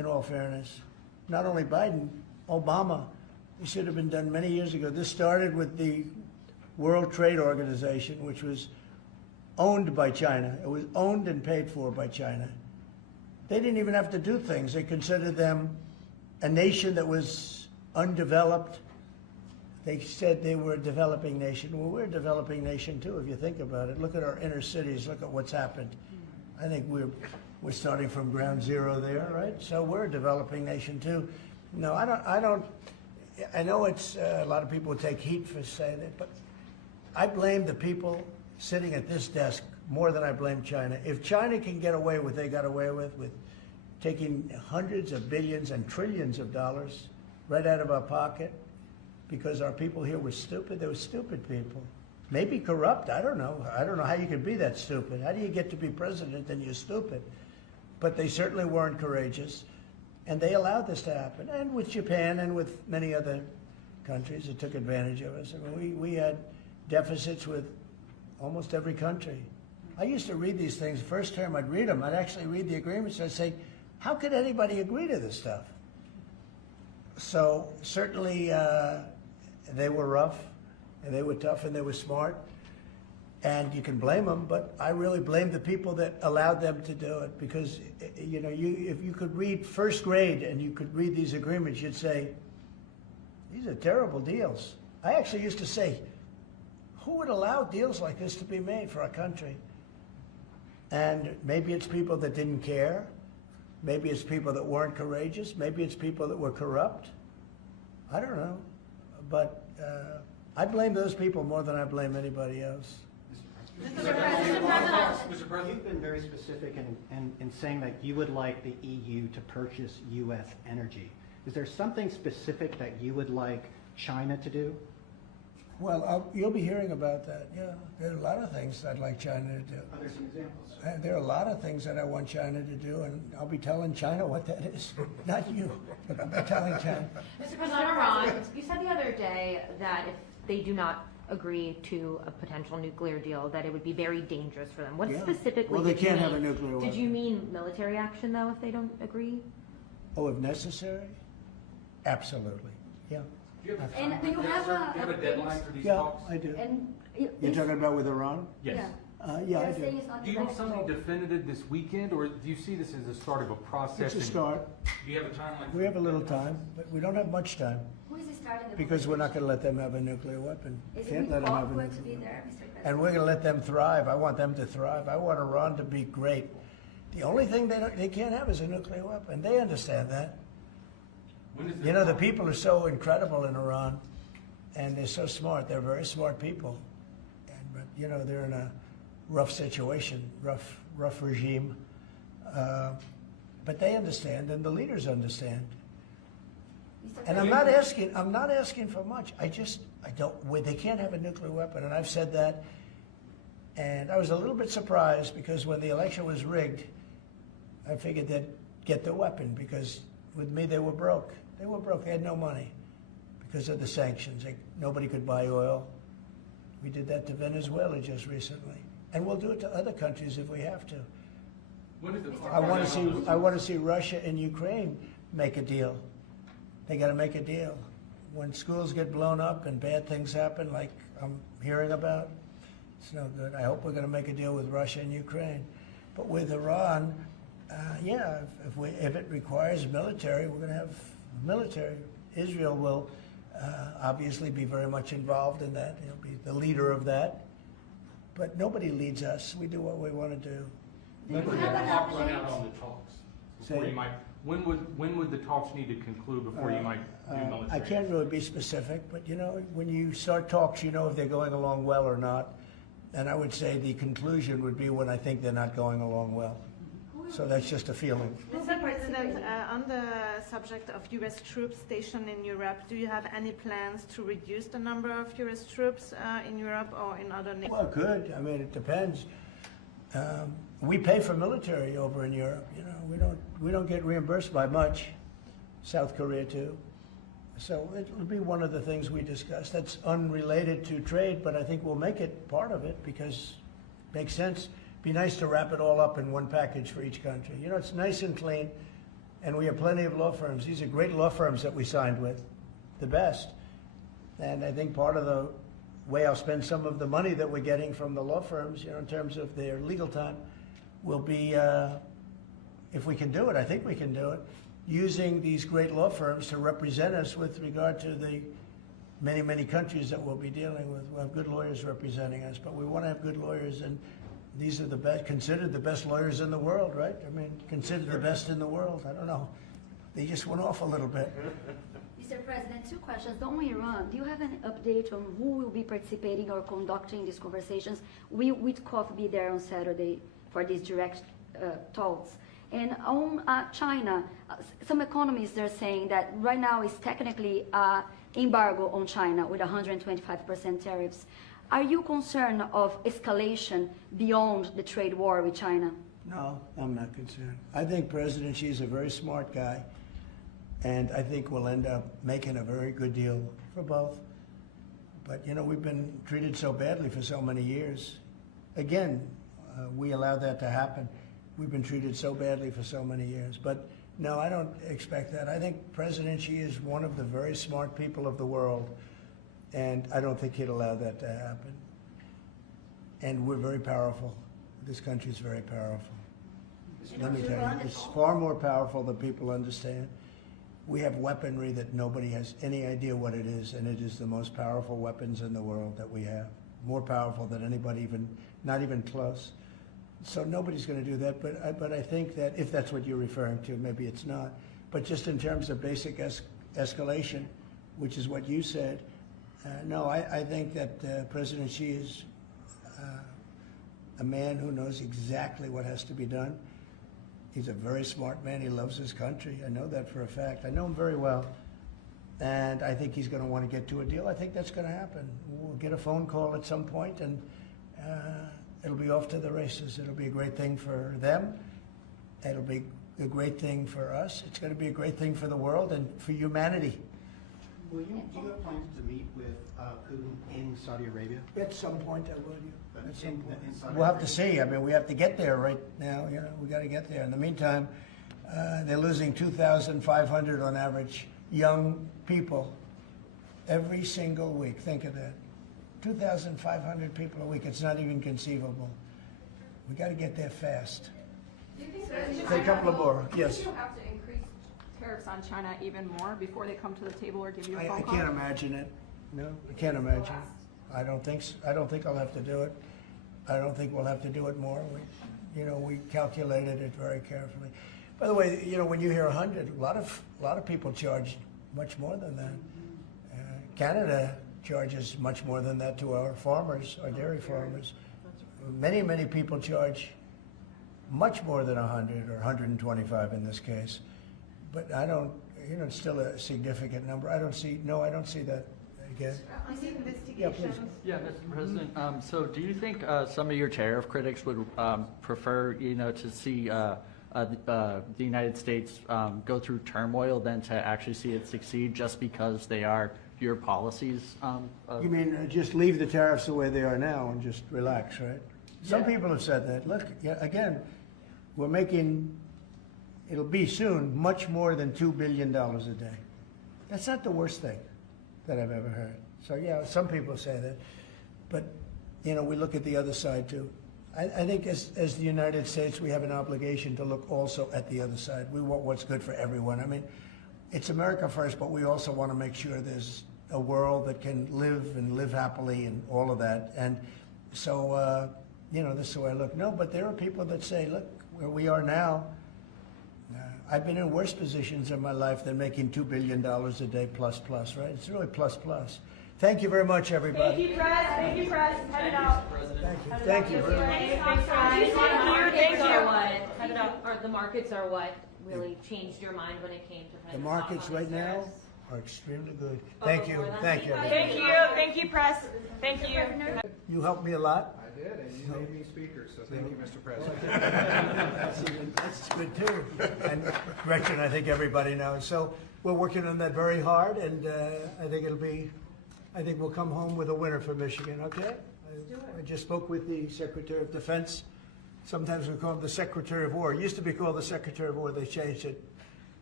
in all fairness. Not only Biden, Obama. It should have been done many years ago. This started with the World Trade Organization, which was owned by China. It was owned and paid for by China. They didn't even have to do things. They considered them a nation that was undeveloped. They said they were a developing nation. Well, we're a developing nation too, if you think about it. Look at our inner cities. Look at what's happened. I think we're starting from ground zero there, right? So we're a developing nation too. No, I don't. I know it's a lot of people would take heat for saying that, but I blame the people sitting at this desk more than I blame China. If China can get away with what they got away with taking hundreds of billions and trillions of dollars right out of our pocket because our people here were stupid, they were stupid people. Maybe corrupt, I don't know. I don't know how you can be that stupid. How do you get to be president and you're stupid? But they certainly weren't courageous. And they allowed this to happen. And with Japan and with many other countries that took advantage of us. I mean, we had deficits with almost every country. I used to read these things. First term, I'd read them. I'd actually read the agreements. I'd say, how could anybody agree to this stuff? So certainly they were rough, and they were tough, and they were smart. And you can blame them, but I really blame the people that allowed them to do it, because you know, if you could read first grade and you could read these agreements, you'd say, these are terrible deals. I actually used to say, who would allow deals like this to be made for our country? And maybe it's people that didn't care. Maybe it's people that weren't courageous. Maybe it's people that were corrupt. I don't know. But I blame those people more than I blame anybody else. Mr. President, you've been very specific in saying that you would like the EU to purchase U.S. energy. Is there something specific that you would like China to do? Well, you'll be hearing about that. Yeah, there are a lot of things I'd like China to do. Are there some examples? There are a lot of things that I want China to do, and I'll be telling China what that is. Not you, but I'll be telling China. Mr. President, Iran, you said the other day that if they do not agree to a potential nuclear deal, that it would be very dangerous for them. What specifically well, they did you can't mean? have a nuclear weapon. Did you mean military action, though, if they don't agree? Oh, if necessary? Absolutely, yeah. Do you have And do you have a deadline for these Yeah, talks? I do. And You're talking about with Iran? Yes. Yeah, I do. Do you want something definitive this weekend, or do you see this as the start of a process? It's a start. Do you have a timeline? We have a little time, but we don't have much time, who is starting the because we're not going to let them have a nuclear weapon. Is Can't it let them have a awkward nuclear to be weapon. there, Mr. President? And we're going to let them thrive. I want them to thrive. I want Iran to be great. The only thing they can't have is a nuclear weapon. They understand that. You know, the people are so incredible in Iran, and they're so smart. They're very smart people. But, you know, they're in a rough situation, rough regime. But they understand, and the leaders understand. And I'm not asking for much. I don't, they can't have a nuclear weapon, and I've said that. And I was a little bit surprised, because when the election was rigged, I figured they'd get the weapon, because with me they were broke. They were broke, they had no money because of the sanctions. Nobody could buy oil. We did that to Venezuela just recently. And we'll do it to other countries if we have to. I want to see Russia and Ukraine make a deal. They got to make a deal. When schools get blown up and bad things happen, like I'm hearing about, it's no good. I hope we're going to make a deal with Russia and Ukraine. But with Iran, yeah, if it requires military, we're going to have military. Israel will obviously be very much involved in that. He'll be the leader of that. But nobody leads us. We do what we want to do. When would the clock run out on the talks? Before you might, when would the talks need to conclude before you might do military? I can't really be specific, but you know, when you start talks, you know if they're going along well or not. And I would say the conclusion would be when I think they're not going along well. So that's just a feeling. Mr. President, on the subject of U.S. troops stationed in Europe, do you have any plans to reduce the number of U.S. troops in Europe or in other nations? Well, good. I mean, it depends. We pay for military over in Europe. You know, we don't get reimbursed by much. South Korea too. So it'll be one of the things we discuss. That's unrelated to trade, but I think we'll make it part of it because it makes sense. Be nice to wrap it all up in one package for each country. You know, it's nice and clean. And we have plenty of law firms. These are great law firms that we signed with, the best. And I think part of the way I'll spend some of the money that we're getting from the law firms, in terms of their legal time, will be, if we can do it, I think we can do it, using these great law firms to represent us with regard to the many, many countries that we'll be dealing with. We'll have good lawyers representing us, but we want to have good lawyers, and these are the best, considered the best lawyers in the world, right? I mean, considered the best in the world. I don't know. They just went off a little bit. Mr. President, two questions. On Iran, do you have an update on who will be participating or conducting these conversations? Will Witkoff be there on Saturday for these direct talks? And on China, some economists are saying that right now is technically embargo on China with 125% tariffs. Are you concerned of escalation beyond the trade war with China? No, I'm not concerned. I think President Xi is a very smart guy, and I think we'll end up making a very good deal for both. But, we've been treated so badly for so many years. Again, we allowed that to happen. We've been treated so badly for so many years. But no, I don't expect that. I think President Xi is one of the very smart people of the world, and I don't think he'd allow that to happen. And we're very powerful. This country is very powerful. Let me tell you, it's far more powerful than people understand. We have weaponry that nobody has any idea what it is, and it is the most powerful weapons in the world that we have. More powerful than anybody, not even close. So nobody's going to do that, but I think that if that's what you're referring to, maybe it's not. But just in terms of basic escalation, which is what you said, no, I think that President Xi is a man who knows exactly what has to be done. He's a very smart man. He loves his country. I know that for a fact. I know him very well. And I think he's going to want to get to a deal. I think that's going to happen. We'll get a phone call at some point, and it'll be off to the races. It'll be a great thing for them. It'll be a great thing for us. It's going to be a great thing for the world and for humanity. Do you have plans to meet with Putin in Saudi Arabia? At some point, I will. At some point. In Saudi We'll have to Arabia? see. I mean, we have to get there right now. We got to get there. In the meantime, they're losing 2,500 on average young people every single week. Think of that. 2,500 people a week. It's not even conceivable. We got to get there fast. Do you think Say a couple of more. Yes. Do you have to increase tariffs on China even more before they come to the table or give you a I phone call? can't imagine it. No, I can't imagine. I don't think so. I don't think I'll have to do it. I don't think we'll have to do it more. We calculated it very carefully. By the way, when you hear 100, a lot of people charge much more than that. Canada charges much more than that to our farmers, our dairy farmers. Many, many people charge much more than 100 or 125 in this case. But I don't, it's still a significant number. I don't see that again. On the Yeah, investigations. please. Yeah, Mr. President. So do you think some of your tariff critics would prefer, to see the United States go through turmoil than to actually see it succeed just because they are your policies? You mean just leave the tariffs the way they are now and just relax, right? Some people have said that. Look, again, we're making, it'll be soon, much more than $2 billion a day. That's not the worst thing that I've ever heard. So yeah, some people say that. But, we look at the other side too. I think as the United States, we have an obligation to look also at the other side. We want what's good for everyone. I mean, it's America first, but we also want to make sure there's a world that can live happily and all of that. And so, this is the way I look. No, but there are people that say, look, where we are now, I've been in worse positions in my life than making $2 billion a day plus, right? It's really plus. Thank you very much, everybody. Thank you, Press. Thank you, Press. Head it out. Thank you. The markets are what really changed your mind when it came to The markets right now are extremely good. Thank you. Thank you, Press. Thank you. You helped me a lot. I did, and you made me speaker, so thank you, Mr. President. That's good too. And Gretchen, I think everybody knows. So we're working on that very hard, and I think we'll come home with a winner for Michigan, okay? I just spoke with the Secretary of Defense. Sometimes we call him the Secretary of War. It used to be called the Secretary of War. They changed it.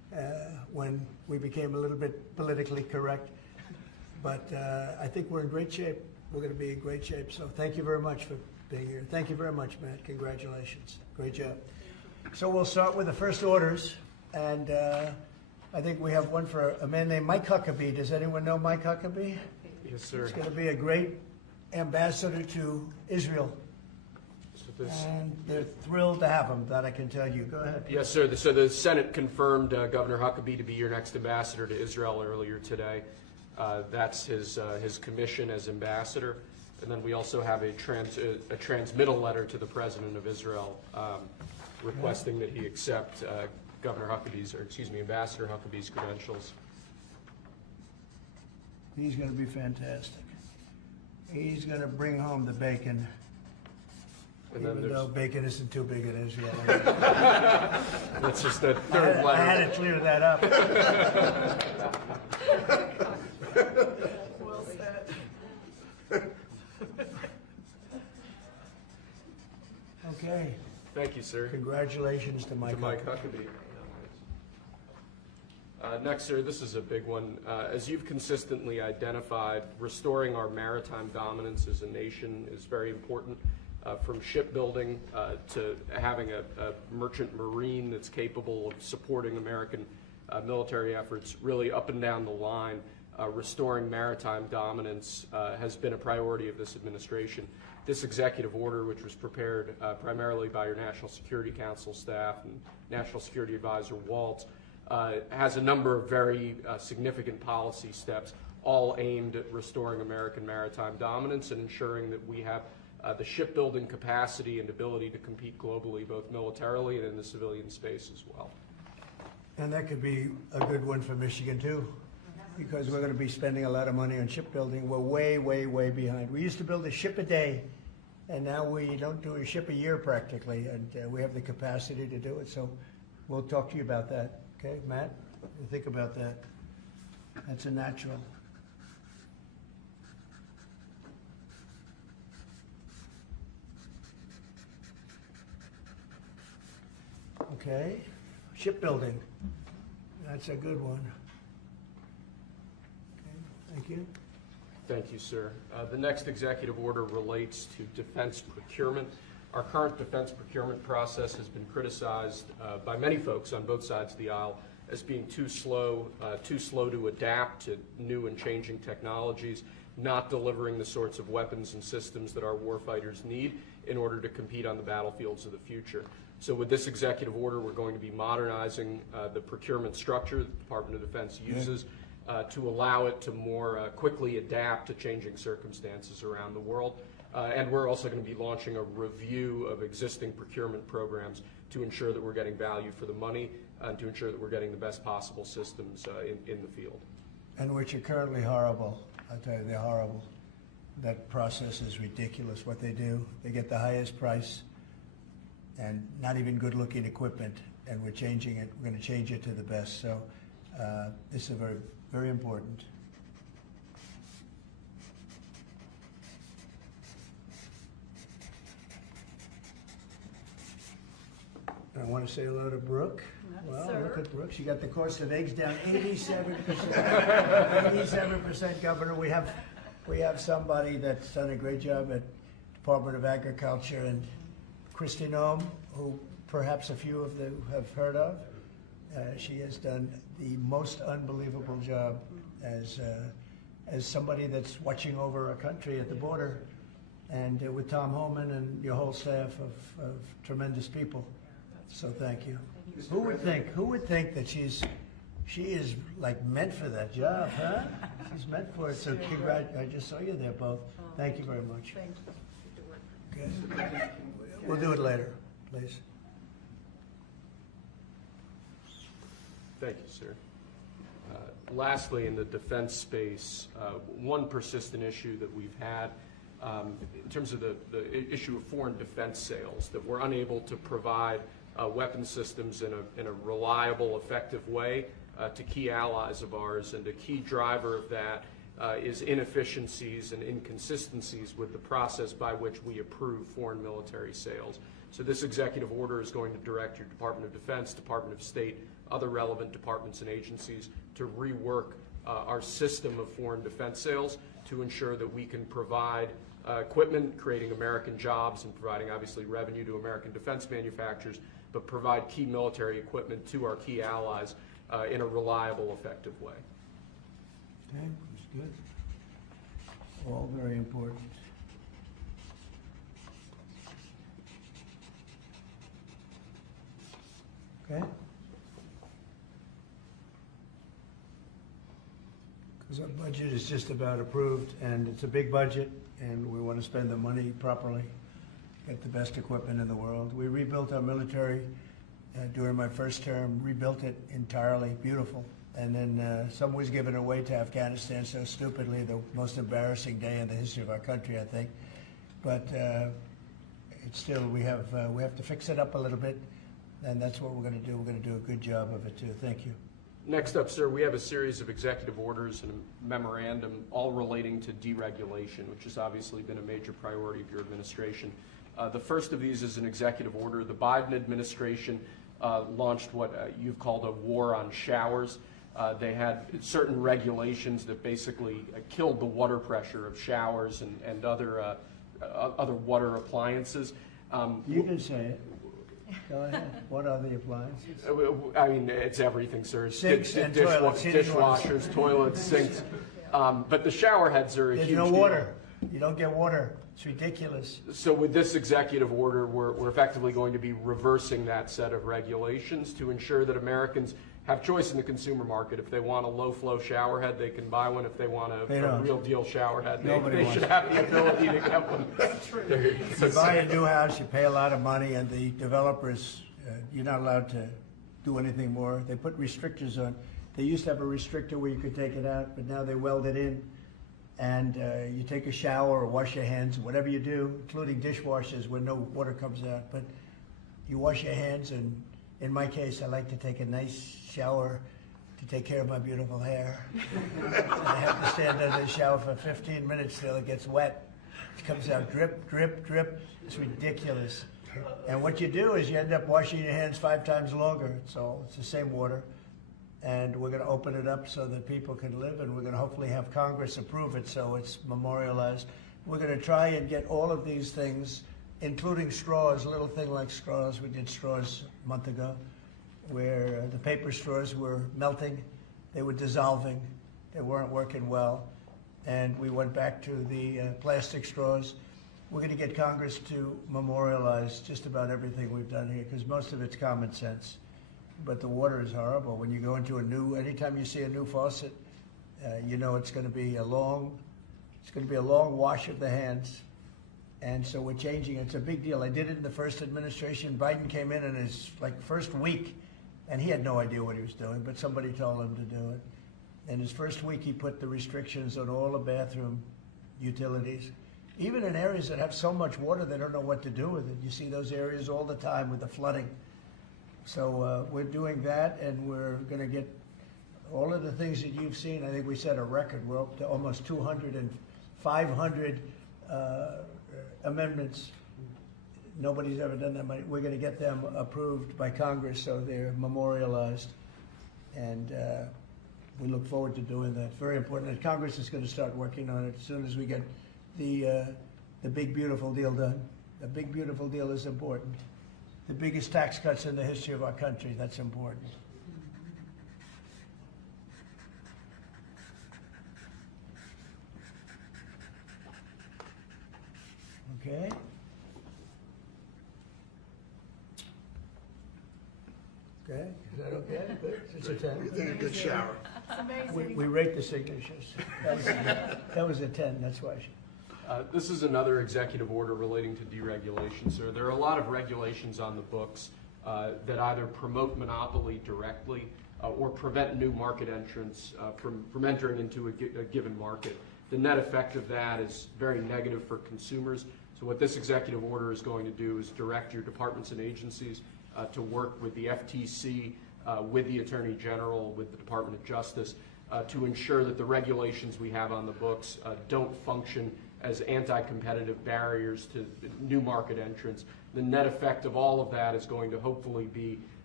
when we became a little bit politically correct. But I think we're in great shape. We're going to be in great shape. So thank you very much for being here. Thank you very much, Matt. Congratulations. Great job. So we'll start with the first orders. And I think we have one for a man named Mike Huckabee. Does anyone know Mike Huckabee? Yes, sir. He's going to be a great ambassador to Israel. And they're thrilled to have him, that I can tell you. Go ahead. Yes, sir. So the Senate confirmed Governor Huckabee to be your next ambassador to Israel earlier today. That's his commission as ambassador. And then we also have a transmittal letter to the President of Israel requesting that he accept Ambassador Huckabee's credentials. He's going to be fantastic. He's going to bring home the bacon. And then Even though bacon isn't too big in Israel. That's just the third letter. I had to clear that up. Well said. Okay. Thank you, sir. Congratulations to Mike. Huckabee. Next, sir, this is a big one. As you've consistently identified, restoring our maritime dominance as a nation is very important. From shipbuilding to having a merchant marine that's capable of supporting American military efforts, really up and down the line, restoring maritime dominance has been a priority of this administration. This executive order, which was prepared primarily by your National Security Council staff and National Security Advisor Waltz, has a number of very significant policy steps, all aimed at restoring American maritime dominance and ensuring that we have the shipbuilding capacity and ability to compete globally, both militarily and in the civilian space as well. And that could be a good one for Michigan too, because we're going to be spending a lot of money on shipbuilding. We're way, way, way behind. We used to build a ship a day, and now we don't do a ship a year practically, and we have the capacity to do it. So we'll talk to you about that. Okay, Matt? Think about that. That's a natural. Okay, shipbuilding. That's a good one. Okay, thank you. Thank you, sir. The next executive order relates to defense procurement. Our current defense procurement process has been criticized by many folks on both sides of the aisle as being too slow to adapt to new and changing technologies, not delivering the sorts of weapons and systems that our warfighters need in order to compete on the battlefields of the future. So with this executive order, we're going to be modernizing the procurement structure that the Department of Defense uses to allow it to more quickly adapt to changing circumstances around the world. And we're also going to be launching a review of existing procurement programs to ensure that we're getting value for the money and to ensure that we're getting the best possible systems in the field. And which are currently horrible. I'll tell you, they're horrible. That process is ridiculous what they do. They get the highest price and not even good-looking equipment, and we're changing it. We're going to change it to the best. So this is very, very important. I want to say hello to Brooke. Well, look at Brooke. She got the cost of eggs down 87%. 87%, Governor. We have somebody that's done a great job at Department of Agriculture, and Christy Nome, who perhaps a few of you have heard of. She has done the most unbelievable job as somebody that's watching over a country at the border, and with Tom Holman and your whole staff of tremendous people. So thank you. Who would think that she is like meant for that job, huh? She's meant for it. So I just saw you there both. Thank you very much. Thank you. Okay. We'll do it later, please. Thank you, sir. Lastly, in the defense space, one persistent issue that we've had in terms of the issue of foreign defense sales, that we're unable to provide weapon systems in a reliable, effective way to key allies of ours, and a key driver of that is inefficiencies and inconsistencies with the process by which we approve foreign military sales. So this executive order is going to direct your Department of Defense, Department of State, other relevant departments and agencies to rework our system of foreign defense sales to ensure that we can provide equipment, creating American jobs and providing obviously revenue to American defense manufacturers, but provide key military equipment to our key allies in a reliable, effective way. Okay, that's good. All very important. Okay? Because our budget is just about approved, and it's a big budget, and we want to spend the money properly, get the best equipment in the world. We rebuilt our military during my first term, rebuilt it entirely, beautiful. And then some was given away to Afghanistan so stupidly, the most embarrassing day in the history of our country, I think. But it's still, we have to fix it up a little bit, and that's what we're going to do. We're going to do a good job of it too. Thank you. Next up, sir, we have a series of executive orders and a memorandum all relating to deregulation, which has obviously been a major priority of your administration. The first of these is an executive order. The Biden administration launched what you've called a war on showers. They had certain regulations that basically killed the water pressure of showers and other water appliances. You can say it. Go ahead. What are the appliances? I mean, it's everything, sir. Sinks and toilets, dishwashers, toilets, sinks. But the shower heads are a huge deal. There's no water. You don't get water. It's ridiculous. So with this executive order, we're effectively going to be reversing that set of regulations to ensure that Americans have choice in the consumer market. If they want a low-flow shower head, they can buy one. If they want a real deal shower head, they should have the ability to get one. You buy a new house, you pay a lot of money, and the developers, you're not allowed to do anything more. They put restrictors on. They used to have a restrictor where you could take it out, but now they weld it in. And you take a shower or wash your hands, whatever you do, including dishwashers where no water comes out. But you wash your hands, and in my case, I like to take a nice shower to take care of my beautiful hair. I have to stand under the shower for 15 minutes till it gets wet. It comes out drip, drip, drip. It's ridiculous. And what you do is you end up washing your hands 5 times longer. It's the same water. And we're going to open it up so that people can live, and we're going to hopefully have Congress approve it so it's memorialized. We're going to try and get all of these things, including straws, a little thing like straws. We did straws a month ago, where the paper straws were melting, they were dissolving, they weren't working well, and we went back to the plastic straws. We're going to get Congress to memorialize just about everything we've done here, because most of it's common sense. But the water is horrible. When you go into anytime you see a new faucet, you know it's going to be a long wash of the hands. And so we're changing it. It's a big deal. I did it in the first administration. Biden came in his first week, and he had no idea what he was doing, but somebody told him to do it. In his first week, he put the restrictions on all the bathroom utilities. Even in areas that have so much water, they don't know what to do with it. You see those areas all the time with the flooding. So we're doing that, and we're going to get all of the things that you've seen. I think we set a record. We're up to almost 200 and 500 amendments. Nobody's ever done that many. We're going to get them approved by Congress so they're memorialized. And we look forward to doing that. Very important. And Congress is going to start working on it as soon as we get the big, beautiful deal done. The big, beautiful deal is important. The biggest tax cuts in the history of our country, that's important. Okay. Okay, is that okay? Good. It's a 10. You think a good shower. We rate the signatures. That was a 10, that's why. This is another executive order relating to deregulation, sir. There are a lot of regulations on the books that either promote monopoly directly or prevent new market entrants from entering into a given market. The net effect of that is very negative for consumers. So what this executive order is going to do is direct your departments and agencies to work with the FTC, with the Attorney General, with the Department of Justice, to ensure that the regulations we have on the books don't function as anti-competitive barriers to new market entrants. The net effect of all of that is going to hopefully be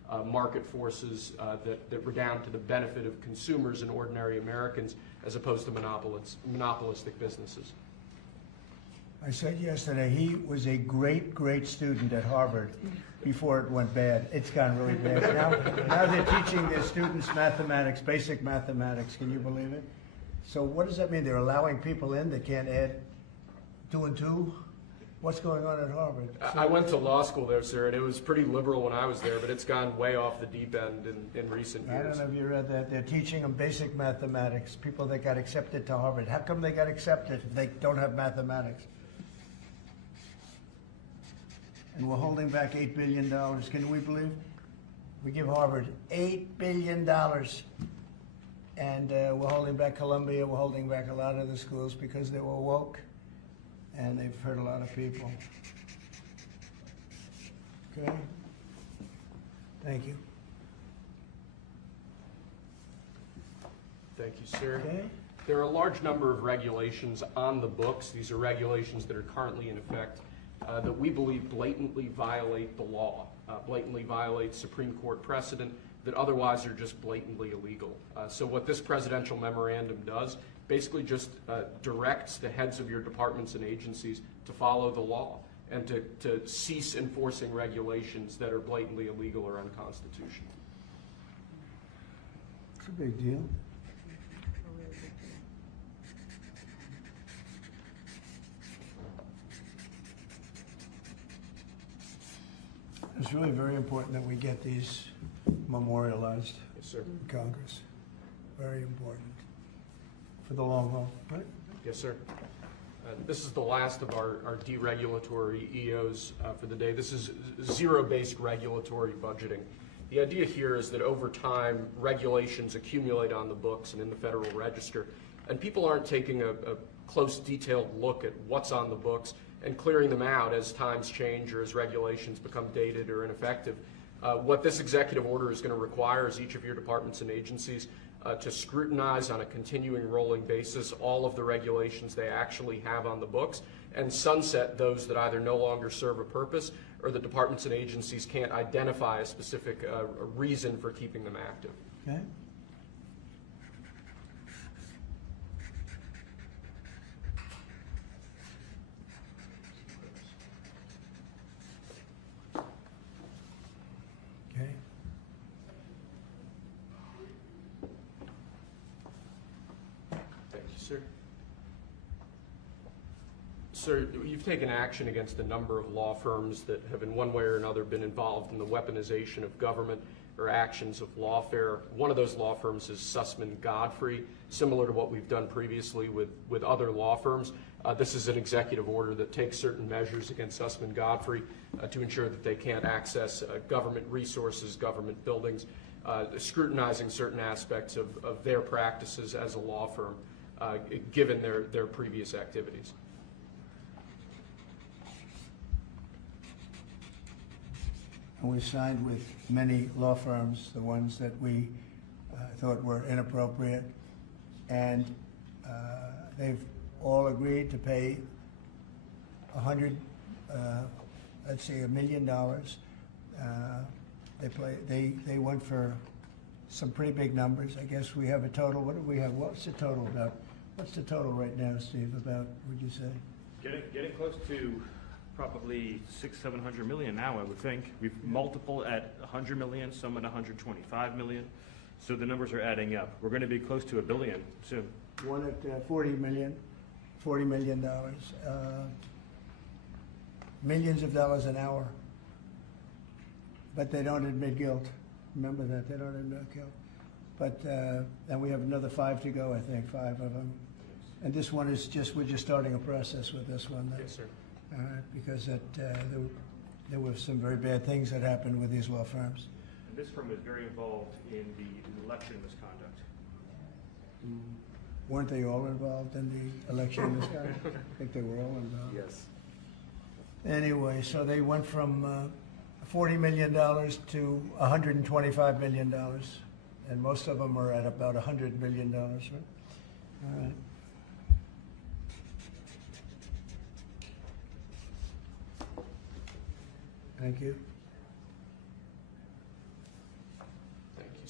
market forces that redound to the benefit of consumers and ordinary Americans as opposed to monopolistic businesses. I said yesterday, he was a great, great student at Harvard before it went bad. It's gone really bad. Now they're teaching their students mathematics, basic mathematics. Can you believe it? So what does that mean? They're allowing people in that can't add 2 and 2? What's going on at Harvard? I went to law school there, sir, and it was pretty liberal when I was there, but it's gone way off the deep end in recent years. I don't know if you read that. They're teaching them basic mathematics, people that got accepted to Harvard. How come they got accepted if they don't have mathematics? And we're holding back $8 billion. Can we believe? We give Harvard $8 billion. And we're holding back Columbia. We're holding back a lot of the schools because they were woke. And they've hurt a lot of people. Okay? Thank you. Thank you, sir. Okay? There are a large number of regulations on the books. These are regulations that are currently in effect that we believe blatantly violate the law, blatantly violate Supreme Court precedent that otherwise are just blatantly illegal. So what this presidential memorandum does basically just directs the heads of your departments and agencies to follow the law and to cease enforcing regulations that are blatantly illegal or unconstitutional. It's a big deal. It's really very important that we get these memorialized Yes, sir. in Congress. Very important for the long haul, right? Yes, sir. This is the last of our deregulatory EOs for the day. This is zero-based regulatory budgeting. The idea here is that over time, regulations accumulate on the books and in the Federal Register, and people aren't taking a close, detailed look at what's on the books and clearing them out as times change or as regulations become dated or ineffective. What this executive order is going to require is each of your departments and agencies to scrutinize on a continuing rolling basis all of the regulations they actually have on the books and sunset those that either no longer serve a purpose or the departments and agencies can't identify a specific reason for keeping them active. Okay? Okay. Thank you, sir. Sir, you've taken action against a number of law firms that have in one way or another been involved in the weaponization of government or actions of lawfare. One of those law firms is Sussman Godfrey, similar to what we've done previously with other law firms. This is an executive order that takes certain measures against Sussman Godfrey to ensure that they can't access government resources, government buildings, scrutinizing certain aspects of their practices as a law firm, given their previous activities. And we signed with many law firms, the ones that we thought were inappropriate, and they've all agreed to pay $1 million. They went for some pretty big numbers. I guess we have a total. What do we have? What's the total about? What's the total right now, Steve? About, would you say? Getting close to probably 600-700 million now, I would think. We've multiple at 100 million, some at 125 million. So the numbers are adding up. We're going to be close to $1 billion soon. One at $40 million. Millions of dollars an hour. But they don't admit guilt. Remember that, they don't admit guilt. But, and we have another 5 to go, I think, 5 of them. And this one is we're just starting a process with this one. Yes, sir. Because there were some very bad things that happened with these law firms. And this firm is very involved in the election misconduct. Weren't they all involved in the election misconduct? I think they were all involved. Yes. Anyway, so they went from $40 million to $125 million, and most of them are at about $100 million, right? All right. Thank you.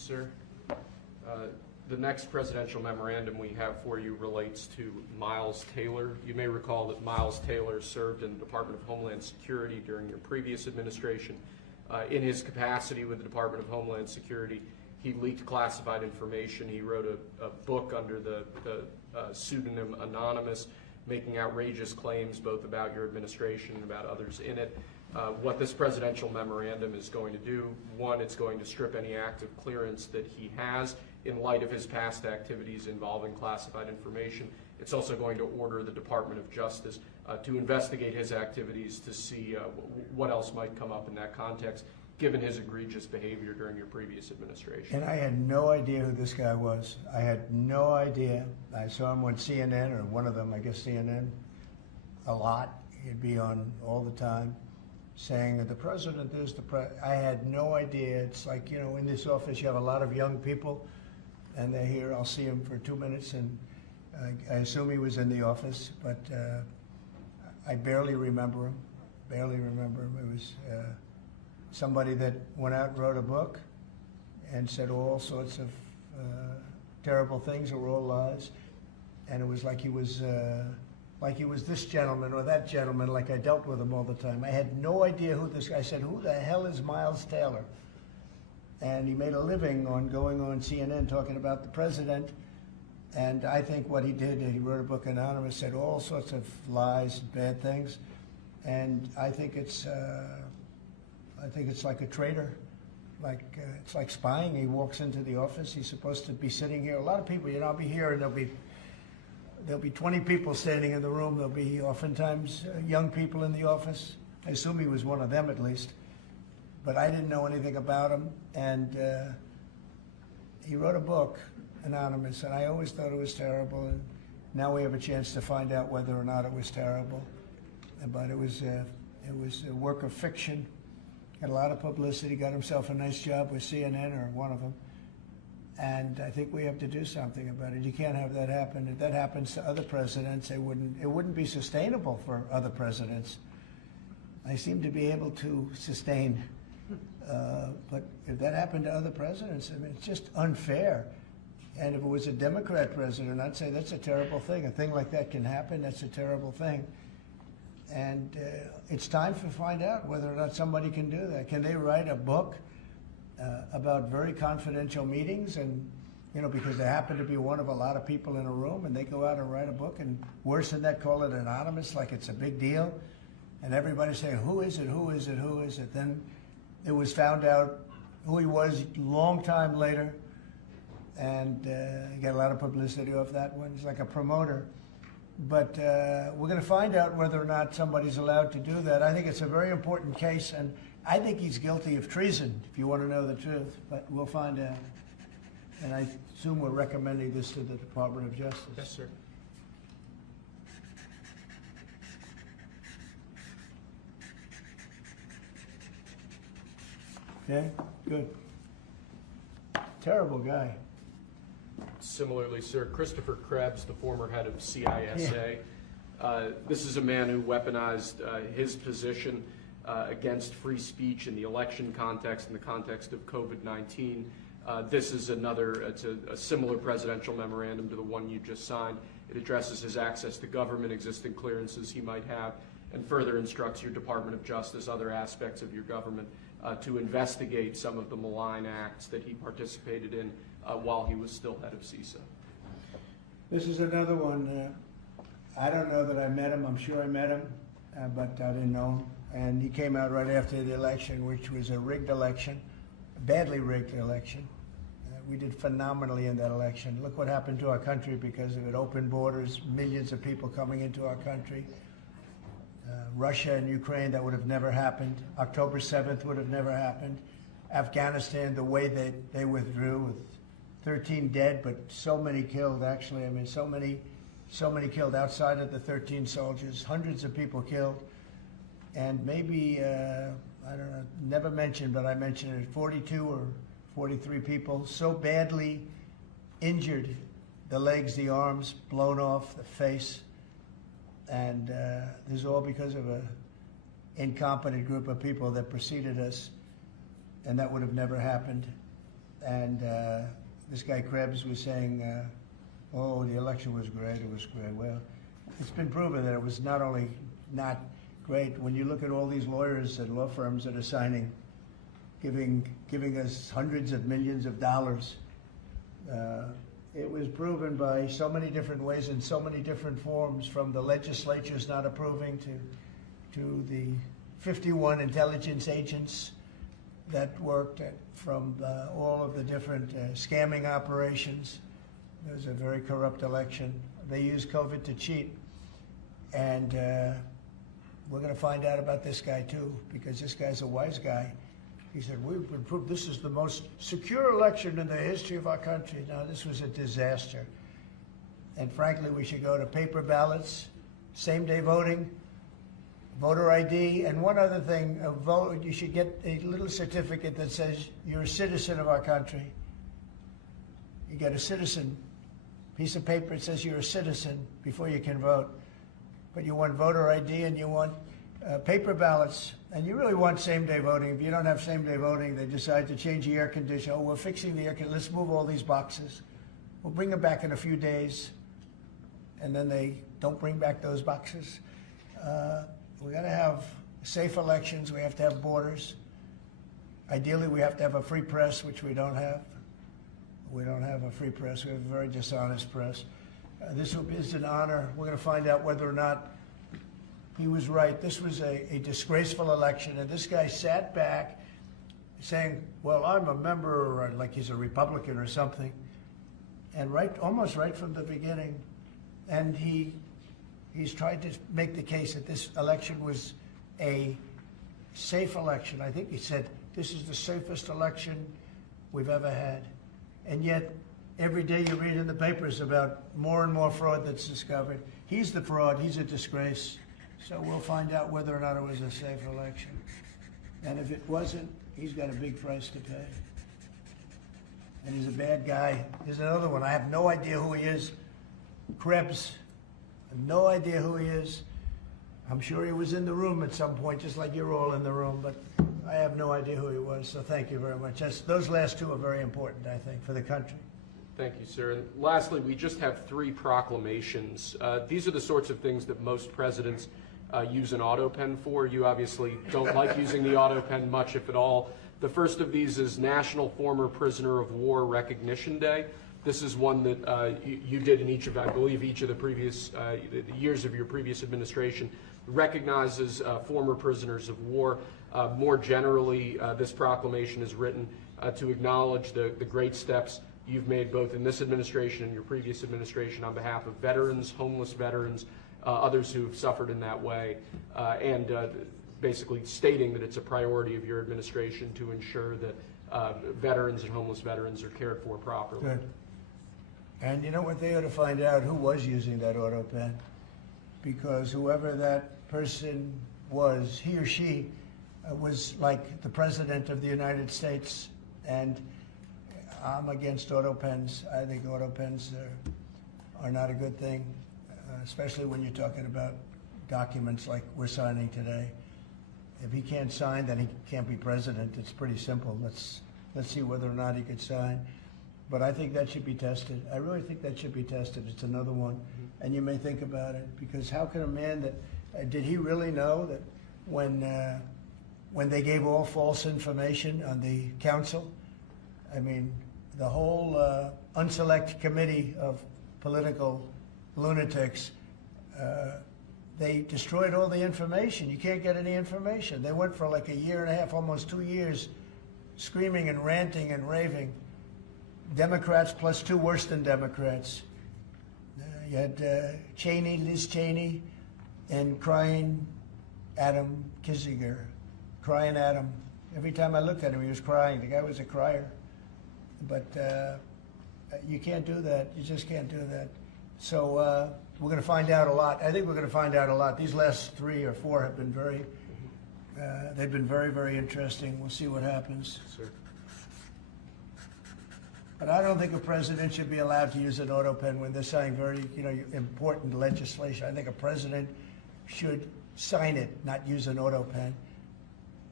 sir. The next presidential memorandum we have for you relates to Miles Taylor. You may recall that Miles Taylor served in the Department of Homeland Security during your previous administration. In his capacity with the Department of Homeland Security, he leaked classified information. He wrote a book under the pseudonym Anonymous, making outrageous claims both about your administration and about others in it. What this presidential memorandum is going to do, one, it's going to strip any active clearance that he has in light of his past activities involving classified information. It's also going to order the Department of Justice to investigate his activities to see what else might come up in that context, given his egregious behavior during your previous administration. And I had no idea who this guy was. I had no idea. I saw him on CNN, or one of them, I guess CNN, a lot. He'd be on all the time saying that the president is the president. I had no idea. It's like, you know, in this office you have a lot of young people, and they're here. I'll see him for 2 minutes, and I assume he was in the office, but I barely remember him. Barely remember him. It was somebody that went out and wrote a book and said all sorts of terrible things that were all lies, and it was like he was this gentleman or that gentleman, like I dealt with him all the time. I had no idea who this guy. I said, who the hell is Miles Taylor? And he made a living on going on CNN talking about the president. And I think what he did, he wrote a book, Anonymous, said all sorts of lies, bad things. And I think it's like a traitor. It's like spying. He walks into the office. He's supposed to be sitting here. A lot of people, you know, I'll be here and there'll be 20 people standing in the room. There'll be oftentimes young people in the office. I assume he was one of them at least. But I didn't know anything about him. And he wrote a book, Anonymous, and I always thought it was terrible. And now we have a chance to find out whether or not it was terrible. But it was a work of fiction. Had a lot of publicity, got himself a nice job with CNN, or one of them. And I think we have to do something about it. You can't have that happen. If that happens to other presidents, it wouldn't be sustainable for other presidents. I seem to be able to sustain. But if that happened to other presidents, I mean, it's just unfair. And if it was a Democrat president, I'd say that's a terrible thing. A thing like that can happen. That's a terrible thing. And it's time to find out whether or not somebody can do that. Can they write a book about very confidential meetings, and, you know, because they happen to be one of a lot of people in a room, and they go out and write a book, and worse than that, call it anonymous, like it's a big deal, and everybody say, who is it, who is it, who is it? Then it was found out who he was a long time later, and he got a lot of publicity off that one. He's like a promoter. But we're going to find out whether or not somebody's allowed to do that. I think it's a very important case, and I think he's guilty of treason, if you want to know the truth. But we'll find out. And I assume we're recommending this to the Department of Justice. Yes, sir. Okay, good. Terrible guy. Similarly, sir, Christopher Krebs, the former head of CISA. This is a man who weaponized his position against free speech in the election context, in the context of COVID-19. This is it's a similar presidential memorandum to the one you just signed. It addresses his access to government, existing clearances he might have, and further instructs your Department of Justice, other aspects of your government, to investigate some of the malign acts that he participated in while he was still head of CISA. This is another one. I don't know that I met him. I'm sure I met him, but I didn't know him. And he came out right after the election, which was a rigged election, a badly rigged election. We did phenomenally in that election. Look what happened to our country because of it. Open borders, millions of people coming into our country. Russia and Ukraine, that would have never happened. October 7th would have never happened. Afghanistan, the way they withdrew with 13 dead, but so many killed, actually. I mean, so many killed outside of the 13 soldiers, hundreds of people killed. And maybe, I don't know, never mentioned, but I mentioned it, 42 or 43 people so badly injured, the legs, the arms, blown off, the face. And this is all because of an incompetent group of people that preceded us, and that would have never happened. and this guy Krebs was saying, oh, the election was great, it was great. Well, it's been proven that it was not only not great, when you look at all these lawyers and law firms that are signing, giving us hundreds of millions of dollars, it was proven by so many different ways in so many different forms, from the legislatures not approving to the 51 intelligence agents that worked from all of the different scamming operations. It was a very corrupt election. They used COVID to cheat. And we're going to find out about this guy too, because this guy's a wise guy. He said, we've been proved this is the most secure election in the history of our country. Now, this was a disaster. And frankly, we should go to paper ballots, same-day voting, voter ID, and one other thing, you should get a little certificate that says you're a citizen of our country. You get a citizen piece of paper that says you're a citizen before you can vote. But you want voter ID and you want paper ballots, and you really want same-day voting. If you don't have same-day voting, they decide to change the air conditioner. Oh, we're fixing the air conditioner. Let's move all these boxes. We'll bring them back in a few days, and then they don't bring back those boxes. We got to have safe elections. We have to have borders. Ideally, we have to have a free press, which we don't have. We don't have a free press. We have a very dishonest press. This is an honor. We're going to find out whether or not he was right. This was a disgraceful election, and this guy sat back saying, well, I'm a member, or like he's a Republican or something, and almost right from the beginning. And he's tried to make the case that this election was a safe election. I think he said, this is the safest election we've ever had. And yet, every day you read in the papers about more and more fraud that's discovered. He's the fraud. He's a disgrace. So we'll find out whether or not it was a safe election. And if it wasn't, he's got a big price to pay. And he's a bad guy. Here's another one. I have no idea who he is. Krebs. I have no idea who he is. I'm sure he was in the room at some point, just like you're all in the room, but I have no idea who he was. So thank you very much. Those last two are very important, I think, for the country. Thank you, sir. And lastly, we just have 3 proclamations. These are the sorts of things that most presidents use an autopen for. You obviously don't like using the autopen much, if at all. The first of these is National Former Prisoner of War Recognition Day. This is one that you did in each of, I believe, each of the previous years of your previous administration, recognizes former prisoners of war. More generally, this proclamation is written to acknowledge the great steps you've made both in this administration and your previous administration on behalf of veterans, homeless veterans, others who've suffered in that way, and basically stating that it's a priority of your administration to ensure that veterans and homeless veterans are cared for properly. Good. And you know what? They ought to find out who was using that autopen, because whoever that person was, he or she was like the President of the United States, and I'm against autopens. I think autopens are not a good thing, especially when you're talking about documents like we're signing today. If he can't sign, then he can't be president. It's pretty simple. Let's see whether or not he could sign. But I think that should be tested. I really think that should be tested. It's another one. And you may think about it, because how can a man that, did he really know that when they gave all false information on the council, I mean, the whole unselect committee of political lunatics, they destroyed all the information. You can't get any information. They went for like a year and a half, almost 2 years, screaming and ranting and raving. Democrats plus 2 worse than Democrats. You had Cheney, Liz Cheney, and crying Adam Kinzinger. Crying Adam. Every time I looked at him, he was crying. The guy was a crier. But you can't do that. You just can't do that. So we're going to find out a lot. I think we're going to find out a lot. These last 3 or 4 have been they've been very, very interesting. We'll see what happens. Sir. But I don't think a president should be allowed to use an autopen when they're signing very, important legislation. I think a president should sign it, not use an autopen.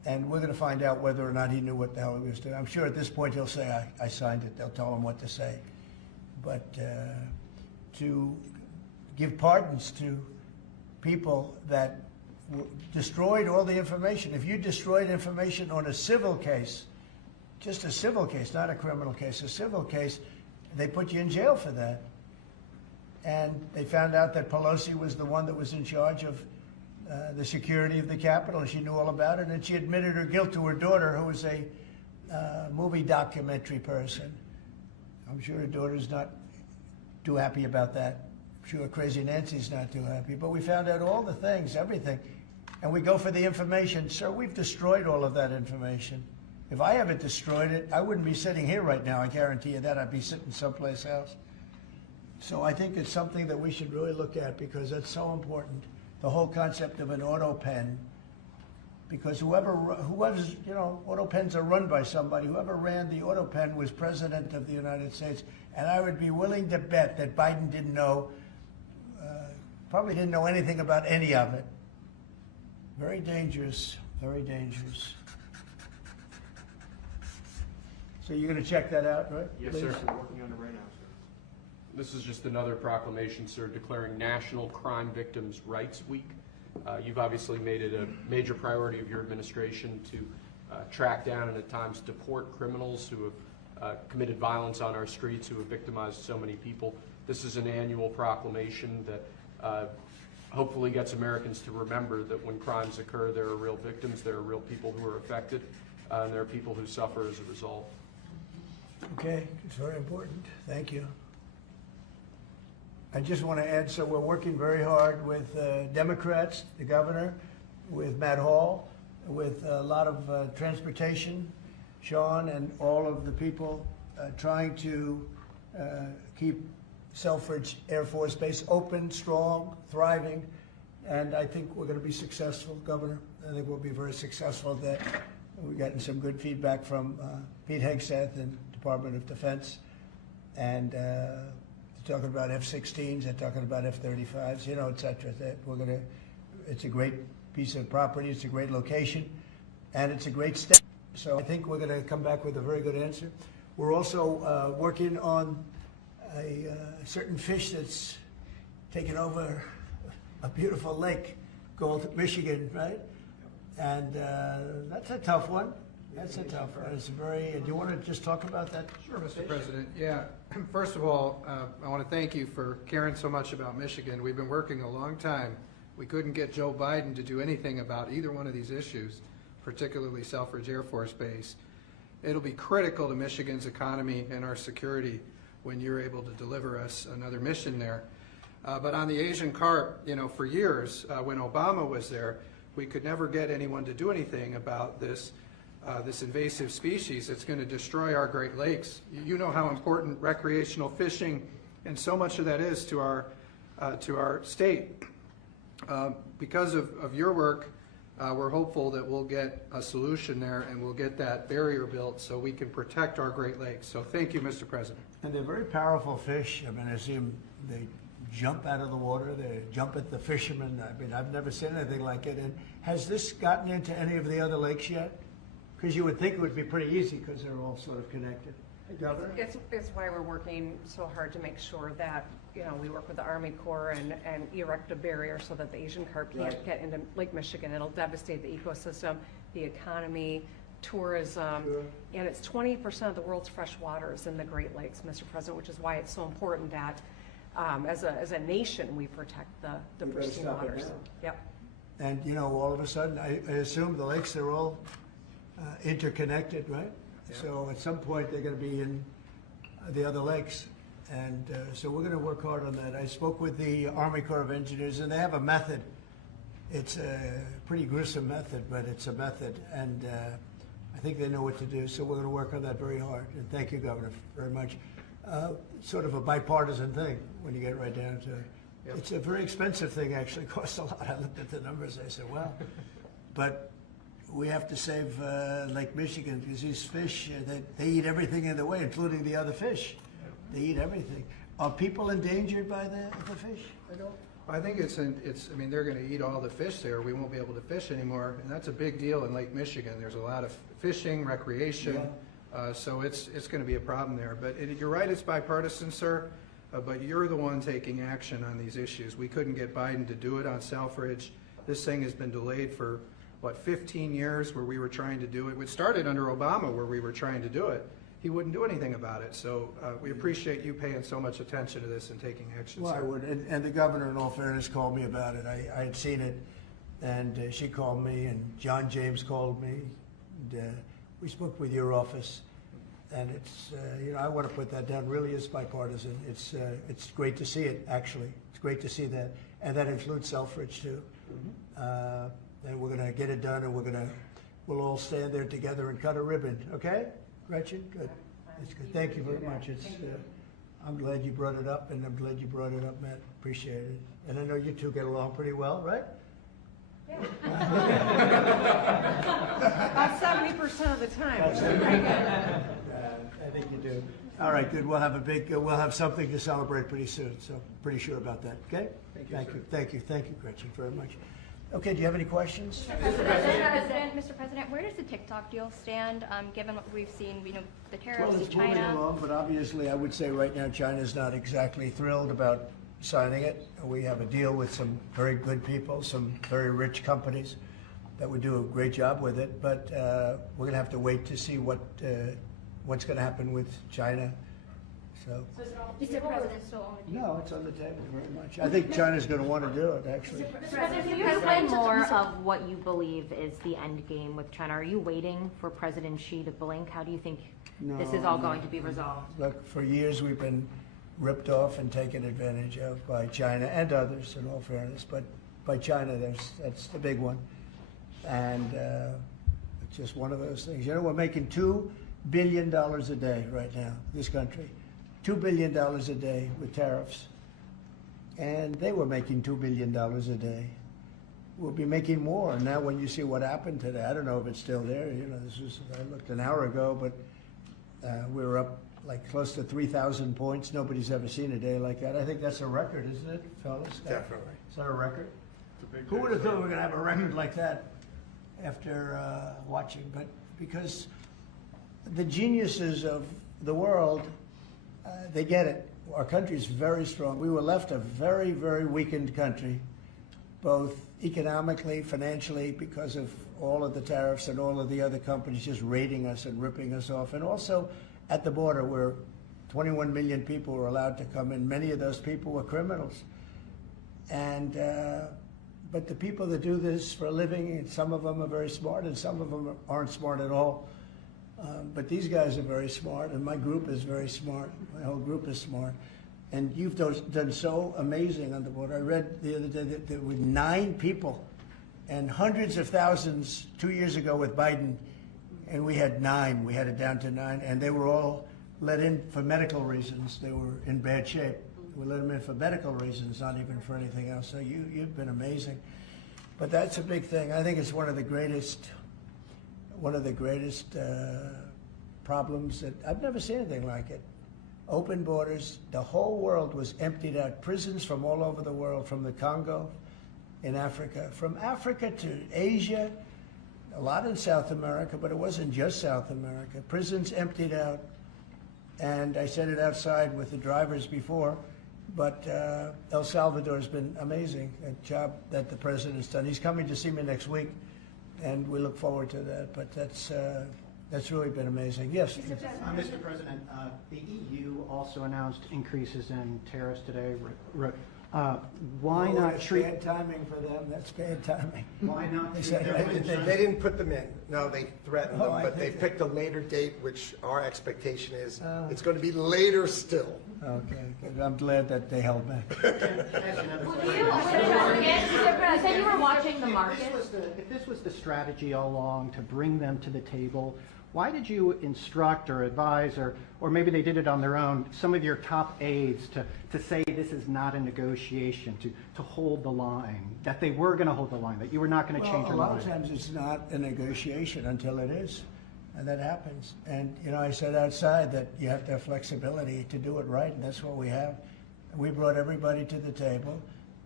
And we're going to find out whether or not he knew what the hell he was doing. I'm sure at this point he'll say, I signed it. They'll tell him what to say. But to give pardons to people that destroyed all the information. If you destroyed information on a civil case, just a civil case, not a criminal case, a civil case, they put you in jail for that. And they found out that Pelosi was the one that was in charge of the security of the Capitol, and she knew all about it, and she admitted her guilt to her daughter, who was a movie documentary person. I'm sure her daughter's not too happy about that. I'm sure Crazy Nancy's not too happy. But we found out all the things, everything. And we go for the information. Sir, we've destroyed all of that information. If I haven't destroyed it, I wouldn't be sitting here right now, I guarantee you that. I'd be sitting someplace else. So I think it's something that we should really look at, because that's so important. The whole concept of an autopen, because whoever's, you know, autopens are run by somebody. Whoever ran the autopen was president of the United States, and I would be willing to bet that Biden didn't know, probably didn't know anything about any of it. Very dangerous, very dangerous. So you're going to check that out, right? Yes, Please? sir. We're working on it right now, sir. This is just another proclamation, sir, declaring National Crime Victims' Rights Week. You've obviously made it a major priority of your administration to track down and at times deport criminals who have committed violence on our streets, who have victimized so many people. This is an annual proclamation that hopefully gets Americans to remember that when crimes occur, there are real victims, there are real people who are affected, and there are people who suffer as a result. Okay, it's very important. Thank you. I just want to add, so we're working very hard with Democrats, the governor, with Matt Hall, with a lot of transportation, Sean, and all of the people trying to keep Selfridge Air Force Base open, strong, thriving, and I think we're going to be successful, Governor. I think we'll be very successful at that. We've gotten some good feedback from Pete Hegseth and Department of Defense, and they're talking about F-16s, they're talking about F-35s, you know, et cetera. That we're going to, it's a great piece of property, it's a great location, and it's a great state. So I think we're going to come back with a very good answer. We're also working on a certain fish that's taken over a beautiful lake called Michigan, right? And that's a tough one. That's a tough one. It's very. Do you want to just talk about that? Sure, Mr. President. Yeah. First of all, I want to thank you for caring so much about Michigan. We've been working a long time. We couldn't get Joe Biden to do anything about either one of these issues, particularly Selfridge Air Force Base. It'll be critical to Michigan's economy and our security when you're able to deliver us another mission there. But on the Asian carp, you know, for years, when Obama was there, we could never get anyone to do anything about this invasive species that's going to destroy our Great Lakes. You know how important recreational fishing and so much of that is to our state. Because of your work, we're hopeful that we'll get a solution there and we'll get that barrier built so we can protect our Great Lakes. So thank you, Mr. President. And they're very powerful fish. I mean, I see them, they jump out of the water, they jump at the fishermen. I mean, I've never seen anything like it. And has this gotten into any of the other lakes yet? Because you would think it would be pretty easy because they're all sort of connected. Hey, Governor? It's why we're working so hard to make sure that, you know, we work with the Army Corps and erect a barrier so that the Asian carp can't get into Lake Michigan. It'll devastate the ecosystem, the economy, tourism, and it's 20% of the world's fresh water is in the Great Lakes, Mr. President, which is why it's so important that as a nation we protect the pristine waters. Yep. And, you know, all of a sudden, I assume the lakes are all interconnected, right? Yeah. So at some point they're going to be in the other lakes. And so we're going to work hard on that. I spoke with the Army Corps of Engineers, and they have a method. It's a pretty gruesome method, but it's a method. And I think they know what to do. So we're going to work on that very hard. And thank you, Governor, very much. Sort of a bipartisan thing when you get right down to it. Yep. It's a very expensive thing, actually. It costs a lot. I looked at the numbers. I said, well, but we have to save Lake Michigan because these fish, they eat everything in the way, including the other fish. They eat everything. Are people endangered by the fish at all? I think I mean, they're going to eat all the fish there. We won't be able to fish anymore, and that's a big deal in Lake Michigan. There's a lot of fishing, recreation, so it's going to be a problem there. But you're right, it's bipartisan, sir, but you're the one taking action on these issues. We couldn't get Biden to do it on Selfridge. This thing has been delayed for, 15 years where we were trying to do it. It started under Obama where we were trying to do it. He wouldn't do anything about it. So we appreciate you paying so much attention to this and taking action. Well, sir. I would, and the governor, in all fairness, called me about it. I had seen it, and she called me, and John James called me, and we spoke with your office, and it's, I want to put that down. Really is bipartisan. It's great to see it, actually. It's great to see that, and that includes Selfridge too. And we're going to get it done, and we'll all stand there together and cut a ribbon. Okay? Gretchen, good. That's good. Thank you very much. It's, I'm glad you brought it up, and I'm glad you brought it up, Matt. Appreciate it. And I know you two get along pretty well, right? Yeah. About 70% of the time. I think you do. All right, good. We'll have something to celebrate pretty soon. So pretty sure about that. Okay? Thank you, Gretchen, very much. Okay, do you have any questions? Mr. President, where does the TikTok deal stand, given what we've seen, the tariffs Well, to it's moving China? along, but obviously I would say right now China's not exactly thrilled about signing it. We have a deal with some very good people, some very rich companies that would do a great job with it, but we're going to have to wait to see what's going to happen with China. So, Mr. President, no, it's on the table very much. I think China's going to want to do it, actually. Mr. President, can you explain more of what you believe is the end game with China? Are you waiting for President Xi to blink? How do you think this is all going to be resolved? Look, for years we've been ripped off and taken advantage of by China and others, in all fairness, but by China, that's the big one. And it's just one of those things. We're making $2 billion a day right now, this country. $2 billion a day with tariffs. And they were making $2 billion a day. We'll be making more. Now when you see what happened today, I don't know if it's still there. I looked an hour ago, but we were up like close to 3,000 points. Nobody's ever seen a day like that. I think that's a record, isn't it, fellas? Definitely. Is that a record? Who would have thought we were going to have a record like that after watching? But because the geniuses of the world, they get it. Our country is very strong. We were left a very, very weakened country, both economically, financially, because of all of the tariffs and all of the other companies just raiding us and ripping us off, and also at the border where 21 million people were allowed to come in. Many of those people were criminals. And but the people that do this for a living, some of them are very smart and some of them aren't smart at all. But these guys are very smart, and my group is very smart. My whole group is smart. And you've done so amazing on the border. I read the other day that there were 9 people and hundreds of thousands 2 years ago with Biden, and we had 9. We had it down to 9, and they were all let in for medical reasons. They were in bad shape. We let them in for medical reasons, not even for anything else. So you've been amazing. But that's a big thing. I think it's one of the greatest problems that I've never seen anything like it. Open borders, the whole world was emptied out. Prisons from all over the world, from the Congo in Africa, from Africa to Asia, a lot in South America, but it wasn't just South America. Prisons emptied out, and I said it outside with the drivers before, but El Salvador has been amazing, a job that the president's done. He's coming to see me next week, and we look forward to that, but that's really been amazing. Yes? Mr. President, the EU also announced increases in tariffs today. Why not treat... That's bad timing for them. That's bad timing. Why not treat They didn't put them in. No, they threatened them, I but they think picked a later date, which our expectation is it's going to be later still. Okay, good. I'm glad that they held back. You said you were watching the market. If this was the strategy all along to bring them to the table, why did you instruct or advise, or maybe they did it on their own, some of your top aides to say this is not a negotiation, to hold the line, that they were going to hold the line, that you were not going to change your Well, a mind? lot of times it's not a negotiation until it is, and that happens. And, I said outside that you have to have flexibility to do it right, and that's what we have. We brought everybody to the table,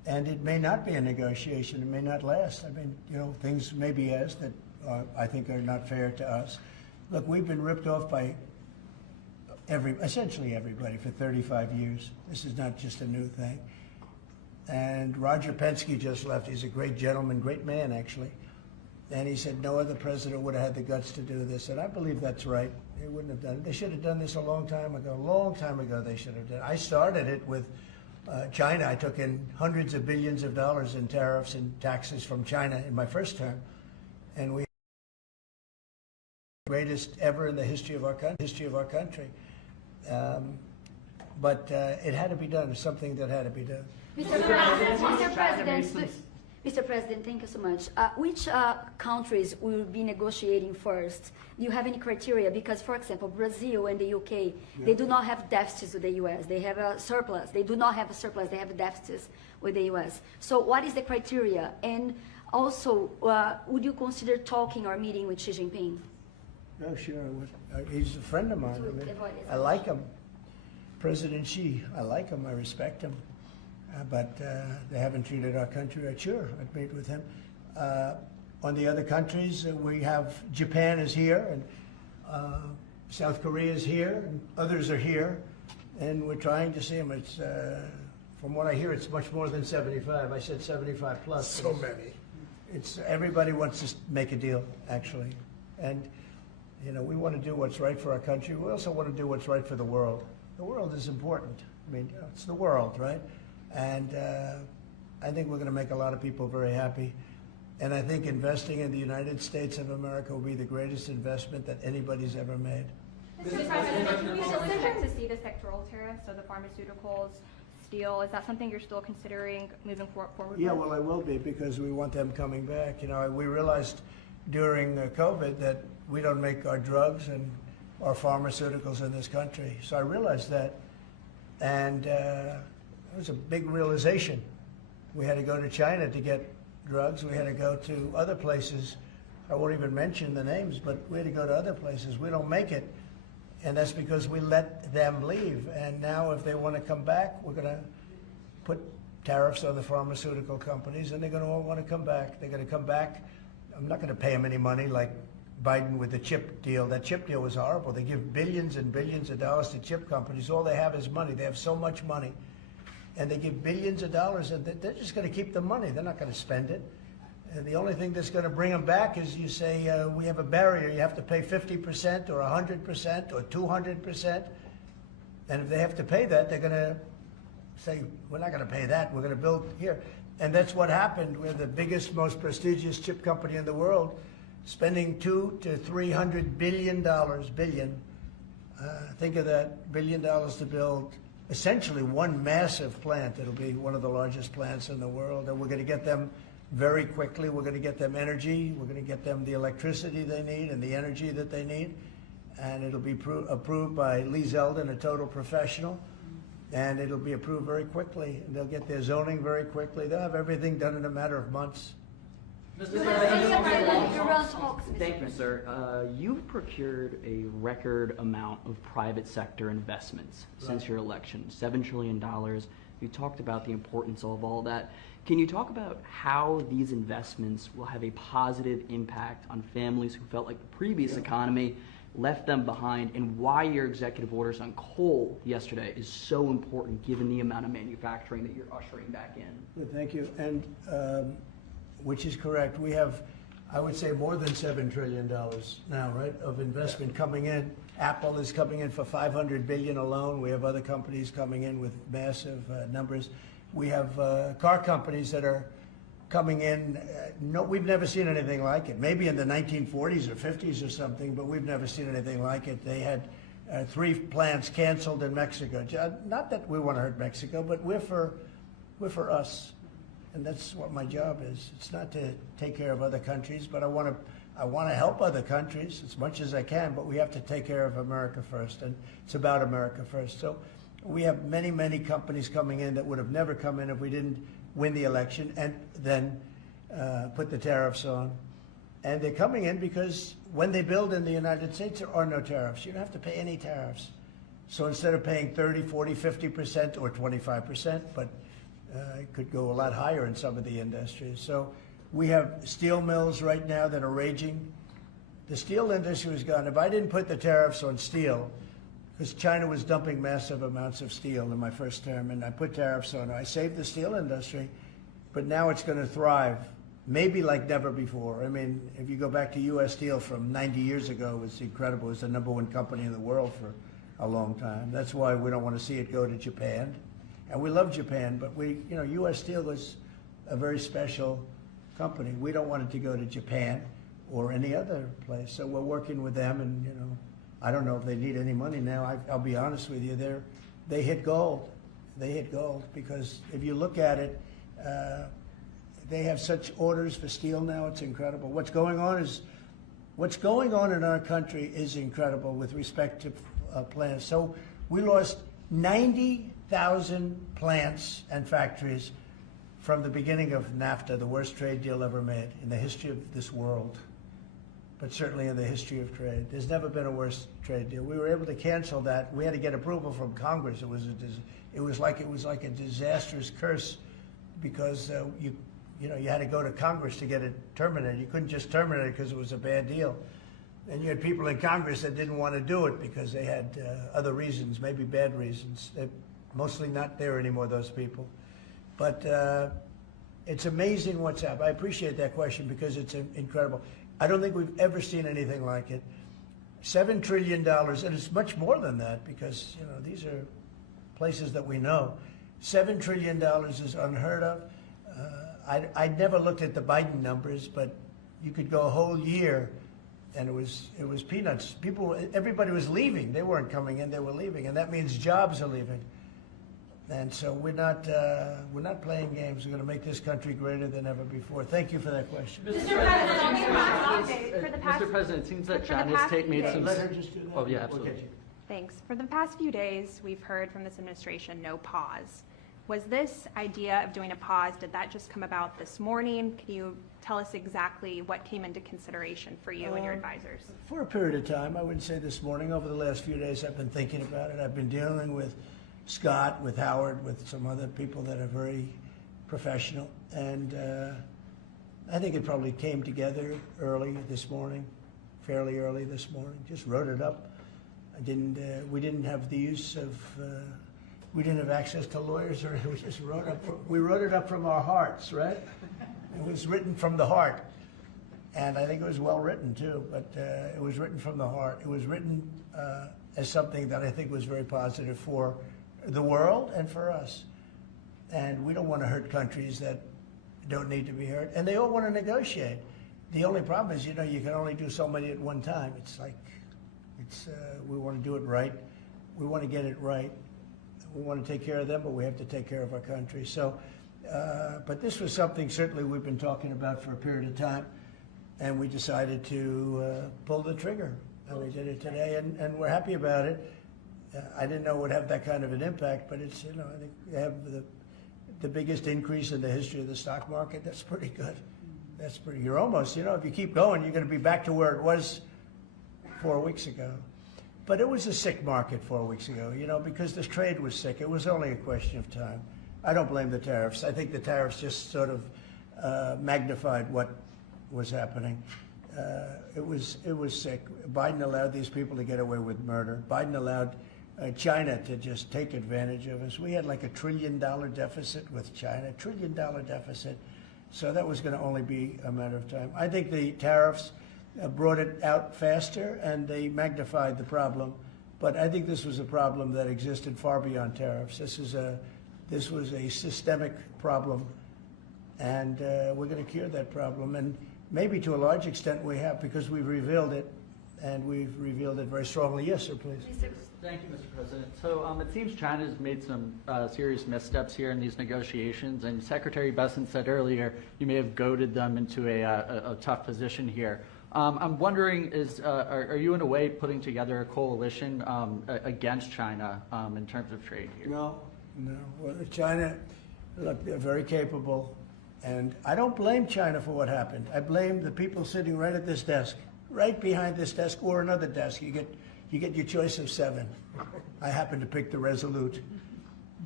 And it may not be a negotiation. It may not last. I mean, you know, things may be asked that I think are not fair to us. Look, we've been ripped off by essentially everybody for 35 years. This is not just a new thing. And Roger Penske just left. He's a great gentleman, great man, actually. And he said no other president would have had the guts to do this. And I believe that's right. They wouldn't have done it. They should have done this a long time ago. A long time ago they should have done it. I started it with China. I took in hundreds of billions of dollars in tariffs and taxes from China in my first term. And we greatest ever in the history of our country. But it had to be done. It's something that had to be done. Mr. President, thank you so much. Which countries will be negotiating first? Do you have any criteria? Because, for example, Brazil and the UK, they do not have deficits with the US. They have a surplus. They do not have a surplus. They have deficits with the US. So what is the criteria? And also, would you consider talking or meeting with Xi Jinping? No, sure. He's a friend of mine. I mean, I like him. President Xi, I like him. I respect him. But they haven't treated our country right. Sure, I'd meet with him. On the other countries, we have Japan is here, and South Korea is here, and others are here, and we're trying to see them. It's, from what I hear, it's much more than 75. I said 75 plus. So many. It's everybody wants to make a deal, actually, and you know we want to do what's right for our country. We also want to do what's right for the world. The world is important. I mean, you know, it's the world, right? And I think we're going to make a lot of people very happy. And I think investing in the United States of America will be the greatest investment that anybody's ever made. Mr. President, can you still expect to see the sectoral tariffs, so the pharmaceuticals, steel? Is that something you're still considering moving forward Yeah, with? well, I will be, because we want them coming back. You know, we realized during COVID that we don't make our drugs and our pharmaceuticals in this country. So I realized that, and it was a big realization. We had to go to China to get drugs. We had to go to other places. I won't even mention the names, but we had to go to other places. We don't make it, and that's because we let them leave. And now if they want to come back, we're going to put tariffs on the pharmaceutical companies, and they're going to all want to come back. They're going to come back. I'm not going to pay them any money like Biden with the chip deal. That chip deal was horrible. They give billions and billions of dollars to chip companies. All they have is money. They have so much money. And they give billions of dollars, and they're just going to keep the money. They're not going to spend it. And the only thing that's going to bring them back is you say, we have a barrier. You have to pay 50% or 100% or 200%. And if they have to pay that, they're going to say, we're not going to pay that. We're going to build here. And that's what happened. We're the biggest, most prestigious chip company in the world, spending $200 to $300 billion. Think of that, $1 billion to build essentially one massive plant. It'll be one of the largest plants in the world, and we're going to get them very quickly. We're going to get them energy. We're going to get them the electricity they need and the energy that they need, and it'll be approved by Lee Zeldin, a total professional, and it'll be approved very quickly. And they'll get their zoning very quickly. They'll have everything done in a matter of months. Thank you, sir. You've procured a record amount of private sector investments since your election, $7 trillion. You talked about the importance of all that. Can you talk about how these investments will have a positive impact on families who felt like the previous economy left them behind, and why your executive orders on coal yesterday is so important given the amount of manufacturing that you're ushering back in? Good, thank you. And which is correct. We have, I would say, more than $7 trillion now, right, of investment coming in. Apple is coming in for $500 billion alone. We have other companies coming in with massive numbers. We have car companies that are coming in. No, we've never seen anything like it. Maybe in the 1940s or 50s or something, but we've never seen anything like it. They had 3 plants canceled in Mexico. Not that we want to hurt Mexico, but we're for us. And that's what my job is. It's not to take care of other countries, but I want to help other countries as much as I can, but we have to take care of America first, and it's about America first. So we have many, many companies coming in that would have never come in if we didn't win the election and then put the tariffs on. And they're coming in because when they build in the United States, there are no tariffs. You don't have to pay any tariffs. So instead of paying 30, 40, 50% or 25%, but It could go a lot higher in some of the industries. So we have steel mills right now that are raging. The steel industry was gone. If I didn't put the tariffs on steel, because China was dumping massive amounts of steel in my first term, and I put tariffs on it, I saved the steel industry, but now it's going to thrive, maybe like never before. I mean, if you go back to U.S. Steel from 90 years ago, it was incredible. It was the #1 company in the world for a long time. That's why we don't want to see it go to Japan. And we love Japan, but U.S. Steel was a very special company. We don't want it to go to Japan or any other place. So we're working with them, and I don't know if they need any money now. I'll be honest with you, they hit gold. They hit gold because if you look at it, they have such orders for steel now. It's incredible. What's going on in our country is incredible with respect to plants. So we lost 90,000 plants and factories from the beginning of NAFTA, the worst trade deal ever made in the history of this world, but certainly in the history of trade. There's never been a worse trade deal. We were able to cancel that. We had to get approval from Congress. It was like a disastrous curse because you had to go to Congress to get it terminated. You couldn't just terminate it because it was a bad deal. And you had people in Congress that didn't want to do it because they had other reasons, maybe bad reasons. They're mostly not there anymore, those people. But it's amazing what's happened. I appreciate that question because it's incredible. I don't think we've ever seen anything like it. $7 trillion, and it's much more than that because these are places that we know. $7 trillion is unheard of. I never looked at the Biden numbers, but you could go a whole year, and it was peanuts. Everybody was leaving. They weren't coming in; they were leaving, and that means jobs are leaving. And so we're not playing games. We're going to make this country greater than ever before. Thank you for that question. Mr. President, it seems that China's made some. Let her just do that. Oh yeah, absolutely. Thanks. For the past few days, we've heard from this administration no pause. Was this idea of doing a pause, did that just come about this morning? Can you tell us exactly what came into consideration for you and your advisors? For a period of time, I wouldn't say this morning. Over the last few days, I've been thinking about it. I've been dealing with Scott, with Howard, with some other people that are very professional. And I think it probably came together early this morning, fairly early this morning. Just wrote it up. We didn't have the use of, we didn't have access to lawyers, or we just we wrote it up from our hearts, right? It was written from the heart. And I think it was well written too, but it was written from the heart. It was written as something that I think was very positive for the world and for us. And we don't want to hurt countries that don't need to be hurt. And they all want to negotiate. The only problem is, you can only do so many at one time. It's like, we want to do it right. We want to get it right. We want to take care of them, but we have to take care of our country. So, but this was something certainly we've been talking about for a period of time, and we decided to pull the trigger. And we did it today, and we're happy about it. I didn't know it would have that kind of an impact, but it's, I think they have the biggest increase in the history of the stock market. That's pretty good. That's pretty, you're almost, if you keep going, you're going to be back to where it was 4 weeks ago. But it was a sick market 4 weeks ago, because this trade was sick. It was only a question of time. I don't blame the tariffs. I think the tariffs just sort of magnified what was happening. It was sick. Biden allowed these people to get away with murder. Biden allowed China to just take advantage of us. We had like $1 trillion deficit with China, $1 trillion deficit. So that was going to only be a matter of time. I think the tariffs brought it out faster, and they magnified the problem. But I think this was a problem that existed far beyond tariffs. This was a systemic problem, and we're going to cure that problem. And maybe to a large extent we have, because we've revealed it, and we've revealed it very strongly. Yes, sir, please. Thank you, Mr. President. So it seems China's made some serious missteps here in these negotiations, and Secretary Bessent said earlier you may have goaded them into a tough position here. I'm wondering, are you in a way putting together a coalition against China in terms of trade here? No. Well, China, look, they're very capable, and I don't blame China for what happened. I blame the people sitting right at this desk, right behind this desk, or another desk. You get your choice of 7. I happen to pick the Resolute.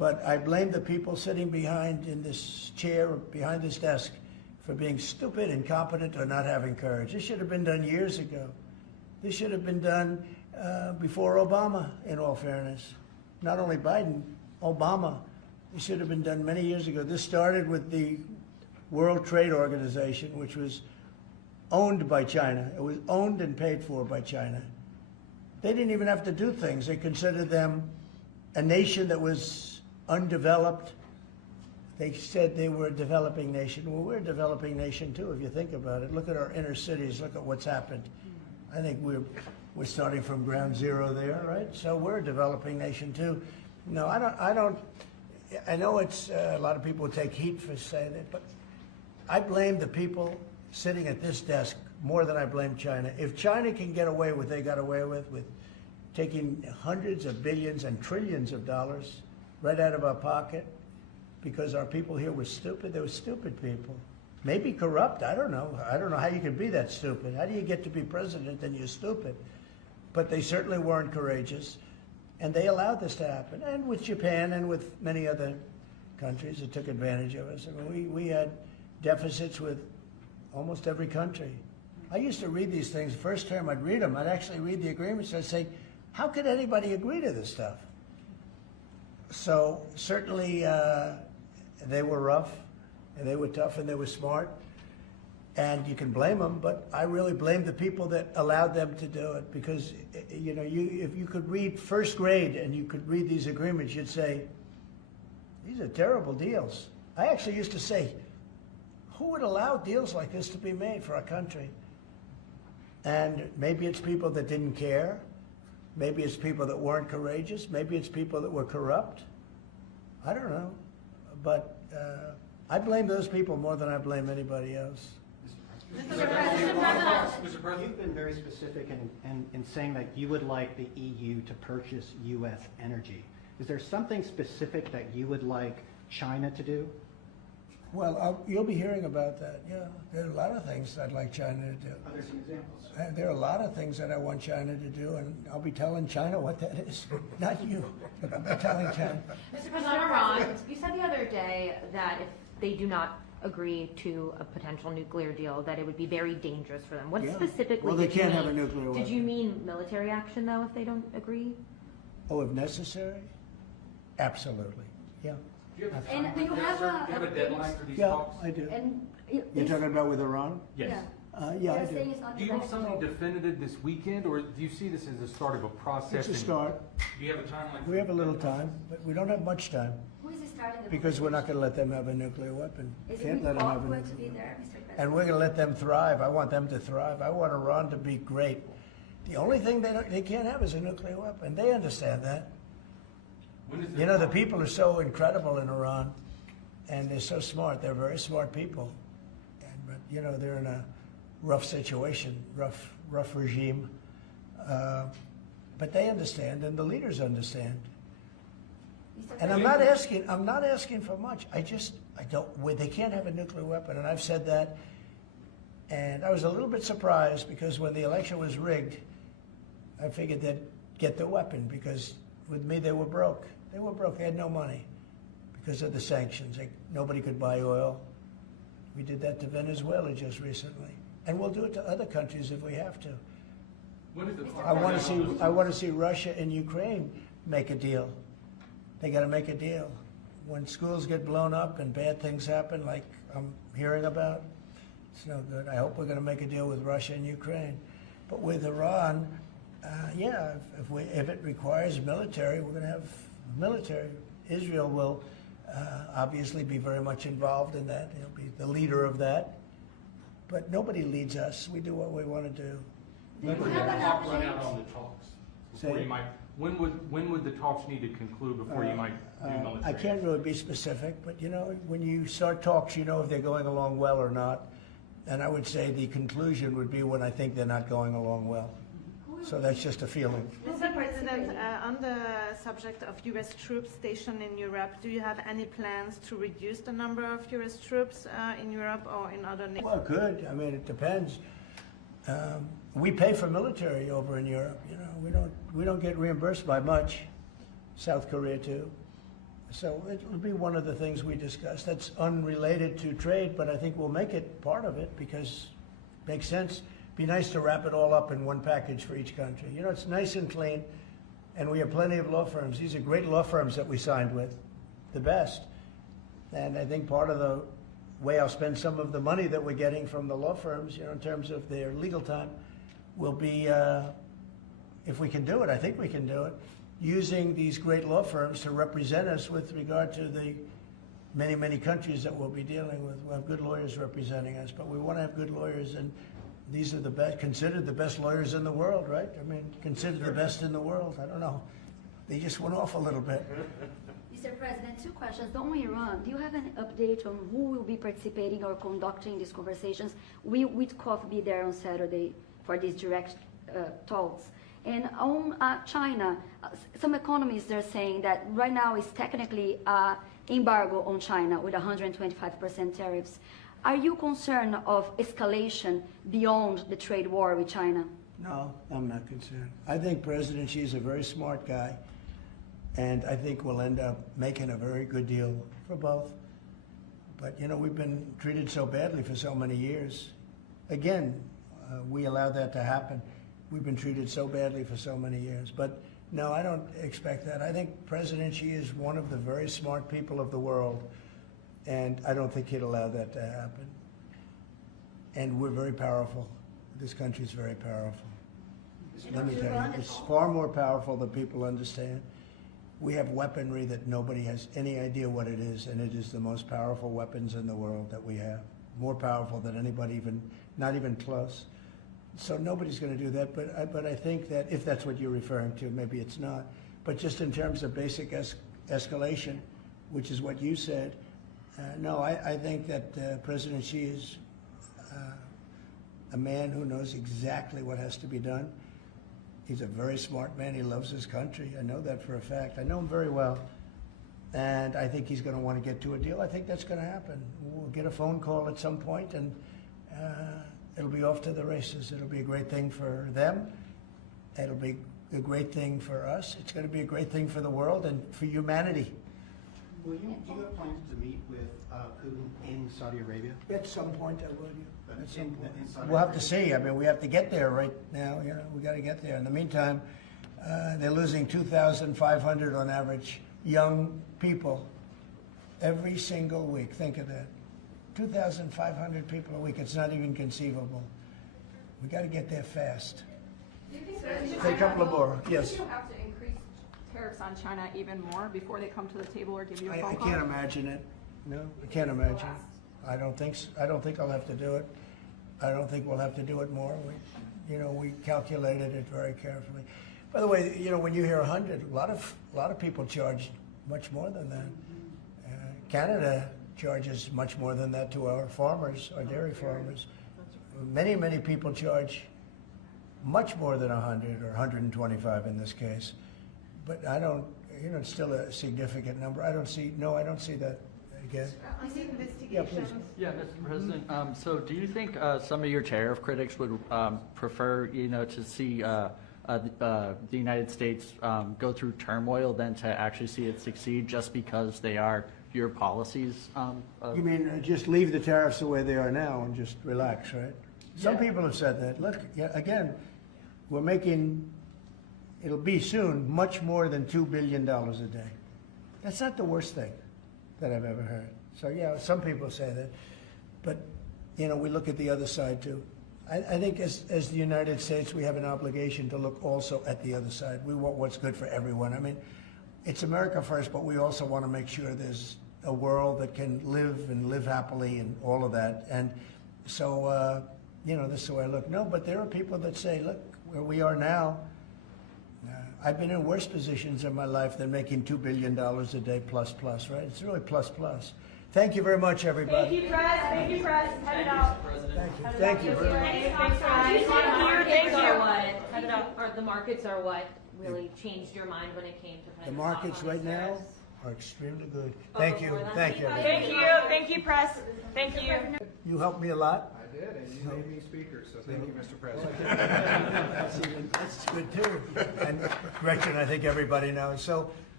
But I blame the people sitting behind in this chair, behind this desk, for being stupid, incompetent, or not having courage. This should have been done years ago. This should have been done before Obama, in all fairness. Not only Biden, Obama. It should have been done many years ago. This started with the World Trade Organization, which was owned by China. It was owned and paid for by China. They didn't even have to do things. They considered them a nation that was undeveloped. They said they were a developing nation. Well, we're a developing nation too, if you think about it. Look at our inner cities. Look at what's happened. I think we're starting from ground zero there, right? So we're a developing nation too. No, I know it's a lot of people take heat for saying that, but I blame the people sitting at this desk more than I blame China. If China can get away with what they got away with taking hundreds of billions and trillions of dollars right out of our pocket because our people here were stupid, they were stupid people. Maybe corrupt, I don't know. I don't know how you can be that stupid. How do you get to be president and you're stupid? But they certainly weren't courageous, and they allowed this to happen. And with Japan and with many other countries that took advantage of us. I mean, we had deficits with almost every country. I used to read these things. First term, I'd read them. I'd actually read the agreements. I'd say, how could anybody agree to this stuff? So certainly they were rough, and they were tough, and they were smart. And you can blame them, but I really blame the people that allowed them to do it, because you know, if you could read first grade and you could read these agreements, you'd say, these are terrible deals. I actually used to say, who would allow deals like this to be made for our country? And maybe it's people that didn't care. Maybe it's people that weren't courageous. Maybe it's people that were corrupt. I don't know. But I blame those people more than I blame anybody else. Mr. President, you've been very specific in saying that you would like the EU to purchase U.S. energy. Is there something specific that you would like China to do? Well, you'll be hearing about that. Yeah, there are a lot of things I'd like China to do. Are there some examples? There are a lot of things that I want China to do, and I'll be telling China what that is. Not you, but I'll be telling China. Mr. President, Iran, you said the other day that if they do not agree to a potential nuclear deal, that it would be very dangerous for them. What specifically well, they did you can't mean? have a nuclear weapon. Did you mean military action, though, if they don't agree? Oh, if necessary? Absolutely, yeah. And you have a deadline for these Yeah, talks? I do. And You're talking about with Iran? Yes. Yeah, I do. Do you want something definitive this weekend, or do you see this as the start of a process? It's a start. Do you have a timeline? We have a little time, but we don't have much time. Who is starting the Because we're not going to let them have a nuclear weapon. Is Can't it let them have a going to nuclear be weapon. there, Mr. President? And we're going to let them thrive. I want them to thrive. I want Iran to be great. The only thing they can't have is a nuclear weapon. They understand that. You know, the people are so incredible in Iran, and they're so smart. They're very smart people. But, you know, they're in a rough situation, rough regime. But they understand, and the leaders understand. And I'm not asking for much. I don't, they can't have a nuclear weapon, and I've said that. And I was a little bit surprised because when the election was rigged, I figured they'd get the weapon because with me they were broke. They were broke. They had no money because of the sanctions. Nobody could buy oil. We did that to Venezuela just recently, and we'll do it to other countries if we have to. I want to see Russia and Ukraine make a deal. They got to make a deal. When schools get blown up and bad things happen, like I'm hearing about, it's no good. I hope we're going to make a deal with Russia and Ukraine. But with Iran, yeah, if it requires military, we're going to have military. Israel will obviously be very much involved in that. He'll be the leader of that. But nobody leads us. We do what we want to do. When would the clock run out on the talks? Before you might, when would the talks need to conclude before you might do military? I can't really be specific, but you know, when you start talks, you know if they're going along well or not. And I would say the conclusion would be when I think they're not going along well. So that's just a feeling. Mr. President, on the subject of U.S. troops stationed in Europe, do you have any plans to reduce the number of U.S. troops in Europe or in other nations? Well, good. I mean, it depends. We pay for military over in Europe. You know, we don't get reimbursed by much. South Korea too. So it'll be one of the things we discuss. That's unrelated to trade, but I think we'll make it part of it because it makes sense. Be nice to wrap it all up in one package for each country. You know, it's nice and clean, and we have plenty of law firms. These are great law firms that we signed with, the best. And I think part of the way I'll spend some of the money that we're getting from the law firms, you know, in terms of their legal time, will be, if we can do it, I think we can do it, using these great law firms to represent us with regard to the many, many countries that we'll be dealing with. We'll have good lawyers representing us, but we want to have good lawyers, and these are the best, considered the best lawyers in the world, right? I mean, considered the best in the world. I don't know. They just went off a little bit. Mr. President, 2 questions. On Iran, do you have an update on who will be participating or conducting these conversations? Will Witkoff be there on Saturday for these direct talks? And on China, some economists are saying that right now is technically embargo on China with 125% tariffs. Are you concerned of escalation beyond the trade war with China? No, I'm not concerned. I think President Xi is a very smart guy, and I think we'll end up making a very good deal for both. But, you know, we've been treated so badly for so many years. Again, we allowed that to happen. We've been treated so badly for so many years. But, no, I don't expect that. I think President Xi is one of the very smart people of the world, and I don't think he'd allow that to happen. And we're very powerful. This country's very powerful. Let me tell you, it's far more powerful than people understand. We have weaponry that nobody has any idea what it is, and it is the most powerful weapons in the world that we have. More powerful than anybody, even not even close. So nobody's going to do that, but I think that if that's what you're referring to, maybe it's not. But just in terms of basic escalation, which is what you said, no, I think that President Xi is a man who knows exactly what has to be done. He's a very smart man. He loves his country. I know that for a fact. I know him very well. And I think he's going to want to get to a deal. I think that's going to happen. We'll get a phone call at some point, and it'll be off to the races. It'll be a great thing for them. It'll be a great thing for us. It's going to be a great thing for the world and for humanity. Do you have plans to meet with Putin in Saudi Arabia? At some point, I would. At some point. In Saudi We'll have to Arabia? see. I mean, we have to get there right now. You know, we got to get there. In the meantime, they're losing 2,500 on average young people every single week. Think of that. 2,500 people a week. It's not even conceivable. We got to get there fast. Say a couple of more. Yes. Do you have to increase tariffs on China even more before they come to the table or give you a phone I call? can't imagine it. No, I can't imagine. I don't think I'll have to do it. I don't think we'll have to do it more. We calculated it very carefully. By the way, you know, when you hear 100, a lot of people charge much more than that. Canada charges much more than that to our farmers, our dairy farmers. Many, many people charge much more than 100 or 125 in this case. But I don't, you know, it's still a significant number. I don't see that again. Yeah, please. Yeah, Mr. President. So do you think some of your tariff critics would prefer, you know, to see the United States go through turmoil than to actually see it succeed just because they are your policies? You mean just leave the tariffs the way they are now and just relax, right? Some people have said that. Look, again, we're making, it'll be soon, much more than $2 billion a day. That's not the worst thing that I've ever heard. So yeah, some people say that. But, you know, we look at the other side too. I think as the United States, we have an obligation to look also at the other side. We want what's good for everyone. I mean, it's America first, but we also want to make sure there's a world that can live happily and all of that. And so, you know, this is the way I look. No, but there are people that say, look, where we are now, I've been in worse positions in my life than making $2 billion a day plus, right? It's really plus. Thank you very much, everybody. Thank you, Press. Thank you, Press. Head it out. Thank you very much. The markets are what really changed your mind when it came to putting The top markets on right these now tariffs? are extremely good. Thank you. Thank you. Thank you. Thank you, Press. Thank you. You helped me a lot. I did, and you made me speaker, so thank you, Mr. President. That's good too. And Gretchen, I think everybody knows. So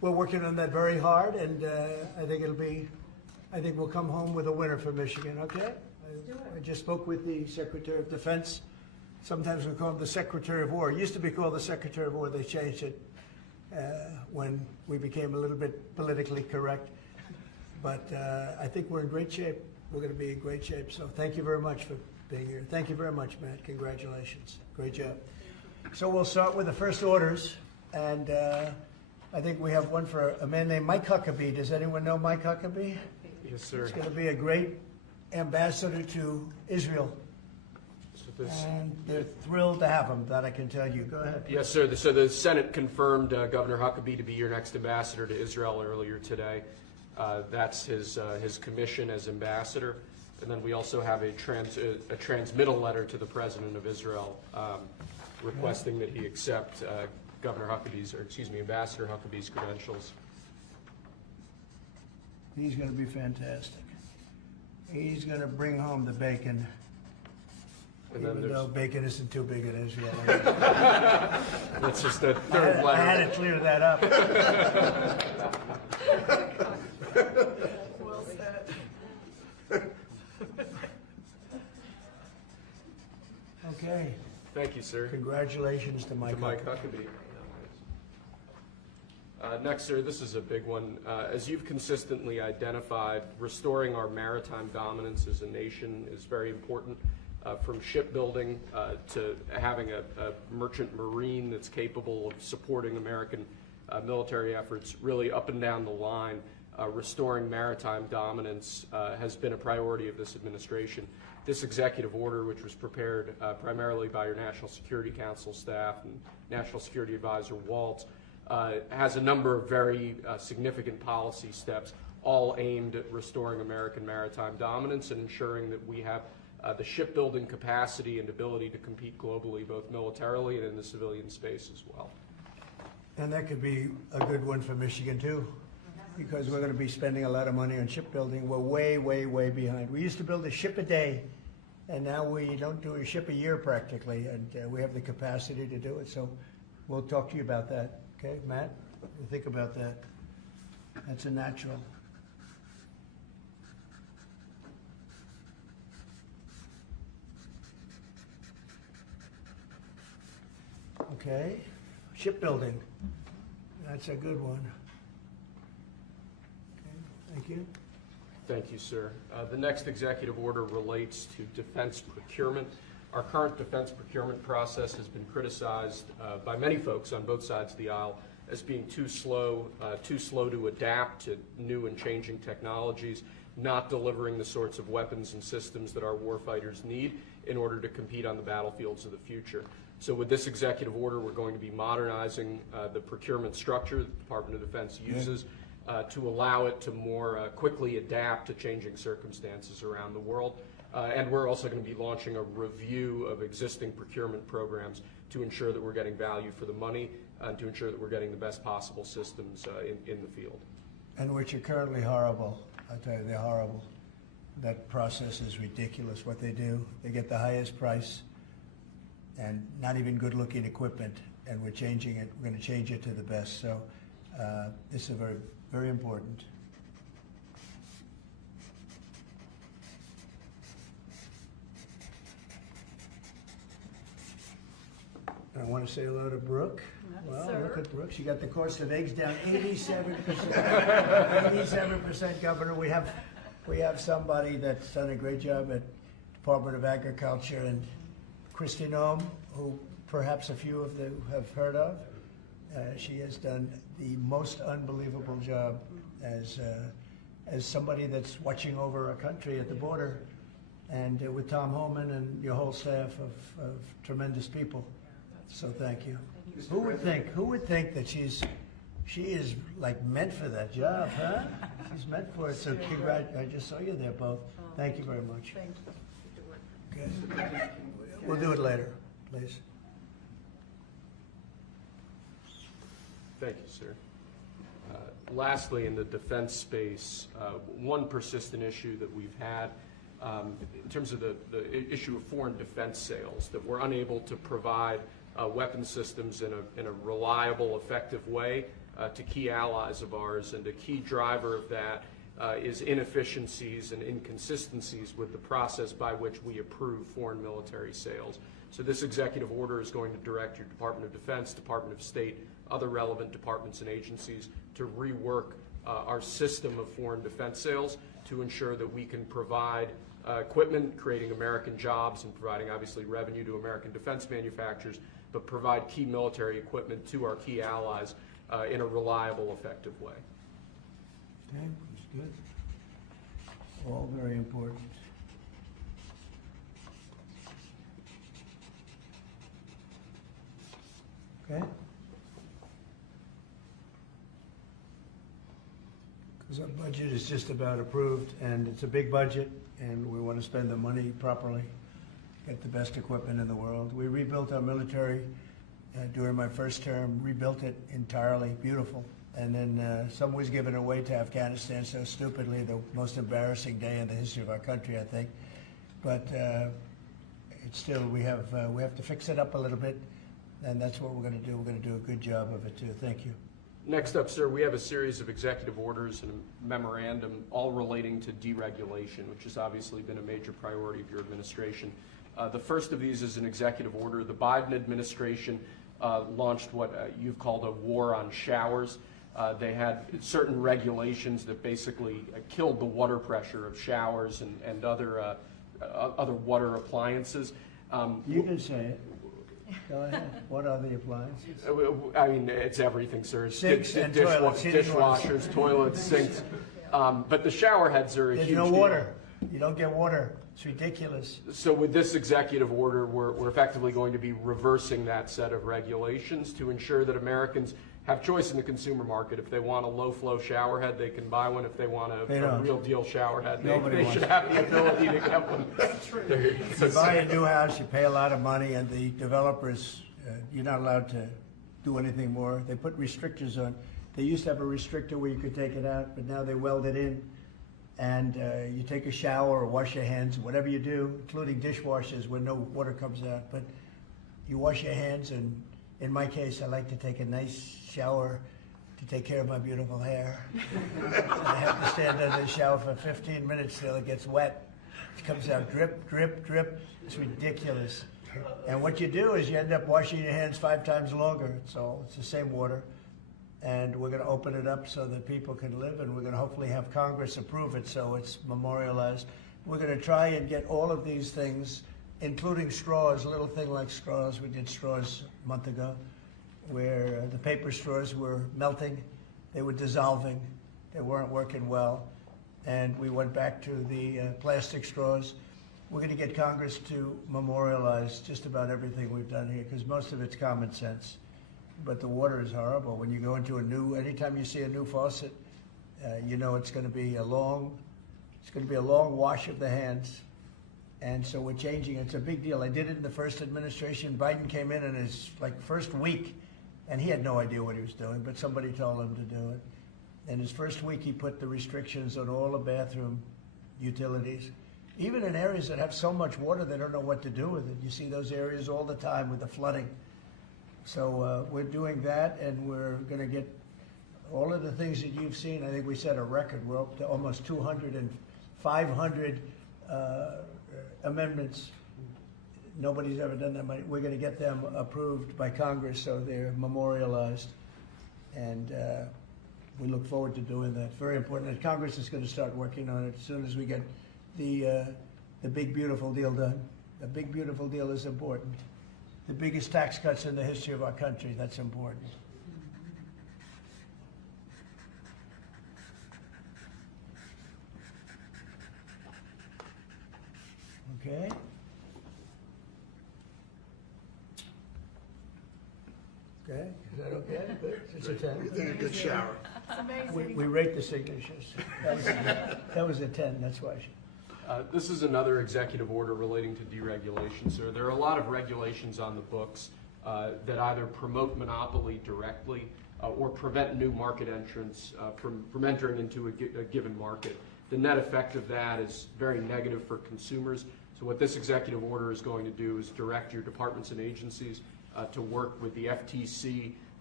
we're working on that very hard, and I think we'll come home with a winner for Michigan, okay? I just spoke with the Secretary of Defense. Sometimes we call him the Secretary of War. It used to be called the Secretary of War. They changed it when we became a little bit politically correct. But I think we're in great shape. We're going to be in great shape. So thank you very much for being here. Thank you very much, Matt. Congratulations. Great job. So we'll start with the first orders. And I think we have one for a man named Mike Huckabee. Does anyone know Mike Huckabee? Yes, sir. He's going to be a great ambassador to Israel. And they're thrilled to have him, that I can tell you. Go ahead. Yes, sir. So the Senate confirmed Governor Huckabee to be your next ambassador to Israel earlier today. That's his commission as ambassador. And then we also have a transmittal letter to the President of Israel requesting that he accept Ambassador Huckabee's credentials. He's going to be fantastic. He's going to bring home the bacon. And then even though bacon isn't too big in Israel. That's just the third letter. I had to clear that up. Well said. Okay. Thank you, sir. Congratulations to Mike Huckabee. Next, sir, this is a big one. As you've consistently identified, restoring our maritime dominance as a nation is very important. From shipbuilding to having a merchant marine that's capable of supporting American military efforts, really up and down the line, restoring maritime dominance has been a priority of this administration. This executive order, which was prepared primarily by your National Security Council staff and National Security Advisor Waltz, has a number of very significant policy steps, all aimed at restoring American maritime dominance and ensuring that we have the shipbuilding capacity and ability to compete globally, both militarily and in the civilian space as well. And that could be a good one for Michigan, too, because we're going to be spending a lot of money on shipbuilding. We're way, way, way behind. We used to build a ship a day, and now we don't do a ship a year practically, and we have the capacity to do it. So we'll talk to you about that. Okay, Matt? What do you think about that? That's a natural. Okay, shipbuilding. That's a good one. Okay, thank you. Thank you, sir. The next executive order relates to defense procurement. Our current defense procurement process has been criticized by many folks on both sides of the aisle as being too slow to adapt to new and changing technologies, not delivering the sorts of weapons and systems that our warfighters need in order to compete on the battlefields of the future. So with this executive order, we're going to be modernizing the procurement structure the Department of Defense uses to allow it to more quickly adapt to changing circumstances around the world. And we're also going to be launching a review of existing procurement programs to ensure that we're getting value for the money and to ensure that we're getting the best possible systems in the field. And which are currently horrible. I tell you, they're horrible. That process is ridiculous, what they do. They get the highest price and not even good-looking equipment, and we're changing it. We're going to change it to the best. So this is very, very important. I want to say hello to Brooke. Well, look at Brooke. She got the cost of eggs down 87%. 87%, Governor. We have somebody that's done a great job at Department of Agriculture, and Kristi Noem, who perhaps a few of you have heard of. She has done the most unbelievable job as somebody that's watching over our country at the border, and with Tom Homan and your whole staff of tremendous people. So thank you. Who would think that she is like meant for that job, huh? She's meant for it. So I just saw you there both. Thank you very much. Thank you. Okay. We'll do it later, please. Thank you, sir. Lastly, in the defense space, one persistent issue that we've had in terms of the issue of foreign defense sales, that we're unable to provide weapon systems in a reliable, effective way to key allies of ours, and a key driver of that is inefficiencies and inconsistencies with the process by which we approve foreign military sales. So this executive order is going to direct your Department of Defense, Department of State, other relevant departments and agencies to rework our system of foreign defense sales to ensure that we can provide equipment, creating American jobs and providing obviously revenue to American defense manufacturers, but provide key military equipment to our key allies in a reliable, effective way. Okay, that's good. All very important. Okay? Because our budget is just about approved, and it's a big budget, and we want to spend the money properly, get the best equipment in the world. We rebuilt our military during my first term, rebuilt it entirely, beautiful. And then some was given away to Afghanistan so stupidly, the most embarrassing day in the history of our country, I think. But it's still, we have to fix it up a little bit, and that's what we're going to do. We're going to do a good job of it too. Thank you. Next up, sir, we have a series of executive orders and a memorandum all relating to deregulation, which has obviously been a major priority of your administration. The first of these is an executive order. The Biden administration launched what you've called a war on showers. They had certain regulations that basically killed the water pressure of showers and other water appliances. You can say it. Go ahead. What are the appliances? I mean, it's everything, sir. Sinks and toilets. Dishwashers, toilets, sinks. But the shower heads are a huge There's no deal. water. You don't get water. It's ridiculous. So with this executive order, we're effectively going to be reversing that set of regulations to ensure that Americans have choice in the consumer market. If they want a low-flow shower head, they can buy one. If they want a real deal shower head, they should have the ability to get one. You buy a new house, you pay a lot of money, and the developers, you're not allowed to do anything more. They put restrictors on. They used to have a restrictor where you could take it out, but now they weld it in. And you take a shower or wash your hands, whatever you do, including dishwashers where no water comes out. But you wash your hands, and in my case, I like to take a nice shower to take care of my beautiful hair. I have to stand under the shower for 15 minutes till it gets wet. It comes out drip, drip, drip. It's ridiculous. And what you do is you end up washing your hands 5 times longer. So it's the same water. And we're going to open it up so that people can live, and we're going to hopefully have Congress approve it so it's memorialized. We're going to try and get all of these things, including straws, a little thing like straws. We did straws a month ago, where the paper straws were melting, they were dissolving, they weren't working well, and we went back to the plastic straws. We're going to get Congress to memorialize just about everything we've done here, because most of it's common sense. But the water is horrible. When you go into anytime you see a new faucet, you know it's going to be a long wash of the hands. And so we're changing. It's a big deal. I did it in the first administration. Biden came in his first week, and he had no idea what he was doing, but somebody told him to do it. In his first week, he put the restrictions on all the bathroom utilities. Even in areas that have so much water, they don't know what to do with it. You see those areas all the time with the flooding. So we're doing that, and we're going to get all of the things that you've seen. I think we set a record. We're up to almost 200 and 500 amendments. Nobody's ever done that many. We're going to get them approved by Congress so they're memorialized, and we look forward to doing that. Very important. And Congress is going to start working on it as soon as we get the big beautiful deal done. The big beautiful deal is important. The biggest tax cuts in the history of our country, that's important. Okay. Okay, is that okay? Good. It's a 10. You did a good shower. We rate the signatures. That was a 10, that's why. This is another executive order relating to deregulation, sir. There are a lot of regulations on the books that either promote monopoly directly or prevent new market entrants from entering into a given market. The net effect of that is very negative for consumers. So what this executive order is going to do is direct your departments and agencies to work with the FTC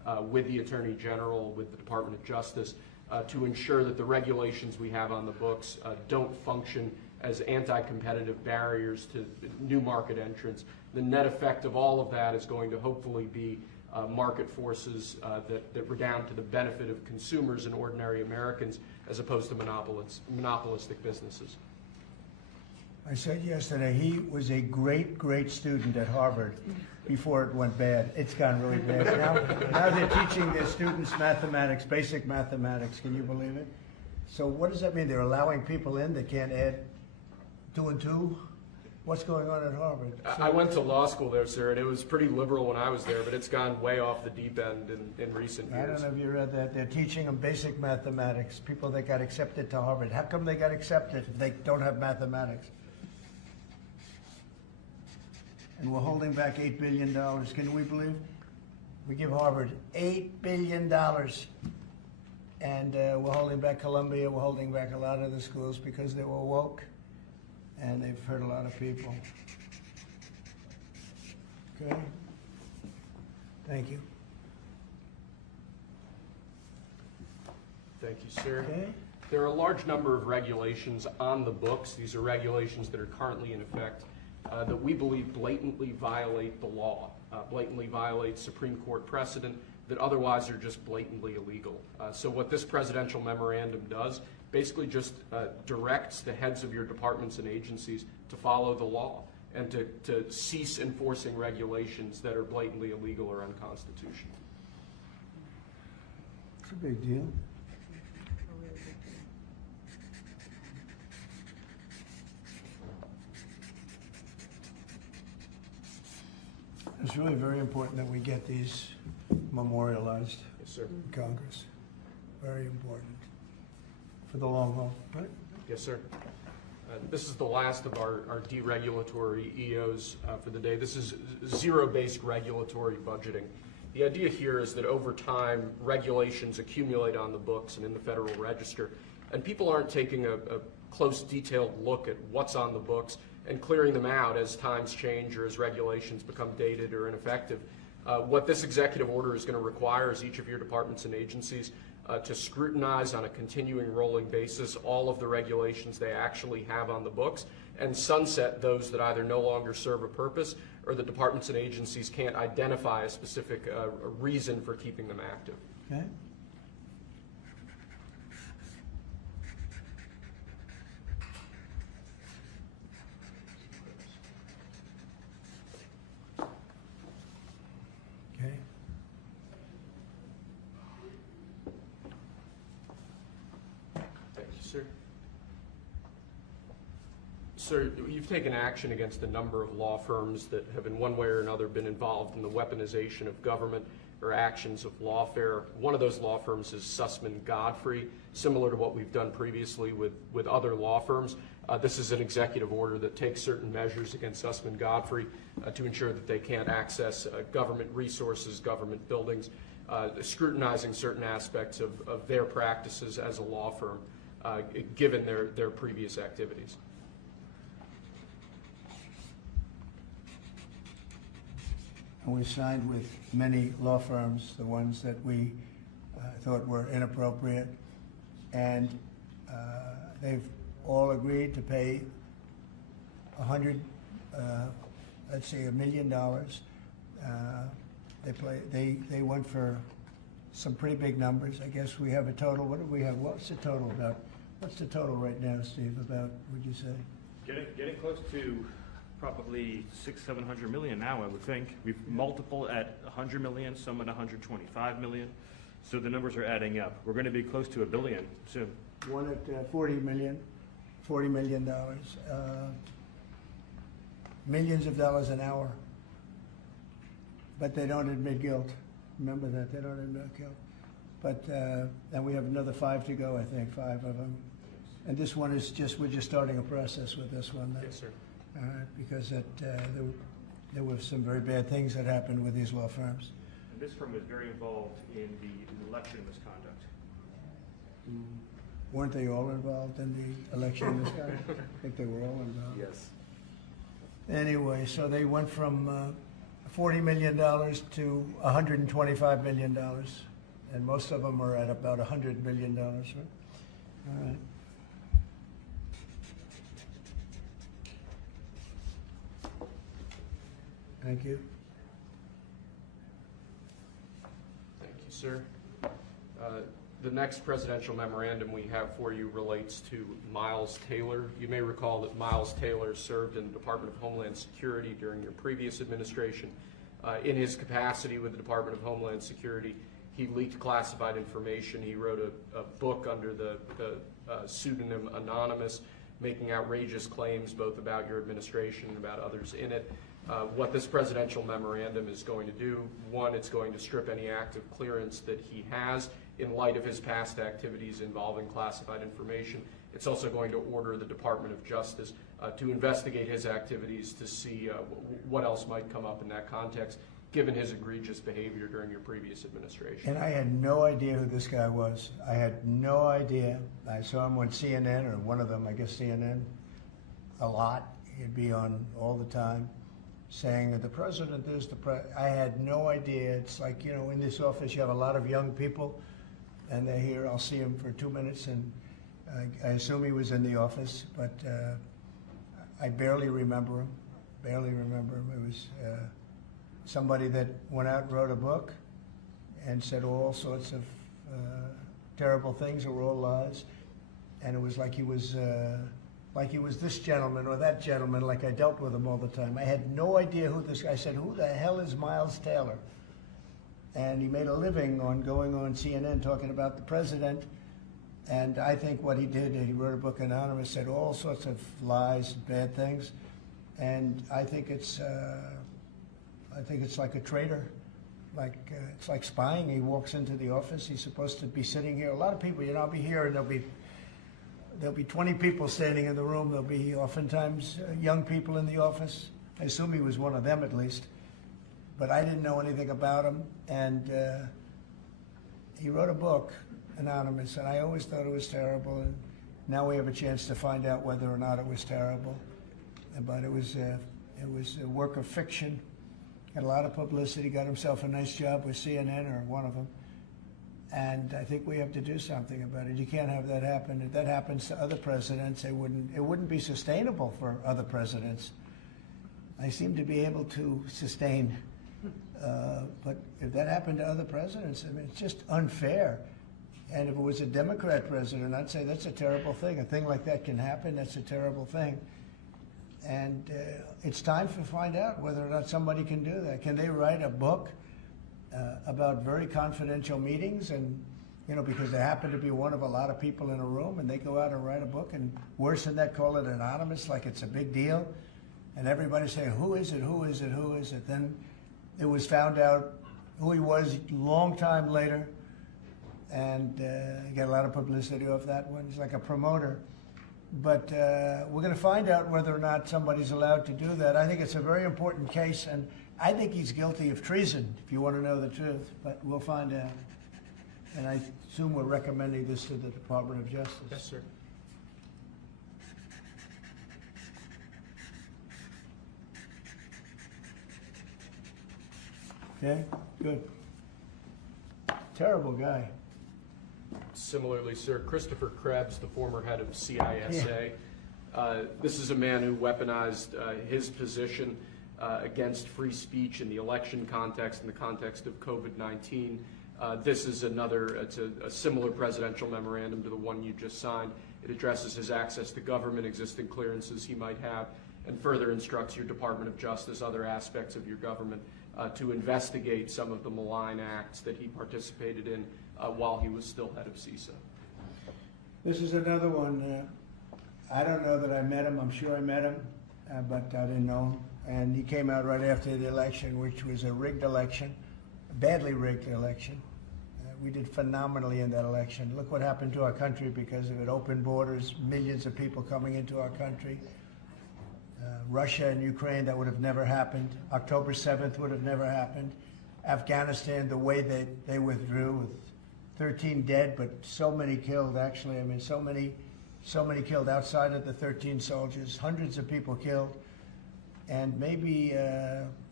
with the Attorney General, with the Department of Justice, to ensure that the regulations we have on the books don't function as anti-competitive barriers to new market entrants. The net effect of all of that is going to hopefully be market forces that redound to the benefit of consumers and ordinary Americans as opposed to monopolistic businesses. I said yesterday, he was a great, great student at Harvard before it went bad. It's gone really bad. Now they're teaching their students mathematics, basic mathematics. Can you believe it? So what does that mean? They're allowing people in that can't add 2 and 2? What's going on at Harvard? I went to law school there, sir, and it was pretty liberal when I was there, but it's gone way off the deep end in recent years. I don't know if you read that. They're teaching them basic mathematics, people that got accepted to Harvard. How come they got accepted if they don't have mathematics? And we're holding back $8 billion. Can we believe? We give Harvard $8 billion. And we're holding back Columbia. We're holding back a lot of the schools because they were woke. And they've hurt a lot of people. Okay? Thank you. Thank you, sir. Okay. There are a large number of regulations on the books. These are regulations that are currently in effect that we believe blatantly violate the law, blatantly violate Supreme Court precedent that otherwise are just blatantly illegal. So what this presidential memorandum does basically just directs the heads of your departments and agencies to follow the law and to cease enforcing regulations that are blatantly illegal or unconstitutional. It's a big deal. It's really very important that we get these memorialized Yes, sir. in Congress. Very important for the long haul, right? Yes, sir. This is the last of our deregulatory EOs for the day. This is zero-based regulatory budgeting. The idea here is that over time, regulations accumulate on the books and in the Federal Register, and people aren't taking a close, detailed look at what's on the books and clearing them out as times change or as regulations become dated or ineffective. What this executive order is going to require is each of your departments and agencies to scrutinize on a continuing rolling basis all of the regulations they actually have on the books and sunset those that either no longer serve a purpose or the departments and agencies can't identify a specific reason for keeping them active. Okay. Okay. Thank you, sir. Sir, you've taken action against a number of law firms that have in one way or another been involved in the weaponization of government or actions of lawfare. One of those law firms is Sussman Godfrey, similar to what we've done previously with other law firms. This is an executive order that takes certain measures against Sussman Godfrey to ensure that they can't access government resources, government buildings, scrutinizing certain aspects of their practices as a law firm, given their previous activities. And we signed with many law firms, the ones that we thought were inappropriate, and they've all agreed to pay $100 million. They went for some pretty big numbers. I guess we have a total. What do we have? What's the total about? What's the total right now, Steve? About, would you say? Getting close to probably 600-700 million now, I would think. We've multiple at 100 million, some at 125 million. So the numbers are adding up. We're going to be close to $1 billion soon. One at $40 million. Millions of dollars an hour. But they don't admit guilt. Remember that, they don't admit guilt. But and we have another 5 to go, I think, 5 of them. And this one is we're just starting a process with this one. Yes, sir. Because there were some very bad things that happened with these law firms. And this firm was very involved in the election misconduct. Weren't they all involved in the election misconduct? I think they were all involved. Yes. Anyway, so they went from $40 million to $125 million. And most of them are at about $100 million, right? All right. Thank you. Thank you, sir. The next presidential memorandum we have for you relates to Miles Taylor. You may recall that Miles Taylor served in the Department of Homeland Security during your previous administration. In his capacity with the Department of Homeland Security, he leaked classified information. He wrote a book under the pseudonym Anonymous, making outrageous claims both about your administration and about others in it. What this presidential memorandum is going to do, one, it's going to strip any active clearance that he has in light of his past activities involving classified information. It's also going to order the Department of Justice to investigate his activities to see what else might come up in that context, given his egregious behavior during your previous administration. And I had no idea who this guy was. I had no idea. I saw him on CNN, or one of them, I guess CNN, a lot. He'd be on all the time saying that the president is the president. I had no idea. It's like, you know, in this office you have a lot of young people, and they're here. I'll see him for 2 minutes, and I assume he was in the office, but I barely remember him. Barely remember him. It was somebody that went out and wrote a book and said all sorts of terrible things that were all lies, and it was like he was this gentleman or that gentleman, like I dealt with him all the time. I had no idea who this guy. I said, who the hell is Miles Taylor? And he made a living on going on CNN talking about the president. And I think what he did, he wrote a book, Anonymous, said all sorts of lies, bad things. And I think it's like a traitor. It's like spying. He walks into the office. He's supposed to be sitting here. A lot of people, you know, I'll be here, and there'll be 20 people standing in the room. There'll be oftentimes young people in the office. I assume he was one of them at least. But I didn't know anything about him. And he wrote a book, Anonymous, and I always thought it was terrible. And now we have a chance to find out whether or not it was terrible. But it was a work of fiction. Had a lot of publicity, got himself a nice job with CNN, or one of them. And I think we have to do something about it. You can't have that happen. If that happens to other presidents, it wouldn't be sustainable for other presidents. I seem to be able to sustain, but if that happened to other presidents, I mean, it's just unfair. And if it was a Democrat president, I'd say that's a terrible thing. A thing like that can happen. That's a terrible thing. And it's time to find out whether or not somebody can do that. Can they write a book about very confidential meetings, and, you know, because they happen to be one of a lot of people in a room, and they go out and write a book, and worse than that, call it anonymous, like it's a big deal, and everybody say, who is it, who is it, who is it? Then it was found out who he was a long time later, and he got a lot of publicity off that one. He's like a promoter. But we're going to find out whether or not somebody's allowed to do that. I think it's a very important case, and I think he's guilty of treason, if you want to know the truth, but we'll find out. And I assume we're recommending this to the Department of Justice. Yes, sir. Okay, good. Terrible guy. Similarly, sir, Christopher Krebs, the former head of CISA. This is a man who weaponized his position against free speech in the election context, in the context of COVID-19. This is it's a similar presidential memorandum to the one you just signed. It addresses his access to government, existing clearances he might have, and further instructs your Department of Justice, other aspects of your government, to investigate some of the malign acts that he participated in while he was still head of CISA. This is another one. I don't know that I met him. I'm sure I met him, but I didn't know him. And he came out right after the election, which was a rigged election, a badly rigged election. We did phenomenally in that election. Look what happened to our country because of it. Open borders, millions of people coming into our country. Russia and Ukraine, that would have never happened. October 7th would have never happened. Afghanistan, the way they withdrew, with 13 dead, but so many killed, actually. I mean, so many killed outside of the 13 soldiers, hundreds of people killed. And maybe,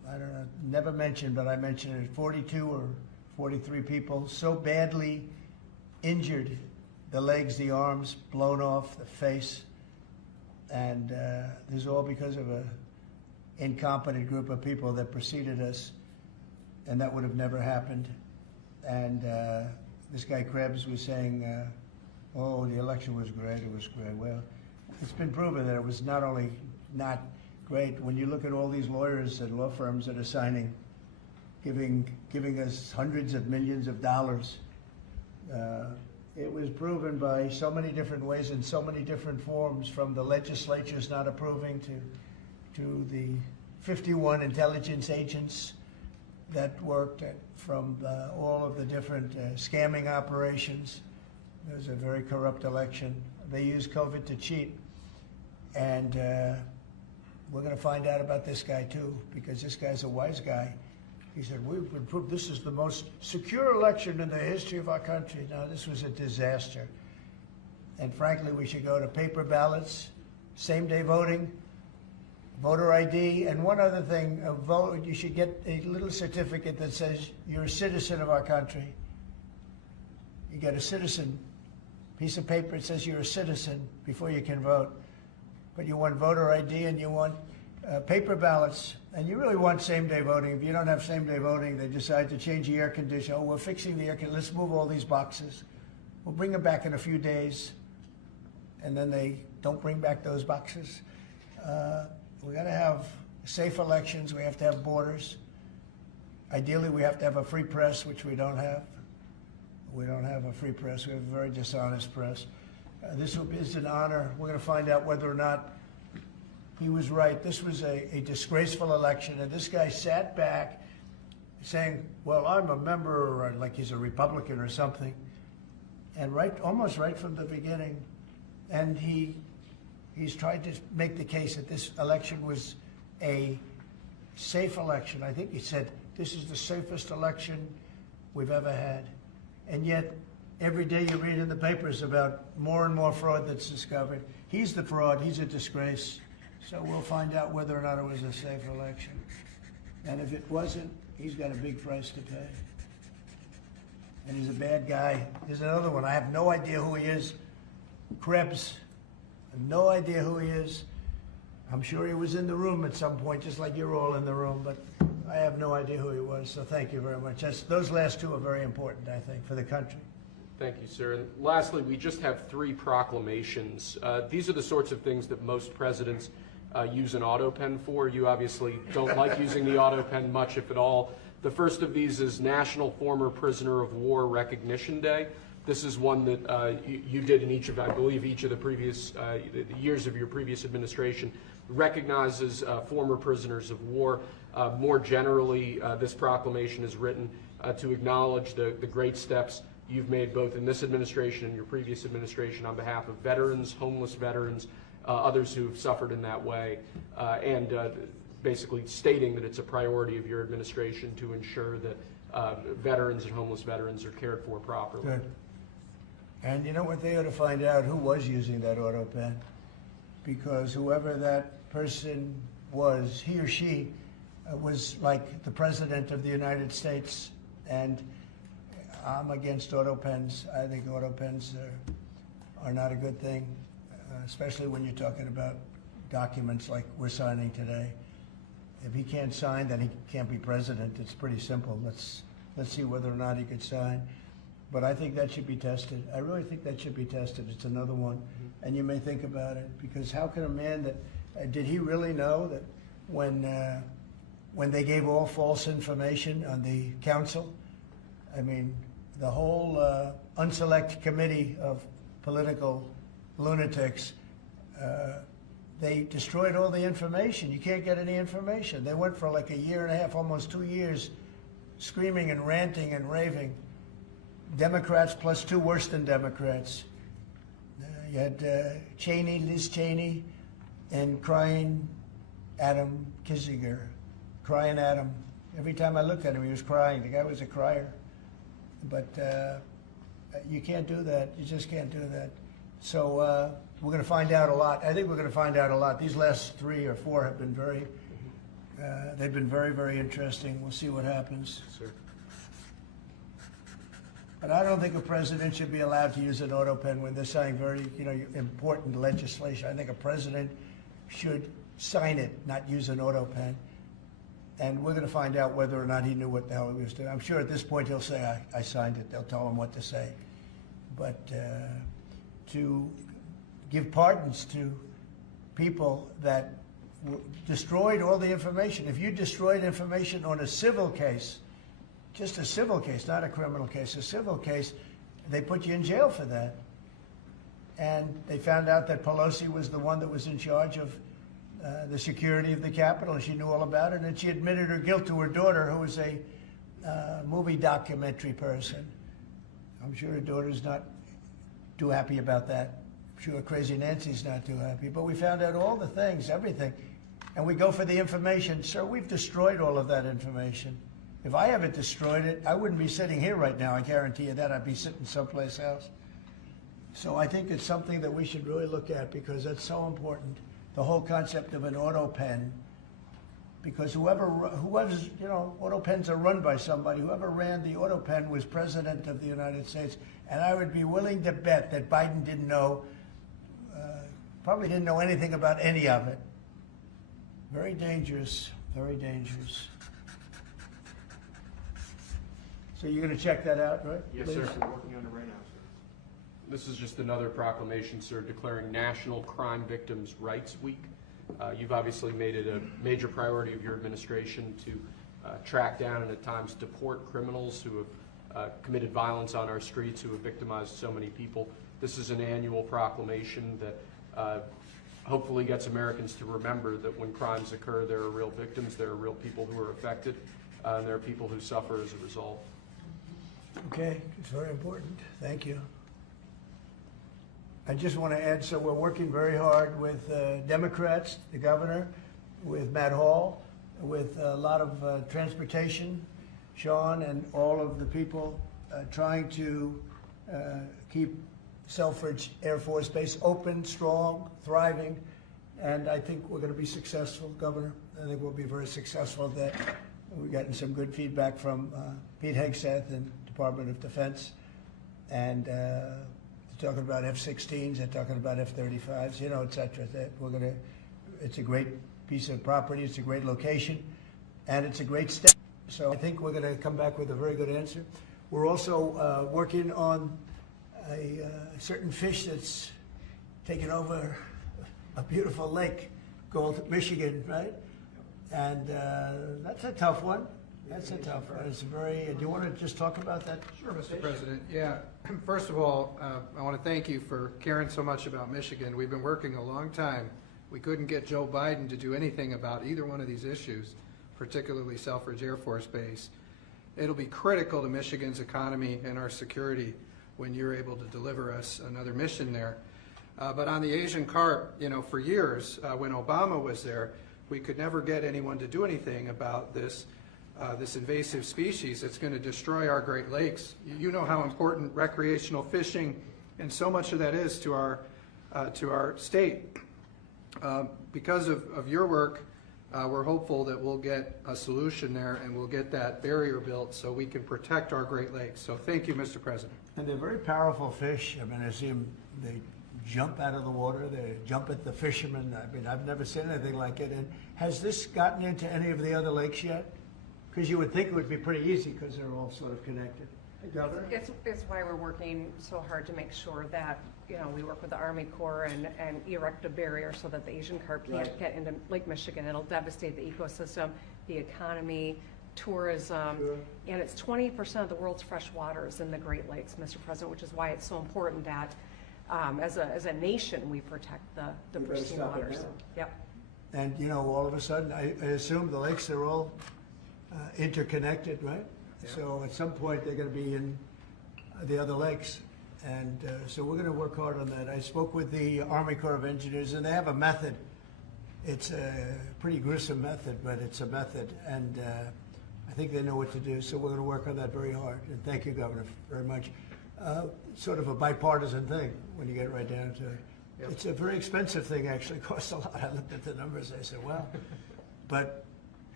I don't know, never mentioned, but I mentioned it, 42 or 43 people so badly injured, the legs, the arms, blown off, the face, and this is all because of a incompetent group of people that preceded us, and that would have never happened. And this guy Krebs was saying, oh, the election was great, it was great. Well, it's been proven that it was not only not great, when you look at all these lawyers and law firms that are signing, giving us hundreds of millions of dollars, it was proven by so many different ways in so many different forms, from the legislatures not approving to the 51 intelligence agents that worked at, from all of the different scamming operations. It was a very corrupt election. They used COVID to cheat. And we're going to find out about this guy too, because this guy's a wise guy. He said, we've been proved this is the most secure election in the history of our country. No, this was a disaster. And frankly, we should go to paper ballots, same-day voting, voter ID, and one other thing, a vote, you should get a little certificate that says you're a citizen of our country. You get a citizen piece of paper, it says you're a citizen before you can vote. But you want voter ID and you want paper ballots, and you really want same-day voting. If you don't have same-day voting, they decide to change the air conditioner. Oh, we're fixing the air conditioner. Let's move all these boxes. We'll bring them back in a few days, and then they don't bring back those boxes. We got to have safe elections. We have to have borders. Ideally, we have to have a free press, which we don't have. We don't have a free press. We have a very dishonest press. This is an honor. We're going to find out whether or not he was right. This was a disgraceful election, and this guy sat back saying, well, I'm a member, or like he's a Republican or something, and almost right from the beginning. And he's tried to make the case that this election was a safe election. I think he said, this is the safest election we've ever had. And yet, every day you read in the papers about more and more fraud that's discovered. He's the fraud, he's a disgrace. So we'll find out whether or not it was a safe election. And if it wasn't, he's got a big price to pay. And he's a bad guy. Here's another one. I have no idea who he is. Krebs. I have no idea who he is. I'm sure he was in the room at some point, just like you're all in the room, but I have no idea who he was. So thank you very much. Those last two are very important, I think, for the country. Thank you, sir. And lastly, we just have 3 proclamations. These are the sorts of things that most presidents use an autopen for. You obviously don't like using the autopen much, if at all. The first of these is National Former Prisoner of War Recognition Day. This is one that you did in each of, I believe, each of the previous years of your previous administration, recognizes former prisoners of war. More generally, this proclamation is written to acknowledge the great steps you've made both in this administration and your previous administration on behalf of veterans, homeless veterans, others who have suffered in that way, and basically stating that it's a priority of your administration to ensure that veterans and homeless veterans are cared for properly. Good. And you know what, they ought to find out who was using that autopen, because whoever that person was, he or she was like the President of the United States, and I'm against autopens. I think autopens are not a good thing, especially when you're talking about documents like we're signing today. If he can't sign, then he can't be president. It's pretty simple. Let's see whether or not he could sign. But I think that should be tested. I really think that should be tested. It's another one. And you may think about it, because how can a man that, did he really know that when they gave all false information on the council, I mean, the whole unselect committee of political lunatics, they destroyed all the information. You can't get any information. They went for like a year and a half, almost 2 years, screaming and ranting and raving. Democrats plus 2 worse than Democrats. You had Liz Cheney, and crying Adam Kinzinger. Crying Adam. Every time I looked at him, he was crying. The guy was a crier. But you can't do that. You just can't do that. So we're going to find out a lot. I think we're going to find out a lot. These last 3 or 4 have been very They've been very, very interesting. We'll see what happens. Sir. But I don't think a president should be allowed to use an autopen when they're signing very, important legislation. I think a president should sign it, not use an autopen. And we're going to find out whether or not he knew what the hell he was doing. I'm sure at this point he'll say, I signed it. They'll tell him what to say. But to give pardons to people that destroyed all the information. If you destroyed information on a civil case, just a civil case, not a criminal case, a civil case, they put you in jail for that. And they found out that Pelosi was the one that was in charge of the security of the Capitol, and she knew all about it, and she admitted her guilt to her daughter, who was a movie documentary person. I'm sure her daughter's not too happy about that. I'm sure Crazy Nancy's not too happy. But we found out all the things, everything. And we go for the information. Sir, we've destroyed all of that information. If I haven't destroyed it, I wouldn't be sitting here right now. I guarantee you that. I'd be sitting someplace else. So I think it's something that we should really look at, because that's so important. The whole concept of an autopen, because whoever's, autopens are run by somebody. Whoever ran the autopen was president of the United States. And I would be willing to bet that Biden didn't know, probably didn't know anything about any of it. Very dangerous, very dangerous. So you're going to check that out, right? Yes, Please? sir. We're working on it right now, sir. This is just another proclamation, sir, declaring National Crime Victims' Rights Week. You've obviously made it a major priority of your administration to track down and at times deport criminals who have committed violence on our streets, who have victimized so many people. This is an annual proclamation that hopefully gets Americans to remember that when crimes occur, there are real victims, there are real people who are affected, and there are people who suffer as a result. Okay, it's very important. Thank you. I just want to add, so we're working very hard with Democrats, the governor, with Matt Hall, with a lot of transportation, Sean, and all of the people trying to keep Selfridge Air Force Base open, strong, thriving, and I think we're going to be successful, Governor. I think we'll be very successful at that. We've gotten some good feedback from Pete Hegseth and Department of Defense, and they're talking about F-16s, they're talking about F-35s, et cetera. That it's a great piece of property, it's a great location, and it's a great step. So I think we're going to come back with a very good answer. We're also working on a certain fish that's taken over a beautiful lake called Michigan, right? And that's a tough one. That's a tough one. It's very. Do you want to just talk about that? Sure, Mr. President. Yeah. First of all, I want to thank you for caring so much about Michigan. We've been working a long time. We couldn't get Joe Biden to do anything about either one of these issues, particularly Selfridge Air Force Base. It'll be critical to Michigan's economy and our security when you're able to deliver us another mission there. But on the Asian carp, for years, when Obama was there, we could never get anyone to do anything about this invasive species that's going to destroy our Great Lakes. You know how important recreational fishing and so much of that is to our state. Because of your work, we're hopeful that we'll get a solution there and we'll get that barrier built so we can protect our Great Lakes. So thank you, Mr. President. And they're very powerful fish. I mean, I see them, they jump out of the water, they jump at the fishermen. I mean, I've never seen anything like it. And has this gotten into any of the other lakes yet? Because you would think it would be pretty easy because they're all sort of connected. Governor? It's why we're working so hard to make sure that, we work with the Army Corps and erect a barrier so that the Asian carp can't get into Lake Michigan. It'll devastate the ecosystem, the economy, tourism, and it's 20% of the world's fresh waters in the Great Lakes, Mr. President, which is why it's so important that as a nation we protect the pristine waters. Yep. And, all of a sudden, I assume the lakes are all interconnected, right? Yeah. So at some point they're going to be in the other lakes. And so we're going to work hard on that. I spoke with the Army Corps of Engineers, and they have a method. It's a pretty gruesome method, but it's a method. And I think they know what to do. So we're going to work on that very hard. And thank you, Governor, very much. Sort of a bipartisan thing when you get right down to it. Yep. It's a very expensive thing, actually. It costs a lot. I looked at the numbers. I said, wow. But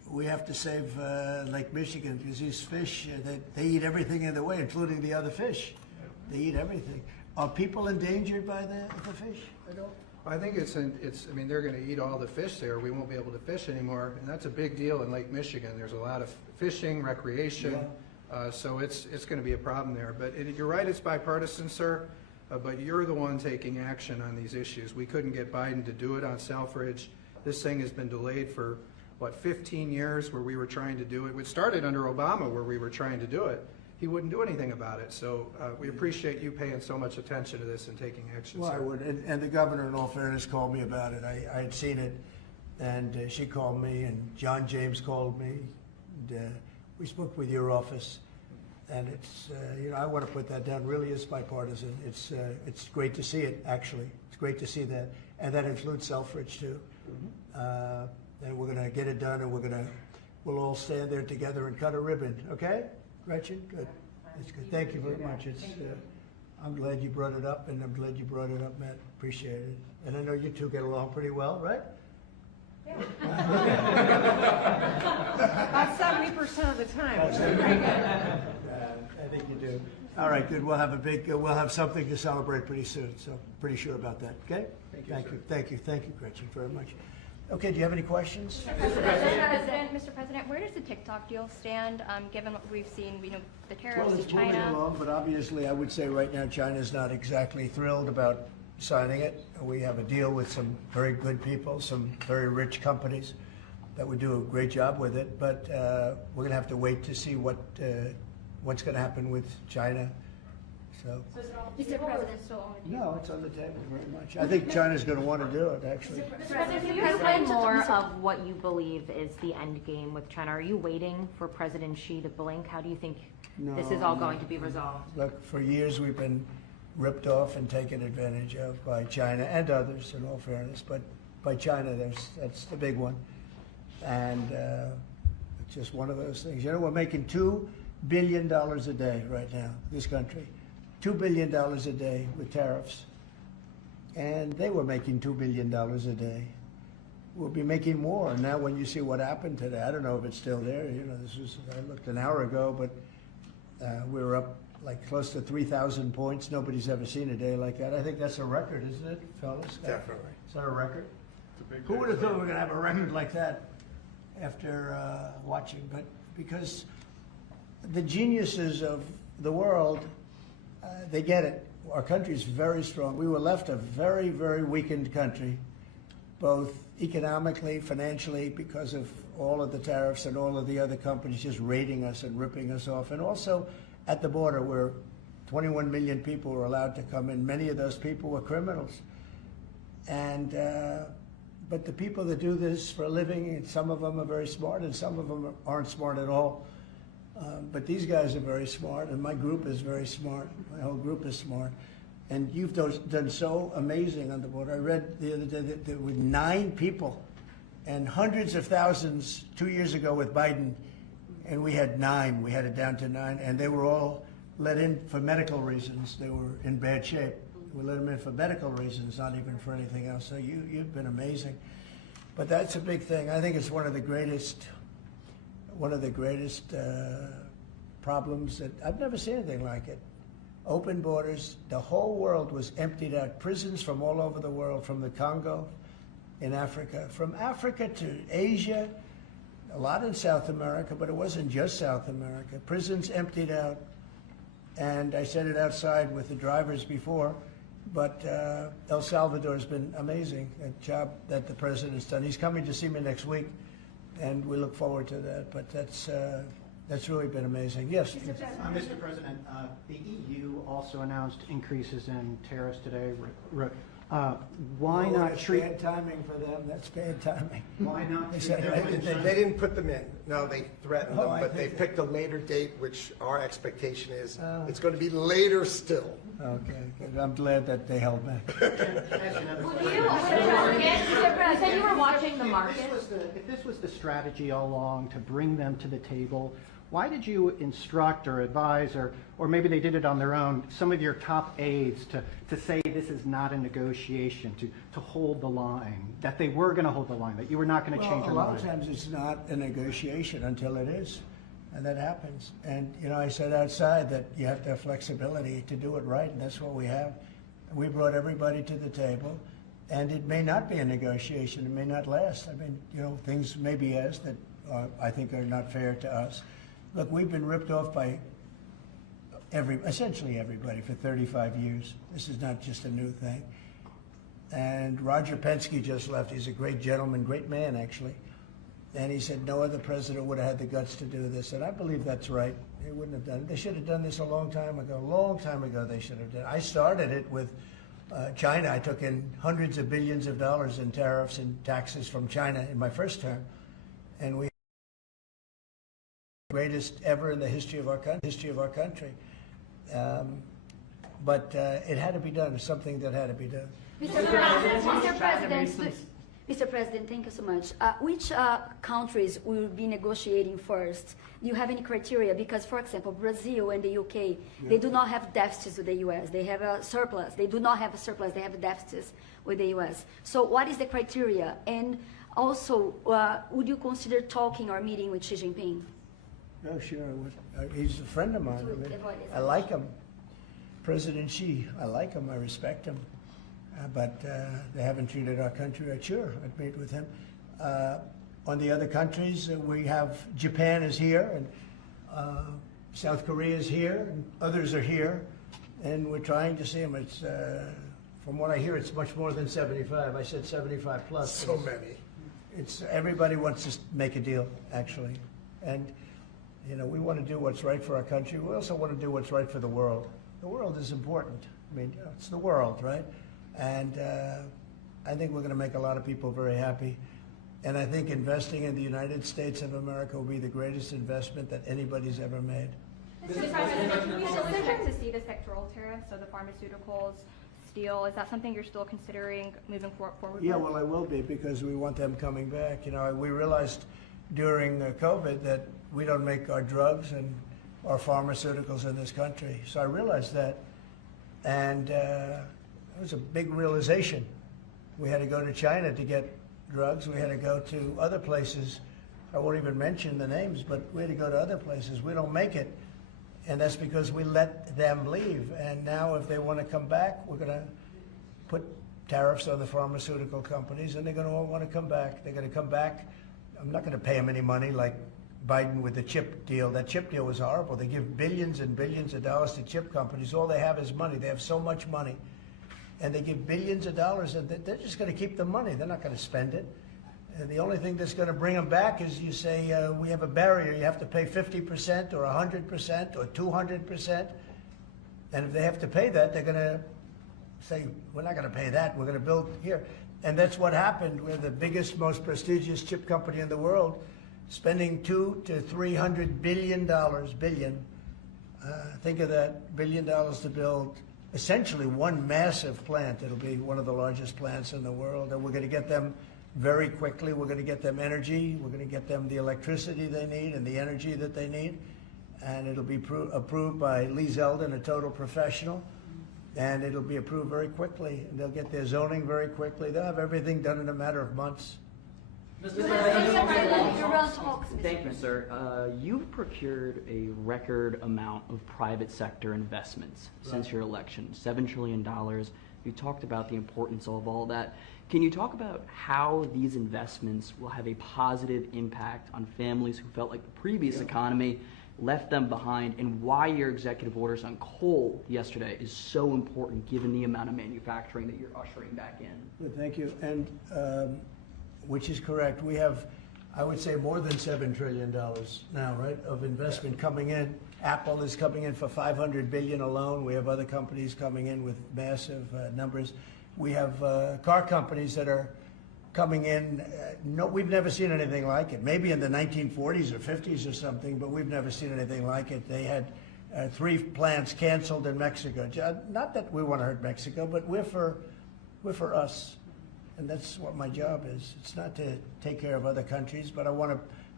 we have to save Lake Michigan because these fish, they eat everything in the way, including the other fish. They eat everything. Are people endangered by the fish at all? I think I mean, they're gonna eat all the fish there. We won't be able to fish anymore, and that's a big deal in Lake Michigan. There's a lot of fishing, recreation, so it's gonna be a problem there. But you're right, it's bipartisan, sir, but you're the one taking action on these issues. We couldn't get Biden to do it on Selfridge. This thing has been delayed for, 15 years where we were trying to do it. It started under Obama where we were trying to do it. He wouldn't do anything about it. So we appreciate you paying so much attention to this and taking action, Well, sir. I would, and the governor, in all fairness, called me about it. I had seen it, and she called me, and John James called me. And, we spoke with your office, and it's, I want to put that down. Really is bipartisan. It's great to see it, actually. It's great to see that, and that includes Selfridge too. And we're going to get it done, and we'll all stand there together and cut a ribbon. Okay, Gretchen? Good. That's good. Thank you very much. I'm glad you brought it up, and I'm glad you brought it up, Matt. Appreciate it. And I know you two get along pretty well, right? Yeah. About 70% of the time. I think you do. All right, good. We'll have something to celebrate pretty soon. So pretty sure about that. Okay. Thank you, Gretchen, very much. Okay. Do you have any questions? Mr. President, where does the TikTok deal stand, given what we've seen, the tariffs Well, to it's moving China? along, but obviously I would say right now China's not exactly thrilled about signing it. We have a deal with some very good people, some very rich companies that would do a great job with it, but we're going to have to wait to see what's going to happen with China. So, Mr. President, no, it's on the table very much. I think China's going to want to do it, actually. Mr. President, can you explain more of what you believe is the end game with China? Are you waiting for President Xi to blink? How do you think this is all going to be resolved? Look, for years we've been ripped off and taken advantage of by China and others, in all fairness, but by China, that's the big one. And it's just one of those things. We're making $2 billion a day right now, this country. $2 billion a day with tariffs. And they were making $2 billion a day. We'll be making more. And now when you see what happened today, I don't know if it's still there. I looked an hour ago, but we were up like close to 3,000 points. Nobody's ever seen a day like that. I think that's a record, isn't it, fellas? Definitely. Is that a record? Who would have thought we were going to have a record like that after watching? But because the geniuses of the world, they get it. Our country is very strong. We were left a very, very weakened country, both economically, financially, because of all of the tariffs and all of the other companies just raiding us and ripping us off, and also at the border where 21 million people were allowed to come in. Many of those people were criminals. And but the people that do this for a living, and some of them are very smart and some of them aren't smart at all. But these guys are very smart, and my group is very smart. My whole group is smart. And you've done so amazing on the border. I read the other day that there were 9 people and hundreds of thousands 2 years ago with Biden, and we had 9. We had it down to 9, and they were all let in for medical reasons. They were in bad shape. We let them in for medical reasons, not even for anything else. So you've been amazing. But that's a big thing. I think it's one of the greatest problems that I've never seen anything like it. Open borders. The whole world was emptied out. Prisons from all over the world, from the Congo in Africa, from Africa to Asia, a lot in South America, but it wasn't just South America. Prisons emptied out. And I said it outside with the drivers before, but El Salvador has been amazing, a job that the president's done. He's coming to see me next week, and we look forward to that. But that's really been amazing. Yes? Mr. President, the EU also announced increases in tariffs today. Why not That's treat... bad timing for them. That's bad timing. Why not They treat said them They didn't put them in. No, they threatened them, I but they think picked a later date, which our expectation is it's going to be later still. Okay, good. I'm glad that they held back. You said you were watching the market. If this was the strategy all along to bring them to the table, why did you instruct or advise, or maybe they did it on their own, some of your top aides to say this is not a negotiation, to hold the line, that they were going to hold the line, that you were not going to change your mind? A lot of times it's not a negotiation until it is, and that happens. And, you know, I said outside that you have to have flexibility to do it right, and that's what we have. We brought everybody to the table, and it may not be a negotiation. It may not last. I mean, you know, things may be asked that I think are not fair to us. Look, we've been ripped off by essentially everybody for 35 years. This is not just a new thing. And Roger Penske just left. He's a great gentleman, great man, actually. And he said no other president would have had the guts to do this. And I believe that's right. They wouldn't have done it. They should have done this a long time ago. A long time ago they should have done it. I started it with China. I took in hundreds of billions of dollars in tariffs and taxes from China in my first term. And we greatest ever in the history of our country. But it had to be done. It's something that had to be done. Mr. President, thank you so much. Which countries will be negotiating first? Do you have any criteria? Because, for example, Brazil and the UK, they do not have deficits with the US. They have a surplus. They do not have a surplus. They have deficits with the US. So what is the criteria? And also, would you consider talking or meeting with Xi Jinping? Oh, sure. He's a friend of mine. I mean, I like him. President Xi, I like him. I respect him. But they haven't treated our country right. Sure, I'd meet with him. On the other countries, we have Japan is here, and South Korea is here, and others are here, and we're trying to see them. It's from what I hear, it's much more than 75. I said 75 plus. So many. It's everybody wants to make a deal, actually, and you know we want to do what's right for our country. We also want to do what's right for the world. The world is important. I mean, you know, it's the world, right? And I think we're going to make a lot of people very happy. And I think investing in the United States of America will be the greatest investment that anybody's ever made. Mr. President, we still expect to see the sectoral tariffs, so the pharmaceuticals, steel. Is that something you're still considering moving forward Yeah, with? well, I will be, because we want them coming back. You know, we realized during COVID that we don't make our drugs and our pharmaceuticals in this country. So I realized that, and it was a big realization. We had to go to China to get drugs. We had to go to other places. I won't even mention the names, but we had to go to other places. We don't make it, and that's because we let them leave. And now if they want to come back, we're going to put tariffs on the pharmaceutical companies, and they're going to all want to come back. They're going to come back. I'm not going to pay them any money like Biden with the chip deal. That chip deal was horrible. They give billions and billions of dollars to chip companies. All they have is money. They have so much money. And they give billions of dollars, and they're just going to keep the money. They're not going to spend it. And the only thing that's going to bring them back is you say, we have a barrier. You have to pay 50% or 100% or 200%. And if they have to pay that, they're going to say, we're not going to pay that. We're going to build here. And that's what happened. We're the biggest, most prestigious chip company in the world, spending $200 to $300 billion. Think of that, $1 billion to build essentially one massive plant. It'll be one of the largest plants in the world, and we're going to get them very quickly. We're going to get them energy. We're going to get them the electricity they need and the energy that they need, and it'll be approved by Lee Zeldin, a total professional, and it'll be approved very quickly. And they'll get their zoning very quickly. They'll have everything done in a matter of months. Thank you, sir. You've procured a record amount of private sector investments since your election, $7 trillion. You talked about the importance of all that. Can you talk about how these investments will have a positive impact on families who felt like the previous economy left them behind, and why your executive orders on coal yesterday is so important given the amount of manufacturing that you're ushering back in? Good, thank you. And which is correct. We have, I would say, more than $7 trillion now, right, of investment coming in. Apple is coming in for $500 billion alone. We have other companies coming in with massive numbers. We have car companies that are coming in. No, we've never seen anything like it. Maybe in the 1940s or 50s or something, but we've never seen anything like it. They had 3 plants canceled in Mexico. Not that we want to hurt Mexico, but we're for us. And that's what my job is. It's not to take care of other countries, but I want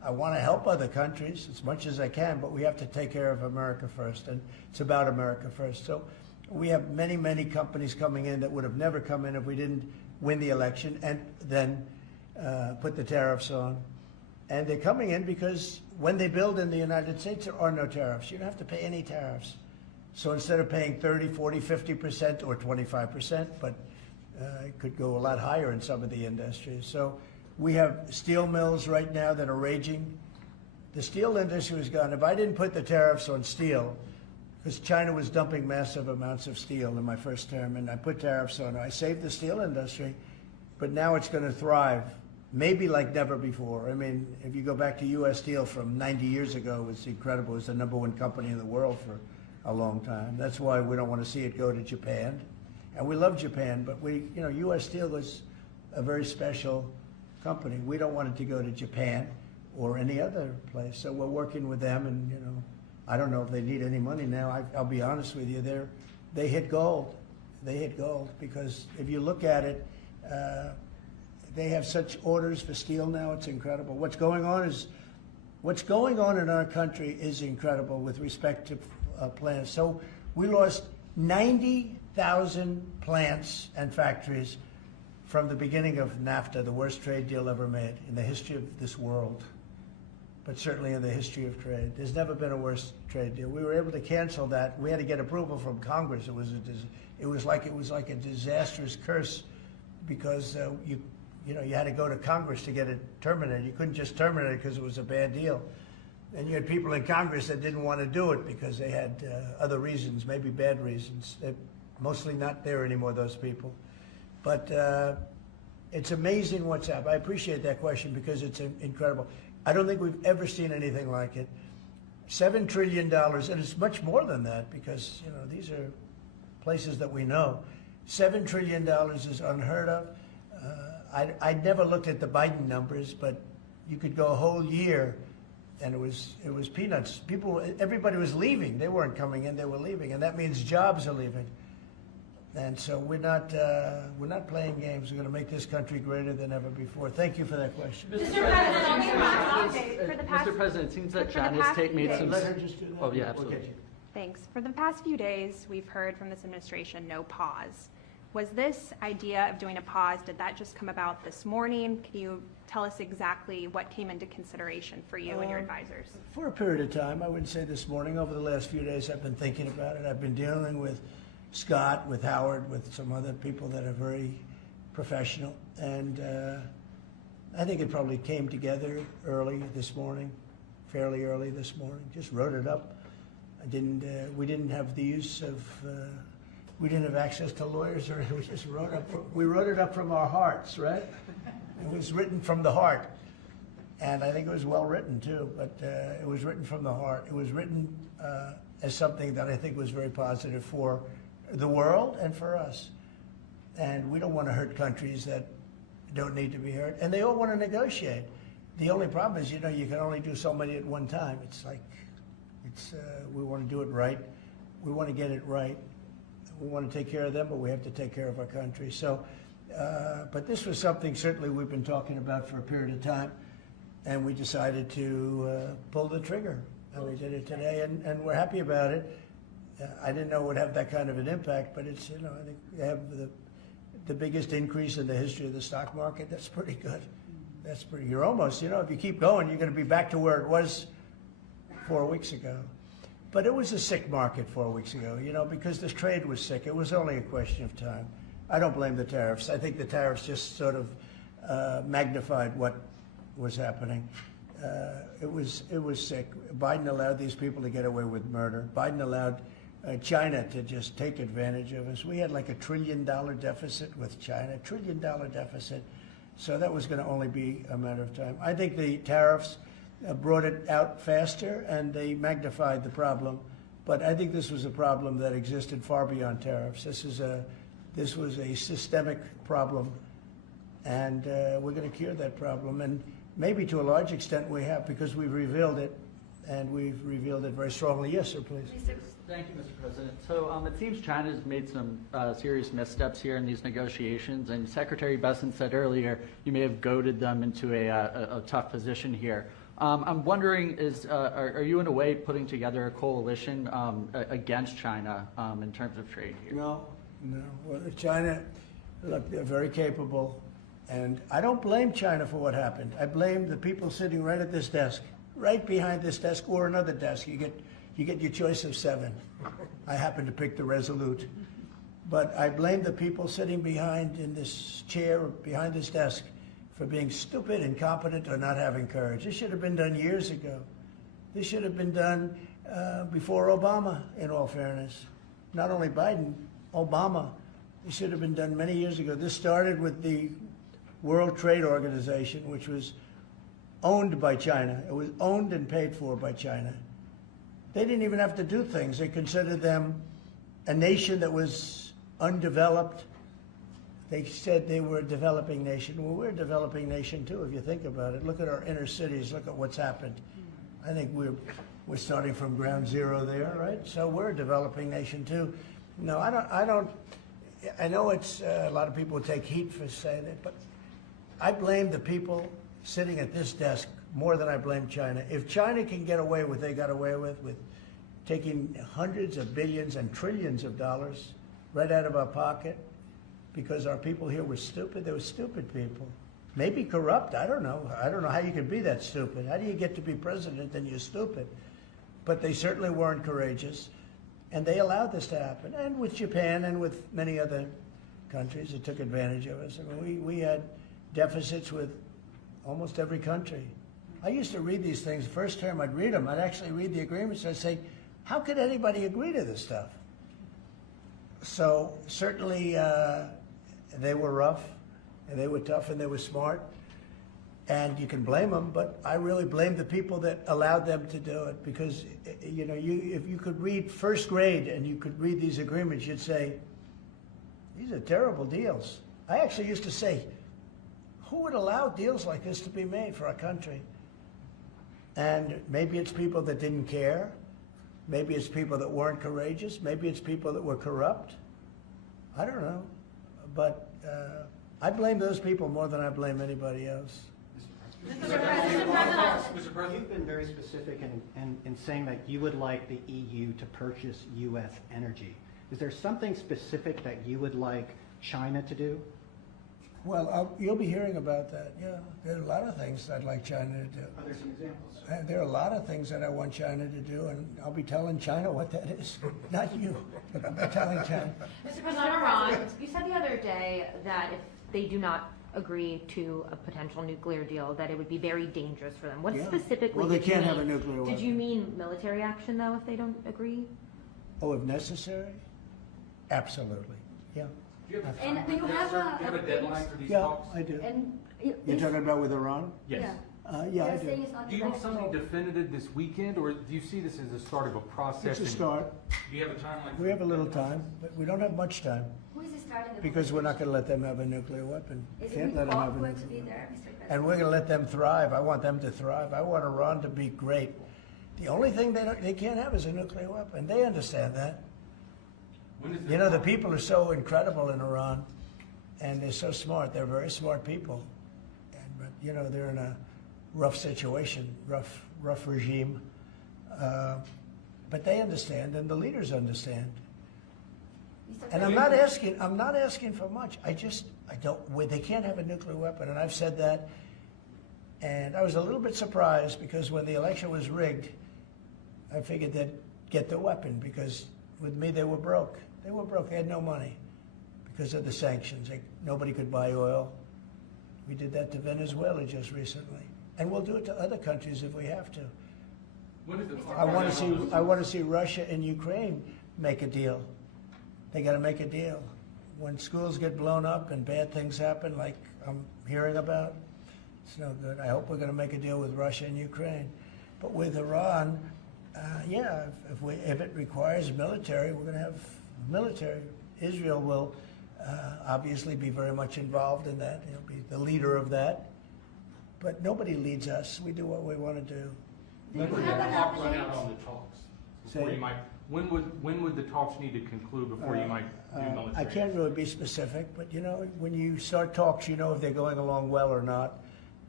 I want to help other countries as much as I can, but we have to take care of America first, and it's about America first. So we have many, many companies coming in that would have never come in if we didn't win the election and then put the tariffs on. And they're coming in because when they build in the United States, there are no tariffs. You don't have to pay any tariffs. So instead of paying 30, 40, 50% or 25%, but it could go a lot higher in some of the industries. So we have steel mills right now that are raging. The steel industry was gone. If I didn't put the tariffs on steel, because China was dumping massive amounts of steel in my first term, and I put tariffs on it, I saved the steel industry, but now it's going to thrive, maybe like never before. I mean, if you go back to U.S. Steel from 90 years ago, it's incredible. It was the #1 company in the world for a long time. That's why we don't want to see it go to Japan. And we love Japan, but U.S. Steel was a very special company. We don't want it to go to Japan or any other place. So we're working with them, and I don't know if they need any money now. I'll be honest with you, they hit gold. They hit gold because if you look at it, they have such orders for steel now. It's incredible. What's going on in our country is incredible with respect to plants. So we lost 90,000 plants and factories from the beginning of NAFTA, the worst trade deal ever made in the history of this world, but certainly in the history of trade. There's never been a worse trade deal. We were able to cancel that. We had to get approval from Congress. It was like a disastrous curse because you had to go to Congress to get it terminated. You couldn't just terminate it because it was a bad deal. And you had people in Congress that didn't want to do it because they had other reasons, maybe bad reasons. They're mostly not there anymore, those people. But it's amazing what's happened. I appreciate that question because it's incredible. I don't think we've ever seen anything like it. $7 trillion, and it's much more than that because these are places that we know. $7 trillion is unheard of. I never looked at the Biden numbers, but you could go a whole year, and it was peanuts. Everybody was leaving. They weren't coming in; they were leaving, and that means jobs are leaving. And so we're not playing games. We're going to make this country greater than ever before. Thank you for that question. Mr. President, it seems that China's made some. Let her just do that. Oh, yeah, absolutely. Okay. Thanks. For the past few days, we've heard from this administration no pause. Was this idea of doing a pause, did that just come about this morning? Can you tell us exactly what came into consideration for you and your advisors? For a period of time, I wouldn't say this morning. Over the last few days, I've been thinking about it. I've been dealing with Scott, with Howard, with some other people that are very professional. And I think it probably came together early this morning, fairly early this morning. Just wrote it up. We didn't have the use of, we didn't have access to lawyers, or we just we wrote it up from our hearts, right? It was written from the heart. And I think it was well written too, but it was written from the heart. It was written as something that I think was very positive for the world and for us. And we don't want to hurt countries that don't need to be hurt. And they all want to negotiate. The only problem is, you can only do so many at one time. We want to do it right. We want to get it right. We want to take care of them, but we have to take care of our country. So, but this was something certainly we've been talking about for a period of time, and we decided to pull the trigger. And we did it today, and we're happy about it. I didn't know it would have that kind of an impact, but it's, I think they have the biggest increase in the history of the stock market. That's pretty good. You're almost, if you keep going, you're going to be back to where it was 4 weeks ago. But it was a sick market 4 weeks ago, because the trade was sick. It was only a question of time. I don't blame the tariffs. I think the tariffs just sort of magnified what was happening. It was sick. Biden allowed these people to get away with murder. Biden allowed China to just take advantage of us. We had like $1 trillion deficit with China, $1 trillion deficit. So that was going to only be a matter of time. I think the tariffs brought it out faster and they magnified the problem. But I think this was a problem that existed far beyond tariffs. This was a systemic problem, and we're going to cure that problem. And maybe to a large extent we have, because we've revealed it, and we've revealed it very strongly. Yes, sir, please. Thank you, Mr. President. So it seems China's made some serious missteps here in these negotiations, and Secretary Besson said earlier you may have goaded them into a tough position here. I'm wondering, are you in a way putting together a coalition against China in terms of trade here? No. Well, China, look, they're very capable, and I don't blame China for what happened. I blame the people sitting right at this desk, right behind this desk, or another desk. You get your choice of 7. I happen to pick the Resolute, but I blame the people sitting behind in this chair, behind this desk, for being stupid, incompetent, or not having courage. This should have been done years ago. This should have been done before Obama, in all fairness. Not only Biden, Obama. It should have been done many years ago. This started with the World Trade Organization, which was owned by China. It was owned and paid for by China. They didn't even have to do things. They considered them a nation that was undeveloped. They said they were a developing nation. Well, we're a developing nation too, if you think about it. Look at our inner cities. Look at what's happened. I think we're starting from ground zero there, right? So we're a developing nation too. No, I don't. I know it's a lot of people take heat for saying that, but I blame the people sitting at this desk more than I blame China. If China can get away with what they got away with taking hundreds of billions and trillions of dollars right out of our pocket, because our people here were stupid. They were stupid people. Maybe corrupt, I don't know. I don't know how you could be that stupid. How do you get to be president and you're stupid? But they certainly weren't courageous, and they allowed this to happen. And with Japan and with many other countries that took advantage of us. I mean, we had deficits with almost every country. I used to read these things. The first term I'd read them. I'd actually read the agreements. I'd say, how could anybody agree to this stuff? So certainly, they were rough, and they were tough, and they were smart, and you can blame them, but I really blame the people that allowed them to do it, because you know, if you could read first grade and you could read these agreements, you'd say, these are terrible deals. I actually used to say, who would allow deals like this to be made for our country? And maybe it's people that didn't care, maybe it's people that weren't courageous, maybe it's people that were corrupt. I don't know. But I blame those people more than I blame anybody else. Mr. President, you've been very specific in saying that you would like the EU to purchase U.S. energy. Is there something specific that you would like China to do? Well, you'll be hearing about that. Yeah, there are a lot of things I'd like China to do. Are there some examples? There are a lot of things that I want China to do, and I'll be telling China what that is. Not you, but I'll be telling China. Mr. President, Iran, you said the other day that if they do not agree to a potential nuclear deal, that it would be very dangerous for them. What specifically Well, they did you can't mean? have a nuclear weapon. Did you mean military action, though, if they don't agree? Oh, if necessary? Absolutely, yeah. Do you have a And timeline do you for this, have sir? a- Do you have a deadline for these Yeah, talks? I do. And You're talking about with Iran? Yes. Yeah. Yeah, I They're do. saying it's not Do you want something negotiable. definitive this weekend, or do you see this as the start of a process? It's a and- start. Do you have a timeline? We have a little time, but we don't have much time, Who is starting the because we're not going to let them have a nuclear weapon. Is Can't it let them have a awkward to nuclear be weapon. there, Mr. President? And we're going to let them thrive. I want them to thrive. I want Iran to be great. The only thing they can't have is a nuclear weapon. They understand that. When is You know, the people are so incredible in Iran, and they're so smart. They're very smart people. But, you know, they're in a rough situation, rough regime. But they understand, and the leaders understand. Mr. And I'm not asking for much. I don't, they can't have a nuclear weapon, and I've said that. And I was a little bit surprised, because when the election was rigged, I figured they'd get the weapon, because with me they were broke. They were broke. They had no money because of the sanctions. Nobody could buy oil. We did that to Venezuela just recently, and we'll do it to other countries if we have to. When is the clock I want running to on see. this? I want to see Russia and Ukraine make a deal. They got to make a deal. When schools get blown up and bad things happen, like I'm hearing about, it's no good. I hope we're going to make a deal with Russia and Ukraine. But with Iran, yeah, if it requires military, we're going to have military. Israel will obviously be very much involved in that. He'll be the leader of that. But nobody leads us. We do what we want to do. When would the clock run out on the talks? Before Say- you might, when would the talks need to conclude before you might do military? I can't really be specific, but you know, when you start talks, you know if they're going along well or not.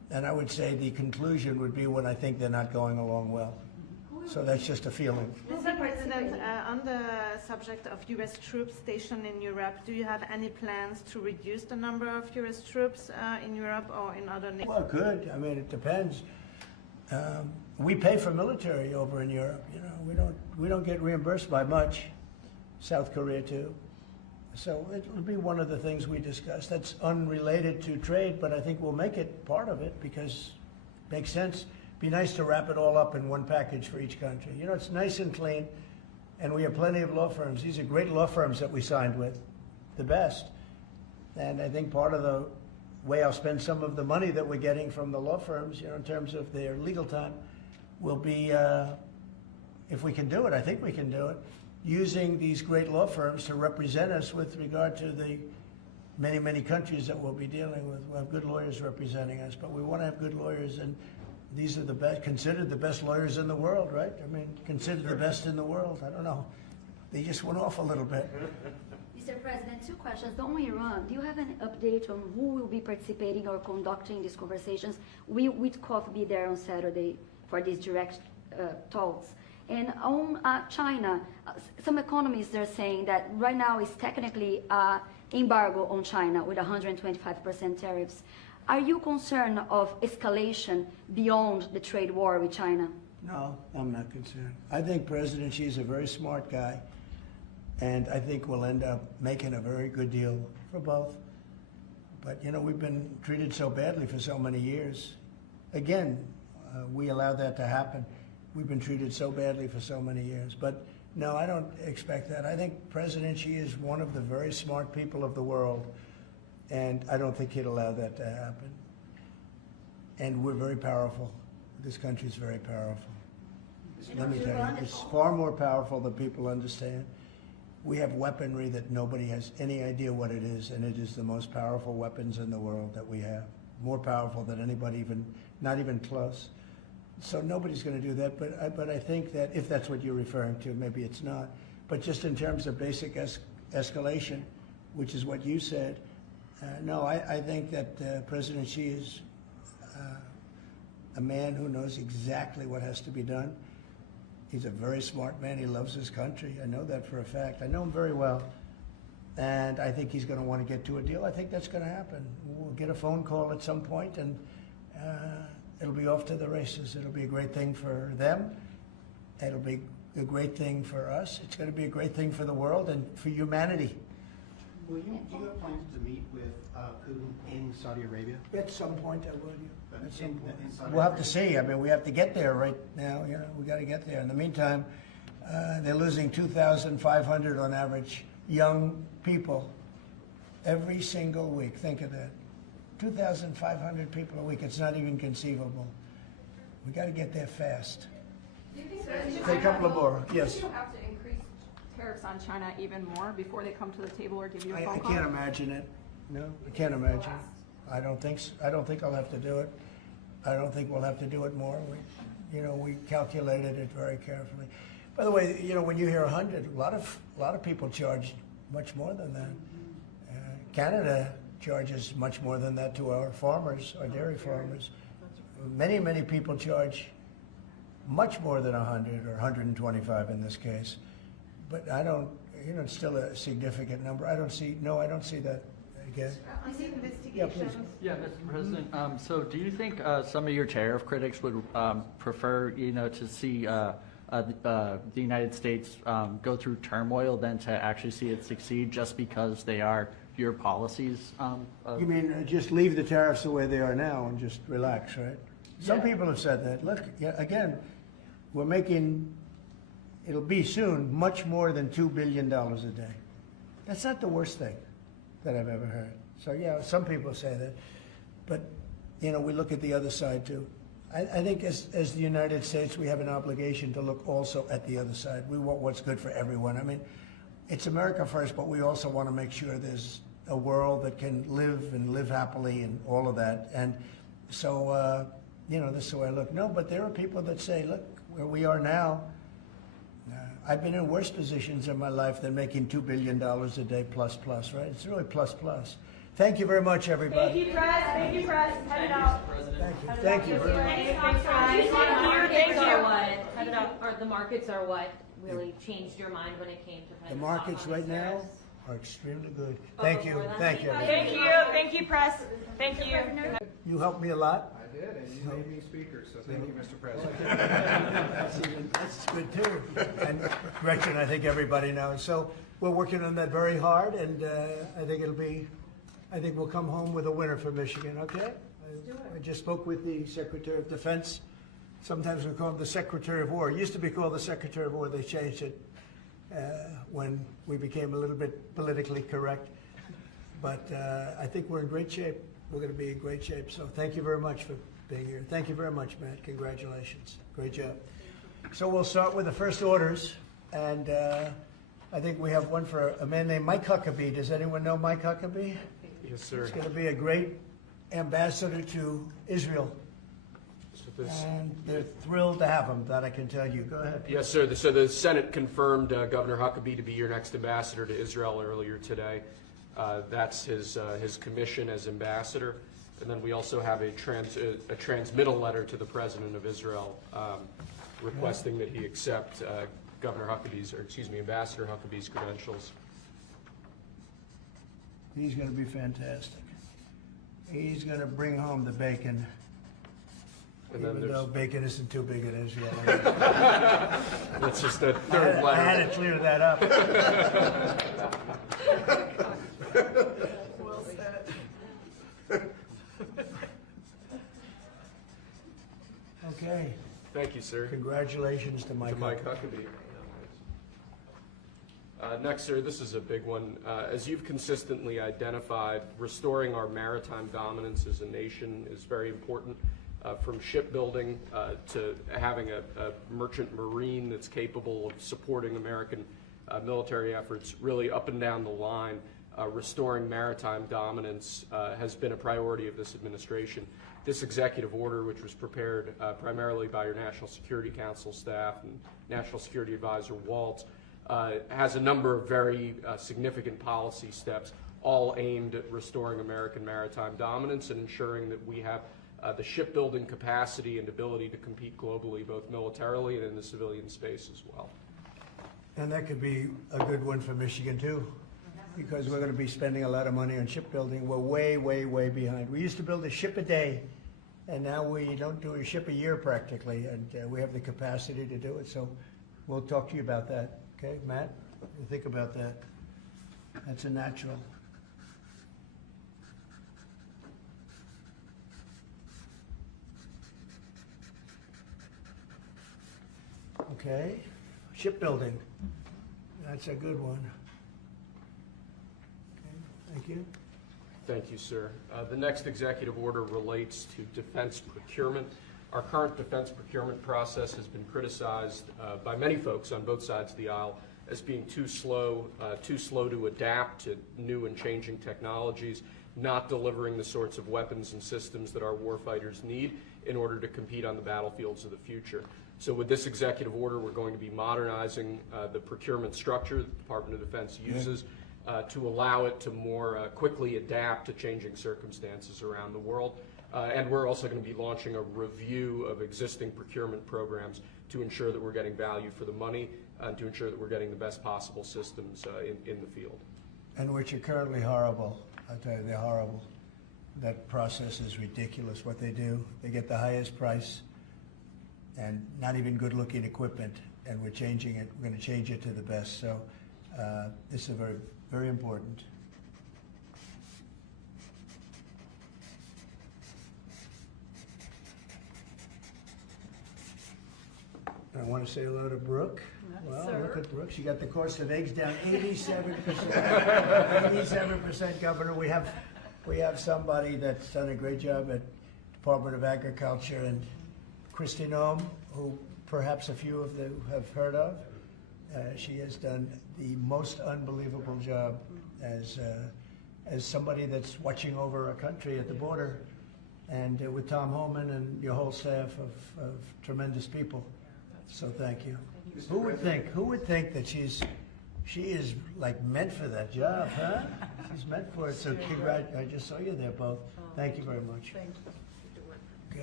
And I would say the conclusion would be when I think they're not going along well. So that's just a feeling. Mr. President, on the subject of U.S. troops stationed in Europe, do you have any plans to reduce the number of U.S. troops in Europe or in other nations? Well, good. I mean, it depends. We pay for military over in Europe. You know, we don't get reimbursed by much. South Korea too. So it'll be one of the things we discuss. That's unrelated to trade, but I think we'll make it part of it because it makes sense. Be nice to wrap it all up in one package for each country. You know, it's nice and clean, and we have plenty of law firms. These are great law firms that we signed with, the best. And I think part of the way I'll spend some of the money that we're getting from the law firms, you know, in terms of their legal time, will be, if we can do it, I think we can do it, using these great law firms to represent us with regard to the many, many countries that we'll be dealing with. We'll have good lawyers representing us, but we want to have good lawyers, and these are the best, considered the best lawyers in the world, right? I mean, considered the best in the world. I don't know. They just went off a little bit. Mr. President, two questions. On Iran, do you have an update on who will be participating or conducting these conversations? Will Witkoff be there on Saturday for these direct talks? And on China, some economists are saying that right now is technically embargo on China with 125% tariffs. Are you concerned of escalation beyond the trade war with China? No, I'm not concerned. I think President Xi is a very smart guy, and I think we'll end up making a very good deal for both. But, you know, we've been treated so badly for so many years. Again, we allowed that to happen. We've been treated so badly for so many years. But, no, I don't expect that. I think President Xi is one of the very smart people of the world, and I don't think he'd allow that to happen. And we're very powerful. This country is very powerful. Let me tell you, it's far more powerful than people understand. We have weaponry that nobody has any idea what it is, and it is the most powerful weapons in the world that we have. More powerful than anybody, not even close. So nobody's going to do that, but I think that if that's what you're referring to, maybe it's not. But just in terms of basic escalation, which is what you said, no, I think that President Xi is a man who knows exactly what has to be done. He's a very smart man. He loves his country. I know that for a fact. I know him very well. And I think he's going to want to get to a deal. I think that's going to happen. We'll get a phone call at some point, and it'll be off to the races. It'll be a great thing for them. It'll be a great thing for us. It's going to be a great thing for the world and for humanity. Do you have plans to meet with Putin in Saudi Arabia? At some point, I will. At some point. We'll have to see. I mean, we have to get there right now. You know, we got to get there. In the meantime, they're losing 2,500 on average young people every single week. Think of that. 2,500 people a week. It's not even conceivable. We got to get there fast. Do you think Say a couple of more. Yes. Do you have to increase tariffs on China even more before they come to the table or give you a phone call? I can't imagine it. No, I can't imagine. I don't think I'll have to do it. I don't think we'll have to do it more. We calculated it very carefully. By the way, you know, when you hear 100, a lot of people charge much more than that. Canada charges much more than that to our farmers, our dairy farmers. Many, many people charge much more than 100 or 125 in this case. But I don't, you know, it's still a significant number. I don't see that again. On the investigations. Yeah, please. Yeah, Mr. President. So do you think some of your tariff critics would prefer, you know, to see the United States go through turmoil than to actually see it succeed just because they are your policies? You mean just leave the tariffs the way they are now and just relax, right? Some people have said that. Look, again, we're making, it'll be soon, much more than $2 billion a day. That's not the worst thing that I've ever heard. So yeah, some people say that. But, you know, we look at the other side too. I think as the United States, we have an obligation to look also at the other side. We want what's good for everyone. I mean, it's America first, but we also want to make sure there's a world that can live happily and all of that. And so, you know, this is the way I look. No, but there are people that say, look, where we are now, I've been in worse positions in my life than making $2 billion a day plus, right? It's really plus. Thank you very much, everybody. Thank you, Press. Thank you, Press. Head it out. Thank you very much. The markets are what really changed your mind when it came to The markets right now are extremely good. Thank you. Thank you. Thank you, press. Thank you. You helped me a lot. I did, and you made me speaker, so thank you, Mr. President. That's good too. And Gretchen, I think everybody knows. So we're working on that very hard, and I think we'll come home with a winner for Michigan, okay? I just spoke with the Secretary of Defense. Sometimes we call him the Secretary of War. It used to be called the Secretary of War. They changed it when we became a little bit politically correct. But I think we're in great shape. We're going to be in great shape. So thank you very much for being here. Thank you very much, Matt. Congratulations. Great job. So we'll start with the first orders. And I think we have one for a man named Mike Huckabee. Does anyone know Mike Huckabee? Yes, sir. He's going to be a great ambassador to Israel. And they're thrilled to have him, that I can tell you. Go ahead. Yes, sir. So the Senate confirmed Governor Huckabee to be your next ambassador to Israel earlier today. That's his commission as ambassador. And then we also have a transmittal letter to the President of Israel requesting that he accept Ambassador Huckabee's credentials. He's going to be fantastic. He's going to bring home the bacon. And then Even though bacon isn't too big in Israel. That's just a third letter. I had to clear that up. Well said. Okay. Thank you, sir. Congratulations to Mike Huckabee. Next, sir, this is a big one. As you've consistently identified, restoring our maritime dominance as a nation is very important. From shipbuilding to having a merchant marine that's capable of supporting American military efforts, really up and down the line, restoring maritime dominance has been a priority of this administration. This executive order, which was prepared primarily by your National Security Council staff and National Security Advisor Waltz, has a number of very significant policy steps, all aimed at restoring American maritime dominance and ensuring that we have the shipbuilding capacity and ability to compete globally, both militarily and in the civilian space as well. And that could be a good one for Michigan too, because we're going to be spending a lot of money on shipbuilding. We're way, way, way behind. We used to build a ship a day, and now we don't do a ship a year practically, and we have the capacity to do it. So we'll talk to you about that. Okay, Matt? You think about that. That's a natural. Okay, shipbuilding. That's a good one. Okay, thank you. Thank you, sir. The next executive order relates to defense procurement. Our current defense procurement process has been criticized by many folks on both sides of the aisle as being too slow to adapt to new and changing technologies, not delivering the sorts of weapons and systems that our warfighters need in order to compete on the battlefields of the future. So with this executive order, we're going to be modernizing the procurement structure that the Department of Defense uses to allow it to more quickly adapt to changing circumstances around the world. And we're also going to be launching a review of existing procurement programs to ensure that we're getting value for the money and to ensure that we're getting the best possible systems in the field. And which are currently horrible. I'll tell you, they're horrible. That process is ridiculous, what they do. They get the highest price and not even good-looking equipment, and we're changing it. We're going to change it to the best. So this is very, very important. I want to say hello to Brooke. Well, look at Brooke. She got the cost of eggs down 87%. 87%, Governor. We have somebody that's done a great job at Department of Agriculture, and Kristi Noem, who perhaps a few of you have heard of. She has done the most unbelievable job as somebody that's watching over a country at the border, and with Tom Homan and your whole staff of tremendous people. So thank you. Who would think that she is like meant for that job, huh? She's meant for it. So I just saw you there both. Thank you very much. Thank you.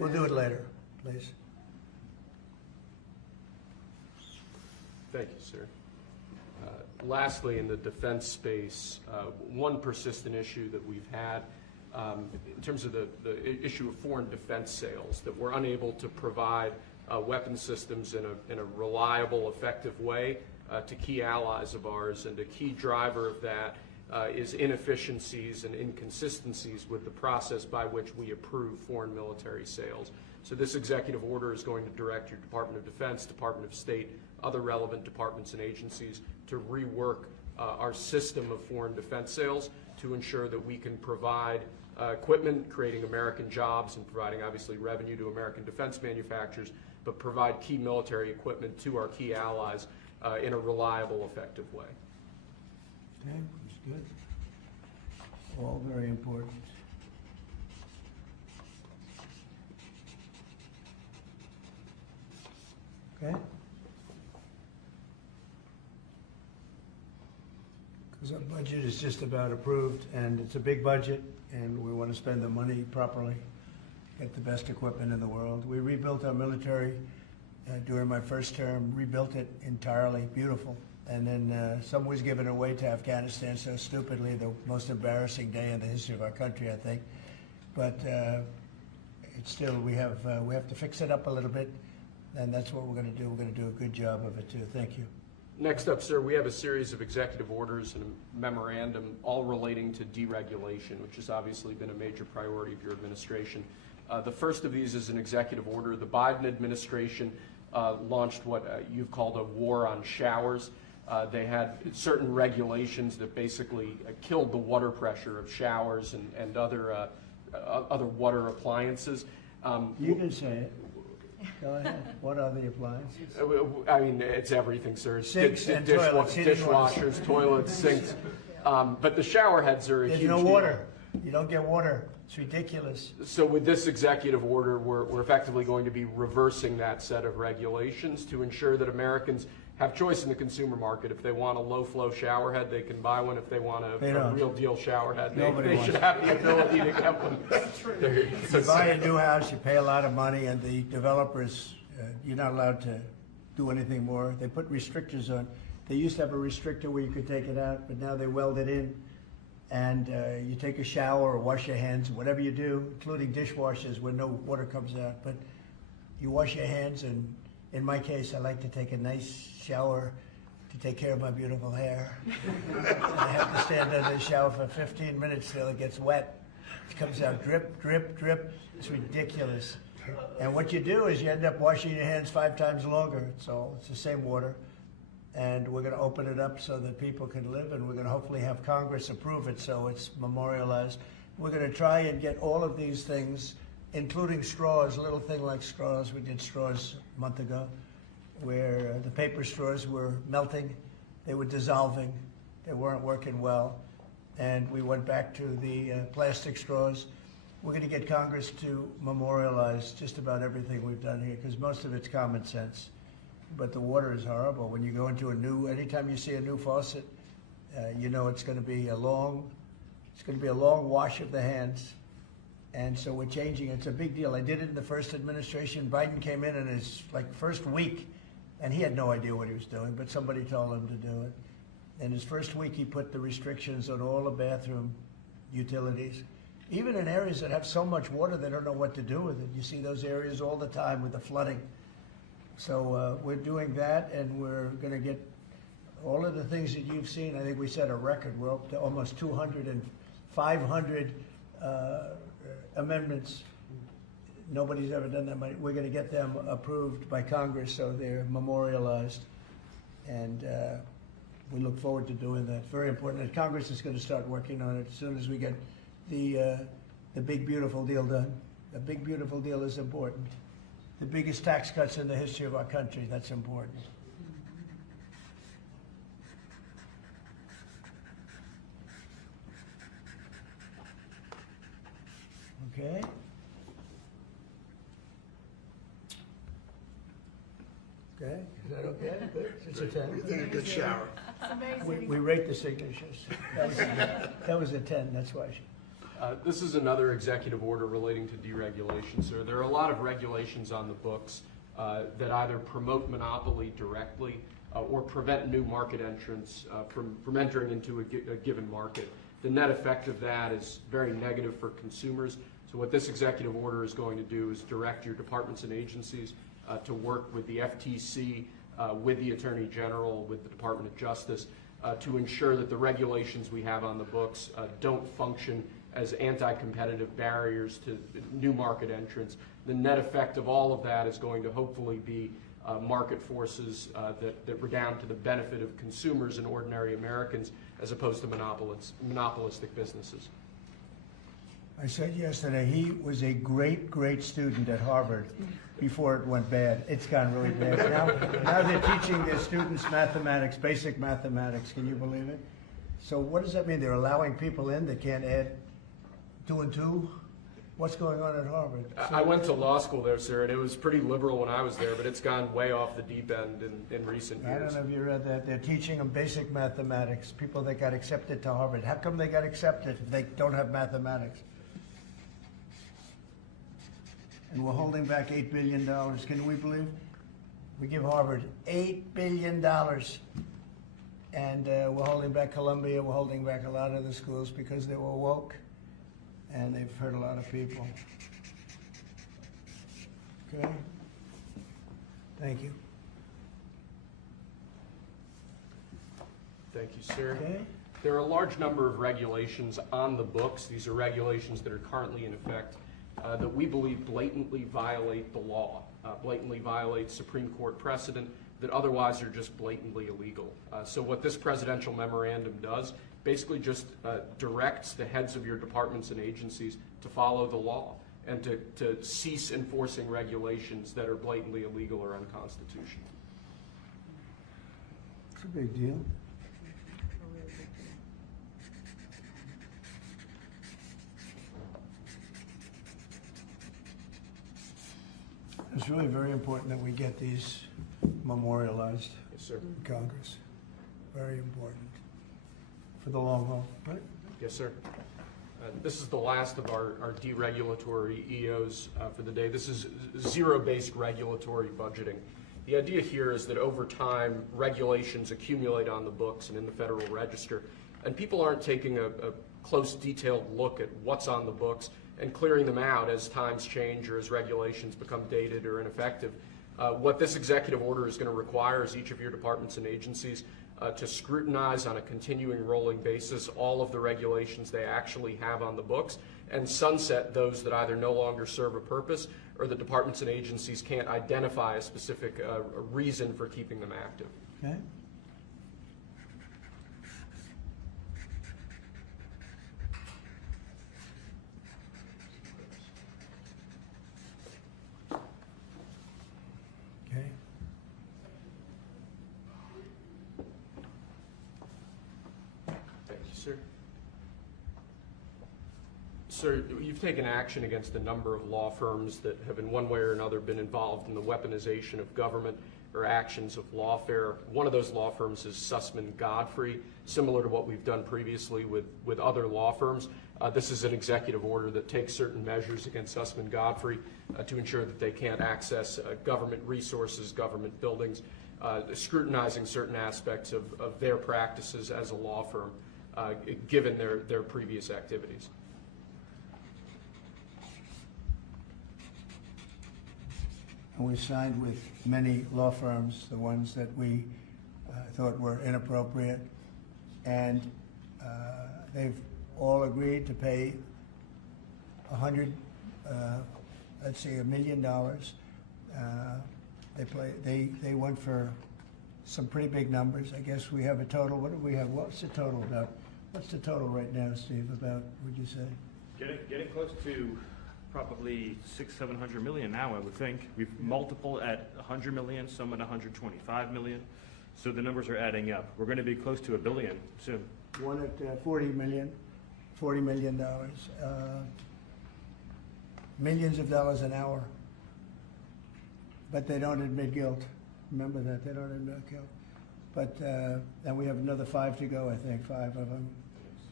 We'll do it later, please. Thank you, sir. Lastly, in the defense space, one persistent issue that we've had in terms of the issue of foreign defense sales, that we're unable to provide weapon systems in a reliable, effective way to key allies of ours, and a key driver of that is inefficiencies and inconsistencies with the process by which we approve foreign military sales. So this executive order is going to direct your Department of Defense, Department of State, other relevant departments and agencies to rework our system of foreign defense sales to ensure that we can provide equipment, creating American jobs and providing obviously revenue to American defense manufacturers, but provide key military equipment to our key allies in a reliable, effective way. Okay, that's good. All very important. Okay? Because our budget is just about approved, and it's a big budget, and we want to spend the money properly, get the best equipment in the world. We rebuilt our military during my first term, rebuilt it entirely, beautiful. And then some was given away to Afghanistan so stupidly, the most embarrassing day in the history of our country, I think. But it's still, we have to fix it up a little bit, and that's what we're going to do. We're going to do a good job of it too. Thank you. Next up, sir, we have a series of executive orders and a memorandum all relating to deregulation, which has obviously been a major priority of your administration. The first of these is an executive order. The Biden administration launched what you've called a war on showers. They had certain regulations that basically killed the water pressure of showers and other water appliances. You can say it. Go ahead. What are the appliances? I mean, it's everything, sir. Sinks and toilets, dishwashers, toilets, sinks. But the shower heads are a huge deal. There's no water. You don't get water. It's ridiculous. So with this executive order, we're effectively going to be reversing that set of regulations to ensure that Americans have choice in the consumer market. If they want a low-flow shower head, they can buy one. If they want a real deal shower head, they should have the ability to get one. You buy a new house, you pay a lot of money, and the developers, you're not allowed to do anything more. They put restrictors on. They used to have a restrictor where you could take it out, but now they weld it in. And you take a shower or wash your hands, whatever you do, including dishwashers where no water comes out. But you wash your hands, and in my case, I like to take a nice shower to take care of my beautiful hair. I have to stand under the shower for 15 minutes till it gets wet. It comes out drip, drip, drip. It's ridiculous. And what you do is you end up washing your hands 5 times longer. It's the same water. And we're going to open it up so that people can live, and we're going to hopefully have Congress approve it so it's memorialized. We're going to try and get all of these things, including straws, a little thing like straws. We did straws a month ago, where the paper straws were melting, they were dissolving, they weren't working well, and we went back to the plastic straws. We're going to get Congress to memorialize just about everything we've done here, because most of it's common sense. But the water is horrible. When you go into anytime you see a new faucet, you know it's going to be a long wash of the hands. And so we're changing. It's a big deal. I did it in the first administration. Biden came in his first week, and he had no idea what he was doing, but somebody told him to do it. In his first week, he put the restrictions on all the bathroom utilities, even in areas that have so much water they don't know what to do with it. You see those areas all the time with the flooding. So we're doing that, and we're going to get all of the things that you've seen. I think we set a record. We're up to almost 200 and 500 amendments. Nobody's ever done that many. We're going to get them approved by Congress so they're memorialized, and we look forward to doing that. Very important. And Congress is going to start working on it as soon as we get the big beautiful deal done. The big beautiful deal is important. The biggest tax cuts in the history of our country. That's important. Okay. Okay, is that okay? Good. It's a 10. We think a good shower. We rate the signatures. That was a 10, that's why. This is another executive order relating to deregulation, sir. There are a lot of regulations on the books that either promote monopoly directly or prevent new market entrants from entering into a given market. The net effect of that is very negative for consumers. So what this executive order is going to do is direct your departments and agencies to work with the FTC, with the Attorney General, with the Department of Justice, to ensure that the regulations we have on the books don't function as anti-competitive barriers to new market entrants. The net effect of all of that is going to hopefully be market forces that redound to the benefit of consumers and ordinary Americans as opposed to monopolistic businesses. I said yesterday, he was a great, great student at Harvard before it went bad. It's gone really bad. Now they're teaching their students mathematics, basic mathematics. Can you believe it? So what does that mean? They're allowing people in that can't add 2 and 2? What's going on at Harvard? I went to law school there, sir, and it was pretty liberal when I was there, but it's gone way off the deep end in recent years. I don't know if you read that. They're teaching them basic mathematics, people that got accepted to Harvard. How come they got accepted if they don't have mathematics? And we're holding back $8 billion. Can we believe? We give Harvard $8 billion. And we're holding back Columbia. We're holding back a lot of the schools because they were woke. And they've hurt a lot of people. Okay? Thank you. Thank you, sir. Okay. There are a large number of regulations on the books. These are regulations that are currently in effect that we believe blatantly violate the law, blatantly violate Supreme Court precedent that otherwise are just blatantly illegal. So what this presidential memorandum does basically just directs the heads of your departments and agencies to follow the law and to cease enforcing regulations that are blatantly illegal or unconstitutional. It's a big deal. It's really very important that we get these memorialized Yes, sir. in Congress. Very important for the long haul, right? Yes, sir. This is the last of our deregulatory EOs for the day. This is zero-based regulatory budgeting. The idea here is that over time, regulations accumulate on the books and in the Federal Register, and people aren't taking a close, detailed look at what's on the books and clearing them out as times change or as regulations become dated or ineffective. What this executive order is going to require is each of your departments and agencies to scrutinize on a continuing rolling basis all of the regulations they actually have on the books and sunset those that either no longer serve a purpose or the departments and agencies can't identify a specific reason for keeping them active. Okay. Okay. Thank you, sir. Sir, you've taken action against a number of law firms that have in one way or another been involved in the weaponization of government or actions of lawfare. One of those law firms is Sussman Godfrey, similar to what we've done previously with other law firms. This is an executive order that takes certain measures against Sussman Godfrey to ensure that they can't access government resources, government buildings, scrutinizing certain aspects of their practices as a law firm, given their previous activities. And we signed with many law firms, the ones that we thought were inappropriate, and they've all agreed to pay $1 million. They went for some pretty big numbers. I guess we have a total. What do we have? What's the total about? What's the total right now, Steve? About, would you say? Getting close to probably 600-700 million now, I would think. We've multiple at 100 million, some at 125 million. So the numbers are adding up. We're going to be close to $1 billion soon. One at $40 million. Millions of dollars an hour. But they don't admit guilt. Remember that, they don't admit guilt. But, and we have another 5 to go, I think, 5 of them.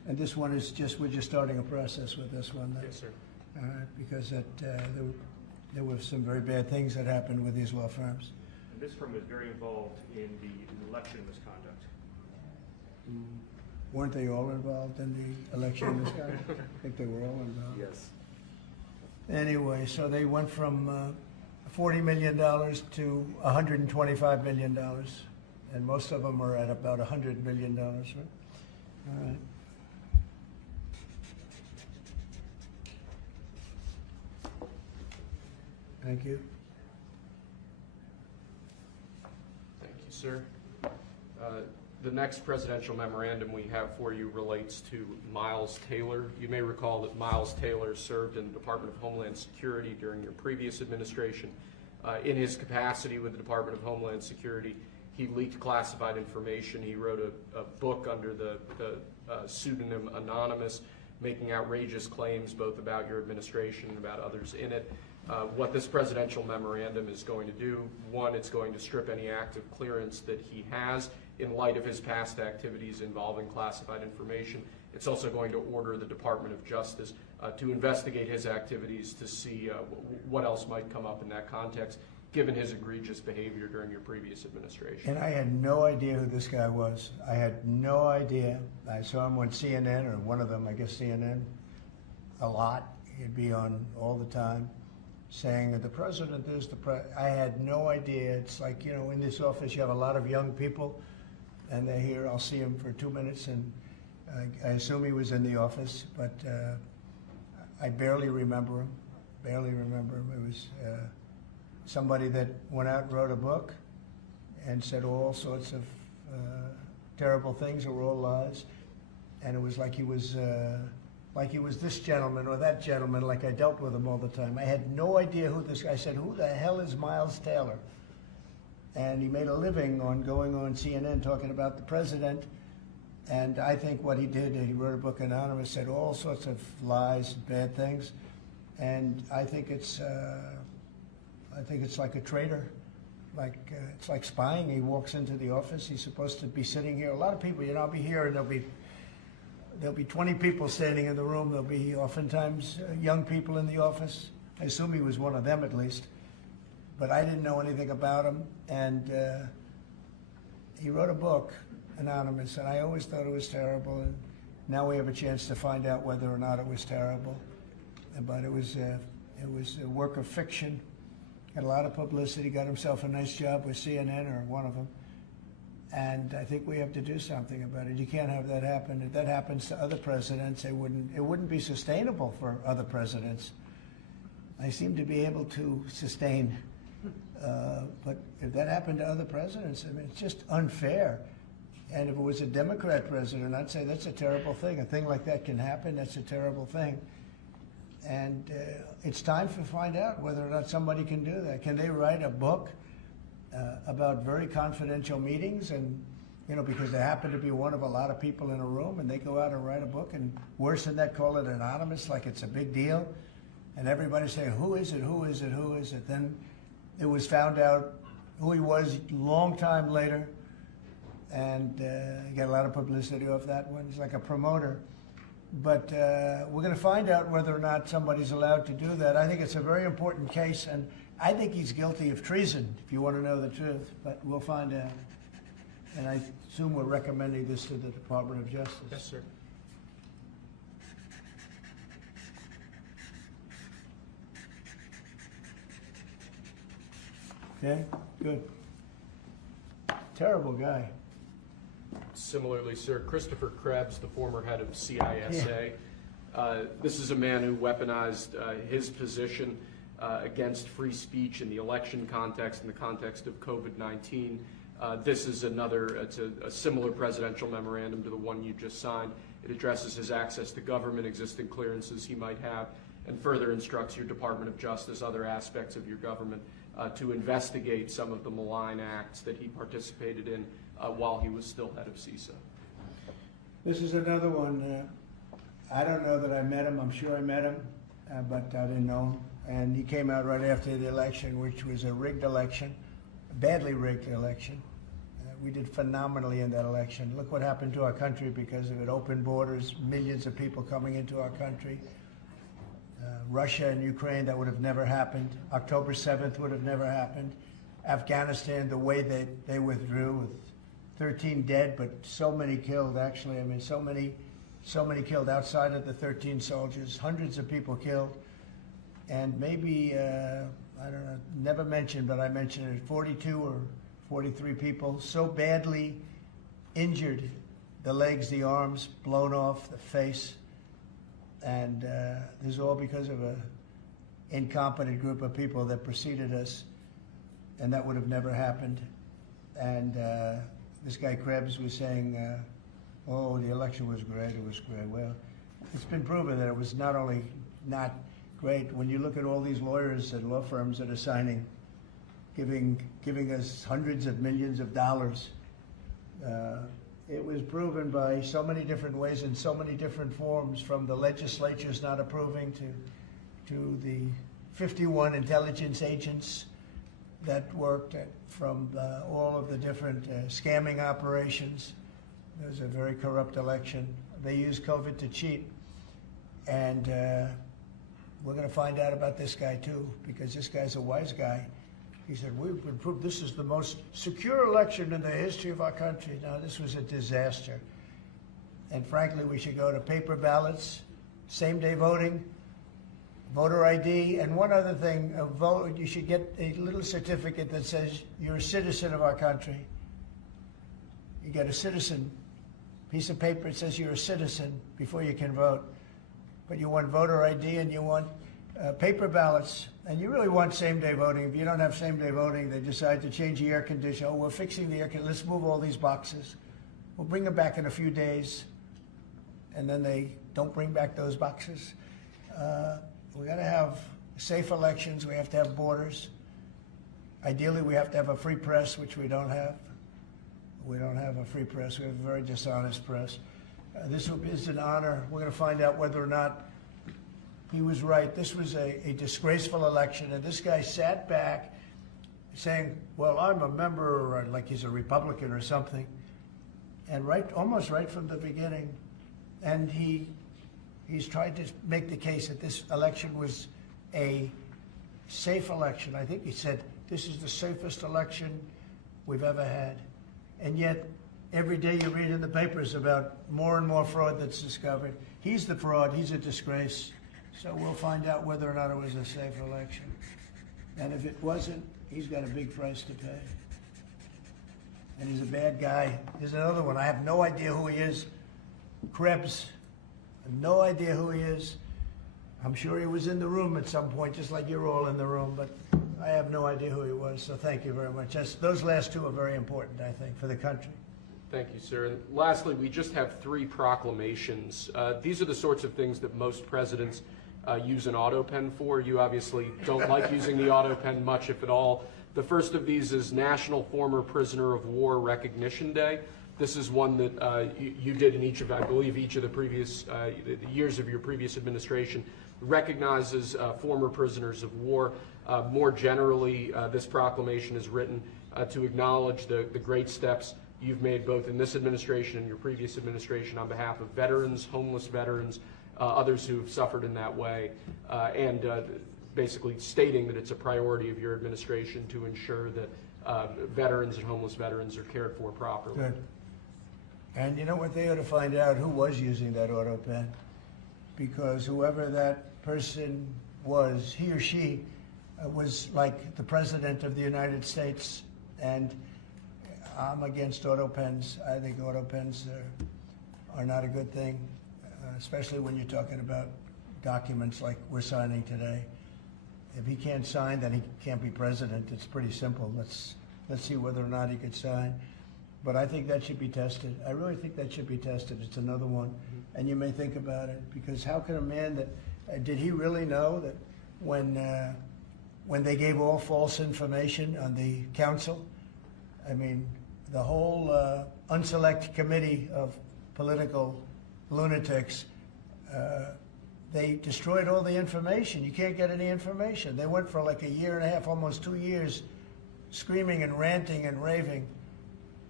And this one is we're just starting a process with this one. Yes, sir. Because there were some very bad things that happened with these law firms. And this firm was very involved in the election misconduct. Weren't they all involved in the election misconduct? I think they were all involved. Yes. Anyway, so they went from $40 million to $125 million, and most of them are at about $100 million, right? All right. Thank you. Thank you, sir. The next presidential memorandum we have for you relates to Miles Taylor. You may recall that Miles Taylor served in the Department of Homeland Security during your previous administration. In his capacity with the Department of Homeland Security, he leaked classified information. He wrote a book under the pseudonym Anonymous, making outrageous claims both about your administration and about others in it. What this presidential memorandum is going to do, one, it's going to strip any active clearance that he has in light of his past activities involving classified information. It's also going to order the Department of Justice to investigate his activities to see what else might come up in that context, given his egregious behavior during your previous administration. And I had no idea who this guy was. I had no idea. I saw him on CNN, or one of them, I guess CNN, a lot. He'd be on all the time, saying that the president is the president. I had no idea. It's like, you know, in this office you have a lot of young people, and they're here. I'll see him for 2 minutes, and I assume he was in the office, but I barely remember him. Barely remember him. It was somebody that went out and wrote a book and said all sorts of terrible things that were all lies, and it was like he was this gentleman or that gentleman, like I dealt with him all the time. I had no idea who this guy. I said, who the hell is Miles Taylor? And he made a living on going on CNN talking about the president. And I think what he did, he wrote a book, Anonymous, said all sorts of lies, bad things. And I think it's like a traitor. It's like spying. He walks into the office. He's supposed to be sitting here. A lot of people, you know, I'll be here and there'll be 20 people standing in the room. There'll be oftentimes young people in the office. I assume he was one of them at least. But I didn't know anything about him. And he wrote a book, Anonymous, and I always thought it was terrible. And now we have a chance to find out whether or not it was terrible. But it was a work of fiction. Got a lot of publicity, got himself a nice job with CNN, or one of them. And I think we have to do something about it. You can't have that happen. If that happens to other presidents, it wouldn't be sustainable for other presidents. I seem to be able to sustain. But if that happened to other presidents, I mean, it's just unfair. And if it was a Democrat president, I'd say that's a terrible thing. A thing like that can happen. That's a terrible thing. And it's time to find out whether or not somebody can do that. Can they write a book about very confidential meetings, and you know, because they happen to be one of a lot of people in a room, and they go out and write a book, and worse than that, call it anonymous, like it's a big deal, and everybody say, who is it, who is it, who is it? Then it was found out who he was a long time later, and he got a lot of publicity off that one. He's like a promoter. But we're going to find out whether or not somebody's allowed to do that. I think it's a very important case, and I think he's guilty of treason, if you want to know the truth. But we'll find out. And I assume we're recommending this to the Department of Justice. Yes, sir. Okay, good. Terrible guy. Similarly, sir, Christopher Krebs, the former head of CISA. This is a man who weaponized his position against free speech in the election context, in the context of COVID-19. This is it's a similar presidential memorandum to the one you just signed. It addresses his access to government, existing clearances he might have, and further instructs your Department of Justice, other aspects of your government, to investigate some of the malign acts that he participated in while he was still head of CISA. This is another one. I don't know that I met him. I'm sure I met him, but I didn't know him. And he came out right after the election, which was a rigged election, a badly rigged election, we did phenomenally in that election. Look what happened to our country because of it. Open borders, millions of people coming into our country. Russia and Ukraine, that would have never happened. October 7th would have never happened. Afghanistan, the way they withdrew with 13 dead, but so many killed, actually. I mean, so many killed outside of the 13 soldiers, hundreds of people killed. And maybe, I don't know, never mentioned, but I mentioned it, 42 or 43 people so badly injured, the legs, the arms, blown off, the face. And this is all because of an incompetent group of people that preceded us, and that would have never happened. And this guy Krebs was saying, oh, the election was great, it was great. Well, it's been proven that it was not only not great. When you look at all these lawyers and law firms that are signing, giving us hundreds of millions of dollars, it was proven by so many different ways in so many different forms, from the legislatures not approving to the 51 intelligence agents that worked, from all of the different scamming operations. It was a very corrupt election. They used COVID to cheat. And we're going to find out about this guy too, because this guy's a wise guy. He said, we've been proved this is the most secure election in the history of our country. Now, this was a disaster. And frankly, we should go to paper ballots, same-day voting, voter ID, and one other thing, you should get a little certificate that says you're a citizen of our country. You get a citizen piece of paper that says you're a citizen before you can vote. But you want voter ID and you want paper ballots, and you really want same-day voting. If you don't have same-day voting, they decide to change the air conditioner. Oh, we're fixing the air conditioner. Let's move all these boxes. We'll bring them back in a few days, and then they don't bring back those boxes. We got to have safe elections. We have to have borders. Ideally, we have to have a free press, which we don't have. We don't have a free press. We have a very dishonest press. This is an honor. We're going to find out whether or not he was right. This was a disgraceful election, and this guy sat back saying, well, I'm a member, or like he's a Republican or something, and almost right from the beginning. And he's tried to make the case that this election was a safe election. I think he said, this is the safest election we've ever had. And yet, every day you read in the papers about more and more fraud that's discovered. He's the fraud. He's a disgrace. So we'll find out whether or not it was a safe election. And if it wasn't, he's got a big price to pay. And he's a bad guy. Here's another one. I have no idea who he is. Krebs. I have no idea who he is. I'm sure he was in the room at some point, just like you're all in the room, but I have no idea who he was. So thank you very much. Those last two are very important, I think, for the country. Thank you, sir. And lastly, we just have 3 proclamations. These are the sorts of things that most presidents use an autopen for. You obviously don't like using the autopen much, if at all. The first of these is National Former Prisoner of War Recognition Day. This is one that you did in each of, I believe, each of the previous years of your previous administration, recognizes former prisoners of war. More generally, this proclamation is written to acknowledge the great steps you've made both in this administration and your previous administration on behalf of veterans, homeless veterans, others who've suffered in that way, and basically stating that it's a priority of your administration to ensure that veterans and homeless veterans are cared for properly. Good. And you know what? They ought to find out who was using that autopen, because whoever that person was, he or she was like the President of the United States, and I'm against autopens. I think autopens are not a good thing, especially when you're talking about documents like we're signing today. If he can't sign, then he can't be president. It's pretty simple. Let's see whether or not he could sign. But I think that should be tested. I really think that should be tested. It's another one. And you may think about it, because how can a man that, did he really know that when they gave all false information on the council, I mean, the whole unselect committee of political lunatics, they destroyed all the information. You can't get any information. They went for like a year and a half, almost 2 years, screaming and ranting and raving.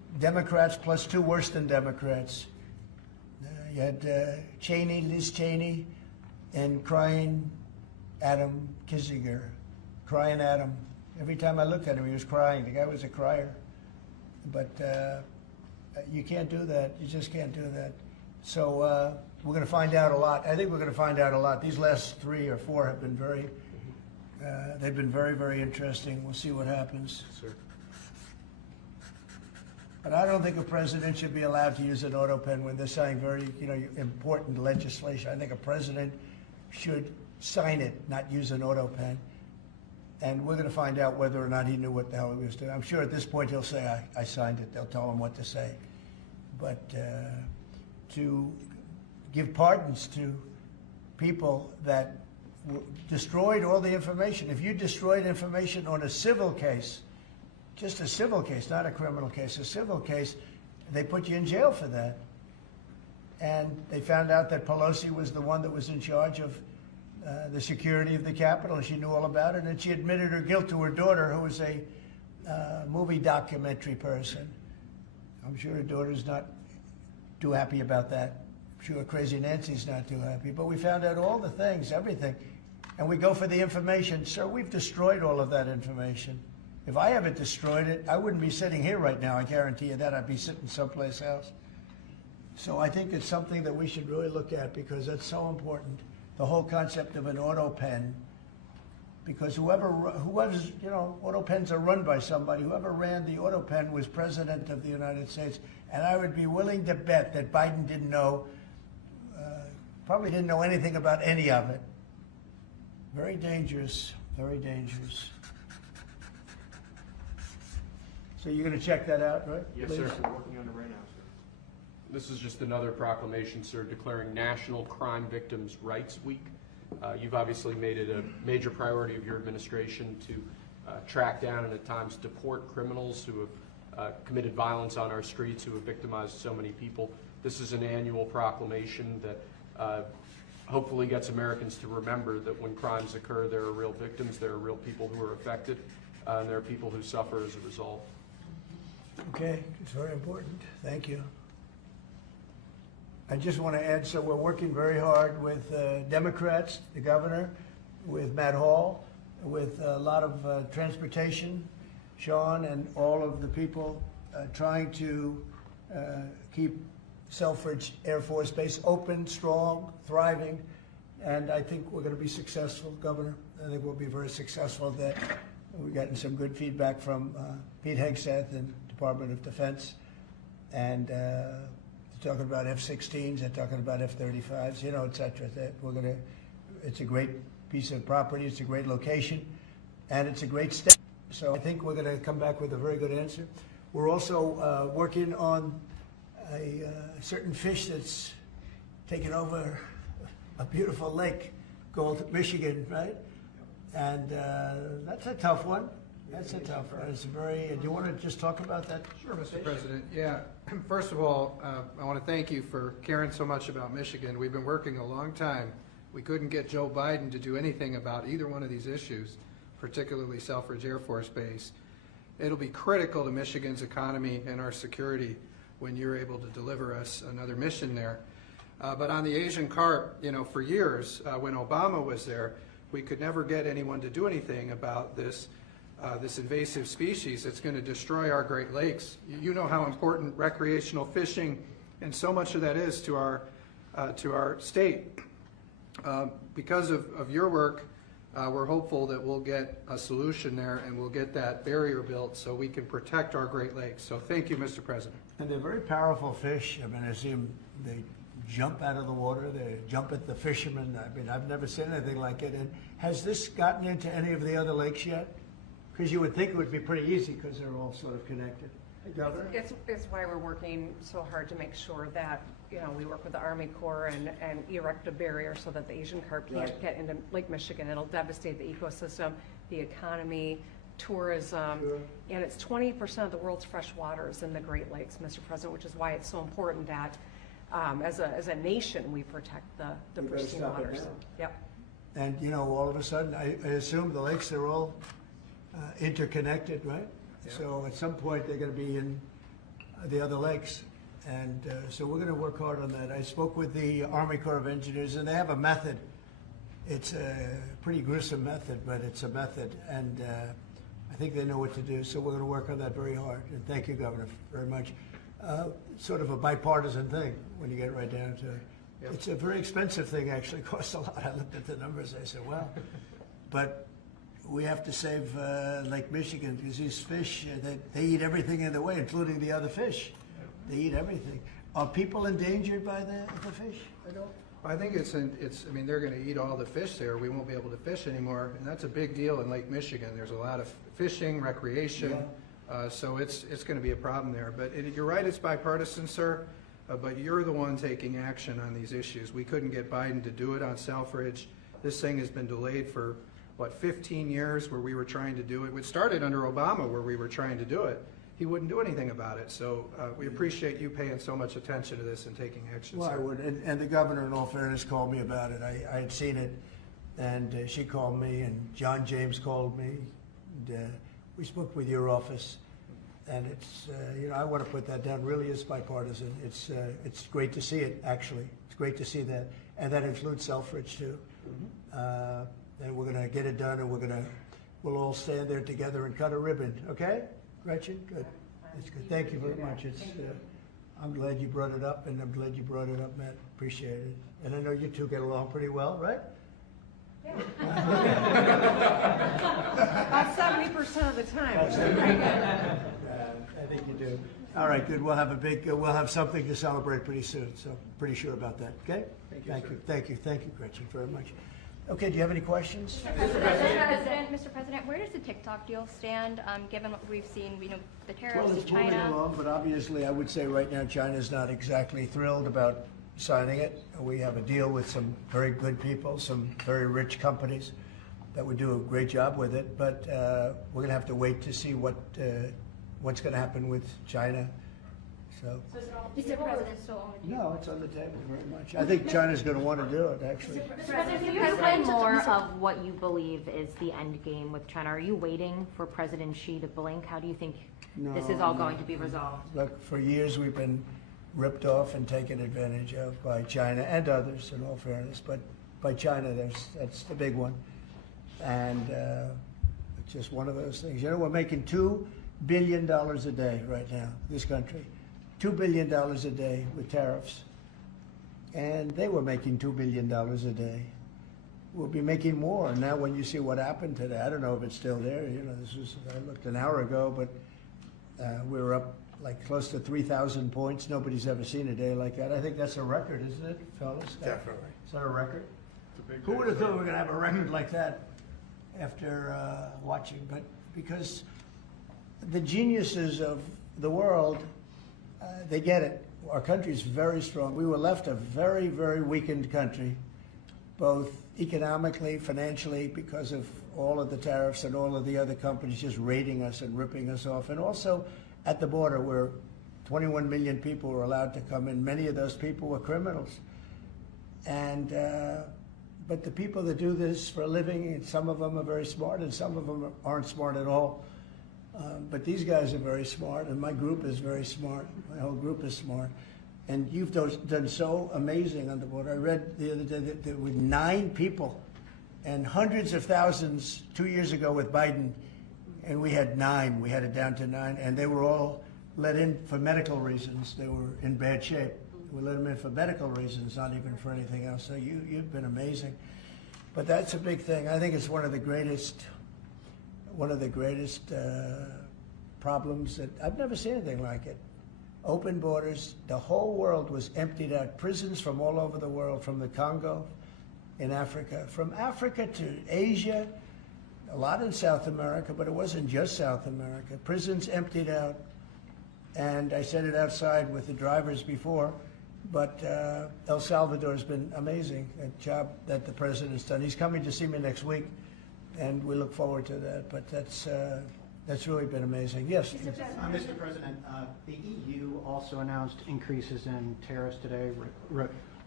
Democrats plus two worse than Democrats. You had Cheney, Liz Cheney, and crying Adam Kinzinger. Crying Adam. Every time I looked at him, he was crying. The guy was a crier. But you can't do that. You just can't do that. So we're going to find out a lot. I think we're going to find out a lot. These last 3 or 4 have been they've been very, very interesting. We'll see what happens. Sir. But I don't think a president should be allowed to use an autopen when they're signing very, important legislation. I think a president should sign it, not use an autopen. And we're going to find out whether or not he knew what the hell he was doing. I'm sure at this point he'll say, I signed it. They'll tell him what to say. But to give pardons to people that destroyed all the information. If you destroyed information on a civil case, just a civil case, not a criminal case, a civil case, they put you in jail for that. And they found out that Pelosi was the one that was in charge of the security of the Capitol, and she knew all about it, and she admitted her guilt to her daughter, who was a movie documentary person. I'm sure her daughter's not too happy about that. I'm sure Crazy Nancy's not too happy. But we found out all the things, everything. And we go for the information. Sir, we've destroyed all of that information. If I haven't destroyed it, I wouldn't be sitting here right now, I guarantee you that. I'd be sitting someplace else. So I think it's something that we should really look at, because that's so important. The whole concept of an autopen, because whoever's, autopens are run by somebody. Whoever ran the autopen was president of the United States, and I would be willing to bet that Biden didn't know, probably didn't know anything about any of it. Very dangerous, very dangerous. So you're going to check that out, right? Yes, Please? sir. We're working on it right now, sir. This is just another proclamation, sir, declaring National Crime Victims' Rights Week. You've obviously made it a major priority of your administration to track down and at times deport criminals who have committed violence on our streets, who have victimized so many people. This is an annual proclamation that hopefully gets Americans to remember that when crimes occur, there are real victims, there are real people who are affected, and there are people who suffer as a result. Okay, it's very important. Thank you. I just want to add, so we're working very hard with Democrats, the governor, with Matt Hall, with a lot of transportation, Sean, and all of the people trying to keep Selfridge Air Force Base open, strong, thriving, and I think we're going to be successful, Governor. I think we'll be very successful at that. We've gotten some good feedback from Pete Hegseth and Department of Defense, and they're talking about F-16s, they're talking about F-35s, et cetera. That it's a great piece of property, it's a great location, and it's a great state. So I think we're going to come back with a very good answer. We're also working on a certain fish that's taken over a beautiful lake called Michigan, right? And that's a tough one. That's a tough one. It's very. Do you want to just talk about that? Sure, Mr. President. Yeah. First of all, I want to thank you for caring so much about Michigan. We've been working a long time. We couldn't get Joe Biden to do anything about either one of these issues, particularly Selfridge Air Force Base. It'll be critical to Michigan's economy and our security when you're able to deliver us another mission there. But on the Asian carp, for years, when Obama was there, we could never get anyone to do anything about this invasive species that's going to destroy our Great Lakes. You know how important recreational fishing and so much of that is to our state. Because of your work, we're hopeful that we'll get a solution there and we'll get that barrier built so we can protect our Great Lakes. So thank you, Mr. President. And they're very powerful fish. I mean, I see them, they jump out of the water, they jump at the fishermen. I mean, I've never seen anything like it. And has this gotten into any of the other lakes yet? Because you would think it would be pretty easy because they're all sort of connected. Hey, Governor? It's why we're working so hard to make sure that, we work with the Army Corps and erect a barrier so that the Asian carp can't get into Lake Michigan. It'll devastate the ecosystem, the economy, tourism, and it's 20% of the world's fresh waters in the Great Lakes, Mr. President, which is why it's so important that as a nation we protect the pristine waters. Yep. And all of a sudden, I assume the lakes are all interconnected, right? Yeah. So at some point they're going to be in the other lakes. And so we're going to work hard on that. I spoke with the Army Corps of Engineers, and they have a method. It's a pretty gruesome method, but it's a method, and I think they know what to do. So we're going to work on that very hard. And thank you, Governor, very much. Sort of a bipartisan thing when you get right down to it. Yep. It's a very expensive thing, actually. It costs a lot. I looked at the numbers. I said, well, but we have to save Lake Michigan because these fish, they eat everything in the way, including the other fish. They eat everything. Are people endangered by the fish? I think I mean, they're going to eat all the fish there. We won't be able to fish anymore, and that's a big deal in Lake Michigan. There's a lot of fishing, recreation, so it's going to be a problem there. But you're right, it's bipartisan, sir, but you're the one taking action on these issues. We couldn't get Biden to do it on Selfridge. This thing has been delayed for, 15 years where we were trying to do it. It started under Obama where we were trying to do it. He wouldn't do anything about it. So we appreciate you paying so much attention to this and taking action. Well, sir. I would. And the governor, in all fairness, called me about it. I had seen it, and she called me, and John James called me. And, we spoke with your office, and it's, I want to put that down. Really is bipartisan. It's great to see it, actually. It's great to see that. And that includes Selfridge, too. And we're going to get it done, and we'll all stand there together and cut a ribbon, okay? Gretchen, good. That's good. Thank you very much. It's, I'm glad you brought it up, and I'm glad you brought it up, Matt. Appreciate it. And I know you two get along pretty well, right? Yeah. About 70% of the time. I think you do. All right, good. We'll have something to celebrate pretty soon. So pretty sure about that. Okay. Thank you, Gretchen, very much. Okay, do you have any questions? Mr. President, where does the TikTok deal stand, given what we've seen, the tariffs Well, in it's moving China? along, but obviously I would say right now China's not exactly thrilled about signing it. We have a deal with some very good people, some very rich companies that would do a great job with it, but we're going to have to wait to see what's going to happen with China. So, Mr. President, no, it's on the table very much. I think China's going to want to do it, actually. Mr. President, can you explain more of what you believe is the end game with China? Are you waiting for President Xi to blink? How do you think this is all going to be resolved? Look, for years we've been ripped off and taken advantage of by China and others, in all fairness, but by China, that's the big one. And it's just one of those things. We're making $2 billion a day right now, this country. $2 billion a day with tariffs. And they were making $2 billion a day. We'll be making more. Now when you see what happened today, I don't know if it's still there. I looked an hour ago, but we were up like close to 3,000 points. Nobody's ever seen a day like that. I think that's a record, isn't it, fellas? Definitely. Is that a record? Who would have thought we were going to have a record like that after watching? But because the geniuses of the world, they get it. Our country's very strong. We were left a very, very weakened country, both economically, financially, because of all of the tariffs and all of the other companies just raiding us and ripping us off, and also at the border where 21 million people were allowed to come in. Many of those people were criminals. And but the people that do this for a living, some of them are very smart and some of them aren't smart at all. But these guys are very smart, and my group is very smart. My whole group is smart. And you've done so amazing on the border. I read the other day that there were 9 people and hundreds of thousands 2 years ago with Biden, and we had 9. We had it down to 9, and they were all let in for medical reasons. They were in bad shape. We let them in for medical reasons, not even for anything else. So you've been amazing. But that's a big thing. I think it's one of the greatest problems that I've never seen anything like it. Open borders, the whole world was emptied out. Prisons from all over the world, from the Congo in Africa, from Africa to Asia, a lot in South America, but it wasn't just South America. Prisons emptied out, and I said it outside with the drivers before, but El Salvador has been amazing, a job that the president's done. He's coming to see me next week, and we look forward to that, but that's really been amazing. Yes? Mr. President, the EU also announced increases in tariffs today,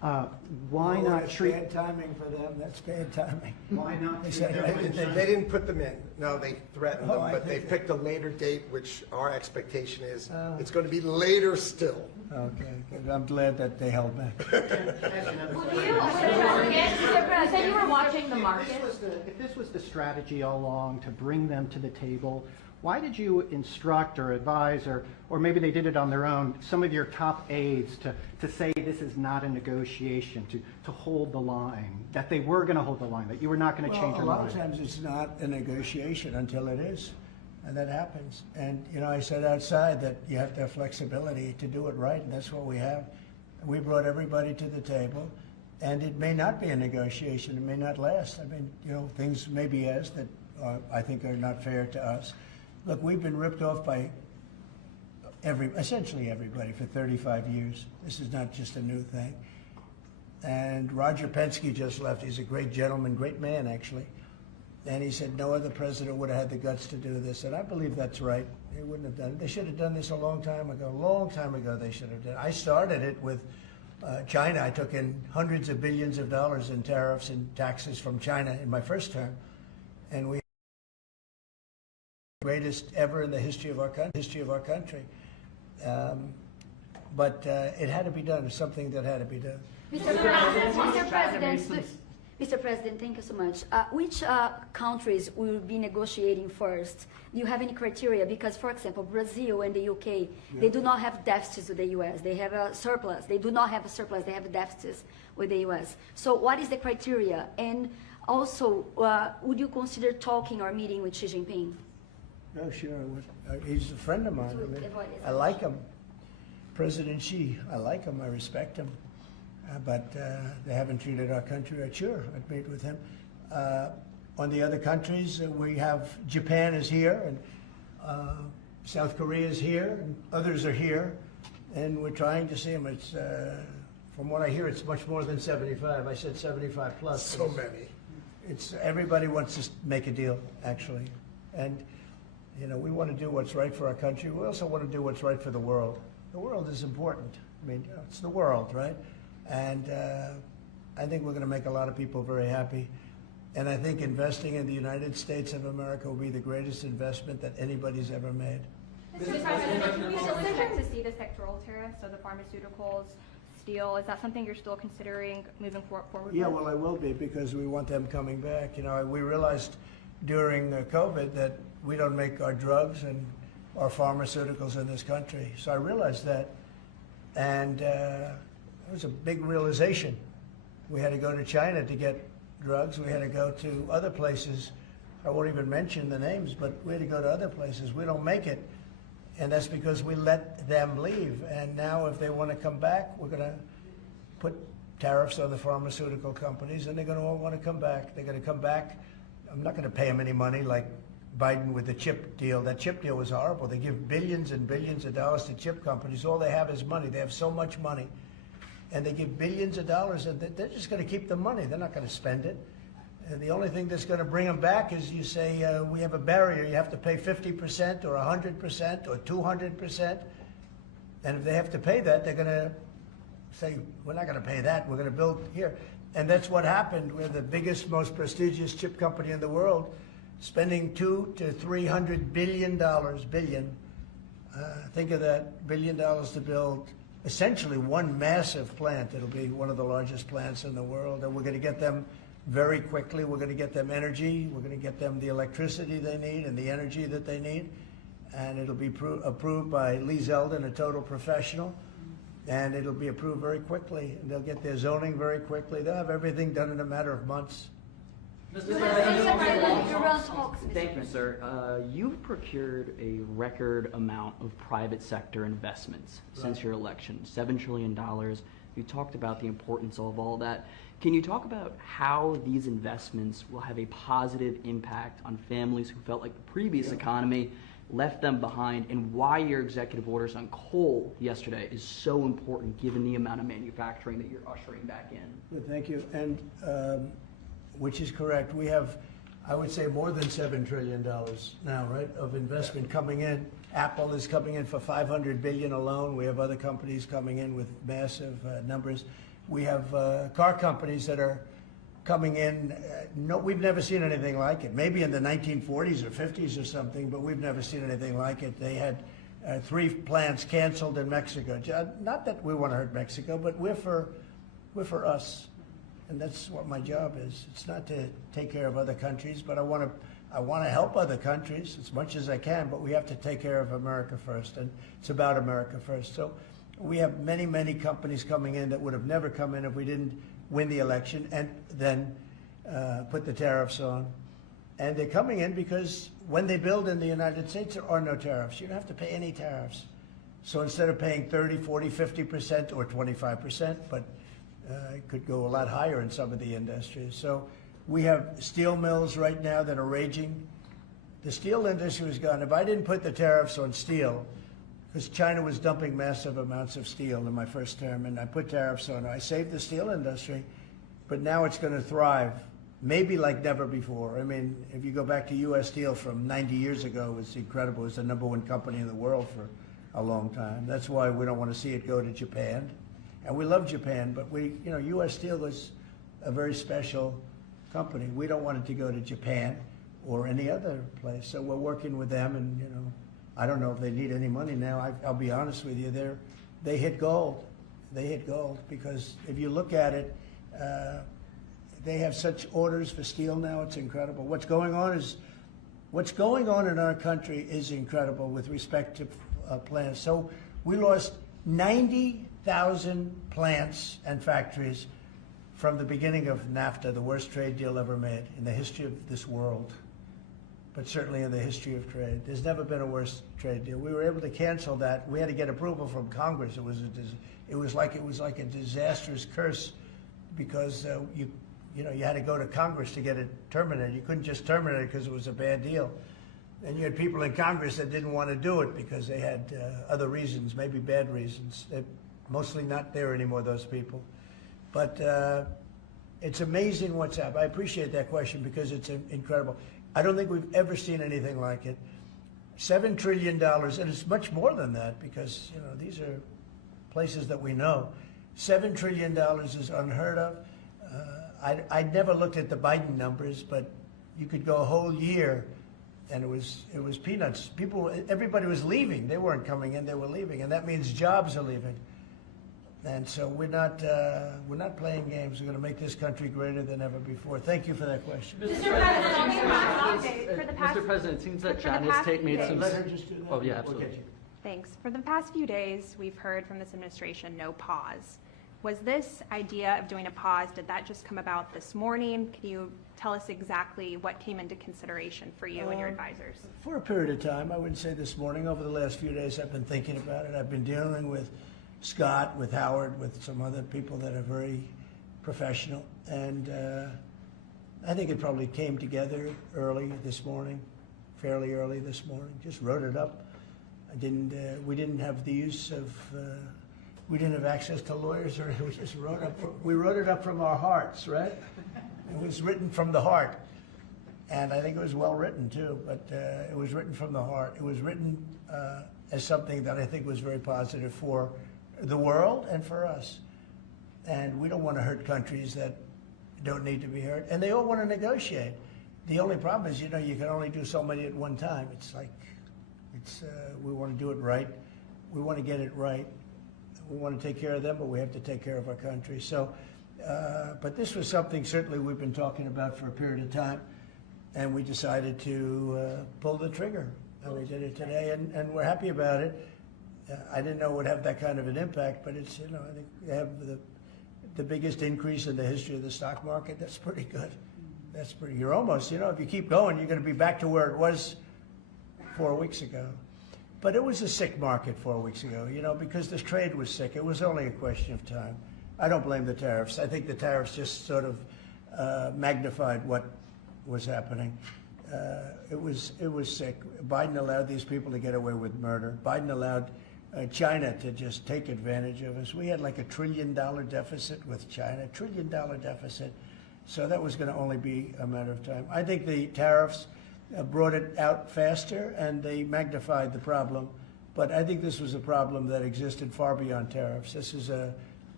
Why Oh, not that's treat? bad timing for them, that's bad timing. Why not? They treat said, them- They didn't put them in. No, they threatened Oh, them, I but they think- picked a later date, which our expectation is Oh. it's going to be later still. Okay, good. I'm glad that they held back. You said you were watching the market. If this was the strategy all along to bring them to the table, why did you instruct or advise, or maybe they did it on their own, some of your top aides to say this is not a negotiation, to hold the line, that they were going to hold the line, that you were not going to change Well, your a lot mind? of times it's not a negotiation until it is, and that happens. And, you know, I said outside that you have to have flexibility to do it right, and that's what we have. We brought everybody to the table, and it may not be a negotiation, it may not last. I mean, you know, things may be asked that I think are not fair to us. Look, we've been ripped off by essentially everybody for 35 years. This is not just a new thing. And Roger Penske just left. He's a great gentleman, great man, actually. And he said no other president would have had the guts to do this. And I believe that's right. They wouldn't have done it. They should have done this a long time ago. A long time ago they should have done it. I started it with China. I took in hundreds of billions of dollars in tariffs and taxes from China in my first term. And we greatest ever in the history of our country. But it had to be done. It's something that had to be done. Mr. President, thank you so much. Which countries will be negotiating first? Do you have any criteria? Because, for example, Brazil and the UK, they do not have deficits with the US. They have a surplus. They do not have a surplus. They have deficits with the US. So what is the criteria? And also, would you consider talking or meeting with Xi Jinping? No, sure. He's a friend of mine. I like him. President Xi, I like him. I respect him. But they haven't treated our country right. Sure, I'd meet with him. On the other countries, we have Japan is here, and South Korea is here, and others are here, and we're trying to see them. It's from what I hear, it's much more than 75. I said 75 plus. So many. It's everybody wants to make a deal, actually, and you know we want to do what's right for our country. We also want to do what's right for the world. The world is important. I mean, you know, it's the world, right? And I think we're going to make a lot of people very happy. And I think investing in the United States of America will be the greatest investment that anybody's ever made. Mr. President, do you still expect to see the sectoral tariffs, so the pharmaceuticals, steel, is that something you're still considering moving forward Yeah, with? well, I will be because we want them coming back. You know, we realized during COVID that we don't make our drugs and our pharmaceuticals in this country. So I realized that, and it was a big realization. We had to go to China to get drugs. We had to go to other places. I won't even mention the names, but we had to go to other places. We don't make it, and that's because we let them leave. And now if they want to come back, we're going to put tariffs on the pharmaceutical companies, and they're going to all want to come back. They're going to come back. I'm not going to pay them any money like Biden with the chip deal. That chip deal was horrible. They give billions and billions of dollars to chip companies. All they have is money. They have so much money. And they give billions of dollars, and they're just going to keep the money. They're not going to spend it. And the only thing that's going to bring them back is you say, we have a barrier. You have to pay 50% or 100% or 200%. And if they have to pay that, they're going to say, we're not going to pay that. We're going to build here. And that's what happened. We're the biggest, most prestigious chip company in the world, spending $200 to $300 billion. Think of that, $1 billion to build essentially one massive plant. It'll be one of the largest plants in the world, and we're going to get them very quickly. We're going to get them energy. We're going to get them the electricity they need and the energy that they need, and it'll be approved by Lee Zeldin, a total professional, and it'll be approved very quickly, and they'll get their zoning very quickly. They'll have everything done in a matter of months. Thank you, sir. You've procured a record amount of private sector investments since your election, $7 trillion. You talked about the importance of all that. Can you talk about how these investments will have a positive impact on families who felt like the previous economy left them behind, and why your executive orders on coal yesterday is so important given the amount of manufacturing that you're ushering back in? Good, thank you. And which is correct. We have, I would say, more than $7 trillion now, right, of investment coming in. Apple is coming in for $500 billion alone. We have other companies coming in with massive numbers. We have car companies that are coming in. No, we've never seen anything like it. Maybe in the 1940s or 50s or something, but we've never seen anything like it. They had 3 plants canceled in Mexico. Not that we want to hurt Mexico, but we're for us, and that's what my job is. It's not to take care of other countries, but I want to help other countries as much as I can. But we have to take care of America first, and it's about America first. So we have many, many companies coming in that would have never come in if we didn't win the election and then put the tariffs on. And they're coming in because when they build in the United States, there are no tariffs. You don't have to pay any tariffs. So instead of paying 30, 40, 50% or 25%, but it could go a lot higher in some of the industries. So we have steel mills right now that are raging. The steel industry was gone. If I didn't put the tariffs on steel, because China was dumping massive amounts of steel in my first term, and I put tariffs on it. I saved the steel industry, but now it's going to thrive, maybe like never before. I mean, if you go back to U.S. Steel from 90 years ago, it was incredible. It was the #1 company in the world for a long time. That's why we don't want to see it go to Japan. And we love Japan, but U.S. Steel was a very special company. We don't want it to go to Japan or any other place. So we're working with them, and I don't know if they need any money now. I'll be honest with you, they hit gold. They hit gold because if you look at it, they have such orders for steel now. It's incredible. What's going on in our country is incredible with respect to plants. So we lost 90,000 plants and factories from the beginning of NAFTA, the worst trade deal ever made in the history of this world, but certainly in the history of trade. There's never been a worse trade deal. We were able to cancel that. We had to get approval from Congress. It was like a disastrous curse because you had to go to Congress to get it terminated. You couldn't just terminate it because it was a bad deal. And you had people in Congress that didn't want to do it because they had other reasons, maybe bad reasons. They're mostly not there anymore, those people. But it's amazing what's happened. I appreciate that question because it's incredible. I don't think we've ever seen anything like it. $7 trillion, and it's much more than that because these are places that we know. $7 trillion is unheard of. I never looked at the Biden numbers, but you could go a whole year, and it was peanuts. Everybody was leaving. They weren't coming in; they were leaving, and that means jobs are leaving. And so we're not playing games. We're going to make this country greater than ever before. Thank you for that question. Mr. President, it seems that China's made some. Let her just do that. Oh yeah, absolutely. Thanks. For the past few days, we've heard from this administration no pause. Was this idea of doing a pause, did that just come about this morning? Can you tell us exactly what came into consideration for you and your advisors? For a period of time, I wouldn't say this morning. Over the last few days, I've been thinking about it. I've been dealing with Scott, with Howard, with some other people that are very professional. And I think it probably came together early this morning, fairly early this morning. Just wrote it up. We didn't have the use of, we didn't have access to lawyers, or we just we wrote it up from our hearts, right? It was written from the heart. And I think it was well written too, but it was written from the heart. It was written as something that I think was very positive for the world and for us. And we don't want to hurt countries that don't need to be hurt. And they all want to negotiate. The only problem is, you can only do so many at one time. It's like, we want to do it right. We want to get it right. We want to take care of them, but we have to take care of our country. So, but this was something certainly we've been talking about for a period of time, and we decided to pull the trigger. And we did it today, and we're happy about it. I didn't know it would have that kind of an impact, but it's, I think they have the biggest increase in the history of the stock market. That's pretty good. That's pretty, you're almost, if you keep going, you're going to be back to where it was 4 weeks ago. But it was a sick market 4 weeks ago, because this trade was sick. It was only a question of time. I don't blame the tariffs. I think the tariffs just sort of magnified what was happening. It was sick. Biden allowed these people to get away with murder. Biden allowed China to just take advantage of us. We had like $1 trillion deficit with China, $1 trillion deficit. So that was going to only be a matter of time. I think the tariffs brought it out faster, and they magnified the problem. But I think this was a problem that existed far beyond tariffs. This is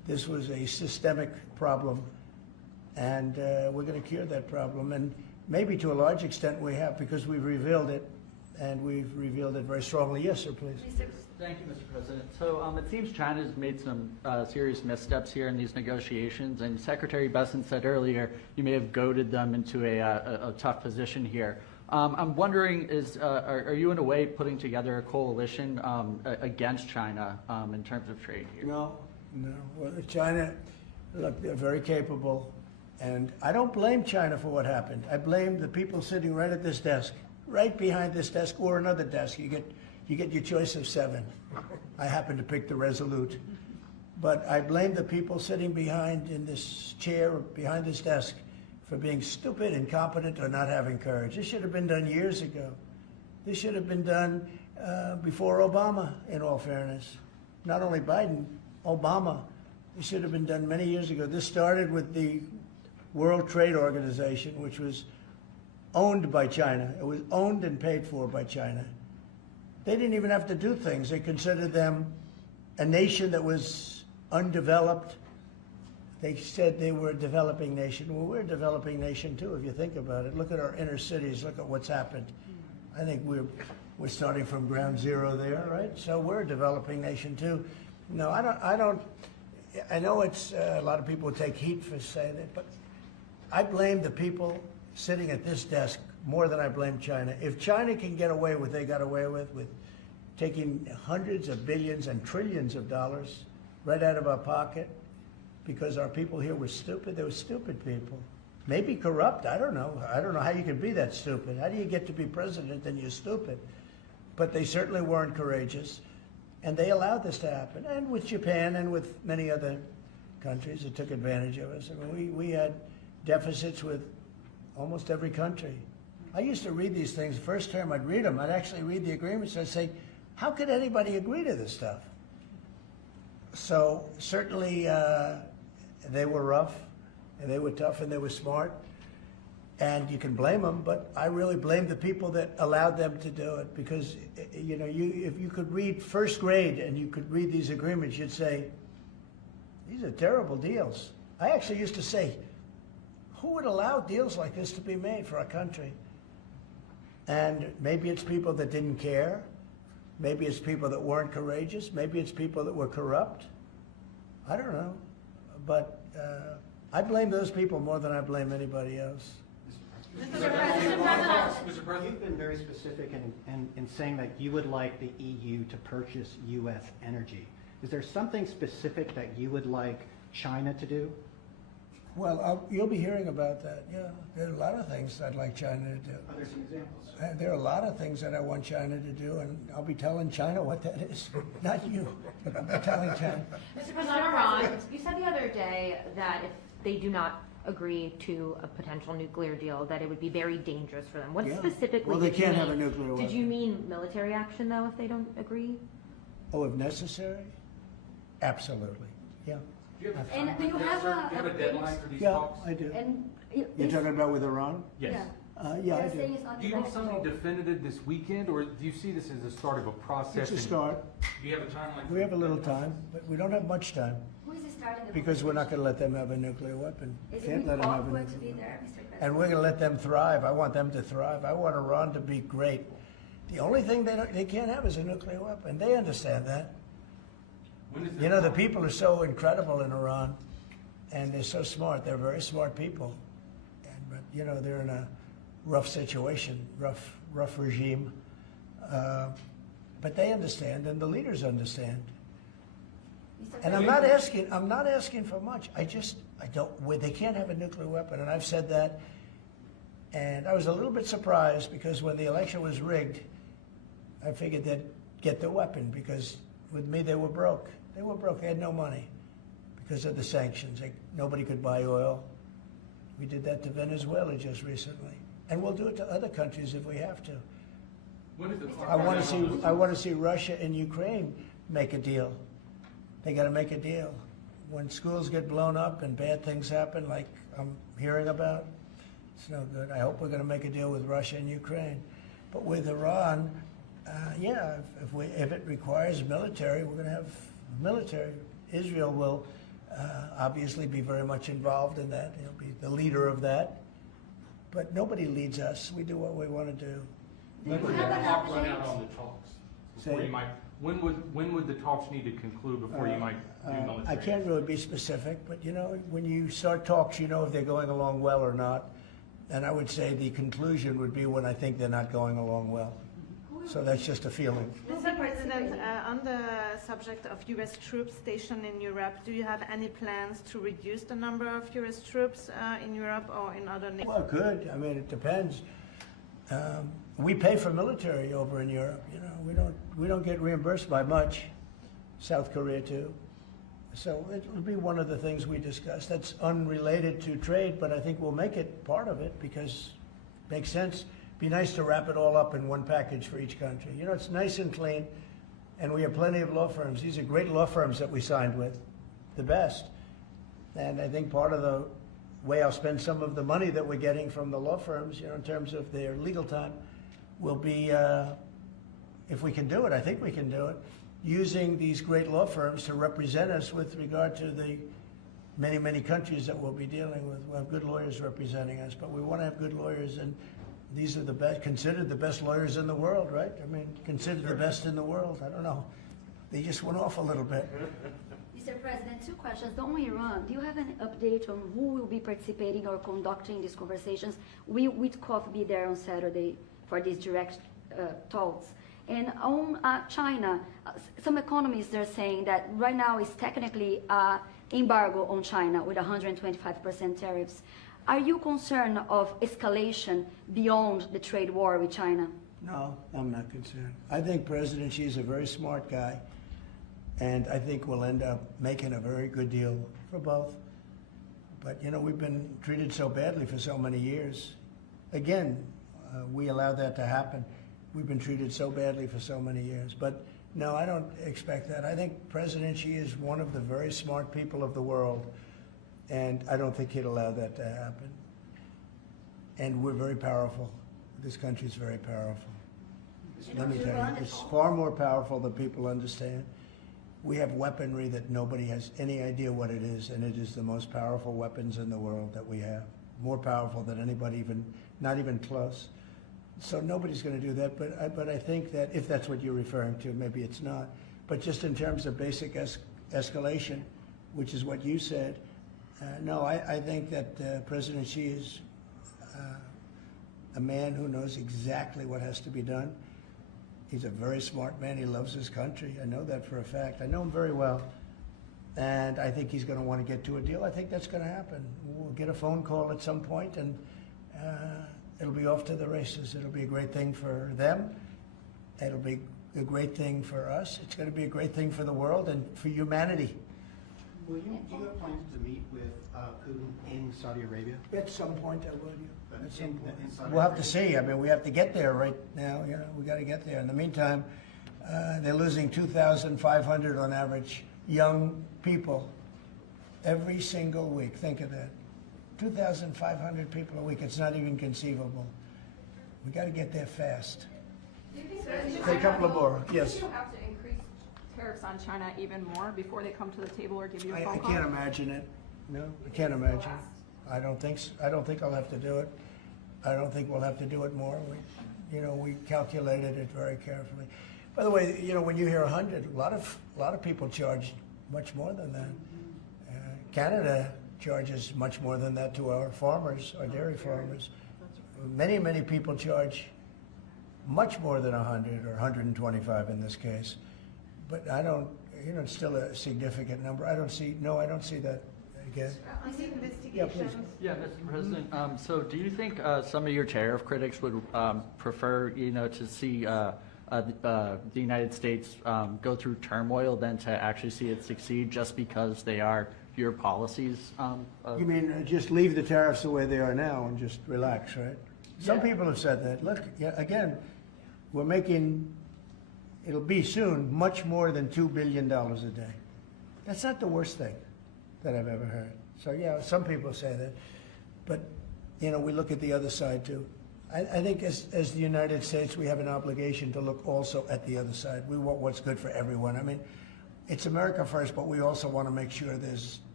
this was a systemic problem, and we're going to cure that problem. And maybe to a large extent we have, because we've revealed it, and we've revealed it very strongly. Yes, sir, please. Thank you, Mr. President. So it seems China's made some serious missteps here in these negotiations, and Secretary Besson said earlier you may have goaded them into a tough position here. I'm wondering, are you in a way putting together a coalition against China in terms of trade here? No. Well, China, look, they're very capable, and I don't blame China for what happened. I blame the people sitting right at this desk, right behind this desk, or another desk. You get your choice of 7. I happen to pick the Resolute. But I blame the people sitting behind in this chair, behind this desk, for being stupid, incompetent, or not having courage. This should have been done years ago. This should have been done before Obama, in all fairness. Not only Biden, Obama. It should have been done many years ago. This started with the World Trade Organization, which was owned by China. It was owned and paid for by China. They didn't even have to do things. They considered them a nation that was undeveloped. They said they were a developing nation. Well, we're a developing nation too, if you think about it. Look at our inner cities. Look at what's happened. I think we're starting from ground zero there, right? So we're a developing nation too. No, I don't. I know it's a lot of people take heat for saying it, but I blame the people sitting at this desk more than I blame China. If China can get away with what they got away with taking hundreds of billions and trillions of dollars right out of our pocket because our people here were stupid, they were stupid people. Maybe corrupt, I don't know. I don't know how you can be that stupid. How do you get to be president and you're stupid? But they certainly weren't courageous, and they allowed this to happen. And with Japan and with many other countries that took advantage of us. I mean, we had deficits with almost every country. I used to read these things. The first term I'd read them. I'd actually read the agreements. I'd say, how could anybody agree to this stuff? So certainly they were rough, and they were tough, and they were smart. And you can blame them, but I really blame the people that allowed them to do it, because you know, if you could read first grade and you could read these agreements, you'd say, these are terrible deals. I actually used to say, who would allow deals like this to be made for our country? And maybe it's people that didn't care. Maybe it's people that weren't courageous. Maybe it's people that were corrupt. I don't know. But I blame those people more than I blame anybody else. Mr. President, you've been very specific in saying that you would like the EU to purchase U.S. energy. Is there something specific that you would like China to do? Well, you'll be hearing about that. Yeah, there are a lot of things I'd like China to do. Are there some examples? There are a lot of things that I want China to do, and I'll be telling China what that is. Not you, but I'll be telling China. Mr. President, Iran, you said the other day that if they do not agree to a potential nuclear deal, that it would be very dangerous for them. What specifically well, they did you can't mean? have a nuclear weapon. Did you mean military action, though, if they don't agree? Oh, if necessary? Absolutely, yeah. And do you have a deadline for these Yeah, talks? I do. And You're talking about with Iran? Yes. Yeah, I do. Do you want something definitive this weekend, or do you see this as the start of a process? It's a start. Do you have a timeline? We have a little time, but we don't have much time. Who is starting the Because we're not going to let them have a nuclear weapon. Is Can't it let them have a going to nuclear be weapon. there, Mr. President? And we're going to let them thrive. I want them to thrive. I want Iran to be great. The only thing they can't have is a nuclear weapon. They understand that. You know, the people are so incredible in Iran, and they're so smart. They're very smart people. But, you know, they're in a rough situation, rough regime. But they understand, and the leaders understand. And I'm not asking for much. I don't, they can't have a nuclear weapon, and I've said that. And I was a little bit surprised because when the election was rigged, I figured they'd get the weapon because with me they were broke. They were broke. They had no money because of the sanctions. Nobody could buy oil. We did that to Venezuela just recently, and we'll do it to other countries if we have to. I want to see Russia and Ukraine make a deal. They got to make a deal. When schools get blown up and bad things happen, like I'm hearing about, it's no good. I hope we're going to make a deal with Russia and Ukraine. But with Iran, if it requires military, we're going to have military. Israel will obviously be very much involved in that. He'll be the leader of that. But nobody leads us. We do what we want to do. When would the clock run out on the talks? Before Say- you might, when would the talks need to conclude before you might do military? I can't really be specific, but when you start talks, you know if they're going along well or not. And I would say the conclusion would be when I think they're not going along well. So that's just a feeling. Mr. President, on the subject of U.S. troops stationed in Europe, do you have any plans to reduce the number of U.S. troops in Europe or in other nations? Well, good. I mean, it depends. We pay for military over in Europe. We don't get reimbursed by much. South Korea too. So it'll be one of the things we discuss. That's unrelated to trade, but I think we'll make it part of it because it makes sense. Be nice to wrap it all up in one package for each country. It's nice and clean, and we have plenty of law firms. These are great law firms that we signed with, the best. And I think part of the way I'll spend some of the money that we're getting from the law firms, in terms of their legal time, will be, if we can do it, I think we can do it, using these great law firms to represent us with regard to the many, many countries that we'll be dealing with. We'll have good lawyers representing us, but we want to have good lawyers, and these are the best, considered the best lawyers in the world, right? I mean, considered the best in the world. I don't know. They just went off a little bit. Mr. President, two questions. On Iran, do you have an update on who will be participating or conducting these conversations? Will Witkoff be there on Saturday for these direct talks? And on China, some economists are saying that right now is technically embargo on China with 125% tariffs. Are you concerned of escalation beyond the trade war with China? No, I'm not concerned. I think President Xi is a very smart guy, and I think we'll end up making a very good deal for both. But, we've been treated so badly for so many years. Again, we allowed that to happen. We've been treated so badly for so many years. But, no, I don't expect that. I think President Xi is one of the very smart people of the world, and I don't think he'd allow that to happen. And we're very powerful. This country's very powerful. Let me tell you, it's far more powerful than people understand. We have weaponry that nobody has any idea what it is, and it is the most powerful weapons in the world that we have. More powerful than anybody, not even close. So nobody's going to do that, but I think that if that's what you're referring to, maybe it's not. But just in terms of basic escalation, which is what you said, no, I think that President Xi is a man who knows exactly what has to be done. He's a very smart man. He loves his country. I know that for a fact. I know him very well. And I think he's going to want to get to a deal. I think that's going to happen. We'll get a phone call at some point, and it'll be off to the races. It'll be a great thing for them. It'll be a great thing for us. It's going to be a great thing for the world and for humanity. Do you have plans to meet with Putin in Saudi Arabia? At some point, I would. At some point. in Saudi We'll have to Arabia? see. I mean, we have to get there right now. We got to get there. In the meantime, they're losing 2,500 on average young people every single week. Think of that. 2,500 people a week. It's not even conceivable. We got to get there fast. Say a couple of more. Yes. Do you have to increase tariffs on China even more before they come to the table or give you a I phone call? can't imagine it. No, I can't imagine. I don't think I'll have to do it. I don't think we'll have to do it more. We calculated it very carefully. By the way, when you hear 100, a lot of people charge much more than that. Canada charges much more than that to our farmers, our dairy farmers. Many, many people charge much more than 100 or 125 in this case. But I don't, it's still a significant number. I don't see that again. Yeah, please. Yeah, Mr. President. So do you think some of your tariff critics would prefer, to see the United States go through turmoil than to actually see it succeed just because they are your policies? You mean just leave the tariffs the way they are now and just relax, right? Some people have said that. Look, again, we're making, it'll be soon, much more than $2 billion a day. That's not the worst thing that I've ever heard. So yeah, some people say that. But, we look at the other side too. I think as the United States, we have an obligation to look also at the other side. We want what's good for everyone. I mean, it's America first, but we also want to make sure there's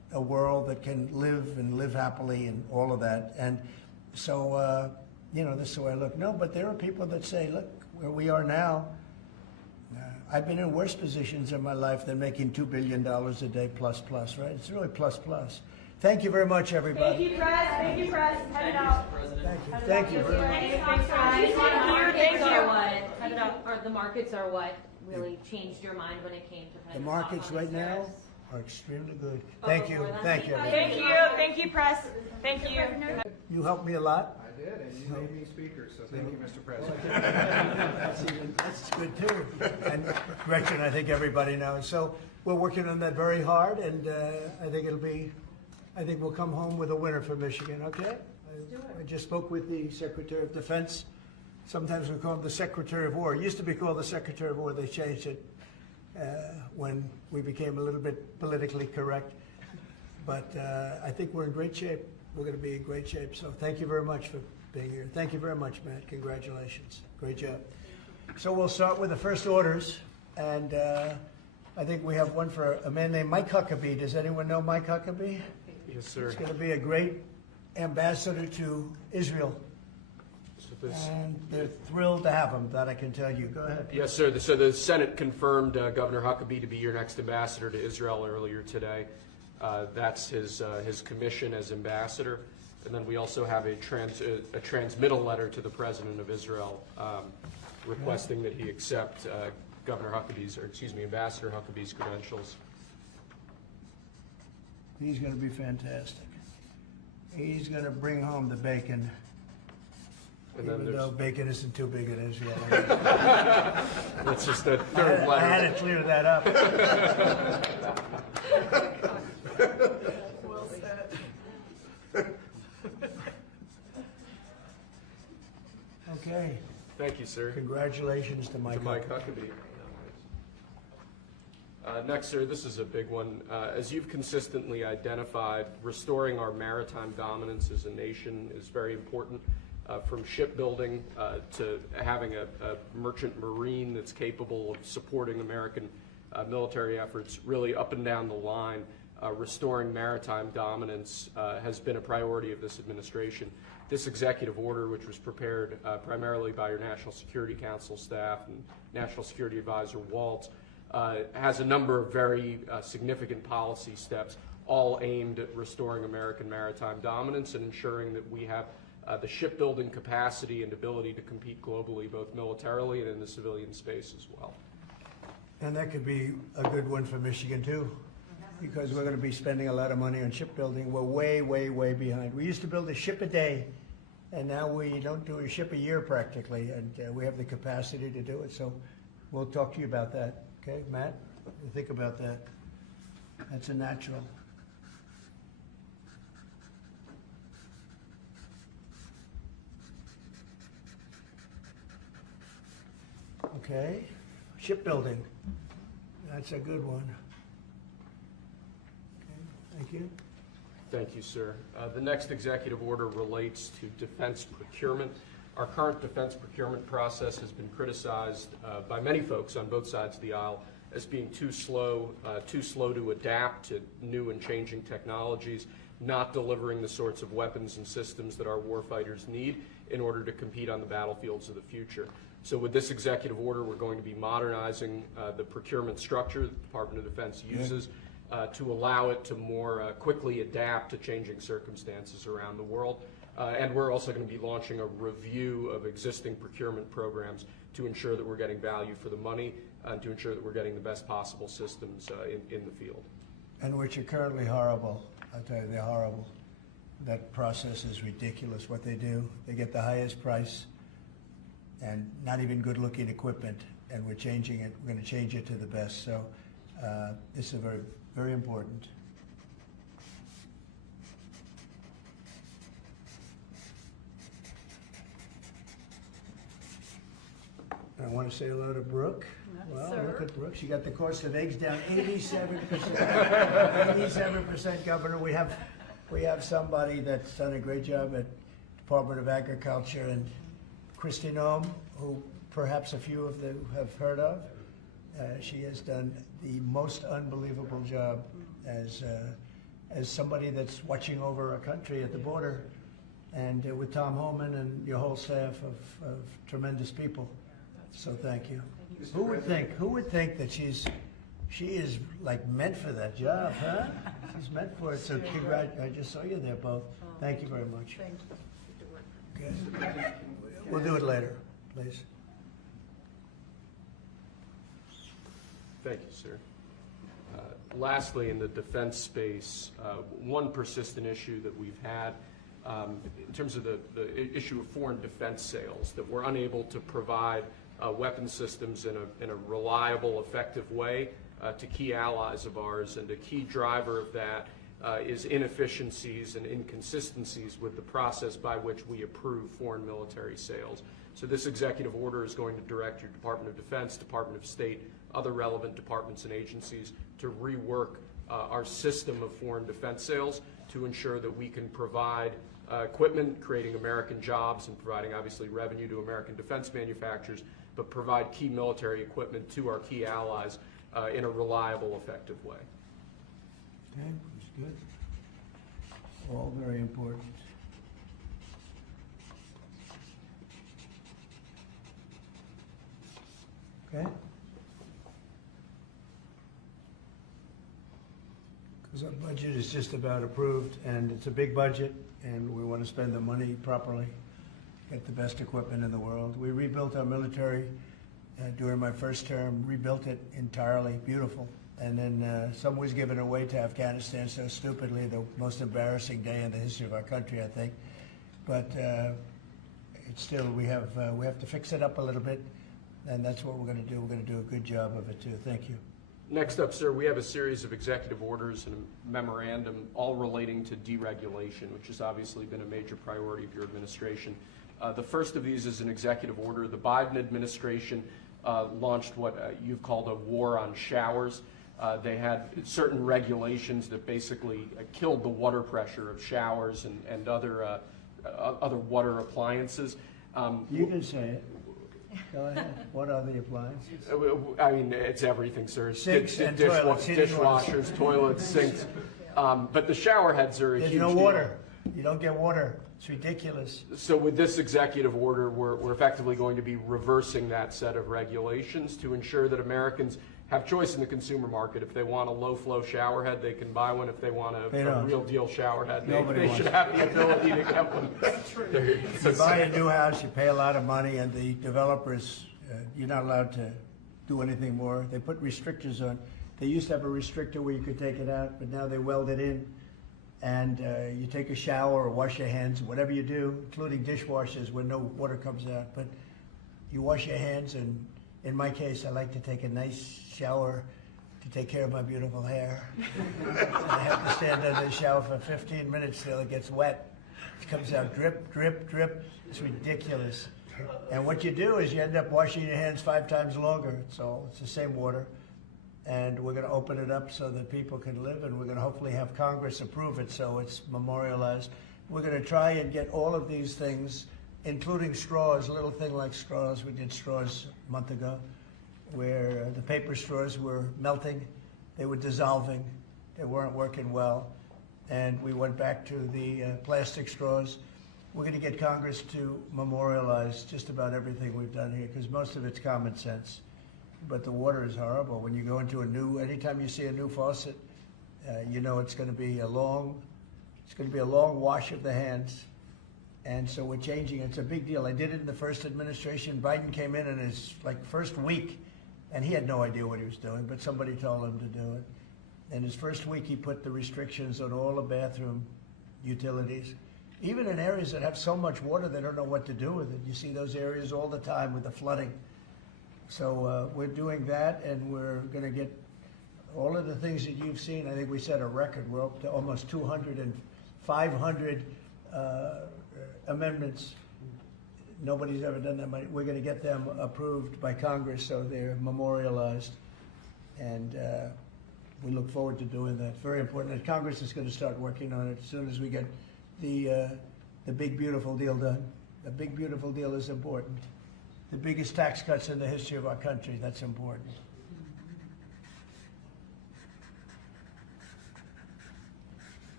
a world that can live and live happily and all of that. And so, this is the way I look. No, but there are people that say, look, where we are now, I've been in worse positions in my life than making $2 billion a day plus, right? It's really plus. Thank you very much, everybody. Thank you, Press. Thank you, Press. Head it out. Thank you. Or the markets are what really changed your mind when it came to The markets right now are extremely good. Thank you. Thank you, Press. Thank you. You helped me a lot. I did, and you made me speaker, so thank you, Mr. President. That's good too. And Gretchen, I think everybody knows. So we're working on that very hard, and I think we'll come home with a winner for Michigan, okay? I just spoke with the Secretary of Defense. Sometimes we call him the Secretary of War. It used to be called the Secretary of War. They changed it when we became a little bit politically correct. But I think we're in great shape. We're going to be in great shape. So thank you very much for being here. Thank you very much, Matt. Congratulations. Great job. So we'll start with the first orders. And I think we have one for a man named Mike Huckabee. Does anyone know Mike Huckabee? Yes, sir. He's going to be a great ambassador to Israel. And they're thrilled to have him, that I can tell you. Go ahead. Yes, sir. So the Senate confirmed Governor Huckabee to be your next ambassador to Israel earlier today. That's his commission as ambassador. And then we also have a transmittal letter to the President of Israel requesting that he accept Ambassador Huckabee's credentials. He's going to be fantastic. He's going to bring home the bacon. Even though bacon isn't too big in Israel. That's just that third letter. I had to clear that up. Well said. Okay. Thank you, sir. Congratulations to Mike Huckabee. Next, sir, this is a big one. As you've consistently identified, restoring our maritime dominance as a nation is very important. From shipbuilding to having a merchant marine that's capable of supporting American military efforts, really up and down the line, restoring maritime dominance has been a priority of this administration. This executive order, which was prepared primarily by your National Security Council staff and National Security Advisor Waltz, has a number of very significant policy steps, all aimed at restoring American maritime dominance and ensuring that we have the shipbuilding capacity and ability to compete globally, both militarily and in the civilian space as well. And that could be a good one for Michigan too, because we're going to be spending a lot of money on shipbuilding. We're way behind. We used to build a ship a day, and now we don't do a ship a year practically, and we have the capacity to do it. So we'll talk to you about that. Okay, Matt? Think about that. That's a natural. Okay, shipbuilding. That's a good one. Okay, thank you. Thank you, sir. The next executive order relates to defense procurement. Our current defense procurement process has been criticized by many folks on both sides of the aisle as being too slow to adapt to new and changing technologies, not delivering the sorts of weapons and systems that our warfighters need in order to compete on the battlefields of the future. So with this executive order, we're going to be modernizing the procurement structure that the Department of Defense uses to allow it to more quickly adapt to changing circumstances around the world. And we're also going to be launching a review of existing procurement programs to ensure that we're getting value for the money and to ensure that we're getting the best possible systems in the field. And which are currently horrible. I'll tell you, they're horrible. That process is ridiculous, what they do. They get the highest price and not even good-looking equipment, and we're changing it. We're going to change it to the best. So this is very, very important. I want to say hello to Brooke. Well, look at Brooke. She got the cost of eggs down 87%. 87%, Governor. We have somebody that's done a great job at Department of Agriculture, and Kristi Noem, who perhaps a few of you have heard of. She has done the most unbelievable job as as somebody that's watching over our country at the border, and with Tom Homan and your whole staff of tremendous people. So thank you. Who would think that she is like meant for that job, huh? She's meant for it. So I just saw you there both. Thank you very much. Thank you. Okay. We'll do it later, please. Thank you, sir. Lastly, in the defense space, one persistent issue that we've had in terms of the issue of foreign defense sales, that we're unable to provide weapon systems in a reliable, effective way to key allies of ours, and a key driver of that is inefficiencies and inconsistencies with the process by which we approve foreign military sales. So this executive order is going to direct your Department of Defense, Department of State, other relevant departments and agencies to rework our system of foreign defense sales to ensure that we can provide equipment, creating American jobs and providing obviously revenue to American defense manufacturers, but provide key military equipment to our key allies in a reliable, effective way. Okay, that's good. All very important. Okay? Because our budget is just about approved, and it's a big budget, and we want to spend the money properly, get the best equipment in the world. We rebuilt our military during my first term, rebuilt it entirely, beautiful. And then some was given away to Afghanistan so stupidly, the most embarrassing day in the history of our country, I think. But it's still, we have to fix it up a little bit, and that's what we're going to do. We're going to do a good job of it, too. Thank you. Next up, sir, we have a series of executive orders and a memorandum all relating to deregulation, which has obviously been a major priority of your administration. The first of these is an executive order. The Biden administration launched what you've called a war on showers. They had certain regulations that basically killed the water pressure of showers and other water appliances. You can say it. Go ahead. What are the appliances? I mean, it's everything, sir. Sinks and toilets. Dishwashers, toilets, sinks. But the shower heads are a huge deal. There's no water. You don't get water. It's ridiculous. So with this executive order, we're effectively going to be reversing that set of regulations to ensure that Americans have choice in the consumer market. If they want a low-flow shower head, they can buy one. If they want a real-deal shower head, they should have the ability to get one. That's true. You buy a new house, you pay a lot of money, and the developers, you're not allowed to do anything more. They put restrictors on. They used to have a restrictor where you could take it out, but now they weld it in. And you take a shower or wash your hands, whatever you do, including dishwashers where no water comes out. But you wash your hands, and in my case, I like to take a nice shower to take care of my beautiful hair. And I have to stand under the shower for 15 minutes till it gets wet. It comes out drip, drip, drip. It's ridiculous. And what you do is you end up washing your hands 5 times longer. So it's the same water. And we're going to open it up so that people can live, and we're going to hopefully have Congress approve it so it's memorialized. We're going to try and get all of these things, including straws, a little thing like straws. We did straws a month ago, where the paper straws were melting, they were dissolving, they weren't working well, and we went back to the plastic straws. We're going to get Congress to memorialize just about everything we've done here, because most of it's common sense. But the water is horrible. When you go into anytime you see a new faucet, you know it's going to be a long wash of the hands. And so we're changing. It's a big deal. I did it in the first administration. Biden came in his first week, and he had no idea what he was doing, but somebody told him to do it. In his first week, he put the restrictions on all the bathroom utilities. Even in areas that have so much water, they don't know what to do with it. You see those areas all the time with the flooding. So we're doing that, and we're going to get all of the things that you've seen. I think we set a record. We're up to almost 200 and 500 amendments. Nobody's ever done that. We're going to get them approved by Congress so they're memorialized. And we look forward to doing that. Very important. And Congress is going to start working on it as soon as we get the big, beautiful deal done. The big, beautiful deal is important. The biggest tax cuts in the history of our country, that's important.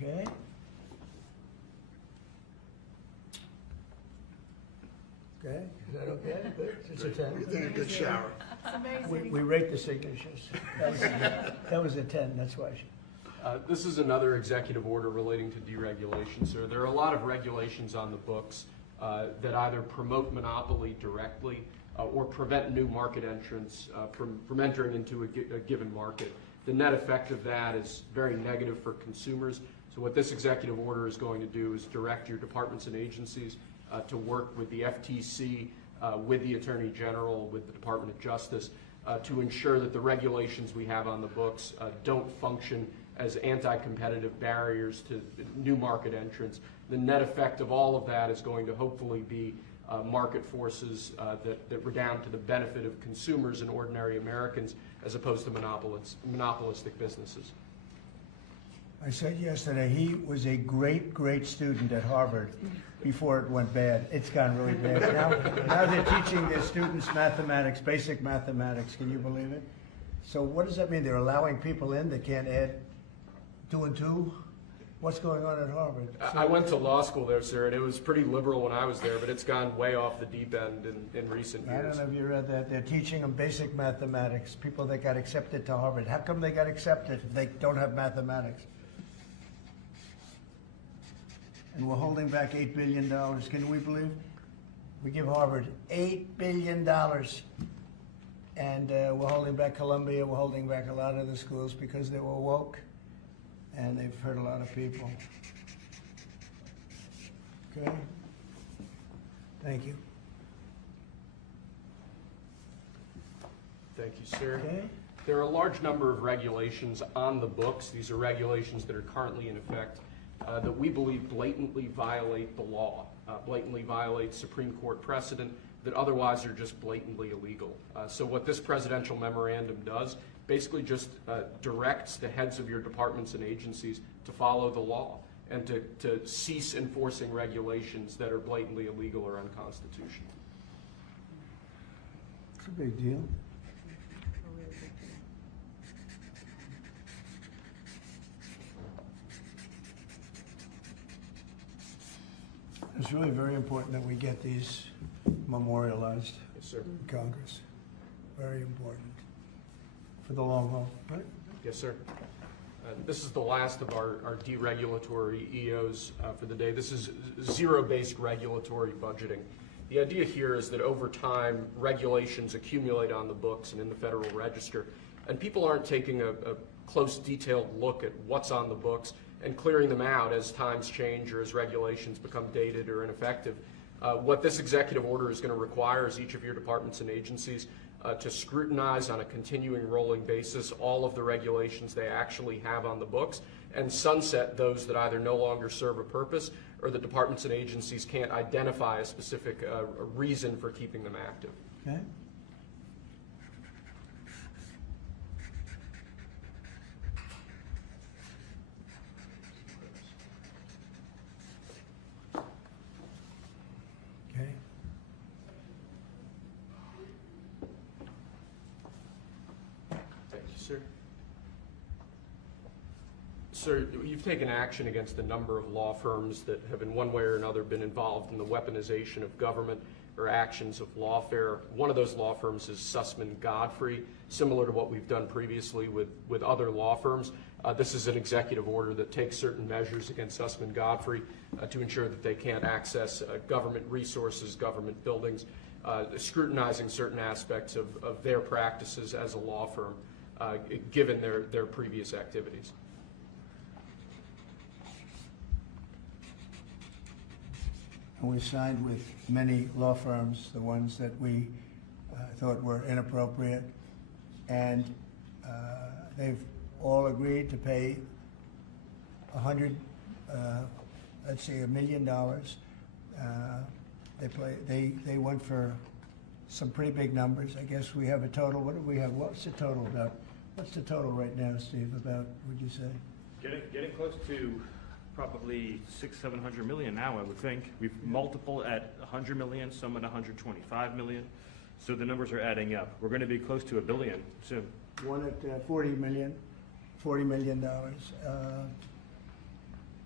Okay. Okay, is that okay? Good. It's a 10. You're taking a good shower. We rate the signatures. That was a 10, that's why. This is another executive order relating to deregulation, sir. There are a lot of regulations on the books that either promote monopoly directly or prevent new market entrants from entering into a given market. The net effect of that is very negative for consumers. So what this executive order is going to do is direct your departments and agencies to work with the FTC, with the Attorney General, with the Department of Justice, to ensure that the regulations we have on the books don't function as anti-competitive barriers to new market entrants. The net effect of all of that is going to hopefully be market forces that redound to the benefit of consumers and ordinary Americans as opposed to monopolistic businesses. I said yesterday, he was a great, great student at Harvard before it went bad. It's gone really bad. Now they're teaching their students mathematics, basic mathematics. Can you believe it? So what does that mean? They're allowing people in that can't add 2 and 2? What's going on at Harvard? I went to law school there, sir, and it was pretty liberal when I was there, but it's gone way off the deep end in recent years. I don't know if you read that. They're teaching them basic mathematics, people that got accepted to Harvard. How come they got accepted if they don't have mathematics? And we're holding back $8 billion. Can we believe? We give Harvard $8 billion. And we're holding back Columbia. We're holding back a lot of the schools because they were woke. And they've hurt a lot of people. Okay? Thank you. Thank you, sir. Okay. There are a large number of regulations on the books. These are regulations that are currently in effect that we believe blatantly violate the law, blatantly violate Supreme Court precedent that otherwise are just blatantly illegal. So what this presidential memorandum does basically just directs the heads of your departments and agencies to follow the law and to cease enforcing regulations that are blatantly illegal or unconstitutional. It's a big deal. It's really very important that we get these memorialized Yes, sir. in Congress. Very important for the long haul, right? Yes, sir. This is the last of our deregulatory EOs for the day. This is zero-based regulatory budgeting. The idea here is that over time, regulations accumulate on the books and in the Federal Register, and people aren't taking a close, detailed look at what's on the books and clearing them out as times change or as regulations become dated or ineffective. What this executive order is going to require is each of your departments and agencies to scrutinize on a continuing rolling basis all of the regulations they actually have on the books and sunset those that either no longer serve a purpose or the departments and agencies can't identify a specific reason for keeping them active. Okay. Okay. Thank you, sir. Sir, you've taken action against a number of law firms that have in one way or another been involved in the weaponization of government or actions of lawfare. One of those law firms is Sussman Godfrey, similar to what we've done previously with other law firms. This is an executive order that takes certain measures against Sussman Godfrey to ensure that they can't access government resources, government buildings, scrutinizing certain aspects of their practices as a law firm, given their previous activities. And we signed with many law firms, the ones that we thought were inappropriate, and they've all agreed to pay $1 million. They went for some pretty big numbers. I guess we have a total. What do we have? What's the total about? What's the total right now, Steve? About, would you say? Getting close to probably 600-700 million now, I would think. We've multiple at 100 million, some at 125 million. So the numbers are adding up. We're going to be close to $1 billion soon. One at $40 million.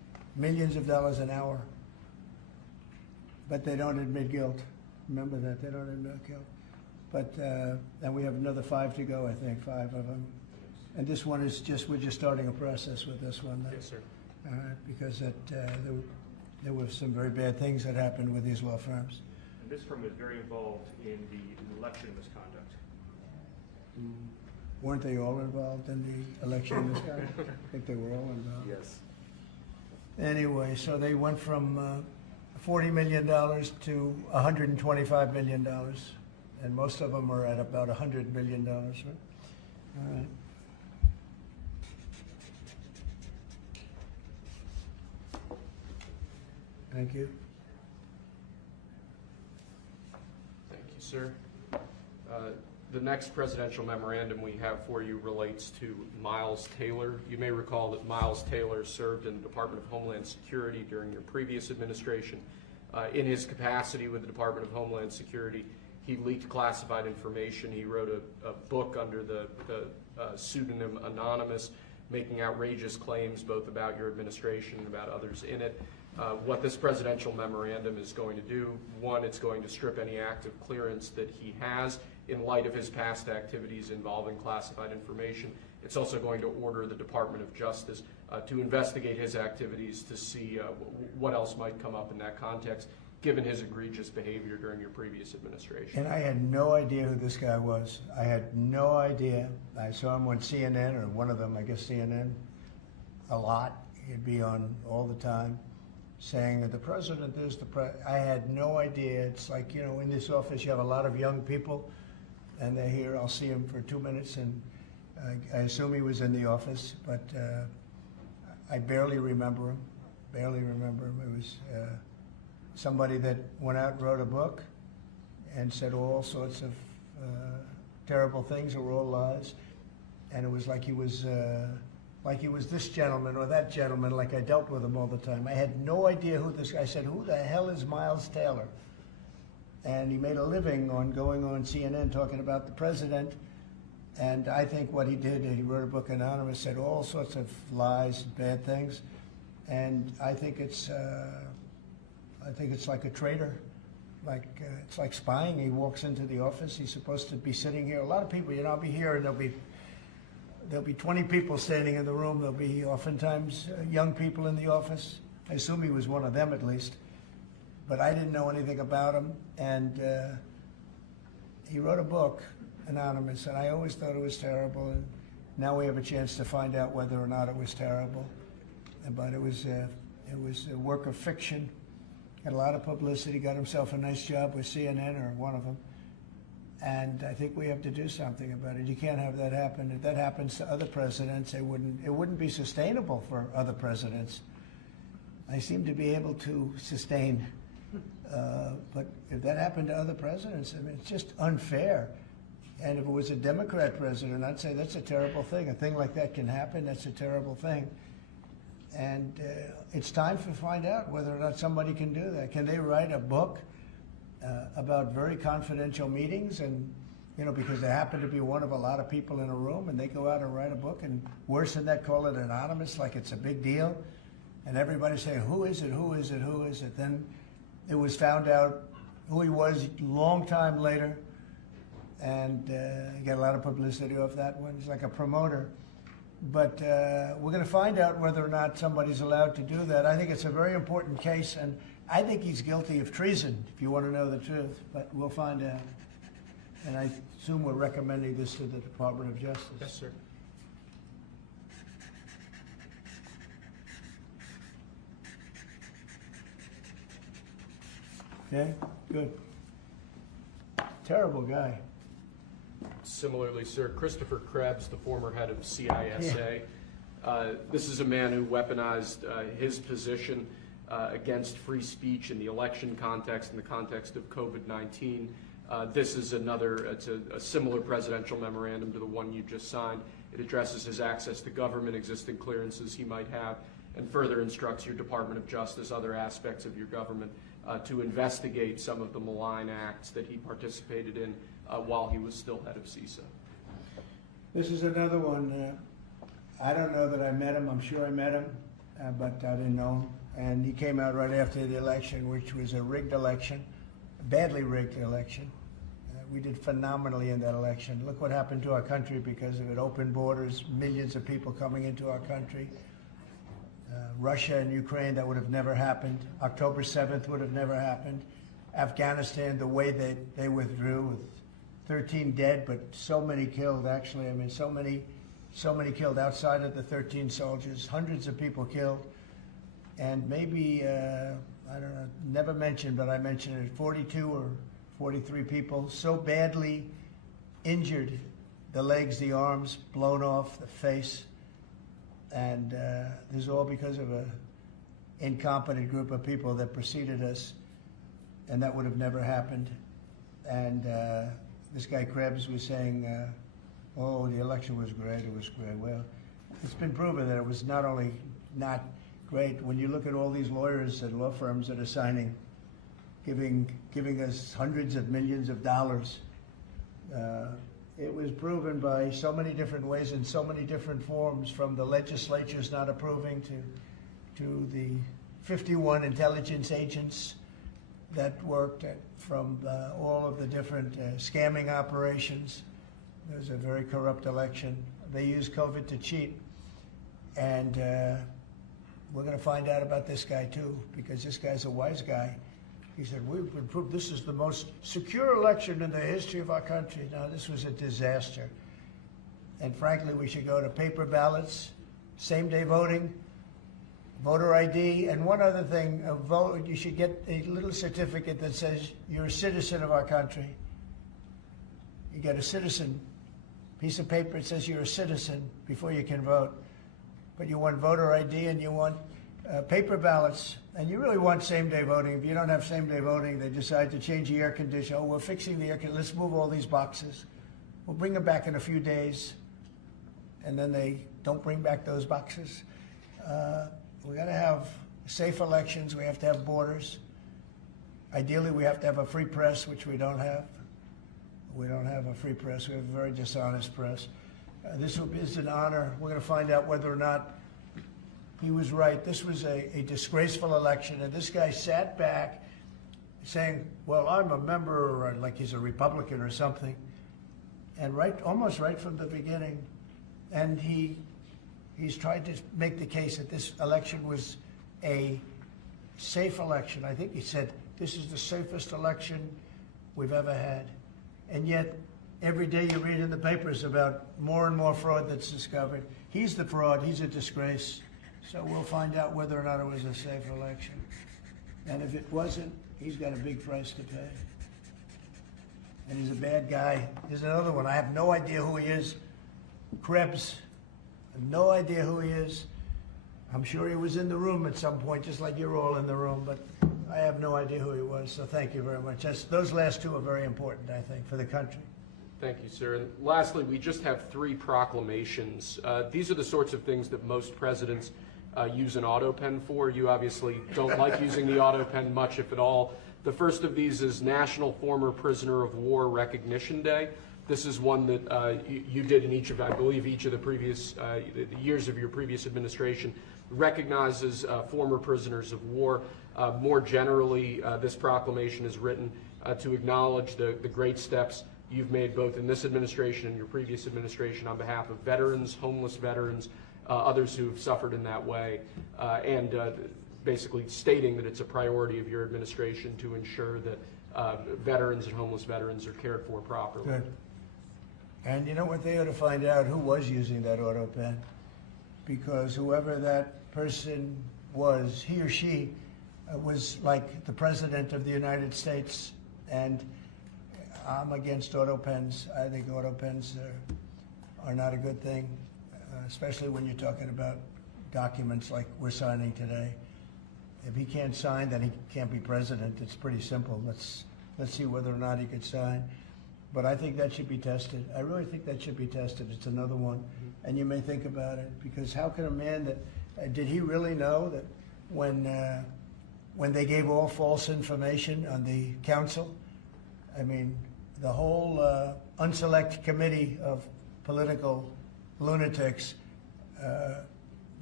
millions of dollars an hour, but they don't admit guilt. Remember that, they don't admit guilt. But, and we have another 5 to go, I think, 5 of them. And this one is just, we're just starting a process with this one. Yes, sir. Because there were some very bad things that happened with these law firms. And this firm was very involved in the election misconduct. Weren't they all involved in the election misconduct? I think they were all involved. Yes. Anyway, so they went from $40 million to $125 million. And most of them are at about $100 million, right? All right. Thank you. Thank you, sir. The next presidential memorandum we have for you relates to Miles Taylor. You may recall that Miles Taylor served in the Department of Homeland Security during your previous administration. In his capacity with the Department of Homeland Security, he leaked classified information. He wrote a book under the pseudonym Anonymous, making outrageous claims both about your administration and about others in it. What this presidential memorandum is going to do, one, it's going to strip any active clearance that he has in light of his past activities involving classified information. It's also going to order the Department of Justice to investigate his activities to see what else might come up in that context, given his egregious behavior during your previous administration. And I had no idea who this guy was. I had no idea. I saw him on CNN, or one of them, I guess CNN, a lot. He'd be on all the time, saying that the president is the president. I had no idea. It's like, you know, in this office you have a lot of young people, and they're here. I'll see him for 2 minutes, and I assume he was in the office, but I barely remember him. Barely remember him. It was somebody that went out and wrote a book and said all sorts of terrible things that were all lies, and it was like he was this gentleman or that gentleman, like I dealt with him all the time. I had no idea who this guy. I said, who the hell is Miles Taylor? And he made a living on going on CNN talking about the president. And I think what he did, he wrote a book, Anonymous, said all sorts of lies and bad things. And I think it's like a traitor. It's like spying. He walks into the office. He's supposed to be sitting here. A lot of people, you know, I'll be here and there'll be 20 people standing in the room. There'll be oftentimes young people in the office. I assume he was one of them at least. But I didn't know anything about him. And he wrote a book, Anonymous, and I always thought it was terrible. And now we have a chance to find out whether or not it was terrible. But it was a work of fiction. Had a lot of publicity, got himself a nice job with CNN, or one of them. And I think we have to do something about it. You can't have that happen. If that happens to other presidents, it wouldn't be sustainable for other presidents. I seem to be able to sustain, but if that happened to other presidents, I mean, it's just unfair. And if it was a Democrat president, I'd say that's a terrible thing. A thing like that can happen. That's a terrible thing. And it's time to find out whether or not somebody can do that. Can they write a book about very confidential meetings, and because they happen to be one of a lot of people in a room, and they go out and write a book, and worse than that, call it anonymous, like it's a big deal, and everybody saying, who is it, who is it, who is it? Then it was found out who he was a long time later, and he got a lot of publicity off that one. He's like a promoter. But we're going to find out whether or not somebody's allowed to do that. I think it's a very important case, and I think he's guilty of treason, if you want to know the truth, but we'll find out. And I assume we're recommending this to the Department of Justice. Yes, sir. Okay, good. Terrible guy. Similarly, sir, Christopher Krebs, the former head of CISA. This is a man who weaponized his position against free speech in the election context, in the context of COVID-19. This is it's a similar presidential memorandum to the one you just signed. It addresses his access to government, existing clearances he might have, and further instructs your Department of Justice, other aspects of your government, to investigate some of the malign acts that he participated in while he was still head of CISA. This is another one. I don't know that I met him. I'm sure I met him, but I didn't know him. And he came out right after the election, which was a rigged election, a badly rigged election. We did phenomenally in that election. Look what happened to our country because of it. Open borders, millions of people coming into our country. Russia and Ukraine, that would have never happened. October 7th would have never happened. Afghanistan, the way they withdrew with 13 dead, but so many killed, actually. I mean, so many killed outside of the 13 soldiers, hundreds of people killed. And maybe, I don't know, never mentioned, but I mentioned it, 42 or 43 people so badly injured, the legs, the arms, blown off, the face. And this is all because of an incompetent group of people that preceded us, and that would have never happened. And this guy Krebs was saying, oh, the election was great, it was great. Well, it's been proven that it was not only not great. When you look at all these lawyers and law firms that are signing, giving us hundreds of millions of dollars, it was proven by so many different ways in so many different forms, from the legislatures not approving to the 51 intelligence agents that worked from all of the different scamming operations. It was a very corrupt election. They used COVID to cheat. And we're going to find out about this guy too, because this guy's a wise guy. He said, we've been proved this is the most secure election in the history of our country. Now, this was a disaster. And frankly, we should go to paper ballots, same-day voting, voter ID, and one other thing, you should get a little certificate that says you're a citizen of our country. You get a citizen piece of paper that says you're a citizen before you can vote. But you want voter ID and you want paper ballots, and you really want same-day voting. If you don't have same-day voting, they decide to change the air conditioner. Oh, we're fixing the air conditioner. Let's move all these boxes. We'll bring them back in a few days, and then they don't bring back those boxes. We got to have safe elections. We have to have borders. Ideally, we have to have a free press, which we don't have. We don't have a free press. We have a very dishonest press. This is an honor. We're going to find out whether or not he was right. This was a disgraceful election, and this guy sat back saying, well, I'm a member, or like he's a Republican or something, and almost right from the beginning. And he's tried to make the case that this election was a safe election. I think he said, this is the safest election we've ever had. And yet, every day you read in the papers about more and more fraud that's discovered. He's the fraud. He's a disgrace. So we'll find out whether or not it was a safe election. And if it wasn't, he's got a big price to pay. And he's a bad guy. There's another one. I have no idea who he is. Krebs. I have no idea who he is. I'm sure he was in the room at some point, just like you're all in the room, but I have no idea who he was. So thank you very much. Those last two are very important, I think, for the country. Thank you, sir. And lastly, we just have 3 proclamations. These are the sorts of things that most presidents use an autopen for. You obviously don't like using the autopen much, if at all. The first of these is National Former Prisoner of War Recognition Day. This is one that you did in each of, I believe, each of the previous the years of your previous administration, recognizes former prisoners of war. More generally, this proclamation is written to acknowledge the great steps you've made both in this administration and your previous administration on behalf of veterans, homeless veterans, others who have suffered in that way, and basically stating that it's a priority of your administration to ensure that veterans and homeless veterans are cared for properly. Good. And you know what, they ought to find out who was using that autopen, because whoever that person was, he or she was like the President of the United States, and I'm against autopens. I think autopens are not a good thing, especially when you're talking about documents like we're signing today. If he can't sign, then he can't be president. It's pretty simple. Let's see whether or not he could sign. But I think that should be tested. I really think that should be tested. It's another one. And you may think about it, because how can a man that, did he really know that when they gave all false information on the council, I mean, the whole unselect committee of political lunatics,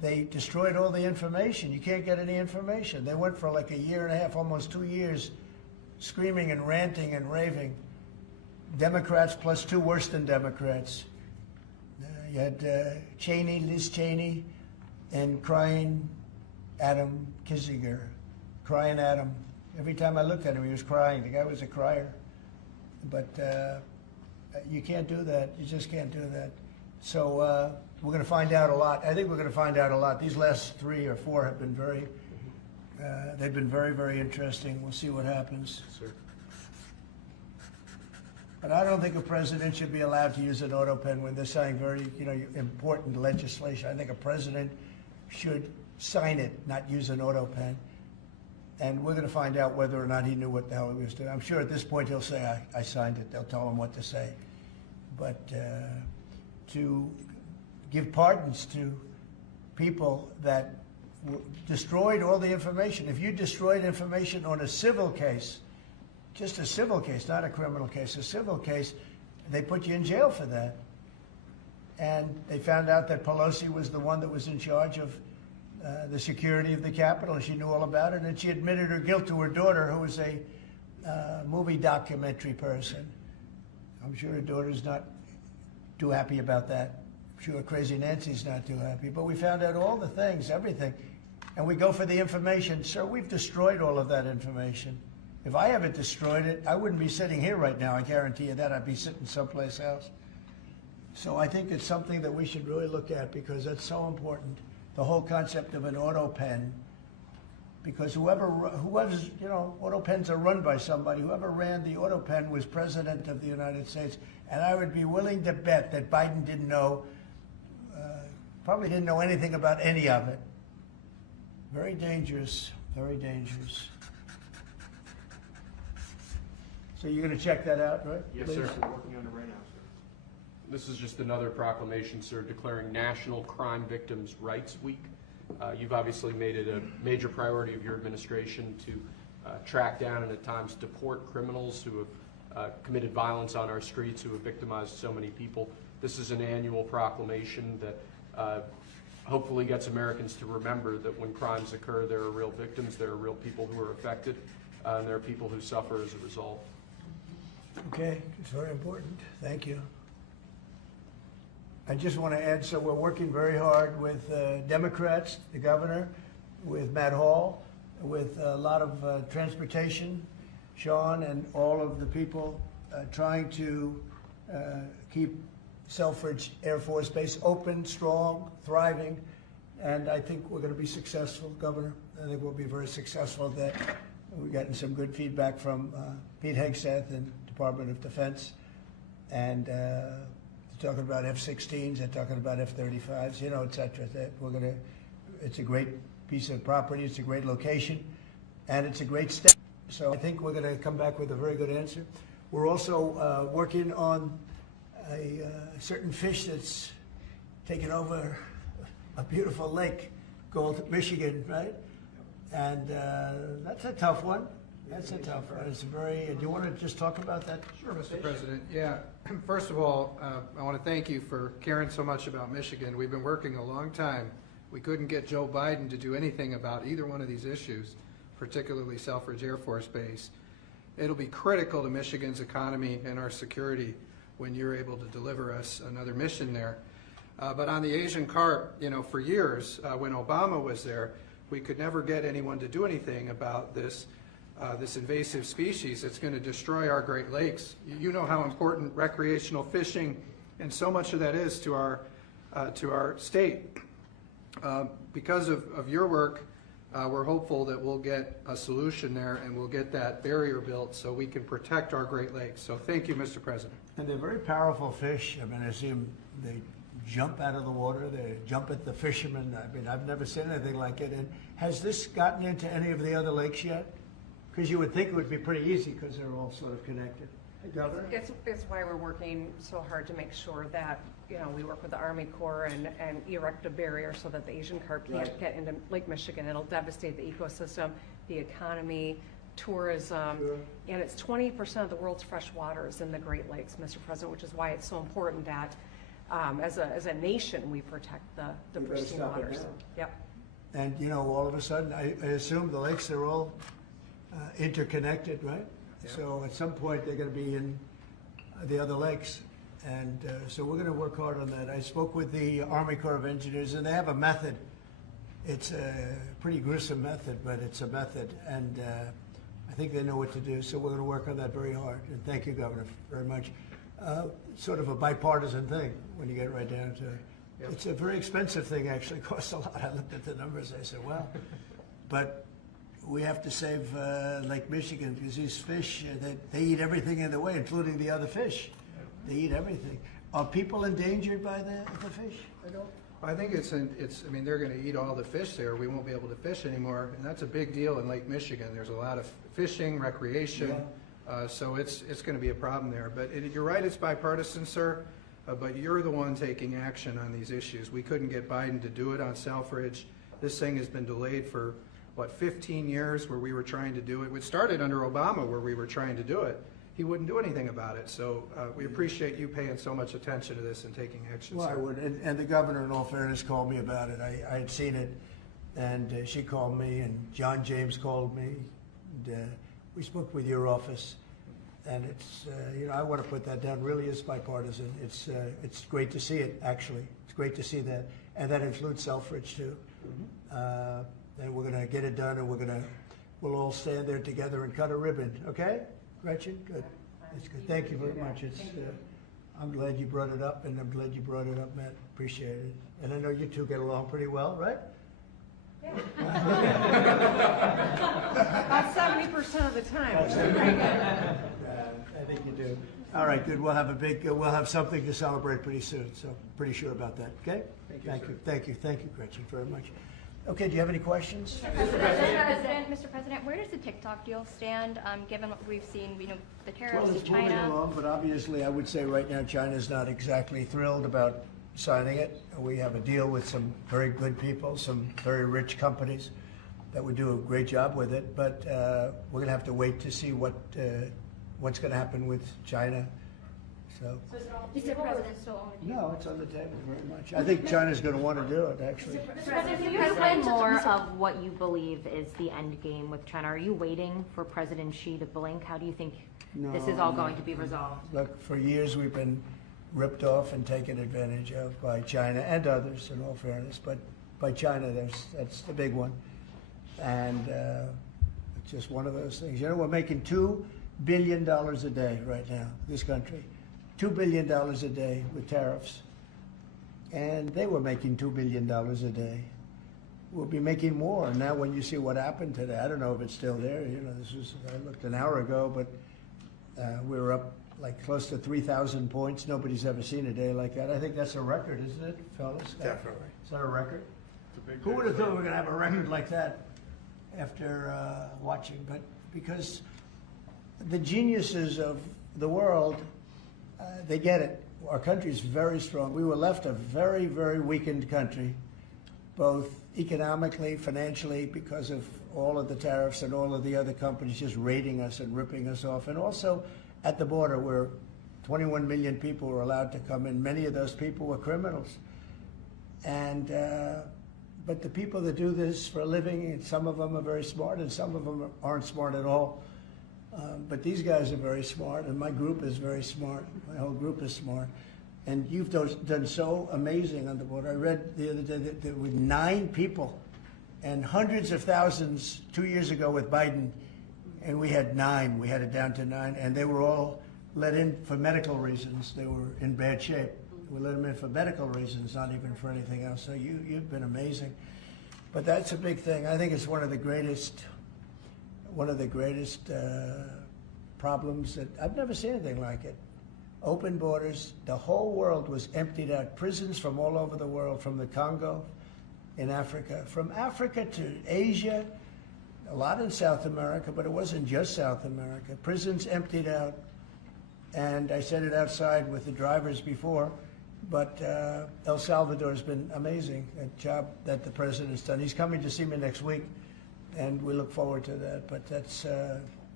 they destroyed all the information. You can't get any information. They went for like a year and a half, almost 2 years, screaming and ranting and raving. Democrats plus two worse than Democrats. You had Cheney, Liz Cheney, and crying Adam Kinzinger, crying Adam. Every time I looked at him, he was crying. The guy was a crier. But you can't do that. You just can't do that. So we're going to find out a lot. I think we're going to find out a lot. These last 3 or 4 have been they've been very, very interesting. We'll see what happens. Sir. But I don't think a president should be allowed to use an autopen when they're signing very, important legislation. I think a president should sign it, not use an autopen. And we're going to find out whether or not he knew what the hell he was doing. I'm sure at this point he'll say, I signed it. They'll tell him what to say. But to give pardons to people that destroyed all the information. If you destroyed information on a civil case, just a civil case, not a criminal case, a civil case, they put you in jail for that. And they found out that Pelosi was the one that was in charge of the security of the Capitol, and she knew all about it, and she admitted her guilt to her daughter, who was a movie documentary person. I'm sure her daughter's not too happy about that. I'm sure Crazy Nancy's not too happy. But we found out all the things, everything. And we go for the information. Sir, we've destroyed all of that information. If I haven't destroyed it, I wouldn't be sitting here right now. I guarantee you that. I'd be sitting someplace else. So I think it's something that we should really look at, because that's so important. The whole concept of an auto pen, because whoever's, auto pens are run by somebody. Whoever ran the auto pen was president of the United States, and I would be willing to bet that Biden didn't know, probably didn't know anything about any of it. Very dangerous, very dangerous. So you're going to check that out, right? Yes, Please? sir. We're working on it right now, sir. This is just another proclamation, sir, declaring National Crime Victims' Rights Week. You've obviously made it a major priority of your administration to track down and at times deport criminals who have committed violence on our streets, who have victimized so many people. This is an annual proclamation that hopefully gets Americans to remember that when crimes occur, there are real victims, there are real people who are affected, and there are people who suffer as a result. Okay, it's very important. Thank you. I just want to add, so we're working very hard with Democrats, the governor, with Matt Hall, with a lot of transportation, Sean, and all of the people trying to keep Selfridge Air Force Base open, strong, thriving, and I think we're going to be successful, Governor. I think we'll be very successful at that. We've gotten some good feedback from Pete Hegseth and Department of Defense, and they're talking about F-16s, they're talking about F-35s, et cetera. That it's a great piece of property, it's a great location, and it's a great step. So I think we're going to come back with a very good answer. We're also working on a certain fish that's taken over a beautiful lake called Michigan, right? And that's a tough one. That's a tough one. It's very. Do you want to just talk about that? Sure, Mr. President. Yeah. First of all, I want to thank you for caring so much about Michigan. We've been working a long time. We couldn't get Joe Biden to do anything about either one of these issues, particularly Selfridge Air Force Base. It'll be critical to Michigan's economy and our security when you're able to deliver us another mission there. But on the Asian carp, for years, when Obama was there, we could never get anyone to do anything about this invasive species that's going to destroy our Great Lakes. You know how important recreational fishing and so much of that is to our state. Because of your work, we're hopeful that we'll get a solution there and we'll get that barrier built so we can protect our Great Lakes. So thank you, Mr. President. And they're very powerful fish. I mean, I see them, they jump out of the water, they jump at the fishermen. I mean, I've never seen anything like it. And has this gotten into any of the other lakes yet? Because you would think it would be pretty easy because they're all sort of connected. Hey, Governor? It's why we're working so hard to make sure that, we work with the Army Corps and erect a barrier so that the Asian carp can't get into Lake Michigan. It'll devastate the ecosystem, the economy, tourism, and it's 20% of the world's fresh water is in the Great Lakes, Mr. President, which is why it's so important that as a nation, we protect the You better pristine stop it waters. now. Yep. And, you know, all of a sudden, I assume the lakes are all interconnected, right? Yeah. So at some point, they're going to be in the other lakes. And so we're going to work hard on that. I spoke with the Army Corps of Engineers, and they have a method. It's a pretty gruesome method, but it's a method. And I think they know what to do. So we're going to work on that very hard. And thank you, Governor, very much. Sort of a bipartisan thing when you get right down to it. Yep. It's a very expensive thing, actually. It costs a lot. I looked at the numbers. I said, well, but we have to save Lake Michigan because these fish, they eat everything in the way, including the other fish. They eat everything. Are people endangered by the fish? I think I mean, they're gonna eat all the fish there. We won't be able to fish anymore, and that's a big deal in Lake Michigan. There's a lot of fishing, recreation, so it's gonna be a problem there. But you're right, it's bipartisan, sir, but you're the one taking action on these issues. We couldn't get Biden to do it on Selfridge. This thing has been delayed for, 15 years where we were trying to do it. It started under Obama where we were trying to do it. He wouldn't do anything about it. So we appreciate you paying so much attention to this and taking action, Well, sir. I would. And the governor, in all fairness, called me about it. I had seen it, and she called me, and John James called me. And, we spoke with your office, and it's, you know, I want to put that down. Really is bipartisan. It's great to see it, actually. It's great to see that. And that includes Selfridge, too. And we're going to get it done, and we'll all stand there together and cut a ribbon, okay? Gretchen, good. That's good. Thank you very much. It's, I'm glad you brought it up, and I'm glad you brought it up, Matt. Appreciate it. And I know you two get along pretty well, right? About 70% of the time, which is pretty good. I think you do. All right, good. We'll have something to celebrate pretty soon. So pretty sure about that. Okay. Thank you, Gretchen, very much. Okay. Do you have any questions? Mr. President, where does the TikTok deal stand, given what we've seen, the tariffs Well, to it's moving China? along, but obviously I would say right now China's not exactly thrilled about signing it. We have a deal with some very good people, some very rich companies that would do a great job with it, but we're going to have to wait to see what's going to happen with China. So, Mr. President, still on the table? no, it's on the table very much. I think China's going to want to do it, actually. Mr. President, can you explain more of what you believe is the end game with China? Are you waiting for President Xi to blink? How do you think this is all going to be resolved? Look, for years we've been ripped off and taken advantage of by China and others, in all fairness, but by China, that's the big one. And it's just one of those things. You know, we're making $2 billion a day right now, this country. $2 billion a day with tariffs. And they were making $2 billion a day. We'll be making more. Now when you see what happened today, I don't know if it's still there. You know, I looked an hour ago, but we were up like close to 3,000 points. Nobody's ever seen a day like that. I think that's a record, isn't it, fellas? Definitely. Is that a record? Who would have thought we were going to have a record like that after watching? But because the geniuses of the world, they get it. Our country is very strong. We were left a very, very weakened country, both economically, financially, because of all of the tariffs and all of the other companies just raiding us and ripping us off, and also at the border where 21 million people were allowed to come in. Many of those people were criminals. And but the people that do this for a living, and some of them are very smart and some of them aren't smart at all. But these guys are very smart, and my group is very smart. My whole group is smart. And you've done so amazing on the border. I read the other day that there were 9 people and hundreds of thousands 2 years ago with Biden, and we had 9. We had it down to 9, and they were all let in for medical reasons. They were in bad shape. We let them in for medical reasons, not even for anything else. So you've been amazing. But that's a big thing. I think it's one of the greatest problems that I've never seen anything like it. Open borders. The whole world was emptied out. Prisons from all over the world, from the Congo in Africa, from Africa to Asia, a lot in South America, but it wasn't just South America. Prisons emptied out. And I said it outside with the drivers before, but El Salvador has been amazing, a job that the president's done. He's coming to see me next week, and we look forward to that. But that's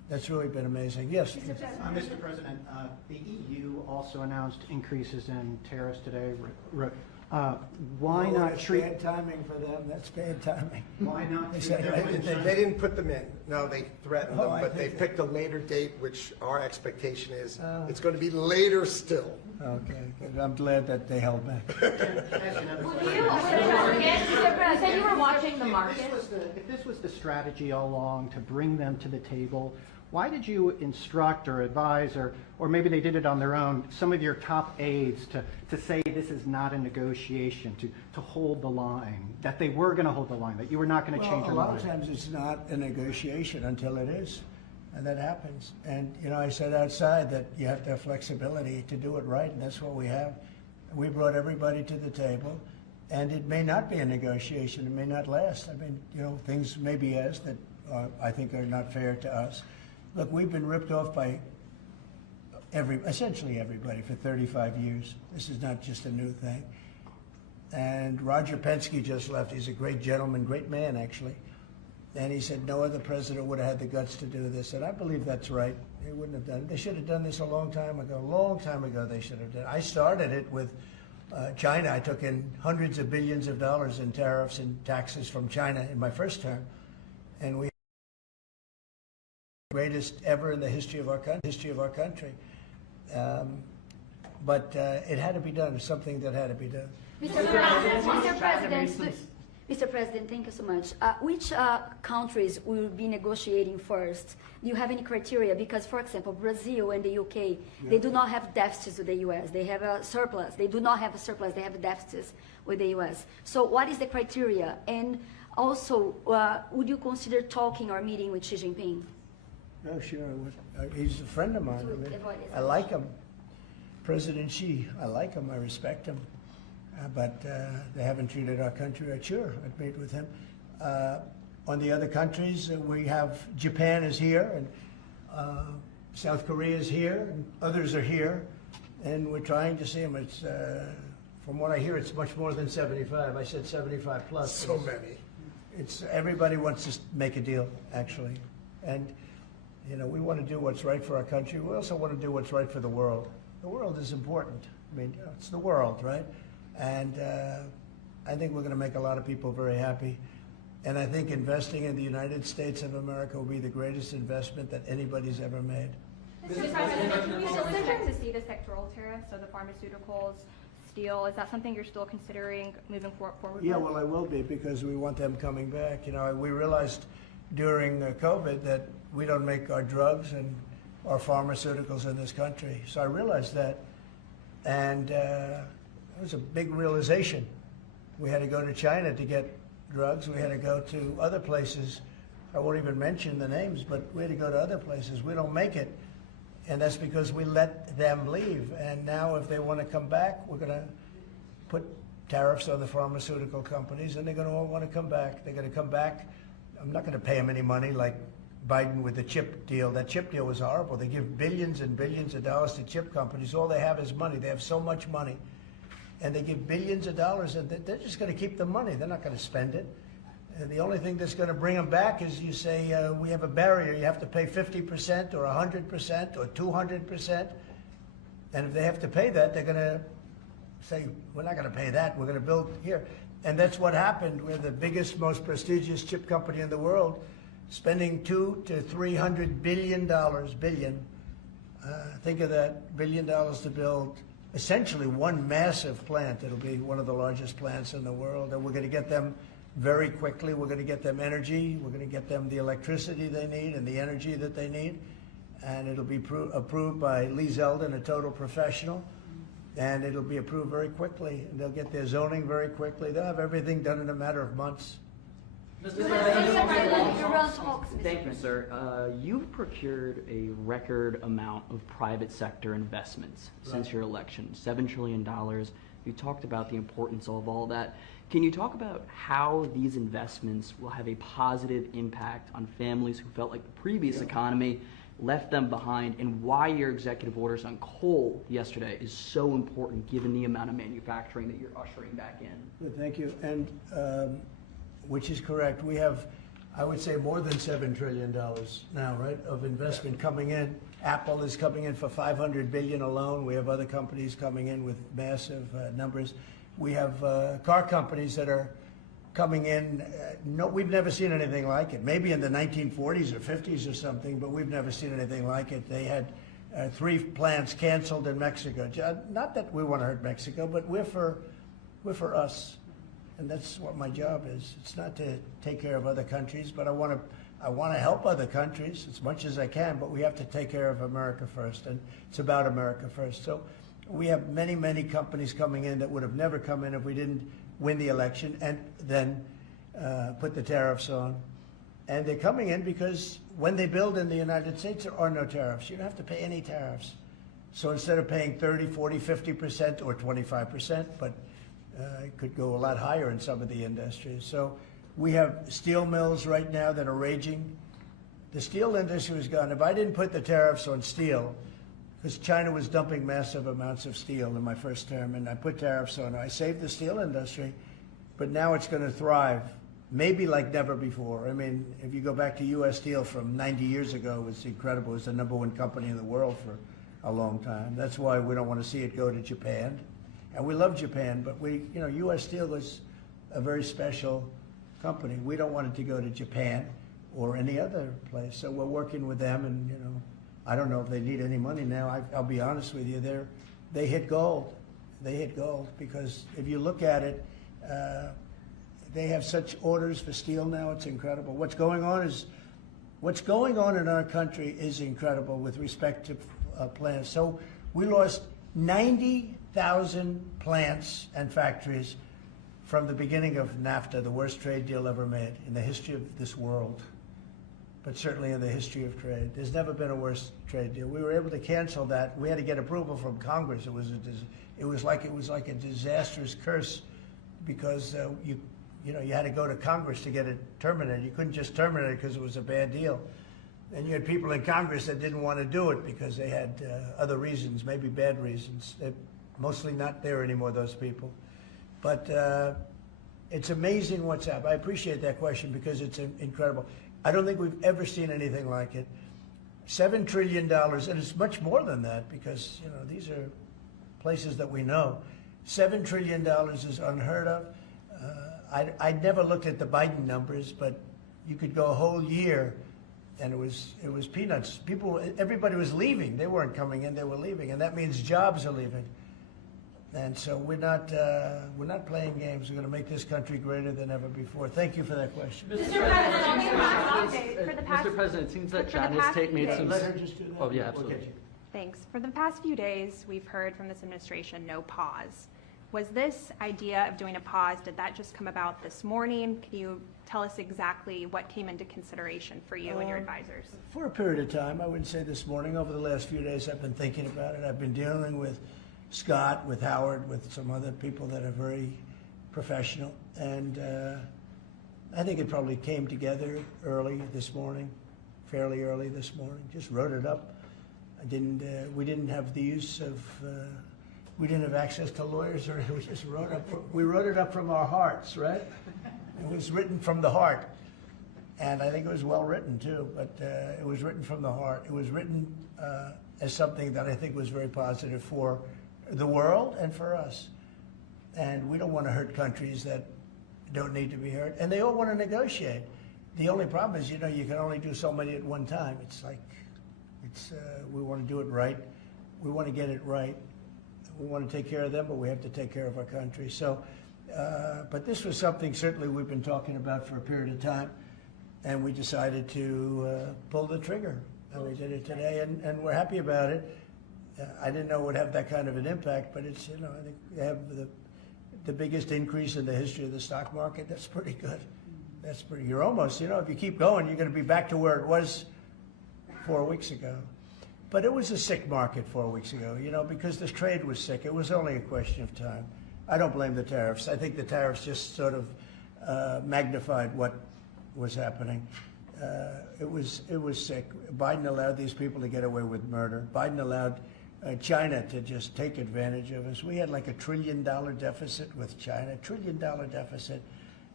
That's really been amazing. Yes. Mr. President, the EU also announced increases in tariffs today. Why Oh, not that's treat? bad timing for them. That's bad timing. Why not They treat said them everything. They didn't put them in. No, they threatened Oh, them, I but they think picked a later date, which our expectation is it's going to be later still. Okay, good. I'm glad that they held back. You said you were watching the market. If this was the strategy all along to bring them to the table, why did you instruct or advise, or maybe they did it on their own, some of your top aides to say this is not a negotiation, to hold the line, that they were going to hold the line, that you were not going to change Well, your a lot mind? of times it's not a negotiation until it is, and that happens. And, you know, I said outside that you have to have flexibility to do it right, and that's what we have. We brought everybody to the table, and it may not be a negotiation. It may not last. I mean, you know, things may be asked that I think are not fair to us. Look, we've been ripped off by essentially everybody for 35 years. This is not just a new thing. And Roger Penske just left. He's a great gentleman, great man, actually. And he said no other president would have had the guts to do this. And I believe that's right. They wouldn't have done it. They should have done this a long time ago. A long time ago they should have done it. I started it with China. I took in hundreds of billions of dollars in tariffs and taxes from China in my first term. And we greatest ever in the history of our country. But it had to be done. It's something that had to be done. Mr. President, thank you so much. Which countries will be negotiating first? Do you have any criteria? Because, for example, Brazil and the UK, they do not have deficits with the US. They have a surplus. They do not have a surplus. They have deficits with the US. So what is the criteria? And also, would you consider talking or meeting with Xi Jinping? Oh, sure. He's a friend of mine. I mean, I like him. President Xi, I like him. I respect him. But they haven't treated our country right. Sure, I'd meet with him. On the other countries, we have Japan is here, and South Korea is here, and others are here, and we're trying to see them. It's, from what I hear, it's much more than 75. I said 75 plus. So many. It's everybody wants to make a deal, actually, and you know we want to do what's right for our country. We also want to do what's right for the world. The world is important. I mean, it's the world, right? And I think we're going to make a lot of people very happy. And I think investing in the United States of America will be the greatest investment that anybody's ever made. Mr. President, we still expect to see the sectoral tariffs, so the pharmaceuticals, steel. Is that something you're still considering moving forward Yeah, with? well, I will be because we want them coming back. You know, we realized during COVID that we don't make our drugs and our pharmaceuticals in this country. So I realized that, and it was a big realization. We had to go to China to get drugs. We had to go to other places. I won't even mention the names, but we had to go to other places. We don't make it. And that's because we let them leave. And now if they want to come back, we're going to put tariffs on the pharmaceutical companies, and they're going to all want to come back. They're going to come back. I'm not going to pay them any money like Biden with the chip deal. That chip deal was horrible. They give billions and billions of dollars to chip companies. All they have is money. They have so much money. And they give billions of dollars, and they're just going to keep the money. They're not going to spend it. And the only thing that's going to bring them back is you say, we have a barrier. You have to pay 50% or 100% or 200%. And if they have to pay that, they're going to say, we're not going to pay that. We're going to build here. And that's what happened. We're the biggest, most prestigious chip company in the world, spending $200 to $300 billion. Think of that, $1 billion to build essentially one massive plant. It'll be one of the largest plants in the world, and we're going to get them very quickly. We're going to get them energy. We're going to get them the electricity they need and the energy that they need, and it'll be approved by Lee Zeldin, a total professional, and it'll be approved very quickly, and they'll get their zoning very quickly. They'll have everything done in a matter of months. Thank you, sir. You've procured a record amount of private sector investments since your election, $7 trillion. You talked about the importance of all that. Can you talk about how these investments will have a positive impact on families who felt like the previous economy left them behind, and why your executive orders on coal yesterday is so important given the amount of manufacturing that you're ushering back in? Good, thank you. And which is correct. We have, I would say more than $7 trillion now, right, of investment coming in. Apple is coming in for $500 billion alone. We have other companies coming in with massive numbers. We have car companies that are coming in. No, we've never seen anything like it. Maybe in the 1940s or 50s or something, but we've never seen anything like it. They had 3 plants canceled in Mexico. Not that we want to hurt Mexico, but we're for us. And that's what my job is. It's not to take care of other countries, but I want to help other countries as much as I can, but we have to take care of America first, and it's about America first. So we have many, many companies coming in that would have never come in if we didn't win the election and then put the tariffs on. And they're coming in because when they build in the United States, there are no tariffs. You don't have to pay any tariffs. So instead of paying 30, 40, 50% or 25%, but it could go a lot higher in some of the industries. So we have steel mills right now that are raging. The steel industry was gone. If I didn't put the tariffs on steel, because China was dumping massive amounts of steel in my first term, and I put tariffs on it, I saved the steel industry, but now it's going to thrive, maybe like never before. I mean, if you go back to U.S. Steel from 90 years ago, it was incredible. It was the #1 company in the world for a long time. That's why we don't want to see it go to Japan. And we love Japan, but U.S. Steel was a very special company. We don't want it to go to Japan or any other place. So we're working with them, and I don't know if they need any money now. I'll be honest with you, they hit gold. They hit gold because if you look at it, they have such orders for steel now. It's incredible. What's going on in our country is incredible with respect to plants. So we lost 90,000 plants and factories from the beginning of NAFTA, the worst trade deal ever made in the history of this world, but certainly in the history of trade. There's never been a worse trade deal. We were able to cancel that. We had to get approval from Congress. It was like a disastrous curse because you had to go to Congress to get it terminated. You couldn't just terminate it because it was a bad deal. And you had people in Congress that didn't want to do it because they had other reasons, maybe bad reasons. They're mostly not there anymore, those people. But it's amazing what's happened. I appreciate that question because it's incredible. I don't think we've ever seen anything like it. $7 trillion, and it's much more than that because these are places that we know. $7 trillion is unheard of. I never looked at the Biden numbers, but you could go a whole year and it was peanuts. Everybody was leaving. They weren't coming in, they were leaving, and that means jobs are leaving. And so we're not playing games. We're going to make this country greater than ever before. Thank you for that question. Mr. President, it seems that China's made some. Let her just do that. Oh yeah, absolutely. Thanks. For the past few days, we've heard from this administration no pause. Was this idea of doing a pause, did that just come about this morning? Can you tell us exactly what came into consideration for you and your advisors? For a period of time, I wouldn't say this morning. Over the last few days, I've been thinking about it. I've been dealing with Scott, with Howard, with some other people that are very professional. And I think it probably came together early this morning, fairly early this morning. Just wrote it up. We didn't have the use of, we didn't have access to lawyers, or we just we wrote it up from our hearts, right? It was written from the heart. And I think it was well written too, but it was written from the heart. It was written as something that I think was very positive for the world and for us. And we don't want to hurt countries that don't need to be hurt. And they all want to negotiate. The only problem is, you can only do so many at one time. It's like, we want to do it right. We want to get it right. We want to take care of them, but we have to take care of our country. So, but this was something certainly we've been talking about for a period of time, and we decided to pull the trigger. And we did it today, and we're happy about it. I didn't know it would have that kind of an impact, but it's, I think they have the biggest increase in the history of the stock market. That's pretty good. You're almost, if you keep going, you're going to be back to where it was 4 weeks ago. But it was a sick market 4 weeks ago, because the trade was sick. It was only a question of time. I don't blame the tariffs. I think the tariffs just sort of magnified what was happening. It was sick. Biden allowed these people to get away with murder. Biden allowed China to just take advantage of us. We had like $1 trillion deficit with China, $1 trillion deficit.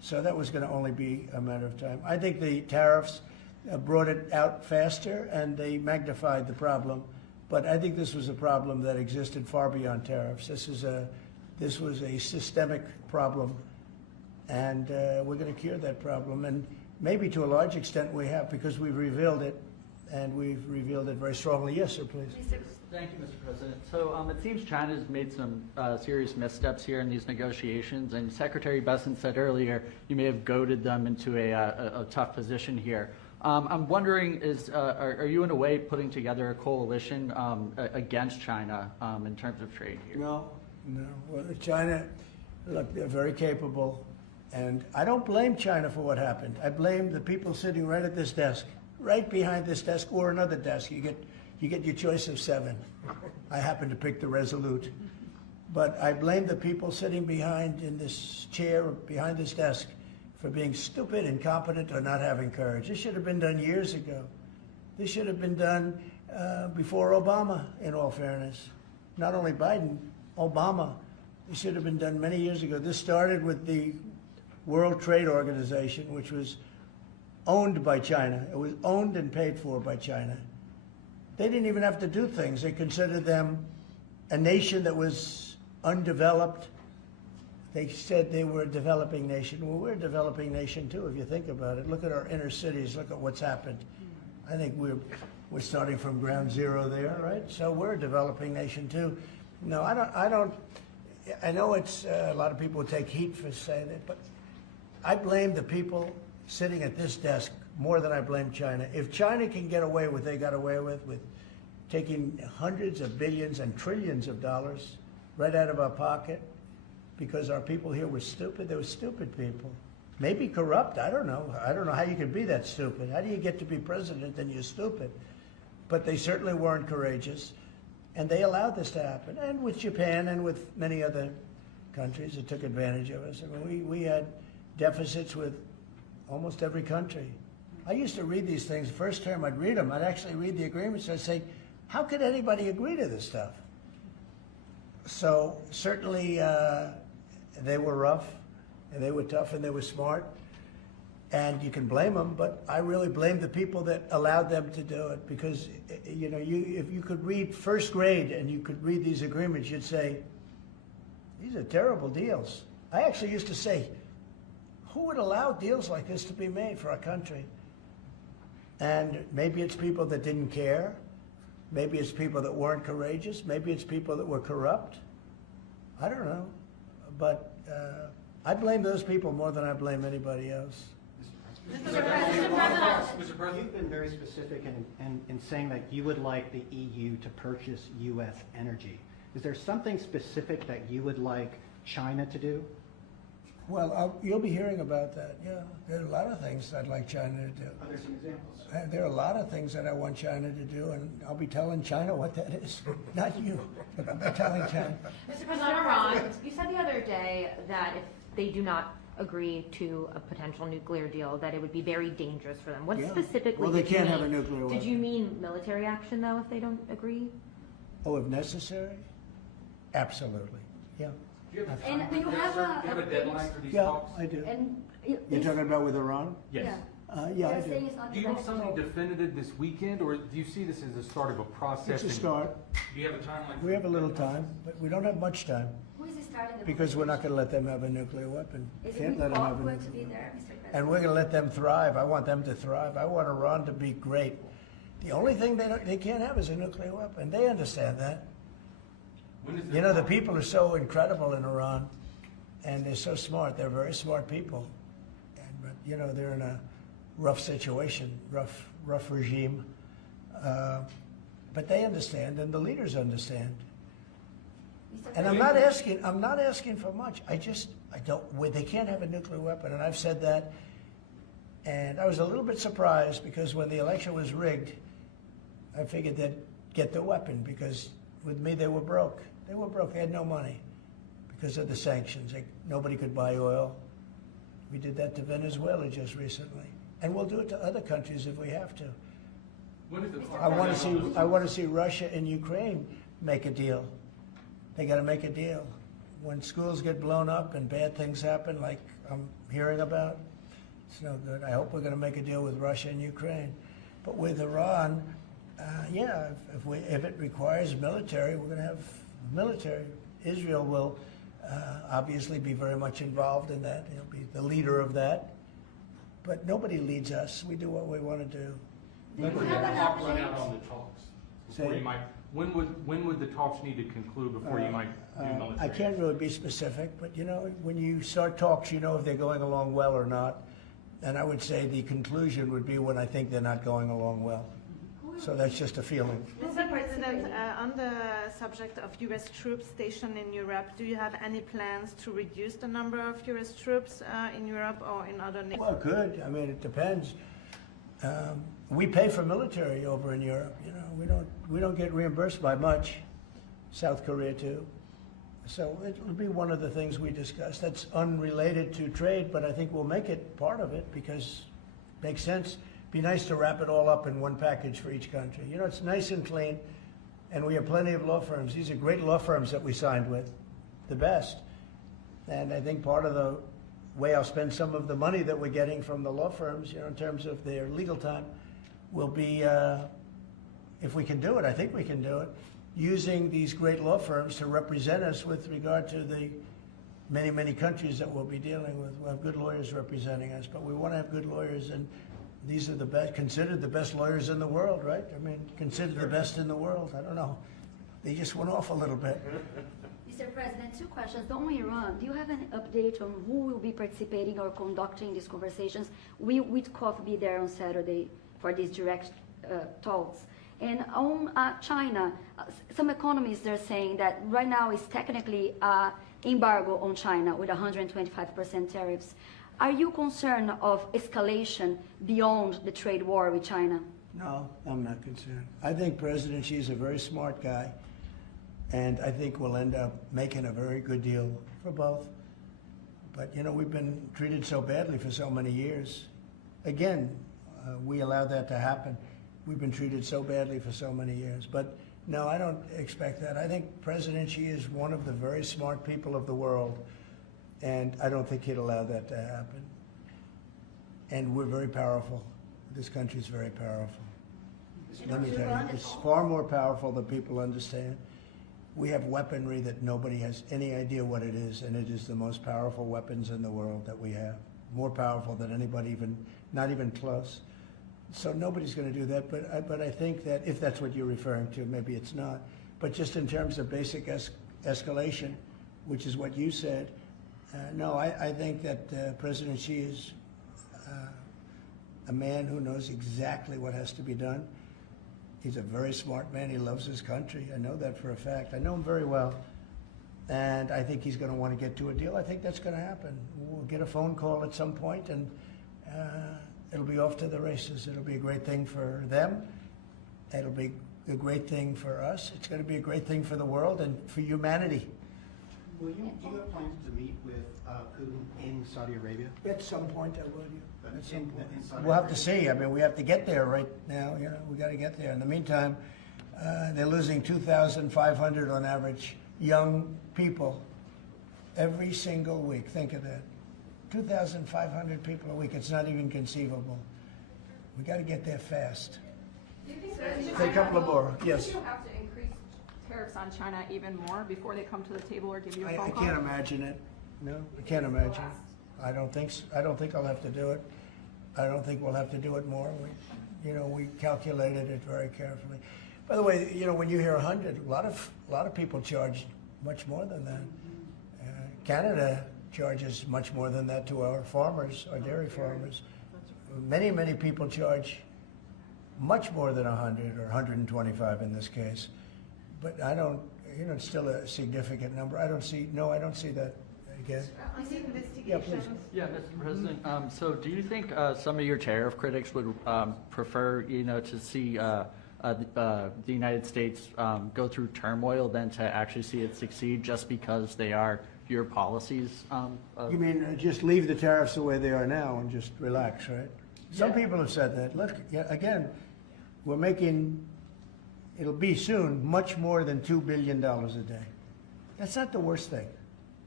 So that was going to only be a matter of time. I think the tariffs brought it out faster and they magnified the problem. But I think this was a problem that existed far beyond tariffs. This was a systemic problem, and we're going to cure that problem. And maybe to a large extent we have, because we've revealed it, and we've revealed it very strongly. Yes, sir, please. Thank you, Mr. President. So it seems China's made some serious missteps here in these negotiations, and Secretary Besson said earlier you may have goaded them into a tough position here. I'm wondering, are you in a way putting together a coalition against China in terms of trade here? No. Well, China, look, they're very capable, and I don't blame China for what happened. I blame the people sitting right at this desk, right behind this desk, or another desk. You get your choice of 7. I happen to pick the Resolute. But I blame the people sitting behind in this chair, behind this desk, for being stupid, incompetent, or not having courage. This should have been done years ago. This should have been done before Obama, in all fairness. Not only Biden, Obama. This should have been done many years ago. This started with the World Trade Organization, which was owned by China. It was owned and paid for by China. They didn't even have to do things. They considered them a nation that was undeveloped. They said they were a developing nation. Well, we're a developing nation too, if you think about it. Look at our inner cities. Look at what's happened. I think we're starting from ground zero there, right? So we're a developing nation too. No, I don't. I know it's a lot of people would take heat for saying it, but I blame the people sitting at this desk more than I blame China. If China can get away with what they got away with taking hundreds of billions and trillions of dollars right out of our pocket, because our people here were stupid. They were stupid people. Maybe corrupt, I don't know. I don't know how you can be that stupid. How do you get to be president and you're stupid? But they certainly weren't courageous, and they allowed this to happen. And with Japan and with many other countries that took advantage of us. I mean, we had deficits with almost every country. I used to read these things. The first term I'd read them. I'd actually read the agreements. I'd say, how could anybody agree to this stuff? So certainly they were rough, and they were tough, and they were smart, and you can blame them, but I really blame the people that allowed them to do it, because if you could read first grade and you could read these agreements, you'd say, these are terrible deals. I actually used to say, who would allow deals like this to be made for our country? And maybe it's people that didn't care. Maybe it's people that weren't courageous. Maybe it's people that were corrupt. I don't know. But I blame those people more than I blame anybody else. Mr. President, you've been very specific in saying that you would like the EU to purchase U.S. energy. Is there something specific that you would like China to do? Well, you'll be hearing about that, yeah. There are a lot of things I'd like China to do. Are there some examples? There are a lot of things that I want China to do, and I'll be telling China what that is. Not you, but I'll be telling China. Mr. President, on Iran, you said the other day that if they do not agree to a potential nuclear deal, that it would be very dangerous for them. What specifically Well, they did you can't mean? have a nuclear weapon. Did you mean military action, though, if they don't agree? Oh, if necessary? Absolutely, yeah. Do you have a And time- do you have do you have a deadline for these Yeah, talks? I do. And You're talking about with Iran? Yes. Yeah, I they're do. saying it's not Do you want something negotiable. definitive this weekend, or do you see this as the start of a process? It's a and- start. Do you have a timeline? We have a little time, but we don't have much time, Who is starting the because we're not going to let them have a nuclear weapon. Is Can't it let them have a going to nuclear be weapon. there, Mr. President? And we're going to let them thrive. I want them to thrive. I want Iran to be great. The only thing they can't have is a nuclear weapon. They understand that. When is You know, the people are so incredible in Iran, and they're so smart. They're very smart people. But, you know, they're in a rough situation, rough regime. But they understand, and the leaders understand. And I'm not asking for much. I don't, they can't have a nuclear weapon, and I've said that. And I was a little bit surprised, because when the election was rigged, I figured they'd get the weapon, because with me they were broke. They were broke. They had no money because of the sanctions. Nobody could buy oil. We did that to Venezuela just recently, and we'll do it to other countries if we have to. When is the clock I want running on to see Russia and Ukraine make a deal. They got to make a deal. when schools get blown up and bad things happen, like I'm hearing about, it's no good. I hope we're going to make a deal with Russia and Ukraine. But with Iran, yeah, if it requires military, we're going to have military. Israel will obviously be very much involved in that. He'll be the leader of that. But nobody leads us. We do what we want to do. When would the clock run out on the talks? Before Say- you might, when would the talks need to conclude before you might do military? I can't really be specific, but you know, when you start talks, you know if they're going along well or not. And I would say the conclusion would be when I think they're not going along well. So that's just a feeling. Mr. President, on the subject of U.S. troops stationed in Europe, do you have any plans to reduce the number of U.S. troops in Europe or in other nations? Well, good. I mean, it depends. We pay for military over in Europe. You know, we don't get reimbursed by much. South Korea too. So it'll be one of the things we discuss. That's unrelated to trade, but I think we'll make it part of it because it makes sense. Be nice to wrap it all up in one package for each country. You know, it's nice and clean, and we have plenty of law firms. These are great law firms that we signed with, the best. And I think part of the way I'll spend some of the money that we're getting from the law firms, you know, in terms of their legal time, will be, if we can do it, I think we can do it, using these great law firms to represent us with regard to the many, many countries that we'll be dealing with. We'll have good lawyers representing us, but we want to have good lawyers, and these are the best, considered the best lawyers in the world, right? I mean, considered the best in the world. I don't know. They just went off a little bit. Mr. President, two questions. On Iran, do you have an update on who will be participating or conducting these conversations? We Witkoff be there on Saturday for these direct talks. And on China, some economists are saying that right now is technically embargo on China with 125% tariffs. Are you concerned of escalation beyond the trade war with China? No, I'm not concerned. I think President Xi is a very smart guy, and I think we'll end up making a very good deal for both. But, you know, we've been treated so badly for so many years. Again, we allowed that to happen. We've been treated so badly for so many years. But, no, I don't expect that. I think President Xi is one of the very smart people of the world, and I don't think he'd allow that to happen. And we're very powerful. This country is very powerful. Let me tell you, it's far more powerful than people understand. We have weaponry that nobody has any idea what it is, and it is the most powerful weapons in the world that we have. More powerful than anybody even, not even close. So nobody's going to do that, but I think that if that's what you're referring to, maybe it's not. But just in terms of basic escalation, which is what you said, no, I think that President Xi is a man who knows exactly what has to be done. He's a very smart man. He loves his country. I know that for a fact. I know him very well. And I think he's going to want to get to a deal. I think that's going to happen. We'll get a phone call at some point, and it'll be off to the races. It'll be a great thing for them. It'll be a great thing for us. It's going to be a great thing for the world and for humanity. Do you have plans to meet with Putin in Saudi Arabia? At some point, I will. At some point. In Saudi We'll have to Arabia? see. I mean, we have to get there right now. You know, we got to get there. In the meantime, they're losing 2,500 on average young people every single week. Think of that. 2,500 people a week. It's not even conceivable. We got to get there fast. Do you think Say a couple of more. Yes. Do you have to increase tariffs on China even more before they come to the table or give you a I phone call? can't imagine it. No, I can't imagine. I don't think I'll have to do it. I don't think we'll have to do it more. We calculated it very carefully. By the way, you know, when you hear 100, a lot of people charge much more than that. Canada charges much more than that to our farmers, our dairy farmers. Many people charge much more than 100 or 125 in this case. But I don't, you know, it's still a significant number. I don't see that again. On the investigations. Yeah, please. Yeah, Mr. President. So, do you think some of your tariff critics would prefer, you know, to see the United States go through turmoil than to actually see it succeed, just because they are your policies? You mean just leave the tariffs the way they are now and just relax, right? Some people have said that. Look, again, we're making, it'll be soon, much more than $2 billion a day. That's not the worst thing.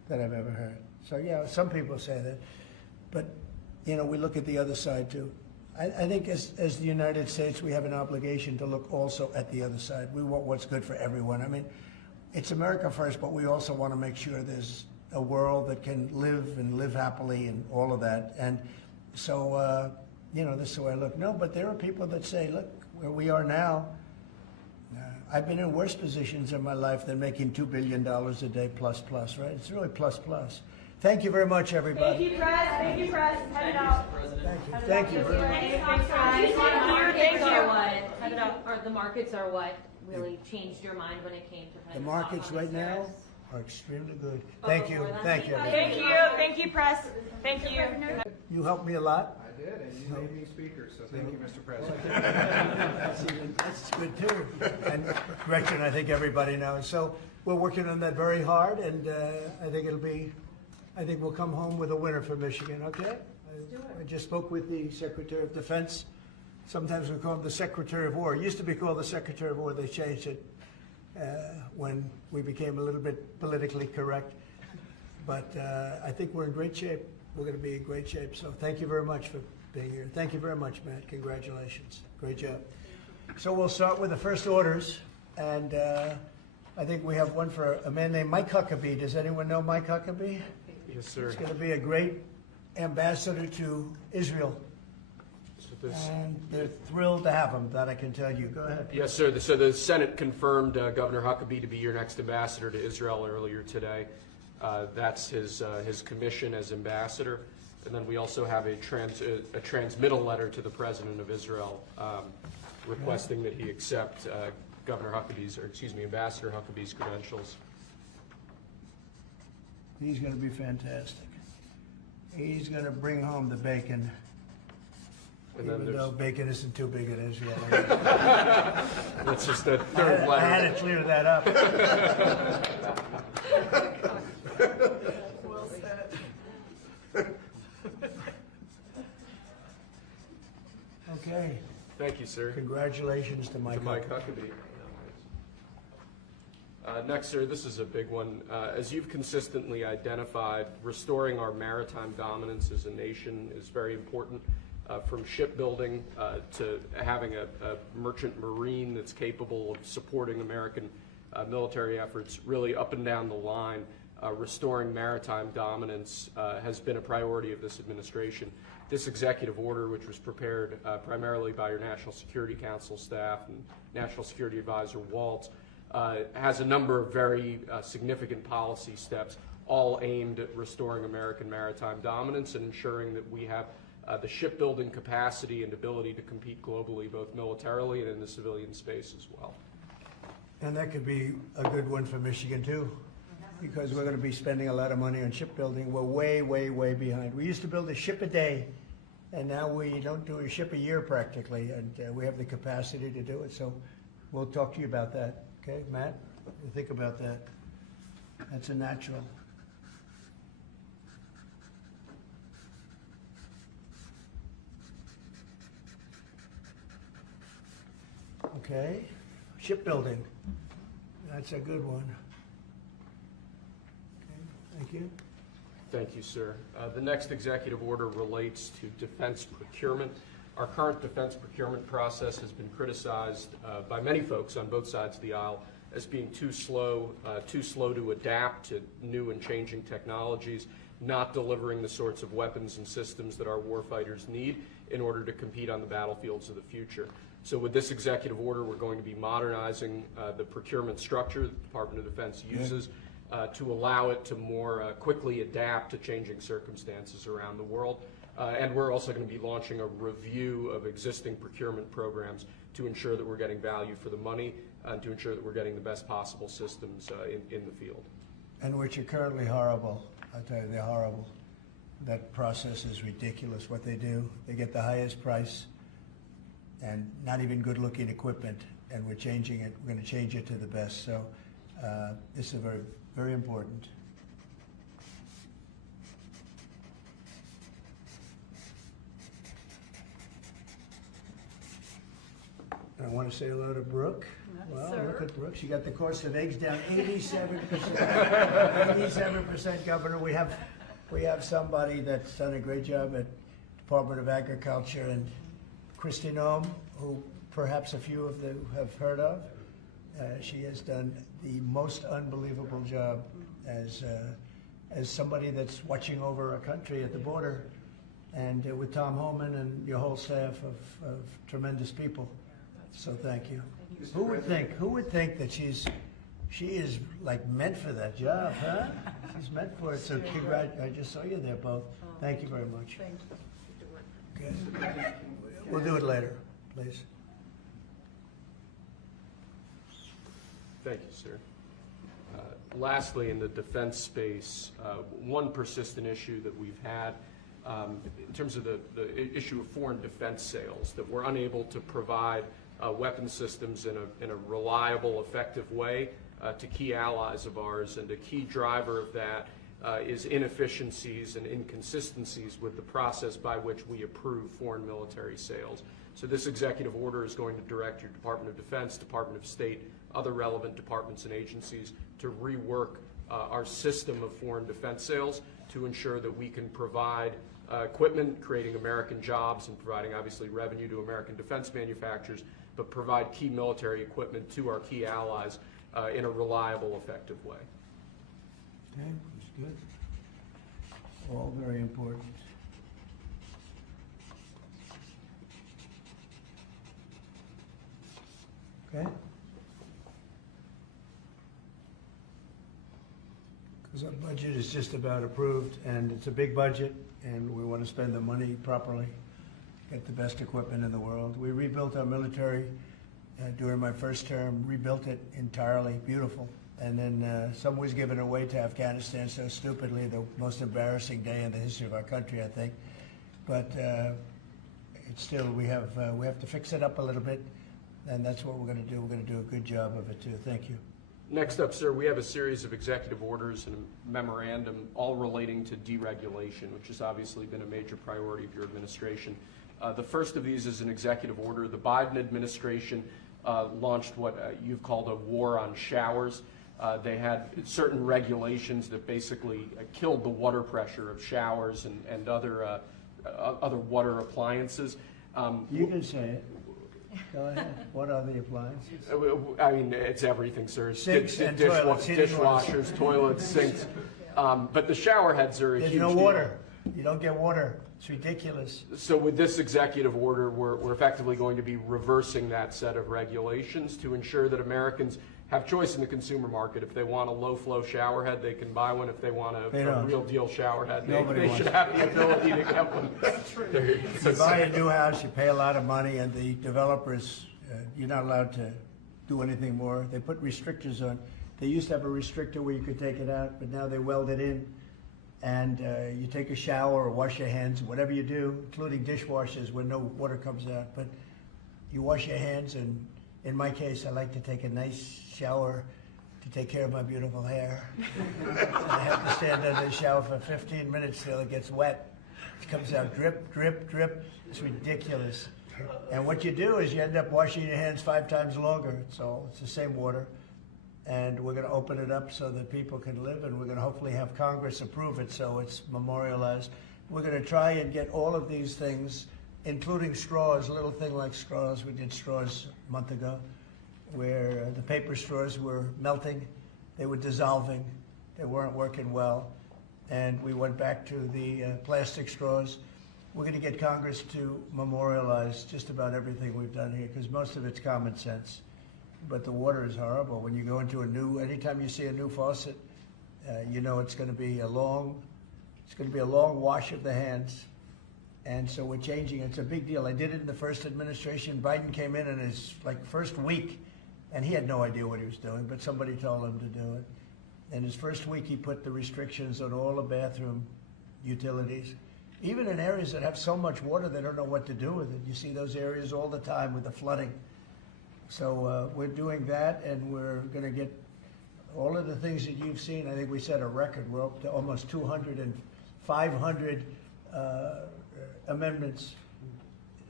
that I've ever heard. So, yeah, some people say that. But, you know, we look at the other side, too. I think as the United States, we have an obligation to look also at the other side. We want what's good for everyone. I mean, it's America first, but we also want to make sure there's a world that can live and live happily and all of that. And so, you know, this is the way I look. No, but there are people that say, look, where we are now, I've been in worse positions in my life than making $2 billion a day plus, right? It's really plus. Thank you very much, everybody. Thank you, Press. Thank you, Press. Head it out. Thank you. The markets are what really changed your mind when it came to kind The of markets talk on right these now tariffs? are extremely good. Thank you. Thank you. Thank you. Thank you, Press. Thank you. You helped me a lot. I did, and you made me speaker, so thank you, Mr. President. That's good too. And Gretchen, I think everybody knows. So we're working on that very hard, and I think we'll come home with a winner for Michigan. Okay? I just spoke with the Secretary of Defense. Sometimes we call him the Secretary of War. It used to be called the Secretary of War. They changed it when we became a little bit politically correct. But I think we're in great shape. We're going to be in great shape. So thank you very much for being here. Thank you very much, Matt. Congratulations. Great job. So we'll start with the first orders. And I think we have one for a man named Mike Huckabee. Does anyone know Mike Huckabee? Yes, sir. He's going to be a great ambassador to Israel. And they're thrilled to have him, that I can tell you. Go ahead. Yes, sir. So the Senate confirmed Governor Huckabee to be your next ambassador to Israel earlier today. That's his commission as ambassador. And then we also have a transmittal letter to the President of Israel requesting that he accept Ambassador Huckabee's credentials. He's going to be fantastic. He's going to bring home the bacon. And then Even though bacon isn't too big in Israel. That's just the third letter. I had to clear that up. Well said. Okay. Thank you, sir. Congratulations to Mike Huckabee. Next, sir, this is a big one. As you've consistently identified, restoring our maritime dominance as a nation is very important. From shipbuilding to having a merchant marine that's capable of supporting American military efforts, really up and down the line, restoring maritime dominance has been a priority of this administration. This executive order, which was prepared primarily by your National Security Council staff and National Security Advisor Waltz, has a number of very significant policy steps, all aimed at restoring American maritime dominance and ensuring that we have the shipbuilding capacity and ability to compete globally, both militarily and in the civilian space as well. And that could be a good one for Michigan too, because we're going to be spending a lot of money on shipbuilding. We're way behind. We used to build a ship a day, and now we don't do a ship a year practically, and we have the capacity to do it. So we'll talk to you about that. Okay, Matt? You think about that. That's a natural. Okay, shipbuilding. That's a good one. Okay, thank you. Thank you, sir. The next executive order relates to defense procurement. Our current defense procurement process has been criticized by many folks on both sides of the aisle as being too slow to adapt to new and changing technologies, not delivering the sorts of weapons and systems that our warfighters need in order to compete on the battlefields of the future. So with this executive order, we're going to be modernizing the procurement structure the Department of Defense uses to allow it to more quickly adapt to changing circumstances around the world. And we're also going to be launching a review of existing procurement programs to ensure that we're getting value for the money and to ensure that we're getting the best possible systems in the field. And which are currently horrible. I'll tell you, they're horrible. That process is ridiculous, what they do. They get the highest price and not even good-looking equipment, and we're changing it. We're going to change it to the best. So this is very, very important. I want to say hello to Brooke. Well, look at Brooks, you got the cost of eggs down 87%. 87%, Governor. We have somebody that's done a great job at Department of Agriculture, and Kristi Noem, who perhaps a few of you have heard of. She has done the most unbelievable job as somebody that's watching over our country at the border, and with Tom Homan and your whole staff of tremendous people. So thank you. Who would think that she is like meant for that job, huh? She's meant for it. So I just saw you there both. Thank you very much. Thank you. Okay. We'll do it later, please. Thank you, sir. Lastly, in the defense space, one persistent issue that we've had in terms of the issue of foreign defense sales, that we're unable to provide weapon systems in a reliable, effective way to key allies of ours, and a key driver of that is inefficiencies and inconsistencies with the process by which we approve foreign military sales. So this executive order is going to direct your Department of Defense, Department of State, other relevant departments and agencies to rework our system of foreign defense sales to ensure that we can provide equipment, creating American jobs and providing obviously revenue to American defense manufacturers, but provide key military equipment to our key allies in a reliable, effective way. Okay, that's good. All very important. Okay? Because our budget is just about approved, and it's a big budget, and we want to spend the money properly, get the best equipment in the world. We rebuilt our military during my first term, rebuilt it entirely, beautiful. And then some was given away to Afghanistan so stupidly, the most embarrassing day in the history of our country, I think. But it's still, we have to fix it up a little bit, and that's what we're going to do. We're going to do a good job of it too. Thank you. Next up, sir, we have a series of executive orders and a memorandum all relating to deregulation, which has obviously been a major priority of your administration. The first of these is an executive order. The Biden administration launched what you've called a war on showers. They had certain regulations that basically killed the water pressure of showers and other water appliances. You can say it. Go ahead. What are the appliances? I mean, it's everything, sir. Sinks and toilets, dishwashers, toilets, sinks. But the shower heads are a huge There's no deal. water. You don't get water. It's ridiculous. So with this executive order, we're effectively going to be reversing that set of regulations to ensure that Americans have choice in the consumer market. If they want a low-flow shower head, they can buy one. If they want a real deal shower head, they should have the ability to get one. You buy a new house, you pay a lot of money, and the developers, you're not allowed to do anything more. They put restrictors on. They used to have a restrictor where you could take it out, but now they weld it in. And you take a shower or wash your hands, whatever you do, including dishwashers where no water comes out. But you wash your hands, and in my case, I like to take a nice shower to take care of my beautiful hair. I have to stand under the shower for 15 minutes till it gets wet. It comes out drip, drip, drip. It's ridiculous. And what you do is you end up washing your hands 5 times longer. So it's the same water. And we're going to open it up so that people can live, and we're going to hopefully have Congress approve it so it's memorialized. We're going to try and get all of these things, including straws, a little thing like straws. We did straws a month ago, where the paper straws were melting, they were dissolving, they weren't working well, and we went back to the plastic straws. We're going to get Congress to memorialize just about everything we've done here, because most of it's common sense. But the water is horrible. When you go into anytime you see a new faucet, you know it's going to be a long wash of the hands. And so we're changing. It's a big deal. I did it in the first administration. Biden came in his first week, and he had no idea what he was doing, but somebody told him to do it. In his first week, he put the restrictions on all the bathroom utilities. Even in areas that have so much water, they don't know what to do with it. You see those areas all the time with the flooding. So we're doing that, and we're going to get all of the things that you've seen. I think we set a record. We're up to almost 200 and 500 amendments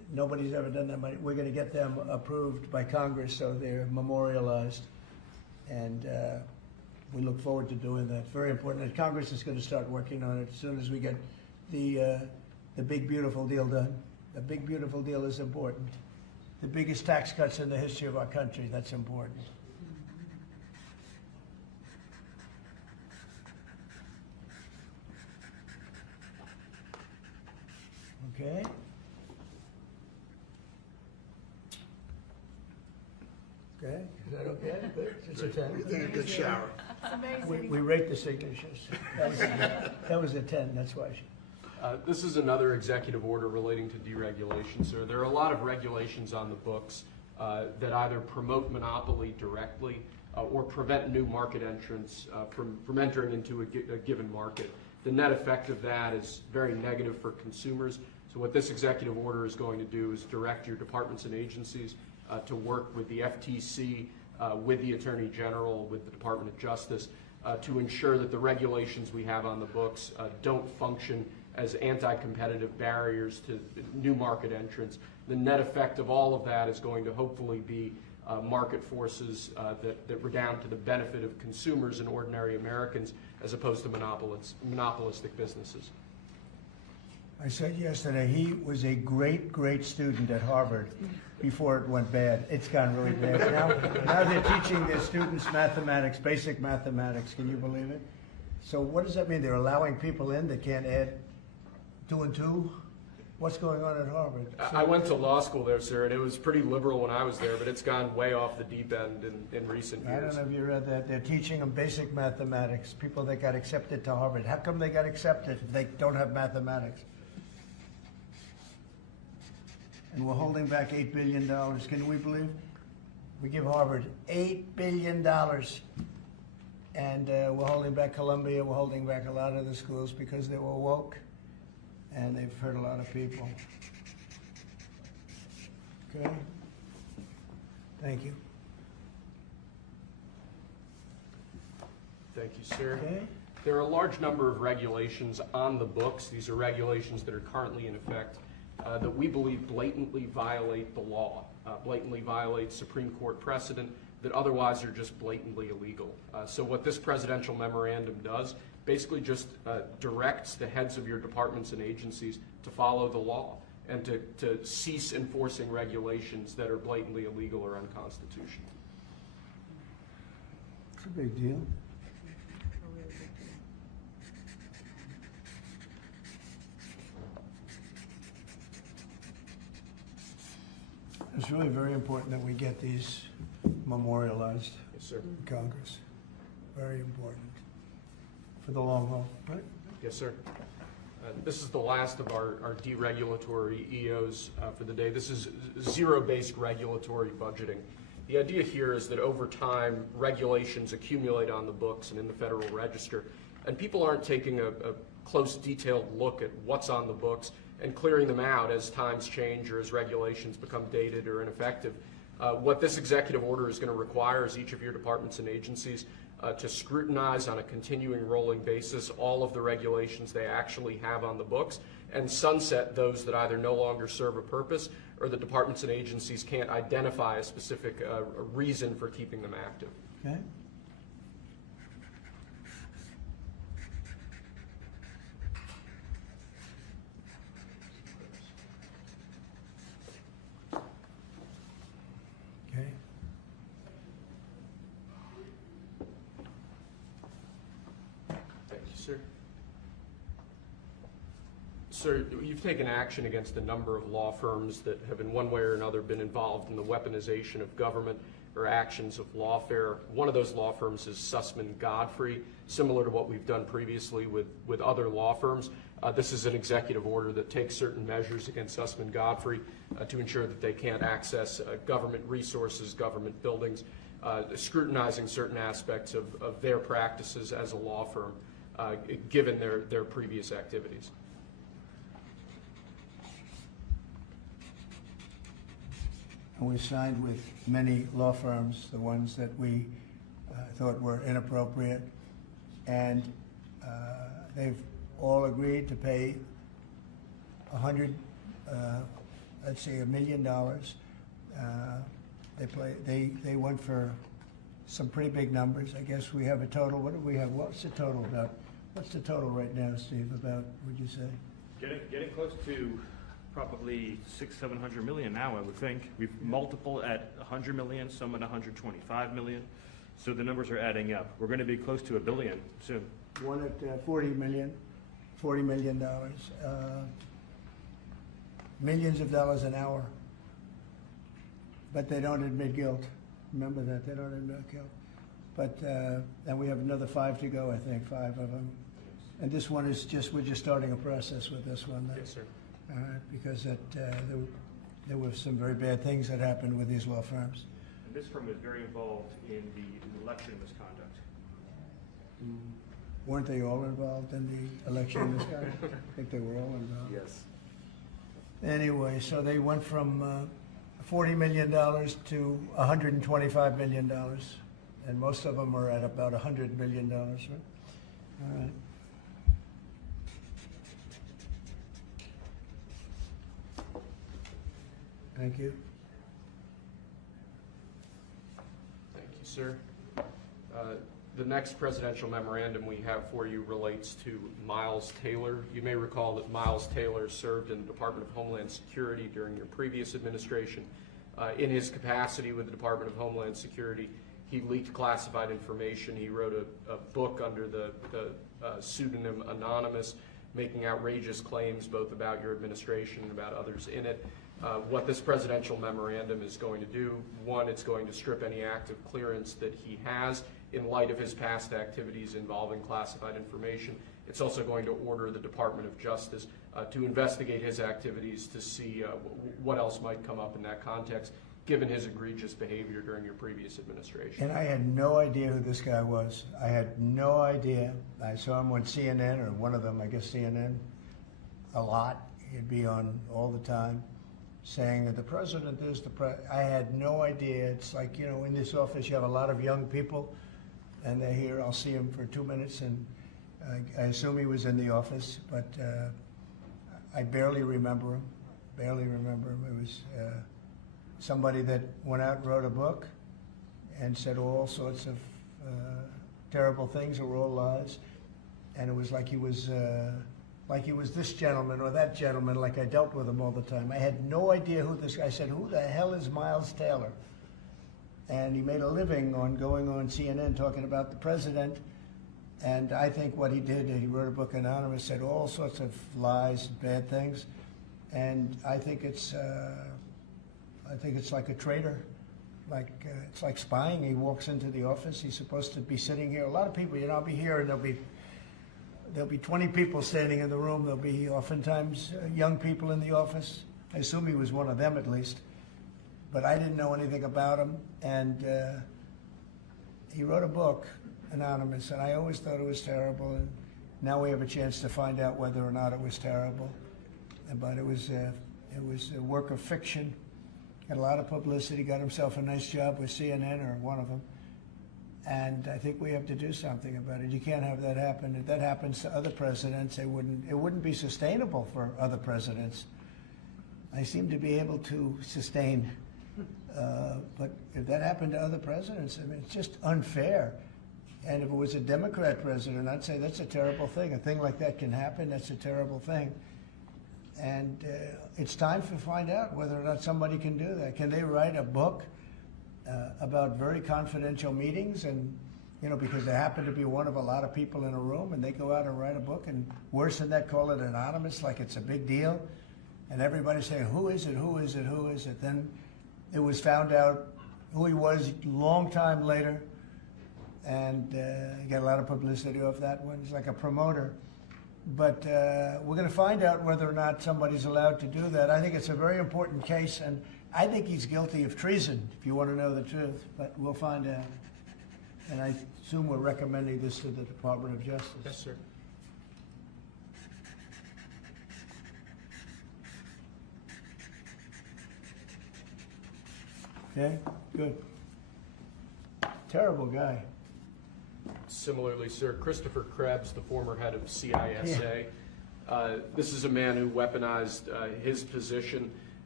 Nobody's ever done that. We're going to get them approved by Congress, so they're memorialized. And we look forward to doing that. Very important. And Congress is going to start working on it as soon as we get the big, beautiful deal done. The big, beautiful deal is important. The biggest tax cuts in the history of our country, that's important. Okay. Okay, is that okay? Good. It's a 10. You're taking a good shower. We rate the signatures. That was a 10, that's why. This is another executive order relating to deregulation, sir. There are a lot of regulations on the books that either promote monopoly directly or prevent new market entrants from entering into a given market. The net effect of that is very negative for consumers. So what this executive order is going to do is direct your departments and agencies to work with the FTC, with the Attorney General, with the Department of Justice, to ensure that the regulations we have on the books don't function as anti-competitive barriers to new market entrants. The net effect of all of that is going to hopefully be market forces that redound to the benefit of consumers and ordinary Americans as opposed to monopolistic businesses. I said yesterday, he was a great, great student at Harvard before it went bad. It's gone really bad. Now they're teaching their students mathematics, basic mathematics. Can you believe it? So what does that mean? They're allowing people in that can't add 2 and 2? What's going on at Harvard? I went to law school there, sir, and it was pretty liberal when I was there, but it's gone way off the deep end in recent years. I don't know if you read that. They're teaching them basic mathematics, people that got accepted to Harvard. How come they got accepted if they don't have mathematics? And we're holding back $8 billion. Can we believe? We give Harvard $8 billion. And we're holding back Columbia. We're holding back a lot of the schools because they were woke. And they've hurt a lot of people. Okay? Thank you. Thank you, sir. Okay. There are a large number of regulations on the books. These are regulations that are currently in effect that we believe blatantly violate the law, blatantly violate Supreme Court precedent that otherwise are just blatantly illegal. So what this presidential memorandum does basically just directs the heads of your departments and agencies to follow the law and to cease enforcing regulations that are blatantly illegal or unconstitutional. It's a big deal. It's really very important that we get these memorialized Yes, sir. in Congress. Very important for the long haul, right? Yes, sir. This is the last of our deregulatory EOs for the day. This is zero-based regulatory budgeting. The idea here is that over time, regulations accumulate on the books and in the Federal Register, and people aren't taking a close, detailed look at what's on the books and clearing them out as times change or as regulations become dated or ineffective. What this executive order is going to require is each of your departments and agencies to scrutinize on a continuing rolling basis all of the regulations they actually have on the books and sunset those that either no longer serve a purpose or the departments and agencies can't identify a specific reason for keeping them active. Okay. Okay. Thank you, sir. Sir, you've taken action against a number of law firms that have in one way or another been involved in the weaponization of government or actions of lawfare. One of those law firms is Sussman Godfrey, similar to what we've done previously with other law firms. This is an executive order that takes certain measures against Sussman Godfrey to ensure that they can't access government resources, government buildings, scrutinizing certain aspects of their practices as a law firm, given their previous activities. And we signed with many law firms, the ones that we thought were inappropriate, and they've all agreed to pay $100 let's say $1 million. They went for some pretty big numbers. I guess we have a total. What do we have? What's the total about? What's the total right now, Steve? About, would you say? Getting close to probably 600-700 million now, I would think. We've multiple at 100 million, some at 125 million. So the numbers are adding up. We're going to be close to $1 billion soon. One at $40 million. Millions of dollars an hour. But they don't admit guilt. Remember that, they don't admit guilt. But, and we have another 5 to go, I think, 5 of them. And this one is just, we're just starting a process with this one. Yes, sir. All right, because there were some very bad things that happened with these law firms. And this firm was very involved in the election misconduct. Weren't they all involved in the election misconduct? I think they were all involved. Yes. Anyway, so they went from $40 million to $125 million. And most of them are at about $100 million, right? All right. Thank you. Thank you, sir. The next presidential memorandum we have for you relates to Miles Taylor. You may recall that Miles Taylor served in the Department of Homeland Security during your previous administration. In his capacity with the Department of Homeland Security, he leaked classified information. He wrote a book under the pseudonym Anonymous, making outrageous claims both about your administration and about others in it. What this presidential memorandum is going to do, one, it's going to strip any active clearance that he has in light of his past activities involving classified information. It's also going to order the Department of Justice to investigate his activities to see what else might come up in that context, given his egregious behavior during your previous administration. And I had no idea who this guy was. I had no idea. I saw him on CNN, or one of them, I guess CNN, a lot. He'd be on all the time saying that the president is the president. I had no idea. It's like, you know, in this office you have a lot of young people, and they're here. I'll see him for 2 minutes, and I assume he was in the office, but I barely remember him. It was somebody that went out and wrote a book and said all sorts of terrible things that were all lies, and it was like he was this gentleman or that gentleman, like I dealt with him all the time. I had no idea who this guy. I said, who the hell is Miles Taylor? And he made a living on going on CNN talking about the president. And I think what he did, he wrote a book Anonymous, said all sorts of lies, bad things. And I think it's like a traitor. It's like spying. He walks into the office. He's supposed to be sitting here. A lot of people, you know, I'll be here and there'll be 20 people standing in the room. There'll be oftentimes young people in the office. I assume he was one of them at least. But I didn't know anything about him. And he wrote a book, Anonymous, and I always thought it was terrible. And now we have a chance to find out whether or not it was terrible. But it was a work of fiction. Got a lot of publicity, got himself a nice job with CNN, or one of them. And I think we have to do something about it. You can't have that happen. If that happens to other presidents, it wouldn't be sustainable for other presidents. I seem to be able to sustain, but if that happened to other presidents, I mean, it's just unfair. And if it was a Democrat president, I'd say that's a terrible thing. A thing like that can happen, that's a terrible thing. And it's time to find out whether or not somebody can do that. Can they write a book about very confidential meetings, and, you know, because they happen to be one of a lot of people in a room, and they go out and write a book, and worse than that, call it anonymous, like it's a big deal, and everybody's saying, who is it? Then it was found out who he was a long time later, and he got a lot of publicity off that one. He's like a promoter. But we're going to find out whether or not somebody's allowed to do that. I think it's a very important case, and I think he's guilty of treason, if you want to know the truth, but we'll find out. And I assume we're recommending this to the Department of Justice. Yes, sir. Okay, good. Terrible guy. Similarly, sir, Christopher Krebs, the former head of CISA. This is a man who weaponized his position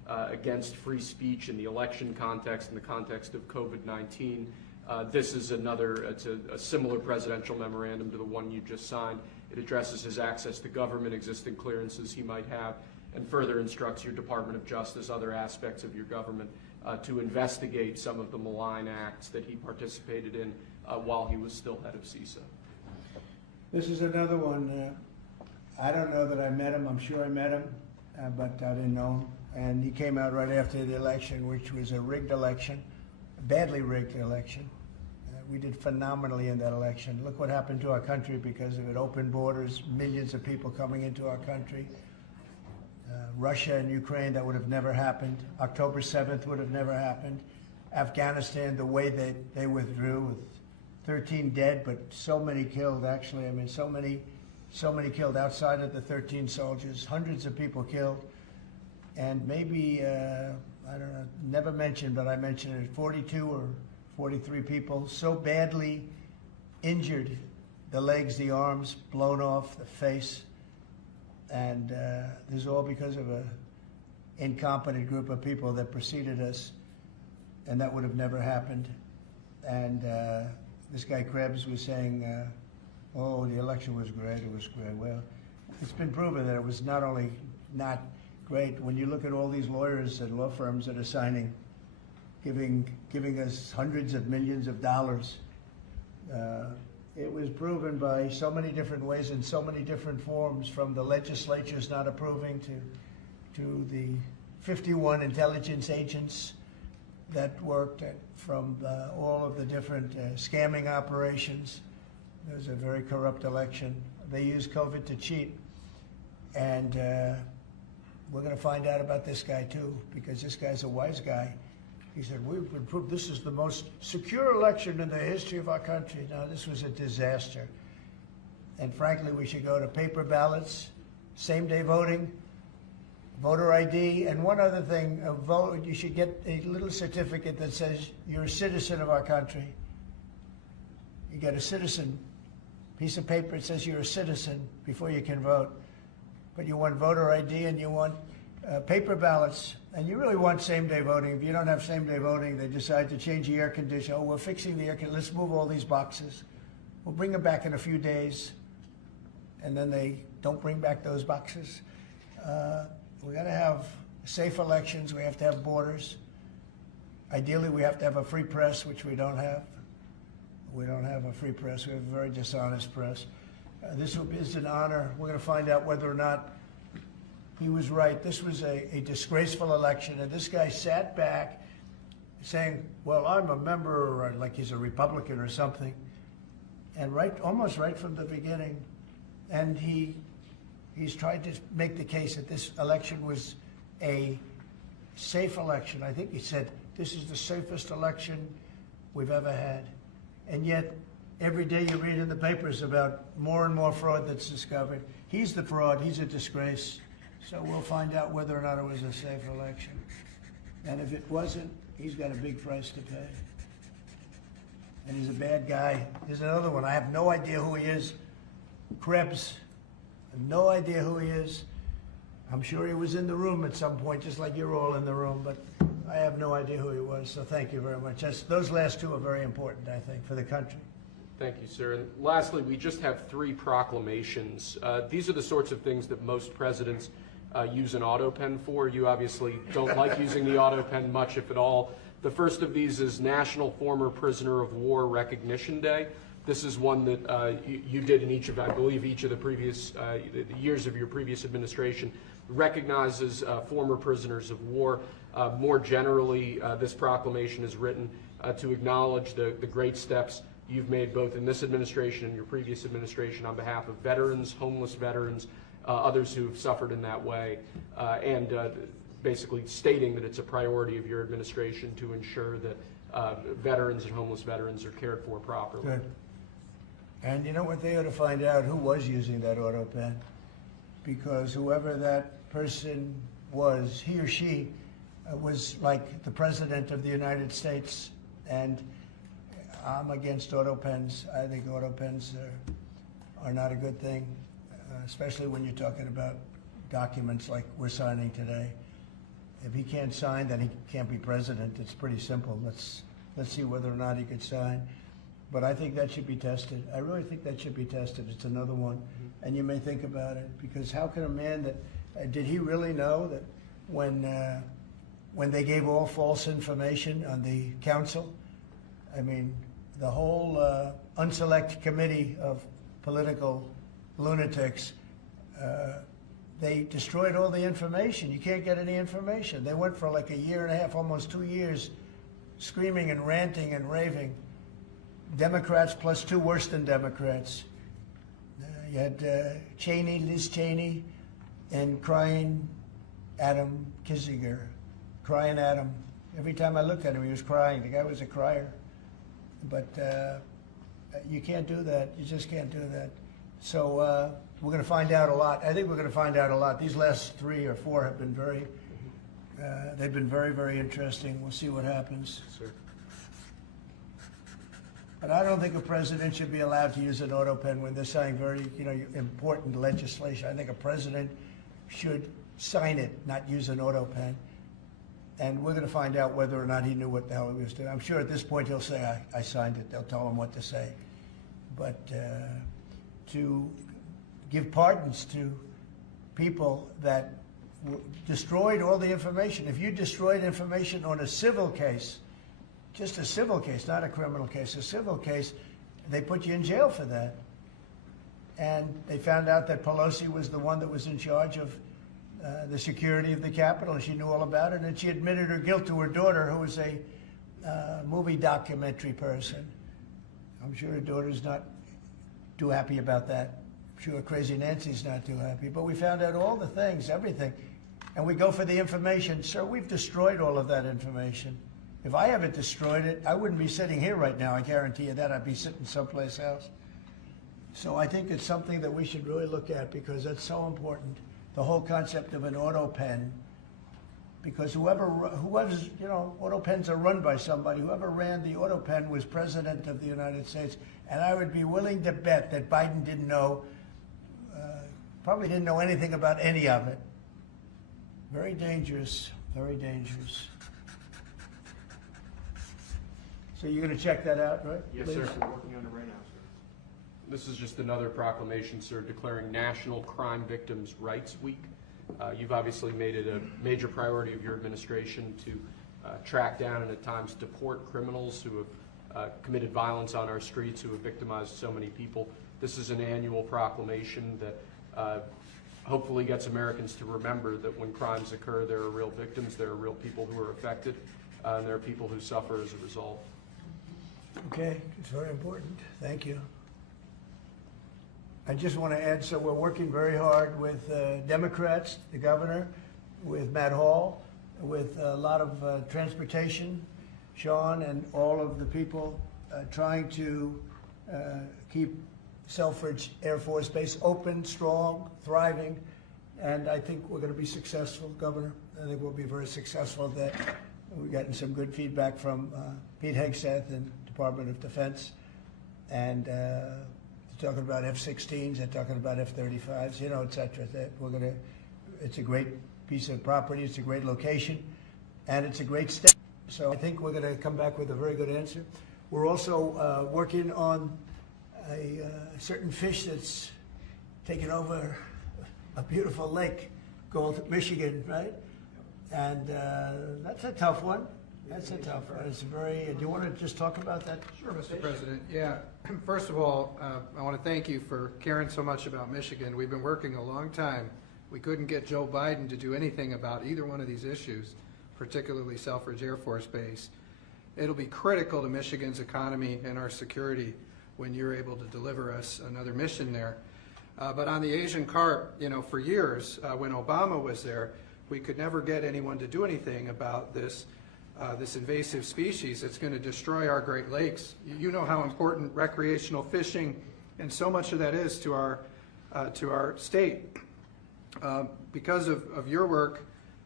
against free speech in the election context, in the context of COVID-19. This is it's a similar presidential memorandum to the one you just signed. It addresses his access to government, existing clearances he might have, and further instructs your Department of Justice, other aspects of your government, to investigate some of the malign acts that he participated in while he was still head of CISA. This is another one. I don't know that I met him. I'm sure I met him, but I didn't know him. And he came out right after the election, which was a rigged election, a badly rigged election. We did phenomenally in that election. Look what happened to our country because of it. Open borders, millions of people coming into our country. Russia and Ukraine, that would have never happened. October 7th would have never happened. Afghanistan, the way they withdrew with 13 dead, but so many killed, actually. I mean, so many killed outside of the 13 soldiers, hundreds of people killed. And maybe, I don't know, never mentioned, but I mentioned it, 42 or 43 people so badly injured, the legs, the arms, blown off, the face. And this is all because of an incompetent group of people that preceded us, and that would have never happened. And this guy Krebs was saying, oh, the election was great, it was great. Well, it's been proven that it was not only not great. When you look at all these lawyers and law firms that are signing, giving us hundreds of millions of dollars, it was proven by so many different ways in so many different forms, from the legislatures not approving to the 51 intelligence agents that worked from all of the different scamming operations. It was a very corrupt election. They used COVID to cheat. And we're going to find out about this guy too, because this guy's a wise guy. He said, we've been proved this is the most secure election in the history of our country. No, this was a disaster. And frankly, we should go to paper ballots, same-day voting, voter ID, and one other thing, you should get a little certificate that says you're a citizen of our country. You get a citizen piece of paper that says you're a citizen before you can vote. But you want voter ID and you want paper ballots, and you really want same-day voting. If you don't have same-day voting, they decide to change the air conditioner. Oh, we're fixing the air conditioner. Let's move all these boxes. We'll bring them back in a few days, and then they don't bring back those boxes. We got to have safe elections. We have to have borders. Ideally, we have to have a free press, which we don't have. We don't have a free press. We have a very dishonest press. This is an honor. We're going to find out whether or not he was right. This was a disgraceful election, and this guy sat back saying, well, I'm a member, or like he's a Republican or something, and almost right from the beginning. And he's tried to make the case that this election was a safe election. I think he said, this is the safest election we've ever had. And yet, every day you read in the papers about more and more fraud that's discovered. He's the fraud. He's a disgrace. So we'll find out whether or not it was a safe election. And if it wasn't, he's got a big price to pay. And he's a bad guy. Here's another one. I have no idea who he is. Krebs. I have no idea who he is. I'm sure he was in the room at some point, just like you're all in the room, but I have no idea who he was. So thank you very much. Those last two are very important, I think, for the country. Thank you, sir. And lastly, we just have 3 proclamations. These are the sorts of things that most presidents use an autopen for. You obviously don't like using the autopen much, if at all. The first of these is National Former Prisoner of War Recognition Day. This is one that you did in each of, I believe, each of the previous years of your previous administration. Recognizes former prisoners of war. More generally, this proclamation is written to acknowledge the great steps you've made both in this administration and your previous administration on behalf of veterans, homeless veterans, others who have suffered in that way, and basically stating that it's a priority of your administration to ensure that veterans and homeless veterans are cared for properly. Good. And you know what, they ought to find out who was using that autopen, because whoever that person was, he or she was like the President of the United States, and I'm against autopens. I think autopens are not a good thing, especially when you're talking about documents like we're signing today. If he can't sign, then he can't be president. It's pretty simple. Let's see whether or not he could sign. But I think that should be tested. I really think that should be tested. It's another one. And you may think about it, because how can a man that, did he really know that when they gave all false information on the council, I mean, the whole unselect committee of political lunatics, they destroyed all the information. You can't get any information. They went for like a year and a half, almost 2 years, screaming and ranting and raving. Democrats plus two worse than Democrats. You had Liz Cheney, and crying Adam Kinzinger. Crying Adam. Every time I looked at him, he was crying. The guy was a crier. But you can't do that. You just can't do that. So we're going to find out a lot. I think we're going to find out a lot. These last 3 or 4 have been they've been very, very interesting. We'll see what happens. Sir. But I don't think a president should be allowed to use an autopen when they're signing very, important legislation. I think a president should sign it, not use an autopen. And we're going to find out whether or not he knew what the hell he was doing. I'm sure at this point he'll say, I signed it. They'll tell him what to say. But to give pardons to people that destroyed all the information. If you destroyed information on a civil case, just a civil case, not a criminal case, a civil case, they put you in jail for that. And they found out that Pelosi was the one that was in charge of the security of the Capitol, and she knew all about it, and she admitted her guilt to her daughter, who was a movie documentary person. I'm sure her daughter's not too happy about that. I'm sure Crazy Nancy's not too happy. But we found out all the things, everything. And we go for the information. Sir, we've destroyed all of that information. If I haven't destroyed it, I wouldn't be sitting here right now. I guarantee you that. I'd be sitting someplace else. So I think it's something that we should really look at, because that's so important. The whole concept of an autopen, because whoever's, autopens are run by somebody. Whoever ran the autopen was president of the United States. And I would be willing to bet that Biden didn't know, probably didn't know anything about any of it. Very dangerous, very dangerous. So you're going to check that out, right? Yes, Please? sir. We're working on it right now, sir. This is just another proclamation, sir, declaring National Crime Victims' Rights Week. You've obviously made it a major priority of your administration to track down and at times deport criminals who have committed violence on our streets, who have victimized so many people. This is an annual proclamation that hopefully gets Americans to remember that when crimes occur, there are real victims, there are real people who are affected, and there are people who suffer as a result. Okay, it's very important. Thank you. I just want to add, so we're working very hard with Democrats, the governor, with Matt Hall, with a lot of transportation, Sean, and all of the people trying to keep Selfridge Air Force Base open, strong, thriving, and I think we're going to be successful, Governor. I think we'll be very successful at that. We've gotten some good feedback from Pete Hegseth and Department of Defense, and talking about F-16s, they're talking about F-35s, et cetera. That it's a great piece of property, it's a great location, and it's a great step. So I think we're going to come back with a very good answer. We're also working on a certain fish that's taken over a beautiful lake called Michigan, right? And that's a tough one. That's a tough one. It's very. Do you want to just talk about that? Sure, Mr. President. Yeah. First of all, I want to thank you for caring so much about Michigan. We've been working a long time. We couldn't get Joe Biden to do anything about either one of these issues, particularly Selfridge Air Force Base. It'll be critical to Michigan's economy and our security when you're able to deliver us another mission there. But on the Asian carp, for years, when Obama was there, we could never get anyone to do anything about this invasive species that's going to destroy our Great Lakes. You know how important recreational fishing and so much of that is to our state. Because of your work,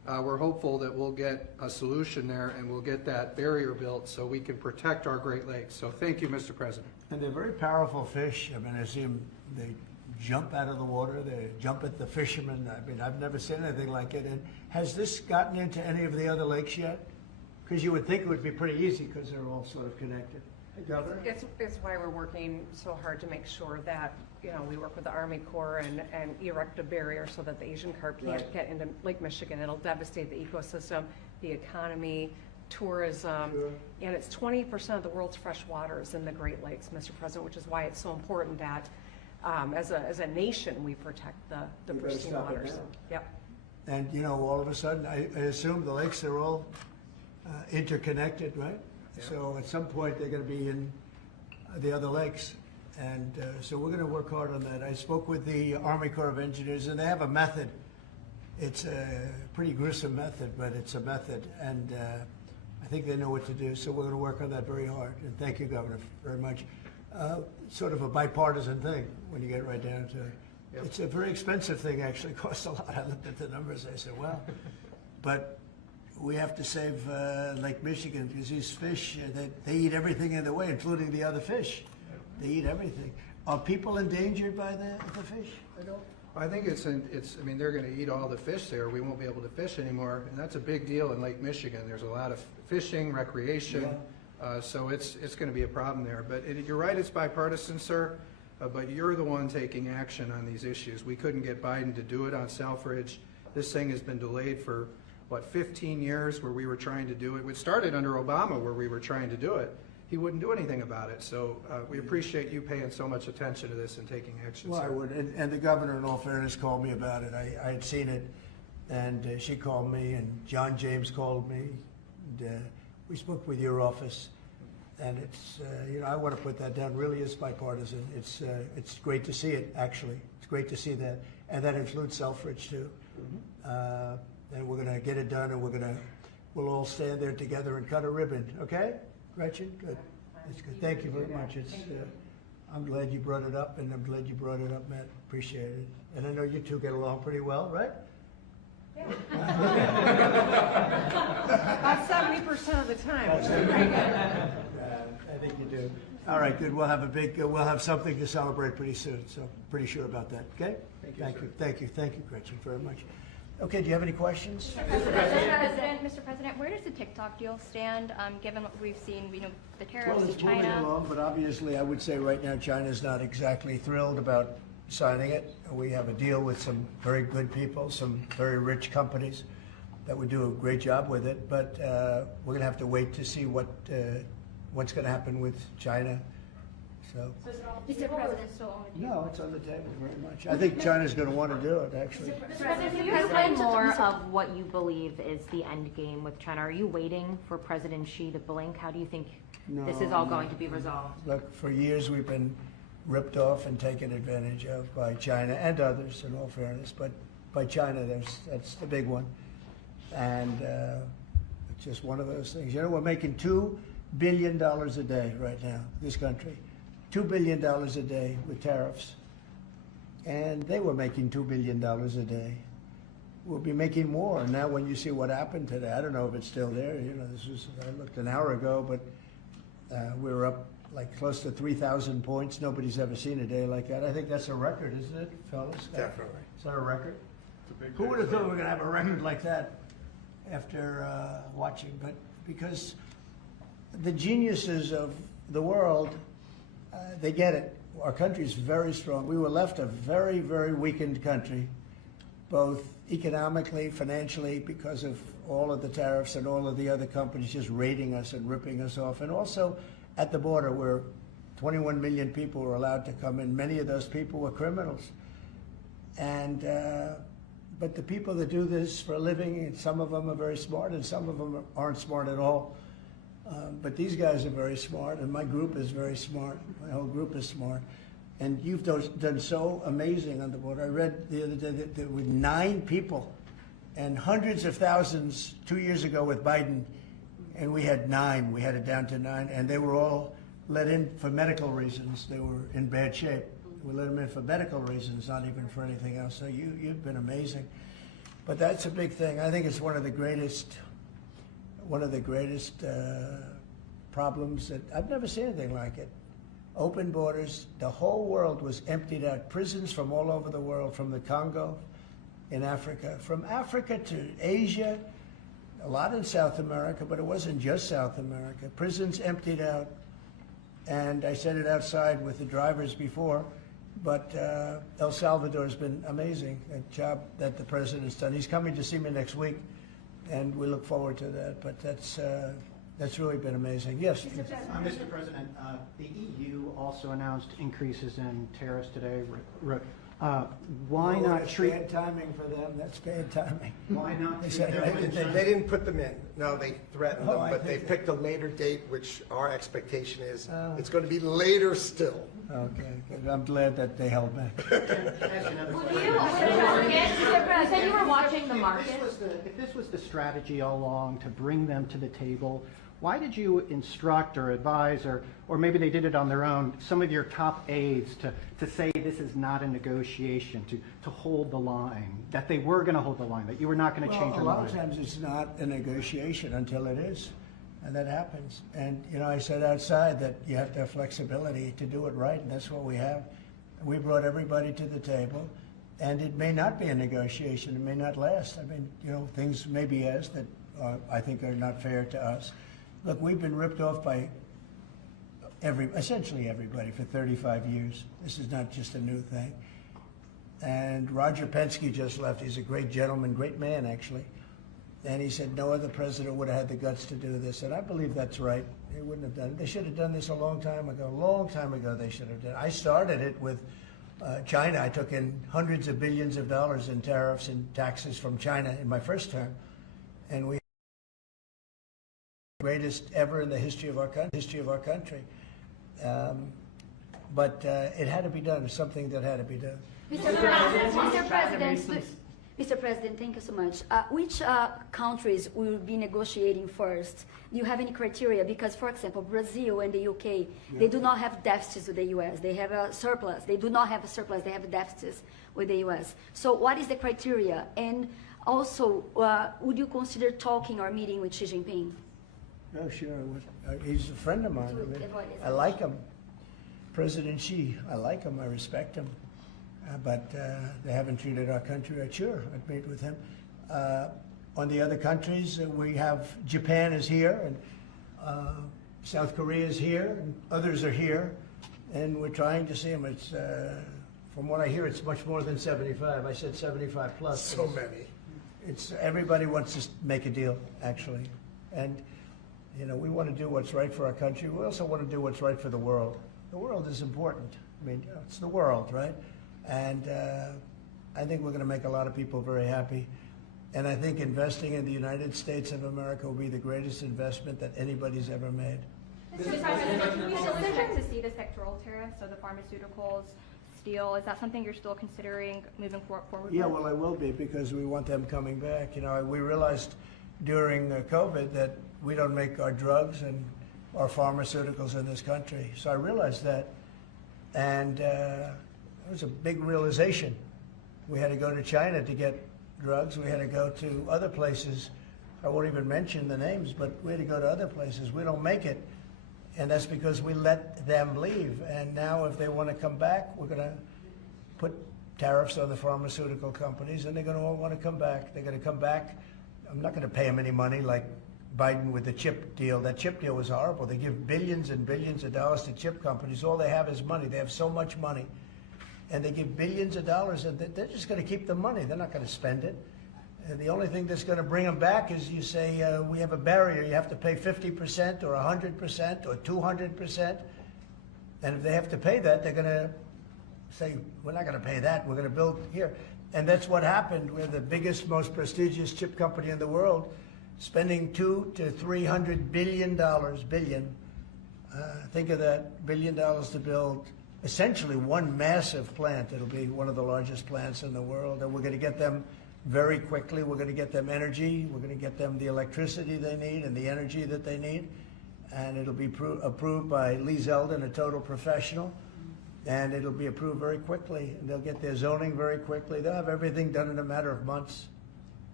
we're hopeful that we'll get a solution there and we'll get that barrier built so we can protect our Great Lakes. So thank you, Mr. President. And they're very powerful fish. I mean, I see them, they jump out of the water, they jump at the fishermen. I mean, I've never seen anything like it. And has this gotten into any of the other lakes yet? Because you would think it would be pretty easy because they're all sort of connected. Hey, Governor? It's why we're working so hard to make sure that, we work with the Army Corps and erect a barrier so that the Asian carp can't get into Lake Michigan. It'll devastate the ecosystem, the economy, tourism, and it's 20% of the world's fresh waters in the Great Lakes, Mr. President, which is why it's so important that as a nation we protect the pristine waters. Yep. And, all of a sudden, I assume the lakes are all interconnected, right? Yeah. So at some point, they're going to be in the other lakes. And so we're going to work hard on that. I spoke with the Army Corps of Engineers, and they have a method. It's a pretty gruesome method, but it's a method. And I think they know what to do. So we're going to work on that very hard. And thank you, Governor, very much. Sort of a bipartisan thing when you get right down to it. Yep. It's a very expensive thing, actually. It costs a lot. I looked at the numbers. I said, well, but we have to save Lake Michigan because these fish, they eat everything in the way, including the other fish. They eat everything. Are people endangered by the fish at all? I think I mean, they're going to eat all the fish there. We won't be able to fish anymore, and that's a big deal in Lake Michigan. There's a lot of fishing, recreation, so it's going to be a problem there. But you're right, it's bipartisan, sir, but you're the one taking action on these issues. We couldn't get Biden to do it on Selfridge. This thing has been delayed for, 15 years where we were trying to do it. It started under Obama where we were trying to do it. He wouldn't do anything about it. So we appreciate you paying so much attention to this and taking action. Well, sir. I would. And the governor, in all fairness, called me about it. I had seen it, and she called me, and John James called me. And, we spoke with your office, and it's, I want to put that down. Really is bipartisan. It's great to see it, actually. It's great to see that. And that includes Selfridge, too. Mm-hmm. And we're going to get it done, and we'll all stand there together and cut a ribbon. Okay? Gretchen? Good. That's good. Thank you very much. I'm glad you brought it up, and I'm glad you brought it up, Matt. Appreciate it. And I know you two get along pretty well, right? Yeah. About 70% of the time. I think you do. All right, good. We'll have something to celebrate pretty soon, so pretty sure about that. Okay? Thank you, Gretchen, very much. Okay, do you have any questions? Mr. President, where does the TikTok deal stand, given what we've seen, the tariffs, Well, it's moving China? along, but obviously I would say right now China's not exactly thrilled about signing it. We have a deal with some very good people, some very rich companies that would do a great job with it, but we're going to have to wait to see what's going to happen with China. So, Mr. President, still on the table? no, it's on the table very much. I think China's going to want to do it, actually. Mr. President, can you explain more of what you believe is the end game with China? Are you waiting for President Xi to blink? How do you think this is all going to be resolved? Look, for years we've been ripped off and taken advantage of by China and others, in all fairness, but by China, that's the big one. And it's just one of those things. We're making $2 billion a day right now, this country. $2 billion a day with tariffs. And they were making $2 billion a day. We'll be making more. And now when you see what happened today, I don't know if it's still there. I looked an hour ago, but we were up like close to 3,000 points. Nobody's ever seen a day like that. I think that's a record, isn't it, fellas? Definitely. Is that a record? Who would have thought we were going to have a record like that after watching? But because the geniuses of the world, they get it. Our country is very strong. We were left a very, very weakened country, both economically, financially, because of all of the tariffs and all of the other companies just raiding us and ripping us off. And also at the border where 21 million people were allowed to come in. Many of those people were criminals. And but the people that do this for a living, and some of them are very smart and some of them aren't smart at all. But these guys are very smart, and my group is very smart. My whole group is smart. And you've done so amazing on the border. I read the other day that there were 9 people and hundreds of thousands 2 years ago with Biden, and we had 9. We had it down to 9, and they were all let in for medical reasons. They were in bad shape. We let them in for medical reasons, not even for anything else. So you've been amazing. But that's a big thing. I think it's one of the greatest problems that I've never seen anything like it. Open borders, the whole world was emptied out. Prisons from all over the world, from the Congo in Africa, from Africa to Asia, a lot in South America, but it wasn't just South America. Prisons emptied out. And I said it outside with the drivers before, but El Salvador has been amazing, a job that the president's done. He's coming to see me next week, and we look forward to that. But that's really been amazing. Yes? Mr. President, the EU also announced increases in tariffs today. Why not That's treat... bad timing for them. That's bad timing. Why not They treat said them it- They didn't put them in. No, they threatened Oh, them, I but they think picked a later date, which our expectation is it's going to be later still. Okay, good. I'm glad that they held back. You said you were watching the market. If this was the strategy all along to bring them to the table, why did you instruct or advise, or maybe they did it on their own, some of your top aides to say this is not a negotiation, to hold the line, that they were going to hold the line, that you were not going to change your A lot mind? of times it's not a negotiation until it is, and that happens. And, you know, I said outside that you have to have flexibility to do it right, and that's what we have. We brought everybody to the table, and it may not be a negotiation. It may not last. I mean, you know, things may be asked that I think are not fair to us. Look, we've been ripped off by essentially everybody for 35 years. This is not just a new thing. And Roger Penske just left. He's a great gentleman, great man, actually. And he said no other president would have had the guts to do this. And I believe that's right. They wouldn't have done it. They should have done this a long time ago. A long time ago they should have done it. I started it with China. I took in hundreds of billions of dollars in tariffs and taxes from China in my first term. And we greatest ever in the history of our country. But it had to be done. It's something that had to be done. Mr. President, thank you so much. Which countries will be negotiating first? Do you have any criteria? Because, for example, Brazil and the UK, they do not have deficits with the US. They have a surplus. They do not have a surplus. They have deficits with the US. So what is the criteria? And also, would you consider talking or meeting with Xi Jinping? Oh, sure. He's a friend of mine. I like him. President Xi, I like him. I respect him. But they haven't treated our country right. Sure, I'd meet with him. On the other countries, we have Japan is here, and South Korea is here, and others are here, and we're trying to see them. It's, from what I hear, it's much more than 75. I said 75 plus. So many. It's everybody wants to make a deal, actually, and you know we want to do what's right for our country. We also want to do what's right for the world. The world is important. I mean, you know, it's the world, right? And I think we're going to make a lot of people very happy. And I think investing in the United States of America will be the greatest investment that anybody's ever made. Mr. President, we still expect to see the sectoral tariffs, so the pharmaceuticals, steel. Is that something you're still considering moving forward Yeah, with? well, I will be because we want them coming back. You know, we realized during COVID that we don't make our drugs and our pharmaceuticals in this country. So I realized that, and it was a big realization. We had to go to China to get drugs. We had to go to other places. I won't even mention the names, but we had to go to other places. We don't make it, and that's because we let them leave. And now if they want to come back, we're going to put tariffs on the pharmaceutical companies, and they're going to all want to come back. They're going to come back. I'm not going to pay them any money like Biden with the chip deal. That chip deal was horrible. They give billions and billions of dollars to chip companies. All they have is money. They have so much money. And they give billions of dollars, and they're just going to keep the money. They're not going to spend it. And the only thing that's going to bring them back is you say, we have a barrier. You have to pay 50% or 100% or 200%. And if they have to pay that, they're going to say, we're not going to pay that. We're going to build here. And that's what happened. We're the biggest, most prestigious chip company in the world, spending $200 to $300 billion. Think of that, $1 billion to build essentially one massive plant. It'll be one of the largest plants in the world, and we're going to get them very quickly. We're going to get them energy. We're going to get them the electricity they need and the energy that they need, and it'll be approved by Lee Zeldin, a total professional, and it'll be approved very quickly. And they'll get their zoning very quickly. They'll have everything done in a matter of months.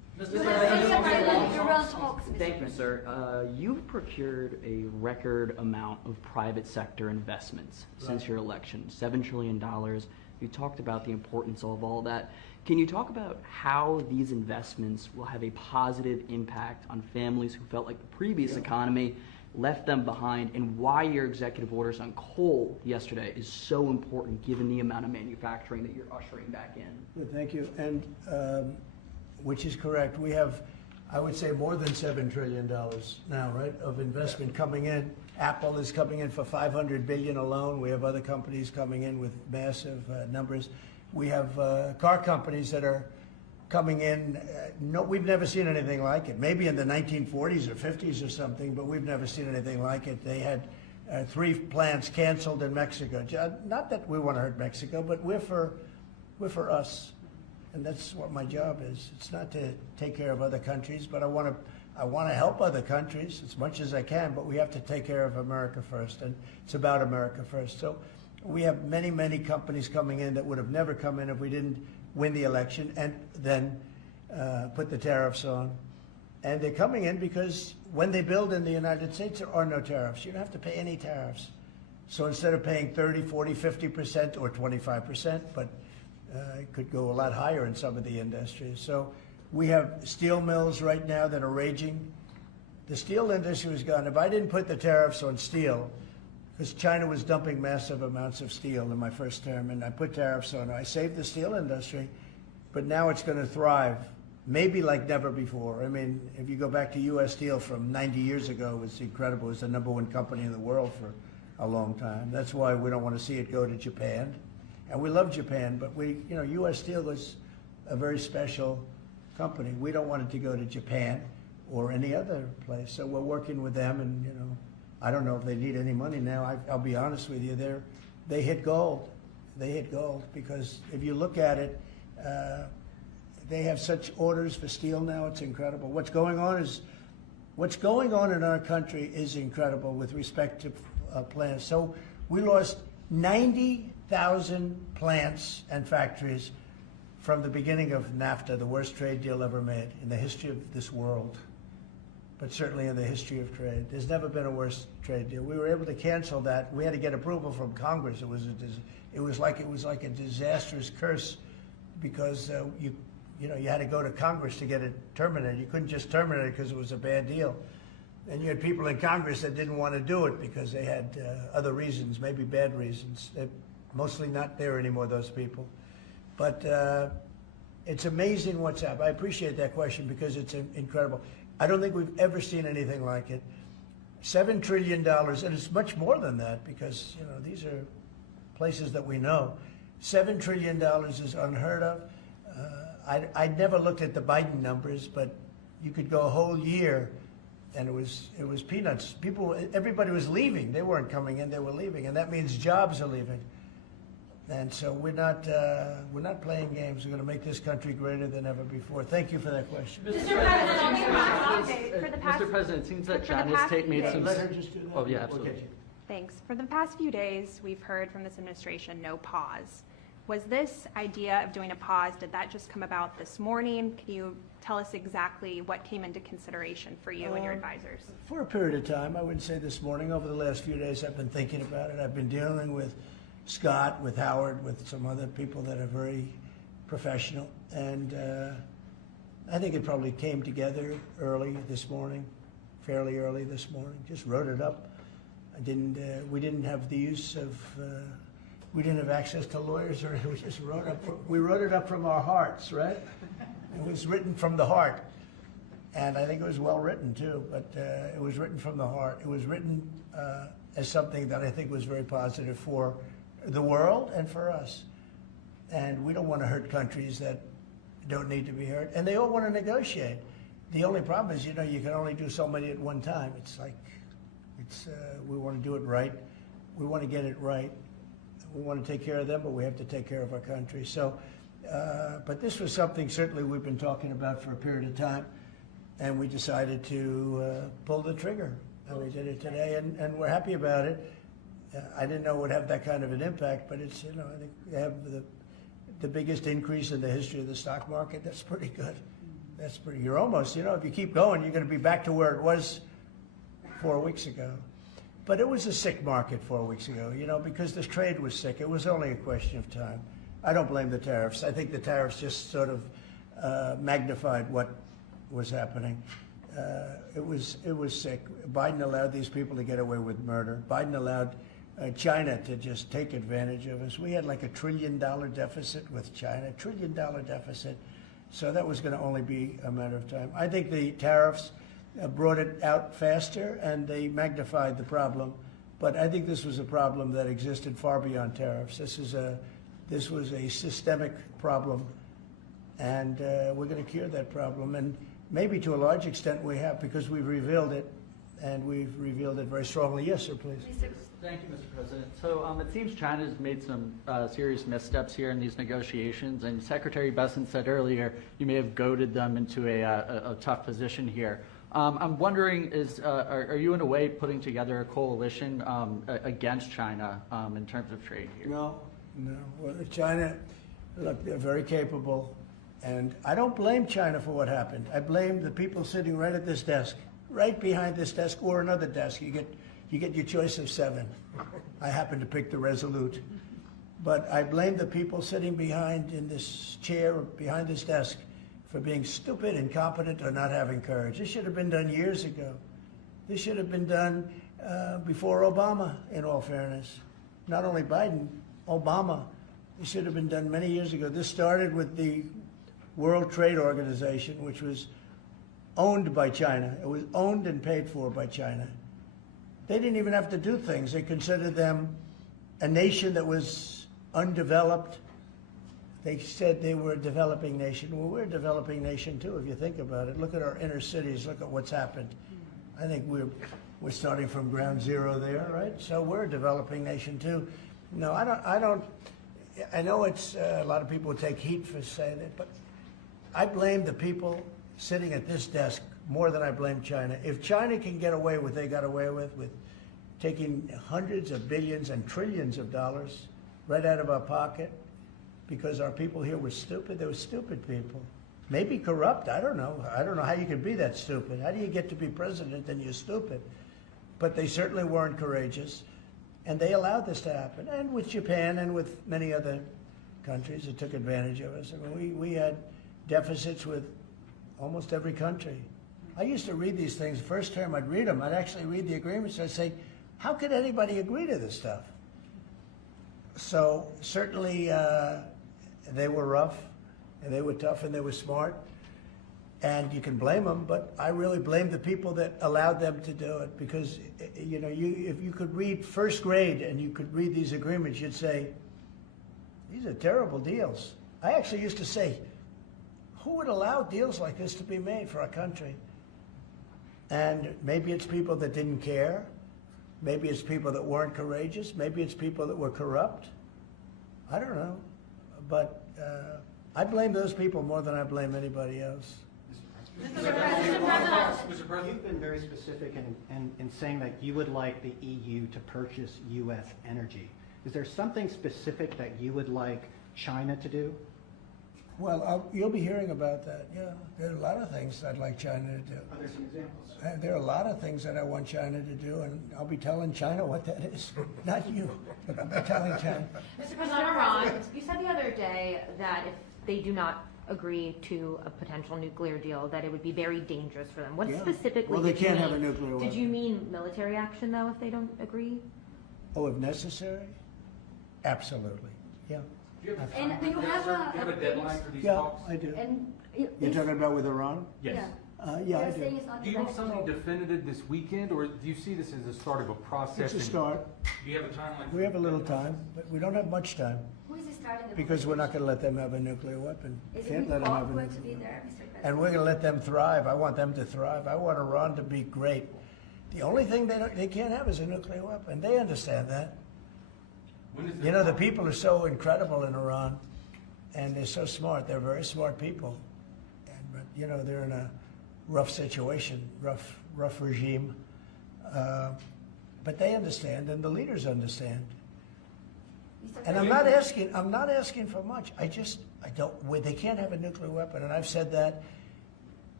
Thank you, sir. You've procured a record amount of private sector investments since your election, $7 trillion. You talked about the importance of all that. Can you talk about how these investments will have a positive impact on families who felt like the previous economy left them behind, and why your executive orders on coal yesterday is so important given the amount of manufacturing that you're ushering back in? Good, thank you. And which is correct. We have, I would say, more than $7 trillion now, right, of investment coming in. Apple is coming in for $500 billion alone. We have other companies coming in with massive numbers. We have car companies that are coming in. No, we've never seen anything like it. Maybe in the 1940s or 50s or something, but we've never seen anything like it. They had 3 plants canceled in Mexico. Not that we want to hurt Mexico, but we're for us. And that's what my job is. It's not to take care of other countries, but I want to help other countries as much as I can, but we have to take care of America first, and it's about America first. So we have many, many companies coming in that would have never come in if we didn't win the election and then put the tariffs on. And they're coming in because when they build in the United States, there are no tariffs. You don't have to pay any tariffs. So instead of paying 30, 40, 50% or 25%, but it could go a lot higher in some of the industries. So we have steel mills right now that are raging. The steel industry was gone. If I didn't put the tariffs on steel, because China was dumping massive amounts of steel in my first term, and I put tariffs on it, I saved the steel industry, but now it's going to thrive, maybe like never before. I mean, if you go back to U.S. Steel from 90 years ago, it was incredible. It was the #1 company in the world for a long time. That's why we don't want to see it go to Japan. And we love Japan, but U.S. Steel was a very special company. We don't want it to go to Japan or any other place. So we're working with them, and I don't know if they need any money now. I'll be honest with you, they hit gold. They hit gold because if you look at it, they have such orders for steel now. It's incredible. What's going on in our country is incredible with respect to plants. So we lost 90,000 plants and factories from the beginning of NAFTA, the worst trade deal ever made in the history of this world, but certainly in the history of trade. There's never been a worse trade deal. We were able to cancel that. We had to get approval from Congress. It was like a disastrous curse because you had to go to Congress to get it terminated. You couldn't just terminate it because it was a bad deal. And you had people in Congress that didn't want to do it because they had other reasons, maybe bad reasons. They're mostly not there anymore, those people. But it's amazing what's happened. I appreciate that question because it's incredible. I don't think we've ever seen anything like it. $7 trillion, and it's much more than that because these are places that we know. $7 trillion is unheard of. I never looked at the Biden numbers, but you could go a whole year, and it was peanuts. Everybody was leaving. They weren't coming in. They were leaving, and that means jobs are leaving. And so we're not playing games. We're going to make this country greater than ever before. Thank you for that question. Mr. President, it seems that China's made some... Let her just do that. Oh, yeah, absolutely. Okay. Thanks. For the past few days, we've heard from this administration no pause. Was this idea of doing a pause, did that just come about this morning? Can you tell us exactly what came into consideration for you and your advisors? For a period of time, I wouldn't say this morning. Over the last few days, I've been thinking about it. I've been dealing with Scott, with Howard, with some other people that are very professional. And I think it probably came together early this morning, fairly early this morning. Just wrote it up. We didn't have the use of, we didn't have access to lawyers, or we just wrote up. We wrote it up from our hearts, right? It was written from the heart. And I think it was well written too, but it was written from the heart. It was written as something that I think was very positive for the world and for us. And we don't want to hurt countries that don't need to be hurt. And they all want to negotiate. The only problem is, you can only do so many at one time. We want to do it right. We want to get it right. We want to take care of them, but we have to take care of our country. So, but this was something certainly we've been talking about for a period of time, and we decided to pull the trigger. And we did it today, and we're happy about it. I didn't know it would have that kind of an impact, but it's, I think they have the biggest increase in the history of the stock market. That's pretty good. That's pretty, you're almost, if you keep going, you're going to be back to where it was 4 weeks ago. But it was a sick market 4 weeks ago, because the trade was sick. It was only a question of time. I don't blame the tariffs. I think the tariffs just sort of magnified what was happening. It was sick. Biden allowed these people to get away with murder. Biden allowed China to just take advantage of us. We had like $1 trillion deficit with China, $1 trillion deficit. So that was going to only be a matter of time. I think the tariffs brought it out faster and they magnified the problem. But I think this was a problem that existed far beyond tariffs. This was a systemic problem, and we're going to cure that problem. And maybe to a large extent we have, because we've revealed it, and we've revealed it very strongly. Yes, sir, please. Thank you, Mr. President. So it seems China's made some serious missteps here in these negotiations, and Secretary Besson said earlier you may have goaded them into a tough position here. I'm wondering, are you in a way putting together a coalition against China in terms of trade here? No. Well, China, look, they're very capable, and I don't blame China for what happened. I blame the people sitting right at this desk, right behind this desk, or another desk. You get your choice of 7. I happen to pick the Resolute. But I blame the people sitting behind in this chair, behind this desk, for being stupid, incompetent, or not having courage. This should have been done years ago. This should have been done before Obama, in all fairness. Not only Biden, Obama. It should have been done many years ago. This started with the World Trade Organization, which was owned by China. It was owned and paid for by China. They didn't even have to do things. They considered them a nation that was undeveloped. They said they were a developing nation. Well, we're a developing nation too, if you think about it. Look at our inner cities. Look at what's happened. I think we're starting from ground zero there, right? So we're a developing nation too. No, I don't. I know it's a lot of people would take heat for saying that, but I blame the people sitting at this desk more than I blame China. If China can get away with what they got away with taking hundreds of billions and trillions of dollars right out of our pocket because our people here were stupid, they were stupid people. Maybe corrupt, I don't know. I don't know how you can be that stupid. How do you get to be president and you're stupid? But they certainly weren't courageous. And they allowed this to happen. And with Japan and with many other countries that took advantage of us. I mean, we had deficits with almost every country. I used to read these things. The first term I'd read them. I'd actually read the agreements. I'd say, how could anybody agree to this stuff? So certainly they were rough, and they were tough, and they were smart. And you can blame them, but I really blame the people that allowed them to do it, because if you could read first grade and you could read these agreements, you'd say, these are terrible deals. I actually used to say, who would allow deals like this to be made for our country? And maybe it's people that didn't care. Maybe it's people that weren't courageous. Maybe it's people that were corrupt. I don't know. But I blame those people more than I blame anybody else. Mr. President, you've been very specific in saying that you would like the EU to purchase U.S. energy. Is there something specific that you would like China to do? Well, you'll be hearing about that. Yeah, there are a lot of things I'd like China to do. Are there some examples? There are a lot of things that I want China to do, and I'll be telling China what that is. Not you, but I'll be telling China. Mr. President, Iran, you said the other day that if they do not agree to a potential nuclear deal, that it would be very dangerous for them. What specifically Well, they did you can't mean? have a nuclear weapon. Did you mean military action, though, if they don't agree? Oh, if necessary? Absolutely, yeah. And do you have a deadline for these Yeah, talks? I do. And You're talking about with Iran? Yes. Yeah, I they're do. saying it's not Do you want something negotiable. definitive this weekend, or do you see this as the start of a process? It's a and- start. Do you have a timeline? We have a little time, but we don't have much time, Who is starting the because we're not going to let them have a nuclear weapon. Is Can't it let them have a awkward to nuclear be weapon. there, Mr. President? And we're going to let them thrive. I want them to thrive. I want Iran to be great. The only thing they can't have is a nuclear weapon. They understand that. The people are so incredible in Iran, and they're so smart. They're very smart people. But they're in a rough situation, rough regime. But they understand, and the leaders understand. And I'm not asking for much. They can't have a nuclear weapon, and I've said that.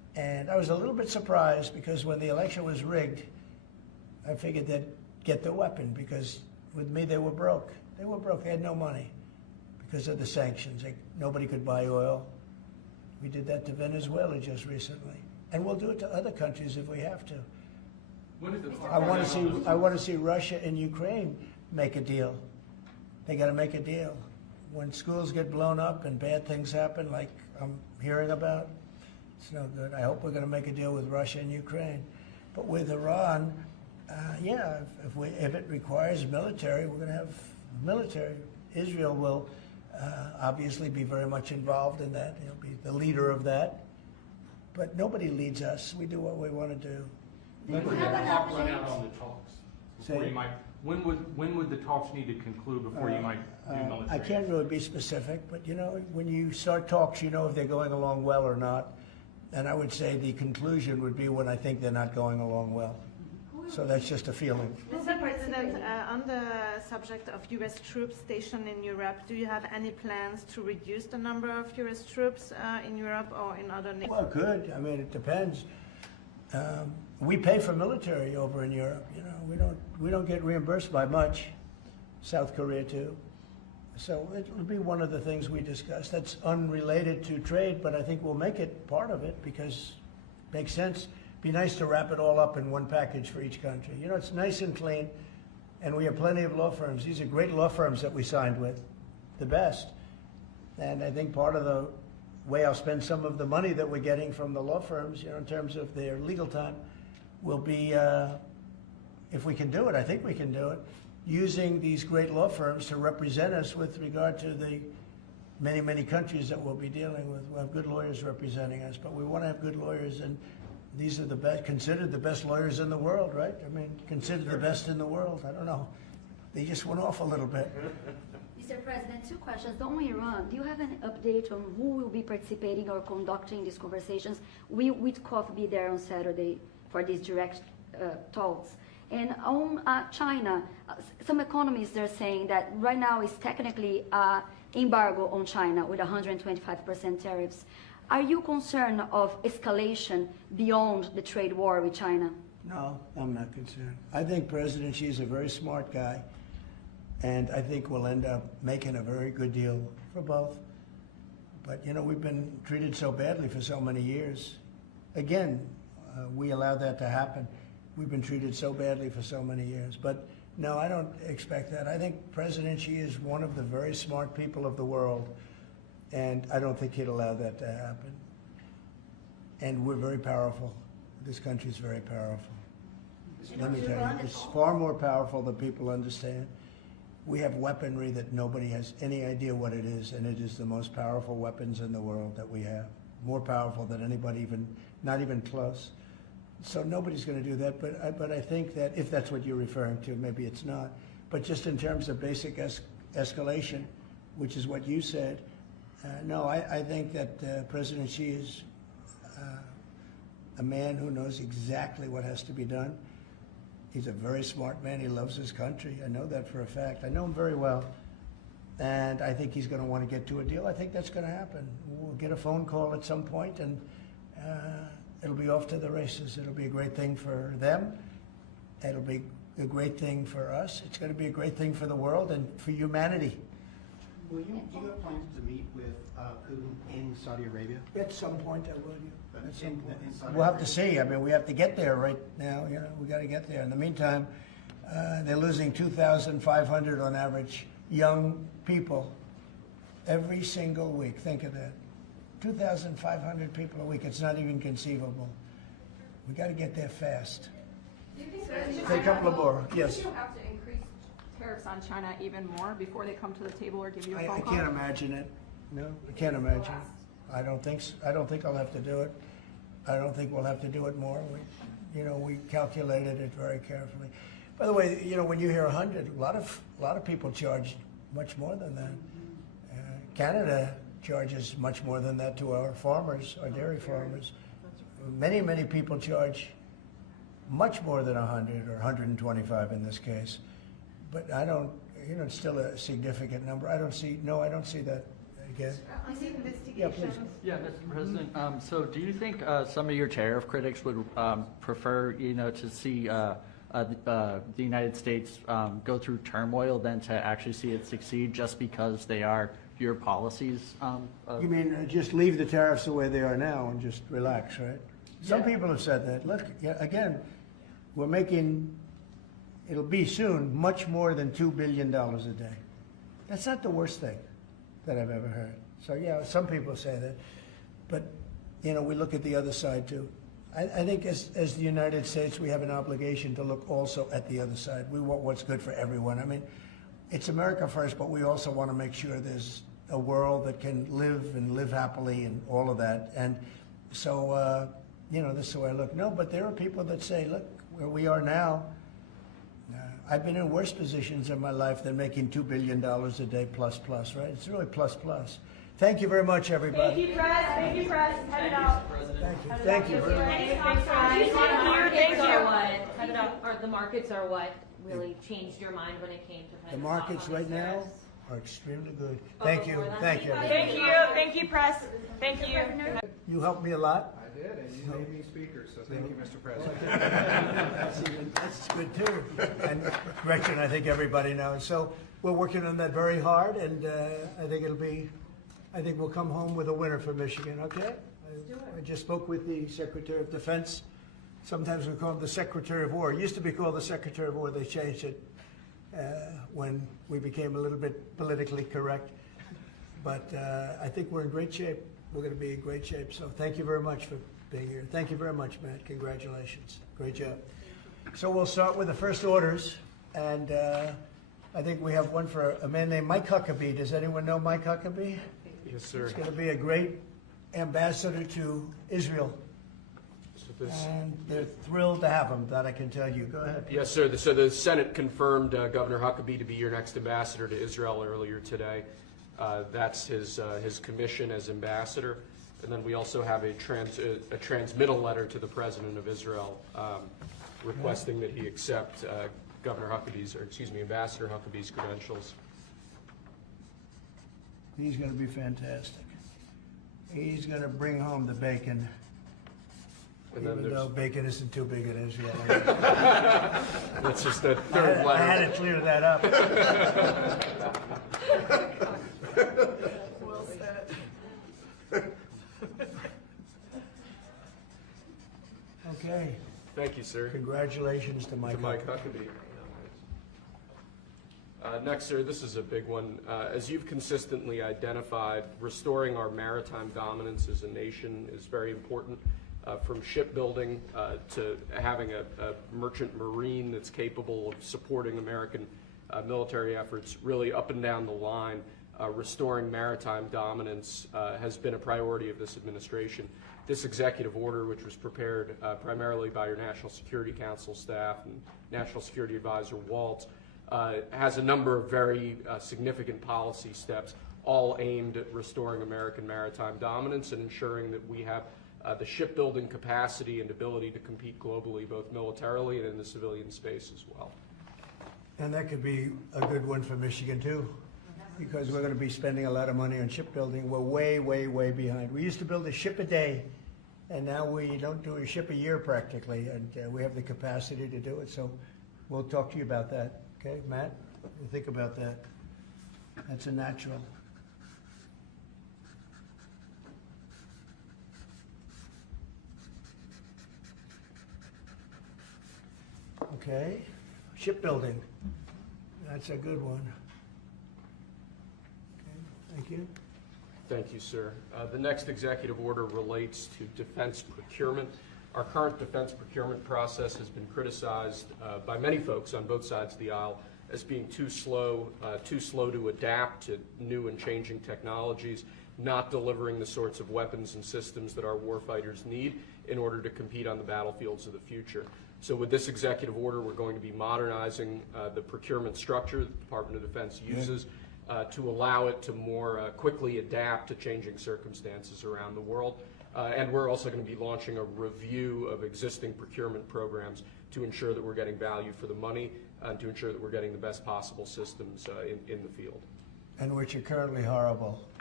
And I was a little bit surprised because when the election was rigged, I figured they'd get the weapon because with me they were broke. They were broke. They had no money because of the sanctions. Nobody could buy oil. We did that to Venezuela just recently. And we'll do it to other countries if we have to. When is the I want to see Russia and Ukraine make a deal. They got to make a deal. When schools get blown up and bad things happen, like I'm hearing about, it's no good. I hope we're going to make a deal with Russia and Ukraine. But with Iran, yeah, if it requires military, we're going to have military. Israel will obviously be very much involved in that. He'll be the leader of that. But nobody leads us. We do what we want to do. When would the clock run out on the talks? Before Say- you might, when would the talks need to conclude before you might do military? I can't really be specific, but you know, when you start talks, you know if they're going along well or not. And I would say the conclusion would be when I think they're not going along well. So that's just a feeling. Mr. President, on the subject of U.S. troops stationed in Europe, do you have any plans to reduce the number of U.S. troops in Europe or in other nations? Well, good. I mean, it depends. We pay for military over in Europe. You know, we don't get reimbursed by much. South Korea too. So it'll be one of the things we discuss. That's unrelated to trade, but I think we'll make it part of it because it makes sense. Be nice to wrap it all up in one package for each country. You know, it's nice and clean, and we have plenty of law firms. These are great law firms that we signed with, the best. And I think part of the way I'll spend some of the money that we're getting from the law firms, you know, in terms of their legal time, will be, if we can do it, I think we can do it, using these great law firms to represent us with regard to the many, many countries that we'll be dealing with. We'll have good lawyers representing us, but we want to have good lawyers, and these are the best, considered the best lawyers in the world, right? I mean, considered the best in the world. I don't know. They just went off a little bit. Mr. President, two questions. On Iran, do you have an update on who will be participating or conducting these conversations? We will be there on Saturday for these direct talks. And on China, some economists are saying that right now is technically embargo on China with 125% tariffs. Are you concerned of escalation beyond the trade war with China? No, I'm not concerned. I think President Xi is a very smart guy, and I think we'll end up making a very good deal for both. But, you know, we've been treated so badly for so many years. Again, we allowed that to happen. We've been treated so badly for so many years. But, no, I don't expect that. I think President Xi is one of the very smart people of the world, and I don't think he'd allow that to happen. And we're very powerful. This country is very powerful. Let me tell you, it's far more powerful than people understand. We have weaponry that nobody has any idea what it is, and it is the most powerful weapons in the world that we have. More powerful than anybody, not even close. So nobody's going to do that, but I think that if that's what you're referring to, maybe it's not. But just in terms of basic escalation, which is what you said, no, I think that President Xi is a man who knows exactly what has to be done. He's a very smart man. He loves his country. I know that for a fact. I know him very well. And I think he's going to want to get to a deal. I think that's going to happen. We'll get a phone call at some point, and it'll be off to the races. It'll be a great thing for them. It'll be a great thing for us. It's going to be a great thing for the world and for humanity. Do you have plans to meet with Putin in Saudi Arabia? At some point, I will. At some point. in Saudi We'll have to see. I mean, we have to get there right now. You know, we got to get there. In the meantime, they're losing 2,500 on average young people every single week. Think of that. 2,500 people a week. It's not even conceivable. We got to get there fast. Do you think Say a couple of more. Yes. Do you have to increase tariffs on China even more before they come to the table or give you a I phone call? can't imagine it. No, I can't imagine. I don't think I'll have to do it. I don't think we'll have to do it more. We calculated it very carefully. By the way, you know, when you hear 100, a lot of people charge much more than that. Canada charges much more than that to our farmers, our dairy farmers. Many, many people charge much more than 100 or 125 in this case. But I don't, you know, it's still a significant number. I don't see that again. On the Yeah, please. investigations. Yeah, Mr. President, so do you think some of your tariff critics would prefer, to see the United States go through turmoil than to actually see it succeed just because they are your policies? You mean just leave the tariffs the way they are now and just relax, right? Some people have said that. Look, yeah, again, we're making, it'll be soon, much more than $2 billion a day. That's not the worst thing that I've ever heard. So yeah, some people say that. But, we look at the other side too. I think as the United States, we have an obligation to look also at the other side. We want what's good for everyone. I mean, it's America first, but we also want to make sure there's a world that can live happily and all of that. And so, this is the way I look. No, but there are people that say, look, where we are now, I've been in worse positions in my life than making $2 billion a day plus, right? It's really plus. Thank you very much, everybody. Thank you, Press. Thank you, Press. Head it out. Thank you. Or the markets are what really changed your mind when it came to The markets right now are extremely good. Thank you. Thank you, Press. Thank you. You helped me a lot. I did, and you made me speaker, so thank you, Mr. President. That's good too. And Gretchen, I think everybody knows. So we're working on that very hard, and I think we'll come home with a winner for Michigan, okay? I just spoke with the Secretary of Defense. Sometimes we call him the Secretary of War. It used to be called the Secretary of War. They changed it when we became a little bit politically correct. But I think we're in great shape. We're going to be in great shape. So thank you very much for being here. Thank you very much, Matt. Congratulations. Great job. So we'll start with the first orders. And I think we have one for a man named Mike Huckabee. Does anyone know Mike Huckabee? Yes, sir. He's going to be a great ambassador to Israel. And they're thrilled to have him, that I can tell you. Go ahead. Yes, sir. So the Senate confirmed Governor Huckabee to be your next ambassador to Israel earlier today. That's his commission as ambassador. And then we also have a transmittal letter to the President of Israel requesting that he accept Ambassador Huckabee's credentials. He's going to be fantastic. He's going to bring home the bacon. And then even though bacon isn't too big in Israel. That's just the third letter. I had to clear that up. Well said. Okay. Thank you, sir. Congratulations to Mike Huckabee. Next, sir, this is a big one. As you've consistently identified, restoring our maritime dominance as a nation is very important. From shipbuilding to having a merchant marine that's capable of supporting American military efforts, really up and down the line, restoring maritime dominance has been a priority of this administration. This executive order, which was prepared primarily by your National Security Council staff and National Security Advisor Waltz, has a number of very significant policy steps, all aimed at restoring American maritime dominance and ensuring that we have the shipbuilding capacity and ability to compete globally, both militarily and in the civilian space as well. And that could be a good one for Michigan too, because we're going to be spending a lot of money on shipbuilding. We're way behind. We used to build a ship a day, and now we don't do a ship a year practically, and we have the capacity to do it. So we'll talk to you about that. Okay, Matt? We'll think about that. That's a natural. Okay, shipbuilding. That's a good one. Okay, thank you. Thank you, sir. The next executive order relates to defense procurement. Our current defense procurement process has been criticized by many folks on both sides of the aisle as being too slow to adapt to new and changing technologies, not delivering the sorts of weapons and systems that our warfighters need in order to compete on the battlefields of the future. So with this executive order, we're going to be modernizing the procurement structure that the Department of Defense uses to allow it to more quickly adapt to changing circumstances around the world. And we're also going to be launching a review of existing procurement programs to ensure that we're getting value for the money and to ensure that we're getting the best possible systems in the field. And which are currently horrible.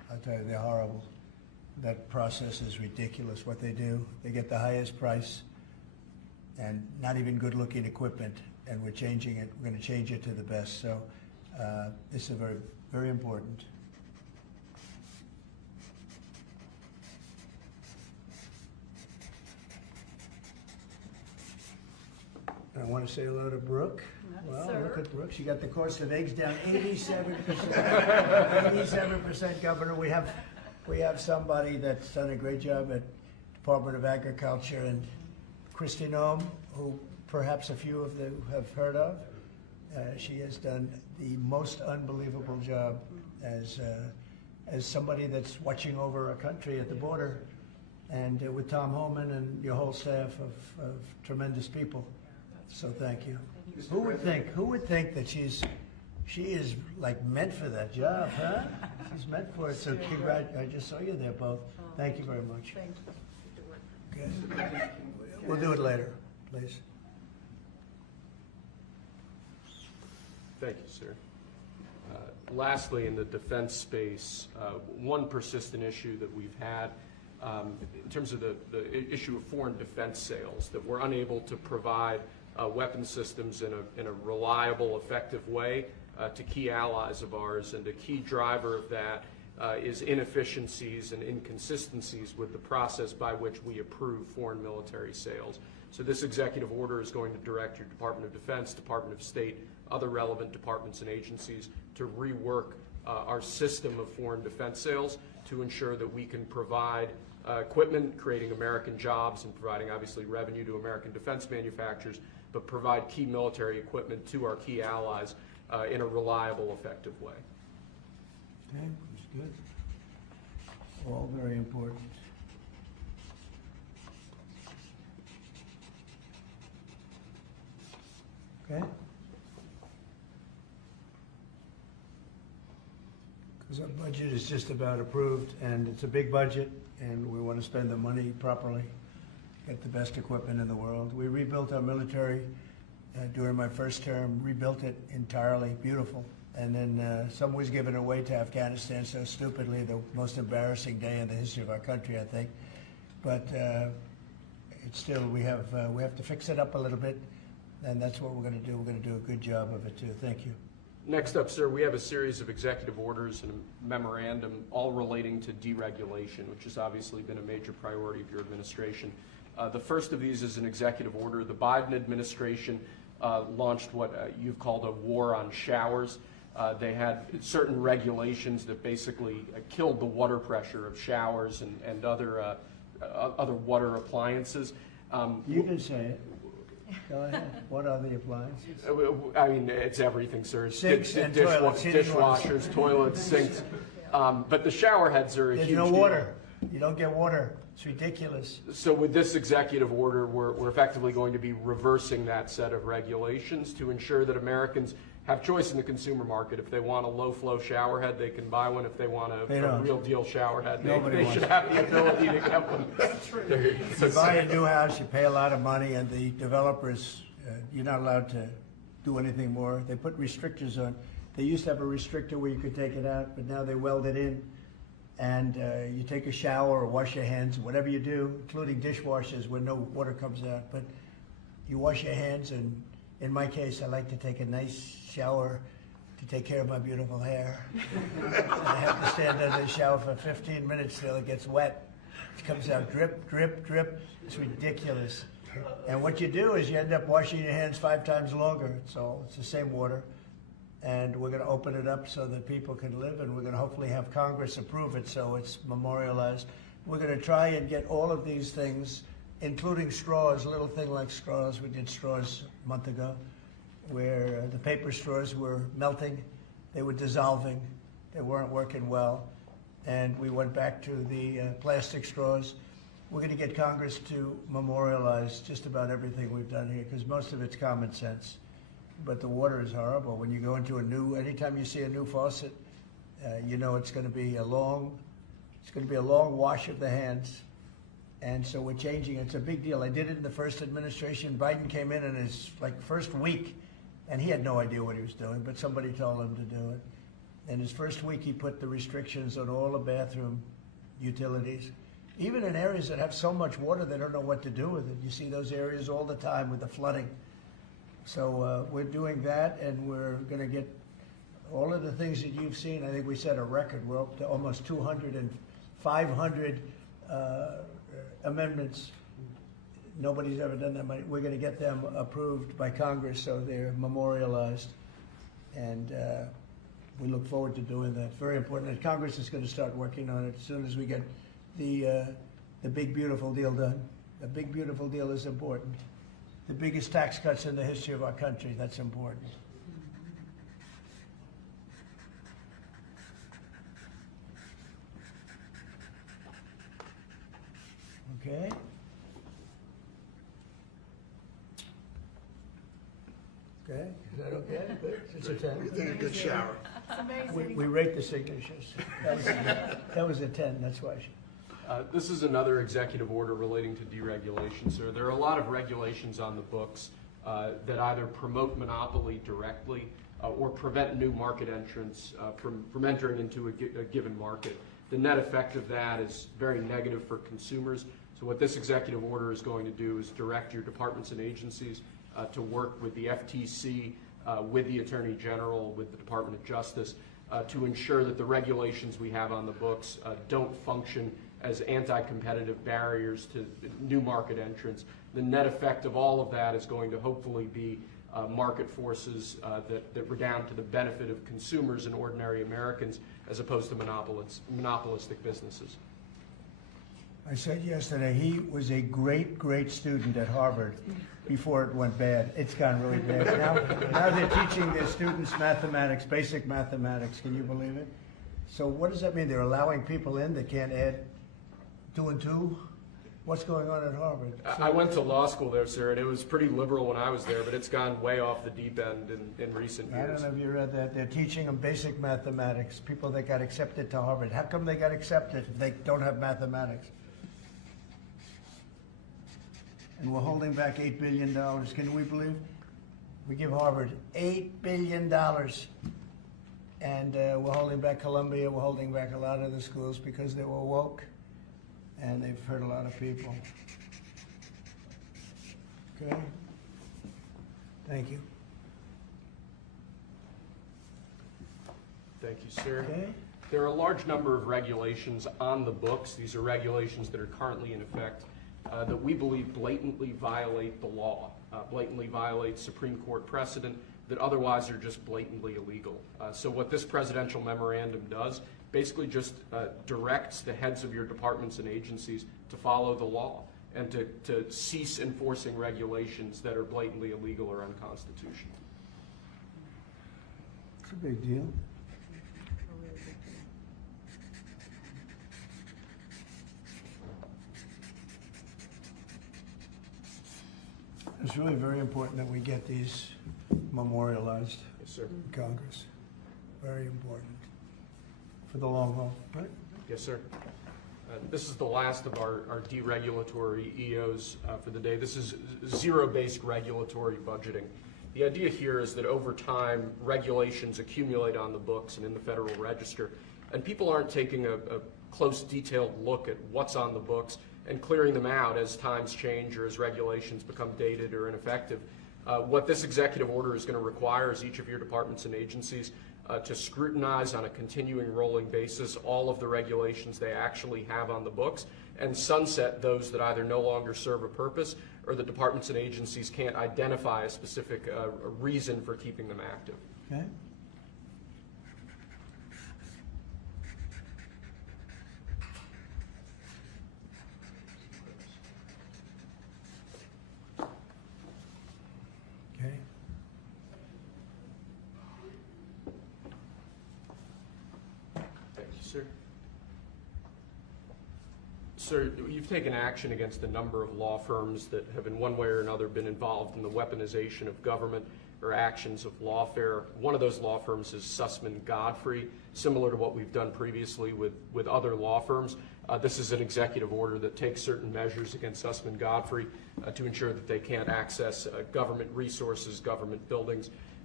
I'll tell you, they're horrible. That process is ridiculous, what they do. They get the highest price and not even good-looking equipment, and we're changing it. We're going to change it to the best. So this is very, very important. I want to say hello to Brooke. Well, look at Brooke. She got the cost of eggs down 87%. 87%, Governor. We have somebody that's done a great job at Department of Agriculture, and Christy Nome, who perhaps a few of you have heard of. She has done the most unbelievable job as somebody that's watching over a country at the border, and with Tom Homan and your whole staff of tremendous people. So thank you. Who would think that she is like meant for that job, huh? She's meant for it. So I just saw you there both. Thank you very much. Thank you. Okay. We'll do it later, please. Thank you, sir. Lastly, in the defense space, one persistent issue that we've had in terms of the issue of foreign defense sales, that we're unable to provide weapon systems in a reliable, effective way to key allies of ours, and a key driver of that is inefficiencies and inconsistencies with the process by which we approve foreign military sales. So this executive order is going to direct your Department of Defense, Department of State, other relevant departments and agencies to rework our system of foreign defense sales to ensure that we can provide equipment, creating American jobs and providing obviously revenue to American defense manufacturers, but provide key military equipment to our key allies in a reliable, effective way. Okay, that's good. All very important. Okay? Because our budget is just about approved, and it's a big budget, and we want to spend the money properly, get the best equipment in the world. We rebuilt our military during my first term, rebuilt it entirely, beautiful. And then some was given away to Afghanistan so stupidly, the most embarrassing day in the history of our country, I think. But it's still, we have to fix it up a little bit, and that's what we're going to do. We're going to do a good job of it too. Thank you. Next up, sir, we have a series of executive orders and a memorandum all relating to deregulation, which has obviously been a major priority of your administration. The first of these is an executive order. The Biden administration launched what you've called a war on showers. They had certain regulations that basically killed the water pressure of showers and other water appliances. You can say it. Go ahead. What are the appliances? I mean, it's everything, sir. Sinks and toilets, dishwashers, toilets, sinks. But the shower heads are a huge deal. There's no water. You don't get water. It's ridiculous. So with this executive order, we're effectively going to be reversing that set of regulations to ensure that Americans have choice in the consumer market. If they want a low-flow shower head, they can buy one. If they want a real deal shower head, they should have the ability to get one. You buy a new house, you pay a lot of money, and the developers, you're not allowed to do anything more. They put restrictors on. They used to have a restrictor where you could take it out, but now they weld it in. And you take a shower or wash your hands, whatever you do, including dishwashers where no water comes out. But you wash your hands, and in my case, I like to take a nice shower to take care of my beautiful hair. I have to stand under the shower for 15 minutes till it gets wet. It comes out drip, drip, drip. It's ridiculous. And what you do is you end up washing your hands 5 times longer. So it's the same water. And we're going to open it up so that people can live, and we're going to hopefully have Congress approve it so it's memorialized. We're going to try and get all of these things, including straws, a little thing like straws. We did straws a month ago, where the paper straws were melting, they were dissolving, they weren't working well, and we went back to the plastic straws. We're going to get Congress to memorialize just about everything we've done here, because most of it's common sense. But the water is horrible. When you go into anytime you see a new faucet, you know it's going to be a long wash of the hands. And so we're changing. It's a big deal. I did it in the first administration. Biden came in his first week, and he had no idea what he was doing, but somebody told him to do it. In his first week, he put the restrictions on all the bathroom utilities, even in areas that have so much water they don't know what to do with it. You see those areas all the time with the flooding. So we're doing that, and we're going to get all of the things that you've seen. I think we set a record. We're up to almost 200 and 500 amendments. Nobody's ever done that many. We're going to get them approved by Congress, so they're memorialized. And we look forward to doing that. Very important. And Congress is going to start working on it as soon as we get the big, beautiful deal done. The big, beautiful deal is important. The biggest tax cuts in the history of our country, that's important. Okay. Okay, is that okay? Good. It's a 10. You take a good shower. We rate the signatures. That was a 10, that's why. This is another executive order relating to deregulation, sir. There are a lot of regulations on the books that either promote monopoly directly or prevent new market entrants from entering into a given market. The net effect of that is very negative for consumers. So what this executive order is going to do is direct your departments and agencies to work with the FTC, with the Attorney General, with the Department of Justice, to ensure that the regulations we have on the books don't function as anti-competitive barriers to new market entrants. The net effect of all of that is going to hopefully be market forces that redound to the benefit of consumers and ordinary Americans as opposed to monopolistic businesses. I said yesterday, he was a great, great student at Harvard before it went bad. It's gone really bad. Now they're teaching their students mathematics, basic mathematics. Can you believe it? So what does that mean? They're allowing people in that can't add 2 and 2? What's going on at Harvard? I went to law school there, sir, and it was pretty liberal when I was there, but it's gone way off the deep end in recent years. I don't know if you read that. They're teaching them basic mathematics, people that got accepted to Harvard. How come they got accepted if they don't have mathematics? And we're holding back $8 billion. Can we believe? We give Harvard $8 billion. And we're holding back Columbia. We're holding back a lot of the schools because they were woke. And they've hurt a lot of people. Okay? Thank you. Thank you, sir. Okay. There are a large number of regulations on the books. These are regulations that are currently in effect that we believe blatantly violate the law, blatantly violate Supreme Court precedent that otherwise are just blatantly illegal. So what this presidential memorandum does basically just directs the heads of your departments and agencies to follow the law and to cease enforcing regulations that are blatantly illegal or unconstitutional. It's a big deal. It's really very important that we get these memorialized Yes, sir. in Congress. Very important for the long haul, right? Yes, sir. This is the last of our deregulatory EOs for the day. This is zero-based regulatory budgeting. The idea here is that over time, regulations accumulate on the books and in the Federal Register, and people aren't taking a close, detailed look at what's on the books and clearing them out as times change or as regulations become dated or ineffective. What this executive order is going to require is each of your departments and agencies to scrutinize on a continuing rolling basis all of the regulations they actually have on the books and sunset those that either no longer serve a purpose or the departments and agencies can't identify a specific reason for keeping them active. Okay. Okay. Thank you, sir. Sir, you've taken action against a number of law firms that have in one way or another been involved in the weaponization of government or actions of lawfare. One of those law firms is Sussman Godfrey, similar to what we've done previously with other law firms. This is an executive order that takes certain measures against Sussman Godfrey to ensure that they can't access government resources, government buildings.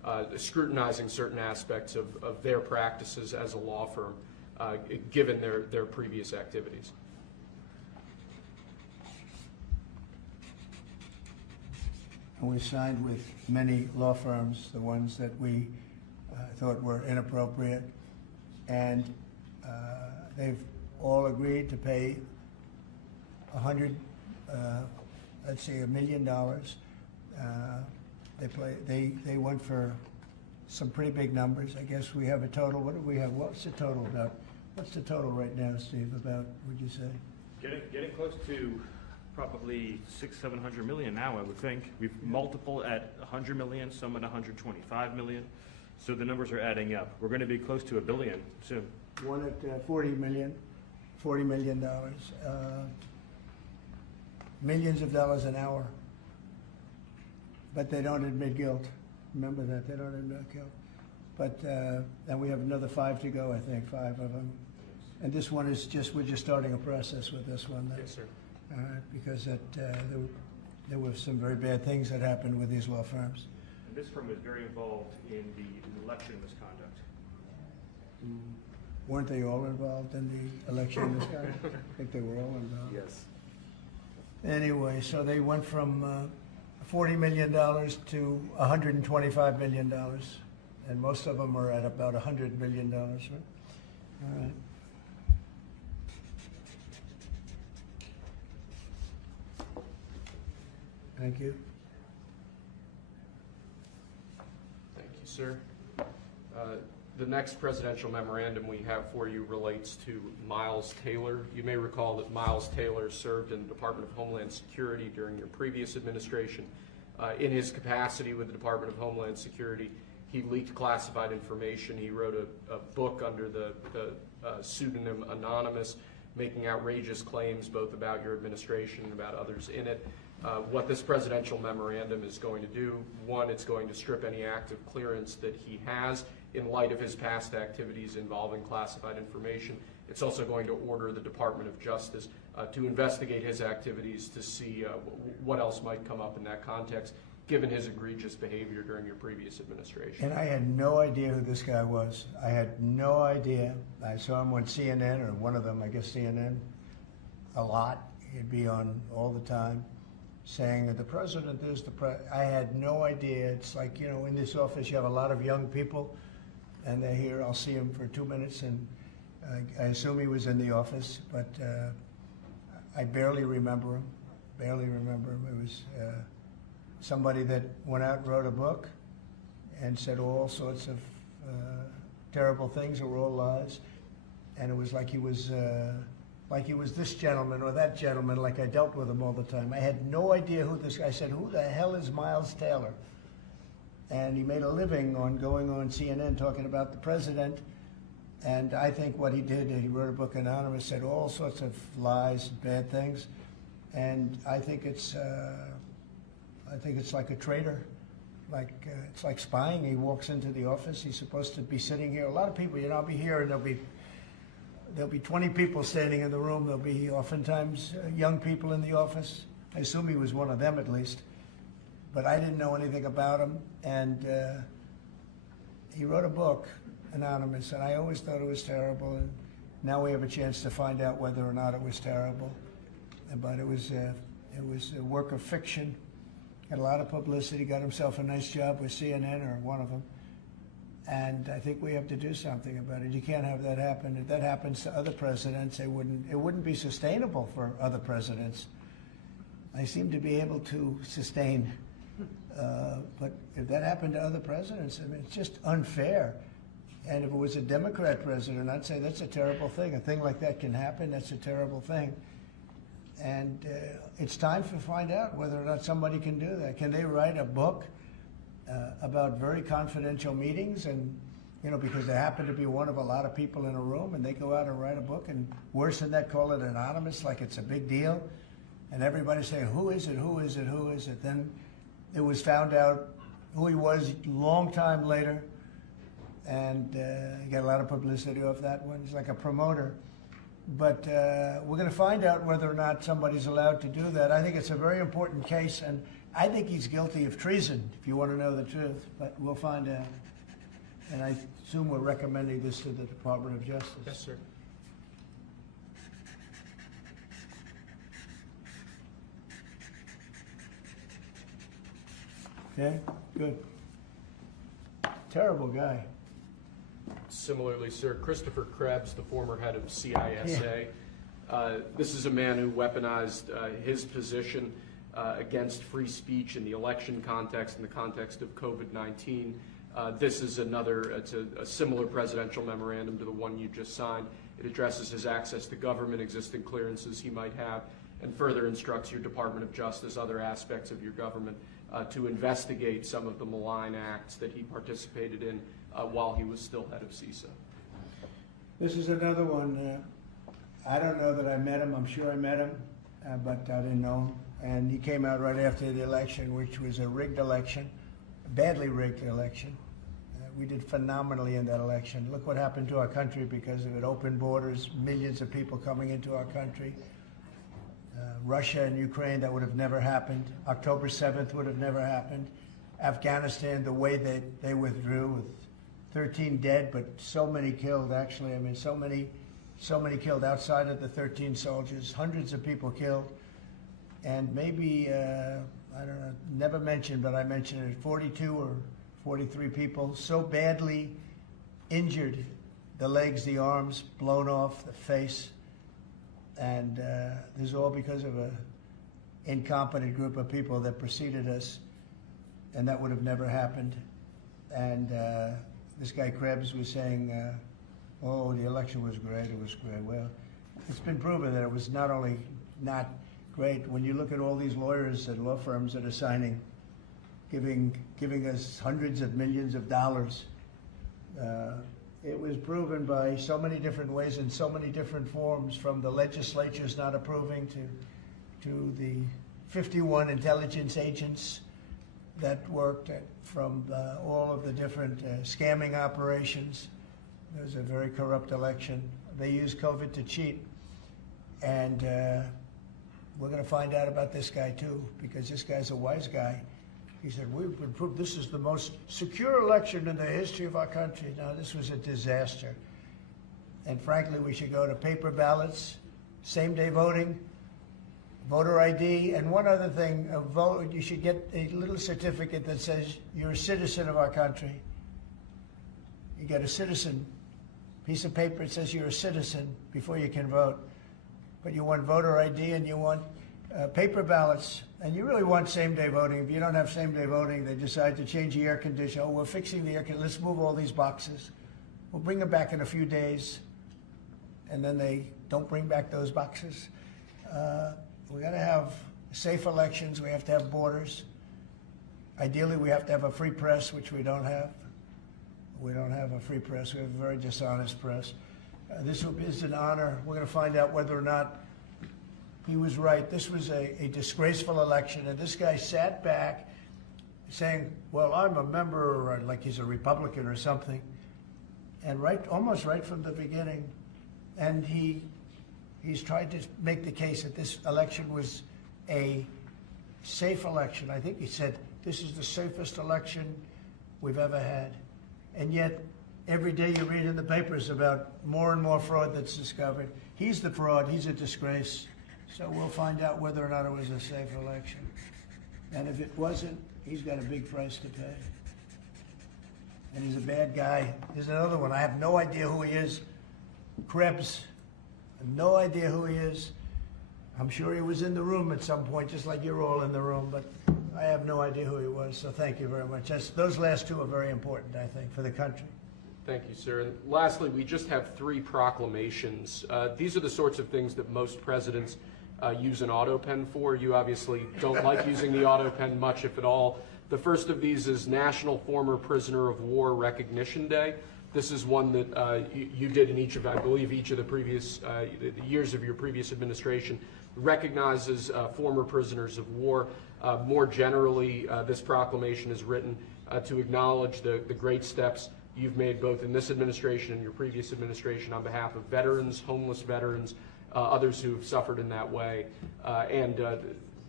scrutinizing certain aspects of their practices as a law firm, given their previous activities. And we signed with many law firms, the ones that we thought were inappropriate, and they've all agreed to pay $1 million. They went for some pretty big numbers. I guess we have a total. What do we have? What's the total about? What's the total right now, Steve? About, would you say? Getting close to probably 600-700 million now, I would think. We've multiple at 100 million, some at 125 million. So the numbers are adding up. We're going to be close to $1 billion soon. One at $40 million. Millions of dollars an hour. But they don't admit guilt. Remember that, they don't admit guilt. But, and we have another 5 to go, I think, 5 of them. And this one is we're just starting a process with this one. Yes, sir. Because there were some very bad things that happened with these law firms. And this firm was very involved in the election misconduct. Weren't they all involved in the election misconduct? I think they were all involved. Yes. Anyway, so they went from $40 million to $125 million, and most of them are at about $100 million, right? All right. Thank you. Thank you, sir. The next presidential memorandum we have for you relates to Miles Taylor. You may recall that Miles Taylor served in the Department of Homeland Security during your previous administration. In his capacity with the Department of Homeland Security, he leaked classified information. He wrote a book under the pseudonym Anonymous, making outrageous claims both about your administration and about others in it. What this presidential memorandum is going to do, one, it's going to strip any active clearance that he has in light of his past activities involving classified information. It's also going to order the Department of Justice to investigate his activities to see what else might come up in that context, given his egregious behavior during your previous administration. And I had no idea who this guy was. I had no idea. I saw him on CNN, or one of them, I guess CNN, a lot. He'd be on all the time, saying that the president is the president. I had no idea. It's like, you know, in this office you have a lot of young people, and they're here. I'll see him for 2 minutes, and I assume he was in the office, but I barely remember him. Barely remember him. It was somebody that went out and wrote a book and said all sorts of terrible things that were all lies, and it was like he was this gentleman or that gentleman, like I dealt with him all the time. I had no idea who this guy. I said, who the hell is Miles Taylor? And he made a living on going on CNN talking about the president. And I think what he did, he wrote a book, Anonymous, said all sorts of lies, bad things. And I think it's like a traitor. It's like spying. He walks into the office. He's supposed to be sitting here. A lot of people, you know, I'll be here and there'll be 20 people standing in the room. There'll be oftentimes young people in the office. I assume he was one of them at least. But I didn't know anything about him. And he wrote a book, Anonymous, and I always thought it was terrible. And now we have a chance to find out whether or not it was terrible. But it was a work of fiction. Had a lot of publicity, got himself a nice job with CNN, or one of them. And I think we have to do something about it. You can't have that happen. If that happens to other presidents, it wouldn't be sustainable for other presidents. I seem to be able to sustain. But if that happened to other presidents, I mean, it's just unfair. And if it was a Democrat president, I'd say that's a terrible thing. A thing like that can happen. That's a terrible thing. And it's time to find out whether or not somebody can do that. Can they write a book about very confidential meetings, and, you know, because they happen to be one of a lot of people in a room, and they go out and write a book, and worse than that, call it anonymous, like it's a big deal, and everybody saying, who is it, who is it, who is it? Then it was found out who he was a long time later, and he got a lot of publicity off that one. He's like a promoter. But we're going to find out whether or not somebody's allowed to do that. I think it's a very important case, and I think he's guilty of treason, if you want to know the truth, but we'll find out. And I assume we're recommending this to the Department of Justice. Yes, sir. Okay, good. Terrible guy. Similarly, sir, Christopher Krebs, the former head of CISA. This is a man who weaponized his position against free speech in the election context, in the context of COVID-19. This is it's a similar presidential memorandum to the one you just signed. It addresses his access to government, existing clearances he might have, and further instructs your Department of Justice, other aspects of your government, to investigate some of the malign acts that he participated in while he was still head of CISA. This is another one. I don't know that I met him. I'm sure I met him, but I didn't know him. And he came out right after the election, which was a rigged election, a badly rigged election. We did phenomenally in that election. Look what happened to our country because of it. Open borders, millions of people coming into our country. Russia and Ukraine, that would have never happened. October 7th would have never happened. Afghanistan, the way they withdrew with 13 dead, but so many killed, actually. I mean, so many killed outside of the 13 soldiers, hundreds of people killed. And maybe, I don't know, never mentioned, but I mentioned it, 42 or 43 people so badly injured, the legs, the arms, blown off, the face. And this is all because of an incompetent group of people that preceded us, and that would have never happened. And this guy Krebs was saying, oh, the election was great, it was great. Well, it's been proven that it was not only not great. When you look at all these lawyers and law firms that are signing, giving us hundreds of millions of dollars, it was proven by so many different ways in so many different forms, from the legislatures not approving to the 51 intelligence agents that worked, from all of the different scamming operations. It was a very corrupt election. They used COVID to cheat. And we're going to find out about this guy too, because this guy's a wise guy. He said, we've been proved this is the most secure election in the history of our country. Now, this was a disaster. And frankly, we should go to paper ballots, same-day voting, voter ID, and one other thing, you should get a little certificate that says you're a citizen of our country. You get a citizen piece of paper that says you're a citizen before you can vote. But you want voter ID and you want paper ballots, and you really want same-day voting. If you don't have same-day voting, they decide to change the air conditioner. Oh, we're fixing the air conditioner. Let's move all these boxes. We'll bring them back in a few days, and then they don't bring back those boxes. We got to have safe elections. We have to have borders. Ideally, we have to have a free press, which we don't have. We don't have a free press. We have a very dishonest press. This is an honor. We're going to find out whether or not he was right. This was a disgraceful election, and this guy sat back saying, well, I'm a member, or like he's a Republican or something, and almost right from the beginning. And he's tried to make the case that this election was a safe election. I think he said, this is the safest election we've ever had. And yet, every day you read in the papers about more and more fraud that's discovered. He's the fraud. He's a disgrace. So we'll find out whether or not it was a safe election. And if it wasn't, he's got a big price to pay. And he's a bad guy. Here's another one. I have no idea who he is. Krebs. I have no idea who he is. I'm sure he was in the room at some point, just like you're all in the room, but I have no idea who he was. So thank you very much. Those last two are very important, I think, for the country. Thank you, sir. And lastly, we just have 3 proclamations. These are the sorts of things that most presidents use an autopen for. You obviously don't like using the autopen much, if at all. The first of these is National Former Prisoner of War Recognition Day. This is one that you did in each of, I believe, each of the previous years of your previous administration, recognizes former prisoners of war. More generally, this proclamation is written to acknowledge the great steps you've made both in this administration and your previous administration on behalf of veterans, homeless veterans, others who have suffered in that way, and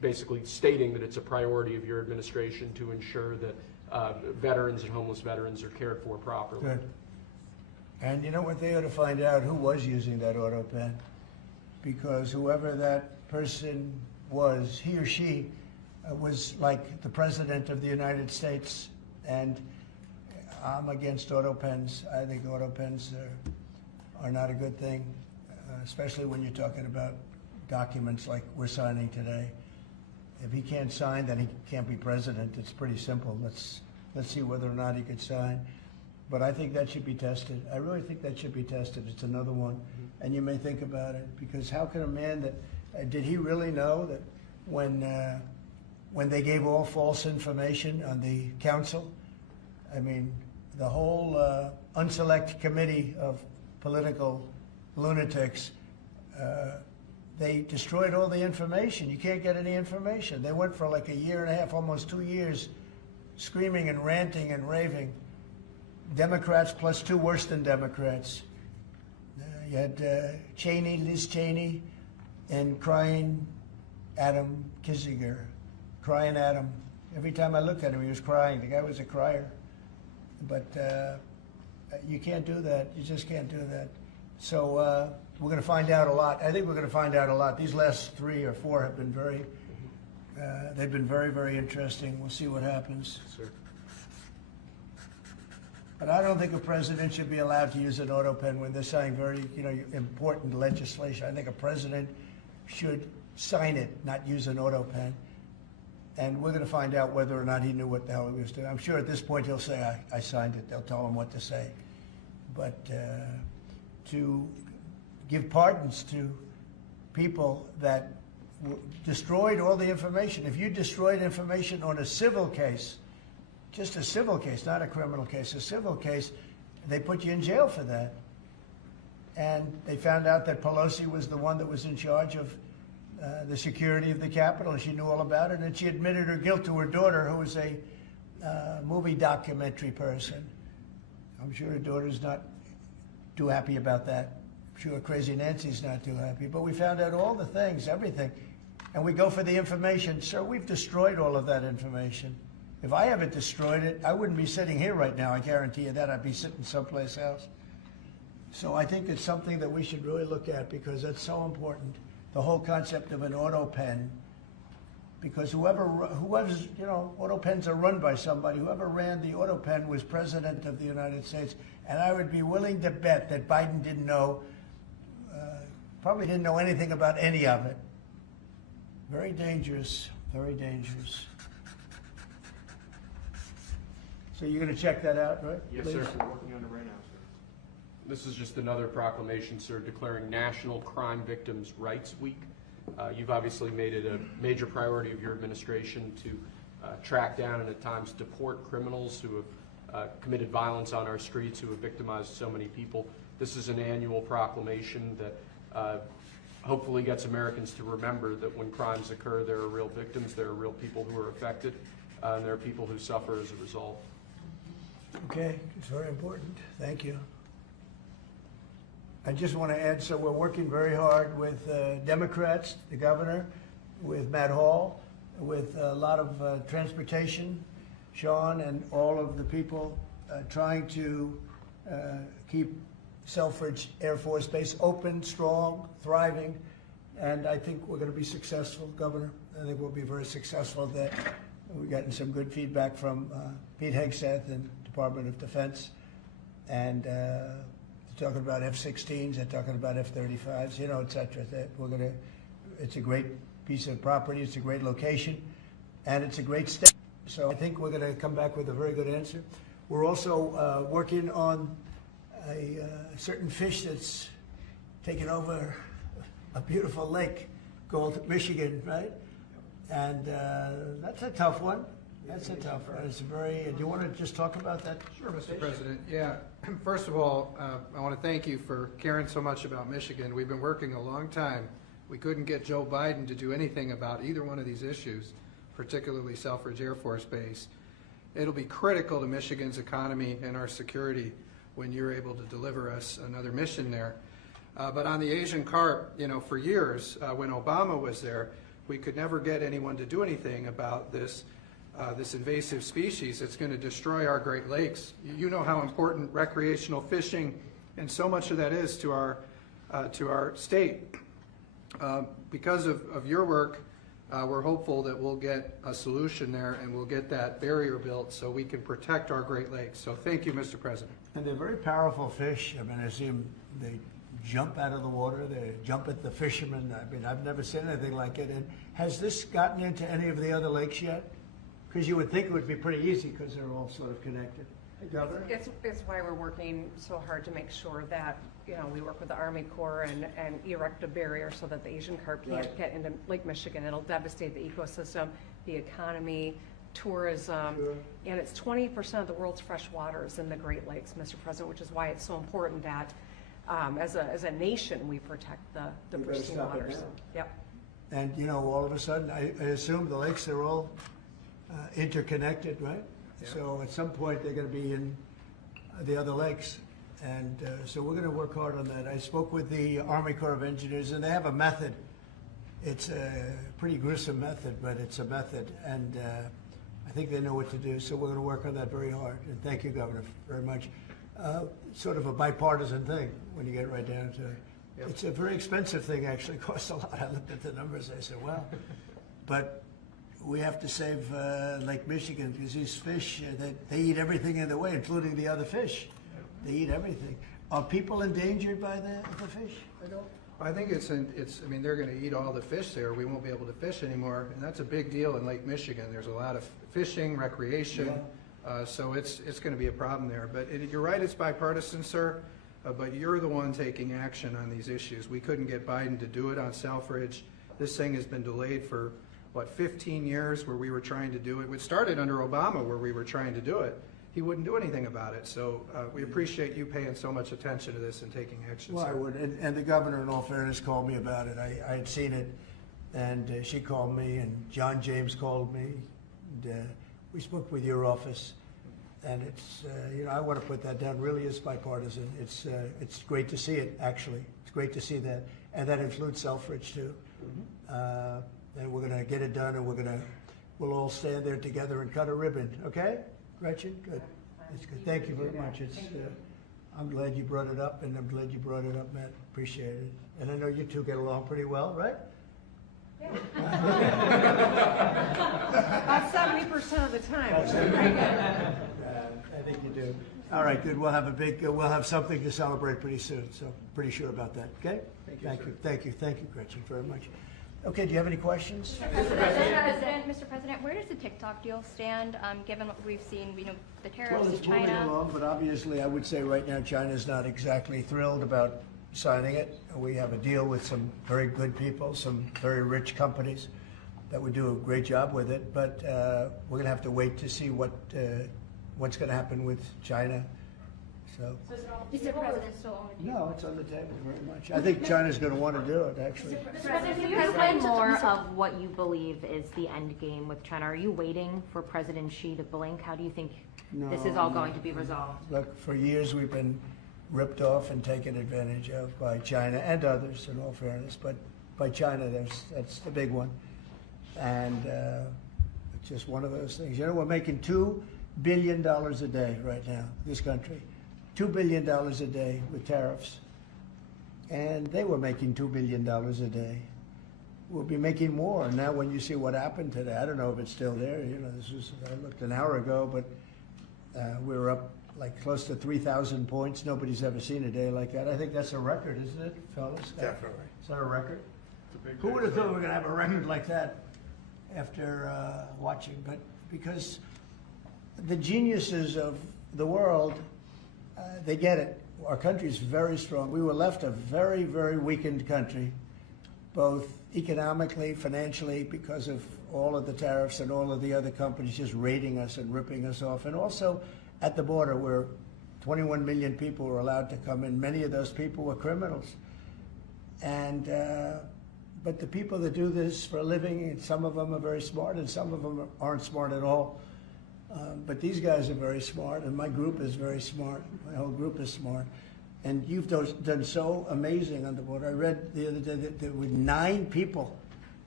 basically stating that it's a priority of your administration to ensure that veterans and homeless veterans are cared for properly. Good. And you know what, they ought to find out who was using that autopen, because whoever that person was, he or she was like the President of the United States, and I'm against autopens. I think autopens are not a good thing, especially when you're talking about documents like we're signing today. If he can't sign, then he can't be president. It's pretty simple. Let's see whether or not he could sign. But I think that should be tested. I really think that should be tested. It's another one. And you may think about it, because how can a man that, did he really know that when they gave all false information on the council, I mean, the whole unselect committee of political lunatics, they destroyed all the information. You can't get any information. They went for like a year and a half, almost 2 years, screaming and ranting and raving. Democrats plus two worse than Democrats. You had Liz Cheney, and crying Adam Kinzinger. Crying Adam. Every time I looked at him, he was crying. The guy was a crier. But you can't do that. You just can't do that. So we're going to find out a lot. I think we're going to find out a lot. These last 3 or 4 have been they've been very, very interesting. We'll see what happens. Sir. But I don't think a president should be allowed to use an autopen when they're signing very, important legislation. I think a president should sign it, not use an autopen. And we're going to find out whether or not he knew what the hell he was doing. I'm sure at this point he'll say, I signed it. They'll tell him what to say. But to give pardons to people that destroyed all the information. If you destroyed information on a civil case, just a civil case, not a criminal case, a civil case, they put you in jail for that. And they found out that Pelosi was the one that was in charge of the security of the Capitol, and she knew all about it, and she admitted her guilt to her daughter, who was a movie documentary person. I'm sure her daughter's not too happy about that. I'm sure Crazy Nancy's not too happy. But we found out all the things, everything. And we go for the information. Sir, we've destroyed all of that information. If I haven't destroyed it, I wouldn't be sitting here right now. I guarantee you that. I'd be sitting someplace else. So I think it's something that we should really look at, because that's so important. The whole concept of an autopen, because whoever's, autopens are run by somebody. Whoever ran the autopen was President of the United States. And I would be willing to bet that Biden didn't know, probably didn't know anything about any of it. Very dangerous, very dangerous. So you're going to check that out, right? Yes, please? sir. We're working on it right now, sir. This is just another proclamation, sir, declaring National Crime Victims' Rights Week. You've obviously made it a major priority of your administration to track down and at times deport criminals who have committed violence on our streets, who have victimized so many people. This is an annual proclamation that hopefully gets Americans to remember that when crimes occur, there are real victims, there are real people who are affected, and there are people who suffer as a result. Okay, it's very important. Thank you. I just want to add, so we're working very hard with Democrats, the governor, with Matt Hall, with a lot of transportation, Sean, and all of the people trying to keep Selfridge Air Force Base open, strong, thriving, and I think we're going to be successful, Governor. I think we'll be very successful at that. We've gotten some good feedback from Pete Hegseth and Department of Defense, and they're talking about F-16s, they're talking about F-35s, et cetera. That it's a great piece of property, it's a great location, and it's a great state. So I think we're going to come back with a very good answer. We're also working on a certain fish that's taken over a beautiful lake called Michigan, right? And that's a tough one. That's a tough one. It's very. Do you want to just talk about that? Sure, Mr. President. Yeah. First of all, I want to thank you for caring so much about Michigan. We've been working a long time. We couldn't get Joe Biden to do anything about either one of these issues, particularly Selfridge Air Force Base. It'll be critical to Michigan's economy and our security when you're able to deliver us another mission there. But on the Asian carp, for years, when Obama was there, we could never get anyone to do anything about this invasive species that's going to destroy our Great Lakes. You know how important recreational fishing and so much of that is to our state. Because of your work, we're hopeful that we'll get a solution there and we'll get that barrier built so we can protect our Great Lakes. So thank you, Mr. President. And they're very powerful fish. I mean, I see them, they jump out of the water, they jump at the fishermen. I mean, I've never seen anything like it. And has this gotten into any of the other lakes yet? Because you would think it would be pretty easy because they're all sort of connected. Hey, Governor? It's why we're working so hard to make sure that, we work with the Army Corps and erect a barrier so that the Asian carp can't get into Lake Michigan. It'll devastate the ecosystem, the economy, tourism, and it's 20% of the world's fresh water is in the Great Lakes, Mr. President, which is why it's so important that as a nation we protect the pristine waters. Yep. And all of a sudden, I assume the lakes are all interconnected, right? Yeah. So at some point they're going to be in the other lakes. And so we're going to work hard on that. I spoke with the Army Corps of Engineers, and they have a method. It's a pretty gruesome method, but it's a method. And I think they know what to do. So we're going to work on that very hard. And thank you, Governor, very much. Sort of a bipartisan thing when you get right down to it. Yep. It's a very expensive thing, actually. It costs a lot. I looked at the numbers. I said, well, but we have to save Lake Michigan because these fish, they eat everything in the way, including the other fish. They eat everything. Are people endangered by the fish? I think I mean, they're going to eat all the fish there. We won't be able to fish anymore, and that's a big deal in Lake Michigan. There's a lot of fishing, recreation, so it's going to be a problem there. But you're right, it's bipartisan, sir, but you're the one taking action on these issues. We couldn't get Biden to do it on Selfridge. This thing has been delayed for, 15 years where we were trying to do it. It started under Obama where we were trying to do it. He wouldn't do anything about it. So we appreciate you paying so much attention to this and taking action. Well, sir. I would. And the governor, in all fairness, called me about it. I had seen it, and she called me, and John James called me. And, we spoke with your office, and it's, I want to put that down. Really is bipartisan. It's great to see it, actually. It's great to see that. And that includes Selfridge, too. Mm-hmm. And we're going to get it done, and we'll all stand there together and cut a ribbon, okay? Gretchen, good. That's good. Thank you very much. It's, I'm glad you brought it up, and I'm glad you brought it up, Matt. Appreciate it. And I know you two get along pretty well, right? Yeah. About 70% of the time. I think you do. All right, good. We'll have something to celebrate pretty soon. So pretty sure about that. Okay. Thank you, Gretchen, very much. Okay, do you have any questions? Mr. President, where does the TikTok deal stand, given what we've seen, the tariffs Well, in it's moving China? along, but obviously I would say right now China's not exactly thrilled about signing it. We have a deal with some very good people, some very rich companies that would do a great job with it, but we're going to have to wait to see what's going to happen with China. So, Mr. President, still on the table? no, it's on the table very much. I think China's going to want to do it, actually. Mr. President, can you explain more of what you believe is the end game with China? Are you waiting for President Xi to blink? How do you think this is all going to be resolved? Look, for years we've been ripped off and taken advantage of by China and others, in all fairness, but by China, that's the big one. And it's just one of those things. We're making $2 billion a day right now, this country. $2 billion a day with tariffs. And they were making $2 billion a day. We'll be making more. Now when you see what happened today, I don't know if it's still there. I looked an hour ago, but we were up like close to 3,000 points. Nobody's ever seen a day like that. I think that's a record, isn't it, fellas? Definitely. Is that a record? Who would have thought we were going to have a record like that after watching? But because the geniuses of the world, they get it. Our country's very strong. We were left a very, very weakened country, both economically, financially, because of all of the tariffs and all of the other companies just raiding us and ripping us off, and also at the border where 21 million people were allowed to come in. Many of those people were criminals. And but the people that do this for a living, some of them are very smart and some of them aren't smart at all. But these guys are very smart, and my group is very smart. My whole group is smart. And you've done so amazing on the border. I read the other day that there were 9 people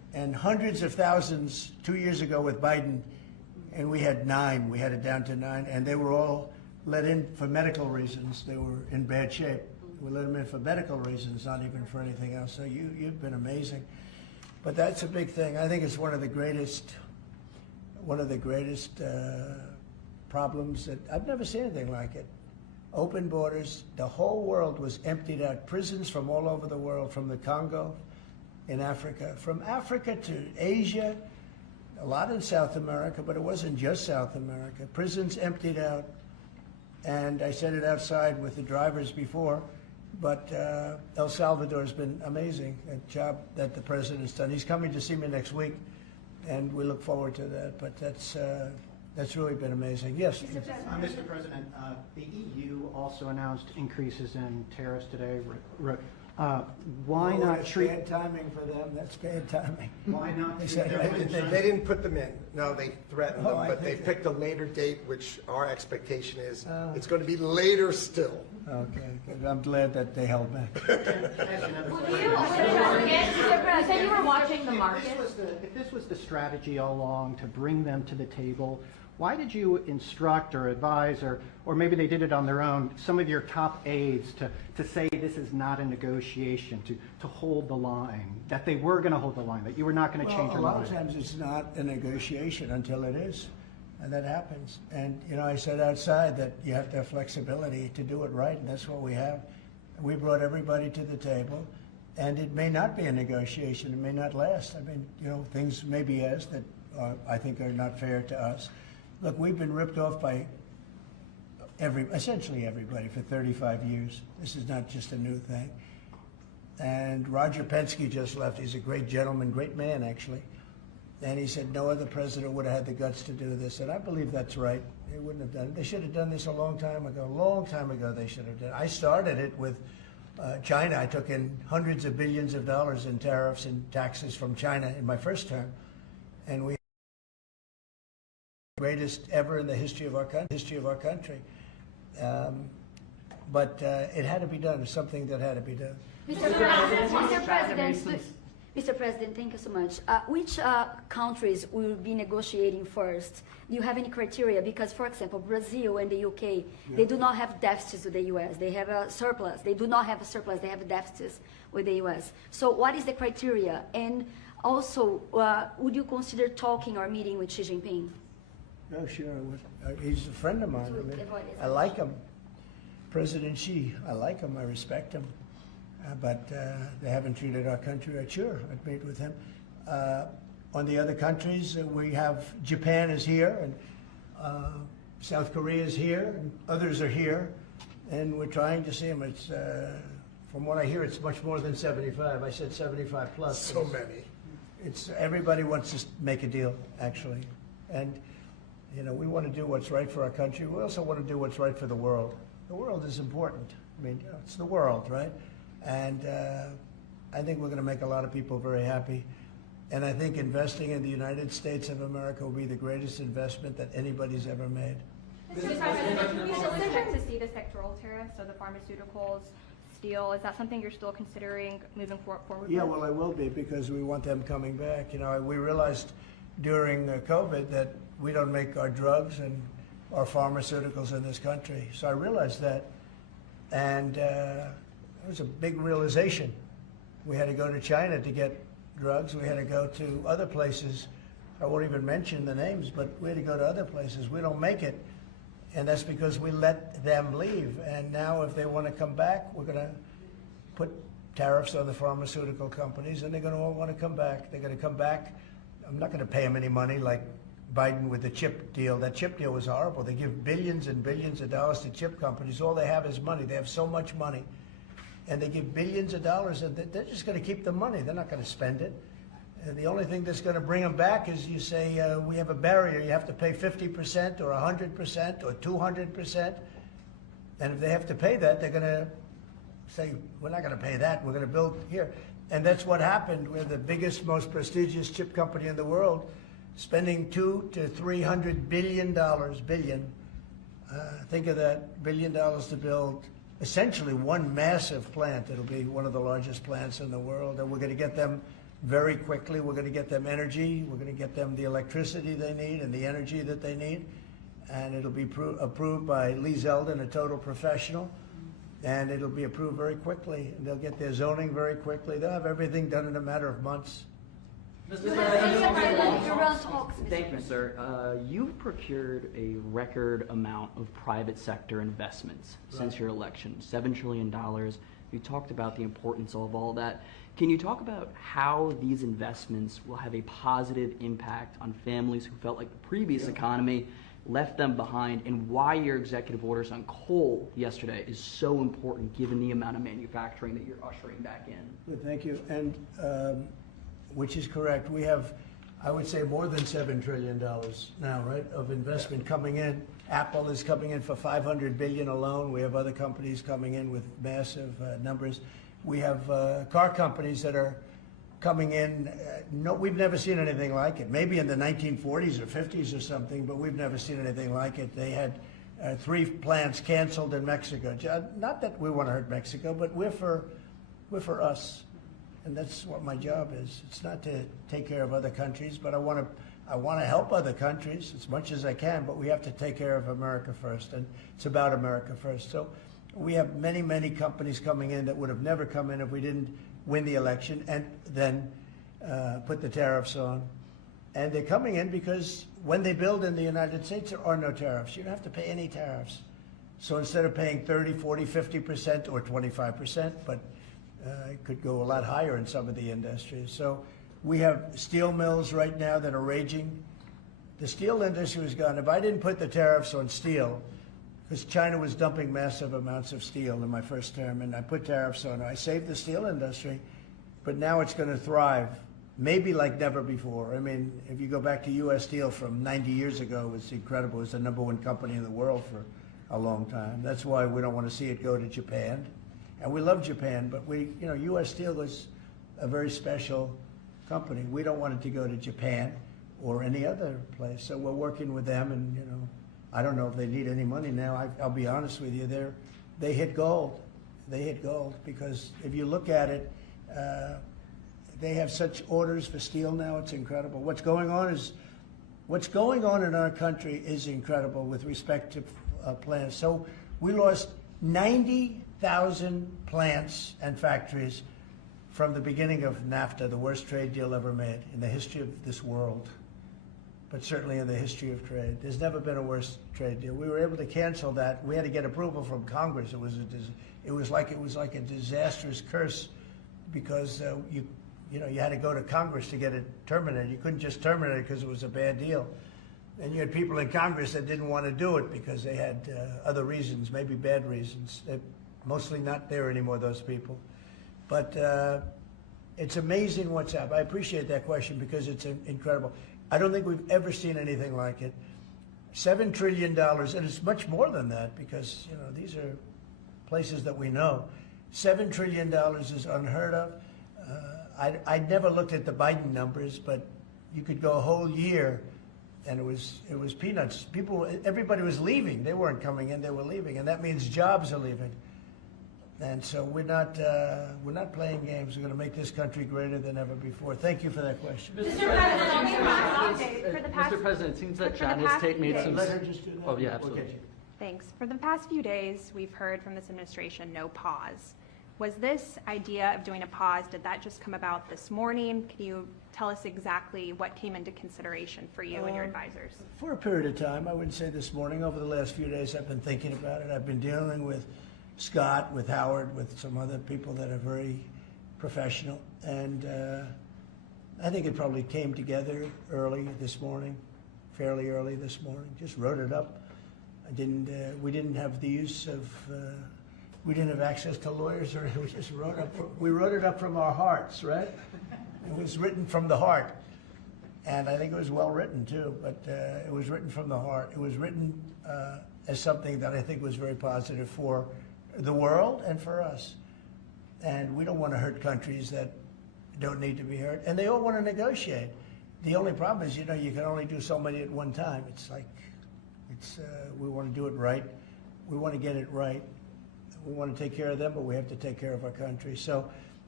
and hundreds of thousands 2 years ago with Biden, and we had 9. We had it down to 9, and they were all let in for medical reasons. They were in bad shape. We let them in for medical reasons, not even for anything else. So you've been amazing. But that's a big thing. I think it's one of the greatest problems that I've never seen anything like it. Open borders. The whole world was emptied out. Prisons from all over the world, from the Congo in Africa, from Africa to Asia, a lot in South America, but it wasn't just South America. Prisons emptied out. And I said it outside with the drivers before, but El Salvador has been amazing, a job that the president's done. He's coming to see me next week, and we look forward to that. But that's really been amazing. Yes? Mr. President, the EU also announced increases in tariffs today. Why not that's treat... bad timing for them. That's bad timing. Why not treat They didn't put them in. No, they threatened them, I but they think picked a later date, which our expectation is it's going to be later still. Okay, good. I'm glad that they held back. You said you were watching the market. If this was the strategy all along to bring them to the table, why did you instruct or advise, or maybe they did it on their own, some of your top aides to say this is not a negotiation, to hold the line, that they were going to hold the line, that you were not going to change your Well, a mind? lot of times it's not a negotiation until it is, and that happens. And, I said outside that you have to have flexibility to do it right, and that's what we have. We brought everybody to the table, and it may not be a negotiation. It may not last. I mean, things may be asked that I think are not fair to us. Look, we've been ripped off by essentially everybody for 35 years. This is not just a new thing. And Roger Penske just left. He's a great gentleman, great man, actually. And he said no other president would have had the guts to do this. And I believe that's right. They wouldn't have done it. They should have done this a long time ago. A long time ago they should have done it. I started it with China. I took in hundreds of billions of dollars in tariffs and taxes from China in my first term. And we greatest ever in the history of our country. But it had to be done. It's something that had to be done. Mr. President, thank you so much. Which countries will be negotiating first? Do you have any criteria? Because, for example, Brazil and the UK, they do not have deficits with the US. They have a surplus. They do not have a surplus. They have deficits with the US. So what is the criteria? And also, would you consider talking or meeting with Xi Jinping? Oh, sure. He's a friend of mine. I like him. President Xi, I like him. I respect him. But they haven't treated our country right. Sure, I'd meet with him. On the other countries, we have Japan is here, and South Korea is here, and others are here, and we're trying to see them. It's, from what I hear, it's much more than 75. I said 75 plus. So many. It's everybody wants to make a deal, actually, and we want to do what's right for our country. We also want to do what's right for the world. The world is important. I mean, it's the world, right? And I think we're going to make a lot of people very happy. And I think investing in the United States of America will be the greatest investment that anybody's ever made. Mr. President, you still expect to see the sectoral tariffs, so the pharmaceuticals, steel, is that something you're still considering moving forward Yeah, with? well, I will be, because we want them coming back. We realized during COVID that we don't make our drugs and our pharmaceuticals in this country. So I realized that, and it was a big realization. We had to go to China to get drugs. We had to go to other places. I won't even mention the names, but we had to go to other places. We don't make it, and that's because we let them leave. And now if they want to come back, we're going to put tariffs on the pharmaceutical companies, and they're going to all want to come back. They're going to come back. I'm not going to pay them any money like Biden with the chip deal. That chip deal was horrible. They give billions and billions of dollars to chip companies. All they have is money. They have so much money. And they give billions of dollars, and they're just going to keep the money. They're not going to spend it. And the only thing that's going to bring them back is you say, we have a barrier. You have to pay 50% or 100% or 200%. And if they have to pay that, they're going to say, we're not going to pay that. We're going to build here. And that's what happened. We're the biggest, most prestigious chip company in the world, spending $200 to $300 billion. Think of that, $1 billion to build essentially one massive plant. It'll be one of the largest plants in the world, and we're going to get them very quickly. We're going to get them energy. We're going to get them the electricity they need and the energy that they need. And it'll be approved by Lee Zeldin, a total professional. And it'll be approved very quickly. And they'll get their zoning very quickly. They'll have everything done in a matter of months. Thank you, sir. You've procured a record amount of private sector investments since your election, $7 trillion. You talked about the importance of all that. Can you talk about how these investments will have a positive impact on families who felt like the previous economy left them behind, and why your executive orders on coal yesterday is so important given the amount of manufacturing that you're ushering back in? Good, thank you. And which is correct. We have, I would say, more than $7 trillion now, right, of investment coming in. Apple is coming in for $500 billion alone. We have other companies coming in with massive numbers. We have car companies that are coming in. No, we've never seen anything like it. Maybe in the 1940s or 50s or something, but we've never seen anything like it. They had 3 plants canceled in Mexico. Not that we want to hurt Mexico, but we're for us. And that's what my job is. It's not to take care of other countries, but I want to help other countries as much as I can, but we have to take care of America first, and it's about America first. So we have many, many companies coming in that would have never come in if we didn't win the election and then put the tariffs on. And they're coming in because when they build in the United States, there are no tariffs. You don't have to pay any tariffs. So instead of paying 30, 40, 50% or 25%, but it could go a lot higher in some of the industries. So we have steel mills right now that are raging. The steel industry was gone. If I didn't put the tariffs on steel, because China was dumping massive amounts of steel in my first term, and I put tariffs on it, I saved the steel industry, but now it's going to thrive, maybe like never before. I mean, if you go back to U.S. Steel from 90 years ago, it was incredible. It was the #1 company in the world for a long time. That's why we don't want to see it go to Japan. And we love Japan, but U.S. Steel was a very special company. We don't want it to go to Japan or any other place. So we're working with them, and I don't know if they need any money now. I'll be honest with you, they hit gold. They hit gold because if you look at it, they have such orders for steel now. It's incredible. What's going on in our country is incredible with respect to plants. So we lost 90,000 plants and factories from the beginning of NAFTA, the worst trade deal ever made in the history of this world, but certainly in the history of trade. There's never been a worse trade deal. We were able to cancel that. We had to get approval from Congress. It was like a disastrous curse because you had to go to Congress to get it terminated. You couldn't just terminate it because it was a bad deal. And you had people in Congress that didn't want to do it because they had other reasons, maybe bad reasons. They're mostly not there anymore, those people. But it's amazing what's happened. I appreciate that question because it's incredible. I don't think we've ever seen anything like it. $7 trillion, and it's much more than that because these are places that we know. $7 trillion is unheard of. I never looked at the Biden numbers, but you could go a whole year and it was peanuts. Everybody was leaving. They weren't coming in, they were leaving. And that means jobs are leaving. And so we're not playing games. We're going to make this country greater than ever before. Thank you for that question. Mr. President, it seems that John has made some... Let her just do that. Oh, yeah, absolutely. Okay. Thanks. For the past few days, we've heard from this administration no pause. Was this idea of doing a pause, did that just come about this morning? Can you tell us exactly what came into consideration for you and your advisors? For a period of time, I wouldn't say this morning. Over the last few days, I've been thinking about it. I've been dealing with Scott, with Howard, with some other people that are very professional. And I think it probably came together early this morning, fairly early this morning. Just wrote it up. We didn't have the use of... we didn't have access to lawyers, or we just we wrote it up from our hearts, right? It was written from the heart. And I think it was well written too, but it was written from the heart. It was written as something that I think was very positive for the world and for us. And we don't want to hurt countries that don't need to be hurt. And they all want to negotiate. The only problem is, you can only do so many at one time. We want to do it right. We want to get it right. We want to take care of them, but we have to take care of our country. So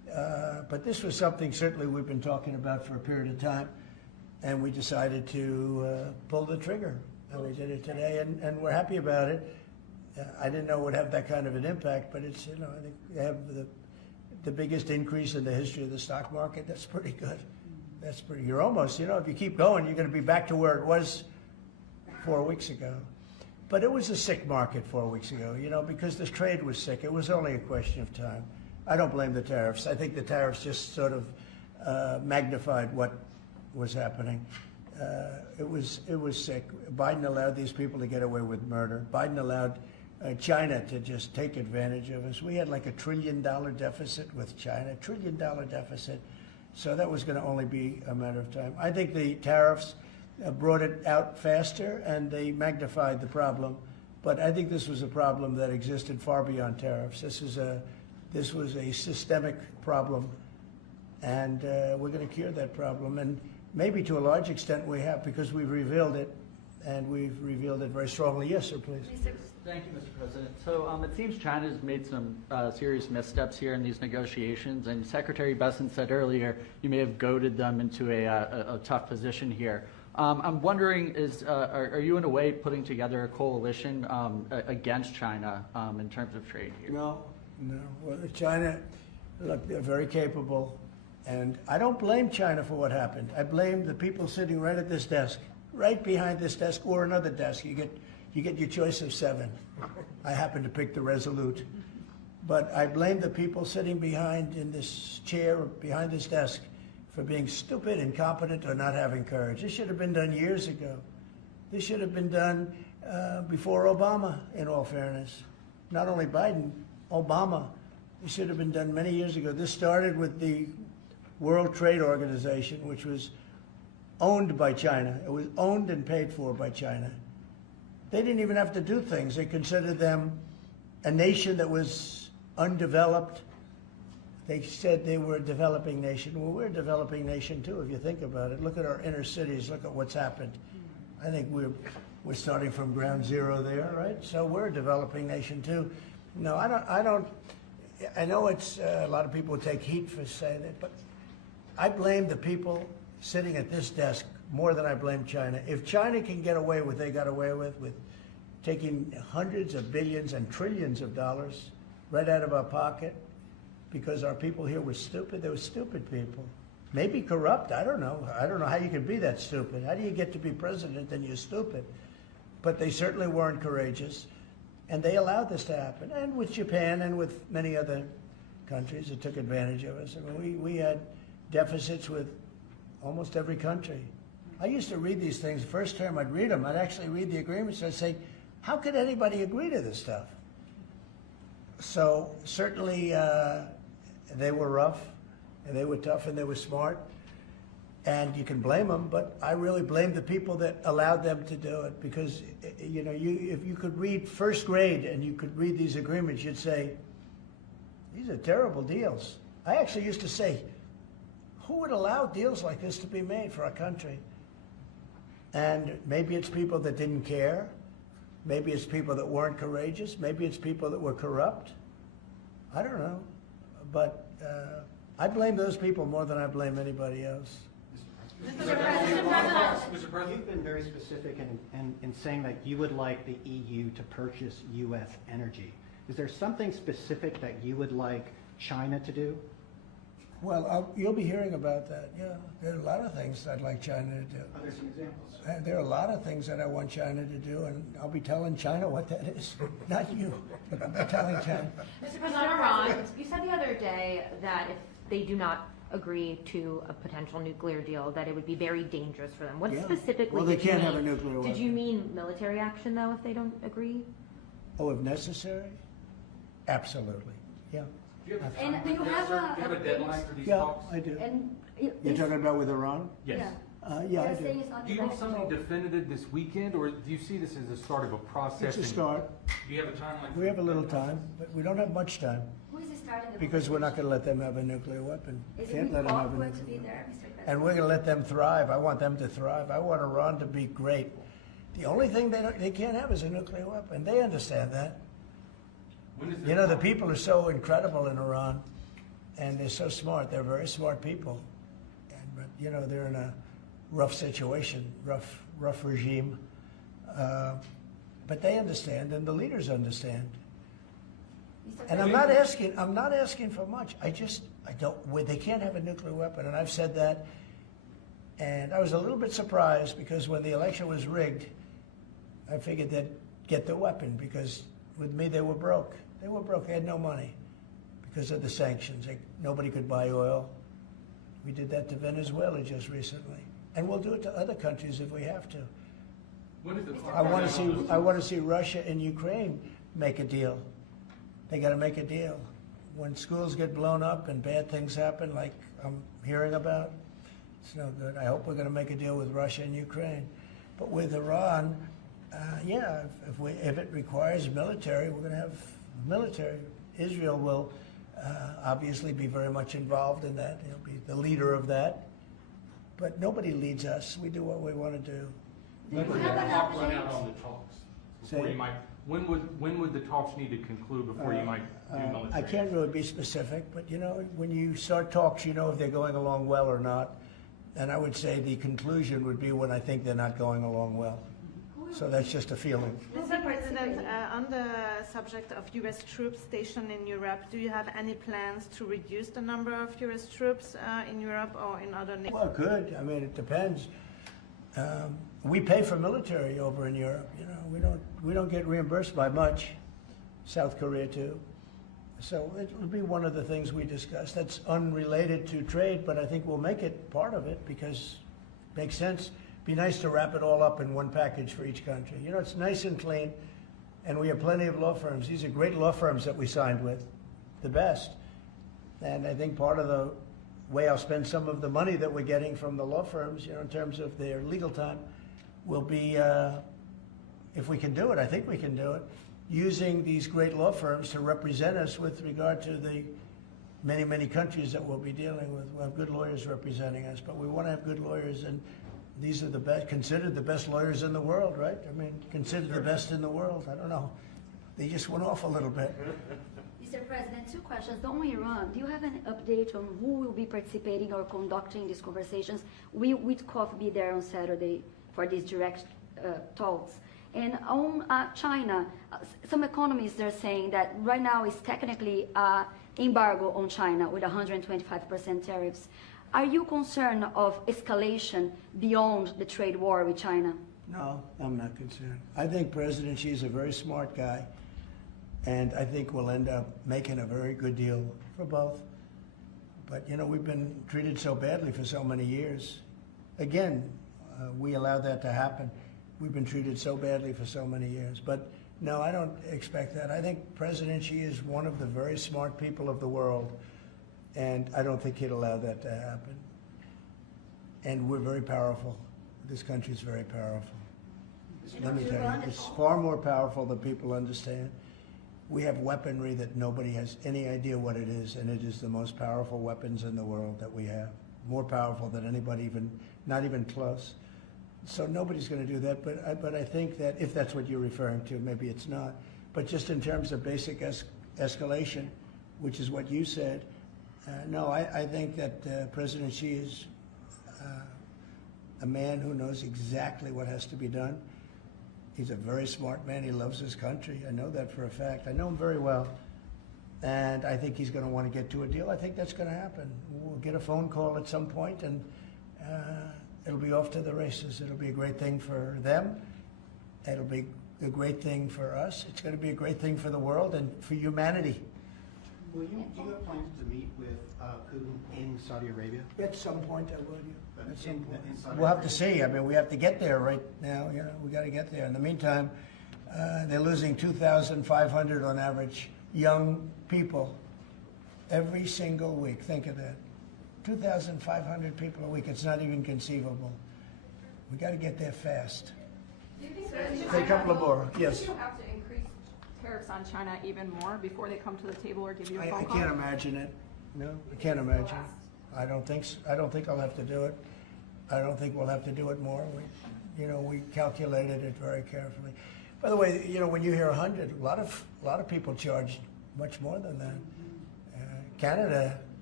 But this was something certainly we've been talking about for a period of time, and we decided to pull the trigger, and we did it today, and we're happy about it. I didn't know it would have that kind of an impact, but it's, I think they have the biggest increase in the history of the stock market. That's pretty good. That's pretty, you're almost, if you keep going, you're going to be back to where it was 4 weeks ago. But it was a sick market 4 weeks ago, because this trade was sick. It was only a question of time. I don't blame the tariffs. I think the tariffs just sort of magnified what was happening. It was sick. Biden allowed these people to get away with murder. Biden allowed China to just take advantage of us. We had like $1 trillion deficit with China, $1 trillion deficit. So that was going to only be a matter of time. I think the tariffs brought it out faster and they magnified the problem. But I think this was a problem that existed far beyond tariffs. This was a systemic problem, and we're going to cure that problem. And maybe to a large extent we have, because we've revealed it, and we've revealed it very strongly. Yes, sir, please. Thank you, Mr. President. So it seems China's made some serious missteps here in these negotiations, and Secretary Besson said earlier you may have goaded them into a tough position here. I'm wondering, are you in a way putting together a coalition against China in terms of trade here? No. Well, China, look, they're very capable, and I don't blame China for what happened. I blame the people sitting right at this desk, right behind this desk, or another desk. You get your choice of 7. I happen to pick the Resolute. But I blame the people sitting behind in this chair, behind this desk, for being stupid, incompetent, or not having courage. This should have been done years ago. This should have been done before Obama, in all fairness. Not only Biden, Obama. It should have been done many years ago. This started with the World Trade Organization, which was owned by China. It was owned and paid for by China. They didn't even have to do things. They considered them a nation that was undeveloped. They said they were a developing nation. Well, we're a developing nation too, if you think about it. Look at our inner cities. Look at what's happened. I think we're starting from ground zero there, right? So we're a developing nation too. No, I don't. I know it's a lot of people take heat for saying it, but I blame the people sitting at this desk more than I blame China. If China can get away with what they got away with taking hundreds of billions and trillions of dollars right out of our pocket because our people here were stupid, they were stupid people. Maybe corrupt, I don't know. I don't know how you can be that stupid. How do you get to be president and you're stupid? But they certainly weren't courageous. And they allowed this to happen. And with Japan and with many other countries that took advantage of us. I mean, we had deficits with almost every country. I used to read these things. The first term I'd read them. I'd actually read the agreements. I'd say, how could anybody agree to this stuff? So certainly they were rough, and they were tough, and they were smart. And you can blame them, but I really blame the people that allowed them to do it, because if you could read first grade and you could read these agreements, you'd say, these are terrible deals. I actually used to say, who would allow deals like this to be made for our country? And maybe it's people that didn't care. Maybe it's people that weren't courageous. Maybe it's people that were corrupt. I don't know. But I blame those people more than I blame anybody else. Mr. President, you've been very specific in saying that you would like the EU to purchase U.S. energy. Is there something specific that you would like China to do? Well, you'll be hearing about that. Yeah, there are a lot of things I'd like China to do. Are there some examples? There are a lot of things that I want China to do, and I'll be telling China what that is. Not you, but I'll be telling China. Mr. President, Iran, you said the other day that if they do not agree to a potential nuclear deal, that it would be very dangerous for them. What specifically well, they did you can't mean? have a nuclear weapon. Did you mean military action, though, if they don't agree? Oh, if necessary? Absolutely, yeah. And do you have a deadline for these Yeah, talks? I do. And You're talking about with Iran? Yes. Yeah, I do. Do you want something definitive this weekend, or do you see this as the start of a process? It's a start. Do you have a timeline? We have a little time, but we don't have much time. Who is starting the Because we're not going to let them have a nuclear weapon. Is Can't it let them have a going to nuclear be weapon. there, Mr. President? And we're going to let them thrive. I want them to thrive. I want Iran to be great. The only thing they can't have is a nuclear weapon. They understand that. The people are so incredible in Iran. and they're so smart. They're very smart people. But, you know, they're in a rough situation, rough regime. But they understand, and the leaders understand. And I'm not asking for much. I don't, they can't have a nuclear weapon, and I've said that. And I was a little bit surprised because when the election was rigged, I figured they'd get the weapon because with me they were broke. They were broke. They had no money because of the sanctions. Nobody could buy oil. We did that to Venezuela just recently, and we'll do it to other countries if we have to. I want to see Russia and Ukraine make a deal. They got to make a deal. When schools get blown up and bad things happen, like I'm hearing about, it's no good. I hope we're going to make a deal with Russia and Ukraine. But with Iran, yeah, if it requires military, we're going to have military. Israel will obviously be very much involved in that. He'll be the leader of that. But nobody leads us. We do what we want to do. When would the clock run out on the talks? Before you might, when would the talks need to conclude before you might do military? I can't really be specific, but you know, when you start talks, you know if they're going along well or not. And I would say the conclusion would be when I think they're not going along well. So that's just a feeling. Mr. President, on the subject of U.S. troops stationed in Europe, do you have any plans to reduce the number of U.S. troops in Europe or in other nations? Well, good. I mean, it depends. We pay for military over in Europe. You know, we don't get reimbursed by much. South Korea too. So it will be one of the things we discuss. That's unrelated to trade, but I think we'll make it part of it because it makes sense. Be nice to wrap it all up in one package for each country. You know, it's nice and clean, and we have plenty of law firms. These are great law firms that we signed with, the best. And I think part of the way I'll spend some of the money that we're getting from the law firms, you know, in terms of their legal time, will be, if we can do it, I think we can do it, using these great law firms to represent us with regard to the many, many countries that we'll be dealing with. We'll have good lawyers representing us, but we want to have good lawyers, and these are the best, considered the best lawyers in the world, right? I mean, considered the best in the world. I don't know. They just went off a little bit. Mr. President, 2 questions. On Iran, do you have an update on who will be participating or conducting these conversations? We with COF be there on Saturday for these direct talks. And on China, some economists are saying that right now is technically embargo on China with 125% tariffs. Are you concerned of escalation beyond the trade war with China? No, I'm not concerned. I think President Xi is a very smart guy, and I think we'll end up making a very good deal for both. But, you know, we've been treated so badly for so many years. Again, we allowed that to happen. We've been treated so badly for so many years. But no, I don't expect that. I think President Xi is one of the very smart people of the world, and I don't think he'd allow that to happen. And we're very powerful. This country's very powerful. Let me tell you, it's far more powerful than people understand. We have weaponry that nobody has any idea what it is, and it is the most powerful weapons in the world that we have. More powerful than anybody, even not even close. So nobody's going to do that, but I think that if that's what you're referring to, maybe it's not. But just in terms of basic escalation, which is what you said, no, I think that President Xi is a man who knows exactly what has to be done. He's a very smart man. He loves his country. I know that for a fact. I know him very well. And I think he's going to want to get to a deal. I think that's going to happen. We'll get a phone call at some point, and it'll be off to the races. It'll be a great thing for them. It'll be a great thing for us. It's going to be a great thing for the world and for humanity. Do you have plans to meet with Putin in Saudi Arabia? At some point I would. At some point. In Saudi We'll have to Arabia? see. I mean, we have to get there right now. You know, we got to get there. In the meantime, they're losing 2,500 on average young people every single week. Think of that. 2,500 people a week. It's not even conceivable. We got to get there fast. Do you think Say a couple of more. Yes. you have to increase tariffs on China even more before they come to the table or give you a I phone call? can't imagine it. No, I can't imagine. I don't think I'll have to do it. I don't think we'll have to do it more. We calculated it very carefully. By the way, you know, when you hear 100, a lot of people charge much more than that. Canada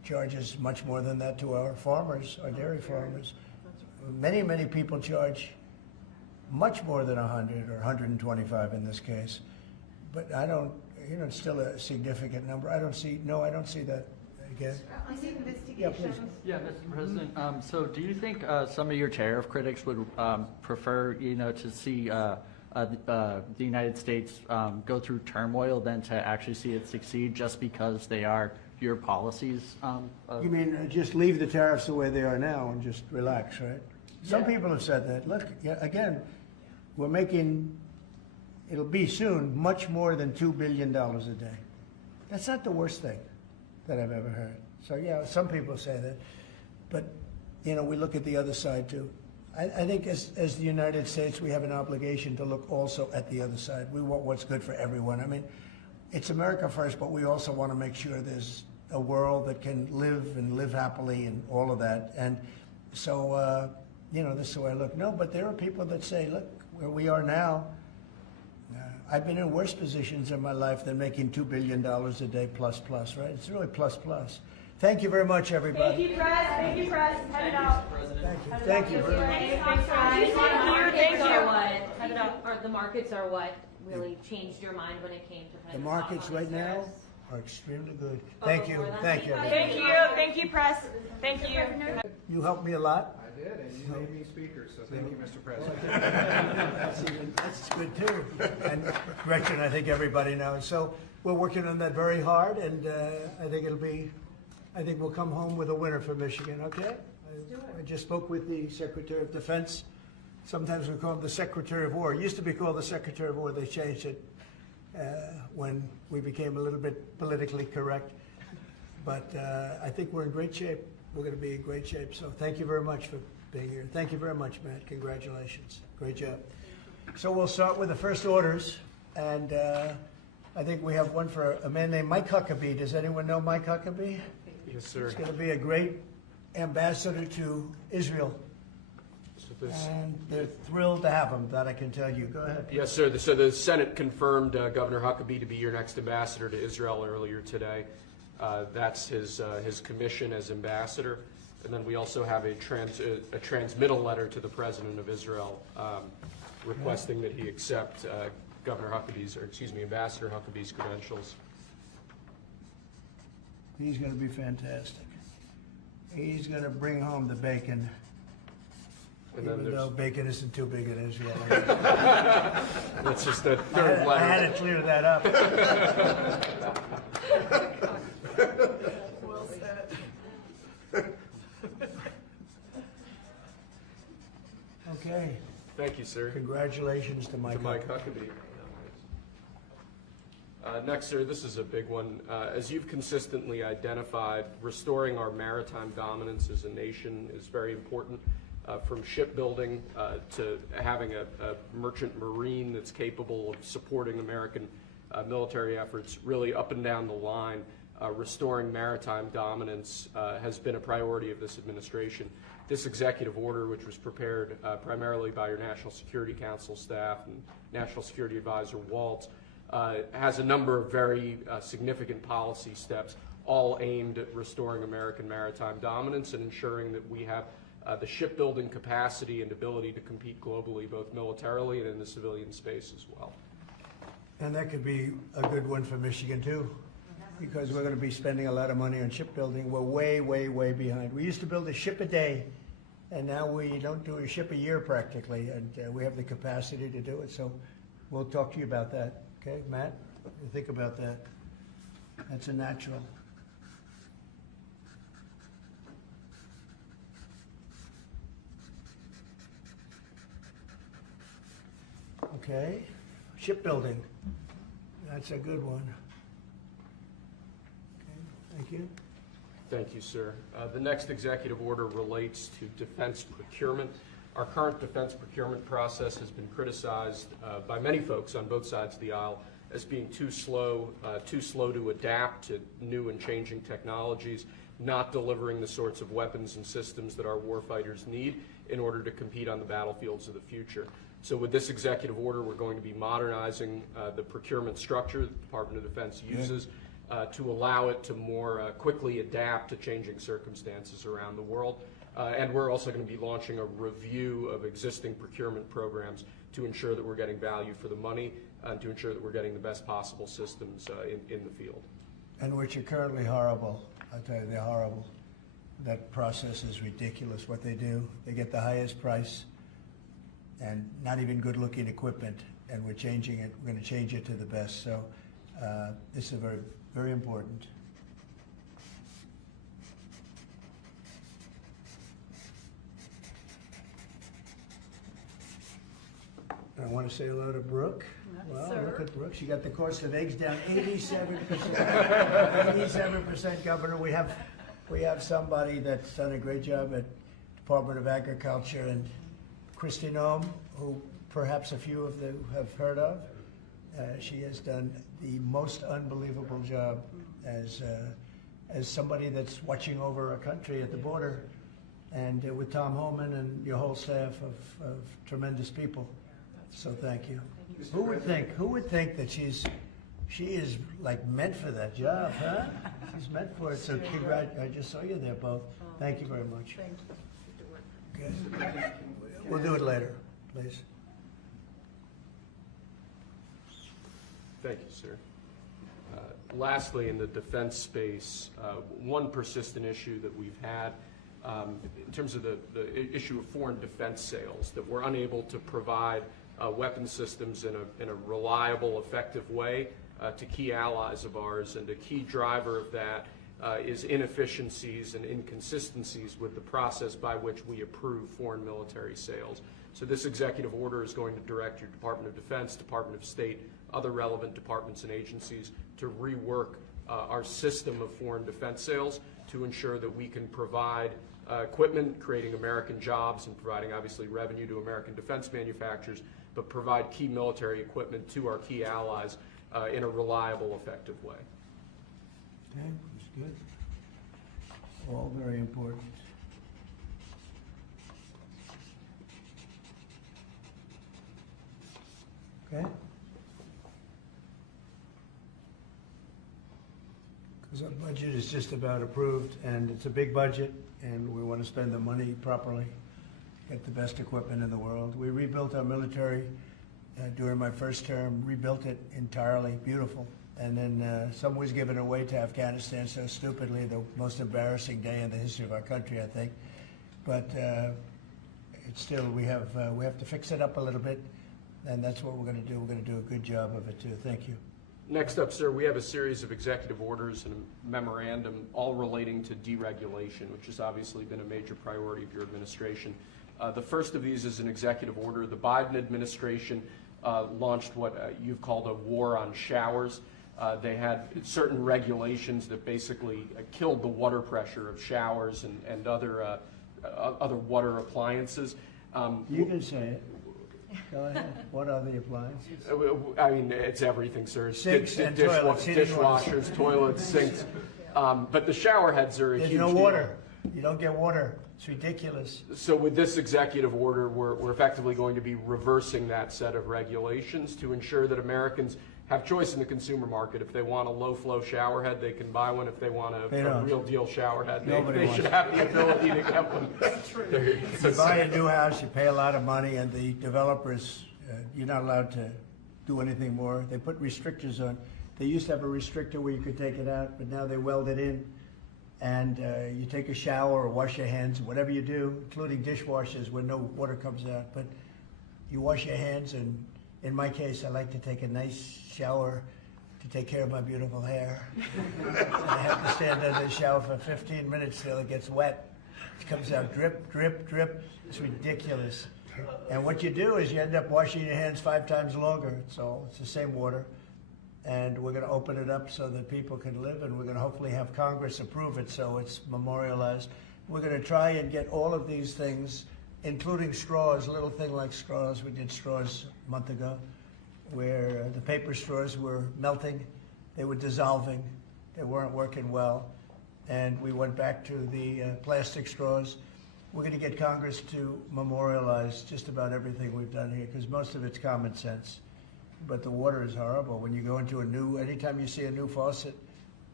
charges much more than that to our farmers, our dairy farmers. Many, many people charge much more than 100 or 125 in this case. But I don't, it's still a significant number. I don't see that again. On the Yeah, please. investigations. Yeah, Mr. President. So do you think some of your tariff critics would prefer, to see the United States go through turmoil than to actually see it succeed just because they are your policies? You mean just leave the tariffs the way they are now and just relax, right? Some people have said that. Look, again, we're making, it'll be soon, much more than $2 billion a day. That's not the worst thing that I've ever heard. So yeah, some people say that. But, we look at the other side too. I think as the United States, we have an obligation to look also at the other side. We want what's good for everyone. I mean, it's America first, but we also want to make sure there's a world that can live happily and all of that. And so, this is the way I look. No, but there are people that say, look, where we are now, I've been in worse positions in my life than making $2 billion a day plus, right? It's really plus. Thank you very much, everybody. Thank you, Press. Thank you, Press. Head it out. Thank you. Or the markets are what really changed your mind when it came to The putting markets top on right these now tariffs? are extremely good. Thank you. Thank you. Thank you. Thank you, Press. Thank you. You helped me a lot. I did, and you made me speaker, so thank you, Mr. President. That's good too. And Gretchen, I think everybody knows. So we're working on that very hard, and I think we'll come home with a winner for Michigan, okay? I just spoke with the Secretary of Defense. Sometimes we call him the Secretary of War. It used to be called the Secretary of War. They changed it when we became a little bit politically correct. But I think we're in great shape. We're going to be in great shape. So thank you very much for being here. Thank you very much, Matt. Congratulations. Great job. So we'll start with the first orders. And I think we have one for a man named Mike Huckabee. Does anyone know Mike Huckabee? Yes, sir. He's going to be a great ambassador to Israel. And they're thrilled to have him, that I can tell you. Go ahead. Yes, sir. So the Senate confirmed Governor Huckabee to be your next ambassador to Israel earlier today. That's his commission as ambassador. And then we also have a transmittal letter to the President of Israel requesting that he accept Ambassador Huckabee's credentials. He's going to be fantastic. He's going to bring home the bacon. Even though bacon isn't too big in Israel. That's just the third letter. I had to clear that up. Well said. Okay. Thank you, sir. Congratulations to Mike Huckabee. Next, sir, this is a big one. As you've consistently identified, restoring our maritime dominance as a nation is very important. From shipbuilding to having a merchant marine that's capable of supporting American military efforts, really up and down the line, restoring maritime dominance has been a priority of this administration. This executive order, which was prepared primarily by your National Security Council staff and National Security Advisor Waltz, has a number of very significant policy steps, all aimed at restoring American maritime dominance and ensuring that we have the shipbuilding capacity and ability to compete globally, both militarily and in the civilian space as well. And that could be a good one for Michigan too, because we're going to be spending a lot of money on shipbuilding. We're way, way, way behind. We used to build a ship a day, and now we don't do a ship a year practically, and we have the capacity to do it. So we'll talk to you about that. Okay, Matt? What do you think about that? That's a natural. Okay, shipbuilding. That's a good one. Okay, thank you. Thank you, sir. The next executive order relates to defense procurement. Our current defense procurement process has been criticized by many folks on both sides of the aisle as being too slow to adapt to new and changing technologies, not delivering the sorts of weapons and systems that our warfighters need in order to compete on the battlefields of the future. So with this executive order, we're going to be modernizing the procurement structure that the Department of Defense uses to allow it to more quickly adapt to changing circumstances around the world. And we're also going to be launching a review of existing procurement programs to ensure that we're getting value for the money and to ensure that we're getting the best possible systems in the field. And which are currently horrible. I tell you, they're horrible. That process is ridiculous, what they do. They get the highest price and not even good-looking equipment, and we're changing it. We're going to change it to the best. So this is very, very important. I want to say hello to Brooke. Well, look at Brooke. She got the cost of eggs down 87%. 87%, Governor. We have somebody that's done a great job at Department of Agriculture, and Christy Noem, who perhaps a few of you have heard of. She has done the most unbelievable job as somebody that's watching over our country at the border, and with Tom Homan and your whole staff of tremendous people. So thank you. Who would think that she is like meant for that job, huh? She's meant for it. So I just saw you there both. Thank you very much. Thank you. Okay. We'll do it later, please. Thank you, sir. Lastly, in the defense space, one persistent issue that we've had in terms of the issue of foreign defense sales, that we're unable to provide weapon systems in a reliable, effective way to key allies of ours, and a key driver of that is inefficiencies and inconsistencies with the process by which we approve foreign military sales. So this executive order is going to direct your Department of Defense, Department of State, other relevant departments and agencies to rework our system of foreign defense sales to ensure that we can provide equipment, creating American jobs and providing obviously revenue to American defense manufacturers, but provide key military equipment to our key allies in a reliable, effective way. Okay, that's good. All very important. Okay? Because our budget is just about approved, and it's a big budget, and we want to spend the money properly, get the best equipment in the world. We rebuilt our military during my first term, rebuilt it entirely, beautiful. And then some was given away to Afghanistan so stupidly, the most embarrassing day in the history of our country, I think. But it's still, we have to fix it up a little bit, and that's what we're going to do. We're going to do a good job of it, too. Thank you. Next up, sir, we have a series of executive orders and a memorandum all relating to deregulation, which has obviously been a major priority of your administration. The first of these is an executive order. The Biden administration launched what you've called a war on showers. They had certain regulations that basically killed the water pressure of showers and other water appliances. You can say it. Go ahead. What are the appliances? I mean, it's everything, sir. Sinks and toilets. Dishwashers, toilets, sinks. But the shower heads are a huge deal. There's no water. You don't get water. It's ridiculous. So with this executive order, we're effectively going to be reversing that set of regulations to ensure that Americans have choice in the consumer market. If they want a low-flow shower head, they can buy one. If they want a real-deal shower head, they should have the ability to get one. That's true. You buy a new house, you pay a lot of money, and the developers, you're not allowed to do anything more. They put restrictors on. They used to have a restrictor where you could take it out, but now they weld it in. And you take a shower or wash your hands, whatever you do, including dishwashers when no water comes out. But you wash your hands, and in my case, I like to take a nice shower to take care of my beautiful hair. I have to stand under the shower for 15 minutes till it gets wet. It comes out drip, drip, drip. It's ridiculous. And what you do is you end up washing your hands 5 times longer. So it's the same water. And we're going to open it up so that people can live, and we're going to hopefully have Congress approve it so it's memorialized. We're going to try and get all of these things, including straws, a little thing like straws. We did straws a month ago, where the paper straws were melting, they were dissolving, they weren't working well, and we went back to the plastic straws. We're going to get Congress to memorialize just about everything we've done here, because most of it's common sense. But the water is horrible. When you go into anytime you see a new faucet,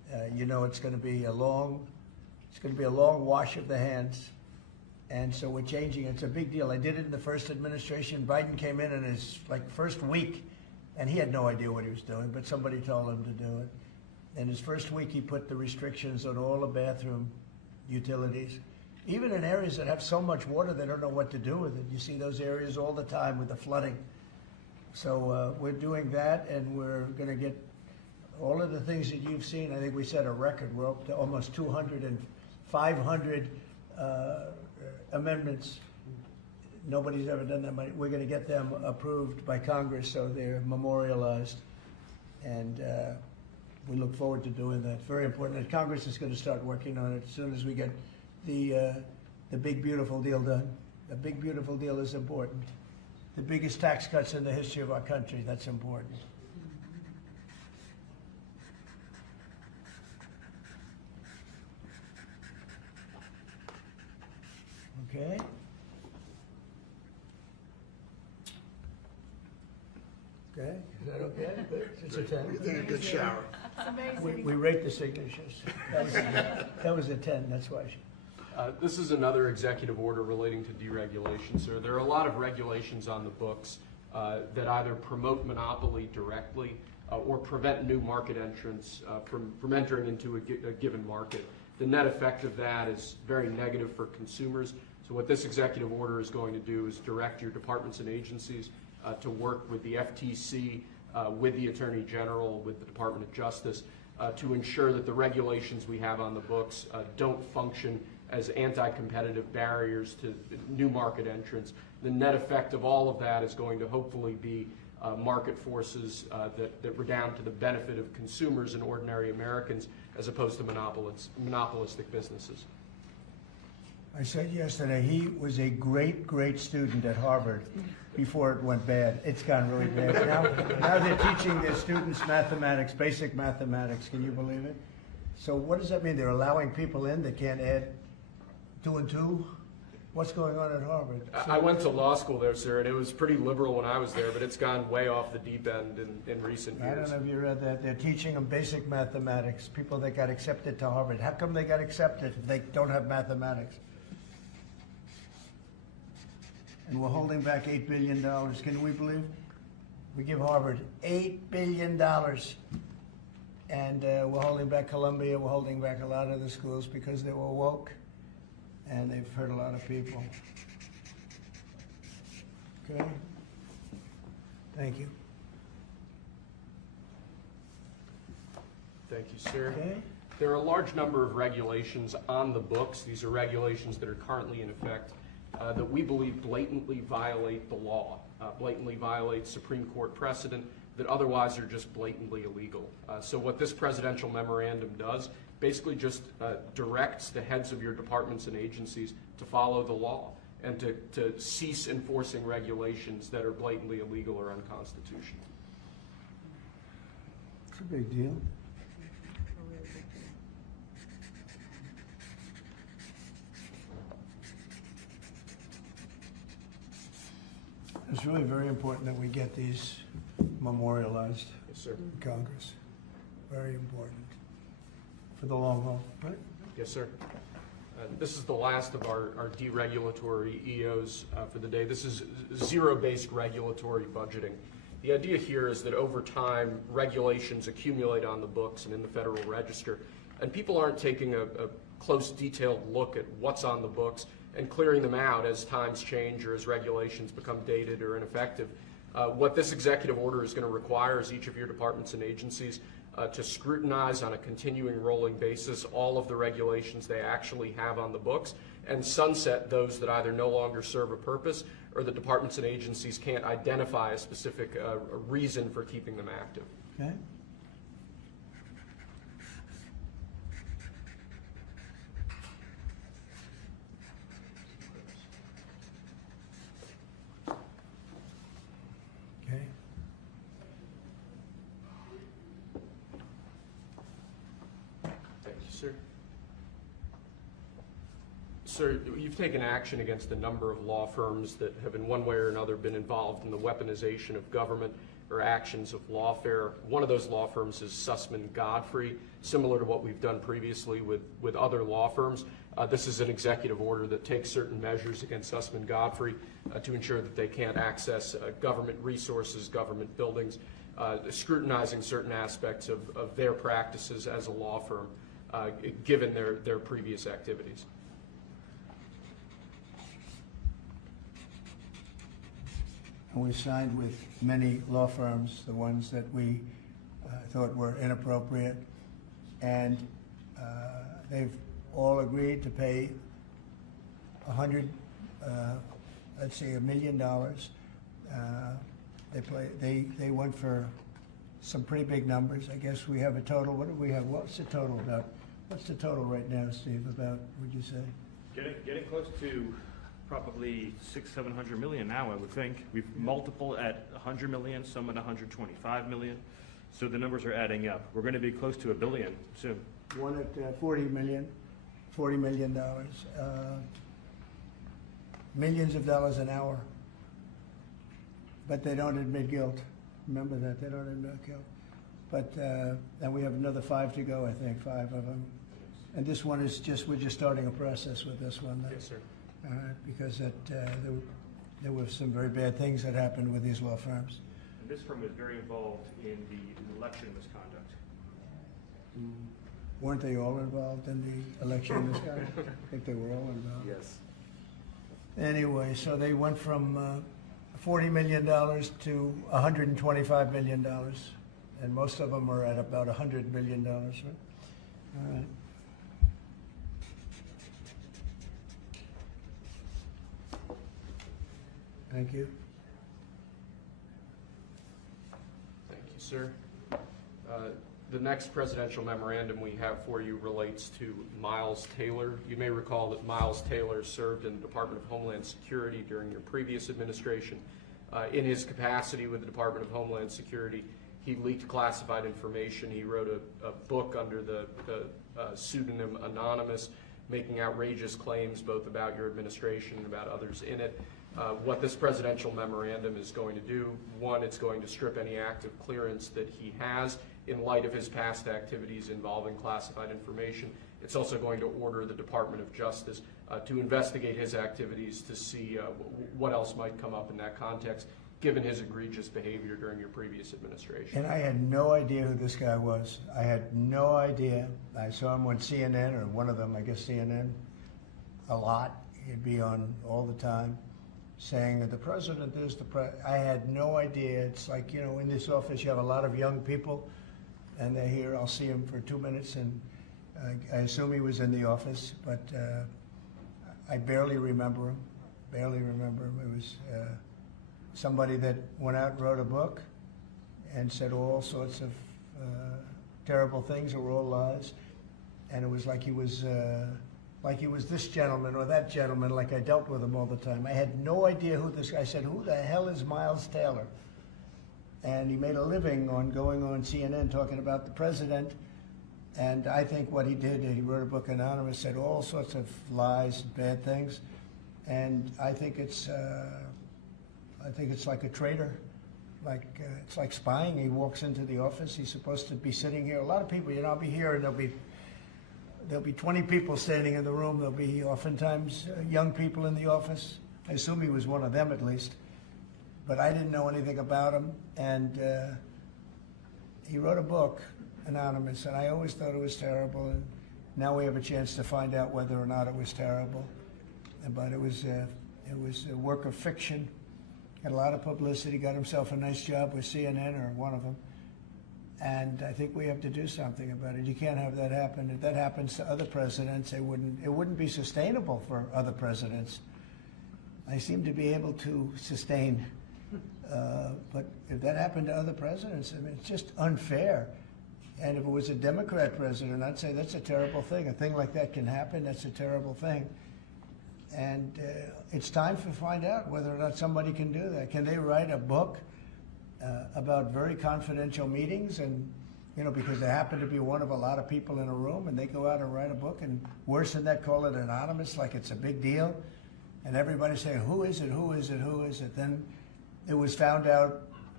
You know, it's going to be a long wash of the hands. And so we're changing. It's a big deal. I did it in the first administration. Biden came in his first week, and he had no idea what he was doing, but somebody told him to do it. In his first week, he put the restrictions on all the bathroom utilities, even in areas that have so much water they don't know what to do with it. You see those areas all the time with the flooding. So we're doing that, and we're going to get all of the things that you've seen. I think we set a record. We're up to almost 200 and 500 amendments. Nobody's ever done that. We're going to get them approved by Congress, so they're memorialized. And we look forward to doing that. It's very important that Congress is going to start working on it as soon as we get the big, beautiful deal done. The big, beautiful deal is important. The biggest tax cuts in the history of our country, that's important. Okay. Okay, is that okay? Good. It's a 10. You're taking a good shower. We rate the signatures. That was a 10, that's why. This is another executive order relating to deregulation, sir. There are a lot of regulations on the books that either promote monopoly directly or prevent new market entrants from entering into a given market. The net effect of that is very negative for consumers. So what this executive order is going to do is direct your departments and agencies to work with the FTC, with the Attorney General, with the Department of Justice, to ensure that the regulations we have on the books don't function as anti-competitive barriers to new market entrants. The net effect of all of that is going to hopefully be market forces that redound to the benefit of consumers and ordinary Americans as opposed to monopolistic businesses. I said yesterday, he was a great, great student at Harvard before it went bad. It's gone really bad. Now they're teaching their students mathematics, basic mathematics. Can you believe it? So what does that mean? They're allowing people in that can't add 2 and 2? What's going on at Harvard? I went to law school there, sir, and it was pretty liberal when I was there, but it's gone way off the deep end in recent years. I don't know if you read that. They're teaching them basic mathematics, people that got accepted to Harvard. How come they got accepted if they don't have mathematics? And we're holding back $8 billion. Can we believe? We give Harvard $8 billion. And we're holding back Columbia. We're holding back a lot of the schools because they were woke. And they've hurt a lot of people. Okay? Thank you. Thank you, sir. Okay. There are a large number of regulations on the books. These are regulations that are currently in effect that we believe blatantly violate the law, blatantly violate Supreme Court precedent, that otherwise are just blatantly illegal. So what this presidential memorandum does basically just directs the heads of your departments and agencies to follow the law and to cease enforcing regulations that are blatantly illegal or unconstitutional. It's a big deal. It's really very important that we get these memorialized Yes, sir. in Congress. Very important for the long haul, right? Yes, sir. This is the last of our deregulatory EOs for the day. This is zero-based regulatory budgeting. The idea here is that over time, regulations accumulate on the books and in the Federal Register, and people aren't taking a close, detailed look at what's on the books and clearing them out as times change or as regulations become dated or ineffective. What this executive order is going to require is each of your departments and agencies to scrutinize on a continuing rolling basis all of the regulations they actually have on the books and sunset those that either no longer serve a purpose or the departments and agencies can't identify a specific reason for keeping them active. Okay. Okay. Thank you, sir. Sir, you've taken action against a number of law firms that have in one way or another been involved in the weaponization of government or actions of lawfare. One of those law firms is Sussman Godfrey, similar to what we've done previously with other law firms. This is an executive order that takes certain measures against Sussman Godfrey to ensure that they can't access government resources, government buildings, scrutinizing certain aspects of their practices as a law firm, given their previous activities. And we signed with many law firms, the ones that we thought were inappropriate, and they've all agreed to pay $100 million. They went for some pretty big numbers. I guess we have a total. What do we have? What's the total about? What's the total right now, Steve? About, would you say? Getting close to probably 600-700 million now, I would think. We've multiple at 100 million, some at 125 million. So the numbers are adding up. We're going to be close to $1 billion soon. One at $40 million. Millions of dollars an hour. But they don't admit guilt. Remember that, they don't admit guilt. But, and we have another 5 to go, I think, 5 of them. And this one is just, we're just starting a process with this one. Yes, sir. Because there were some very bad things that happened with these law firms. And this firm was very involved in the election misconduct. Weren't they all involved in the election misconduct? I think they were all involved. Yes. Anyway, so they went from $40 million to $125 million, and most of them are at about $100 million, right? All right. Thank you. Thank you, sir. The next presidential memorandum we have for you relates to Miles Taylor. You may recall that Miles Taylor served in the Department of Homeland Security during your previous administration. In his capacity with the Department of Homeland Security, he leaked classified information. He wrote a book under the pseudonym Anonymous, making outrageous claims both about your administration and about others in it. What this presidential memorandum is going to do, one, it's going to strip any active clearance that he has in light of his past activities involving classified information. It's also going to order the Department of Justice to investigate his activities to see what else might come up in that context, given his egregious behavior during your previous administration. And I had no idea who this guy was. I had no idea. I saw him on CNN, or one of them, I guess CNN, a lot. He'd be on all the time, saying that the president is the president. I had no idea. It's like, you know, in this office you have a lot of young people, and they're here. I'll see him for 2 minutes, and I assume he was in the office, but I barely remember him. It was somebody that went out and wrote a book and said all sorts of terrible things that were all lies, and it was like he was this gentleman or that gentleman, like I dealt with him all the time. I had no idea who this guy. I said, who the hell is Miles Taylor? And he made a living on going on CNN talking about the president. And I think what he did, he wrote a book, Anonymous, said all sorts of lies and bad things. And I think it's like a traitor. It's like spying. He walks into the office. He's supposed to be sitting here. A lot of people, you know, I'll be here and there'll be 20 people standing in the room. There'll be oftentimes young people in the office. I assume he was one of them at least. But I didn't know anything about him. And he wrote a book, Anonymous, and I always thought it was terrible. And now we have a chance to find out whether or not it was terrible. But it was a work of fiction. Had a lot of publicity, got himself a nice job with CNN, or one of them. And I think we have to do something about it. You can't have that happen. If that happens to other presidents, it wouldn't be sustainable for other presidents. I seem to be able to sustain, but if that happened to other presidents, I mean, it's just unfair. And if it was a Democrat president, I'd say that's a terrible thing. A thing like that can happen. That's a terrible thing. And it's time to find out whether or not somebody can do that. Can they write a book about very confidential meetings, and because they happen to be one of a lot of people in a room, and they go out and write a book, and worse than that, call it anonymous, like it's a big deal, and everybody's saying, who is it? Then it was found out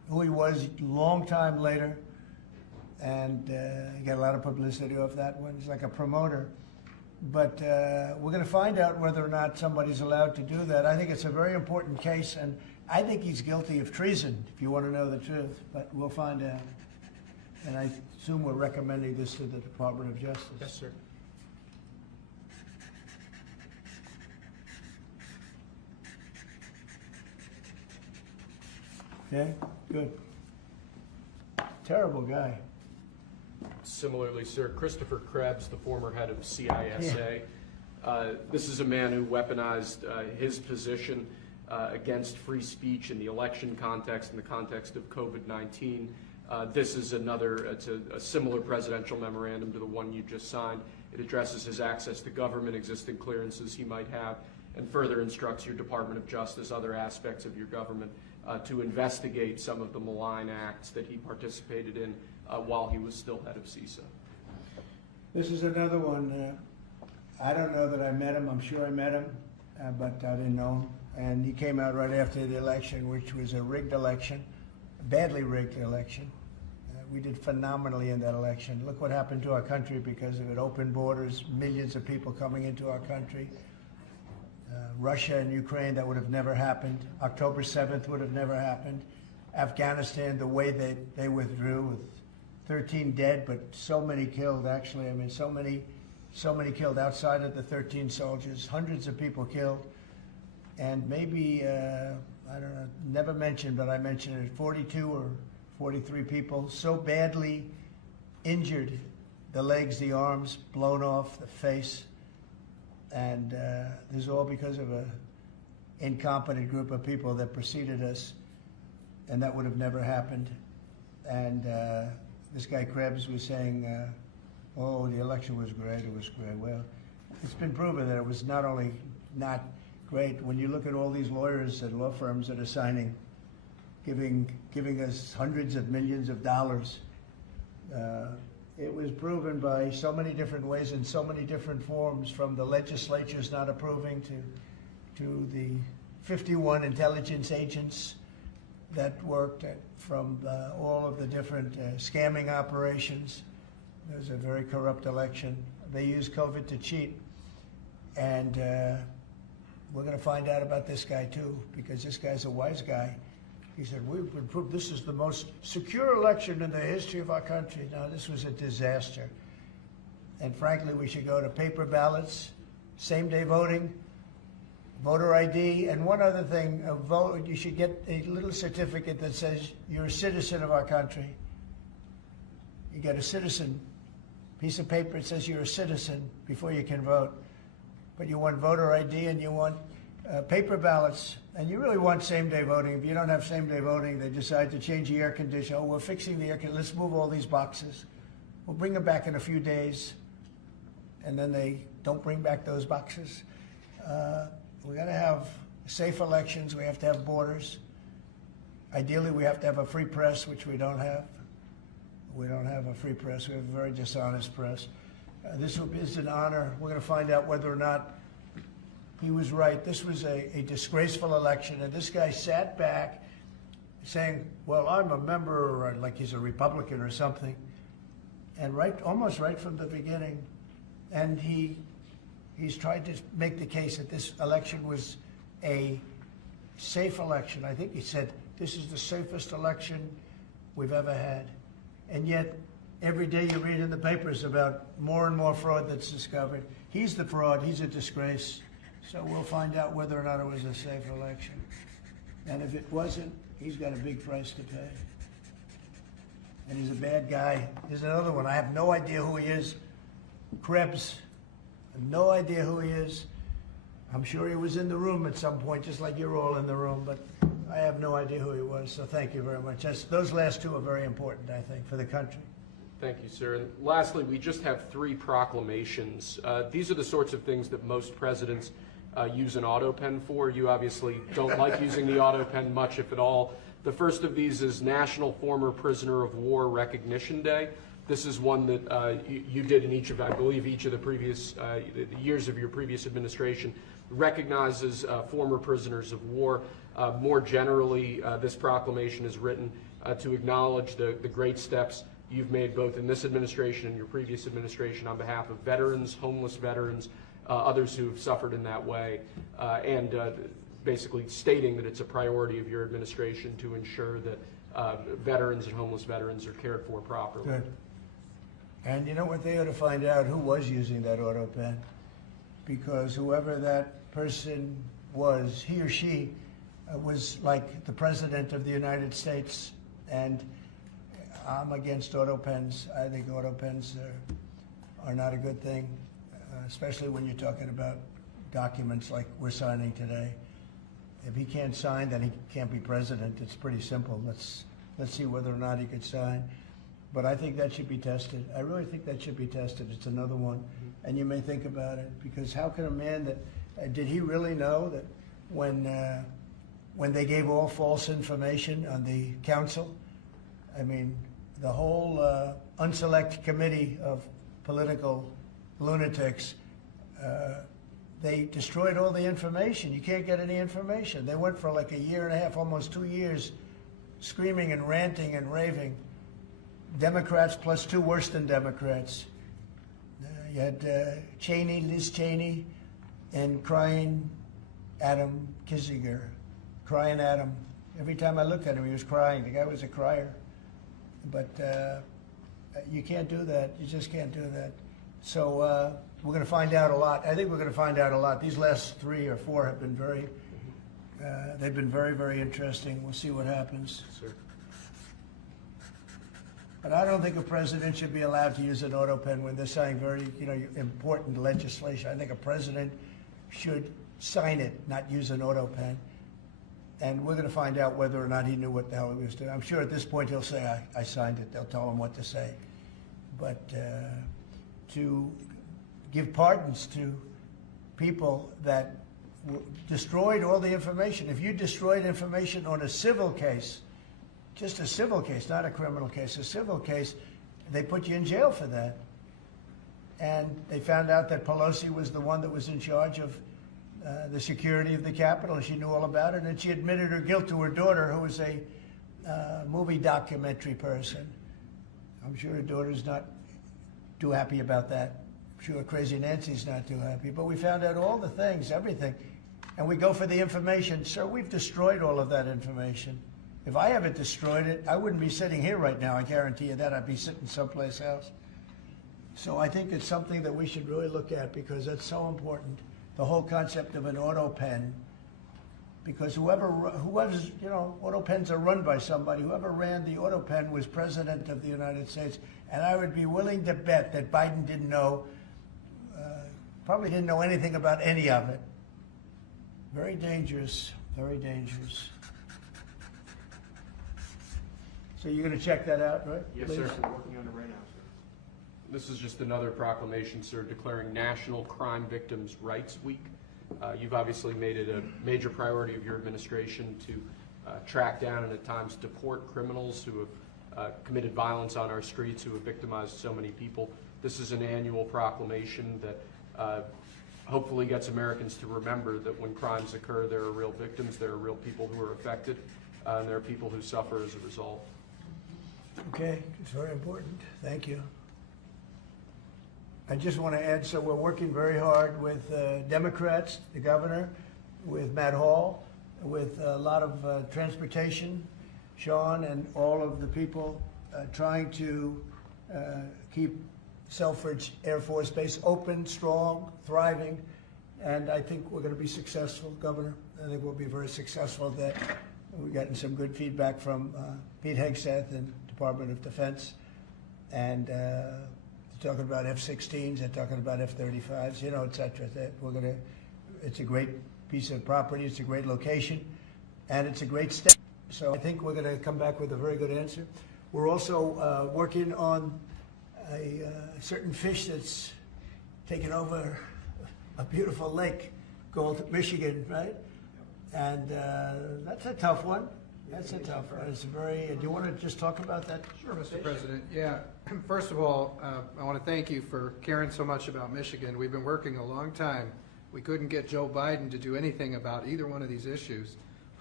who he was a long time later, and he got a lot of publicity off that one. He's like a promoter. But we're going to find out whether or not somebody's allowed to do that. I think it's a very important case, and I think he's guilty of treason, if you want to know the truth. But we'll find out. And I assume we're recommending this to the Department of Justice. Yes, sir. Okay, good. Terrible guy. Similarly, sir, Christopher Krebs, the former head of CISA. This is a man who weaponized his position against free speech in the election context, in the context of COVID-19. This is it's a similar presidential memorandum to the one you just signed. It addresses his access to government, existing clearances he might have, and further instructs your Department of Justice, other aspects of your government, to investigate some of the malign acts that he participated in while he was still head of CISA. This is another one. I don't know that I met him. I'm sure I met him, but I didn't know him. And he came out right after the election, which was a rigged election, a badly rigged election. We did phenomenally in that election. Look what happened to our country because of it. Open borders, millions of people coming into our country. Russia and Ukraine, that would have never happened. October 7th would have never happened. Afghanistan, the way they withdrew with 13 dead, but so many killed, actually. I mean, so many killed outside of the 13 soldiers, hundreds of people killed. And maybe, I don't know, never mentioned, but I mentioned it, 42 or 43 people so badly injured, the legs, the arms, blown off, the face. And this is all because of an incompetent group of people that preceded us, and that would have never happened. And this guy Krebs was saying, oh, the election was great, it was great. Well, it's been proven that it was not only not great. When you look at all these lawyers and law firms that are signing, giving us hundreds of millions of dollars, it was proven by so many different ways in so many different forms, from the legislatures not approving to the 51 intelligence agents that worked from all of the different scamming operations. It was a very corrupt election. They used COVID to cheat. And we're going to find out about this guy too, because this guy's a wise guy. He said, we've been proved this is the most secure election in the history of our country. No, this was a disaster. And frankly, we should go to paper ballots, same-day voting, voter ID, and one other thing, you should get a little certificate that says you're a citizen of our country. You get a citizen piece of paper that says you're a citizen before you can vote. But you want voter ID and you want paper ballots, and you really want same-day voting. If you don't have same-day voting, they decide to change the air conditioner. Oh, we're fixing the air conditioner. Let's move all these boxes. We'll bring them back in a few days, and then they don't bring back those boxes. We got to have safe elections. We have to have borders. Ideally, we have to have a free press, which we don't have. We don't have a free press. We have a very dishonest press. This is an honor. We're going to find out whether or not he was right. This was a disgraceful election, and this guy sat back saying, well, I'm a member, or like he's a Republican or something, and almost right from the beginning. And he's tried to make the case that this election was a safe election. I think he said, this is the safest election we've ever had. And yet, every day you read in the papers about more and more fraud that's discovered. He's the fraud. He's a disgrace. So we'll find out whether or not it was a safe election. And if it wasn't, he's got a big price to pay. And he's a bad guy. There's another one. I have no idea who he is. Krebs. I have no idea who he is. I'm sure he was in the room at some point, just like you're all in the room, but I have no idea who he was. So thank you very much. Those last two are very important, I think, for the country. Thank you, sir. And lastly, we just have 3 proclamations. These are the sorts of things that most presidents use an autopen for. You obviously don't like using the autopen much, if at all. The first of these is National Former Prisoner of War Recognition Day. This is one that you did in each of, I believe, each of the previous the years of your previous administration, recognizes former prisoners of war. More generally, this proclamation is written to acknowledge the great steps you've made both in this administration and your previous administration on behalf of veterans, homeless veterans, others who have suffered in that way, and basically stating that it's a priority of your administration to ensure that veterans and homeless veterans are cared for properly. Good. And you know what, they ought to find out who was using that autopen, because whoever that person was, he or she was like the President of the United States, and I'm against autopens. I think autopens are not a good thing, especially when you're talking about documents like we're signing today. If he can't sign, then he can't be president. It's pretty simple. Let's see whether or not he could sign. But I think that should be tested. I really think that should be tested. It's another one. And you may think about it, because how can a man that, did he really know that when they gave all false information on the council, I mean, the whole unselect committee of political lunatics, they destroyed all the information. You can't get any information. They went for like a year and a half, almost 2 years, screaming and ranting and raving. Democrats plus two worse than Democrats. You had Cheney, Liz Cheney, and crying Adam Kinzinger, crying Adam. Every time I looked at him, he was crying. The guy was a crier. But you can't do that. You just can't do that. So we're going to find out a lot. I think we're going to find out a lot. These last 3 or 4 have been they've been very, very interesting. We'll see what happens. Sir. But I don't think a president should be allowed to use an autopen when they're signing very, important legislation. I think a president should sign it, not use an autopen. And we're going to find out whether or not he knew what the hell he was doing. I'm sure at this point he'll say, I signed it. They'll tell him what to say. But to give pardons to people that destroyed all the information. If you destroyed information on a civil case, just a civil case, not a criminal case, a civil case, they put you in jail for that. And they found out that Pelosi was the one that was in charge of the security of the Capitol, and she knew all about it, and she admitted her guilt to her daughter, who was a movie documentary person. I'm sure her daughter's not too happy about that. I'm sure Crazy Nancy's not too happy. But we found out all the things, everything. And we go for the information. Sir, we've destroyed all of that information. If I haven't destroyed it, I wouldn't be sitting here right now. I guarantee you that. I'd be sitting someplace else. So I think it's something that we should really look at, because that's so important. The whole concept of an autopen, because whoever's, autopens are run by somebody. Whoever ran the autopen was President of the United States. And I would be willing to bet that Biden didn't know, probably didn't know anything about any of it. Very dangerous, very dangerous. So you're going to check that out, right? Yes, please? sir. We're working on it right now, sir. This is just another proclamation, sir, declaring National Crime Victims' Rights Week. You've obviously made it a major priority of your administration to track down and at times deport criminals who have committed violence on our streets, who have victimized so many people. This is an annual proclamation that hopefully gets Americans to remember that when crimes occur, there are real victims, there are real people who are affected, and there are people who suffer as a result. Okay, it's very important. Thank you. I just want to add, so we're working very hard with Democrats, the governor, with Matt Hall, with a lot of transportation, Sean, and all of the people trying to keep Selfridge Air Force Base open, strong, thriving, and I think we're going to be successful, Governor. I think we'll be very successful at that. We've gotten some good feedback from Pete Hegseth and Department of Defense, and they're talking about F-16s, they're talking about F-35s, et cetera. It's a great piece of property, it's a great location, and it's a great step. So I think we're going to come back with a very good answer. We're also working on a certain fish that's taken over a beautiful lake called Michigan, right? And that's a tough one. That's a tough one. It's very. Do you want to just talk about that? Sure, Mr. President. Yeah. First of all, I want to thank you for caring so much about Michigan. We've been working a long time. We couldn't get Joe Biden to do anything about either one of these issues,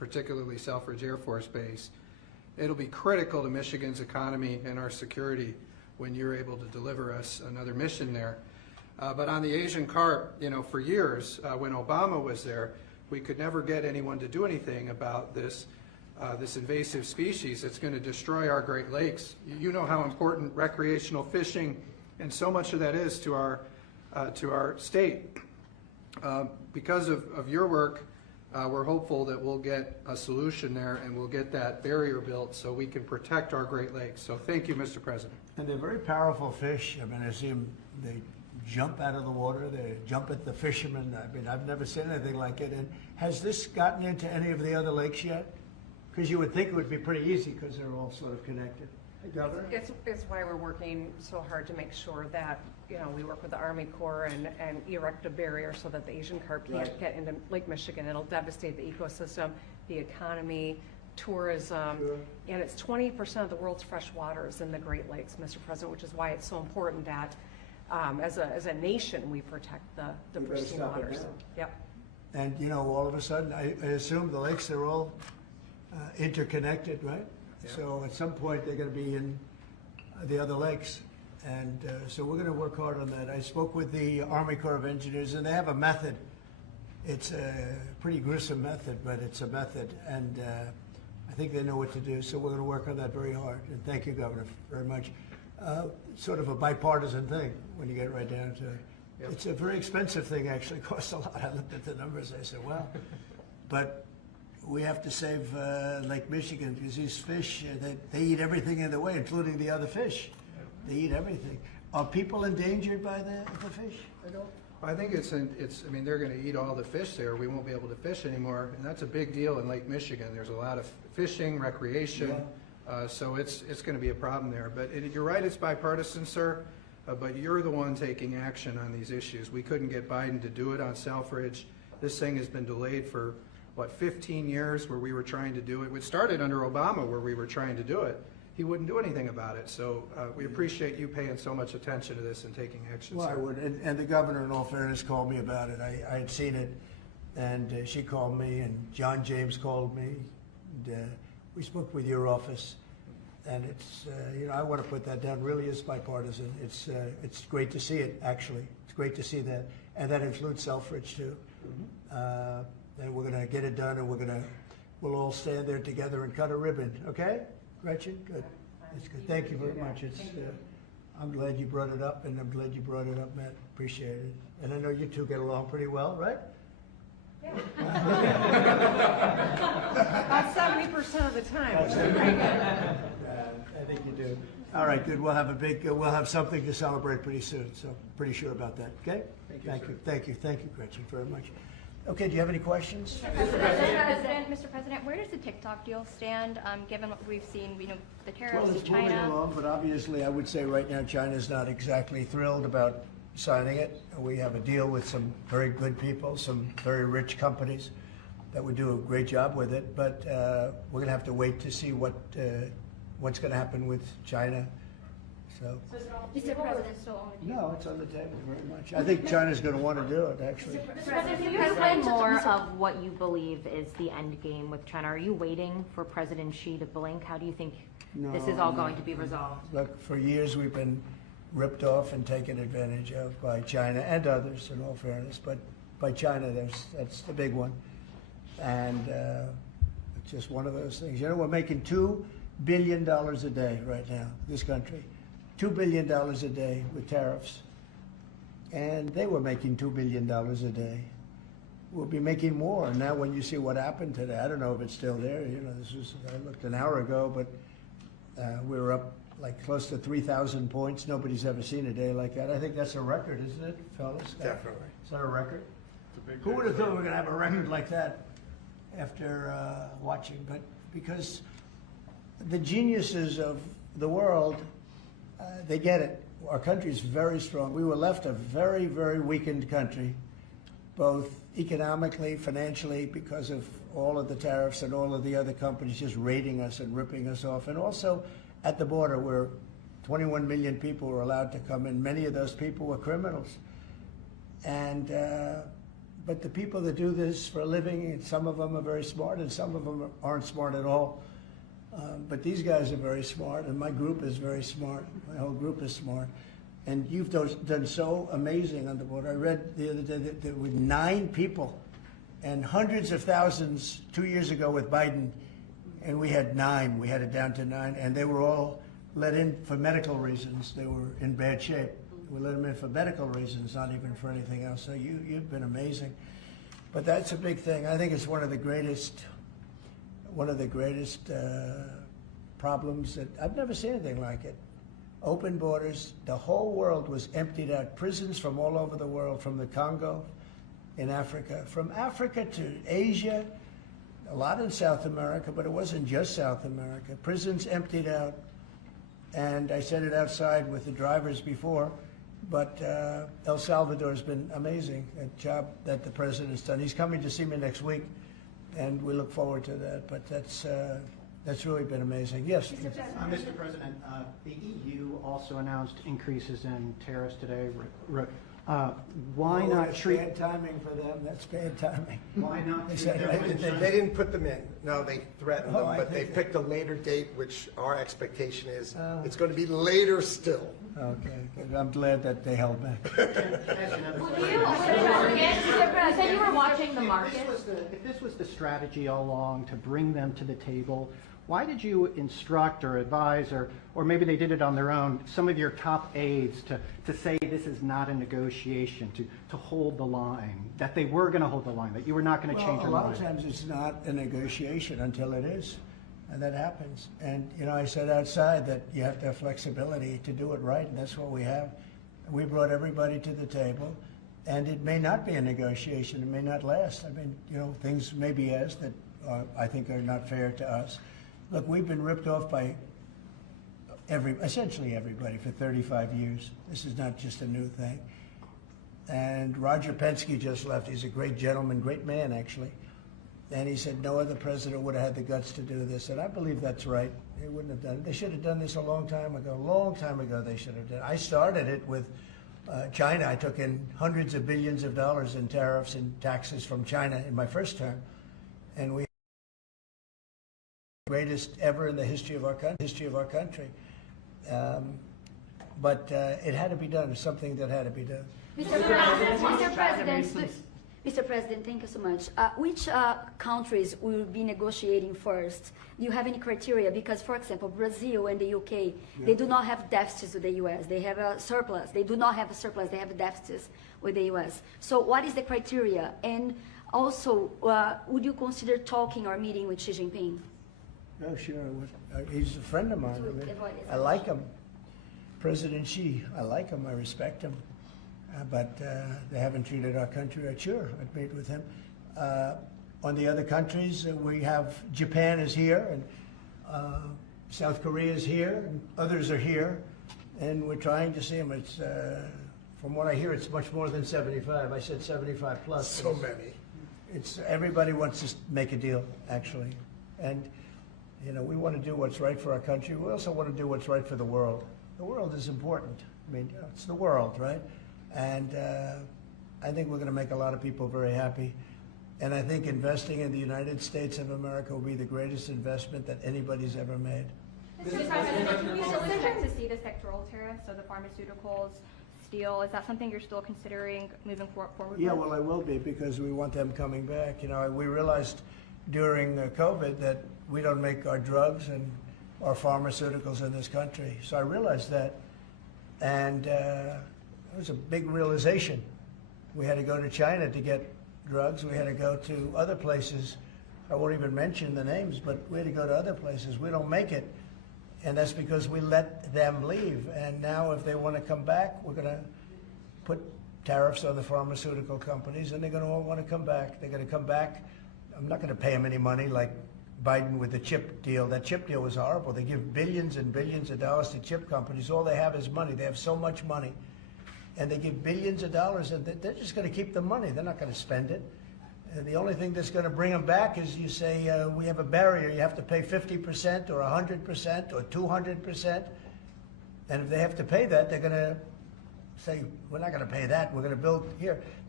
particularly Selfridge Air Force Base. It'll be critical to Michigan's economy and our security when you're able to deliver us another mission there. But on the Asian carp, for years, when Obama was there, we could never get anyone to do anything about this invasive species that's going to destroy our Great Lakes. You know how important recreational fishing and so much of that is to our state. Because of your work, we're hopeful that we'll get a solution there and we'll get that barrier built so we can protect our Great Lakes. So thank you, Mr. President. And they're very powerful fish. I mean, I see them, they jump out of the water, they jump at the fishermen. I mean, I've never seen anything like it. And has this gotten into any of the other lakes yet? Because you would think it would be pretty easy because they're all sort of connected. Hey, Governor? It's why we're working so hard to make sure that, we work with the Army Corps and erect a barrier so that the Asian carp can't get into Lake Michigan. It'll devastate the ecosystem, the economy, tourism, and it's 20% of the world's fresh water is in the Great Lakes, Mr. President, which is why it's so important that as a nation we protect the pristine waters. Yep. And all of a sudden, I assume the lakes are all interconnected, right? Yeah. So at some point they're going to be in the other lakes. And so we're going to work hard on that. I spoke with the Army Corps of Engineers, and they have a method. It's a pretty gruesome method, but it's a method, and I think they know what to do. So we're going to work on that very hard. And thank you, Governor, very much. Sort of a bipartisan thing when you get right down to it. Yep. It's a very expensive thing, actually. It costs a lot. I looked at the numbers. I said, well, but we have to save Lake Michigan because these fish, they eat everything in the way, including the other fish. They eat everything. Are people endangered by the fish? I think I mean, they're going to eat all the fish there. We won't be able to fish anymore, and that's a big deal in Lake Michigan. There's a lot of fishing, recreation, so it's going to be a problem there. But you're right, it's bipartisan, sir, but you're the one taking action on these issues. We couldn't get Biden to do it on Selfridge. This thing has been delayed for, 15 years where we were trying to do it. It started under Obama where we were trying to do it. He wouldn't do anything about it. So we appreciate you paying so much attention to this and taking action. Well, sir. I would. And the governor, in all fairness, called me about it. I had seen it, and she called me, and John James called me. And, we spoke with your office, and it's, I want to put that down. Really is bipartisan. It's great to see it, actually. It's great to see that. And that includes Selfridge, too. And we're going to get it done, and we'll all stand there together and cut a ribbon, okay? Gretchen, good. That's good. Thank you very much. It's, I'm glad you brought it up, and I'm glad you brought it up, Matt. Appreciate it. And I know you two get along pretty well, right? Yeah. About 70% of the time. Which is pretty good. I think you do. All right, good. We'll have something to celebrate pretty soon. So pretty sure about that. Okay. Thank you, Gretchen, very much. Okay, do you have any questions? Mr. President, where does the TikTok deal stand, given what we've seen, the tariffs Well, to it's moving China? along, but obviously I would say right now China's not exactly thrilled about signing it. We have a deal with some very good people, some very rich companies that would do a great job with it, but we're going to have to wait to see what's going to happen with China. So. Mr. President, still on the table? No, it's on the table very much. I think China's going to want to do it, actually. Mr. President, can you explain more of what you believe is the end game with China? Are you waiting for President Xi to blink? How do you think this is all going to be resolved? Look, for years we've been ripped off and taken advantage of by China and others, in all fairness, but by China, that's the big one. And it's just one of those things. We're making $2 billion a day right now, this country. $2 billion a day with tariffs. And they were making $2 billion a day. We'll be making more. Now when you see what happened today, I don't know if it's still there. I looked an hour ago, but we were up like close to 3,000 points. Nobody's ever seen a day like that. I think that's a record, isn't it, fellas? Definitely. Is that a record? Who would have thought we were going to have a record like that after watching? But because the geniuses of the world, they get it. Our country is very strong. We were left a very, very weakened country, both economically, financially, because of all of the tariffs and all of the other companies just raiding us and ripping us off. And also at the border where 21 million people were allowed to come in. Many of those people were criminals. And But the people that do this for a living, and some of them are very smart and some of them aren't smart at all. But these guys are very smart, and my group is very smart. My whole group is smart. And you've done so amazing on the board. I read the other day that there were 9 people and hundreds of thousands 2 years ago with Biden, and we had 9. We had it down to 9, and they were all let in for medical reasons. They were in bad shape. We let them in for medical reasons, not even for anything else. So you've been amazing. But that's a big thing. I think it's one of the greatest problems that I've never seen anything like it. Open borders. The whole world was emptied out. Prisons from all over the world, from the Congo in Africa, from Africa to Asia, a lot in South America, but it wasn't just South America. Prisons emptied out. And I said it outside with the drivers before, but El Salvador has been amazing, a job that the president's done. He's coming to see me next week, and we look forward to that. But that's really been amazing. Yes? Mr. President, the EU also announced increases in tariffs today. Why not That's treat... bad timing for them. That's bad timing. Why not They treat said them- They didn't put them in. No, they threatened Oh, them, I but they think picked a later date, which our expectation is it's going to be later still. Okay. I'm glad that they held back. You said you were watching the market. If this was the strategy all along to bring them to the table, why did you instruct or advise, or maybe they did it on their own, some of your top aides to say this is not a negotiation, to hold the line, that they were going to hold the line, that you were not going to change Well, your a lot mind? of times it's not a negotiation until it is, and that happens. And, I said outside that you have to have flexibility to do it right, and that's what we have. We brought everybody to the table, and it may not be a negotiation. It may not last. I mean, things may be asked that I think are not fair to us. Look, we've been ripped off by essentially everybody for 35 years. This is not just a new thing. And Roger Penske just left. He's a great gentleman, great man, actually. And he said no other president would have had the guts to do this. And I believe that's right. They wouldn't have done it. They should have done this a long time ago. A long time ago they should have done it. I started it with China. I took in hundreds of billions of dollars in tariffs and taxes from China in my first term. And we greatest ever in the history of our country. But it had to be done. It's something that had to be done. Mr. President, thank you so much. Which countries will be negotiating first? Do you have any criteria? Because, for example, Brazil and the UK, they do not have deficits with the US. They have a surplus. They do not have a surplus. They have deficits with the US. So what is the criteria? And also, would you consider talking or meeting with Xi Jinping? Oh, sure. He's a friend of mine. I like him. President Xi, I like him. I respect him. But they haven't treated our country right. Sure, I'd meet with him. On the other countries, we have Japan is here, and South Korea is here, and others are here, and we're trying to see them. It's from what I hear, it's much more than 75. I said 75 plus. So many. It's everybody wants to make a deal, actually, and we want to do what's right for our country. We also want to do what's right for the world. The world is important. I mean, it's the world, right? And I think we're going to make a lot of people very happy. And I think investing in the United States of America will be the greatest investment that anybody's ever made. Mr. President, we still expect to see the sectoral tariffs, so the pharmaceuticals, steel. Is that something you're still considering moving forward Yeah, with? well, I will be, because we want them coming back. We realized during COVID that we don't make our drugs and our pharmaceuticals in this country. So I realized that, and it was a big realization. We had to go to China to get drugs. We had to go to other places. I won't even mention the names, but we had to go to other places. We don't make it, and that's because we let them leave. And now if they want to come back, we're going to put tariffs on the pharmaceutical companies, and they're going to all want to come back. They're going to come back. I'm not going to pay them any money like Biden with the chip deal. That chip deal was horrible. They give billions and billions of dollars to chip companies. All they have is money. They have so much money. And they give billions of dollars, and they're just going to keep the money. They're not going to spend it. And the only thing that's going to bring them back is you say, we have a barrier. You have to pay 50% or 100% or 200%. And if they have to pay that, they're going to say, we're not going to pay that. We're going to build here.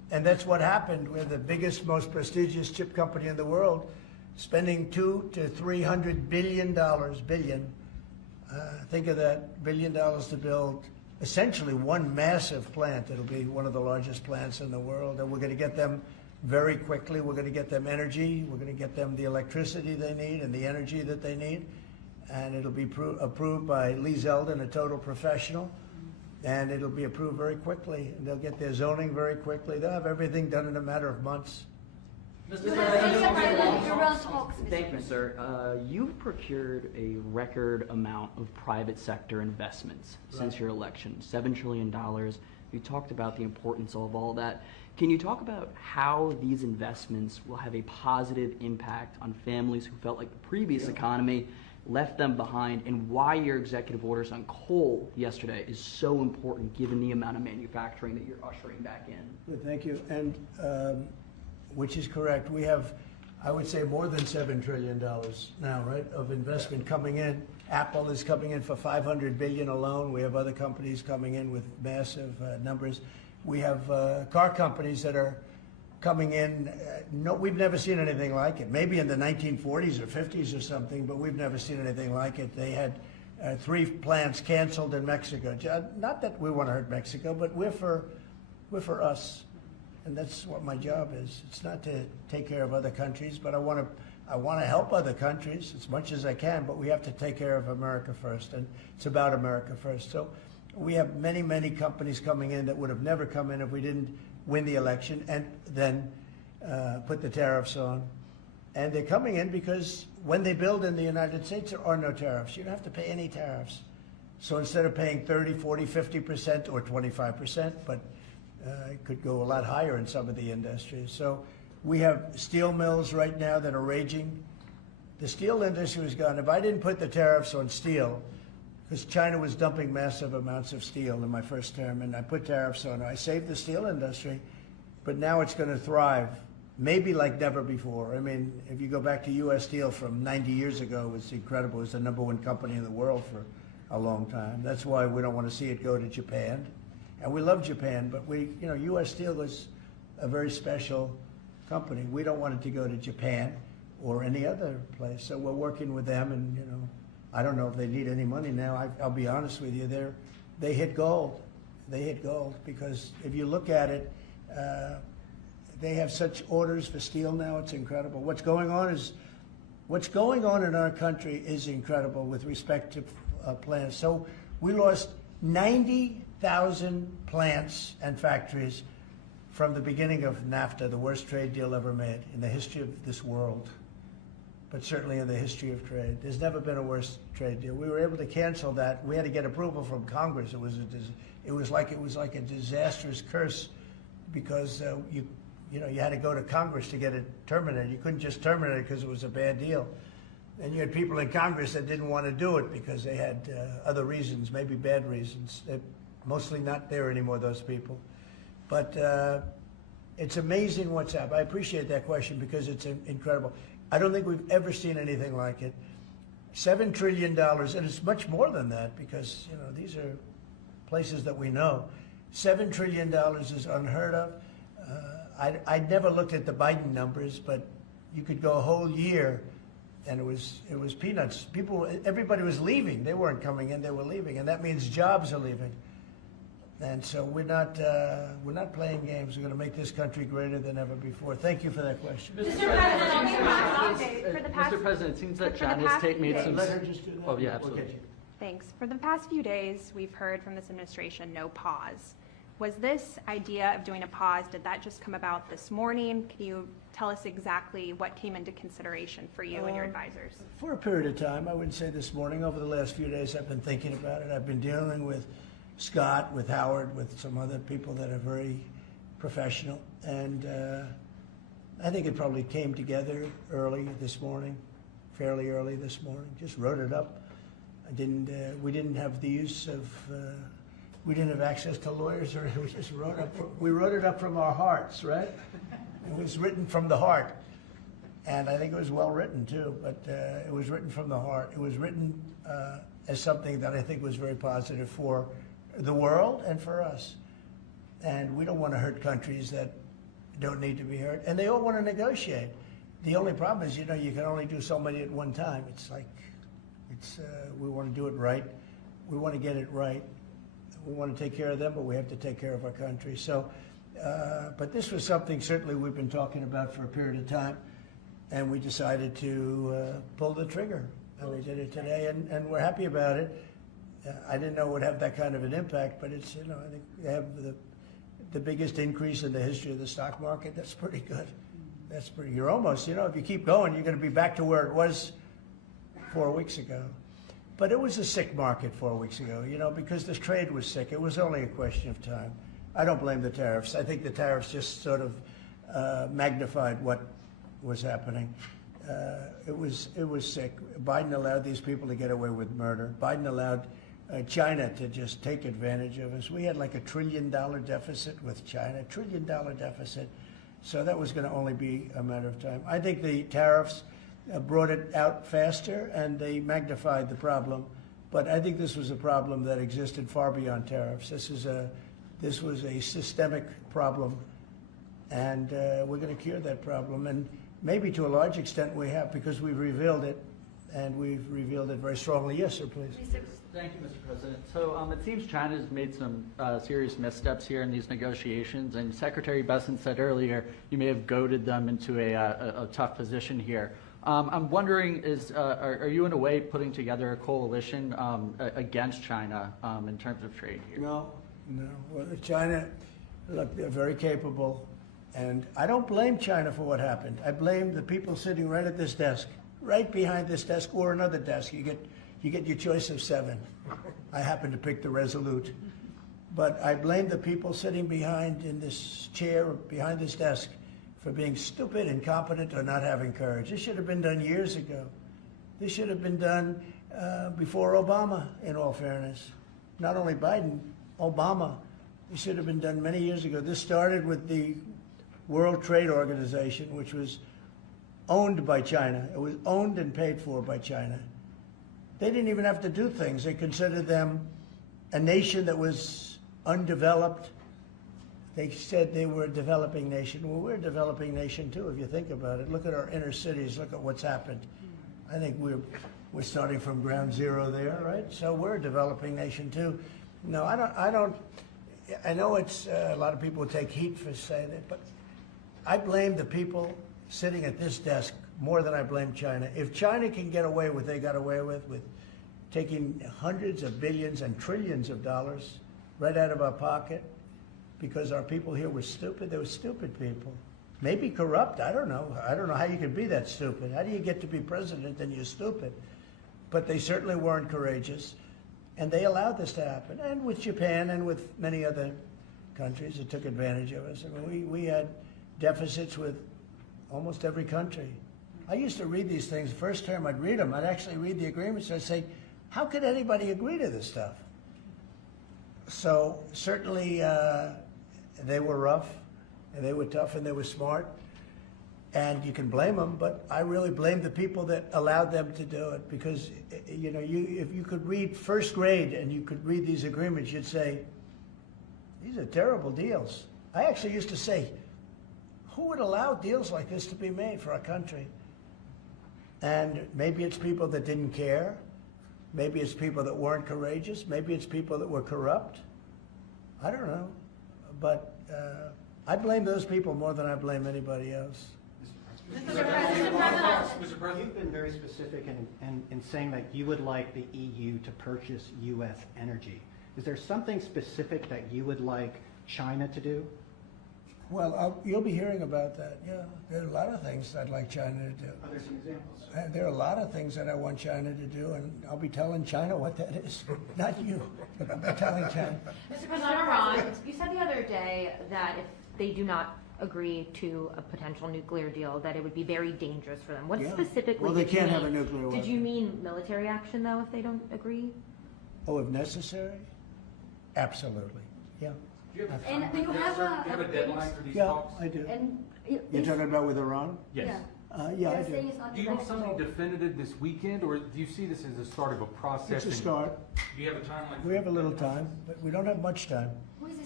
And that's what happened. We're the biggest, most prestigious chip company in the world, spending $200 to $300 billion. Think of that, $1 billion to build essentially one massive plant. It'll be one of the largest plants in the world, and we're going to get them very quickly. We're going to get them energy. We're going to get them the electricity they need and the energy that they need, and it'll be approved by Lee Zeldin, a total professional, and it'll be approved very quickly. And they'll get their zoning very quickly. They'll have everything done in a matter of months. Thank you, sir. You've procured a record amount of private sector investments since your election, $7 trillion. You talked about the importance of all that. Can you talk about how these investments will have a positive impact on families who felt like the previous economy left them behind, and why your executive orders on coal yesterday is so important given the amount of manufacturing that you're ushering back in? Good, thank you. And which is correct. We have, I would say, more than $7 trillion now, right, of investment coming in. Apple is coming in for $500 billion alone. We have other companies coming in with massive numbers. We have car companies that are coming in. No, we've never seen anything like it. Maybe in the 1940s or 50s or something, but we've never seen anything like it. They had 3 plants canceled in Mexico. Not that we want to hurt Mexico, but we're for us. And that's what my job is. It's not to take care of other countries, but I want to help other countries as much as I can, but we have to take care of America first, and it's about America first. So we have many, many companies coming in that would have never come in if we didn't win the election and then put the tariffs on. And they're coming in because when they build in the United States, there are no tariffs. You don't have to pay any tariffs. So instead of paying 30, 40, 50% or 25%, but it could go a lot higher in some of the industries. So we have steel mills right now that are raging. The steel industry was gone. If I didn't put the tariffs on steel, because China was dumping massive amounts of steel in my first term, and I put tariffs on it, I saved the steel industry, but now it's going to thrive, maybe like never before. I mean, if you go back to U.S. Steel from 90 years ago, it was incredible. It was the #1 company in the world for a long time. That's why we don't want to see it go to Japan. And we love Japan, but U.S. Steel is a very special company. We don't want it to go to Japan or any other place. So we're working with them, and I don't know if they need any money now. I'll be honest with you, they hit gold. They hit gold because if you look at it, they have such orders for steel now. It's incredible. What's going on in our country is incredible with respect to plants. So we lost 90,000 plants and factories from the beginning of NAFTA, the worst trade deal ever made in the history of this world, but certainly in the history of trade. There's never been a worse trade deal. We were able to cancel that. We had to get approval from Congress. It was like a disastrous curse because you had to go to Congress to get it terminated. You couldn't just terminate it because it was a bad deal. And you had people in Congress that didn't want to do it because they had other reasons, maybe bad reasons. They're mostly not there anymore, those people. But it's amazing what's happened. I appreciate that question because it's incredible. I don't think we've ever seen anything like it. $7 trillion, and it's much more than that because these are places that we know. $7 trillion is unheard of. I never looked at the Biden numbers, but you could go a whole year and it was peanuts. Everybody was leaving. They weren't coming in, they were leaving, and that means jobs are leaving. And so we're not playing games. We're going to make this country greater than ever before. Thank you for that question. Mr. President, it seems that China's made some. Let her just do that. Oh yeah, absolutely. Thanks. For the past few days, we've heard from this administration no pause. Was this idea of doing a pause, did that just come about this morning? Can you tell us exactly what came into consideration for you and your advisors? For a period of time, I wouldn't say this morning. Over the last few days, I've been thinking about it. I've been dealing with Scott, with Howard, with some other people that are very professional. And I think it probably came together early this morning, fairly early this morning. Just wrote it up. We didn't have the use of, we didn't have access to lawyers, or we just wrote up. We wrote it up from our hearts, right? It was written from the heart. And I think it was well written too, but it was written from the heart. It was written as something that I think was very positive for the world and for us. And we don't want to hurt countries that don't need to be heard, and they all want to negotiate. The only problem is, you can only do so many at one time. It's like, we want to do it right. We want to get it right. We want to take care of them, but we have to take care of our country. So, but this was something certainly we've been talking about for a period of time, and we decided to pull the trigger, and we did it today, and we're happy about it. I didn't know it would have that kind of an impact, but it's, I think they have the biggest increase in the history of the stock market. That's pretty good. That's pretty, you're almost, if you keep going, you're going to be back to where it was 4 weeks ago. But it was a sick market 4 weeks ago, because the trade was sick. It was only a question of time. I don't blame the tariffs. I think the tariffs just sort of magnified what was happening. It was sick. Biden allowed these people to get away with murder. Biden allowed China to just take advantage of us. We had like $1 trillion deficit with China, $1 trillion deficit. So that was going to only be a matter of time. I think the tariffs brought it out faster and they magnified the problem. But I think this was a problem that existed far beyond tariffs. This was a systemic problem, and we're going to cure that problem. And maybe to a large extent we have, because we've revealed it, and we've revealed it very strongly. Yes, sir, please. Thank you, Mr. President. So it seems China's made some serious missteps here in these negotiations, and Secretary Besson said earlier you may have goaded them into a tough position here. I'm wondering, are you in a way putting together a coalition against China in terms of trade here? No. Well, China, look, they're very capable, and I don't blame China for what happened. I blame the people sitting right at this desk, right behind this desk, or another desk. You get your choice of 7. I happen to pick the Resolute. But I blame the people sitting behind in this chair, behind this desk, for being stupid, incompetent, or not having courage. This should have been done years ago. This should have been done before Obama, in all fairness. Not only Biden, Obama. It should have been done many years ago. This started with the World Trade Organization, which was owned by China. It was owned and paid for by China. They didn't even have to do things. They considered them a nation that was undeveloped. They said they were a developing nation. Well, we're a developing nation too, if you think about it. Look at our inner cities. Look at what's happened. I think we're starting from ground zero there, right? So we're a developing nation too. No, I don't. I know it's a lot of people take heat for saying it, but I blame the people sitting at this desk more than I blame China. If China can get away with what they got away with taking hundreds of billions and trillions of dollars right out of our pocket because our people here were stupid, they were stupid people. Maybe corrupt, I don't know. I don't know how you can be that stupid. How do you get to be president and you're stupid? But they certainly weren't courageous, and they allowed this to happen. And with Japan and with many other countries that took advantage of us. I mean, we had deficits with almost every country. I used to read these things. The first term I'd read them. I'd actually read the agreements. I'd say, how could anybody agree to this stuff? So certainly they were rough, and they were tough, and they were smart. And you can blame them, but I really blame the people that allowed them to do it, because if you could read first grade and you could read these agreements, you'd say, these are terrible deals. I actually used to say, who would allow deals like this to be made for our country? And maybe it's people that didn't care. Maybe it's people that weren't courageous. Maybe it's people that were corrupt. I don't know. But I blame those people more than I blame anybody else. Mr. President, you've been very specific in saying that you would like the EU to purchase U.S. energy. Is there something specific that you would like China to do? Well, you'll be hearing about that. Yeah, there are a lot of things I'd like China to do. Are there some examples? There are a lot of things that I want China to do, and I'll be telling China what that is. Not you, but I'll be telling China. Mr. President, on Iran, you said the other day that if they do not agree to a potential nuclear deal, that it would be very dangerous for them. What specifically? Well, they did you can't have mean? a nuclear weapon. Did you mean military action, though, if they don't agree? Oh, if necessary? Absolutely. Yeah. Do you have a deadline for these Yeah, talks? I do. And You're talking about with Iran? Yes. Yeah, I do. Do you want something definitive this weekend, or do you see this as the start of a process? It's a start. Do you have a timeline? We have a little time, but we don't have much time. Who is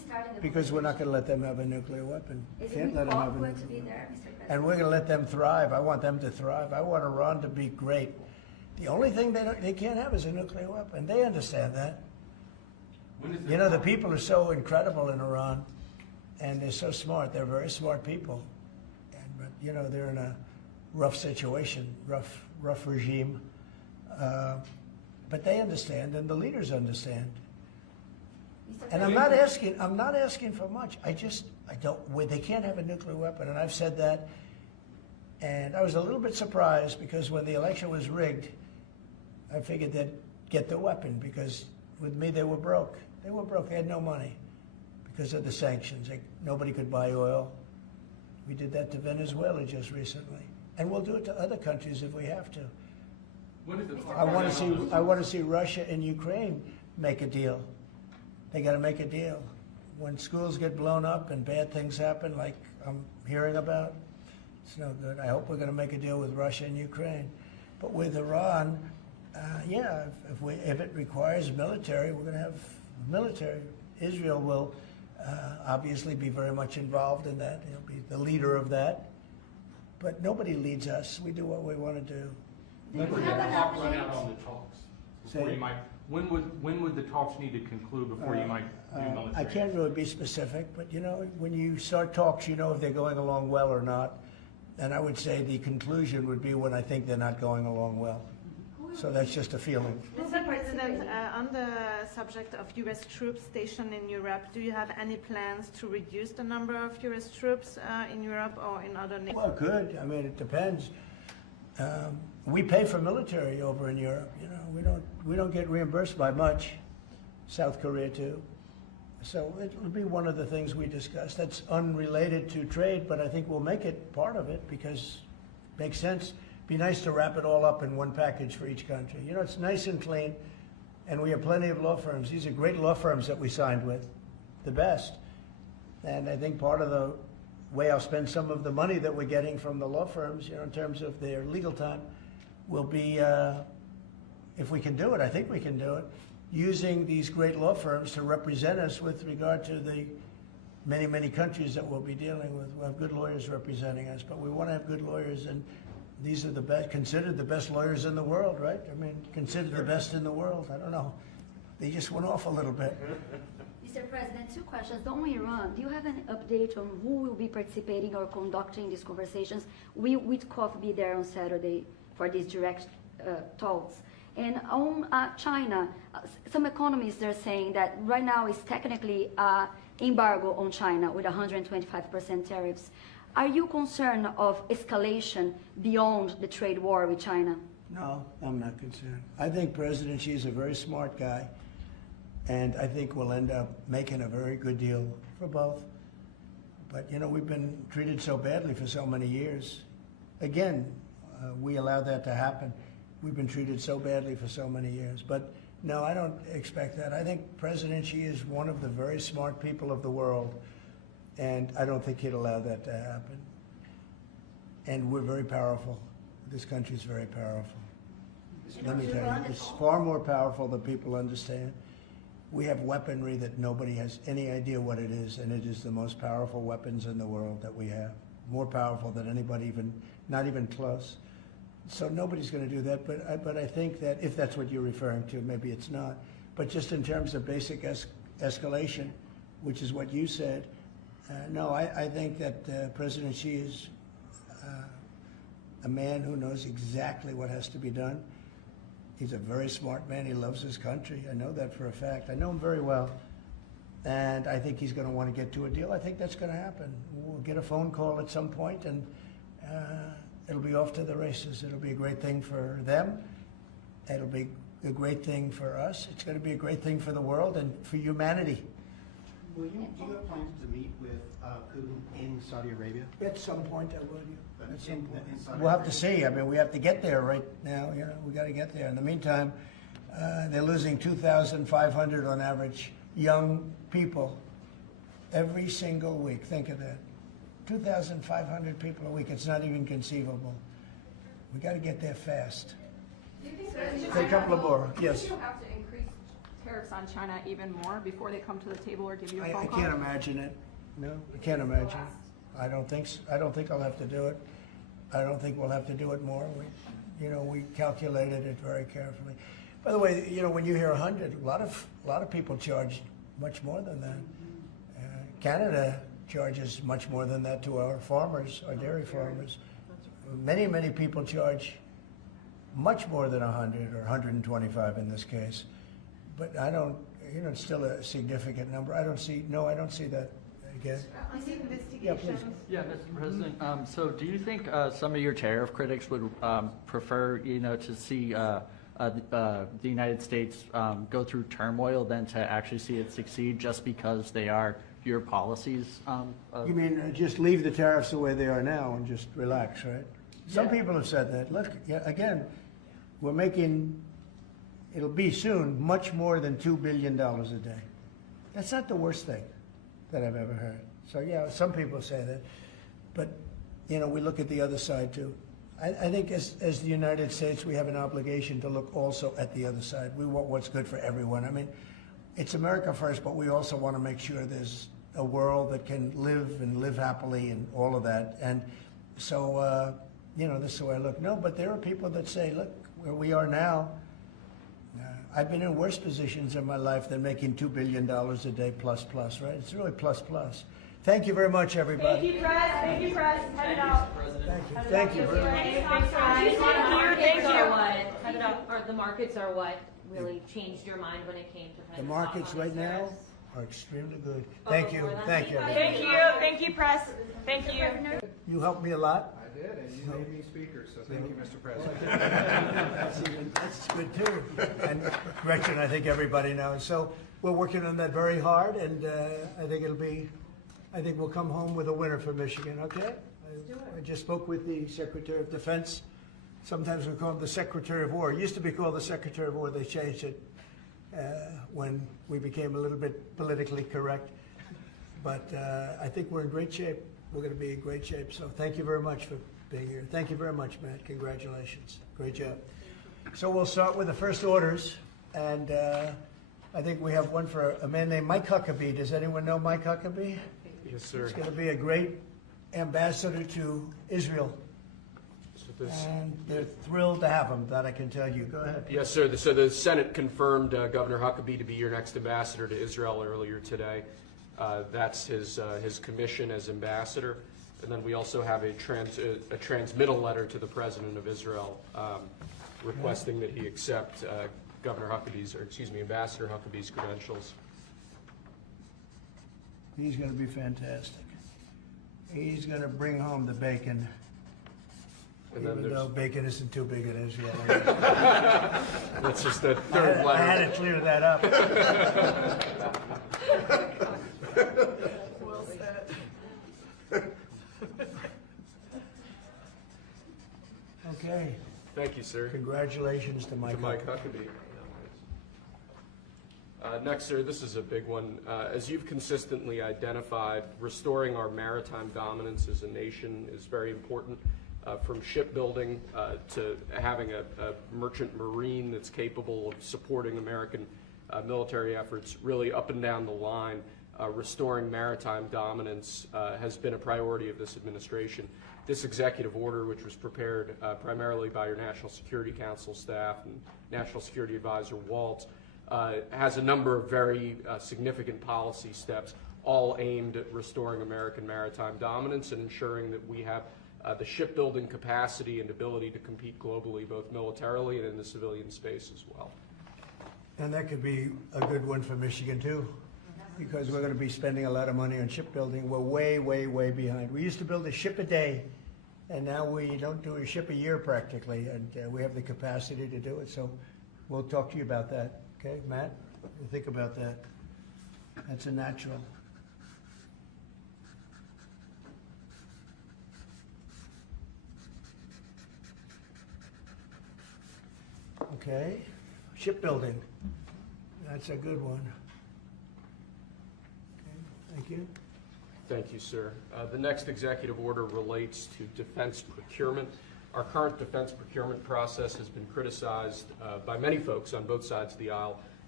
starting the because we're not going to let them have a nuclear weapon. Is Can't it let them have a going to nuclear be weapon. there, Mr. President? And we're going to let them thrive. I want them to thrive. I want Iran to be great. The only thing they can't have is a nuclear weapon. They understand that. You know, the people are so incredible in Iran, and they're so smart. They're very smart people. But, you know, they're in a rough situation, rough regime. But they understand, and the leaders understand. And I'm not asking for much. They can't have a nuclear weapon, and I've said that. And I was a little bit surprised because when the election was rigged, I figured they'd get the weapon because with me they were broke. They were broke. They had no money because of the sanctions. Nobody could buy oil. We did that to Venezuela just recently, and we'll do it to other countries if we have to. I want to see Russia and Ukraine make a deal. They got to make a deal. When schools get blown up and bad things happen, like I'm hearing about, it's no good. I hope we're going to make a deal with Russia and Ukraine. But with Iran, if it requires military, we're going to have military. Israel will obviously be very much involved in that. He'll be the leader of that. But nobody leads us. We do what we want to do. When would the clock run out on the talks? When would the talks need to conclude before you might do military? I can't really be specific, but you know, when you start talks, you know if they're going along well or not. And I would say the conclusion would be when I think they're not going along well. So that's just a feeling. Mr. President, on the subject of U.S. troops stationed in Europe, do you have any plans to reduce the number of U.S. troops in Europe or in other nations? Well, good. I mean, it depends. We pay for military over in Europe. You know, we don't get reimbursed by much. South Korea too. So it'll be one of the things we discuss. That's unrelated to trade, but I think we'll make it part of it because it makes sense. Be nice to wrap it all up in one package for each country. You know, it's nice and clean, and we have plenty of law firms. These are great law firms that we signed with, the best. And I think part of the way I'll spend some of the money that we're getting from the law firms, you know, in terms of their legal time, will be, if we can do it, I think we can do it, using these great law firms to represent us with regard to the many, many countries that we'll be dealing with. We'll have good lawyers representing us, but we want to have good lawyers, and these are the best, considered the best lawyers in the world, right? I mean, considered the best in the world. I don't know. They just went off a little bit. Mr. President, two questions. On Iran, do you have an update on who will be participating or conducting these conversations? Will Witkoff be there on Saturday for these direct talks? And on China, some economists are saying that right now is technically embargo on China with 125% tariffs. Are you concerned of escalation beyond the trade war with China? No, I'm not concerned. I think President Xi is a very smart guy, and I think we'll end up making a very good deal for both. But, you know, we've been treated so badly for so many years. Again, we allowed that to happen. We've been treated so badly for so many years. But, no, I don't expect that. I think President Xi is one of the very smart people of the world, and I don't think he'd allow that to happen. And we're very powerful. This country is very powerful. Let me tell you, it's far more powerful than people understand. We have weaponry that nobody has any idea what it is, and it is the most powerful weapons in the world that we have. More powerful than anybody even, not even close. So nobody's going to do that, but I think that if that's what you're referring to, maybe it's not. But just in terms of basic escalation, which is what you said, no, I think that President Xi is a man who knows exactly what has to be done. He's a very smart man. He loves his country. I know that for a fact. I know him very well. And I think he's going to want to get to a deal. I think that's going to happen. We'll get a phone call at some point, and it'll be off to the races. It'll be a great thing for them. It'll be a great thing for us. It's going to be a great thing for the world and for humanity. Do you have plans to meet with Putin in Saudi Arabia? At some point, I will. At some point. We'll have to see. I mean, we have to get there right now. You know, we got to get there. In the meantime, they're losing 2,500 on average young people every single week. Think of that. 2,500 people a week. It's not even conceivable. We got to get there fast. Do you think Say a couple of more. Yes. Do you have to increase tariffs on China even more before they come to the table or give you a I phone call? can't imagine it. No, I can't imagine. I don't think I'll have to do it. I don't think we'll have to do it more. We calculated it very carefully. By the way, when you hear 100, a lot of people charge much more than that. Canada charges much more than that to our farmers, our dairy farmers. Many people charge much more than 100 or 125 in this case. But I don't, it's still a significant number. I don't see that again. On the investigations. Yeah, please. Yeah, Mr. President. So do you think some of your tariff critics would prefer, to see the United States go through turmoil than to actually see it succeed just because they are your policies? You mean just leave the tariffs the way they are now and just relax, right? Some people have said that. Look, again, we're making, it'll be soon, much more than $2 billion a day. That's not the worst thing that I've ever heard. So yeah, some people say that. But, we look at the other side too. I think as the United States, we have an obligation to look also at the other side. We want what's good for everyone. I mean, it's America first, but we also want to make sure there's a world that can live happily and all of that. And so, this is the way I look. No, but there are people that say, look, where we are now, I've been in worse positions in my life than making $2 billion a day plus, right? It's really plus. Thank you very much, everybody. Thank you, Press. Thank you, Press. Head it out. Thank you. The markets are what really changed your mind when it came to kind The of markets right now tariffs? are extremely good. Thank you. Thank you. Thank you. Thank you, Press. Thank you. You helped me a lot. I did, and you made me speaker, so thank you, Mr. President. That's good too. And Gretchen, I think everybody knows. So we're working on that very hard, and I think we'll come home with a winner for Michigan, okay? I just spoke with the Secretary of Defense. Sometimes we call him the Secretary of War. It used to be called the Secretary of War. They changed it when we became a little bit politically correct. But I think we're in great shape. We're going to be in great shape. So thank you very much for being here. Thank you very much, Matt. Congratulations. Great job. So we'll start with the first orders. And I think we have one for a man named Mike Huckabee. Does anyone know Mike Huckabee? Yes, sir. He's going to be a great ambassador to Israel. And they're thrilled to have him, that I can tell you. Go ahead. Yes, sir. So the Senate confirmed Governor Huckabee to be your next ambassador to Israel earlier today. That's his commission as ambassador. And then we also have a transmittal letter to the President of Israel requesting that he accept Ambassador Huckabee's credentials. He's going to be fantastic. He's going to bring home the bacon. And then Even though bacon isn't too big in Israel. That's just the third letter. I had to clear that up. Well said. Okay. Thank you, sir. Congratulations to Mike Huckabee. Next, sir, this is a big one. As you've consistently identified, restoring our maritime dominance as a nation is very important. From shipbuilding to having a merchant marine that's capable of supporting American military efforts, really up and down the line, restoring maritime dominance has been a priority of this administration. This executive order, which was prepared primarily by your National Security Council staff and National Security Advisor Waltz, has a number of very significant policy steps, all aimed at restoring American maritime dominance and ensuring that we have the shipbuilding capacity and ability to compete globally, both militarily and in the civilian space as well. And that could be a good one for Michigan too, because we're going to be spending a lot of money on shipbuilding. We're way behind. We used to build a ship a day, and now we don't do a ship a year practically, and we have the capacity to do it. So we'll talk to you about that. Okay, Matt? Think about that. That's a natural. Okay, shipbuilding. That's a good one. Okay, thank you. Thank you, sir. The next executive order relates to defense procurement. Our current defense procurement process has been criticized by many folks on both sides of the aisle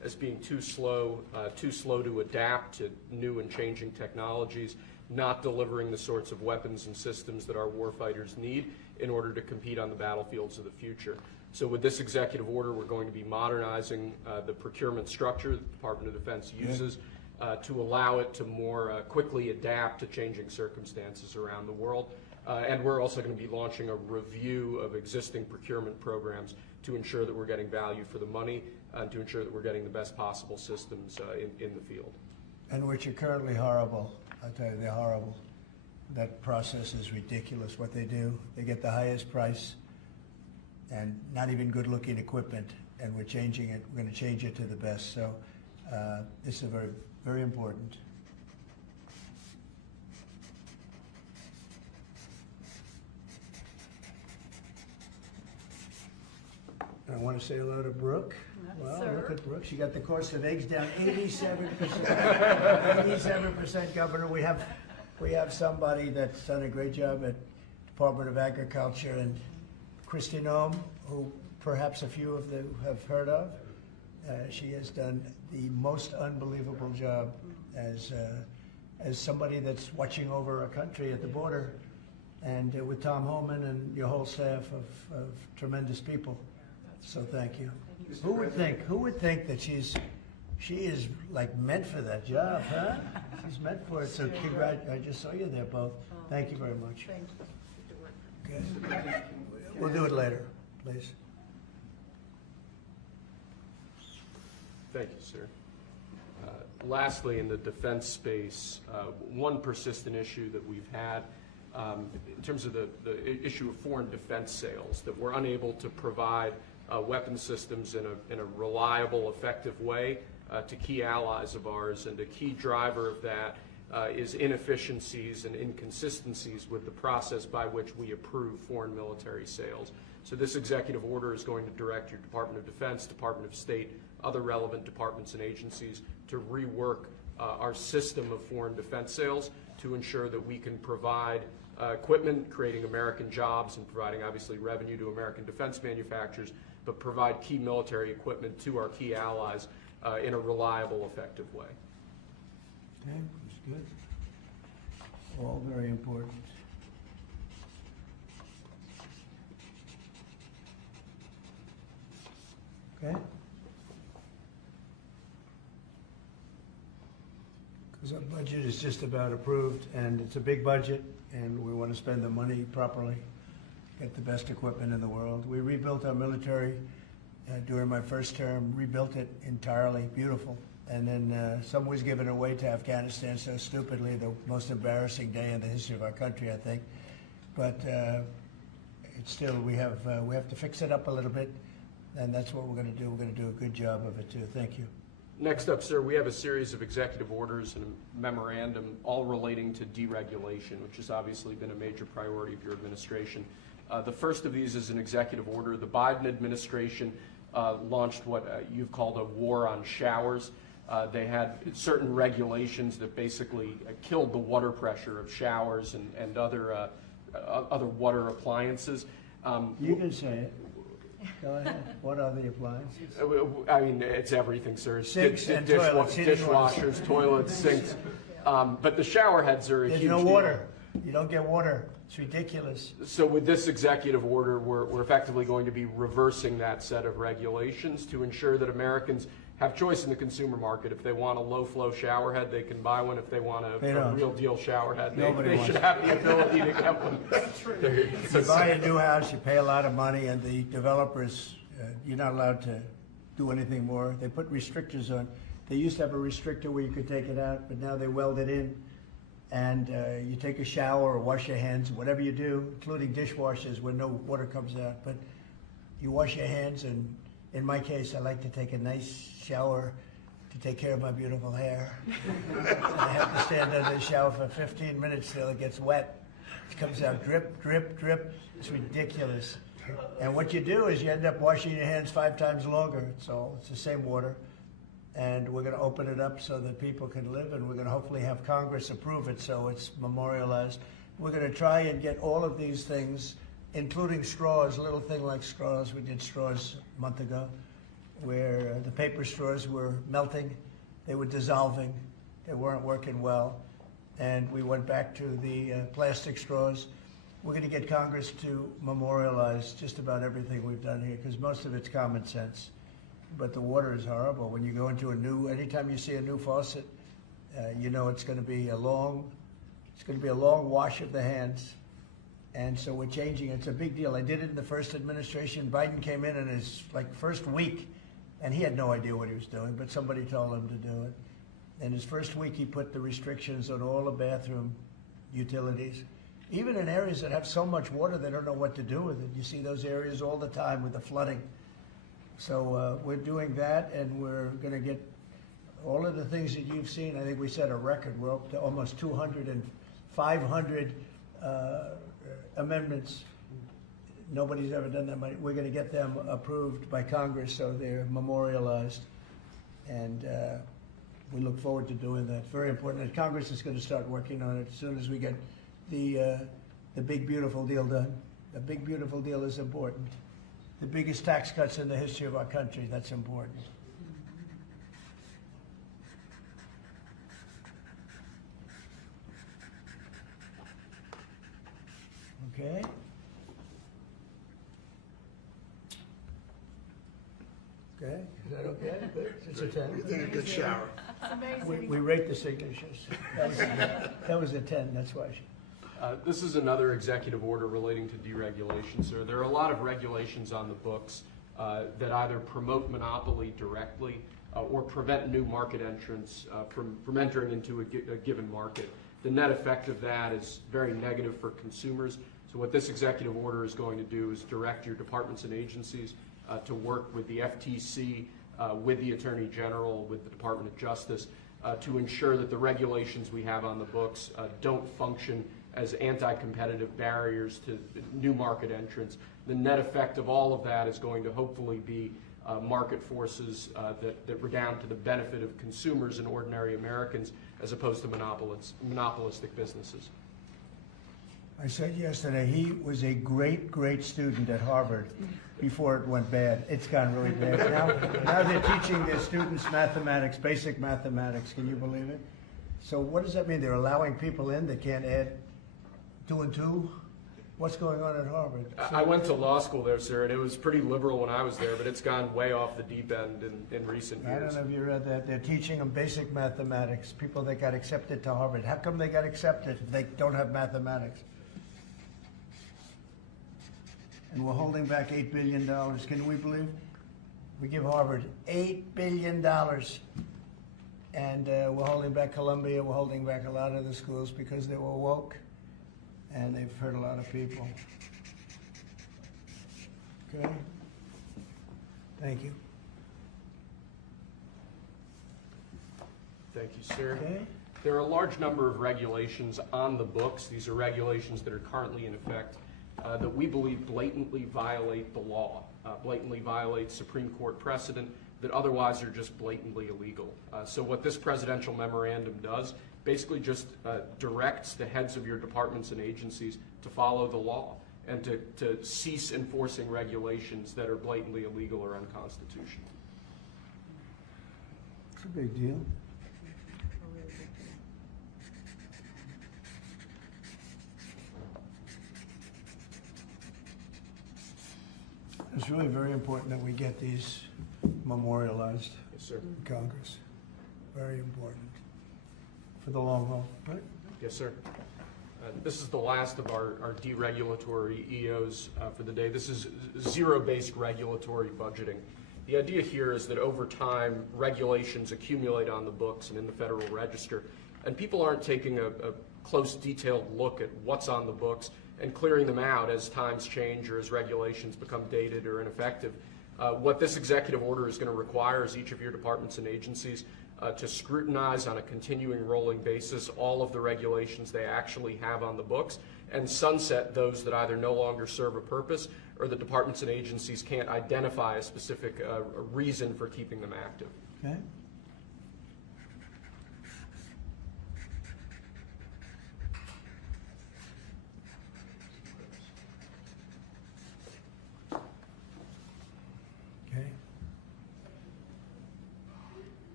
as being too slow to adapt to new and changing technologies, not delivering the sorts of weapons and systems that our warfighters need in order to compete on the battlefields of the future. So with this executive order, we're going to be modernizing the procurement structure that the Department of Defense uses to allow it to more quickly adapt to changing circumstances around the world. And we're also going to be launching a review of existing procurement programs to ensure that we're getting value for the money and to ensure that we're getting the best possible systems in the field. And which are currently horrible. I tell you, they're horrible. That process is ridiculous, what they do. They get the highest price and not even good-looking equipment, and we're changing it. We're going to change it to the best. So this is very, very important. I want to say hello to Brooke. Well, look at Brooke. She got the cost of eggs down 87%. 87%, Governor. We have somebody that's done a great job at Department of Agriculture, and Christy Noem, who perhaps a few of you have heard of. She has done the most unbelievable job as somebody that's watching over a country at the border, and with Tom Holman and your whole staff of tremendous people. So thank you. Who would think that she is like meant for that job, huh? She's meant for it. So I just saw you there both. Thank you very much. Thank you. Okay. We'll do it later, please. Thank you, sir. Lastly, in the defense space, one persistent issue that we've had in terms of the issue of foreign defense sales, that we're unable to provide weapon systems in a reliable, effective way to key allies of ours, and a key driver of that is inefficiencies and inconsistencies with the process by which we approve foreign military sales. So this executive order is going to direct your Department of Defense, Department of State, other relevant departments and agencies to rework our system of foreign defense sales to ensure that we can provide equipment, creating American jobs and providing obviously revenue to American defense manufacturers, but provide key military equipment to our key allies in a reliable, effective way. Okay, that's good. All very important. Okay? Because our budget is just about approved, and it's a big budget, and we want to spend the money properly, get the best equipment in the world. We rebuilt our military during my first term, rebuilt it entirely, beautiful. And then some was given away to Afghanistan so stupidly, the most embarrassing day in the history of our country, I think. But it's still, we have to fix it up a little bit, and that's what we're going to do. We're going to do a good job of it too. Thank you. Next up, sir, we have a series of executive orders and a memorandum all relating to deregulation, which has obviously been a major priority of your administration. The first of these is an executive order. The Biden administration launched what you've called a war on showers. They had certain regulations that basically killed the water pressure of showers and other water appliances. You can say it. Go ahead. What are the appliances? I mean, it's everything, sir. Sinks and toilets, dishwashers, toilets, sinks. But the shower heads are a huge deal. There's no water. You don't get water. It's ridiculous. So with this executive order, we're effectively going to be reversing that set of regulations to ensure that Americans have choice in the consumer market. If they want a low-flow shower head, they can buy one. If they want a real deal shower head, they should have the ability to get one. You buy a new house, you pay a lot of money, and the developers, you're not allowed to do anything more. They put restrictors on. They used to have a restrictor where you could take it out, but now they weld it in. And you take a shower or wash your hands, whatever you do, including dishwashers where no water comes out. But you wash your hands, and in my case, I like to take a nice shower to take care of my beautiful hair. I have to stand under the shower for 15 minutes till it gets wet. It comes out drip, drip, drip. It's ridiculous. And what you do is you end up washing your hands 5 times longer. It's the same water. And we're going to open it up so that people can live, and we're going to hopefully have Congress approve it so it's memorialized. We're going to try and get all of these things, including straws, a little thing like straws. We did straws a month ago, where the paper straws were melting, they were dissolving, they weren't working well, and we went back to the plastic straws. We're going to get Congress to memorialize just about everything we've done here, because most of it's common sense. But the water is horrible. When you go into anytime you see a new faucet, you know it's going to be a long wash of the hands. And so we're changing. It's a big deal. I did it in the first administration. Biden came in his first week, and he had no idea what he was doing, but somebody told him to do it. In his first week, he put the restrictions on all the bathroom utilities, even in areas that have so much water they don't know what to do with it. You see those areas all the time with the flooding. So we're doing that, and we're going to get all of the things that you've seen. I think we set a record. We're up to almost 200 and 500 amendments. Nobody's ever done that many. We're going to get them approved by Congress, so they're memorialized. And we look forward to doing that. Very important. And Congress is going to start working on it as soon as we get the big, beautiful deal done. The big, beautiful deal is important. The biggest tax cuts in the history of our country, that's important. Okay. Okay, is that okay? Good. It's a 10. You think a good shower. We rate the signatures. That was a 10, that's why. This is another executive order relating to deregulation, sir. There are a lot of regulations on the books that either promote monopoly directly or prevent new market entrants from entering into a given market. The net effect of that is very negative for consumers. So what this executive order is going to do is direct your departments and agencies to work with the FTC, with the Attorney General, with the Department of Justice, to ensure that the regulations we have on the books don't function as anti-competitive barriers to new market entrants. The net effect of all of that is going to hopefully be market forces that redound to the benefit of consumers and ordinary Americans as opposed to monopolistic businesses. I said yesterday, he was a great, great student at Harvard before it went bad. It's gone really bad. Now they're teaching their students mathematics, basic mathematics. Can you believe it? So what does that mean? They're allowing people in that can't add 2 and 2? What's going on at Harvard? I went to law school there, sir, and it was pretty liberal when I was there, but it's gone way off the deep end in recent years. I don't know if you read that. They're teaching them basic mathematics, people that got accepted to Harvard. How come they got accepted if they don't have mathematics? And we're holding back $8 billion. Can we believe? We give Harvard $8 billion. And we're holding back Columbia. We're holding back a lot of the schools because they were woke. And they've hurt a lot of people. Okay? Thank you. Thank you, sir. Okay. There are a large number of regulations on the books. These are regulations that are currently in effect that we believe blatantly violate the law, blatantly violate Supreme Court precedent that otherwise are just blatantly illegal. So what this presidential memorandum does basically just directs the heads of your departments and agencies to follow the law and to cease enforcing regulations that are blatantly illegal or unconstitutional. It's a big deal. It's really very important that we get these memorialized Yes, sir. in Congress. Very important for the long haul, right? Yes, sir. This is the last of our deregulatory EOs for the day. This is zero-based regulatory budgeting. The idea here is that over time, regulations accumulate on the books and in the Federal Register, and people aren't taking a close, detailed look at what's on the books and clearing them out as times change or as regulations become dated or ineffective. What this executive order is going to require is each of your departments and agencies to scrutinize on a continuing rolling basis all of the regulations they actually have on the books and sunset those that either no longer serve a purpose or the departments and agencies can't identify a specific reason for keeping them active. Okay. Okay.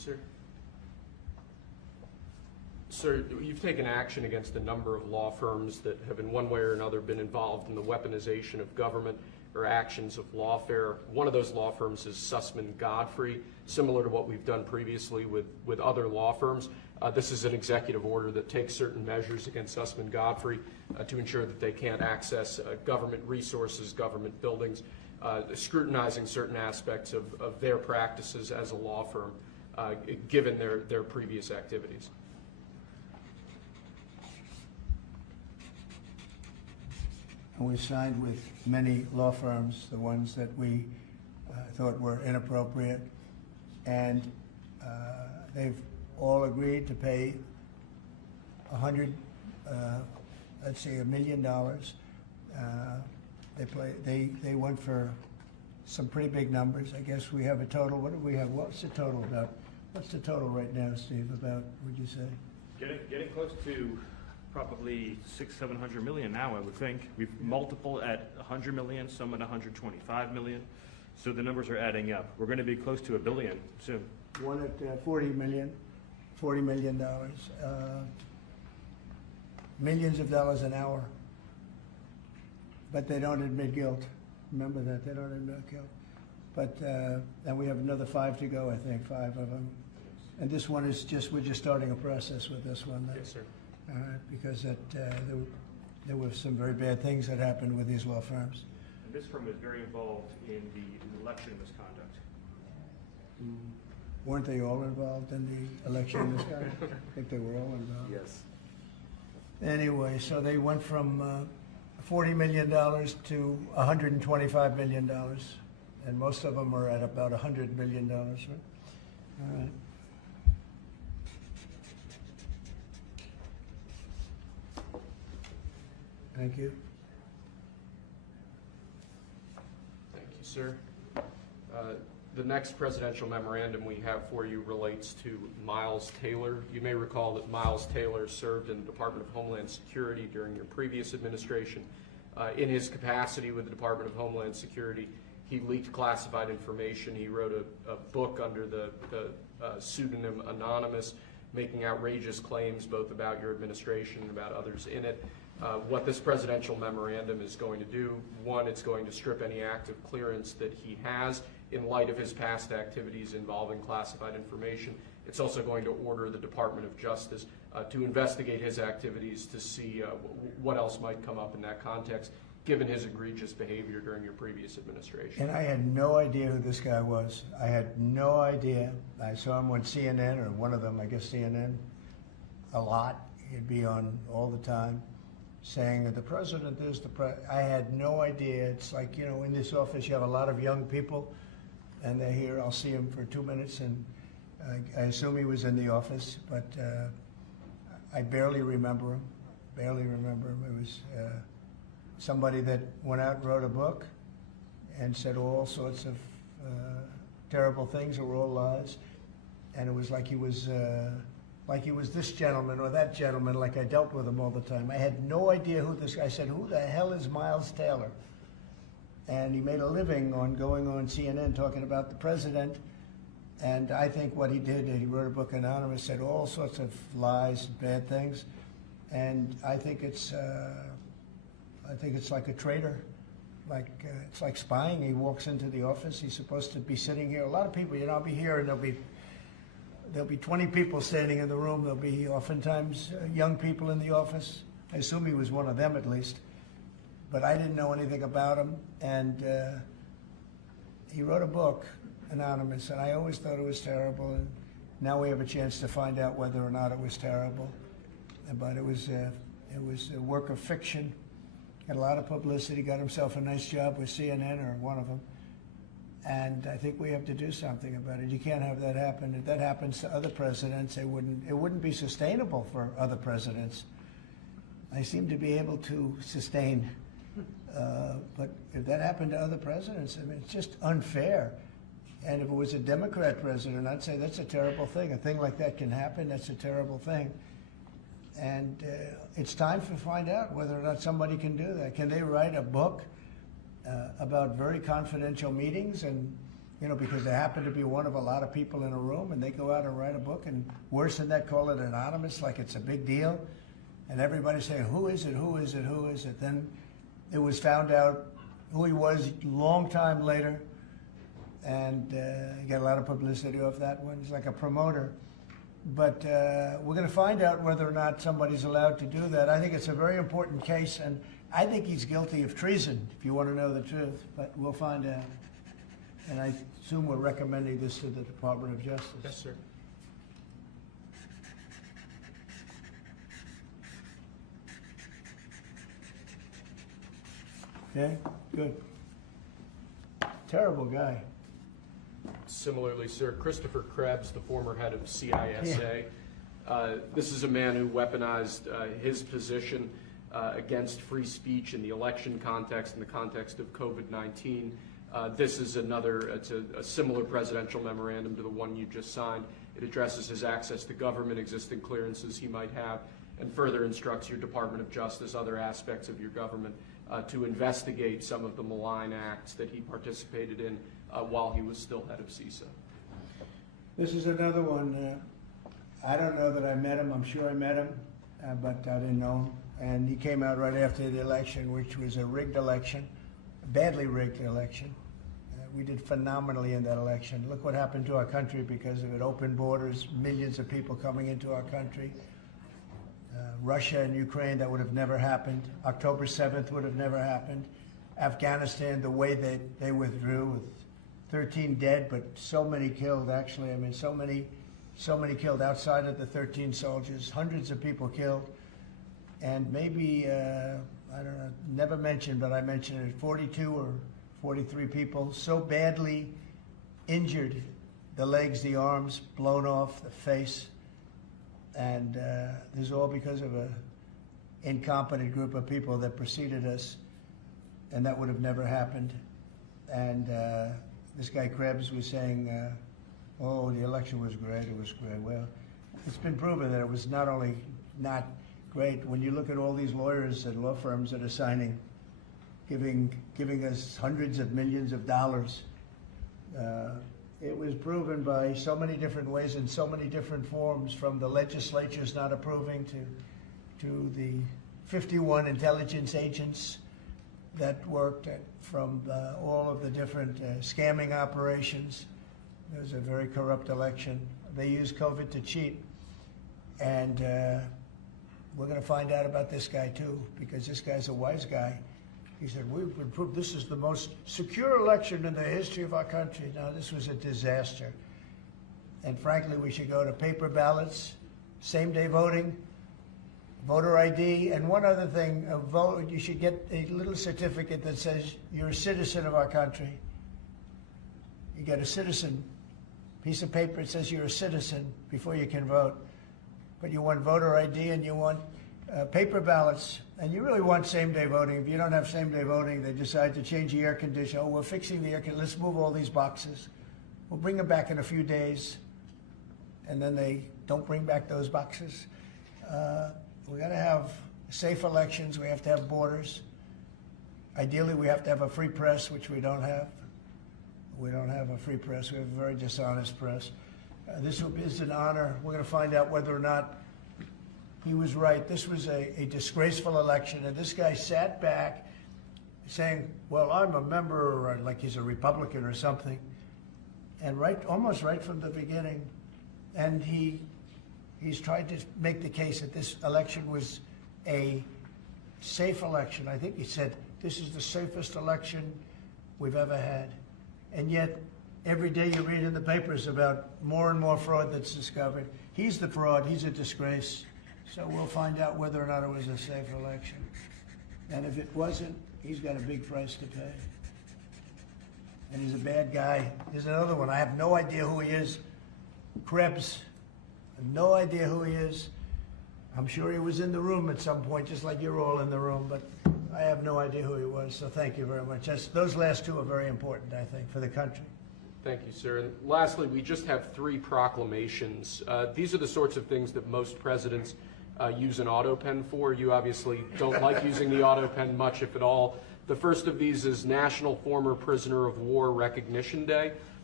sir. Sir, you've taken action against a number of law firms that have in one way or another been involved in the weaponization of government or actions of lawfare. One of those law firms is Sussman Godfrey, similar to what we've done previously with other law firms. This is an executive order that takes certain measures against Sussman Godfrey to ensure that they can't access government resources, government buildings, scrutinizing certain aspects of their practices as a law firm, given their previous activities. And we signed with many law firms, the ones that we thought were inappropriate, and they've all agreed to pay $1 million. They went for some pretty big numbers. I guess we have a total. What do we have? What's the total about? What's the total right now, Steve? About, would you say? Getting close to probably 600-700 million now, I would think. We've multiple at 100 million, some at 125 million. So the numbers are adding up. We're going to be close to $1 billion soon. One at $40 million, millions of dollars an hour. But they don't admit guilt. Remember that, they don't admit guilt. But, and we have another 5 to go, I think, 5 of them. And this one is we're just starting a process with this one. Yes, sir. Because there were some very bad things that happened with these law firms. And this firm is very involved in the election misconduct. Weren't they all involved in the election misconduct? I think they were all involved. Yes. Anyway, so they went from $40 million to $125 million, and most of them are at about $100 million, right? All right. Thank you. Thank you, sir. The next presidential memorandum we have for you relates to Miles Taylor. You may recall that Miles Taylor served in the Department of Homeland Security during your previous administration. In his capacity with the Department of Homeland Security, he leaked classified information. He wrote a book under the pseudonym Anonymous, making outrageous claims both about your administration and about others in it. What this presidential memorandum is going to do, one, it's going to strip any active clearance that he has in light of his past activities involving classified information. It's also going to order the Department of Justice to investigate his activities to see what else might come up in that context, given his egregious behavior during your previous administration. And I had no idea who this guy was. I had no idea. I saw him on CNN, or one of them, I guess CNN, a lot. He'd be on all the time, saying that the president is the president. I had no idea. It's like, you know, in this office you have a lot of young people, and they're here. I'll see him for 2 minutes, and I assume he was in the office, but I barely remember him. Barely remember him. It was somebody that went out and wrote a book and said all sorts of terrible things that were all lies, and it was like he was this gentleman or that gentleman, like I dealt with him all the time. I had no idea who this guy. I said, who the hell is Miles Taylor? And he made a living on going on CNN talking about the president. And I think what he did, he wrote a book, Anonymous, said all sorts of lies and bad things. And I think it's like a traitor. It's like spying. He walks into the office. He's supposed to be sitting here. A lot of people, you know, I'll be here and there'll be 20 people standing in the room. There'll be oftentimes young people in the office. I assume he was one of them at least. But I didn't know anything about him. And he wrote a book, Anonymous, and I always thought it was terrible. And now we have a chance to find out whether or not it was terrible. But it was a work of fiction. Had a lot of publicity, got himself a nice job with CNN, or one of them. And I think we have to do something about it. You can't have that happen. If that happens to other presidents, it wouldn't be sustainable for other presidents. I seem to be able to sustain, but if that happened to other presidents, I mean, it's just unfair. And if it was a Democrat president, I'd say that's a terrible thing. A thing like that can happen. That's a terrible thing. And it's time to find out whether or not somebody can do that. Can they write a book about very confidential meetings and you know, because they happen to be one of a lot of people in a room, and they go out and write a book, and worse than that, call it anonymous, like it's a big deal, and everybody's saying, who is it, who is it, who is it? Then it was found out who he was a long time later, and he got a lot of publicity off that one. He's like a promoter. But we're going to find out whether or not somebody's allowed to do that. I think it's a very important case, and I think he's guilty of treason, if you want to know the truth, but we'll find out. And I assume we're recommending this to the Department of Justice. Yes, sir. Okay, good. Terrible guy. Similarly, sir, Christopher Krebs, the former head of CISA. This is a man who weaponized his position against free speech in the election context, in the context of COVID-19. This is it's a similar presidential memorandum to the one you just signed. It addresses his access to government, existing clearances he might have, and further instructs your Department of Justice, other aspects of your government, to investigate some of the malign acts that he participated in while he was still head of CISA. This is another one. I don't know that I met him. I'm sure I met him, but I didn't know him. And he came out right after the election, which was a rigged election, a badly rigged election. We did phenomenally in that election. Look what happened to our country because of it. Open borders, millions of people coming into our country. Russia and Ukraine, that would have never happened. October 7th would have never happened. Afghanistan, the way they withdrew with 13 dead, but so many killed, actually. I mean, so many killed outside of the 13 soldiers, hundreds of people killed. And maybe, I don't know, never mentioned, but I mentioned it, 42 or 43 people so badly injured, the legs, the arms, blown off, the face. And this is all because of an incompetent group of people that preceded us, and that would have never happened. And this guy Krebs was saying, oh, the election was great, it was great. Well, it's been proven that it was not only not great. When you look at all these lawyers and law firms that are signing, giving us hundreds of millions of dollars, it was proven by so many different ways in so many different forms, from the legislatures not approving to the 51 intelligence agents that worked from all of the different scamming operations. It was a very corrupt election. They used COVID to cheat. And we're going to find out about this guy too, because this guy's a wise guy. He said, we've been proved this is the most secure election in the history of our country. Now, this was a disaster. And frankly, we should go to paper ballots, same-day voting, voter ID, and one other thing, you should get a little certificate that says you're a citizen of our country. You get a citizen piece of paper, it says you're a citizen before you can vote. But you want voter ID and you want paper ballots, and you really want same-day voting. If you don't have same-day voting, they decide to change the air conditioner. Oh, we're fixing the air conditioner. Let's move all these boxes. We'll bring them back in a few days, and then they don't bring back those boxes. We got to have safe elections. We have to have borders. Ideally, we have to have a free press, which we don't have. We don't have a free press. We have a very dishonest press. This is an honor. We're going to find out whether or not he was right. This was a disgraceful election, and this guy sat back saying, well, I'm a member, or like he's a Republican or something, and almost right from the beginning. And he's tried to make the case that this election was a safe election. I think he said, this is the safest election we've ever had. And yet, every day you read in the papers about more and more fraud that's discovered. He's the fraud. He's a disgrace. So we'll find out whether or not it was a safe election. And if it wasn't, he's got a big price to pay. And he's a bad guy. There's another one. I have no idea who he is. Krebs. I have no idea who he is. I'm sure he was in the room at some point, just like you're all in the room, but I have no idea who he was. So thank you very much. Those last two are very important, I think, for the country. Thank you, sir. And lastly, we just have 3 proclamations. These are the sorts of things that most presidents use an autopen for. You obviously don't like using the autopen much, if at all. The first of these is National Former Prisoner of War Recognition Day.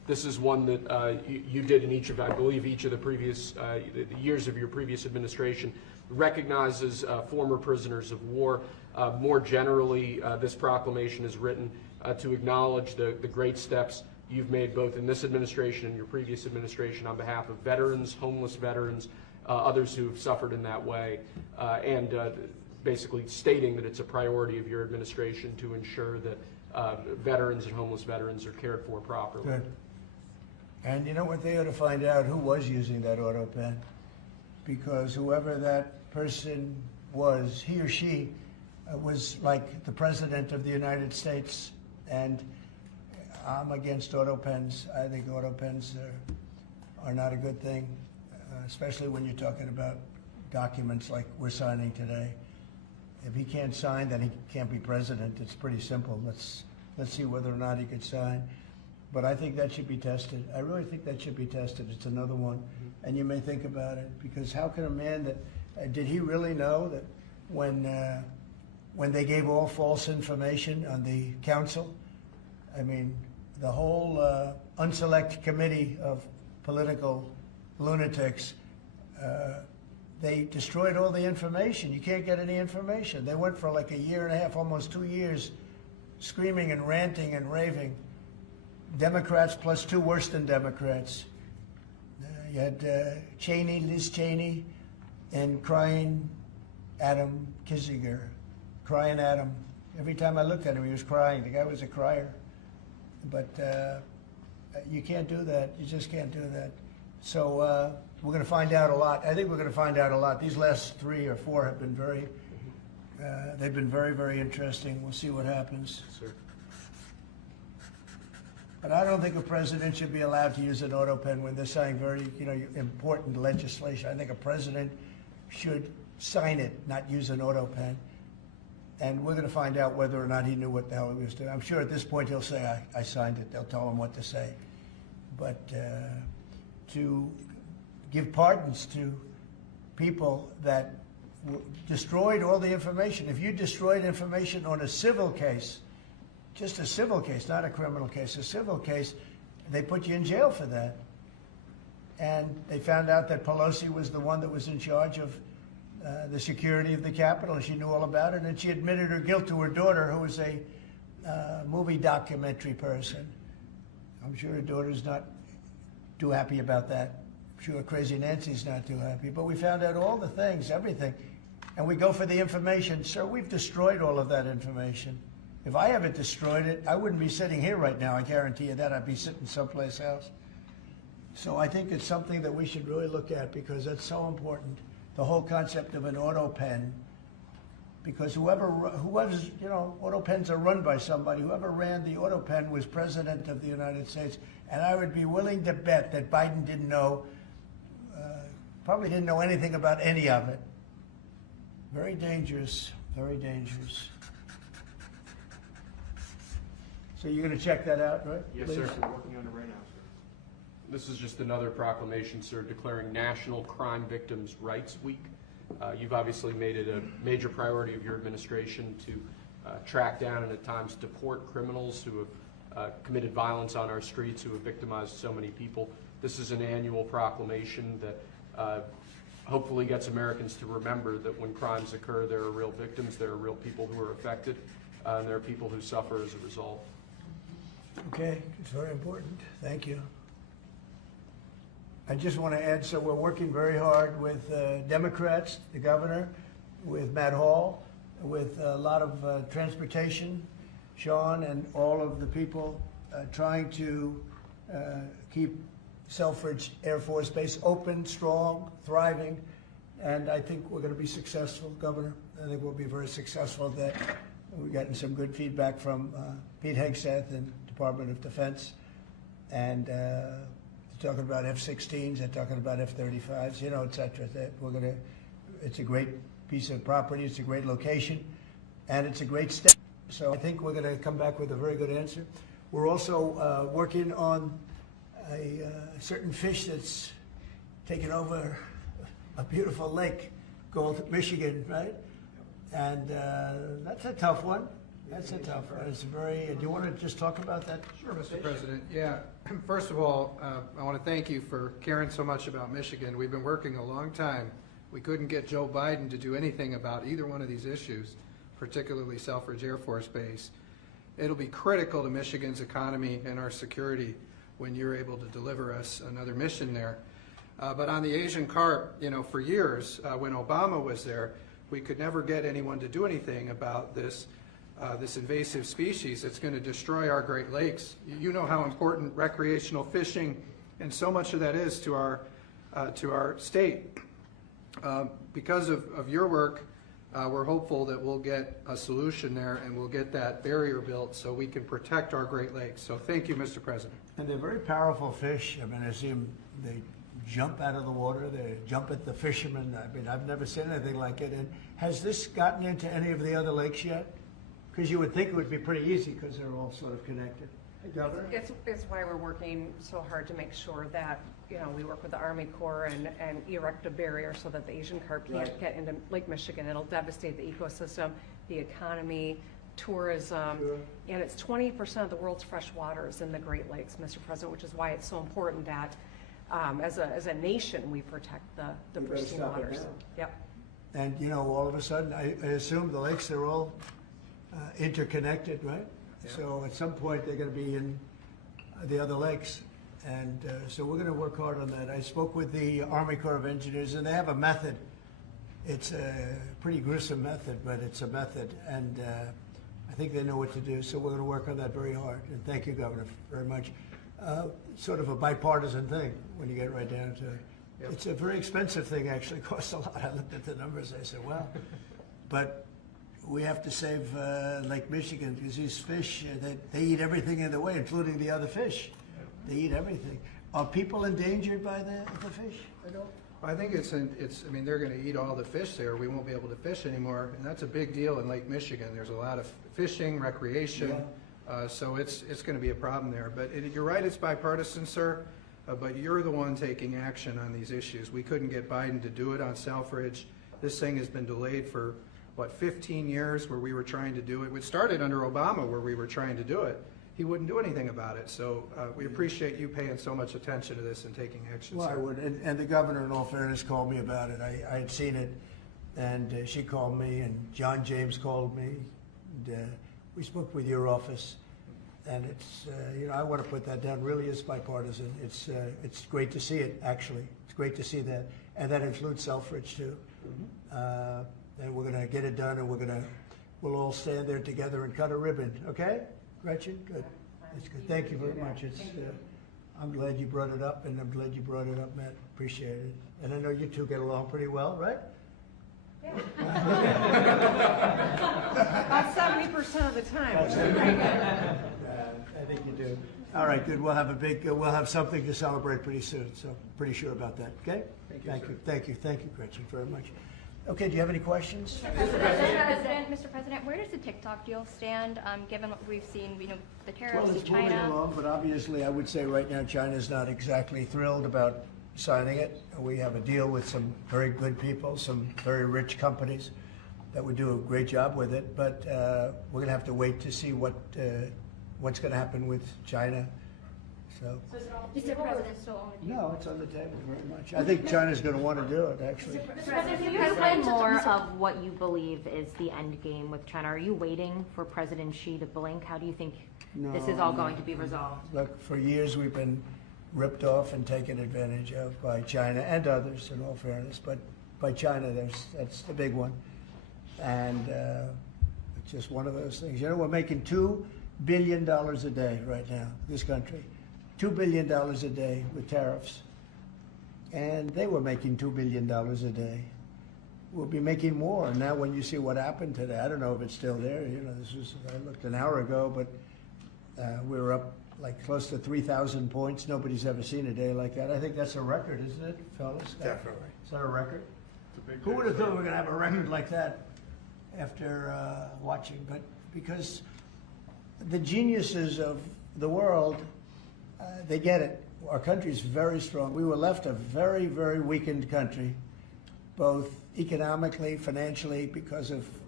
This is one that you did in each of, I believe, each of the previous the years of your previous administration. Recognizes former prisoners of war. More generally, this proclamation is written to acknowledge the great steps you've made both in this administration and your previous administration on behalf of veterans, homeless veterans, others who have suffered in that way, and basically stating that it's a priority of your administration to ensure that veterans and homeless veterans are cared for properly. Good. And you know what, they ought to find out who was using that autopen, because whoever that person was, he or she was like the President of the United States, and I'm against autopens. I think autopens are not a good thing, especially when you're talking about documents like we're signing today. If he can't sign, then he can't be president. It's pretty simple. Let's see whether or not he could sign. But I think that should be tested. I really think that should be tested. It's another one. And you may think about it, because how can a man that, did he really know that when they gave all false information on the council, I mean, the whole unselect committee of political lunatics, they destroyed all the information. You can't get any information. They went for like a year and a half, almost 2 years, screaming and ranting and raving. Democrats plus two worse than Democrats. You had Liz Cheney, and crying Adam Kinzinger. Crying Adam. Every time I looked at him, he was crying. The guy was a crier. But you can't do that. You just can't do that. So we're going to find out a lot. I think we're going to find out a lot. These last 3 or 4 have been they've been very, very interesting. We'll see what happens. Sir. But I don't think a president should be allowed to use an autopen when they're signing very, important legislation. I think a president should sign it, not use an autopen. And we're going to find out whether or not he knew what the hell he was doing. I'm sure at this point he'll say, I signed it. They'll tell him what to say. But to give pardons to people that destroyed all the information. If you destroyed information on a civil case, just a civil case, not a criminal case, a civil case, they put you in jail for that. And they found out that Pelosi was the one that was in charge of the security of the Capitol, and she knew all about it, and she admitted her guilt to her daughter, who was a movie documentary person. I'm sure her daughter's not too happy about that. I'm sure Crazy Nancy's not too happy. But we found out all the things, everything. And we go for the information. Sir, we've destroyed all of that information. If I haven't destroyed it, I wouldn't be sitting here right now, I guarantee you that. I'd be sitting someplace else. So I think it's something that we should really look at, because that's so important. The whole concept of an autopen, because whoever's, autopens are run by somebody. Whoever ran the autopen was President of the United States. And I would be willing to bet that Biden didn't know, probably didn't know anything about any of it. Very dangerous, very dangerous. So you're going to check that out, right? Yes, please? sir. We're working on it right now, sir. This is just another proclamation, sir, declaring National Crime Victims' Rights Week. You've obviously made it a major priority of your administration to track down and at times deport criminals who have committed violence on our streets, who have victimized so many people. This is an annual proclamation that hopefully gets Americans to remember that when crimes occur, there are real victims, there are real people who are affected, and there are people who suffer as a result. Okay, it's very important. Thank you. I just want to add, so we're working very hard with Democrats, the governor, with Matt Hall, with a lot of transportation, Sean, and all of the people trying to keep Selfridge Air Force Base open, strong, thriving, and I think we're going to be successful, Governor. I think we'll be very successful at that. We've gotten some good feedback from Pete Hegseth and Department of Defense, and they're talking about F-16s, they're talking about F-35s, et cetera. That it's a great piece of property, it's a great location, and it's a great step. So I think we're going to come back with a very good answer. We're also working on a certain fish that's taken over a beautiful lake called Michigan, right? And that's a tough one. That's a tough one. It's very, do you want to just talk about that? Sure, Mr. President. Yeah. First of all, I want to thank you for caring so much about Michigan. We've been working a long time. We couldn't get Joe Biden to do anything about either one of these issues, particularly Selfridge Air Force Base. It'll be critical to Michigan's economy and our security when you're able to deliver us another mission there. But on the Asian carp, you know, for years, when Obama was there, we could never get anyone to do anything about this invasive species that's going to destroy our Great Lakes. You know how important recreational fishing and so much of that is to our state. Because of your work, we're hopeful that we'll get a solution there and we'll get that barrier built so we can protect our Great Lakes. So thank you, Mr. President. And they're very powerful fish. I mean, I see them, they jump out of the water, they jump at the fishermen. I mean, I've never seen anything like it. And has this gotten into any of the other lakes yet? Because you would think it would be pretty easy because they're all sort of connected. Hey, Governor? It's why we're working so hard to make sure that, you know, we work with the Army Corps and erect a barrier so that the Asian carp can't get into Lake Michigan. It'll devastate the ecosystem, the economy, tourism, and it's 20% of the world's fresh water is in the Great Lakes, Mr. President, which is why it's so important that as a nation we protect the pristine waters. Yep. And, you know, all of a sudden, I assume the lakes are all interconnected, right? Yeah. So at some point, they're going to be in the other lakes. And so we're going to work hard on that. I spoke with the Army Corps of Engineers, and they have a method. It's a pretty gruesome method, but it's a method. And I think they know what to do. So we're going to work on that very hard. And thank you, Governor, very much. Sort of a bipartisan thing when you get right down to it. Yep. It's a very expensive thing, actually. It costs a lot. I looked at the numbers. I said, well, but we have to save Lake Michigan because these fish, they eat everything in the way, including the other fish. They eat everything. Are people endangered by the fish at all? I think I mean, they're going to eat all the fish there. We won't be able to fish anymore, and that's a big deal in Lake Michigan. There's a lot of fishing, recreation, so it's going to be a problem there. But you're right, it's bipartisan, sir, but you're the one taking action on these issues. We couldn't get Biden to do it on Selfridge. This thing has been delayed for, 15 years where we were trying to do it. It started under Obama where we were trying to do it. He wouldn't do anything about it. So we appreciate you paying so much attention to this and taking action. Well, sir. I would. And the governor, in all fairness, called me about it. I had seen it, and she called me, and John James called me. And, we spoke with your office, and it's, you know, I want to put that down. Really is bipartisan. It's great to see it, actually. It's great to see that. And that includes Selfridge, too. Mm-hmm. And we're going to get it done, and we'll all stand there together and cut a ribbon, okay? Gretchen, good. That's good. Thank you very much. It's, I'm glad you brought it up, and I'm glad you brought it up, Matt. Appreciate it. And I know you two get along pretty well, right? Yeah. About 70% of the time. I think you do. All right, good. We'll have something to celebrate pretty soon. So pretty sure about that. Okay. Thank you, Gretchen, very much. Okay, do you have any questions? Mr. President, where does the TikTok deal stand, given what we've seen, you know, the tariffs Well, in it's moving China? along, but obviously I would say right now China's not exactly thrilled about signing it. We have a deal with some very good people, some very rich companies that would do a great job with it, but we're going to have to wait to see what's going to happen with China. So. Mr. President, still on the table? No, it's on the table very much. I think China's going to want to do it, actually. Mr. President, can you explain more of what you believe is the end game with China? Are you waiting for President Xi to blink? How do you think this is all going to be resolved? Look, for years we've been ripped off and taken advantage of by China and others, in all fairness, but by China, that's the big one. And it's just one of those things. You know, we're making $2 billion a day right now, this country. $2 billion a day with tariffs. And they were making $2 billion a day. We'll be making more. Now when you see what happened today, I don't know if it's still there. You know, I looked an hour ago, but we were up like close to 3,000 points. Nobody's ever seen a day like that. I think that's a record, isn't it, fellas? Definitely. Is that a record? Who would have thought we were going to have a record like that after watching? But because the geniuses of the world, they get it. Our country is very strong. We were left a very, very weakened country, both economically, financially, because of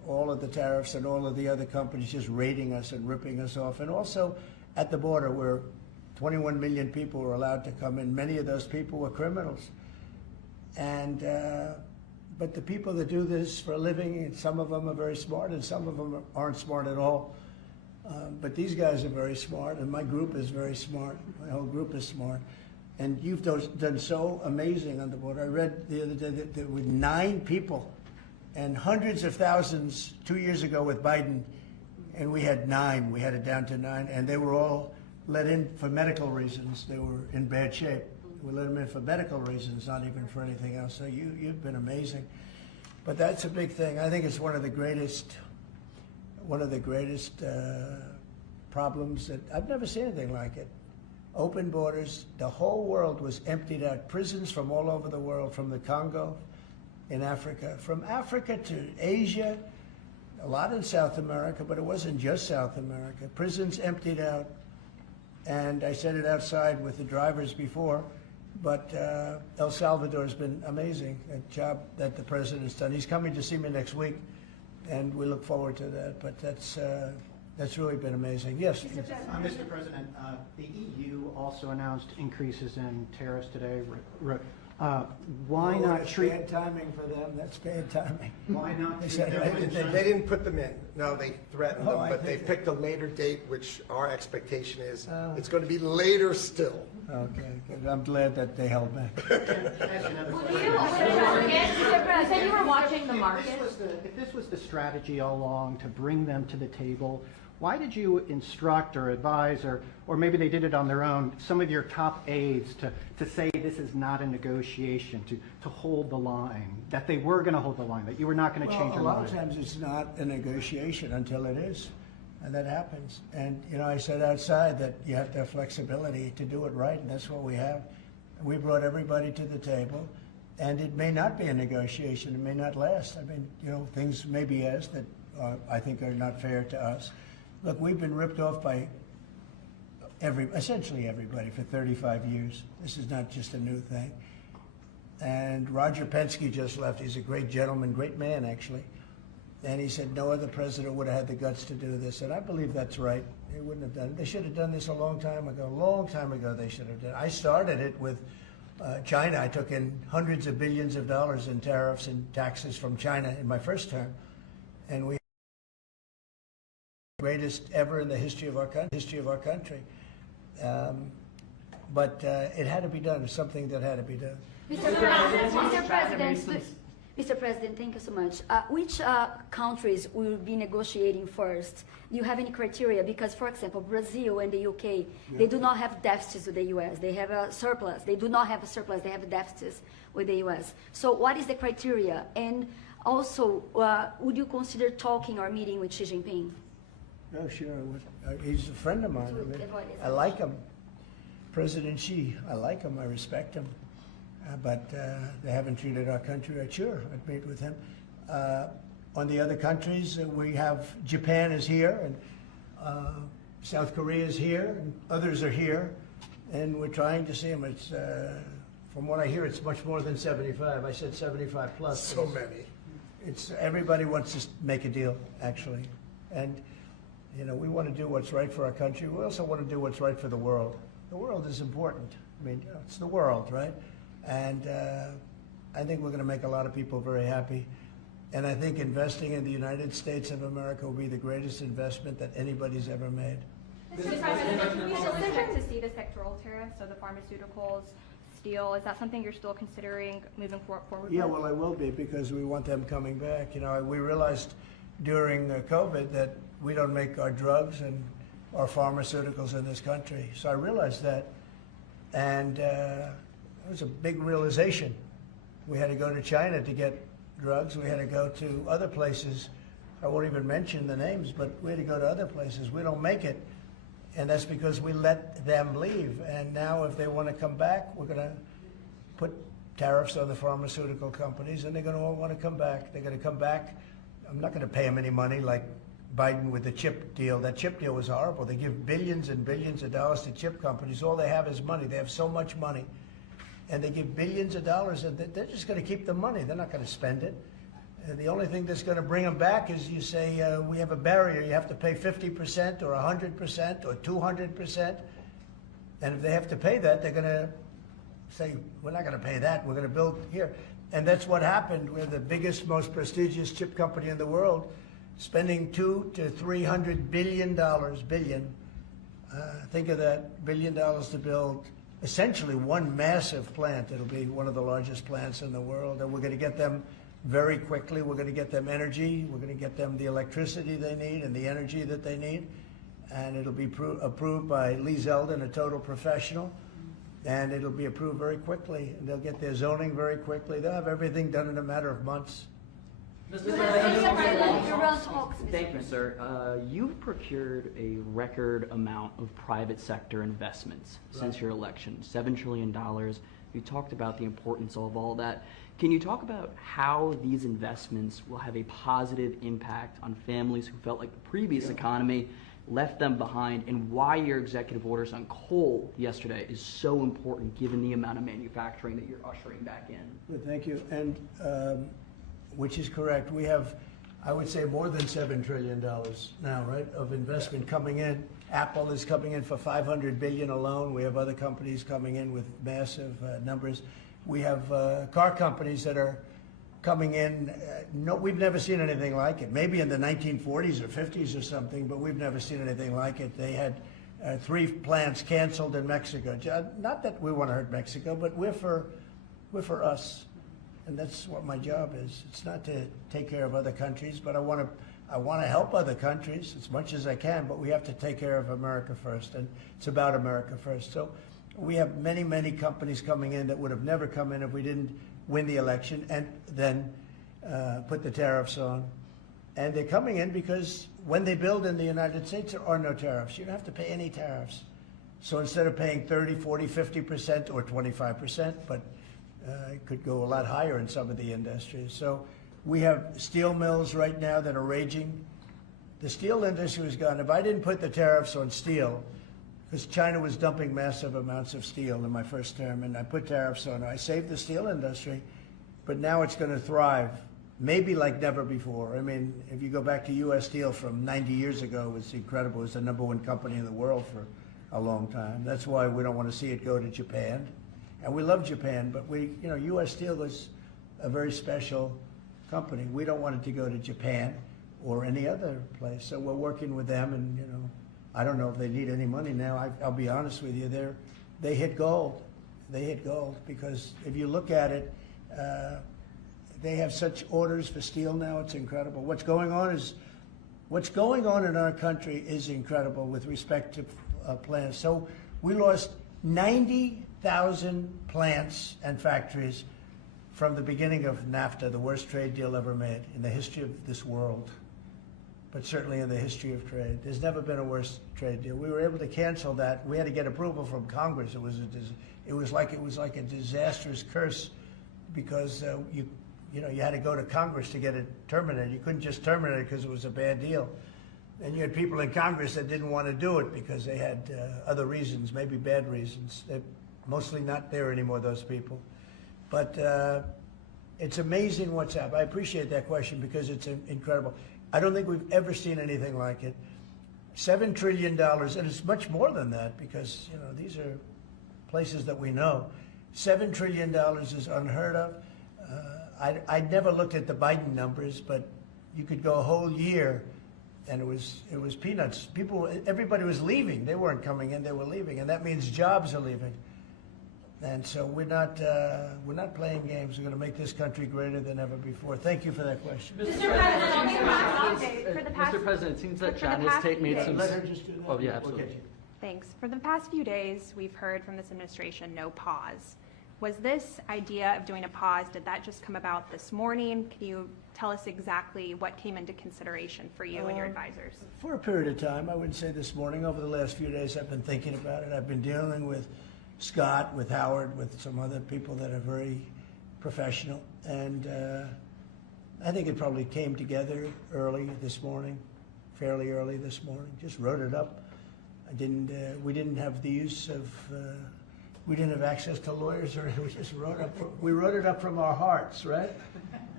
all of the tariffs and all of the other companies just raiding us and ripping us off. And also at the border where 21 million people were allowed to come in. Many of those people were criminals. And, but the people that do this for a living, and some of them are very smart and some of them aren't smart at all. But these guys are very smart, and my group is very smart. My whole group is smart. And you've done so amazing on the border. I read the other day that there were 9 people and hundreds of thousands 2 years ago with Biden, and we had 9. We had it down to 9, and they were all let in for medical reasons. They were in bad shape. We let them in for medical reasons, not even for anything else. So you've been amazing. But that's a big thing. I think it's one of the greatest problems that I've never seen anything like it. Open borders, the whole world was emptied out. Prisons from all over the world, from the Congo in Africa, from Africa to Asia, a lot in South America, but it wasn't just South America. Prisons emptied out, and I said it outside with the drivers before, but El Salvador has been amazing, a job that the president's done. He's coming to see me next week, and we look forward to that, but that's really been amazing. Yes? Mr. President, the EU also announced increases in tariffs today. Why not that's treat... bad timing for them. That's bad timing. Why not treat They didn't put them in. No, they threatened them, I but they think picked a later date, which our expectation is it's going to be later still. Okay, good. I'm glad that they held back. You said you were watching the market. If this was the strategy all along to bring them to the table, why did you instruct or advise, or maybe they did it on their own, some of your top aides to say this is not a negotiation, to hold the line, that they were going to hold the line, that you were not going to change your Well, a lot mind? of times it's not a negotiation until it is, and that happens. And, you know, I said outside that you have to have flexibility to do it right, and that's what we have. We brought everybody to the table, and it may not be a negotiation. It may not last. I mean, you know, things may be asked that I think are not fair to us. Look, we've been ripped off by essentially everybody for 35 years. This is not just a new thing. And Roger Penske just left. He's a great gentleman, great man, actually. And he said no other president would have had the guts to do this. And I believe that's right. They wouldn't have done it. They should have done this a long time ago. A long time ago they should have done it. I started it with China. I took in hundreds of billions of dollars in tariffs and taxes from China in my first term. And we greatest ever in the history of our country. But it had to be done. It's something that had to be done. Mr. President, thank you so much. Which countries will be negotiating first? Do you have any criteria? Because, for example, Brazil and the UK, they do not have deficits with the US. They have a surplus. They do not have a surplus. They have deficits with the US. So what is the criteria? And also, would you consider talking or meeting with Xi Jinping? Oh, sure. He's a friend of mine. I mean, I like him. President Xi, I like him. I respect him. But they haven't treated our country right. Sure, I'd meet with him. On the other countries, we have Japan is here, and South Korea is here, and others are here, and we're trying to see them. It's, from what I hear, it's much more than 75. I said 75 plus. So many. It's everybody wants to make a deal, actually, and you know we want to do what's right for our country. We also want to do what's right for the world. The world is important. I mean, you know, it's the world, right? And I think we're going to make a lot of people very happy. And I think investing in the United States of America will be the greatest investment that anybody's ever made. Mr. President, we still expect to see the sectoral tariffs, so the pharmaceuticals, steel. Is that something you're still considering moving forward Yeah, with? well, I will be because we want them coming back. You know, we realized during COVID that we don't make our drugs and our pharmaceuticals in this country. So I realized that, and it was a big realization. We had to go to China to get drugs. We had to go to other places. I won't even mention the names, but we had to go to other places. We don't make it, and that's because we let them leave. And now if they want to come back, we're going to put tariffs on the pharmaceutical companies, and they're going to all want to come back. They're going to come back. I'm not going to pay them any money like Biden with the chip deal. That chip deal was horrible. They give billions and billions of dollars to chip companies. All they have is money. They have so much money. And they give billions of dollars, and they're just going to keep the money. They're not going to spend it. The only thing that's going to bring them back is you say, we have a barrier. You have to pay 50% or 100% or 200%. And if they have to pay that, they're going to say, we're not going to pay that. We're going to build here. And that's what happened. We're the biggest, most prestigious chip company in the world, spending $200 to $300 billion. Think of that, $1 billion to build essentially one massive plant. It'll be one of the largest plants in the world. And we're going to get them very quickly. We're going to get them energy. We're going to get them the electricity they need and the energy that they need. And it'll be approved by Lee Zeldin, a total professional. And it'll be approved very quickly. And they'll get their zoning very quickly. They'll have everything done in a matter of months. Thank you, sir. You've procured a record amount of private sector investments since your election, $7 trillion. You talked about the importance of all that. Can you talk about how these investments will have a positive impact on families who felt like the previous economy left them behind, and why your executive orders on coal yesterday is so important given the amount of manufacturing that you're ushering back in? Good, thank you. And which is correct. We have, I would say, more than $7 trillion now, right, of investment coming in. Apple is coming in for $500 billion alone. We have other companies coming in with massive numbers. We have car companies that are coming in. No, we've never seen anything like it. Maybe in the 1940s or 50s or something, but we've never seen anything like it. They had 3 plants canceled in Mexico. Not that we want to hurt Mexico, but we're for us. And that's what my job is. It's not to take care of other countries, but I want to help other countries as much as I can, but we have to take care of America first, and it's about America first. So we have many, many companies coming in that would have never come in if we didn't win the election and then put the tariffs on. And they're coming in because when they build in the United States, there are no tariffs. You don't have to pay any tariffs. So instead of paying 30, 40, 50% or 25%, but it could go a lot higher in some of the industries. So we have steel mills right now that are raging. The steel industry was gone. If I didn't put the tariffs on steel, because China was dumping massive amounts of steel in my first term, and I put tariffs on it. I saved the steel industry, but now it's going to thrive, maybe like never before. I mean, if you go back to U.S. Steel from 90 years ago, it was incredible. It was the #1 company in the world for a long time. That's why we don't want to see it go to Japan. And we love Japan, but U.S. Steel was a very special company. We don't want it to go to Japan or any other place. So we're working with them, and I don't know if they need any money now. I'll be honest with you, they hit gold. They hit gold because if you look at it, they have such orders for steel now. It's incredible. What's going on in our country is incredible with respect to plants. So we lost 90,000 plants and factories from the beginning of NAFTA, the worst trade deal ever made in the history of this world, but certainly in the history of trade. There's never been a worse trade deal. We were able to cancel that. We had to get approval from Congress. It was like a disastrous curse because you had to go to Congress to get it terminated. You couldn't just terminate it because it was a bad deal. And you had people in Congress that didn't want to do it because they had other reasons, maybe bad reasons. They're mostly not there anymore, those people. But it's amazing what's happened. I appreciate that question because it's incredible. I don't think we've ever seen anything like it. $7 trillion, and it's much more than that because these are places that we know. $7 trillion is unheard of. I never looked at the Biden numbers, but you could go a whole year and it was peanuts. Everybody was leaving. They weren't coming in, they were leaving, and that means jobs are leaving. And so we're not playing games. We're going to make this country greater than ever before. Thank you for that question. Mr. President, it seems that China's made some. Let her just do that. Oh yeah, absolutely. Thanks. For the past few days, we've heard from this administration no pause. Was this idea of doing a pause, did that just come about this morning? Can you tell us exactly what came into consideration for you and your advisors? For a period of time, I wouldn't say this morning. Over the last few days, I've been thinking about it. I've been dealing with Scott, with Howard, with some other people that are very professional. And I think it probably came together early this morning, fairly early this morning. Just wrote it up. We didn't have the use of, we didn't have access to lawyers, or we just wrote it up. We wrote it up from our hearts, right?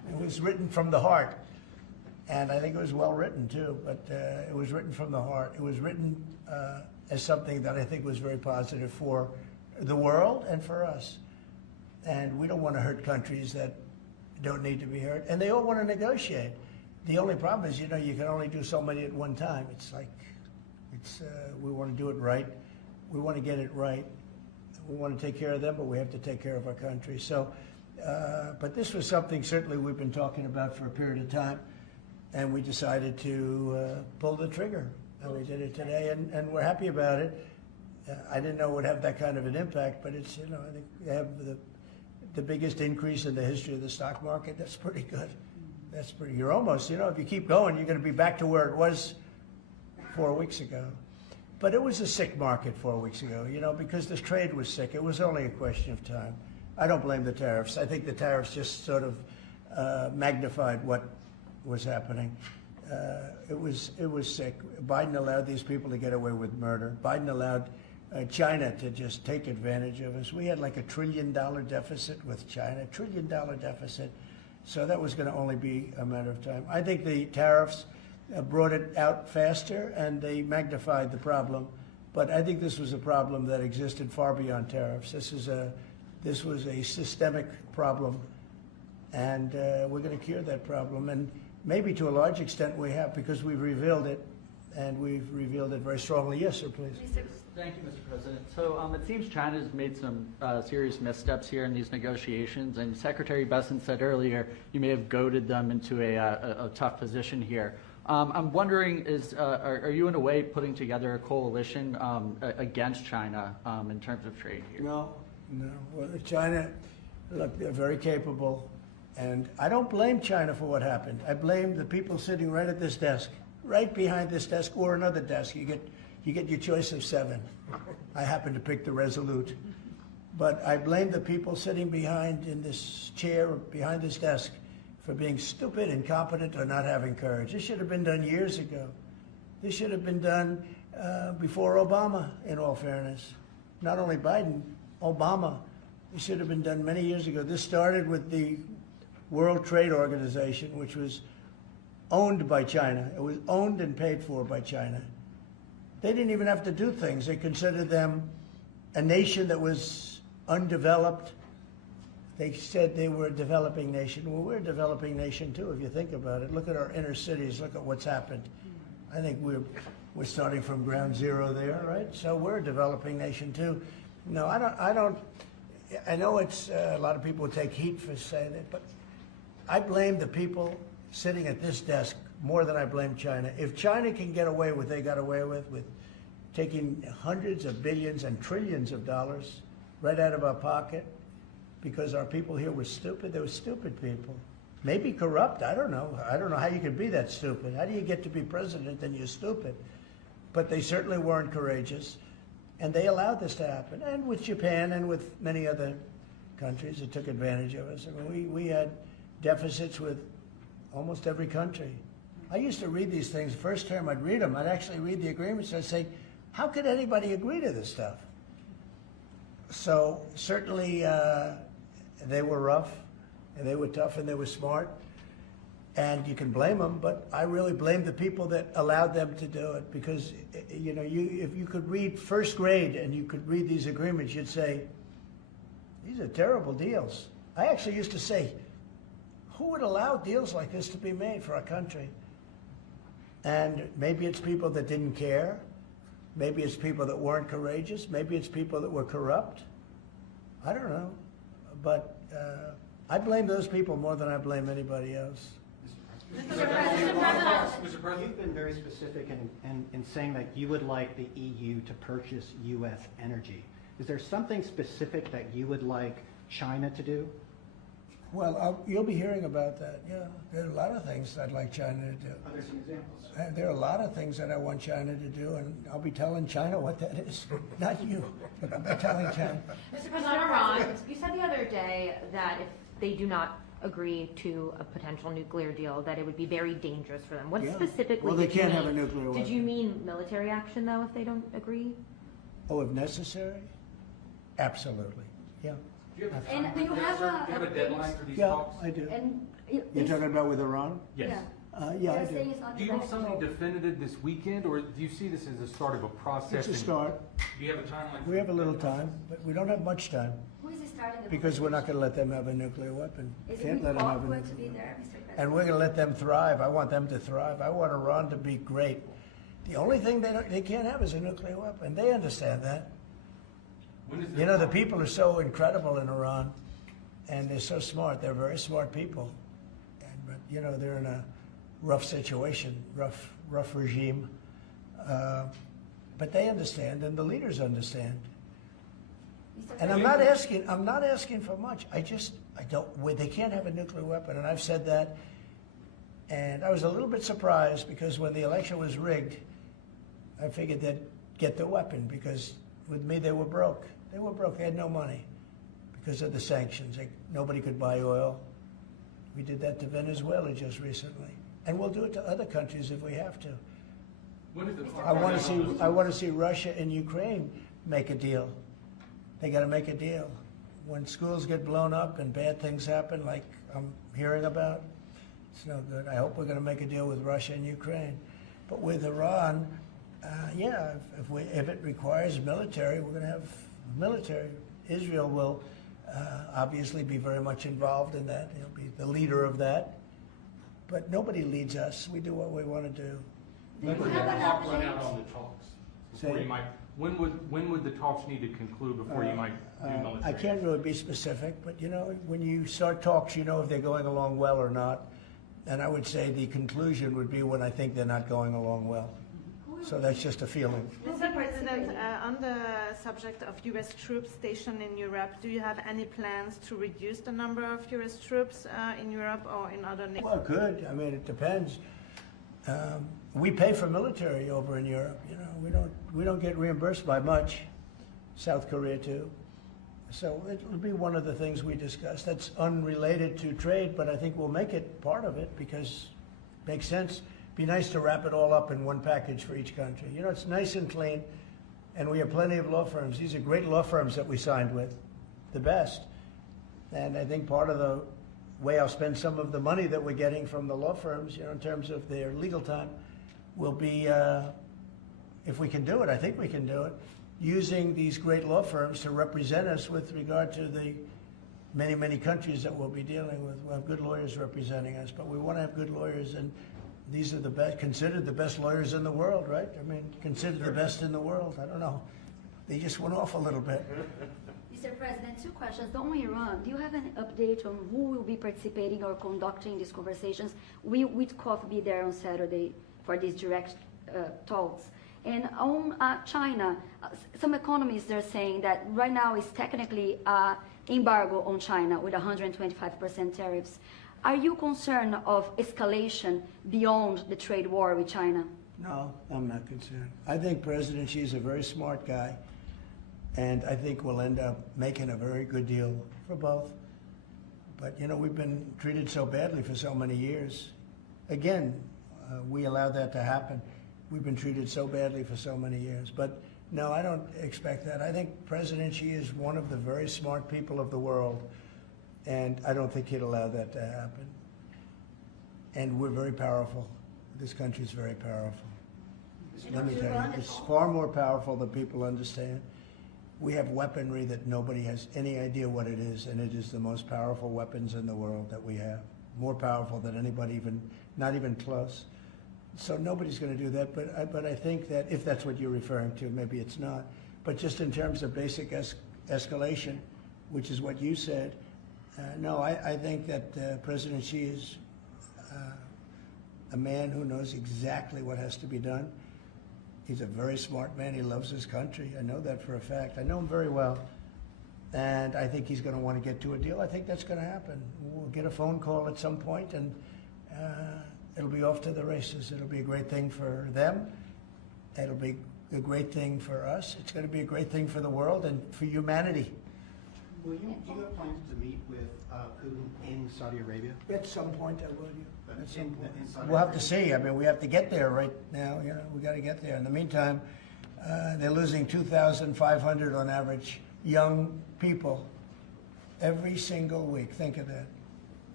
It was written from the heart. And I think it was well written too, but it was written from the heart. It was written as something that I think was very positive for the world and for us. And we don't want to hurt countries that don't need to be hurt. And they all want to negotiate. The only problem is, you know, you can only do so many at one time. It's like, we want to do it right. We want to get it right. We want to take care of them, but we have to take care of our country. So, but this was something certainly we've been talking about for a period of time. And we decided to pull the trigger, and we did it today, and we're happy about it. I didn't know it would have that kind of an impact, but it's, you know, I think we have the biggest increase in the history of the stock market. That's pretty good. That's pretty, you're almost, you know, if you keep going, you're going to be back to where it was 4 weeks ago. But it was a sick market 4 weeks ago, you know, because this trade was sick. It was only a question of time. I don't blame the tariffs. I think the tariffs just sort of magnified what was happening. It was sick. Biden allowed these people to get away with murder. Biden allowed China to just take advantage of us. We had like $1 trillion deficit with China, $1 trillion deficit. So that was going to only be a matter of time. I think the tariffs brought it out faster and they magnified the problem. But I think this was a problem that existed far beyond tariffs. This was a systemic problem, and we're going to cure that problem. And maybe to a large extent we have, because we've revealed it, and we've revealed it very strongly. Yes, sir, please. Thank you, Mr. President. So it seems China's made some serious missteps here in these negotiations, and Secretary Besson said earlier you may have goaded them into a tough position here. I'm wondering, are you in a way putting together a coalition against China in terms of trade here? No. Well, China, look, they're very capable. And I don't blame China for what happened. I blame the people sitting right at this desk, right behind this desk, or another desk. You get your choice of 7. I happen to pick the Resolute. But I blame the people sitting behind in this chair, behind this desk, for being stupid, incompetent, or not having courage. This should have been done years ago. This should have been done before Obama, in all fairness. Not only Biden, Obama. It should have been done many years ago. This started with the World Trade Organization, which was owned by China. It was owned and paid for by China. They didn't even have to do things. They considered them a nation that was undeveloped. They said they were a developing nation. Well, we're a developing nation too, if you think about it. Look at our inner cities. Look at what's happened. I think we're starting from ground zero there, right? So we're a developing nation too. No, I don't. I know it's a lot of people take heat for saying it, but I blame the people sitting at this desk more than I blame China. If China can get away with what they got away with taking hundreds of billions and trillions of dollars right out of our pocket because our people here were stupid, they were stupid people. Maybe corrupt, I don't know. I don't know how you can be that stupid. How do you get to be president and you're stupid? But they certainly weren't courageous, and they allowed this to happen. And with Japan and with many other countries that took advantage of us. I mean, we had deficits with almost every country. I used to read these things. First term, I'd read them. I'd actually read the agreements. I'd say, how could anybody agree to this stuff? So certainly they were rough, and they were tough, and they were smart. And you can blame them, but I really blame the people that allowed them to do it, because you know, if you could read first grade and you could read these agreements, you'd say, these are terrible deals. I actually used to say, who would allow deals like this to be made for our country? And maybe it's people that didn't care. Maybe it's people that weren't courageous. Maybe it's people that were corrupt. I don't know. But I blame those people more than I blame anybody else. Mr. President, you've been very specific in saying that you would like the EU to purchase U.S. energy. Is there something specific that you would like China to do? Well, you'll be hearing about that, yeah. There are a lot of things I'd like China to do. Are there some examples? There are a lot of things that I want China to do, and I'll be telling China what that is. Not you, but I'll be telling China. Mr. President, on Iran, you said the other day that if they do not agree to a potential nuclear deal, that it would be very dangerous for them. What specifically well, they did you can't mean? have a nuclear weapon. Did you mean military action, though, if they don't agree? Oh, if necessary? Absolutely, yeah. And do you have a deadline for these Yeah, talks? I do. And You're talking about with Iran? Yes. Yeah, I They're do. saying it's not Do you have direct something talks. definitive this weekend, or do you see this as the start of a process? It's a and- start. Do you have a timeline? We have a little time, but we don't have much time Who is starting the because we're not going to let them have a nuclear weapon. Is Can't it let them have a going to nuclear be weapon. there, Mr. President? And we're going to let them thrive. I want them to thrive. I want Iran to be great. The only thing they can't have is a nuclear weapon. They understand that. When is You know, the people are so incredible in Iran, and they're so smart. They're very smart people. But, you know, they're in a rough situation, rough regime. But they understand, and the leaders understand. And I'm not asking for much. I don't, they can't have a nuclear weapon, and I've said that. And I was a little bit surprised because when the election was rigged, I figured they'd get the weapon because with me they were broke. They were broke. They had no money because of the sanctions. Nobody could buy oil. We did that to Venezuela just recently, and we'll do it to other countries if we have to. When is the I want to see Russia and Ukraine make a deal. They got to make a deal. When schools get blown up and bad things happen, like I'm hearing about, it's no good. I hope we're going to make a deal with Russia and Ukraine. But with Iran, yeah, if it requires military, we're going to have military. Israel will obviously be very much involved in that. He'll be the leader of that. But nobody leads us. We do what we want to do. When would the clock run out on the talks? Before Say- you might, when would the talks need to conclude before you might do military? I can't really be specific, but you know, when you start talks, you know if they're going along well or not. And I would say the conclusion would be when I think they're not going along well. So that's just a feeling. Mr. President, on the subject of U.S. troops stationed in Europe, do you have any plans to reduce the number of U.S. troops in Europe or in other nations? Well, good. I mean, it depends. We pay for military over in Europe. You know, we don't get reimbursed by much. South Korea too. So it'll be one of the things we discuss. That's unrelated to trade, but I think we'll make it part of it because it makes sense. Be nice to wrap it all up in one package for each country. You know, it's nice and clean, and we have plenty of law firms. These are great law firms that we signed with, the best. And I think part of the way I'll spend some of the money that we're getting from the law firms, you know, in terms of their legal time, will be, if we can do it, I think we can do it, using these great law firms to represent us with regard to the many, many countries that we'll be dealing with. We'll have good lawyers representing us, but we want to have good lawyers, and these are the best, considered the best lawyers in the world, right? I mean, considered the best in the world. I don't know. They just went off a little bit. Mr. President, 2 questions. On Iran, do you have an update on who will be participating or conducting these conversations? Will Witkoff be there on Saturday for these direct talks? And on China, some economists are saying that right now is technically embargo on China with 125% tariffs. Are you concerned of escalation beyond the trade war with China? No, I'm not concerned. I think President Xi is a very smart guy, and I think we'll end up making a very good deal for both. But, you know, we've been treated so badly for so many years. Again, we allowed that to happen. We've been treated so badly for so many years. But, no, I don't expect that. I think President Xi is one of the very smart people of the world, and I don't think he'd allow that to happen. And we're very powerful. This country's very powerful. Let me tell you, it's far more powerful than people understand. We have weaponry that nobody has any idea what it is, and it is the most powerful weapons in the world that we have. More powerful than anybody, even not even close. So nobody's going to do that, but I think that if that's what you're referring to, maybe it's not. But just in terms of basic escalation, which is what you said, no, I think that President Xi is a man who knows exactly what has to be done. He's a very smart man. He loves his country. I know that for a fact. I know him very well. And I think he's going to want to get to a deal. I think that's going to happen. We'll get a phone call at some point, and it'll be off to the races. It'll be a great thing for them. It'll be a great thing for us. It's going to be a great thing for the world and for humanity. Do you have plans to meet with Putin in Saudi Arabia? At some point, I will. At some point. In Saudi We'll have to Arabia? see. I mean, we have to get there right now. You know, we got to get there. In the meantime, they're losing 2,500 on average young people every single week. Think of that.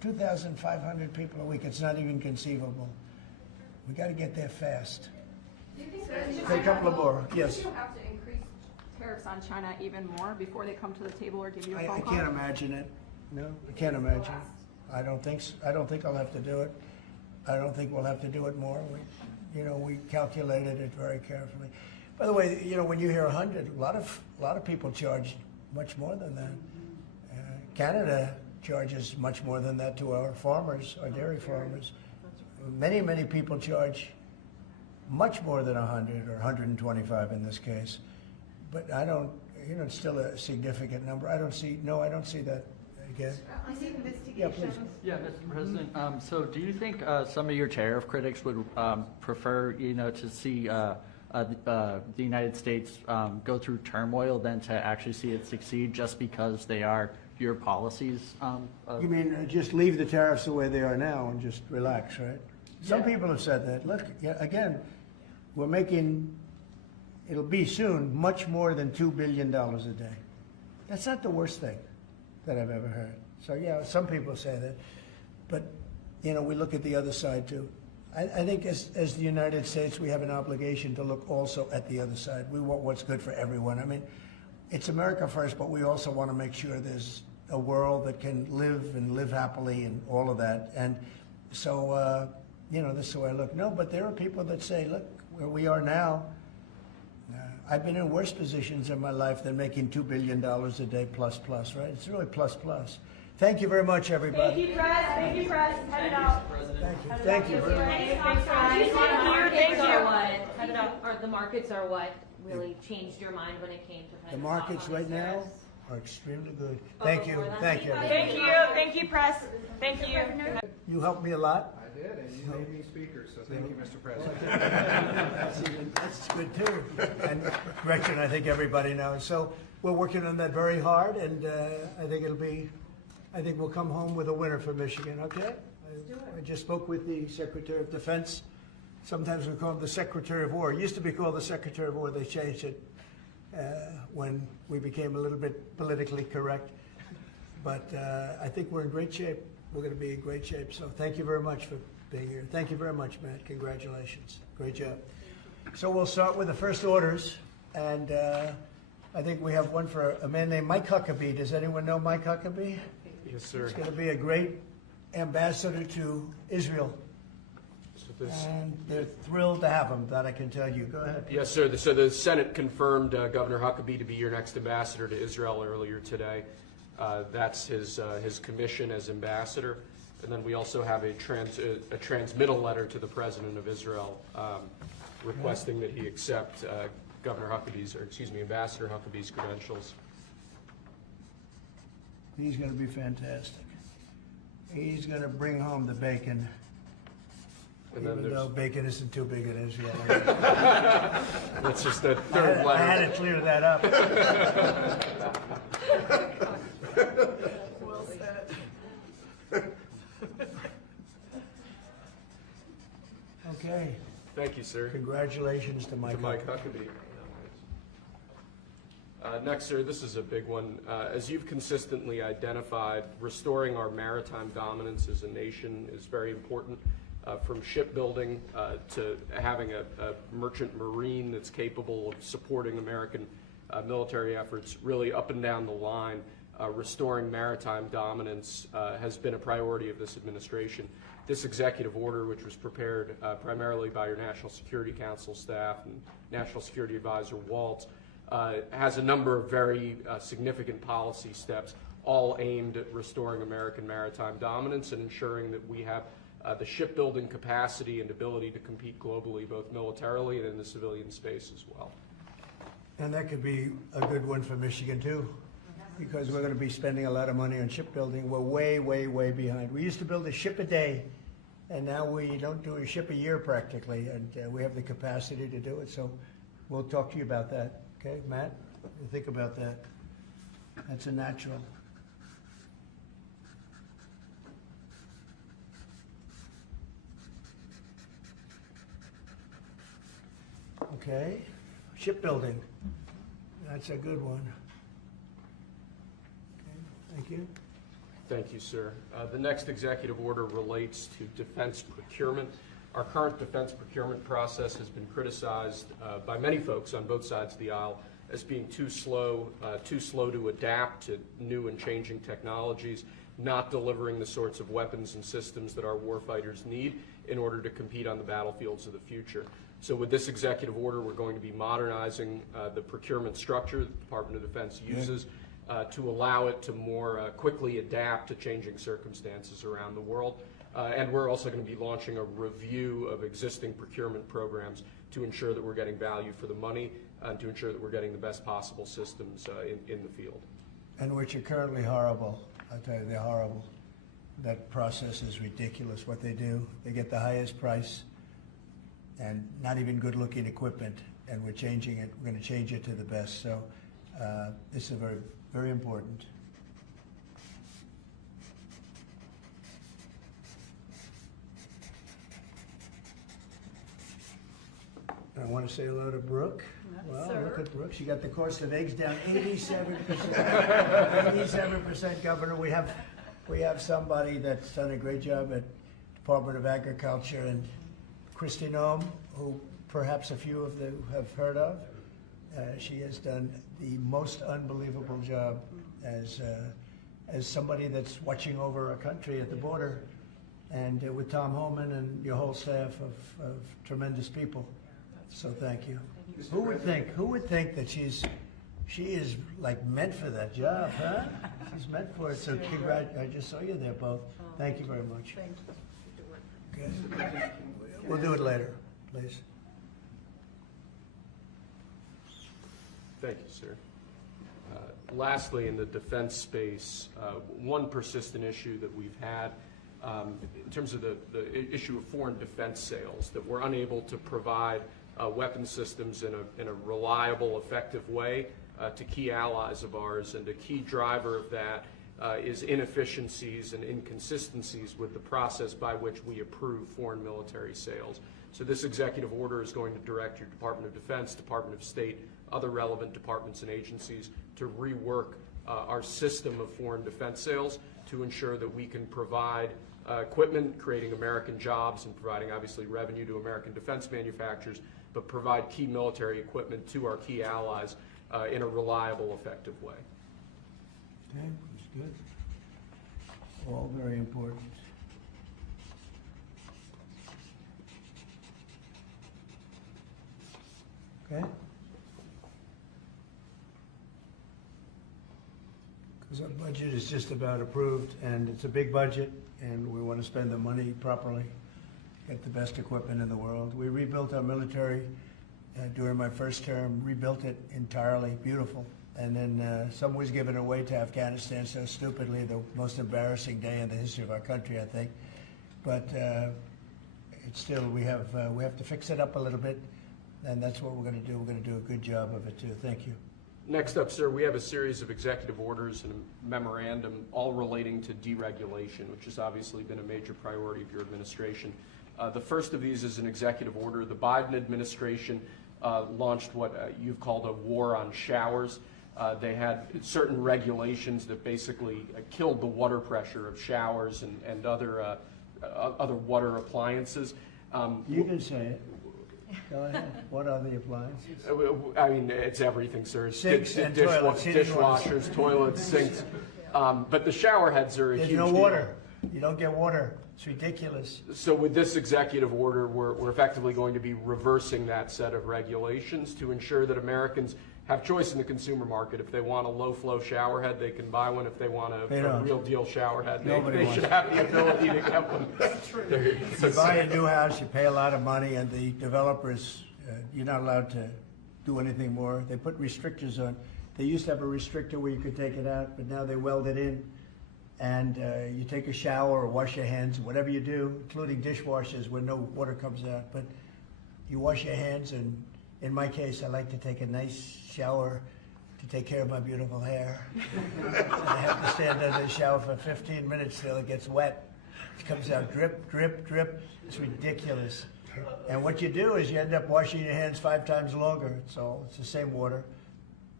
2,500 people a week. It's not even conceivable. We got to get there fast. Do you think Say a couple of more. Yes. Do you have to increase tariffs on China even more before they come to the table or give you a I phone call? can't imagine it. No, I can't imagine. I don't think I'll have to do it. I don't think we'll have to do it more. We calculated it very carefully. By the way, when you hear 100, a lot of people charge much more than that. Canada charges much more than that to our farmers, our dairy farmers. Many, many people charge much more than 100 or 125 in this case. But I don't, it's still a significant number. I don't see that again. Yeah, please. Yeah, Mr. President. So do you think some of your tariff critics would prefer, to see the United States go through turmoil than to actually see it succeed just because they are your policies? You mean just leave the tariffs the way they are now and just relax, right? Some people have said that. Look, again, we're making, it'll be soon, much more than $2 billion a day. That's not the worst thing that I've ever heard. So yeah, some people say that. But, we look at the other side too. I think as the United States, we have an obligation to look also at the other side. We want what's good for everyone. I mean, it's America first, but we also want to make sure there's a world that can live happily and all of that. And so, this is the way I look. No, but there are people that say, look, where we are now, I've been in worse positions in my life than making $2 billion a day plus, right? It's really plus. Thank you very much, everybody. Thank you, Press. Thank you, Press. Head it out. Thank you. The markets are what really changed your mind when it came to kind The of markets right now are extremely good. Thank you. Thank you. Thank you. Thank you, Press. Thank you. You helped me a lot. I did, and you made me speaker, so thank you, Mr. President. That's good too. And Gretchen, I think everybody knows. So we're working on that very hard, and I think we'll come home with a winner for Michigan. Okay? I just spoke with the Secretary of Defense. Sometimes we call him the Secretary of War. It used to be called the Secretary of War. They changed it when we became a little bit politically correct. But I think we're in great shape. We're going to be in great shape. So thank you very much for being here. Thank you very much, Matt. Congratulations. Great job. So we'll start with the first orders. And I think we have one for a man named Mike Huckabee. Does anyone know Mike Huckabee? Yes, sir. He's going to be a great ambassador to Israel. And they're thrilled to have him, that I can tell you. Go ahead. Yes, sir. So the Senate confirmed Governor Huckabee to be your next ambassador to Israel earlier today. That's his commission as ambassador. And then we also have a transmittal letter to the President of Israel requesting that he accept Ambassador Huckabee's credentials. He's going to be fantastic. He's going to bring home the bacon. And then Even though bacon isn't too big in Israel. That's just the third letter. I had to clear that up. Well said. Okay. Thank you, sir. Congratulations to Mike Huckabee. Next, sir, this is a big one. As you've consistently identified, restoring our maritime dominance as a nation is very important. From shipbuilding to having a merchant marine that's capable of supporting American military efforts, really up and down the line, restoring maritime dominance has been a priority of this administration. This executive order, which was prepared primarily by your National Security Council staff and National Security Advisor Waltz, has a number of very significant policy steps, all aimed at restoring American maritime dominance and ensuring that we have the shipbuilding capacity and ability to compete globally, both militarily and in the civilian space as well. And that could be a good one for Michigan too, because we're going to be spending a lot of money on shipbuilding. We're way, way, way behind. We used to build a ship a day, and now we don't do a ship a year practically, and we have the capacity to do it. So we'll talk to you about that. Okay, Matt? You think about that. That's a natural. Okay, shipbuilding. That's a good one. Okay, thank you. Thank you, sir. The next executive order relates to defense procurement. Our current defense procurement process has been criticized by many folks on both sides of the aisle as being too slow to adapt to new and changing technologies, not delivering the sorts of weapons and systems that our warfighters need in order to compete on the battlefields of the future. So with this executive order, we're going to be modernizing the procurement structure that the Department of Defense uses to allow it to more quickly adapt to changing circumstances around the world. And we're also going to be launching a review of existing procurement programs to ensure that we're getting value for the money and to ensure that we're getting the best possible systems in the field. And which are currently horrible. I'll tell you, they're horrible. That process is ridiculous, what they do. They get the highest price and not even good-looking equipment, and we're changing it. We're going to change it to the best. So this is very, very important. I want to say hello to Brooke. Well, look at Brooke. She got the cost of eggs down 87%. 87%, Governor. We have somebody that's done a great job at Department of Agriculture, and Christy Noem, who perhaps a few of you have heard of. She has done the most unbelievable job as somebody that's watching over our country at the border, and with Tom Homan and your whole staff of tremendous people. So thank you. Who would think that she is like meant for that job, huh? She's meant for it. So I just saw you there both. Thank you very much. Thank you. Okay. We'll do it later, please. Thank you, sir. Lastly, in the defense space, one persistent issue that we've had in terms of the issue of foreign defense sales, that we're unable to provide weapon systems in a reliable, effective way to key allies of ours, and a key driver of that is inefficiencies and inconsistencies with the process by which we approve foreign military sales. So this executive order is going to direct your Department of Defense, Department of State, other relevant departments and agencies to rework our system of foreign defense sales to ensure that we can provide equipment, creating American jobs and providing obviously revenue to American defense manufacturers, but provide key military equipment to our key allies in a reliable, effective way. Okay, that's good. All very important. Okay? Because our budget is just about approved, and it's a big budget, and we want to spend the money properly, get the best equipment in the world. We rebuilt our military during my first term, rebuilt it entirely, beautiful. And then some was given away to Afghanistan so stupidly, the most embarrassing day in the history of our country, I think. But it's still, we have to fix it up a little bit, and that's what we're going to do. We're going to do a good job of it, too. Thank you. Next up, sir, we have a series of executive orders and a memorandum all relating to deregulation, which has obviously been a major priority of your administration. The first of these is an executive order. The Biden administration launched what you've called a war on showers. They had certain regulations that basically killed the water pressure of showers and other water appliances. You can say it. Go ahead. What are the appliances? I mean, it's everything, sir. It's Sinks and toilets, dishwashers, toilets, sinks. But the shower heads are a huge deal. There's no water. You don't get water. It's ridiculous. So with this executive order, we're effectively going to be reversing that set of regulations to ensure that Americans have choice in the consumer market. If they want a low-flow shower head, they can buy one. If they want a real deal shower head, they should have the ability to get one. That's true. You buy a new house, you pay a lot of money, and the developers, you're not allowed to do anything more. They put restrictors on. They used to have a restrictor where you could take it out, but now they weld it in. And you take a shower or wash your hands, whatever you do, including dishwashers where no water comes out. But you wash your hands, and in my case, I like to take a nice shower to take care of my beautiful hair. I have to stand under the shower for 15 minutes till it gets wet. It comes out drip, drip, drip. It's ridiculous. And what you do is you end up washing your hands 5 times longer. So it's the same water.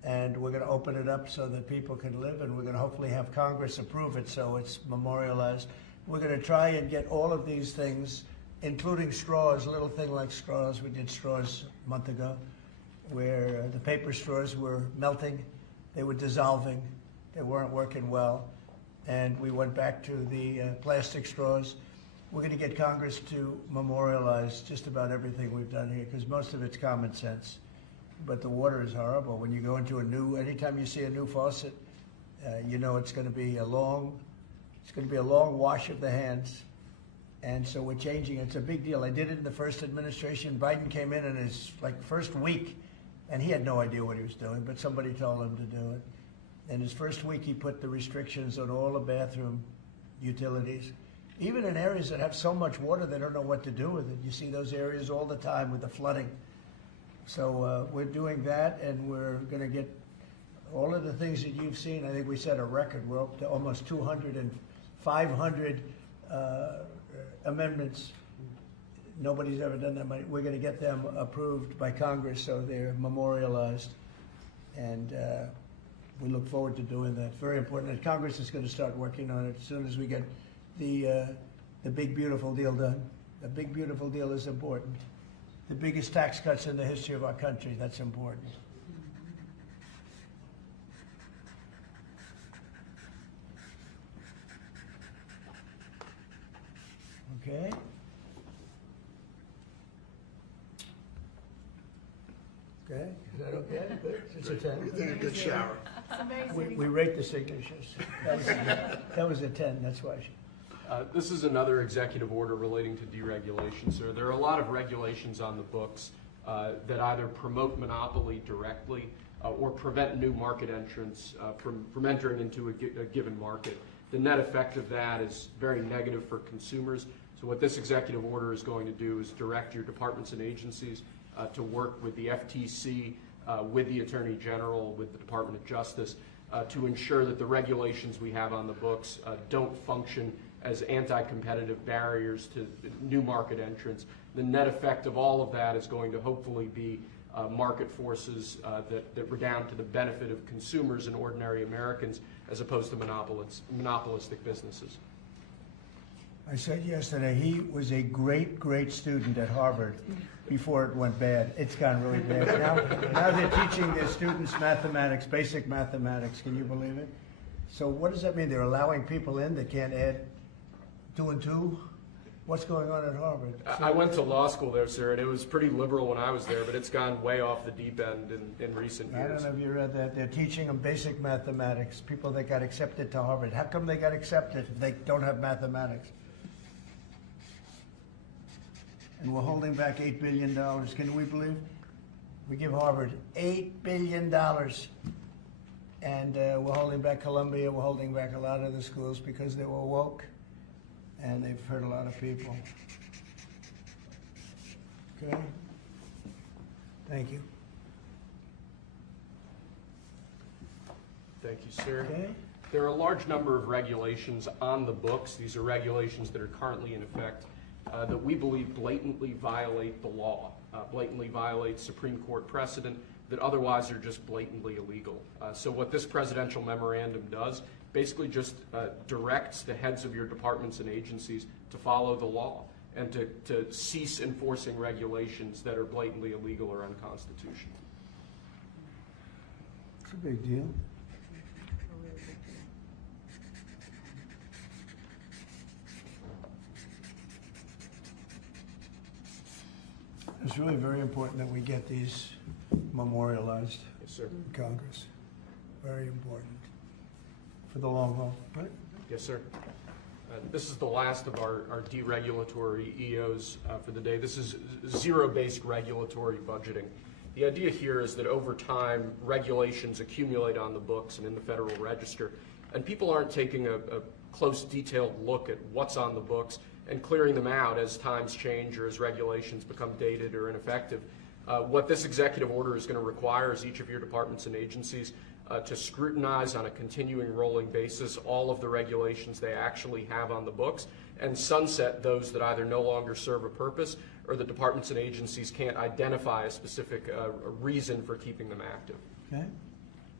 and we're going to open it up so that people can live, and we're going to hopefully have Congress approve it so it's memorialized. We're going to try and get all of these things, including straws, a little thing like straws. We did straws a month ago, where the paper straws were melting, they were dissolving, they weren't working well, and we went back to the plastic straws. We're going to get Congress to memorialize just about everything we've done here, because most of it's common sense. But the water is horrible. When you go into anytime you see a new faucet, you know it's going to be a long wash of the hands. And so we're changing. It's a big deal. I did it in the first administration. Biden came in his first week, and he had no idea what he was doing, but somebody told him to do it. In his first week, he put the restrictions on all the bathroom utilities. Even in areas that have so much water, they don't know what to do with it. You see those areas all the time with the flooding. So we're doing that, and we're going to get all of the things that you've seen. I think we set a record. We're up to almost 200 and 500 amendments. Nobody's ever done that. We're going to get them approved by Congress so they're memorialized. And we look forward to doing that. Very important. And Congress is going to start working on it as soon as we get the big, beautiful deal done. The big, beautiful deal is important. The biggest tax cuts in the history of our country, that's important. Okay. Okay, is that okay? Good. It's a 10. You're taking a good shower. We rate the signatures. That was a 10, that's why. This is another executive order relating to deregulation, sir. There are a lot of regulations on the books that either promote monopoly directly or prevent new market entrants from entering into a given market. The net effect of that is very negative for consumers. So what this executive order is going to do is direct your departments and agencies to work with the FTC, with the Attorney General, with the Department of Justice, to ensure that the regulations we have on the books don't function as anti-competitive barriers to new market entrants. The net effect of all of that is going to hopefully be market forces that redound to the benefit of consumers and ordinary Americans as opposed to monopolistic businesses. I said yesterday, he was a great, great student at Harvard before it went bad. It's gone really bad. Now they're teaching their students mathematics, basic mathematics. Can you believe it? So what does that mean? They're allowing people in that can't add 2 and 2? What's going on at Harvard? I went to law school there, sir, and it was pretty liberal when I was there, but it's gone way off the deep end in recent years. I don't know if you read that. They're teaching them basic mathematics, people that got accepted to Harvard. How come they got accepted if they don't have mathematics? And we're holding back $8 billion. Can we believe? We give Harvard $8 billion. And we're holding back Columbia. We're holding back a lot of the schools because they were woke. And they've hurt a lot of people. Okay? Thank you. Thank you, sir. Okay. There are a large number of regulations on the books. These are regulations that are currently in effect that we believe blatantly violate the law, blatantly violate Supreme Court precedent that otherwise are just blatantly illegal. So what this presidential memorandum does basically just directs the heads of your departments and agencies to follow the law and to cease enforcing regulations that are blatantly illegal or unconstitutional. It's a big deal. It's really very important that we get these memorialized Yes, sir. in Congress. Very important for the long haul, right? Yes, sir. This is the last of our deregulatory EOs for the day. This is zero-based regulatory budgeting. The idea here is that over time, regulations accumulate on the books and in the Federal Register, and people aren't taking a close, detailed look at what's on the books and clearing them out as times change or as regulations become dated or ineffective. What this executive order is going to require is each of your departments and agencies to scrutinize on a continuing rolling basis all of the regulations they actually have on the books and sunset those that either no longer serve a purpose or the departments and agencies can't identify a specific reason for keeping them active. Okay.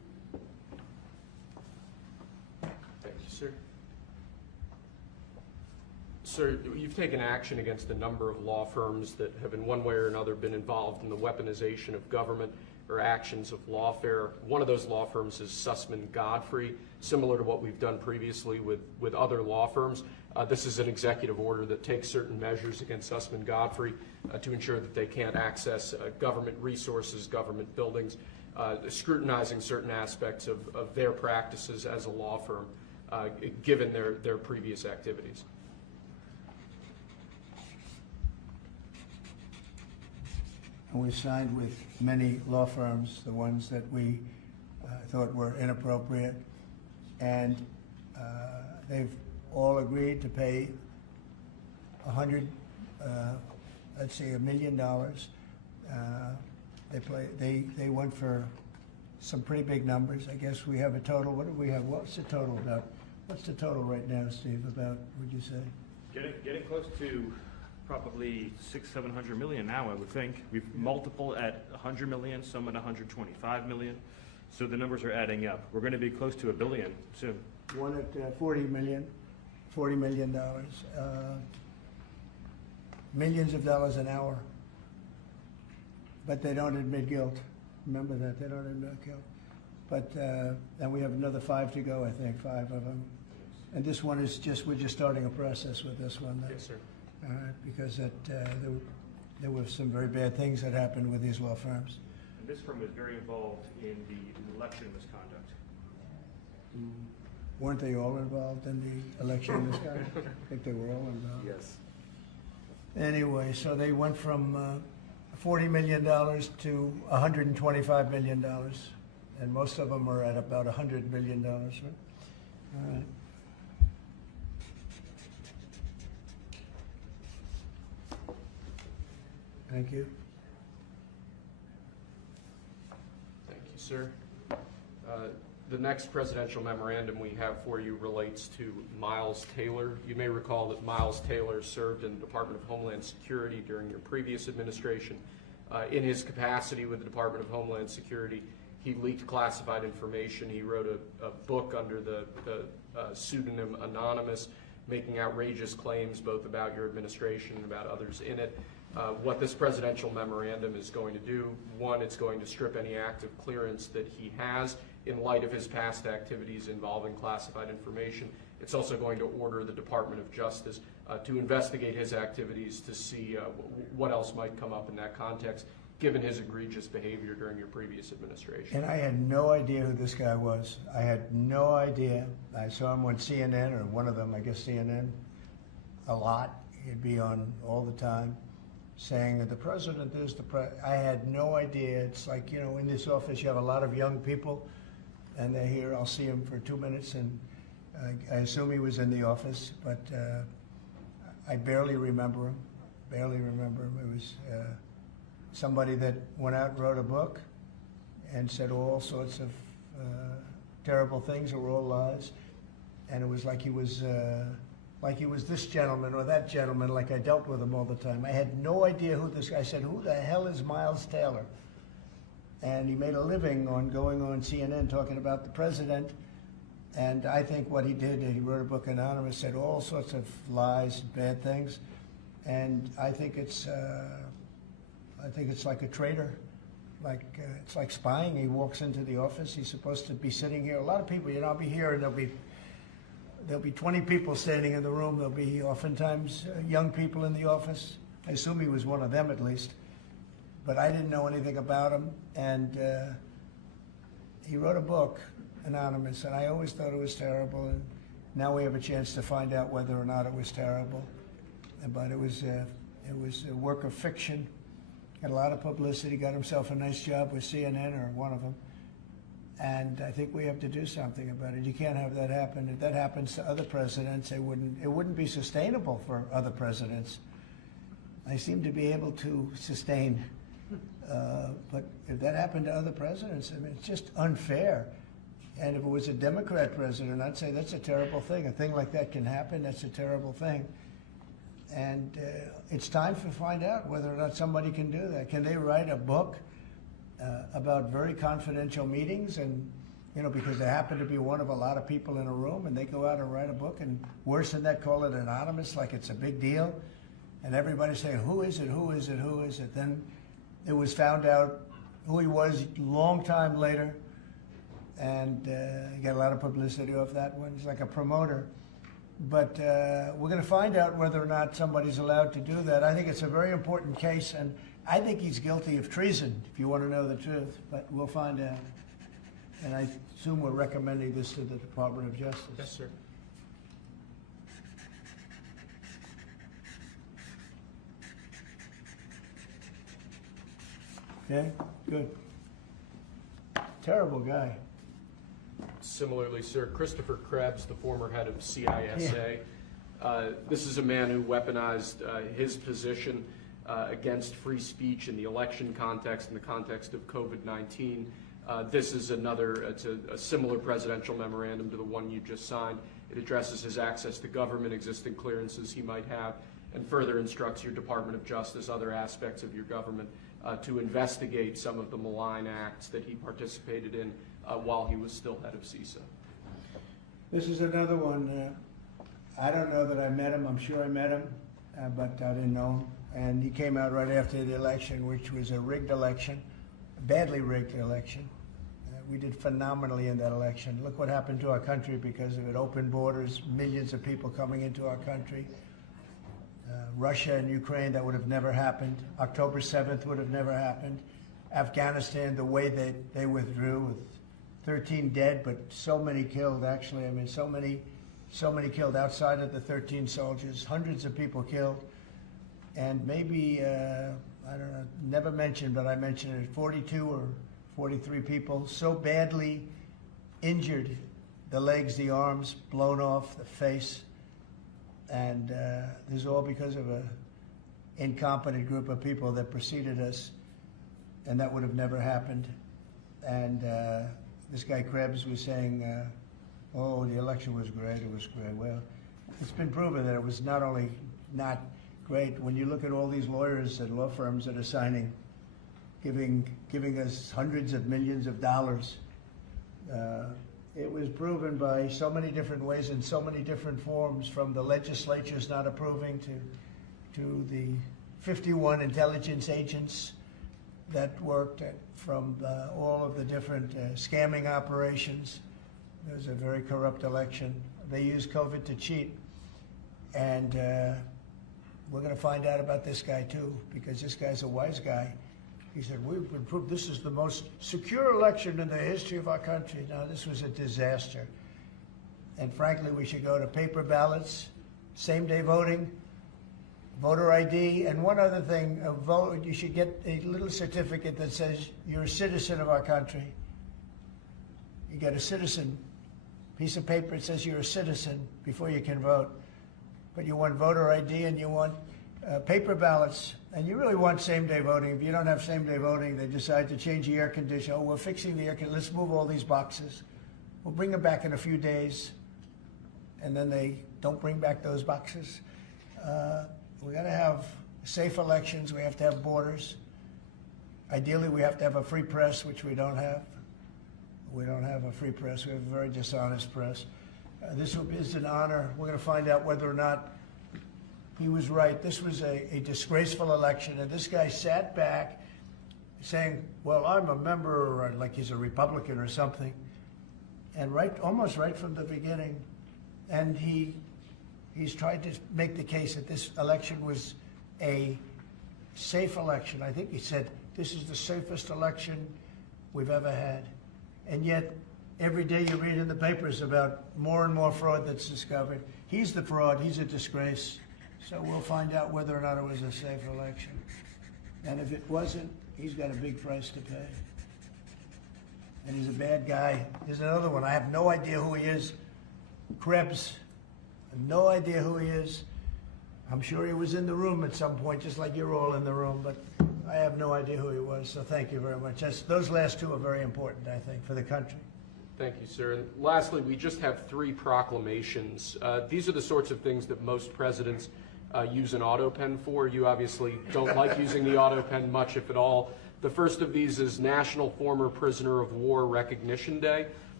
Sir. Sir, you've taken action against a number of law firms that have in one way or another been involved in the weaponization of government or actions of lawfare. One of those law firms is Sussman Godfrey, similar to what we've done previously with other law firms. This is an executive order that takes certain measures against Sussman Godfrey to ensure that they can't access government resources, government buildings, scrutinizing certain aspects of their practices as a law firm, given their previous activities. And we signed with many law firms, the ones that we thought were inappropriate, and they've all agreed to pay $100 million. They went for some pretty big numbers. I guess we have a total. What do we have? What's the total about? What's the total right now, Steve? About, would you say? Getting close to probably 600-700 million now, I would think. We've multiple at 100 million, some at 125 million. So the numbers are adding up. We're going to be close to $1 billion soon. One at $40 million. Millions of dollars an hour. But they don't admit guilt. Remember that, they don't admit guilt. But, and we have another 5 to go, I think, 5 of them. And this one is we're just starting a process with this one. Yes, sir. Because there were some very bad things that happened with these law firms. And this firm was very involved in the election misconduct. Weren't they all involved in the election misconduct? I think they were all involved. Yes. Anyway, so they went from $40 million to $125 million, and most of them are at about $100 million. Right? All right. Thank you. Thank you, sir. The next presidential memorandum we have for you relates to Miles Taylor. You may recall that Miles Taylor served in the Department of Homeland Security during your previous administration. In his capacity with the Department of Homeland Security, he leaked classified information. He wrote a book under the pseudonym Anonymous, making outrageous claims both about your administration and about others in it. What this presidential memorandum is going to do, one, it's going to strip any active clearance that he has in light of his past activities involving classified information. It's also going to order the Department of Justice to investigate his activities to see what else might come up in that context, given his egregious behavior during your previous administration. And I had no idea who this guy was. I had no idea. I saw him on CNN, or one of them, I guess CNN, a lot. He'd be on all the time, saying that the president is the president. I had no idea. It's like, in this office you have a lot of young people, and they're here. I'll see him for 2 minutes, and I assume he was in the office, but I barely remember him. It was somebody that went out and wrote a book and said all sorts of terrible things that were all lies, and it was like he was this gentleman or that gentleman, like I dealt with him all the time. I had no idea who this guy. I said, who the hell is Miles Taylor? And he made a living on going on CNN talking about the president. And I think what he did, he wrote a book, Anonymous, said all sorts of lies, bad things. And I think it's like a traitor. It's like spying. He walks into the office. He's supposed to be sitting here. A lot of people, I'll be here, and there'll be 20 people standing in the room. There'll be oftentimes young people in the office. I assume he was one of them at least. But I didn't know anything about him. And he wrote a book, Anonymous, and I always thought it was terrible. And now we have a chance to find out whether or not it was terrible. But it was a work of fiction. Got a lot of publicity. Got himself a nice job with CNN, or one of them. And I think we have to do something about it. You can't have that happen. If that happens to other presidents, it wouldn't be sustainable for other presidents. I seem to be able to sustain, but if that happened to other presidents, I mean, it's just unfair. And if it was a Democrat president, I'd say that's a terrible thing. A thing like that can happen. That's a terrible thing. And it's time to find out whether or not somebody can do that. Can they write a book about very confidential meetings and you know, because they happen to be one of a lot of people in a room, and they go out and write a book, and worse than that, call it anonymous, like it's a big deal. And everybody saying, who is it, who is it, who is it? Then it was found out who he was a long time later, and he got a lot of publicity off that one. He's like a promoter. But we're going to find out whether or not somebody's allowed to do that. I think it's a very important case, and I think he's guilty of treason, if you want to know the truth. But we'll find out. And I assume we're recommending this to the Department of Justice. Yes, sir. Okay, good. Terrible guy. Similarly, sir, Christopher Krebs, the former head of CISA. This is a man who weaponized his position against free speech in the election context, in the context of COVID-19. This is it's a similar presidential memorandum to the one you just signed. It addresses his access to government, existing clearances he might have, and further instructs your Department of Justice, other aspects of your government, to investigate some of the malign acts that he participated in while he was still head of CISA. This is another one. I don't know that I met him. I'm sure I met him, but I didn't know him. And he came out right after the election, which was a rigged election, a badly rigged election. We did phenomenally in that election. Look what happened to our country because of it. Open borders, millions of people coming into our country. Russia and Ukraine, that would have never happened. October 7th would have never happened. Afghanistan, the way they withdrew with 13 dead, but so many killed, actually. I mean, so many killed outside of the 13 soldiers, hundreds of people killed. And maybe, I don't know, never mentioned, but I mentioned it, 42 or 43 people so badly injured, the legs, the arms, blown off, the face. And this is all because of an incompetent group of people that preceded us, and that would have never happened. And this guy Krebs was saying, oh, the election was great, it was great. Well, it's been proven that it was not only not great. When you look at all these lawyers and law firms that are signing, giving us hundreds of millions of dollars, it was proven by so many different ways in so many different forms, from the legislatures not approving to the 51 intelligence agents that worked from all of the different scamming operations. It was a very corrupt election. They used COVID to cheat. And we're going to find out about this guy too, because this guy's a wise guy. He said, we've been proved this is the most secure election in the history of our country. Now, this was a disaster. And frankly, we should go to paper ballots, same-day voting, voter ID, and one other thing, you should get a little certificate that says you're a citizen of our country. You get a citizen piece of paper that says you're a citizen before you can vote. But you want voter ID and you want paper ballots, and you really want same-day voting. If you don't have same-day voting, they decide to change the air conditioner. Oh, we're fixing the air conditioner. Let's move all these boxes. We'll bring them back in a few days, and then they don't bring back those boxes. We got to have safe elections. We have to have borders. Ideally, we have to have a free press, which we don't have. We don't have a free press. We have a very dishonest press. This is an honor. We're going to find out whether or not he was right. This was a disgraceful election, and this guy sat back saying, well, I'm a member, or like he's a Republican or something, and almost right from the beginning. And he's tried to make the case that this election was a safe election. I think he said, this is the safest election we've ever had. And yet, every day you read in the papers about more and more fraud that's discovered. He's the fraud. He's a disgrace. So we'll find out whether or not it was a safe election. And if it wasn't, he's got a big price to pay. And he's a bad guy. There's another one. I have no idea who he is. Krebs. I have no idea who he is. I'm sure he was in the room at some point, just like you're all in the room, but I have no idea who he was. So thank you very much. Those last two are very important, I think, for the country. Thank you, sir. And lastly, we just have 3 proclamations. These are the sorts of things that most presidents use an autopen for. You obviously don't like using the autopen much, if at all. The first of these is National Former Prisoner of War Recognition Day.